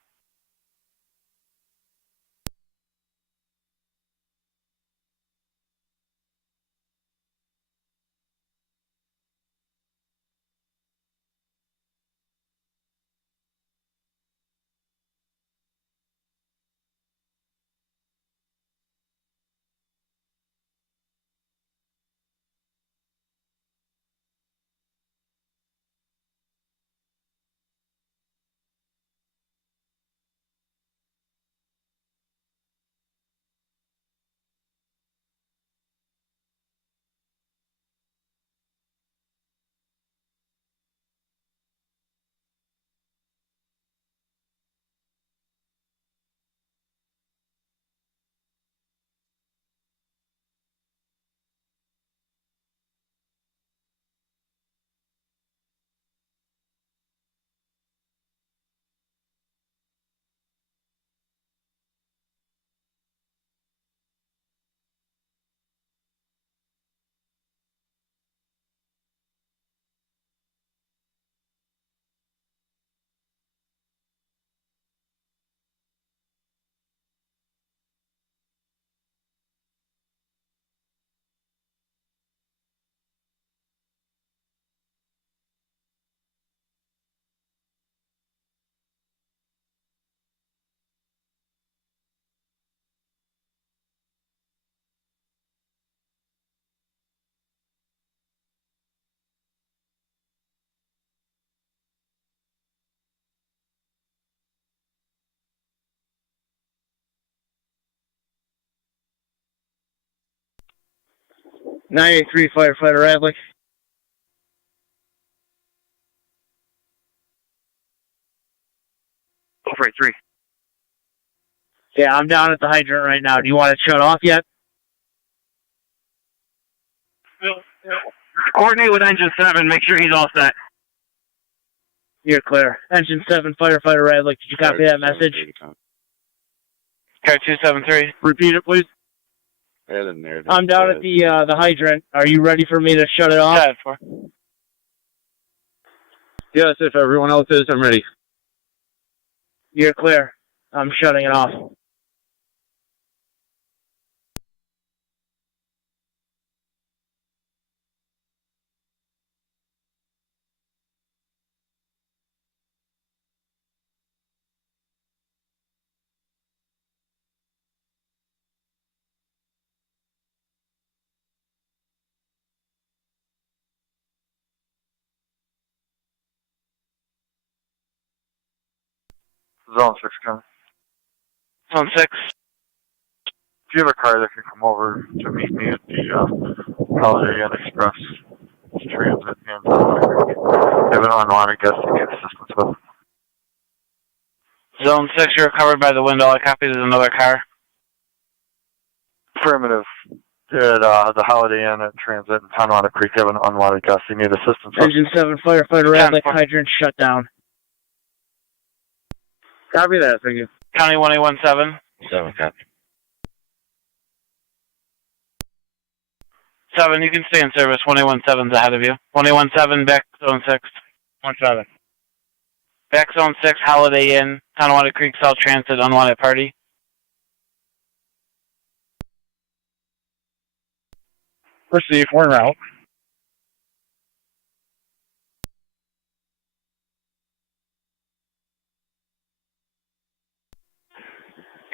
.983 firefighter Radley. Over 3. Yeah, I'm down at the hydrant right now. Do you want it shut off yet? Coordinate with Engine 7, make sure he's all set. You're clear. Engine 7 firefighter Radley. Did you copy that message? Car 273. Repeat it, please. I'm down at the hydrant. Are you ready for me to shut it off? Yes, if everyone else is, I'm ready. You're clear. I'm shutting it off. Zone 6 coming. Zone 6. Do you have a car that can come over to meet me at the Holiday Inn Express Transit in Tonawanda? I have an unwanted guest to get assistance with. Zone 6, you're covered by the window. I copied there's another car. Affirmative. At the Holiday Inn at Transit in Tonawanda Creek, I have an unwanted guest. You need assistance with. Engine 7 firefighter Radley, hydrant shut down. Copy that, thank you. County 1817. 7, copy. 7, you can stay in service. 1817's ahead of you. 1817 back, Zone 6. 17. Back Zone 6, Holiday Inn, Tonawanda Creek South Transit, unwanted party. Receive, we're en route.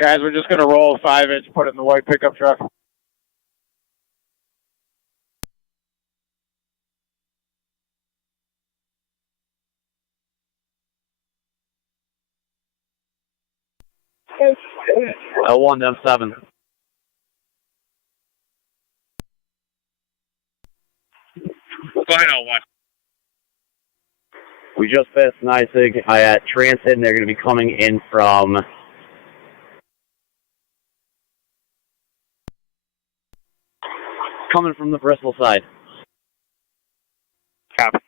Guys, we're just going to roll a 5-inch, put it in the white pickup truck. L1, M7. Go ahead, L1. We just passed NYSIG at Transit, and they're going to be coming in from the Bristol side. Copy.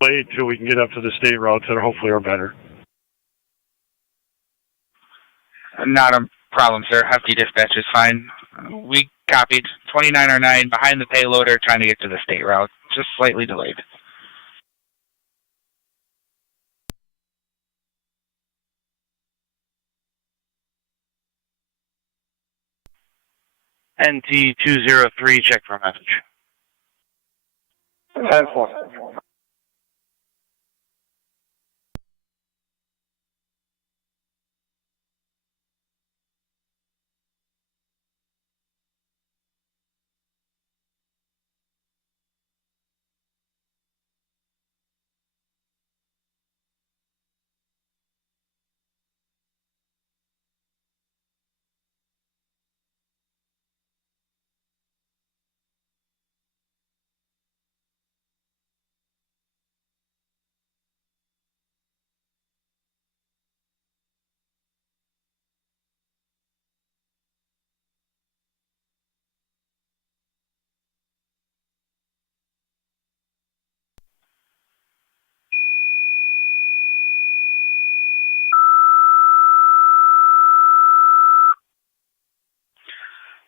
Wait till we can get up to the state routes that hopefully are better. Not a problem, sir. Hefty dispatch is fine. We copied 2909 behind the payloader trying to get to the state route. Just slightly delayed. NT203, check for message. 10-4.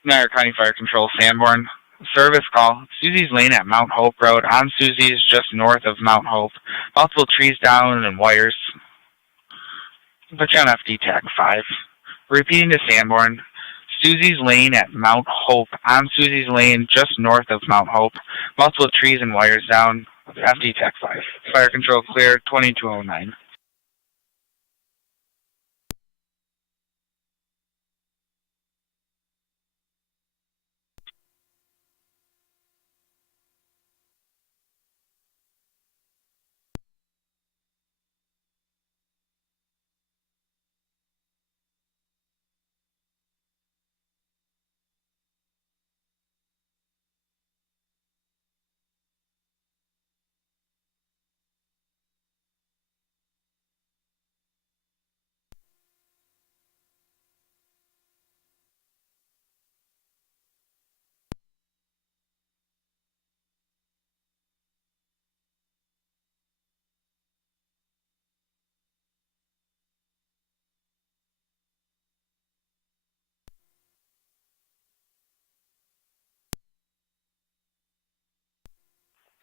Niagara County Fire Control, Sanborn. Service call. Susie's Lane at Mount Hope Road. On Susie's just north of Mount Hope. Multiple trees down and wires. Put you on FD TAC 5. Repeating to Sanborn. Susie's Lane at Mount Hope. On Susie's Lane just north of Mount Hope. Multiple trees and wires down. FD TAC 5. Fire Control clear, 2209.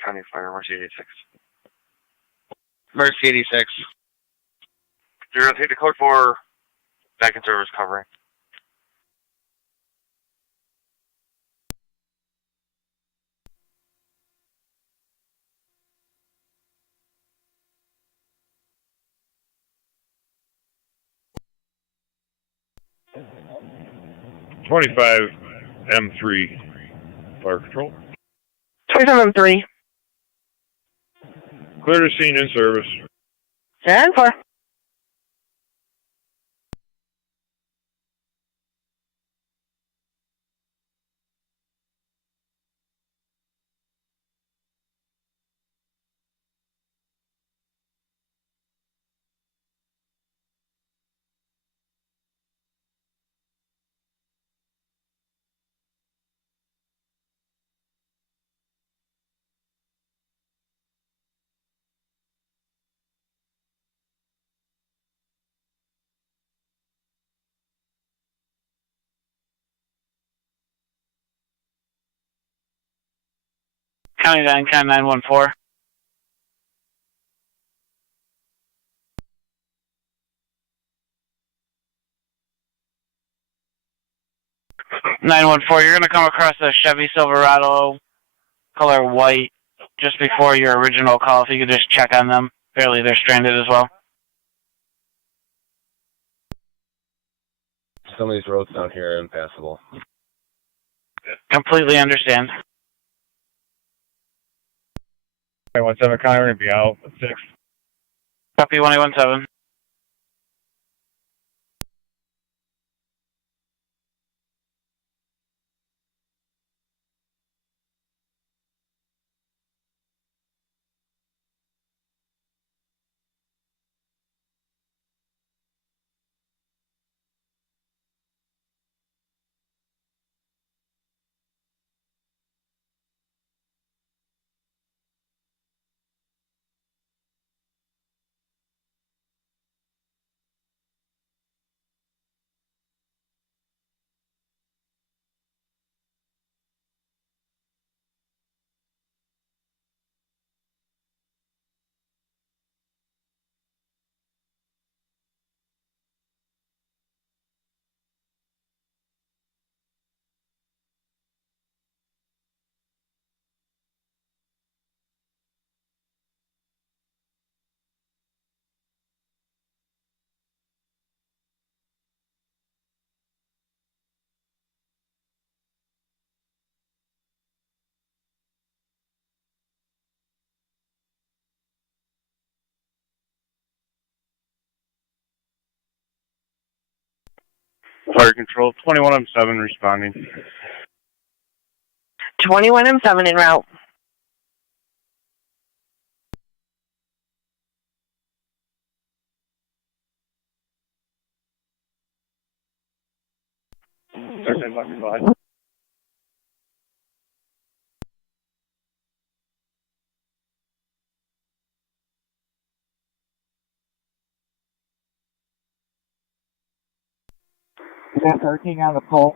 County Fire, Mercy 86. Mercy 86. You're going to take the code for back in service covering. M3 Fire Control. 27-3. Clear to scene in service. 10-4. County 9, County 914. 914, you're going to come across a Chevy Silverado, color white, just before your original call. If you could just check on them. Apparently they're stranded as well. Some of these roads down here are impassable. Completely understand. 117 Connor, going to be out at 6. Copy 1817. Fire control, 2117 responding. 2117 en route. Working on the pole.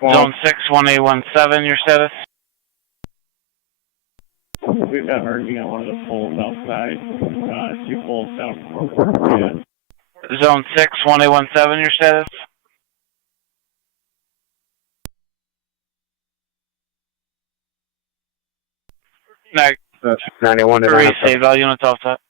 Zone 6, 1817, your status? We've got working on one of the poles outside. 2 poles down. Zone 6, 1817, your status? Next. 91 to Hurry, save all units off that.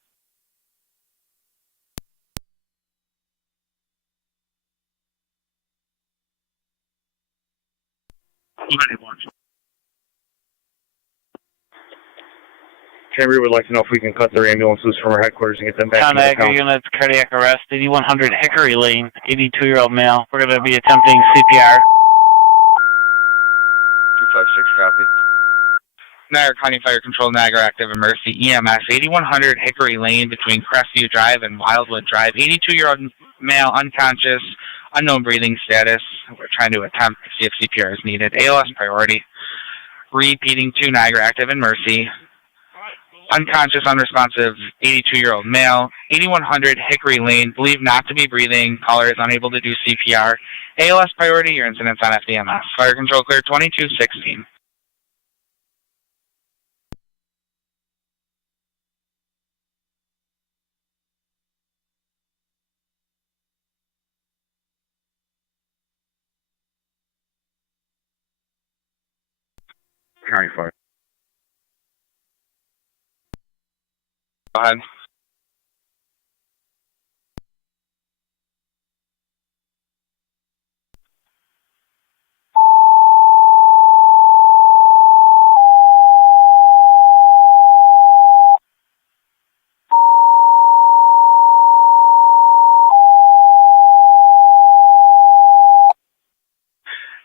Chamber would like to know if we can cut their ambulance loose from our headquarters and get them back to the Niagara town. units, cardiac arrest, 8100 Hickory Lane, 82-year-old male. We're going to be attempting CPR. 256, copy. Niagara County Fire Control, Niagara Active Emergency EMS, 8100 Hickory Lane between Crestview Drive and Wildwood Drive. 82-year-old male, unconscious, unknown breathing status. We're trying to attempt to see if CPR is needed. ALS priority. Repeating to Niagara Active and Mercy. Unconscious, unresponsive, 82-year-old male, 8100 Hickory Lane, believed not to be breathing. Caller is unable to do CPR. ALS priority, your incident's on FDMS. Fire control clear 2216. County Fire. Go ahead.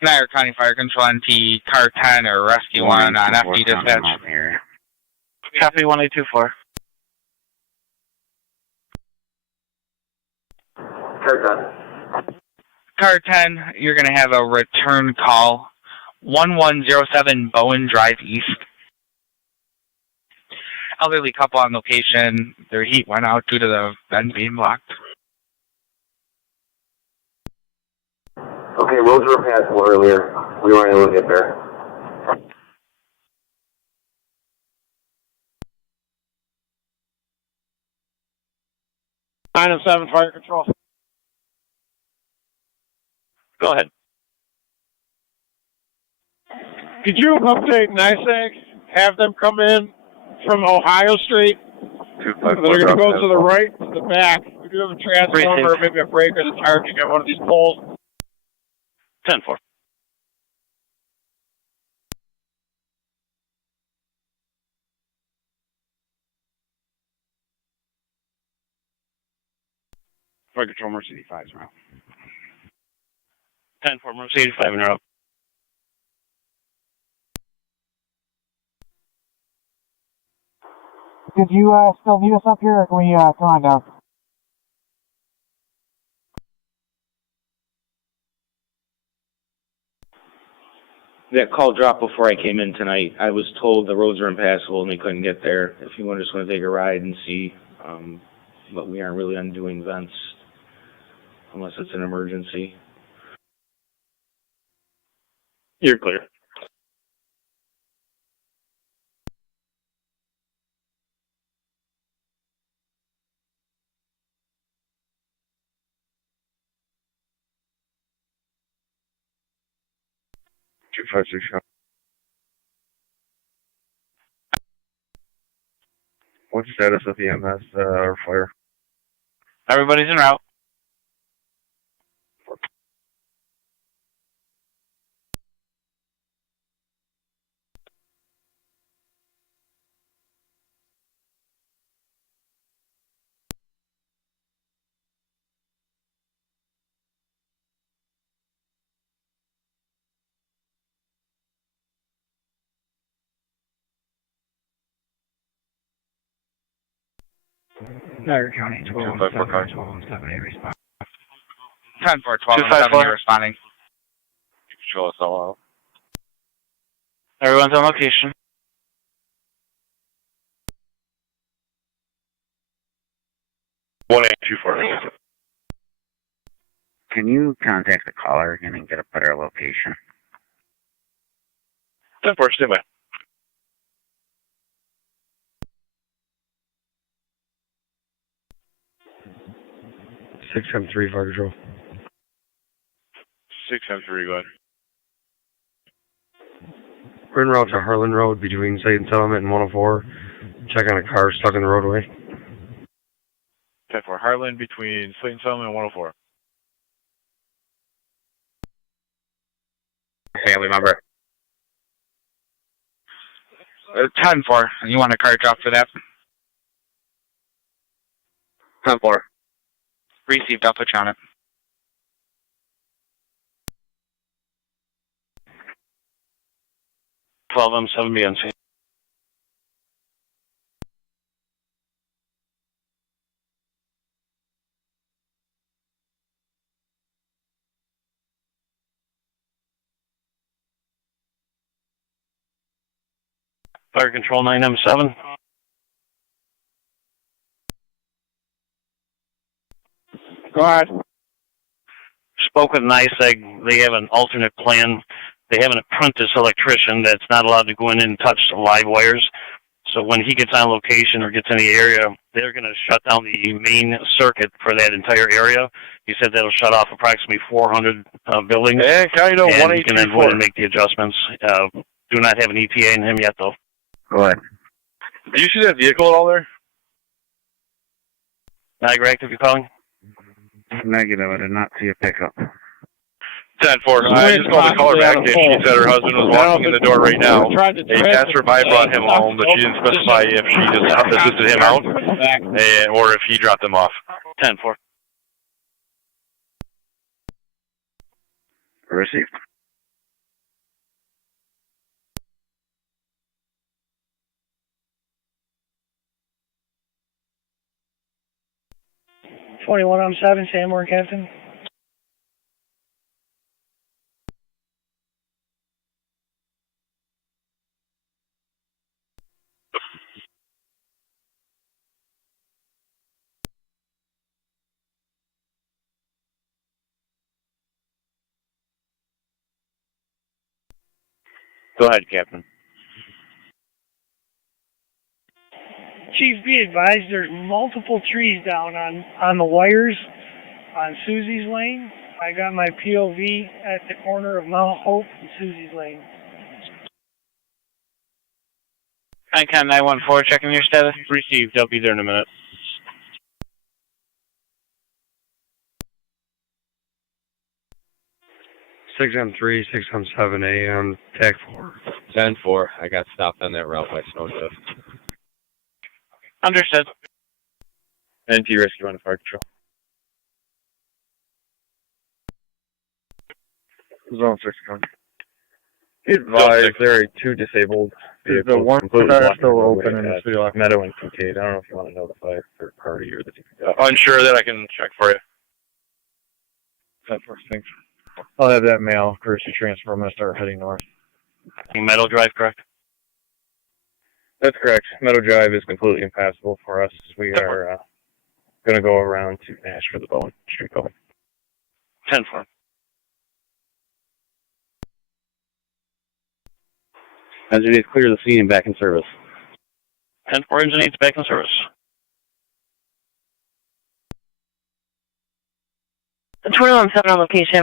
Niagara County Fire Control NT Car 10 or Rescue 1 on FD dispatch. Copy 1824. Car 10, you're going to have a return call. 1107 Bowen Drive East. Elderly couple on location. Their heat went out due to the vent being blocked. Okay, roads were passable earlier. We weren't able to get there. Nine and 7, fire control. Go ahead. Could you update NISAG? Have them come in from Ohio Street. They're going to go to the right, to the back. We do have a transformer, or maybe a breaker that's charging at one of these poles. 10-4. Fire control, Mercedes 5's around. 10-4, Mercedes 5 and you're up. Did you still need us up here, or can we come on down? That call dropped before I came in tonight. I was told the roads are impassable and they couldn't get there. If you just want to take a ride and see, but we aren't really undoing vents unless it's an emergency. You're clear. Two, 5, 6, shot. What's the status of the EMS or fire? Everybody's en route. Niagara County, 12, 7, 12, 7, 8, respond. 10-4, 12, 7, you're responding. Show us all out. Everyone's on location. One 8, 2, 4. Can you contact the caller again and get a better location? 10-4, stand by. 673, fire control. 673, go ahead. We're en route to Harlan Road between Satan Settlement and 104. Check on a car stuck in the roadway. 10-4, Harlan between Slayton Settlement and 104. Family member. 10-4, you want a car drop for that? 10-4. Received, I'll put you on it. M7 BNC. Fire control 9M7. Go ahead. Spoke with NISAG. They have an alternate plan. They have an apprentice electrician that's not allowed to go in and touch the live wires. So when he gets on location or gets in the area, they're going to shut down the main circuit for that entire area. He said that'll shut off approximately 400 buildings. And can I know and he can then go in and make the adjustments. Do not have an ETA in him yet, though. Go ahead. Did you see that vehicle at all there? Niagara active, you're calling? Negative, I did not see a pickup. 10-4. I just called the caller back and she said her husband was walking in the door right now. A passerby brought him home, but she didn't specify if she just assisted him out or if he dropped him off. 10-4. Received. On 7, Sanborn, Captain. Go ahead, Captain. Chief, be advised there's multiple trees down on the wires on Susie's Lane. I got my POV at the corner of Mount Hope and Susie's Lane. Icon 914, checking your status. Received. I'll be there in a minute. 6M3, 6M7 TAC 4. 10-4. I got stopped on that route by snow shift. Understood. NT rescue on the fire control. Zone 6 coming. Advised, there are 2 disabled vehicles. The one car still open in the city lock Meadow and Kincaid. I don't know if you want to notify a third party or the Unsure that I can check for you. That first thing. I'll have that mail courtesy transfer. I'm going to start heading north. Meadow Drive, correct? That's correct. Meadow Drive is completely impassable for us. We are going to go around to Nash for the Bowen Street going. 10-4. Engineers clear the scene and back in service. 10-4 engineers back in service. 217 on location.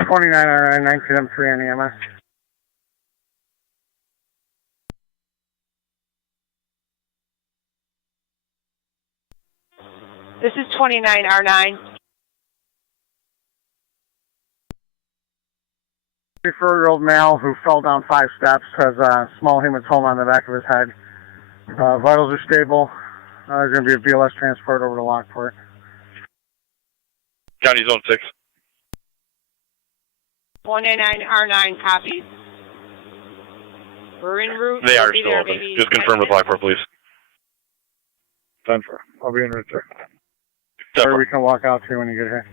$29.09, 19M3 on EMS. This is 29R9. 34-year-old male who fell down 5 steps has a small hematoma on the back of his head. Vitals are stable. There's going to be a BLS transport over to Lockport. County Zone 6. 199R9 copies. We're en route. They are We'll still open. Just confirm with Lockport, please. 10-4. I'll be in route there. Or we can walk out to you when you get here.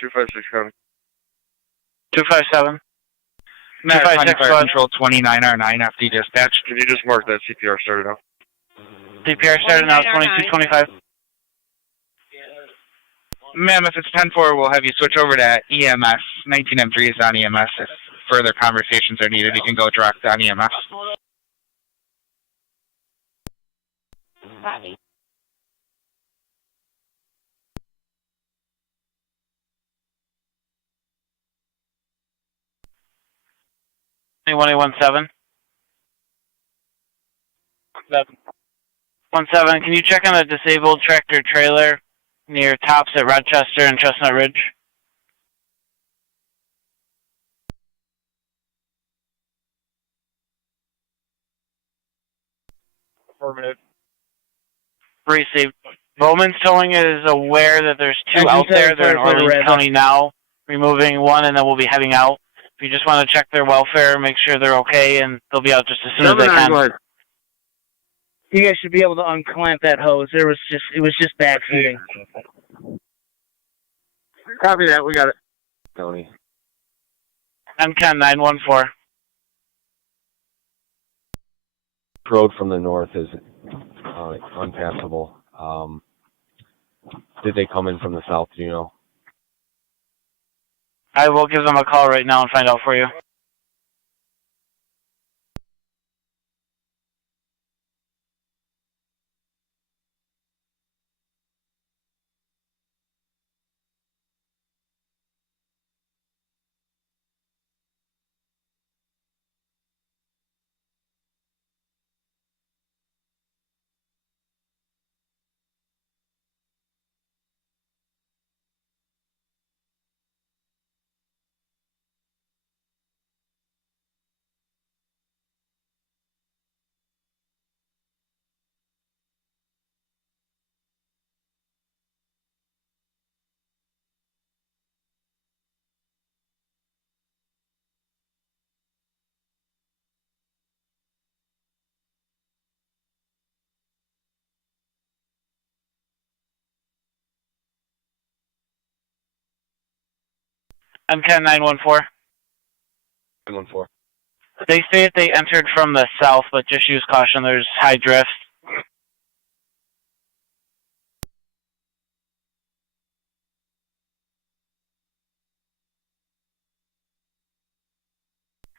256 coming. 257. 256 fire control 29R9 FD dispatch. Can you just mark that CPR started out? CPR started out 2225. Ma'am, if it's 10-4, we'll have you switch over to EMS. 19M3 is on EMS. If further conversations are needed, you can go direct on EMS. Copy. Anyone 17? 17, can you check on a disabled tractor trailer near Tops at Rochester and Chestnut Ridge? Affirmative. Received. Bowman's Towing is aware that there's 2 out there. They're in Orleans County now, removing 1, and then we'll be heading out. If you just want to check their welfare, make sure they're okay, and they'll be out just as soon as they can. You guys should be able to unclamp that hose. It was just backfeeding. Copy that. We got it. Tony. MCAN 914. Road from the north is unpassable. Did they come in from the south, do you know? I will give them a call right now and find out for you. MCAN 914. 914. They say that they entered from the south, but just use caution. There's high drift.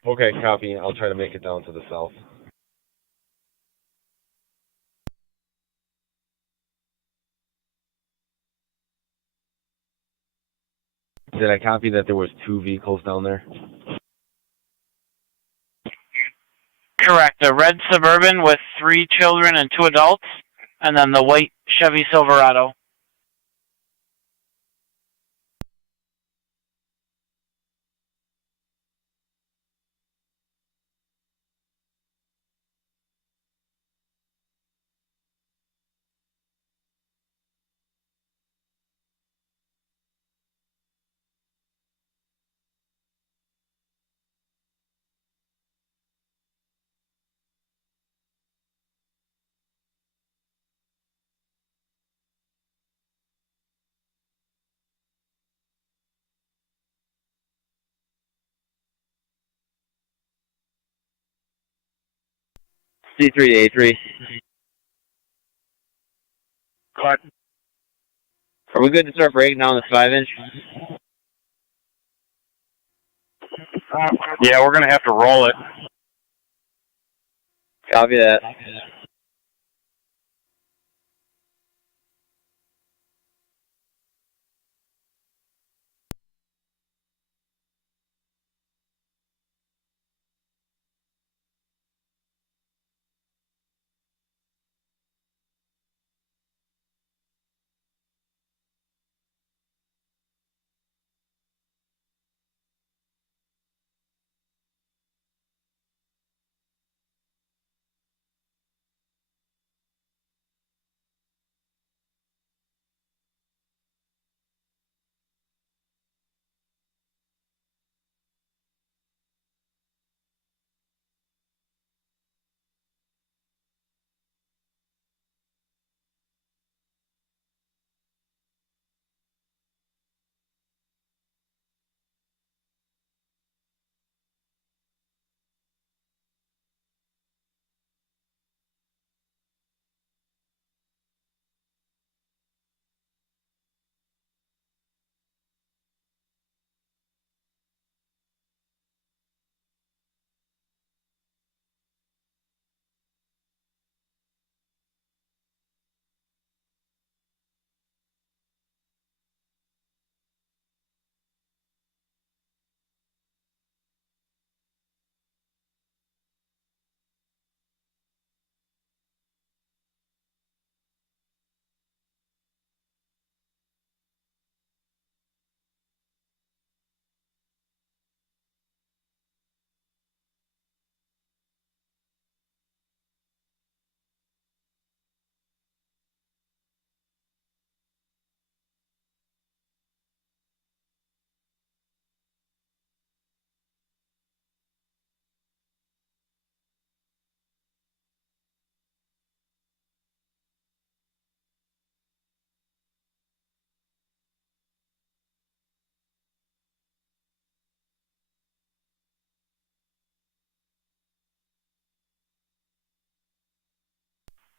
Okay, copy. I'll try to make it down to the south. Did I copy that there was 2 vehicles down there? Correct. A red Suburban with 3 children and 2 adults, and then the white Chevy Silverado. C3A3. Cut. Are we good to start breaking down this 5-inch? Yeah, we're going to have to roll it. Copy that.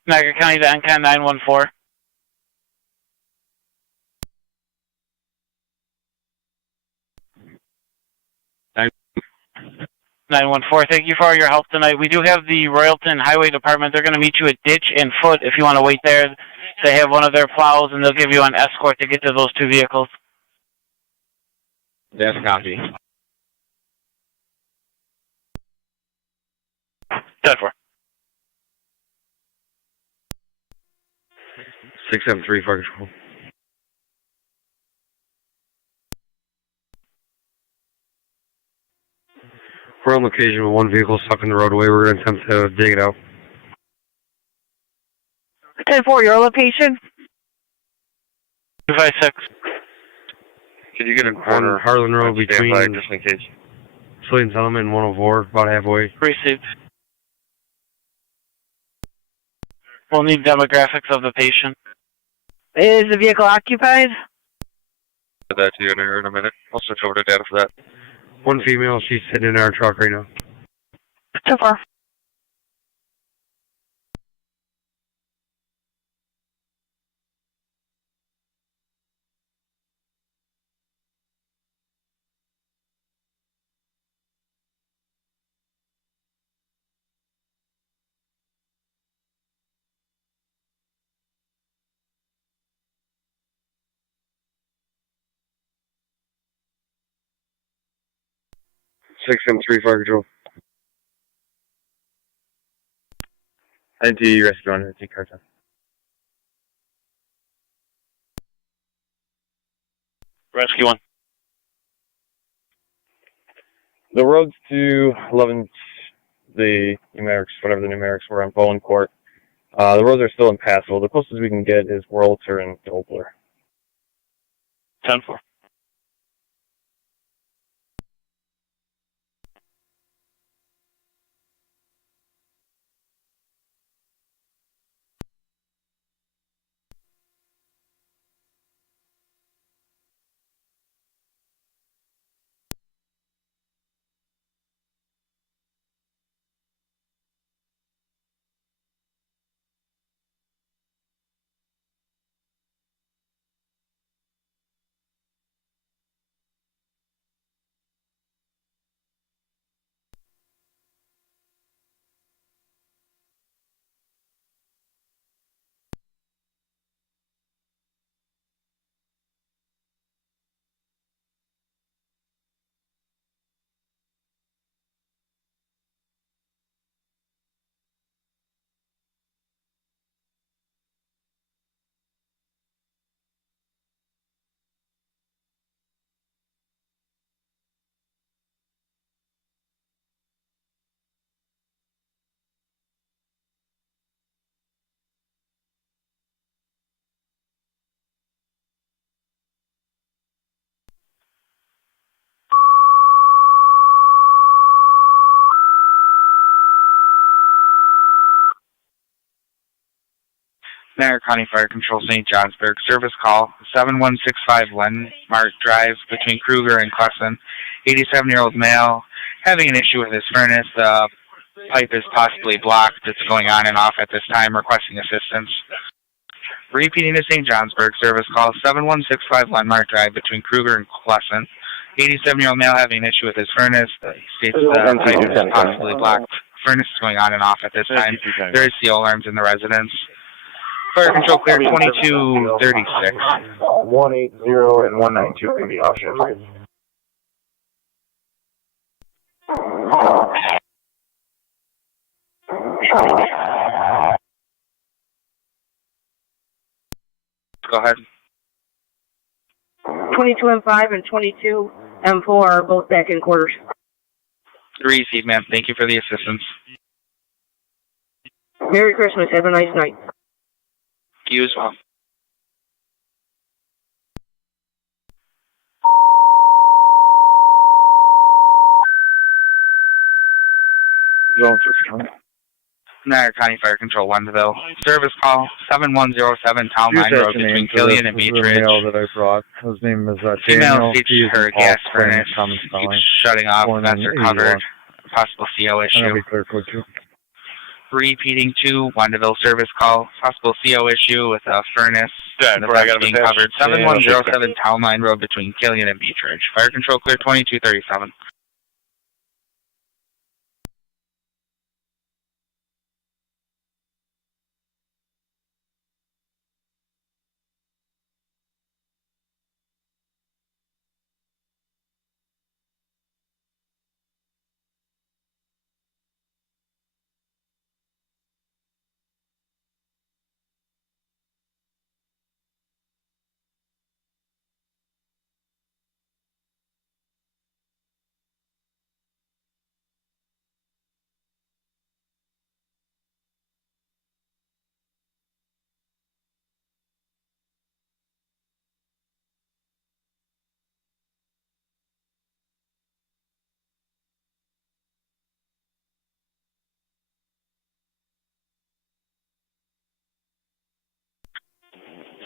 Niagara County to NCAN 914. Nine. 914. Thank you for all your help tonight. We do have the Royalton Highway Department. They're going to meet you at Ditch and Foot if you want to wait there. They have one of their plows, and they'll give you an escort to get to those 2 vehicles. That's copy. 10-4. 673 fire control. We're on location with 1 vehicle stuck in the roadway. We're going to attempt to dig it out. 10-4, your location? 256. Can you get a corner? Harlan Road between just in case. Slade Settlement and 104, about halfway. Received. We'll need demographics of the patient. Is the vehicle occupied? that to you here in a minute. I'll switch over to data for that. One female, she's sitting in our truck right now. So far. Six and 3 fire control. NT rescue on NT car time. Rescue 1. The roads to 11, the numerics, whatever the numerics were on Bowen Court, the roads are still impassable. The closest we can get is Wurlitzer and Dobler. 10-4. Niagara County Fire Control, St. Johnsburg. Service call, 7165 Lenmart Drive between Kruger and Clesson. 87-year-old male having an issue with his furnace. The pipe is possibly blocked. It's going on and off at this time, requesting assistance. Repeating to St. Johnsburg. Service call, 7165 Lenmart Drive between Kruger and Clesson. 87-year-old male having an issue with his furnace. States the pipe is possibly blocked. Furnace is going on and off at this time. There is CO alarms in the residence. Fire control clear 2236. 180 and 192 can be off shift. Go ahead. 22M5 and 22M4 are both back in quarters. Received, ma'am. Thank you for the assistance. Merry Christmas. Have a nice night. You as well. Niagara County Fire Control, Wentzville. Service call, 7107 Town Line Road between Killian and Beechridge. That I brought. His name is Female Daniel. seats her gas furnace. Keeps shutting off. Vents are covered. Possible CO issue. Repeating to Wentzville service call. Possible CO issue with a furnace. And the vents being covered. 7107 Town Line Road between Killian and Beechridge. Fire control clear 2237.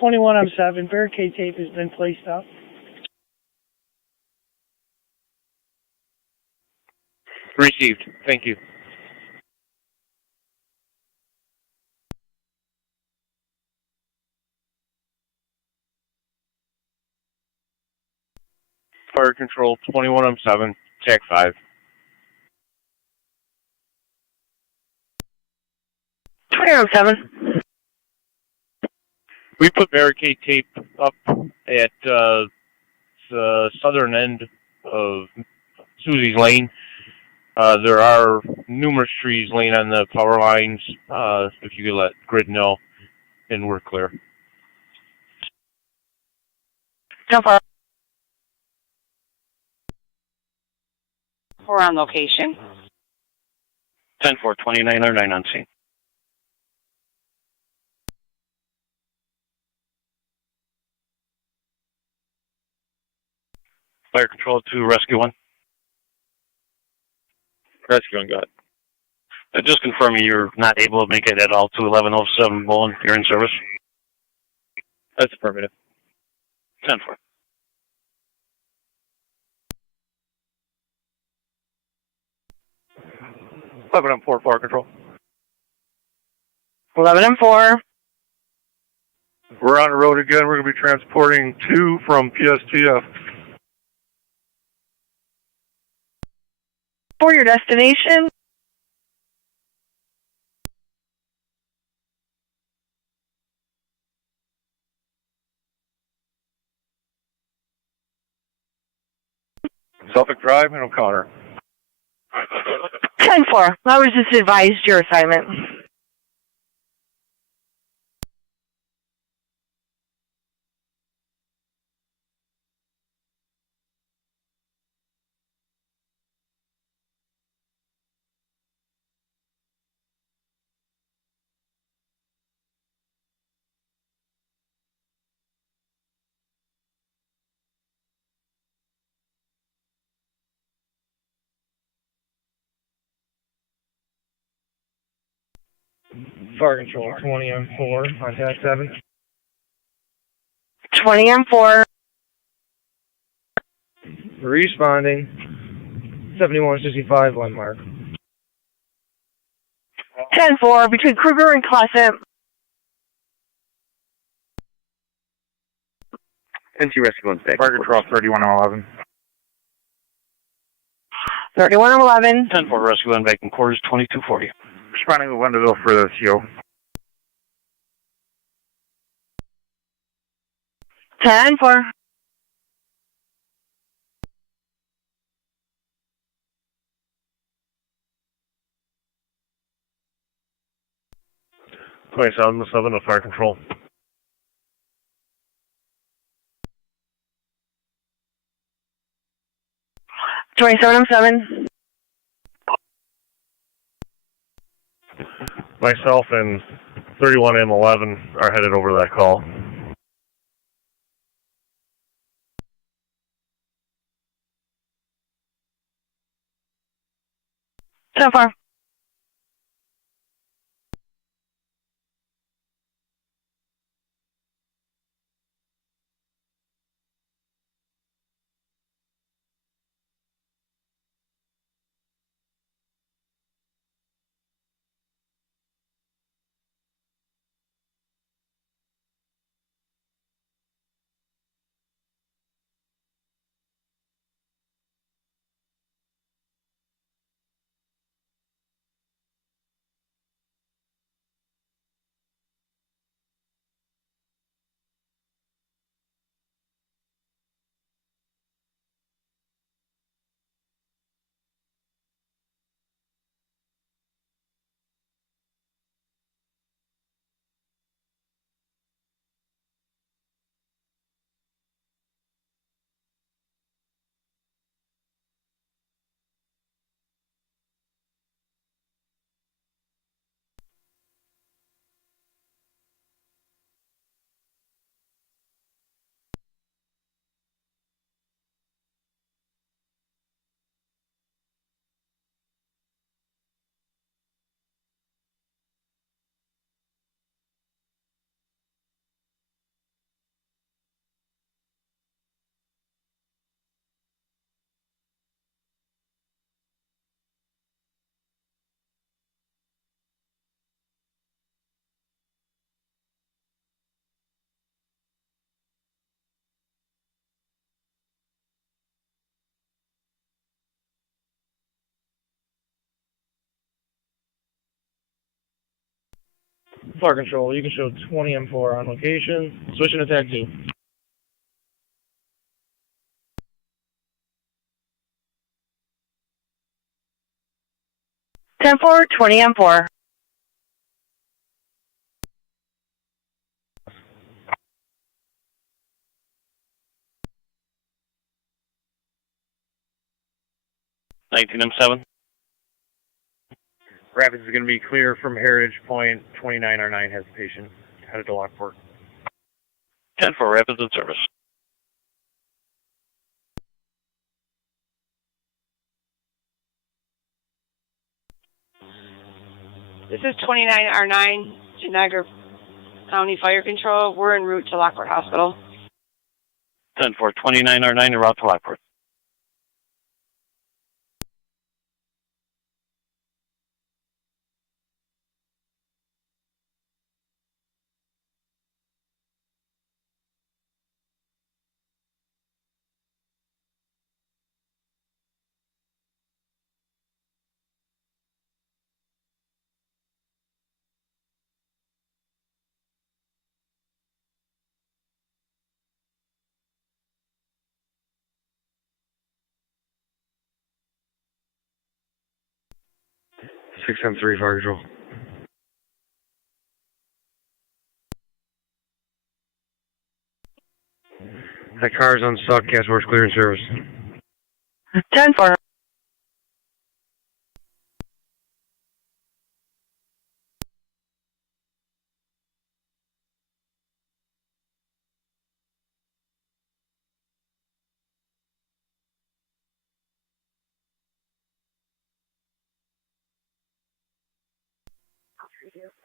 I'm 7. Barricade tape has been placed up. Received. Thank you. Fire Control 21M7, TAC 5. 21M7. We put barricade tape up at the southern end of Susie's Lane. There are numerous trees laying on the power lines. If you could let grid know, and we're clear. Jump up. We're on location. 10-4, 2909 on scene. Fire Control to Rescue 1. Rescue 1, got it. Just confirming you're not able to make it at all to 1107 Bowling. You're in service? That's affirmative. 10-4. 11M4, Fire Control. 11M4. We're on the road again. We're going to be transporting 2 from PSTF. For your destination. Suffolk Drive and O'Connor. 10-4. I was just advised your assignment. Fire Control 20M4 on TAC 7. 20M4. Responding 7165 landmark. 10-4 between Kruger and Closet. NC Rescue 1 back. Fire Control 3111. 3111. 10-4 Rescue 1 back in quarters 2240. Responding to Wendellville for the CO. 10-4. 27 to Fire Control. M7. Myself and 31M11 are headed over that call. So far. Fire Control, you can show 20 M4 on location. Switching to TAC 2. 10-4, 20 M4. M7. Rapids is going to be clear from Heritage Point. 29R9 has a patient headed to Lockport. 10-4, Rapids in service. This is 29R9 to Niagara County Fire Control. We're en route to Lockport Hospital. 10-4, 29R9 en route to Lockport. Six M3 Fire Control. That car is on stock, gas works clear in service. 10-4.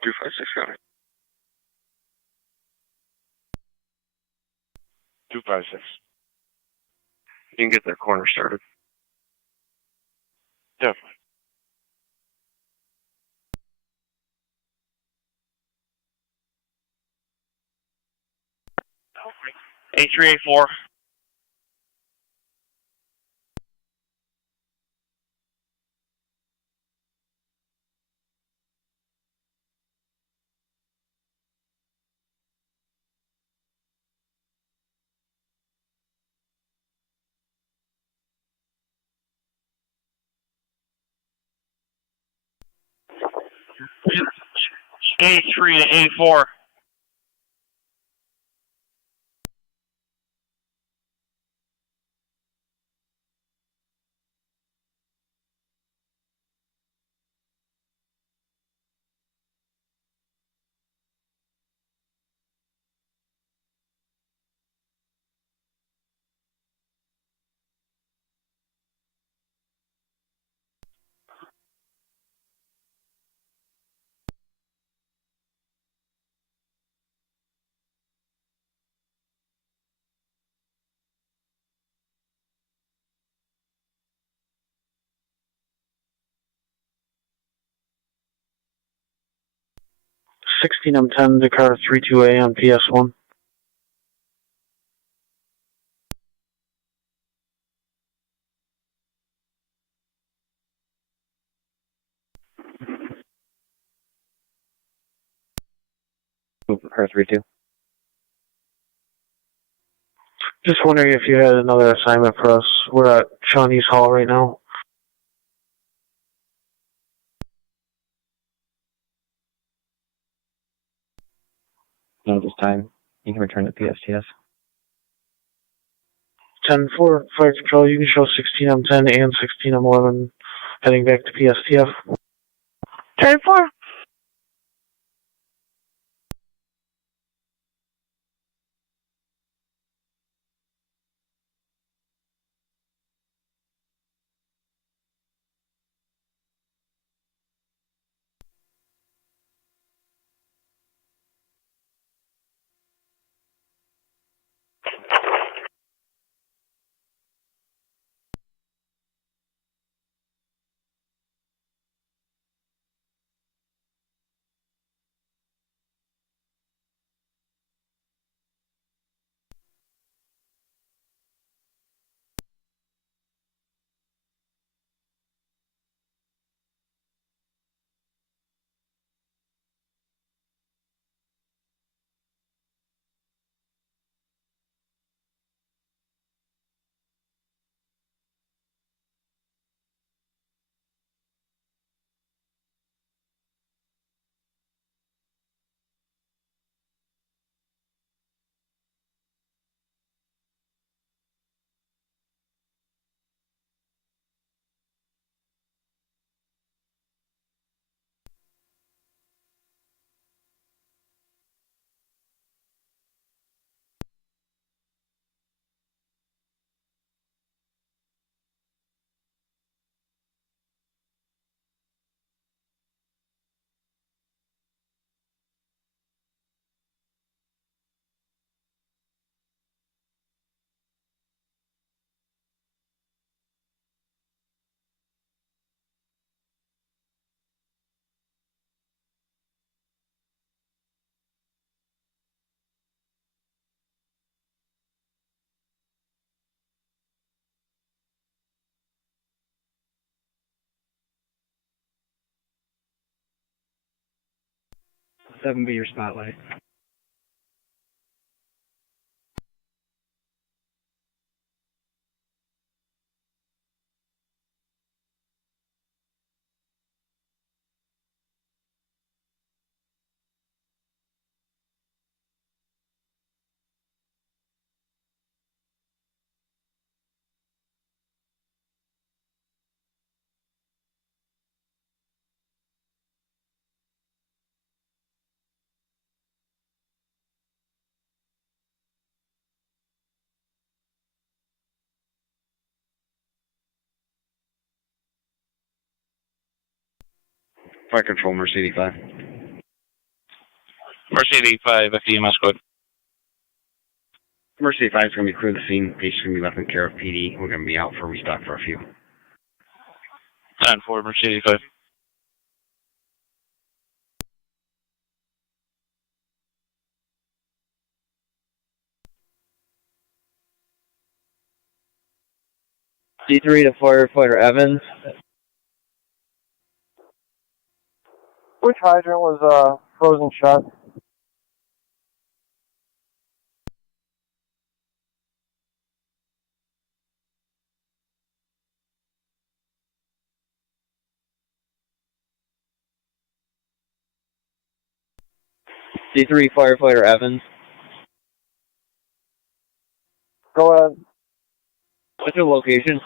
Two 5-6 county. 2-5-6. You can get that corner started. Definitely. A3A4. A3 to A4. M10 to car 32A on PS1. Car 32. Just wondering if you had another assignment for us. We're at Shawnee's Hall right now. Not at this time. You can return to PSTS. 10-4, Fire Control, you can show 16M10 and 16M11 heading back to PSTF. 10-4. 7 be your spotlight. Fire control, Mercedes 5. Mercedes 5, FEMS code. Mercedes 5 is going to be clear the scene. Patient's going to be left in care of PD. We're going to be out for restock for a few. 10-4, Mercedes 5. D3 to firefighter Evans. Which hydrant was frozen shut? D3 firefighter Evans. Go ahead. What's your location?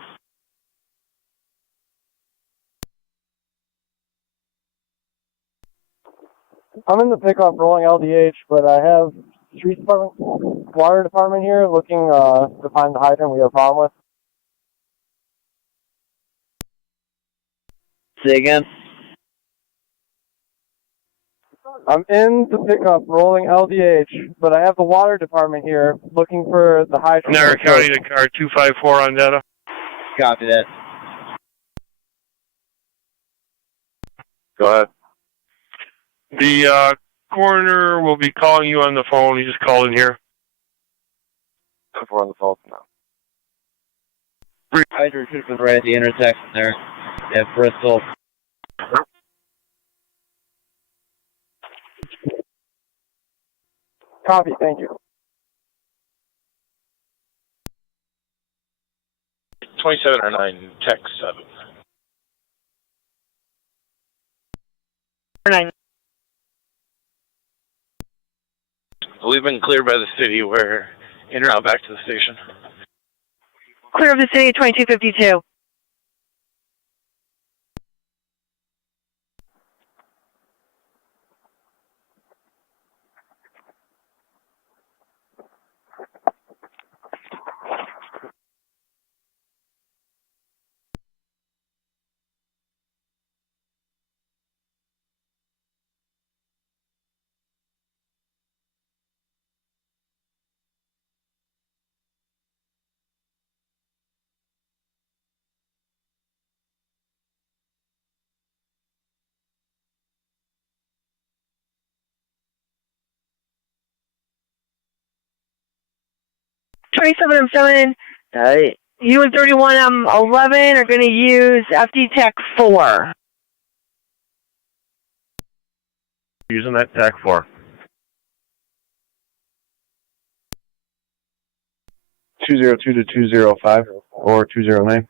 I'm in the pickup rolling LDH, but I have street department, water department here looking to find the hydrant we have a problem with. Say again? I'm in the pickup rolling LDH, but I have the water department here looking for the hydrant. Niagara County to car 254 on data. Copy that. Go ahead. The coroner will be calling you on the phone. He just called in here. We're on the phone now. Hydrant should have been right at the intersection there at Bristol. Copy, thank you. 2709, text 7. 9. We've been cleared by the city. We're en route back to the station. Clear of the city, 2252. $27.7. You and 3111 are going to use FD Tech 4. Using that TAC 4. 202 to 205 or 209.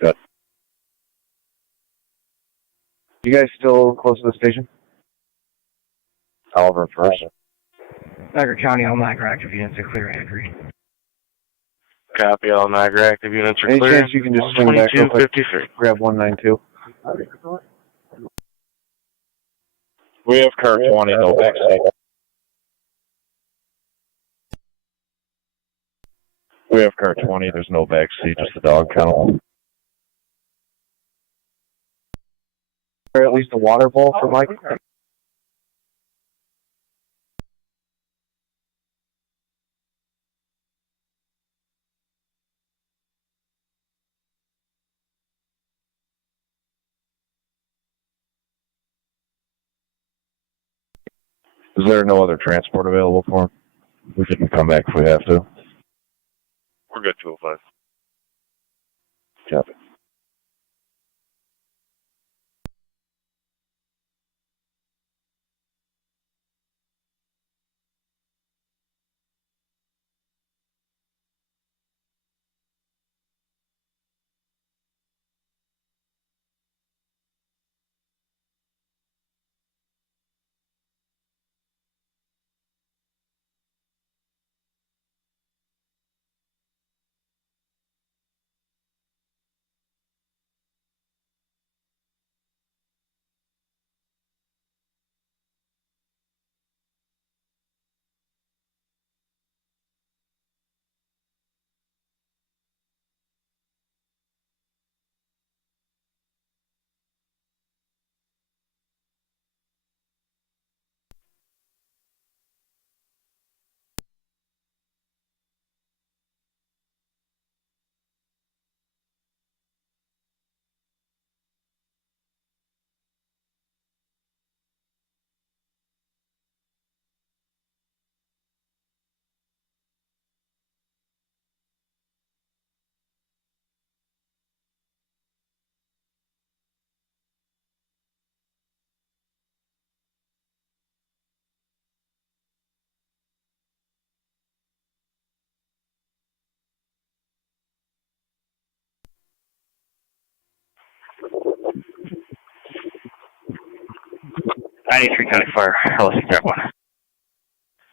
Good. You guys still close to the station? Oliver first. Niagara County, all Niagara active units are clear, I agree. Copy, all Niagara active units are Any clear. chance you can just swing back real quick? 2253. Grab 192. We have car 20, no backseat. We have car 20, there's no back seat, just the dog kennel. Or at least a water bowl for Mike. Is there no other transport available for him? We can come back if we have to. We're good, 205. Copy. 93 County Fire. Let's take that one.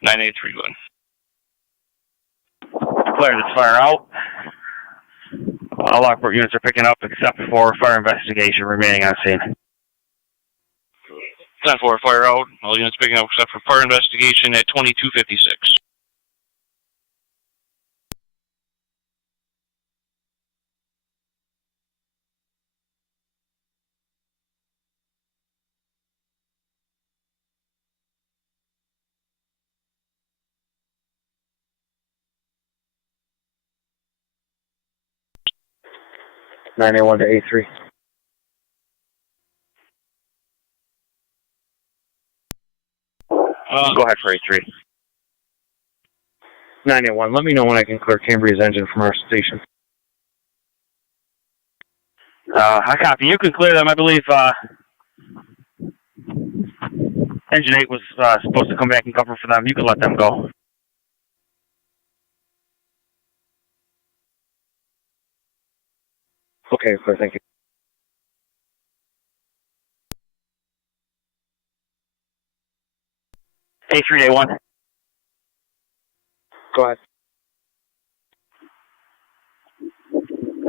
983 going. Declare this fire out. All Lockport units are picking up except for fire investigation remaining on scene. 10-4, fire out. All units picking up except for fire investigation at 2256. (981 to A3). Go ahead for A3. 981, let me know when I can clear Cambria's engine from our station. I copy. You can clear them. I believe Engine 8 was supposed to come back and cover for them. You can let them go. Okay, clear. Thank you. A3, A1. Go ahead.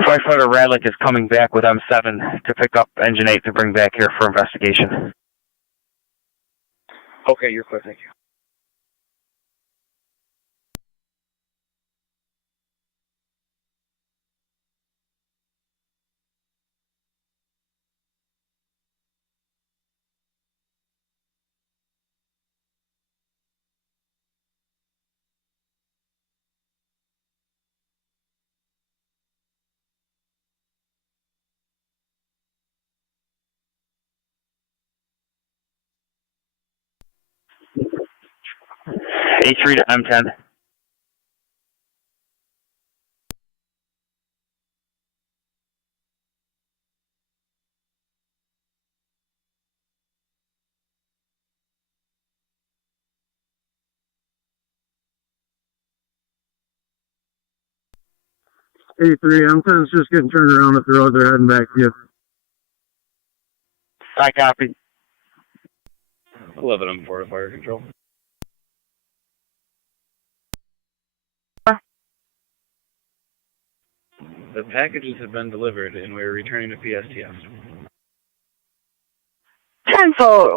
Firefighter Radlick is coming back with M7 to pick up Engine 8 to bring back here for investigation. Okay, you're clear. Thank you. A3 to M10. A3, M10's just getting turned around up the road. They're heading back to you. I copy. 11 M4 to fire control. The packages have been delivered and we're returning to PSTF. 10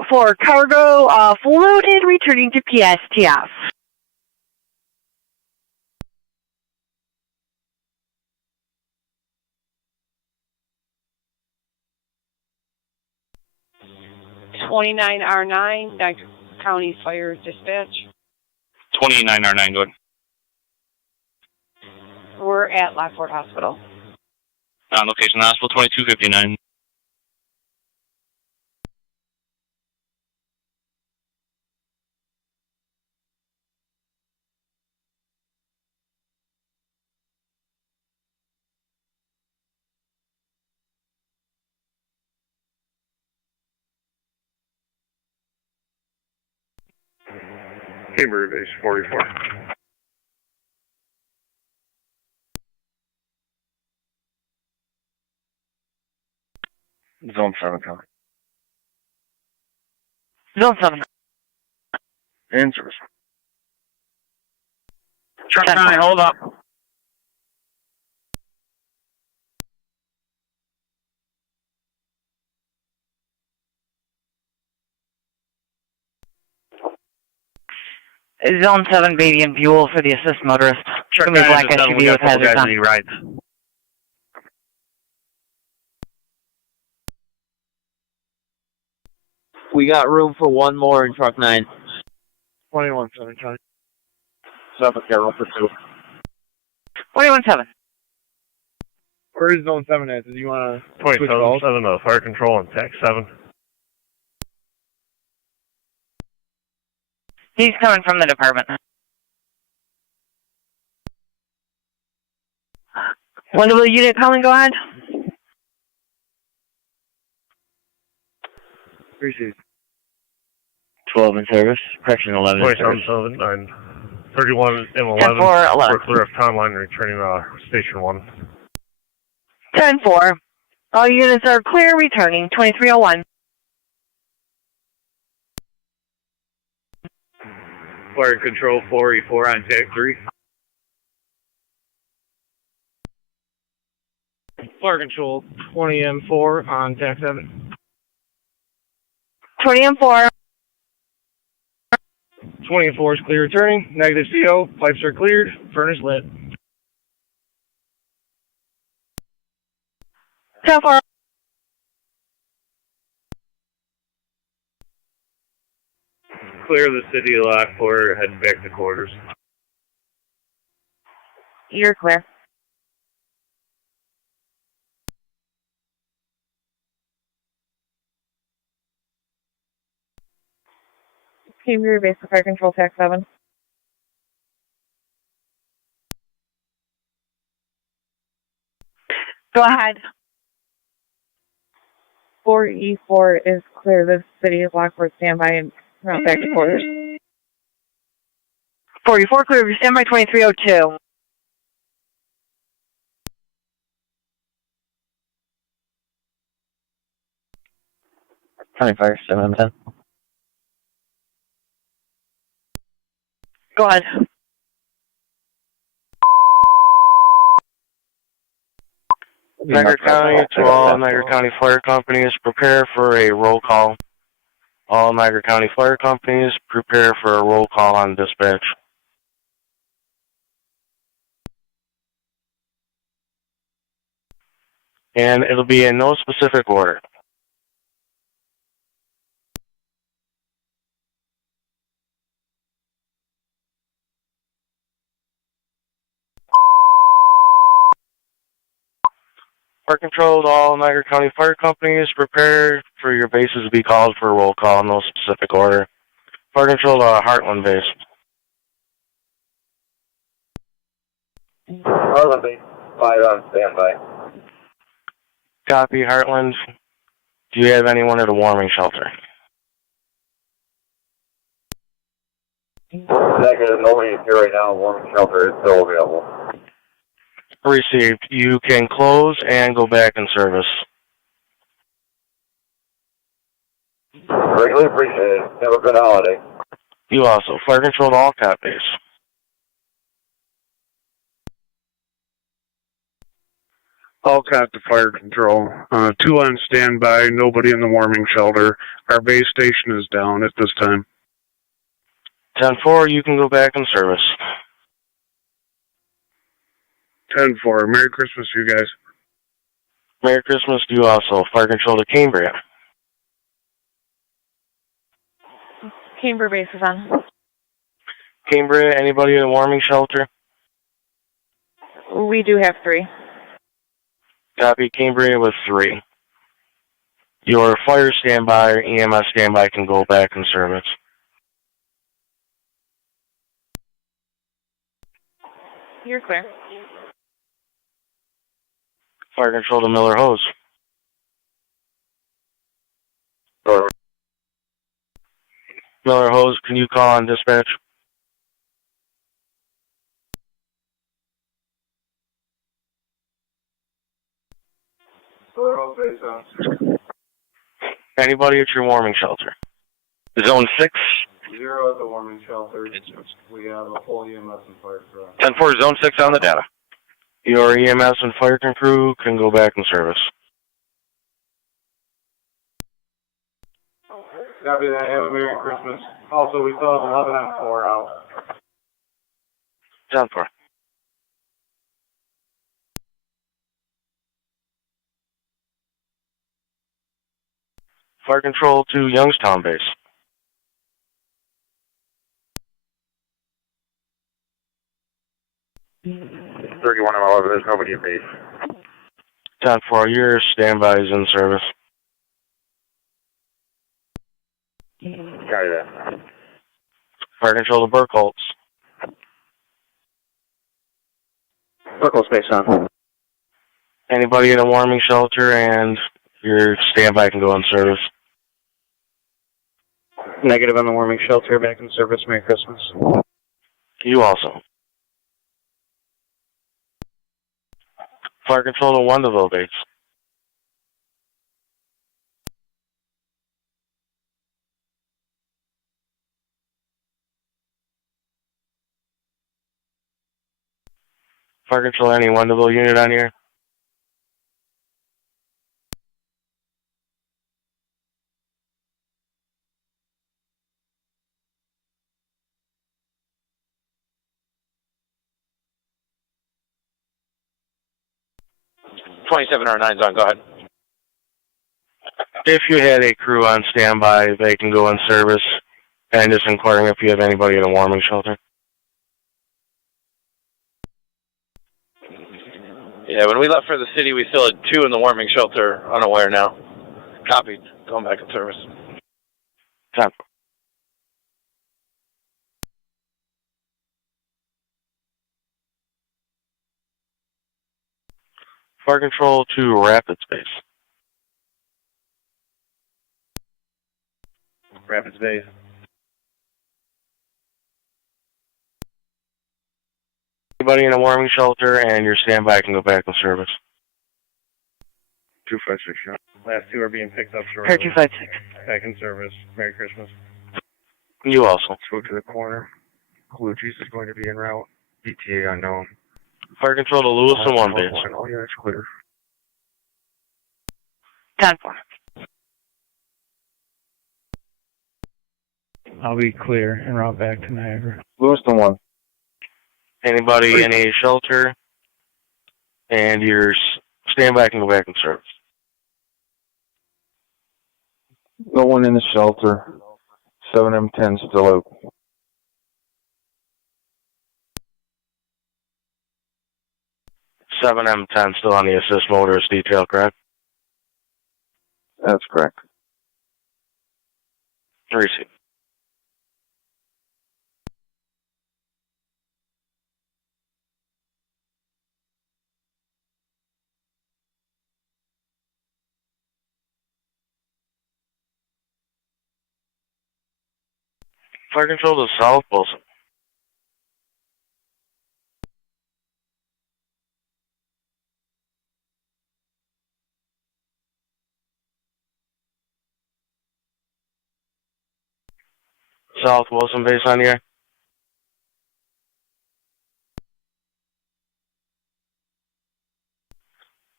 for cargo, full loaded, returning to PSTF. (29R9) Niagara County Fire Dispatch. 29R9 going. We're at Lockport Hospital. On location hospital 2259. Cambria Base 44. Zone 7 coming. Zone 7. In service. Truck 9, hold up. Zone 7, baby and fuel for the assist motorist. Truck 9 black is SUV we got with a couple hazards guys on. that need rides. We got room for one more in truck 9. 21-7, Charlie. 7, Carol for 2. 21-7. Where is Zone 7 at? Do you want to 27-7, fire control and TAC 7. He's coming from the department. When will the unit call and go ahead? Appreciate it. 12 in service. Correction 11 in service. 27-7, 9. 31 M11. 10-4, 11. We're clear of town line returning station 1. 10-4. All units are clear, returning 2301. Fire control 4E4 on TAC 3. Fire control 20M4 on TAC 7. 20M4. 20M4 is clear returning. Negative CO. Pipes are cleared. Furnace lit. 10-4. Clear the city of Lockport, heading back to quarters. You're clear. Can you rebase the fire control TAC 7? Go ahead. 4E4 is clear. The city of Lockport, standby and route back to quarters. 4E4 clear. Standby 2302. County Fire 710. Go ahead. Niagara County to all Niagara County Fire Companies, prepare for a roll call. All Niagara County Fire Companies, prepare for a roll call on dispatch. And it'll be in no specific order. Fire control to all Niagara County Fire Companies, prepare for your bases to be called for a roll call in no specific order. Fire control to Heartland base. Heartland base, 5 on standby. Copy, Heartland. Do you have anyone at a warming shelter? Negative, nobody is here right now. Warming shelter is still available. Received. You can close and go back in service. Greatly appreciated. Have a good holiday. You also. Fire control to all COP base. All COP to fire control. 2 on standby, nobody in the warming shelter. Our base station is down at this time. 10-4, you can go back in service. 10-4. Merry Christmas, you guys. Merry Christmas to you also. Fire control to Cambria. Cambria base is on. Cambria, anybody in a warming shelter? We do have 3. Copy, Cambria with 3. Your fire standby or EMS standby can go back in service. You're clear. Fire control to Miller Hose. Miller Hose, can you call on dispatch? Anybody at your warming shelter? Zone 6. 0 at the warming shelter. We have a full EMS and fire crew. 10-4, zone 6 on the data. Your EMS and fire crew can go back in service. Copy that. Have a Merry Christmas. Also, we still have 11 and 4 out. 10-4. Fire control to Youngstown base. 31 and 11, there's nobody at base. 10-4, your standby is in service. Copy that. Fire control to Burkholtz. Burkholtz base on. Anybody in a warming shelter and your standby can go in service. Negative on the warming shelter, back in service. Merry Christmas. You also. Fire control to Wonderville base. Fire Control, any Wendellville unit on here? R9's on, go ahead. If you had a crew on standby, they can go in service. And just inquiring if you have anybody in a warming shelter. Yeah, when we left for the city, we still had 2 in the warming shelter, unaware now. Copied. Going back in service. Time. Fire Control to Rapid Space. Rapid Space. Anybody in a warming shelter and your standby can go back in service. 256. Last 2 are being picked up shortly. Air 256. Back in service. Merry Christmas. You also. Spoke to the corner. Luigi's is going to be en route. ETA unknown. Fire Control to Lewiston 1 base. All units clear. 10-4. I'll be clear en route back to Niagara. Lewiston 1. Anybody in a shelter and your standby can go back in service. No one in the shelter. 7M10 still open. M10 still on the assist motorist detail, correct? That's correct. Receive. Fire Control to South Wilson. South Wilson base on here.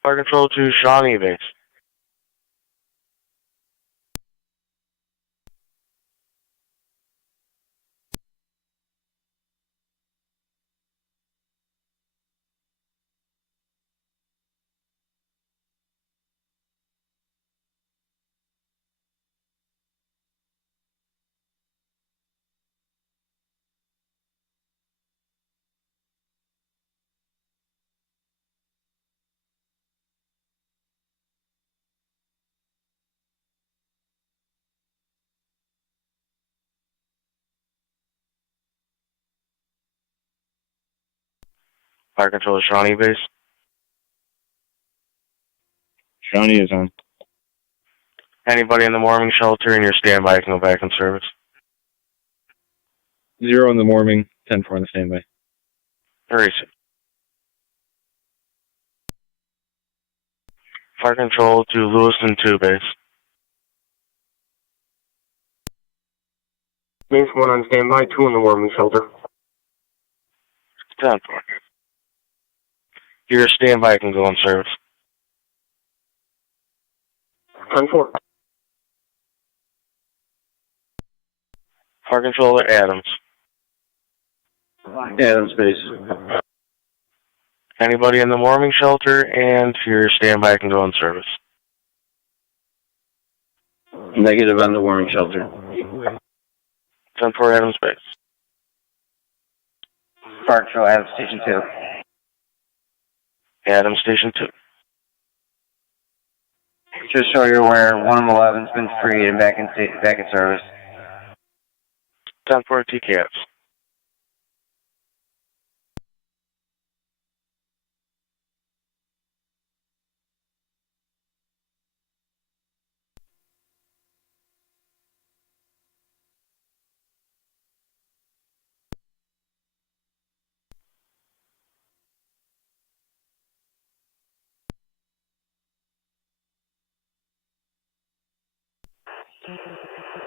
Fire Control to Shawnee base. Fire Control to Shawnee base. Shawnee is on. Anybody in the warming shelter and your standby can go back in service. 0 in the warming, 10-4 on the standby. Receive. Fire Control to Lewiston 2 base. Base 1 on standby, 2 in the warming shelter. 10-4. Your standby can go in service. 10-4. Fire Control to Adams. Adams base. Anybody in the warming shelter and your standby can go in service. Negative on the warming shelter. 10-4 Adams base. Fire Control, Adams Station 2. Adams Station 2. Just so you're aware, 111's been freed and back in service. 10-4 TKFs.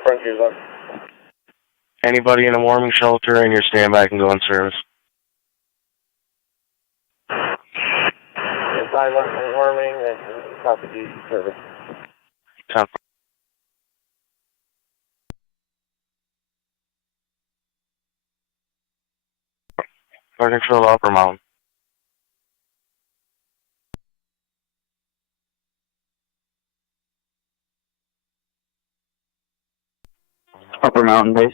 Frontier's up. Anybody in a warming shelter and your standby can go in service. assignment for warming and copy DC service. 10-4. Fire control to Upper Mountain. Upper Mountain Base.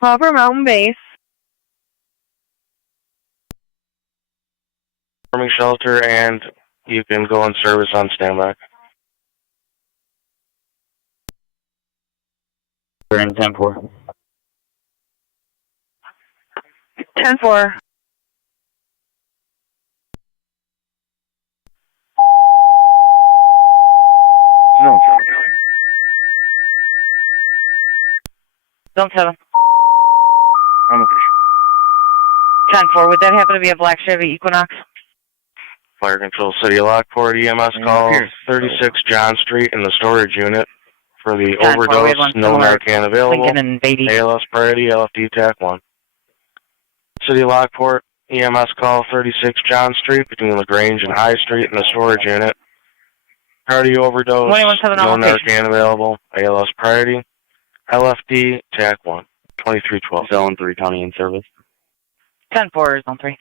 Upper Mountain Base. Warming shelter, and you can go in service on standby. We're in 10-4. 10-4. No, Zone 7. I'm okay. 10-4. Would that happen to be a black Chevy Equinox? Fire control, City of Lockport, EMS call 36 John Street in the storage unit for the 10-4, overdose, no Narcan available. Lincoln and Beatty. ALS priority, LFD TAC 1. City of Lockport, EMS call 36 John Street between LaGrange and High Street in the storage unit. Priority overdose, no Narcan available. ALS priority, LFD TAC 1. 2312. Zone 3 County in service. 10-4, Zone 3.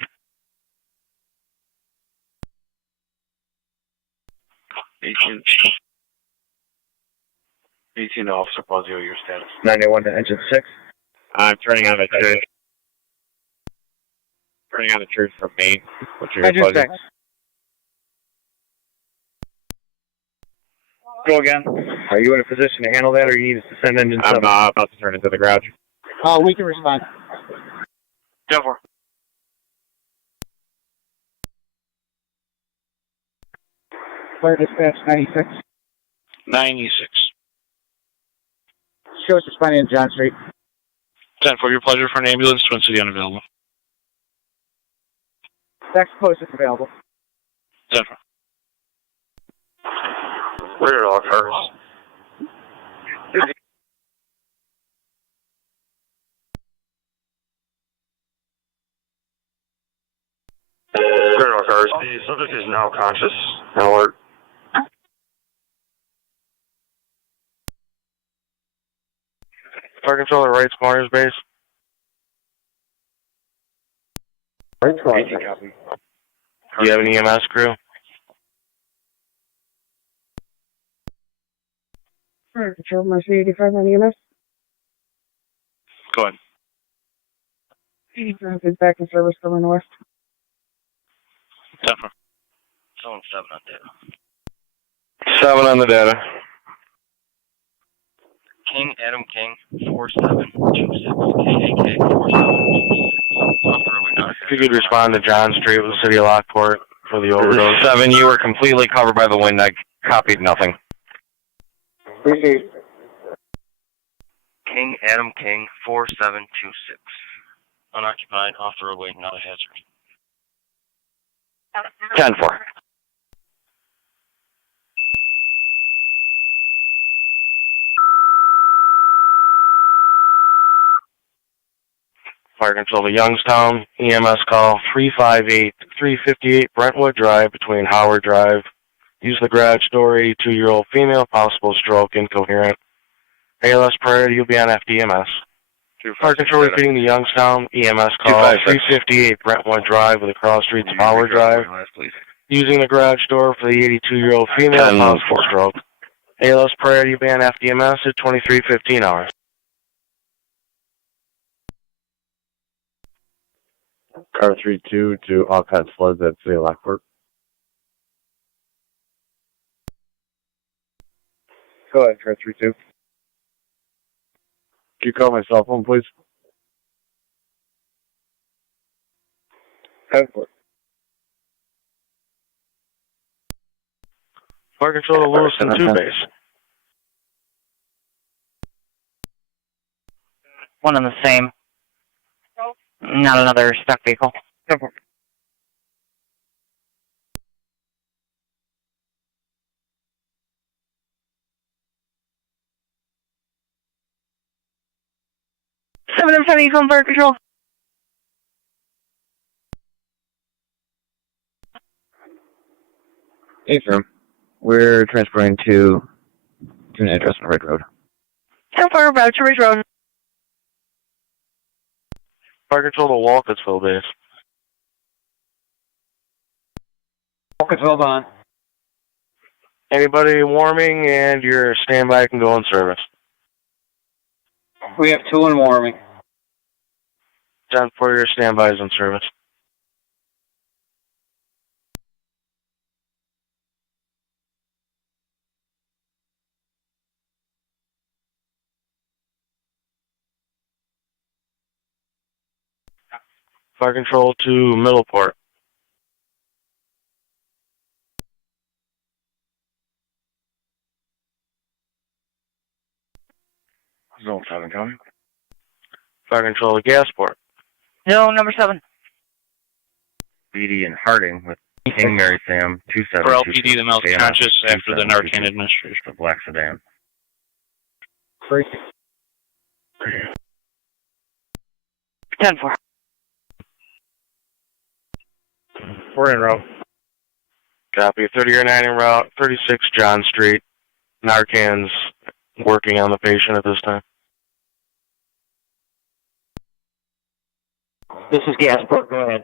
18 to Officer Fazio, your status. 91 to engine 6. I'm turning on the church. Turning on the church from Maine. What's your pleasure? Go again. Are you in a position to handle that, or you need us to send engine 7? I'm about to turn into the garage. We can respond. 10-4. Fire dispatch 96. 96. Show us responding on John Street. 10-4, your pleasure for an ambulance, Twin City unavailable. Next post is available. 10-4. Where are all cars? Where are all cars? The subject is now conscious. Alert. Fire control at Wright's Myers Base. Right, Do you have an EMS crew? Fire Control, Mercy 85 on EMS. Go ahead. 85 is back in service going north. 10-4. Zone 7 on data. 7 on the data. King, Adam King, 4726, KAK 4726. If you could respond to John Street with the City of Lockport for the overdose. 7, you were completely covered by the wind. I copied nothing. Appreciate. King, Adam King, 4726. Unoccupied, off the roadway, not a hazard. 10-4. Fire control to Youngstown, EMS call 358 Brentwood Drive between Howard Drive. Use the garage door, 82-year-old female, possible stroke, incoherent. ALS priority, you'll be on FDMS. Fire control repeating to Youngstown, EMS call 358 Brentwood Drive with a cross street to Howard Drive. Using the garage door for the 82-year-old female, possible stroke. ALS priority, you'll be on FDMS at 23:15 hours. Car 32 to Alcott Floods at City of Lockport. Go ahead, Car 32. Can you call my cell phone, please? 10-4. Fire control to Lewiston 2 base. One and the same. Not another stuck vehicle. 10-4. Seven and 7, you come fire control. Affirm. We're transporting to an address on Ridge Road. 10-4, route to Ridge Road. Fire control to Walkersville base. Walkersville on. Anybody warming and your standby can go in service. We have 2 in warming. 10 for your standby is in service. Fire control to Middleport. Zone 7, County. Fire control to Gasport. No, number 7. BD and Harding with King Mary Sam 27. For LPD, the male's conscious after the Narcan administration. The black sedan. 10-4. We're en route. Copy. 30-9 en route. 36 John Street. Narcan's working on the patient at this time. This is Gasport. Go ahead.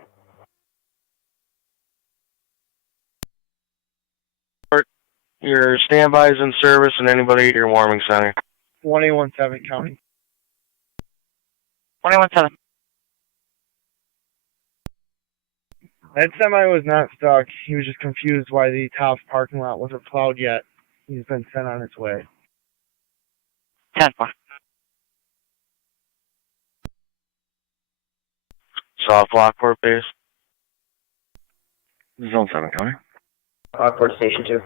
Your standby is in service and anybody at your warming center. 21-7 County. 21-7. That semi was not stuck. He was just confused why the top parking lot wasn't plowed yet. He's been sent on his way. 10-4. Soft Lockport base. Zone 7, County. Lockport Station 2.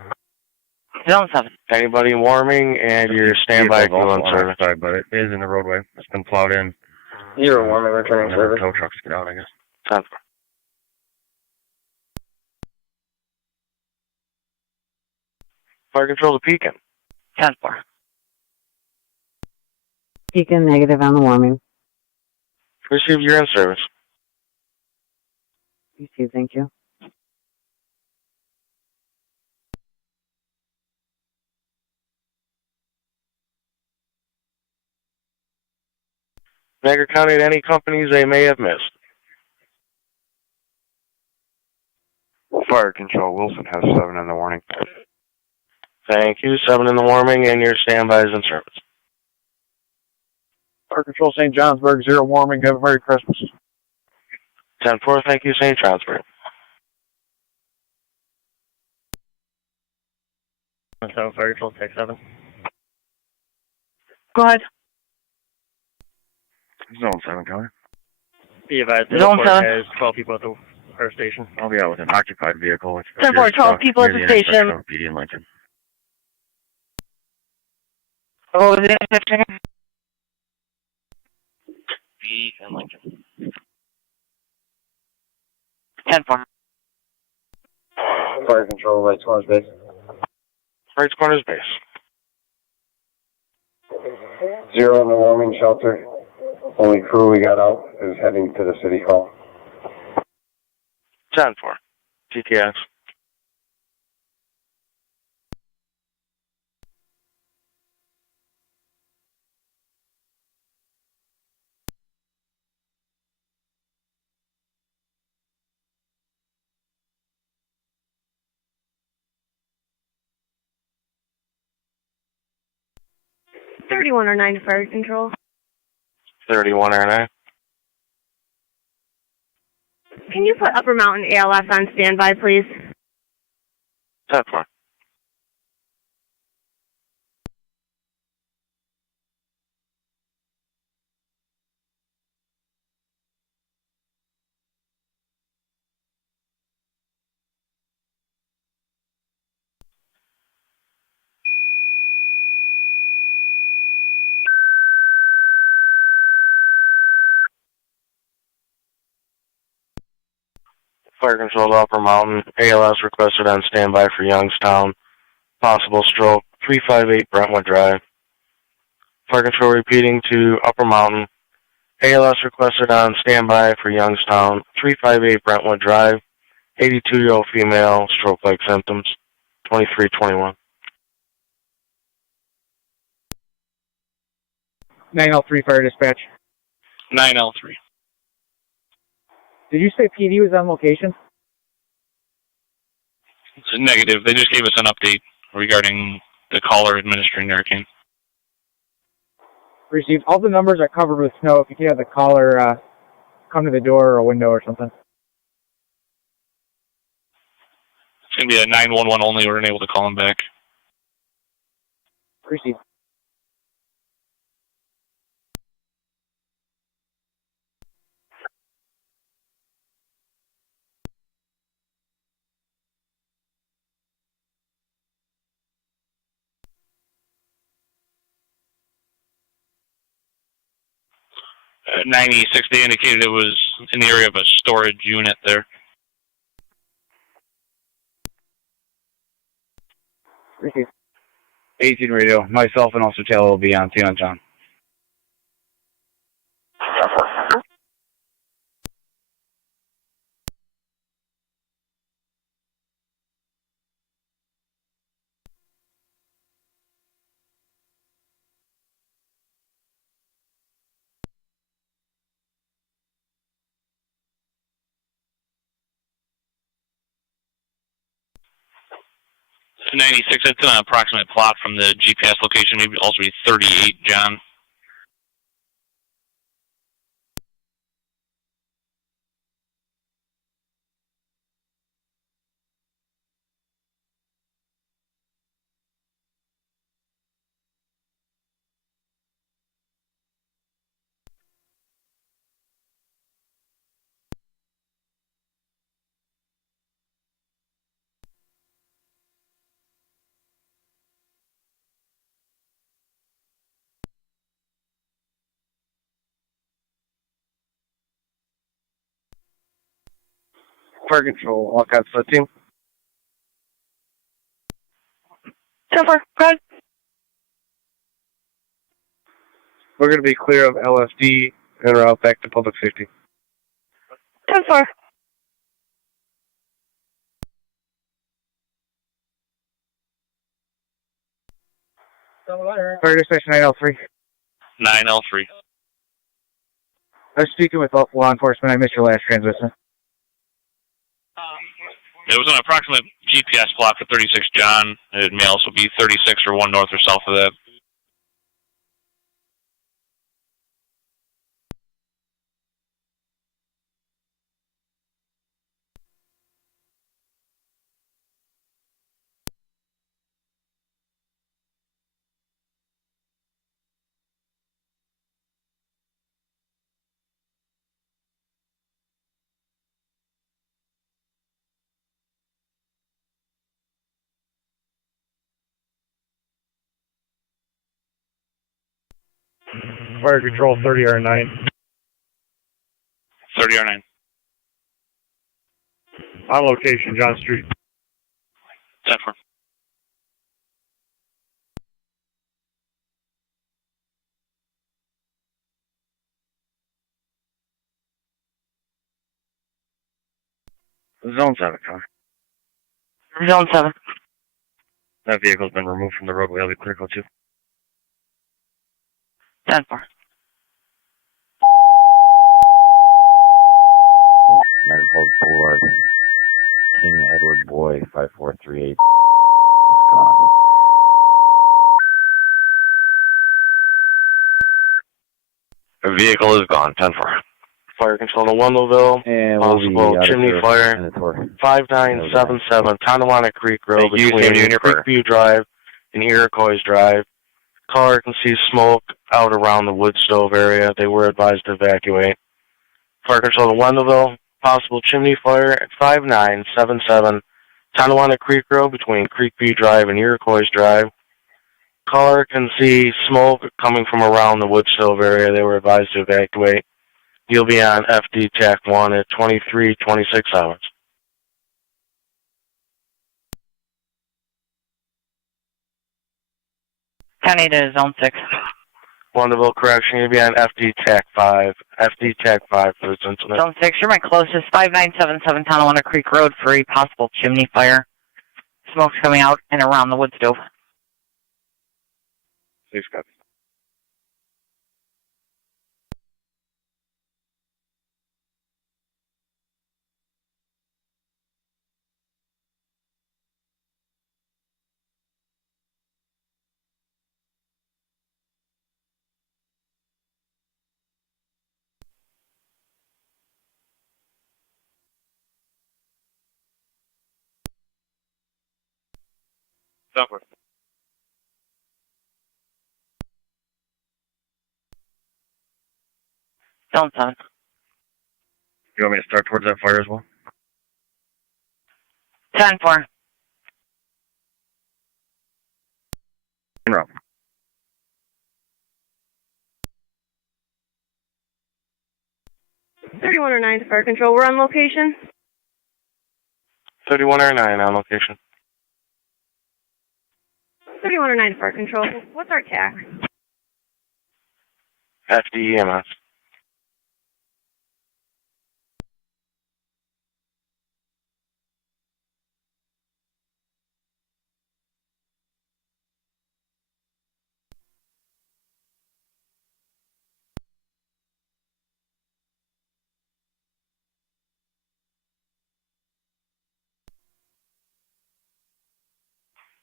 Zone 7. Anybody warming and your standby can go in service. But it is in the roadway. It's been plowed in. 0 warming, returning service. Tow trucks get out, I guess. 10-4. Fire control to Pekin. 10-4. Pekin, negative on the warming. Received, you're in service. Received, thank you. Niagara County and any companies they may have missed. Fire control, Wilson has 7 in the warning. Thank you. 7 in the warming and your standby is in service. Fire control St. Johnsburg, 0 warming. Have a Merry Christmas. 10-4, thank you, St. Johnsburg. Fire control, TAC 7. Go ahead. Zone 7, County. Be advised, the Zone airport 7. has 12 people at the fire station. I'll be out with an occupied vehicle. 10-4, 12 people at the station. PD in Lincoln. Oh, is it interesting? B and Lincoln. 10-4. Fire control, right corner's base. Right corner's base. 0 in the warming shelter. Only crew we got out is heading to the city hall. 10-4. TKS. Thirty-one or 9 fire control. 31 R9. Can you put Upper Mountain ALS on standby, please? 10-4. Fire control to Upper Mountain. ALS requested on standby for Youngstown. Possible stroke. 358 Brentwood Drive. Fire control repeating to Upper Mountain. ALS requested on standby for Youngstown. 358 Brentwood Drive. 82-year-old female. Stroke-like symptoms. 2321. 9L3 Fire Dispatch. 9L3. Did you say PD was on location? It's a negative. They just gave us an update regarding the caller administering Narcan. Received. All the numbers are covered with snow. If you can have the caller come to the door or a window or something. It's going to be a 911 only. We're unable to call him back. Received. At 96, they indicated it was in the area of a storage unit there. Received. 18 radio. Myself and Officer Taylor will be on scene on John. At 96, it's an approximate plot from the GPS location, maybe also be 38, John. Fire control, all caps team. 10-4, go ahead. We're going to be clear of LSD and route back to public safety. 10-4. Fire Dispatch 9L3. 9L3. I was speaking with law enforcement. I missed your last transmission. It was an approximate GPS plot for 36 John. It may also be 36 or 1 north or south of that. Fire control 30R9. 30R9. On location, John Street. 10-4. Zone 7, car. Zone 7. That vehicle's been removed from the roadway. I'll be clear code 2. 10-4. Niagara Falls Boulevard. King Edward Boy 5438 is gone. The vehicle is gone. 10-4. Fire control to Wendellville. And possible chimney fire. 5977 Tonawanda Creek Road between Creekview Drive and Iroquois Drive. Caller can see smoke out around the wood stove area. They were advised to evacuate. Fire control to Wendellville. Possible chimney fire at 5977 Tonawanda Creek Road between Creekview Drive and Iroquois Drive. Caller can see smoke coming from around the wood stove area. They were advised to evacuate. You'll be on FD TAC 1 at 2326 hours. 10-8 to Zone 6. Wonderville correction, you'll be on FD TAC 5. FD TAC 5 for this incident. Zone 6, you're my closest. 5977 Tonawanda Creek Road for a possible chimney fire. smoke's coming out and around the wood stove. 6 copy. Southward. Don't son. You want me to start towards that fire as well? 10-4. In route. 3109 to fire control. We're on location. 3109 on location. 3109 to fire control. What's our TAC? FDEMS.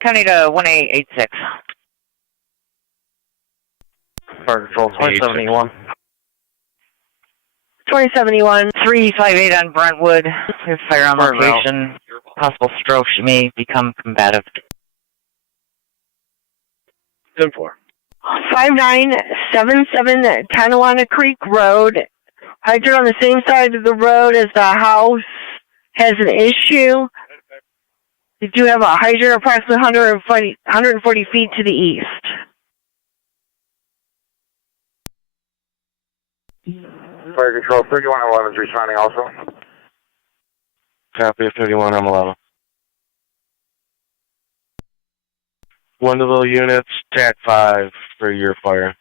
County to 1886. Fire control 2071. 2071, 358 on Brentwood. There's fire on location. Possible stroke. She may become combative. 10-4. 5977 Tonawanda Creek Road. Hydrant on the same side of the road as the house has an issue. You do have a hydrant approximately 140 feet to the east. Fire control, 3111 is responding also. Copy of 3111. Wendellville units, TAC 5 for your fire.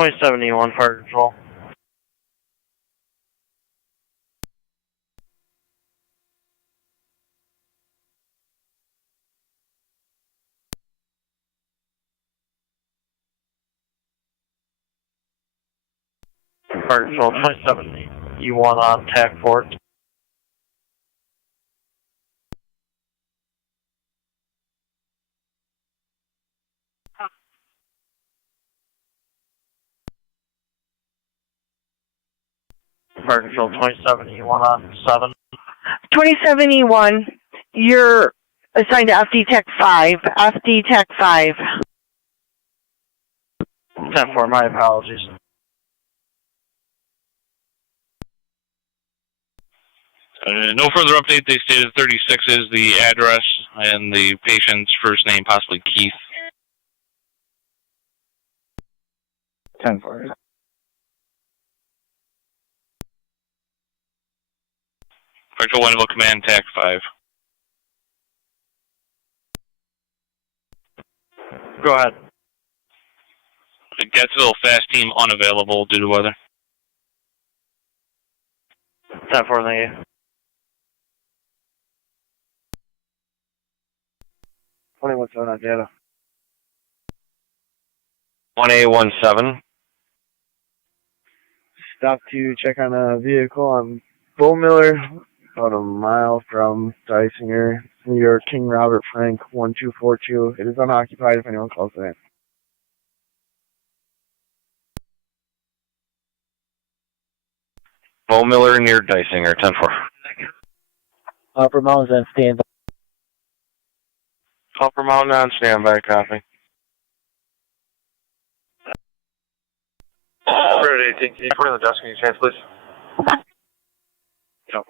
.71 fire control. Fire control 27. You want on TAC Fort. Fire control 27. You want on 7. 2071, you're assigned to FD Tech 5. FD Tech 5. 10-4, my apologies. No further update. They stated 36 is the address and the patient's first name, possibly Keith. 10-4. Actual Wendellville Command, TAC 5. Go ahead. Gatsville Fast Team unavailable due to weather. 10-4, thank you. 21-7 on data. 1817. Stop to check on a vehicle on Bull Miller, about a mile from Dysinger, New York, King Robert Frank, 1242. It is unoccupied if anyone calls it in. Bo Miller near Dysinger, 10-4. Upper Mountains on standby. Upper Mountain on standby, copy. Clear at 18. Can you put in the desk in your chance, please? No.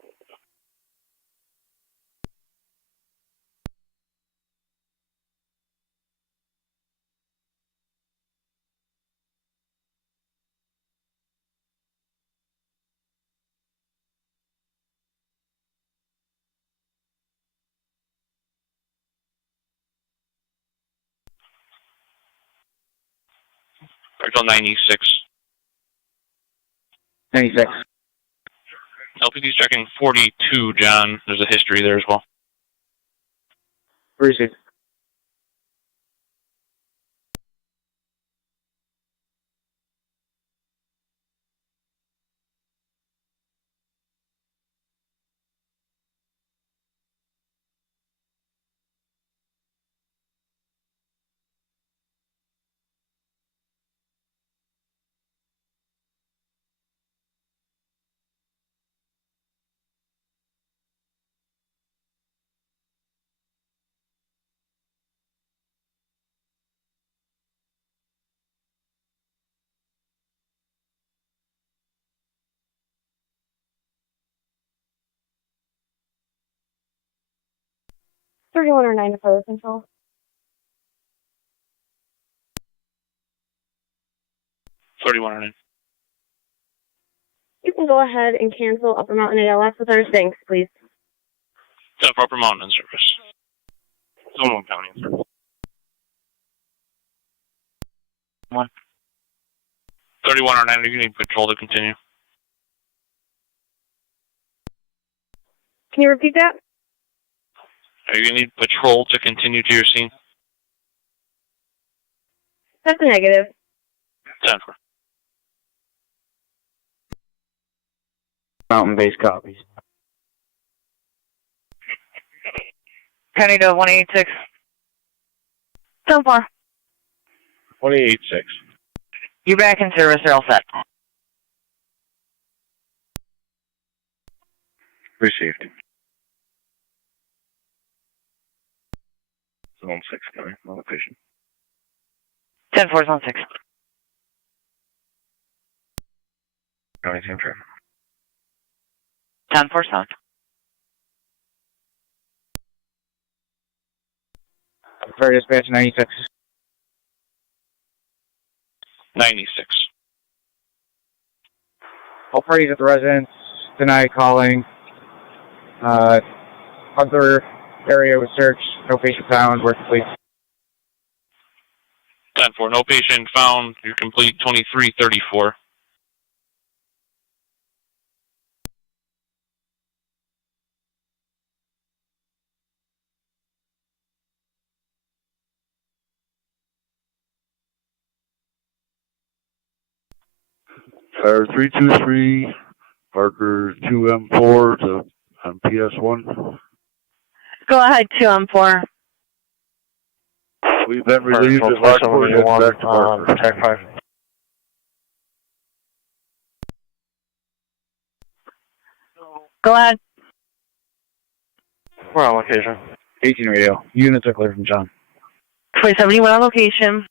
96. 96. LPD's checking 42, John. There's a history there as well. Received. Thirty-one or 9 to fire control. 31 or 9. You can go ahead and cancel Upper Mountain ALS with our thanks, please. 10 for Upper Mountain in service. Zone 1 County in service. 1. 31 or 9, you need patrol to continue. Can you repeat that? Are you going to need patrol to continue to your scene? That's a negative. 10 for. Mountain base copies. County to 186. 10-4. 2886. You're back in service, you're all set. Received. Zone 6, County. No location. 10-4, zone 6. County team traffic. 10-4, sound. Fire dispatch 96. 96. All parties at the residence deny calling. Other area was searched. No patient found. We're complete. 10-4, no patient found. You're complete. 2334. Fire 323, Parker 2M4 to PS1. Go ahead, 2-4. We've been relieved at Lockport and back to Parker. TAC 5. Go ahead. We're on location. 18 radio. Units are clear from John. 2071 on location.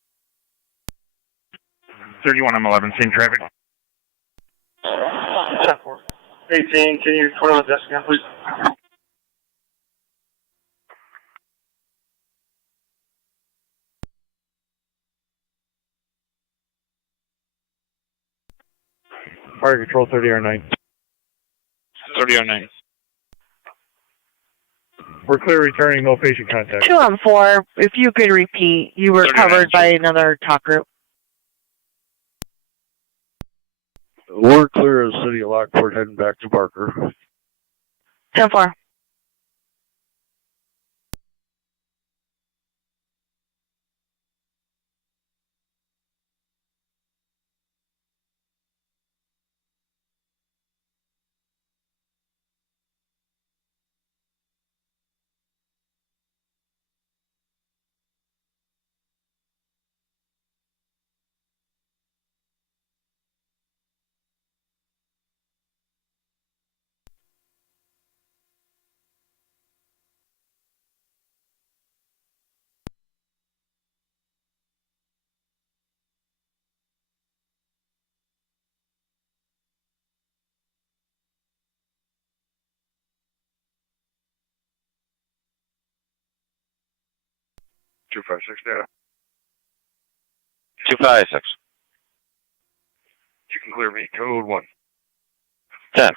31 M11, same traffic. 18, can you put on the desk again, please? Fire control 30 or 9. 30 or 9. We're clear returning, no patient contact. 2-4. If you could repeat, you were covered by another talk group. We're clear as City of Lockport heading back to Parker. 10-4. 256 data. 256. You can clear me. Code 1. 10.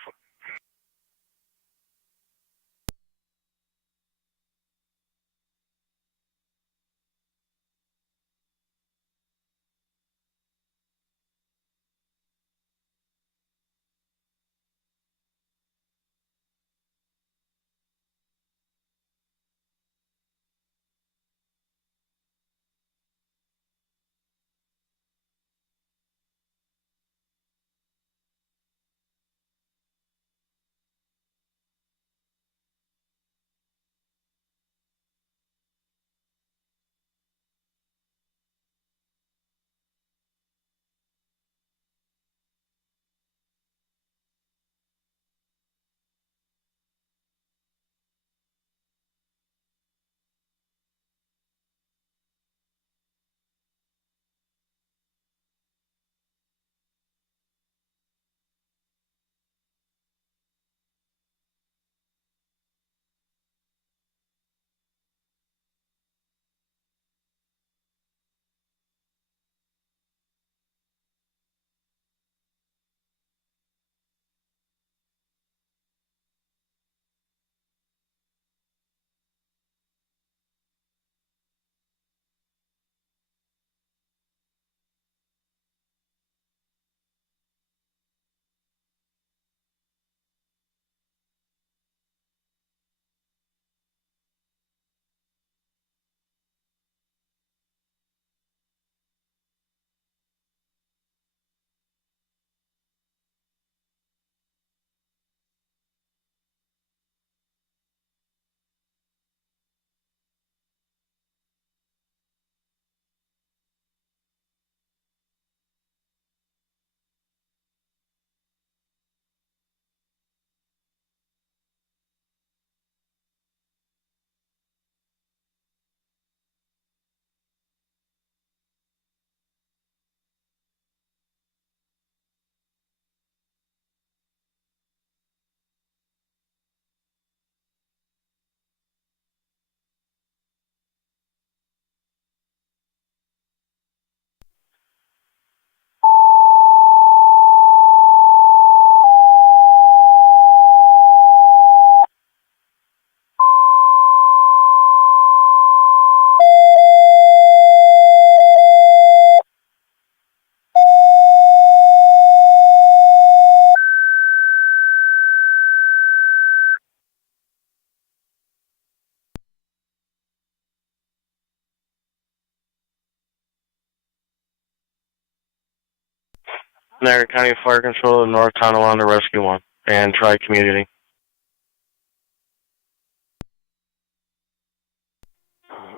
Niagara County Fire Control, North Tonawanda Rescue 1, and Tri-Community.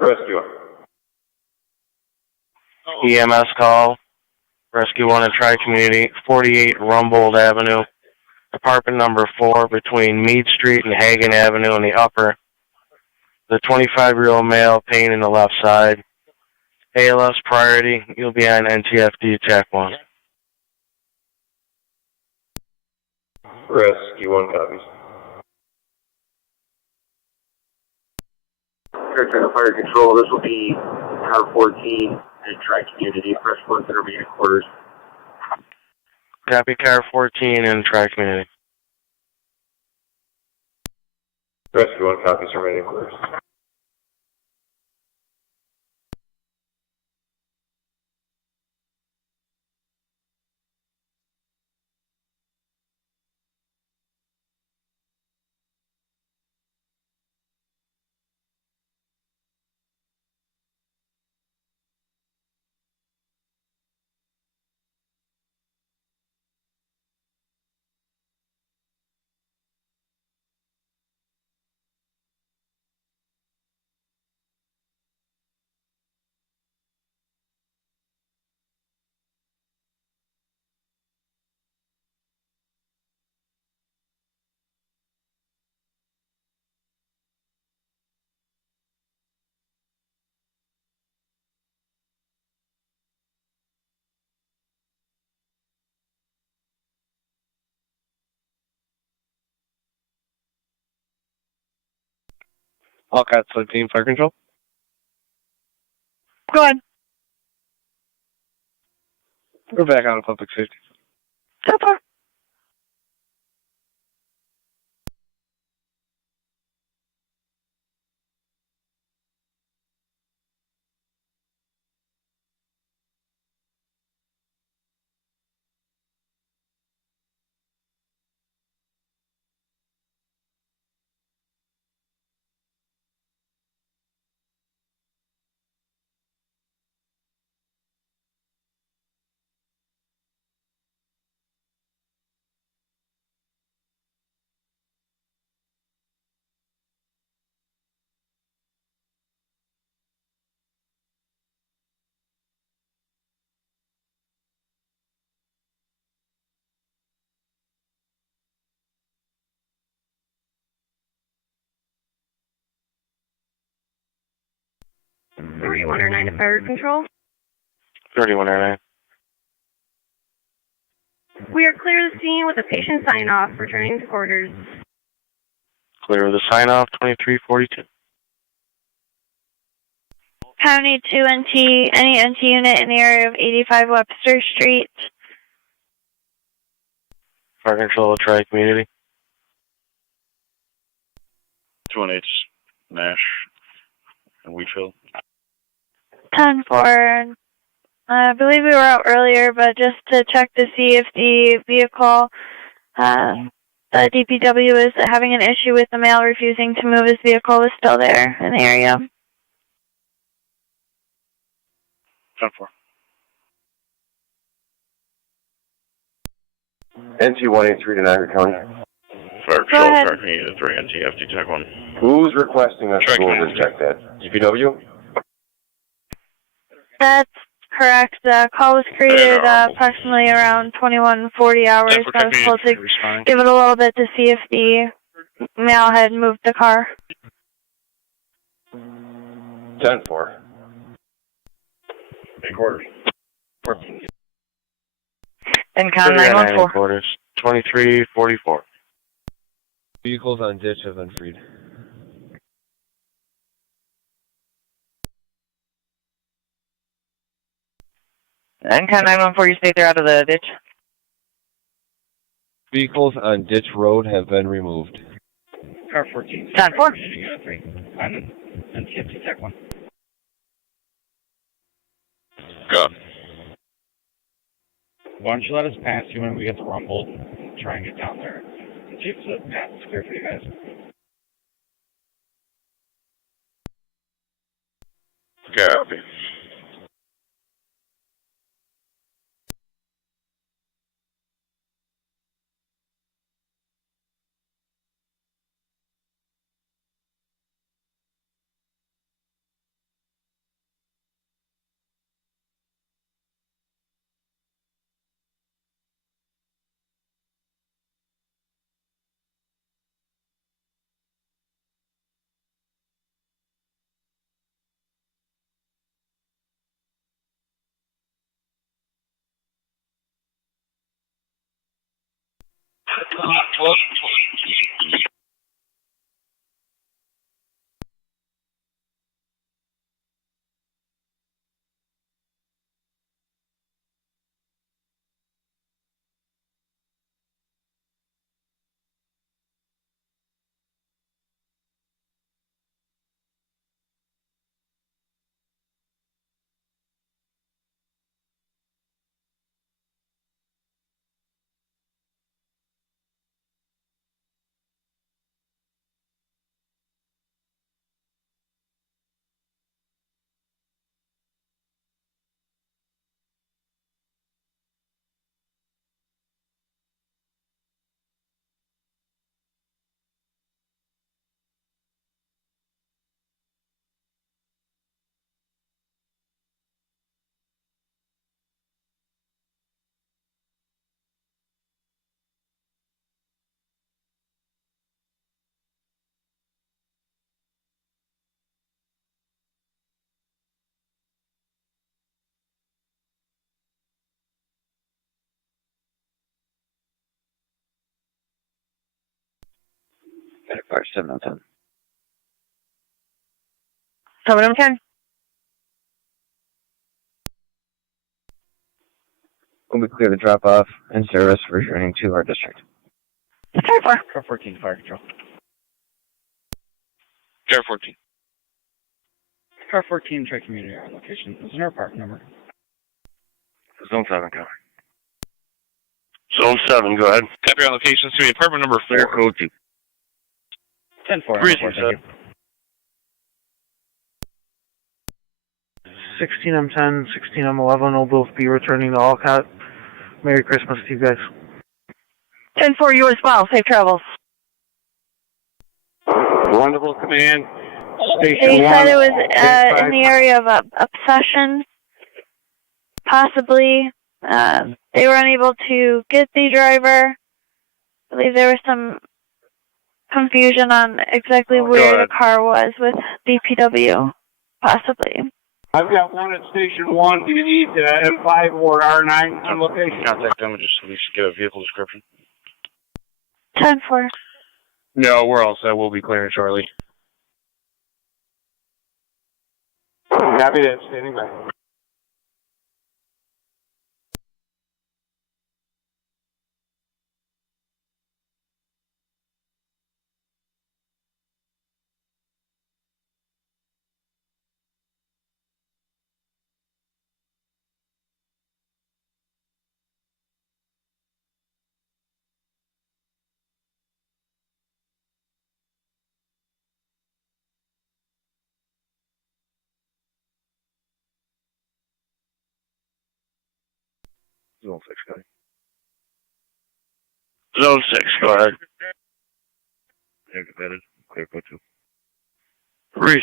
Rescue. EMS call, Rescue 1 and Tri-Community, 48 Rumbold Avenue, apartment number 4 between Meade Street and Hagen Avenue in the upper. The 25-year-old male, pain in the left side. ALS priority, you'll be on NTFD TAC 1. Rescue 1 copies. Fairchild Fire Control, this will be Car 14 and Tri-Community, press 1 for remaining quarters. Copy Car 14 and Tri-Community. Rescue 1 copies for remaining quarters. All cats 13 Fire Control. Go ahead. We're back on public safety. So far. to fire control. 3109. We are clear the scene with a patient sign-off, returning to quarters. Clear of the sign-off, 2342. County 2 NT, any NT unit in the area of 85 Webster Street. Fire control, tri-community. 218 Nash and Wheatfield. 10-4. I believe we were out earlier, but just to check to see if the vehicle, the DPW is having an issue with the male refusing to move his vehicle is still there in the area. 10-4. NT-183 to Niagara County. Fire Patrol, Tri-Community 3, NT, FD, Tech 1. Who's requesting us to go over and check that? DPW? That's correct. The call was created approximately around 21:40 hours. I was told to give it a little bit to see if the male had moved the car. 10-4. Big quarters. And con 914. Quarters, 2344. Vehicles on ditch have been freed. And con 914, you stay there out of the ditch. Vehicles on ditch road have been removed. Car 14. 10-4. NTFT Tech 1. Go. Why don't you let us pass you when we get the rumble? Try and get down there. See if the path is clear for you guys. Copy. Fire 7 on 10. 7 on 10. Will be clear to drop off and service returning to our district. Car 14 Fire Control. Car 14. Car 14, try community area location. This is our park number. Zone 7, copy. Zone 7, go ahead. Copy your location. It's going to be apartment number 4. Clear code 2. 10-4. Breeze, Thank you. 16M10, 16M11 will both be returning to Alcott. Merry Christmas to you guys. 10-4, you as well. Safe travels. Wonderful command. Station They 1. said it was in the area of obsession. Possibly. They were unable to get the driver. I believe there was some confusion on exactly where the car was with DPW. Possibly. I've got one at Station 1. Do you need M5 or R9 on location? Contact them and just at least get a vehicle description. 10-4. No, we're all set. We'll be clearing shortly. Happy to standing by. Zone 6, copy. Zone 6, go ahead. Incompatible. Clear code 2. Breeze.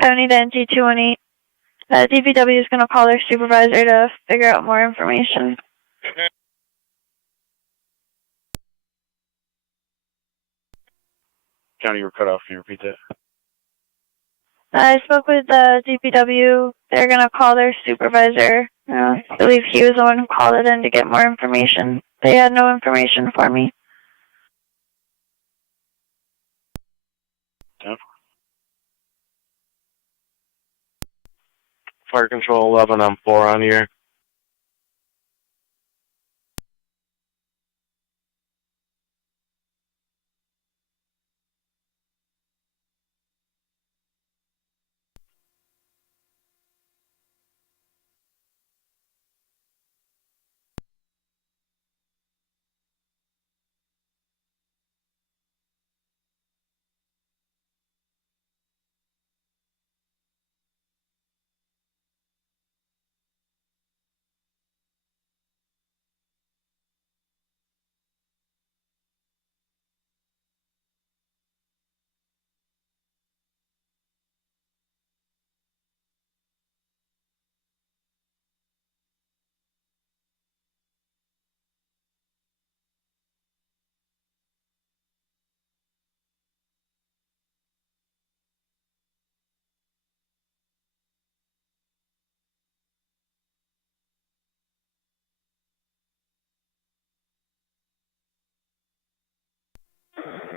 County to NG218. DPW is going to call their supervisor to figure out more information. County, you were cut off. Can you repeat that? I spoke with the DPW. They're going to call their supervisor. I believe he was the one who called it in to get more information. They had no information for me. Fire Control 11, I'm 4 on here.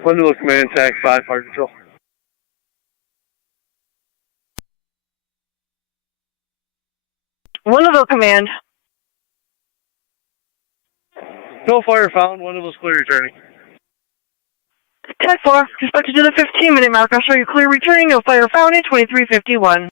Windowless Command, TAC 5, Fire Control. Windowville Command. No fire found. Windowless clear returning. TAC 4, expected to the 15-minute mark. I'll show you clear returning. No fire found at 2351.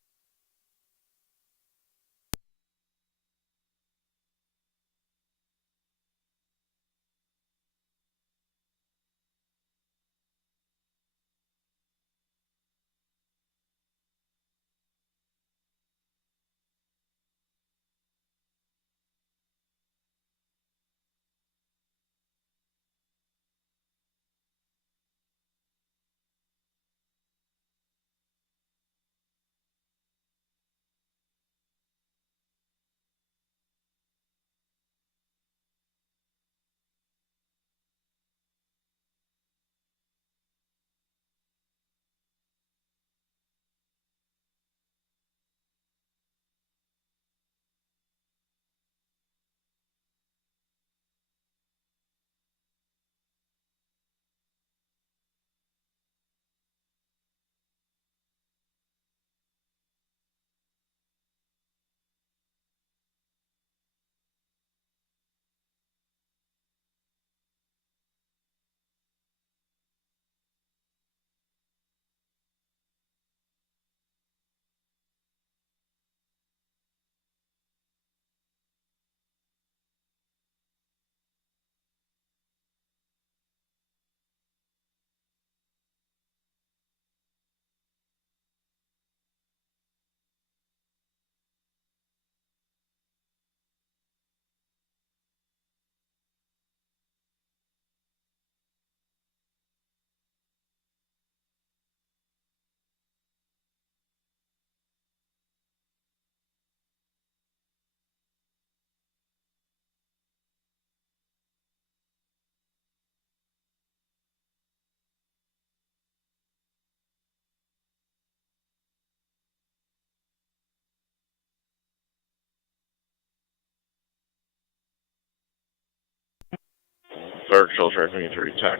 Fire Control, Tri-Community 3, TAC.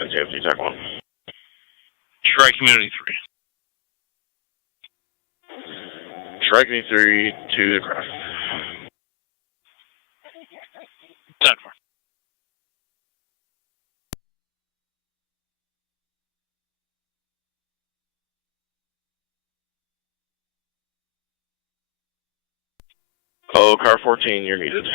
NTFD, TAC 1. Tri-Community 3. Tri-Community 3 to the craft. 10-4. Oh, car 14, you're needed.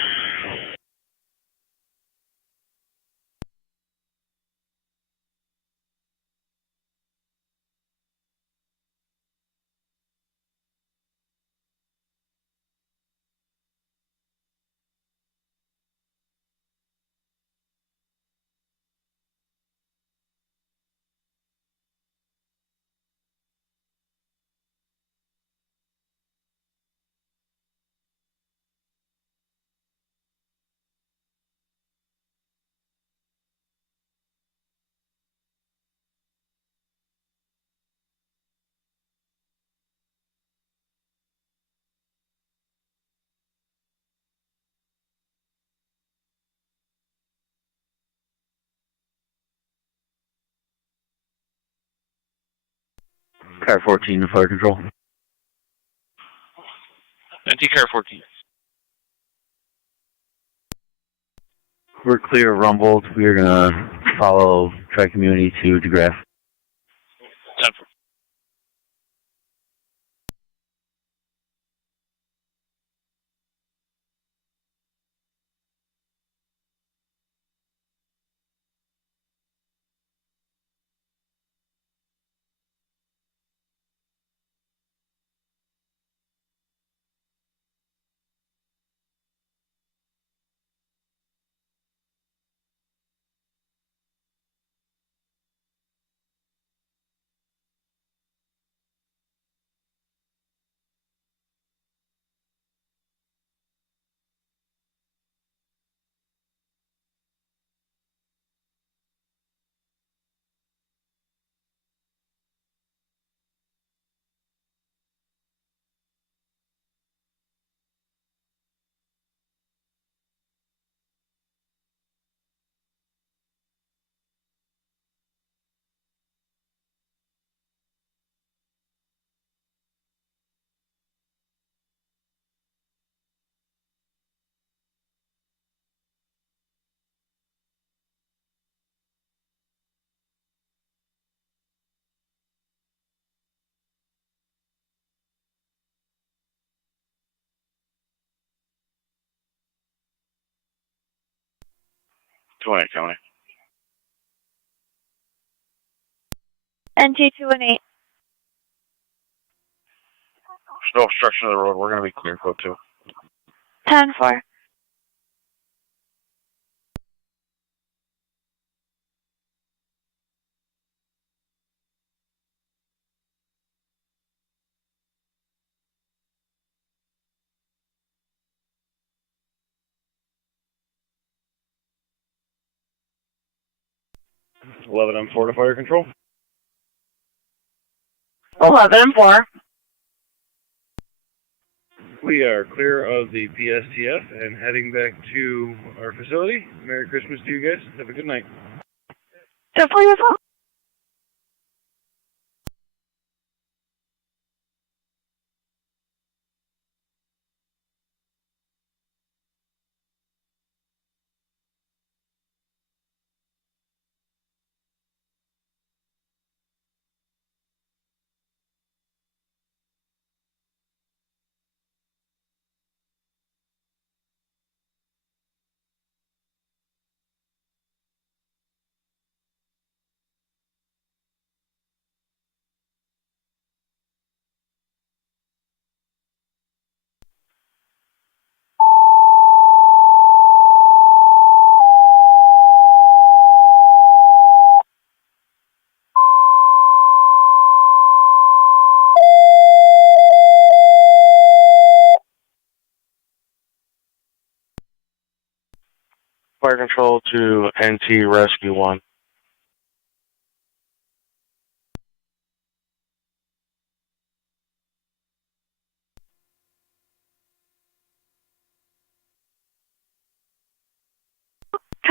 Car 14 to fire control. NT-Car 14. We're clear of Rumbled. We're gonna follow Tri-Community to DeGraff. 10-4. County. NT218. No obstruction of the road. We're going to be clear code 2. 10-4. M4 to fire control. 11-4. We are clear of the PSTF and heading back to our facility. Merry Christmas to you guys. Have a good night. Definitely as well. Fire Control to NT Rescue 1.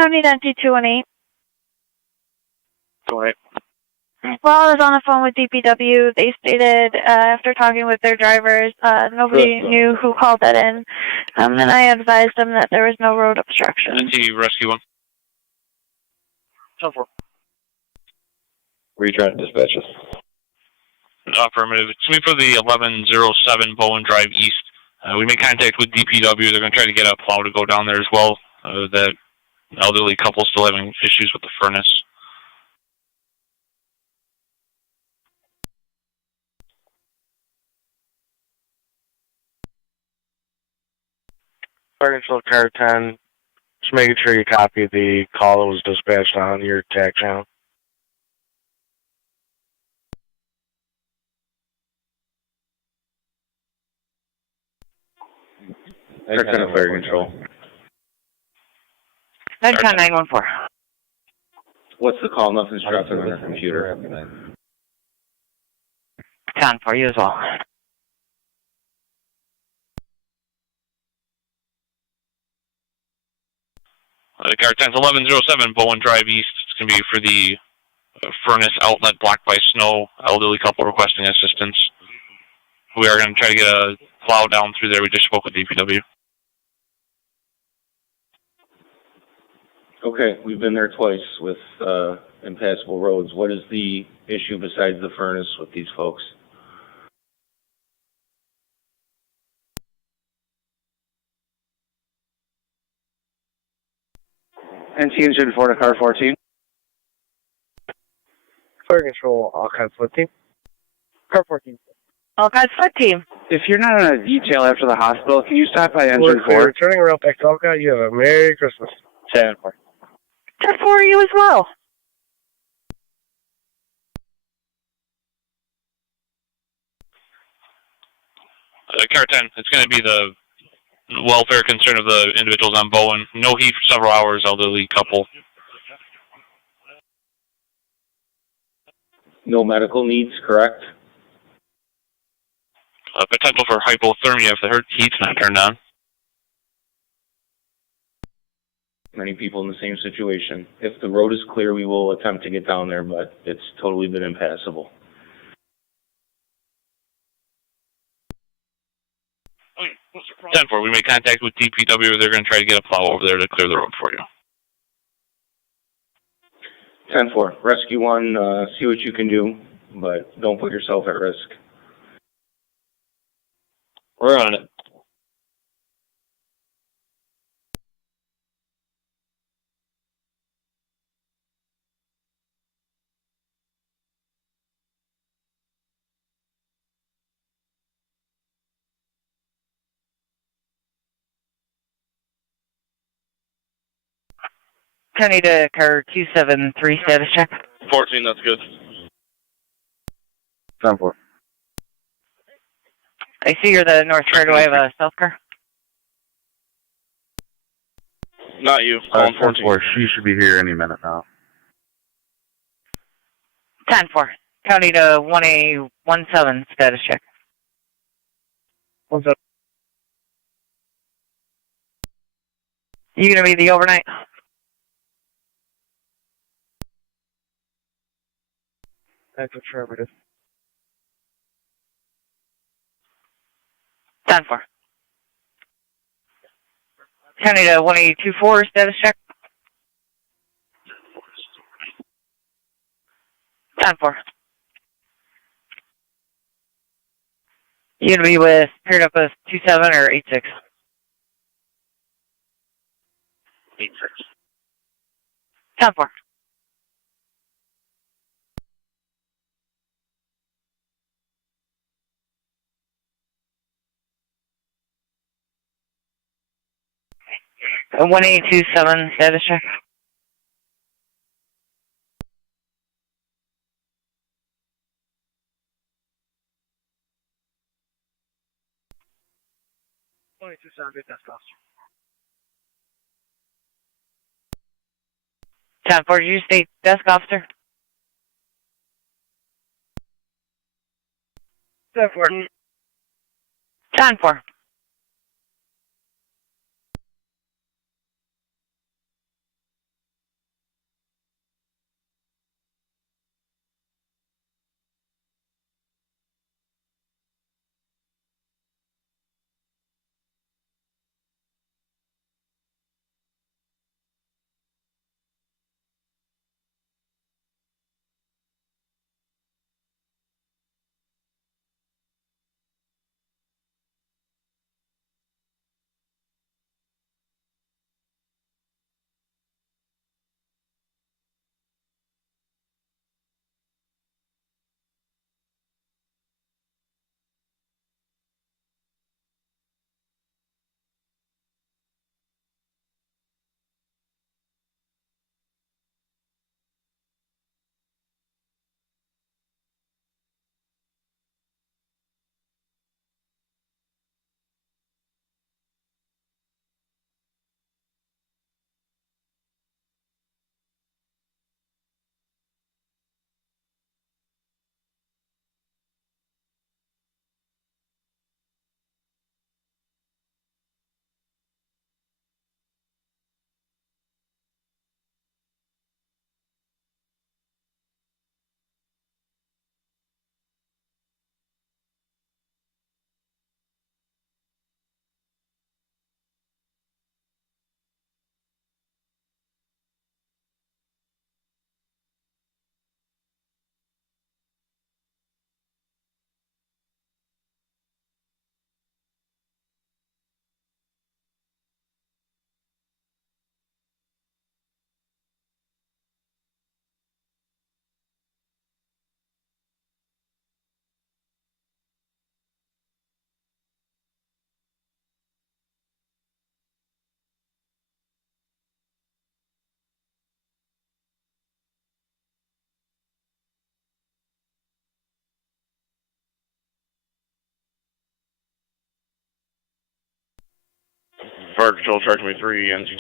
County Dentee 218. 218. Well, I was on the phone with DPW. They stated after talking with their drivers, nobody knew who called that in. And I advised them that there was no road obstruction. Dentee Rescue 1. 10-4. Were you trying to dispatch us? Affirmative. It's me for the 1107 Bowen Drive East. We made contact with DPW. They're going to try to get a plow to go down there as well. That elderly couple still having issues with the furnace. Fire Control Car 10. Just making sure you copy the call that was dispatched on your TAC channel. Car 10 Fire Control. 914. What's the call? Nothing's dropping on our computer. 10 for you as well. Car 10's 1107 Bowen Drive East. It's going to be for the furnace outlet blocked by snow. Elderly couple requesting assistance. We are going to try to get a plow down through there. We just spoke with DPW. Okay, we've been there twice with impassable roads. What is the issue besides the furnace with these folks? NC Engine 4 to car 14. Fire Control, all kinds of team. Car 14. All kinds of team. If you're not on a detail after the hospital, can you stop by Engine We're 4? returning around back to Alca. You have a Merry Christmas. 10-4. 10 for you as well. Car 10, it's going to be the welfare concern of the individuals on Bowen. No heat for several hours, elderly couple. No medical needs, correct? Potential for hypothermia if the heat's not turned on. Many people in the same situation. If the road is clear, we will attempt to get down there, but it's totally been impassable. Okay, 10-4, we made contact with DPW. They're going to try to get a plow over there to clear the road for you. 10-4, Rescue 1, see what you can do, but don't put yourself at risk. We're on it. County to car 273 status check. 14, that's good. 10-4. I see you're the north car. Do I have a stealth car? Not you. Calling 14. She should be here any minute now. 10-4. County to 1A17 status check. 17. You gonna be the overnight? That's what Trevor did. 10-4. County to 1A24 status check. 10-4. You gonna be with paired up with 27 or 86? 86. 10-4. A 1827 status check. That's cost. 10-4, did you state desk officer? 10-4. 10-4. . . . . . . . . . . . . . . . . . . . . . . . . . . . . . . . . . . . . . . . . . . . . . . . . . Fire Patrol, Truck Committee 3, NC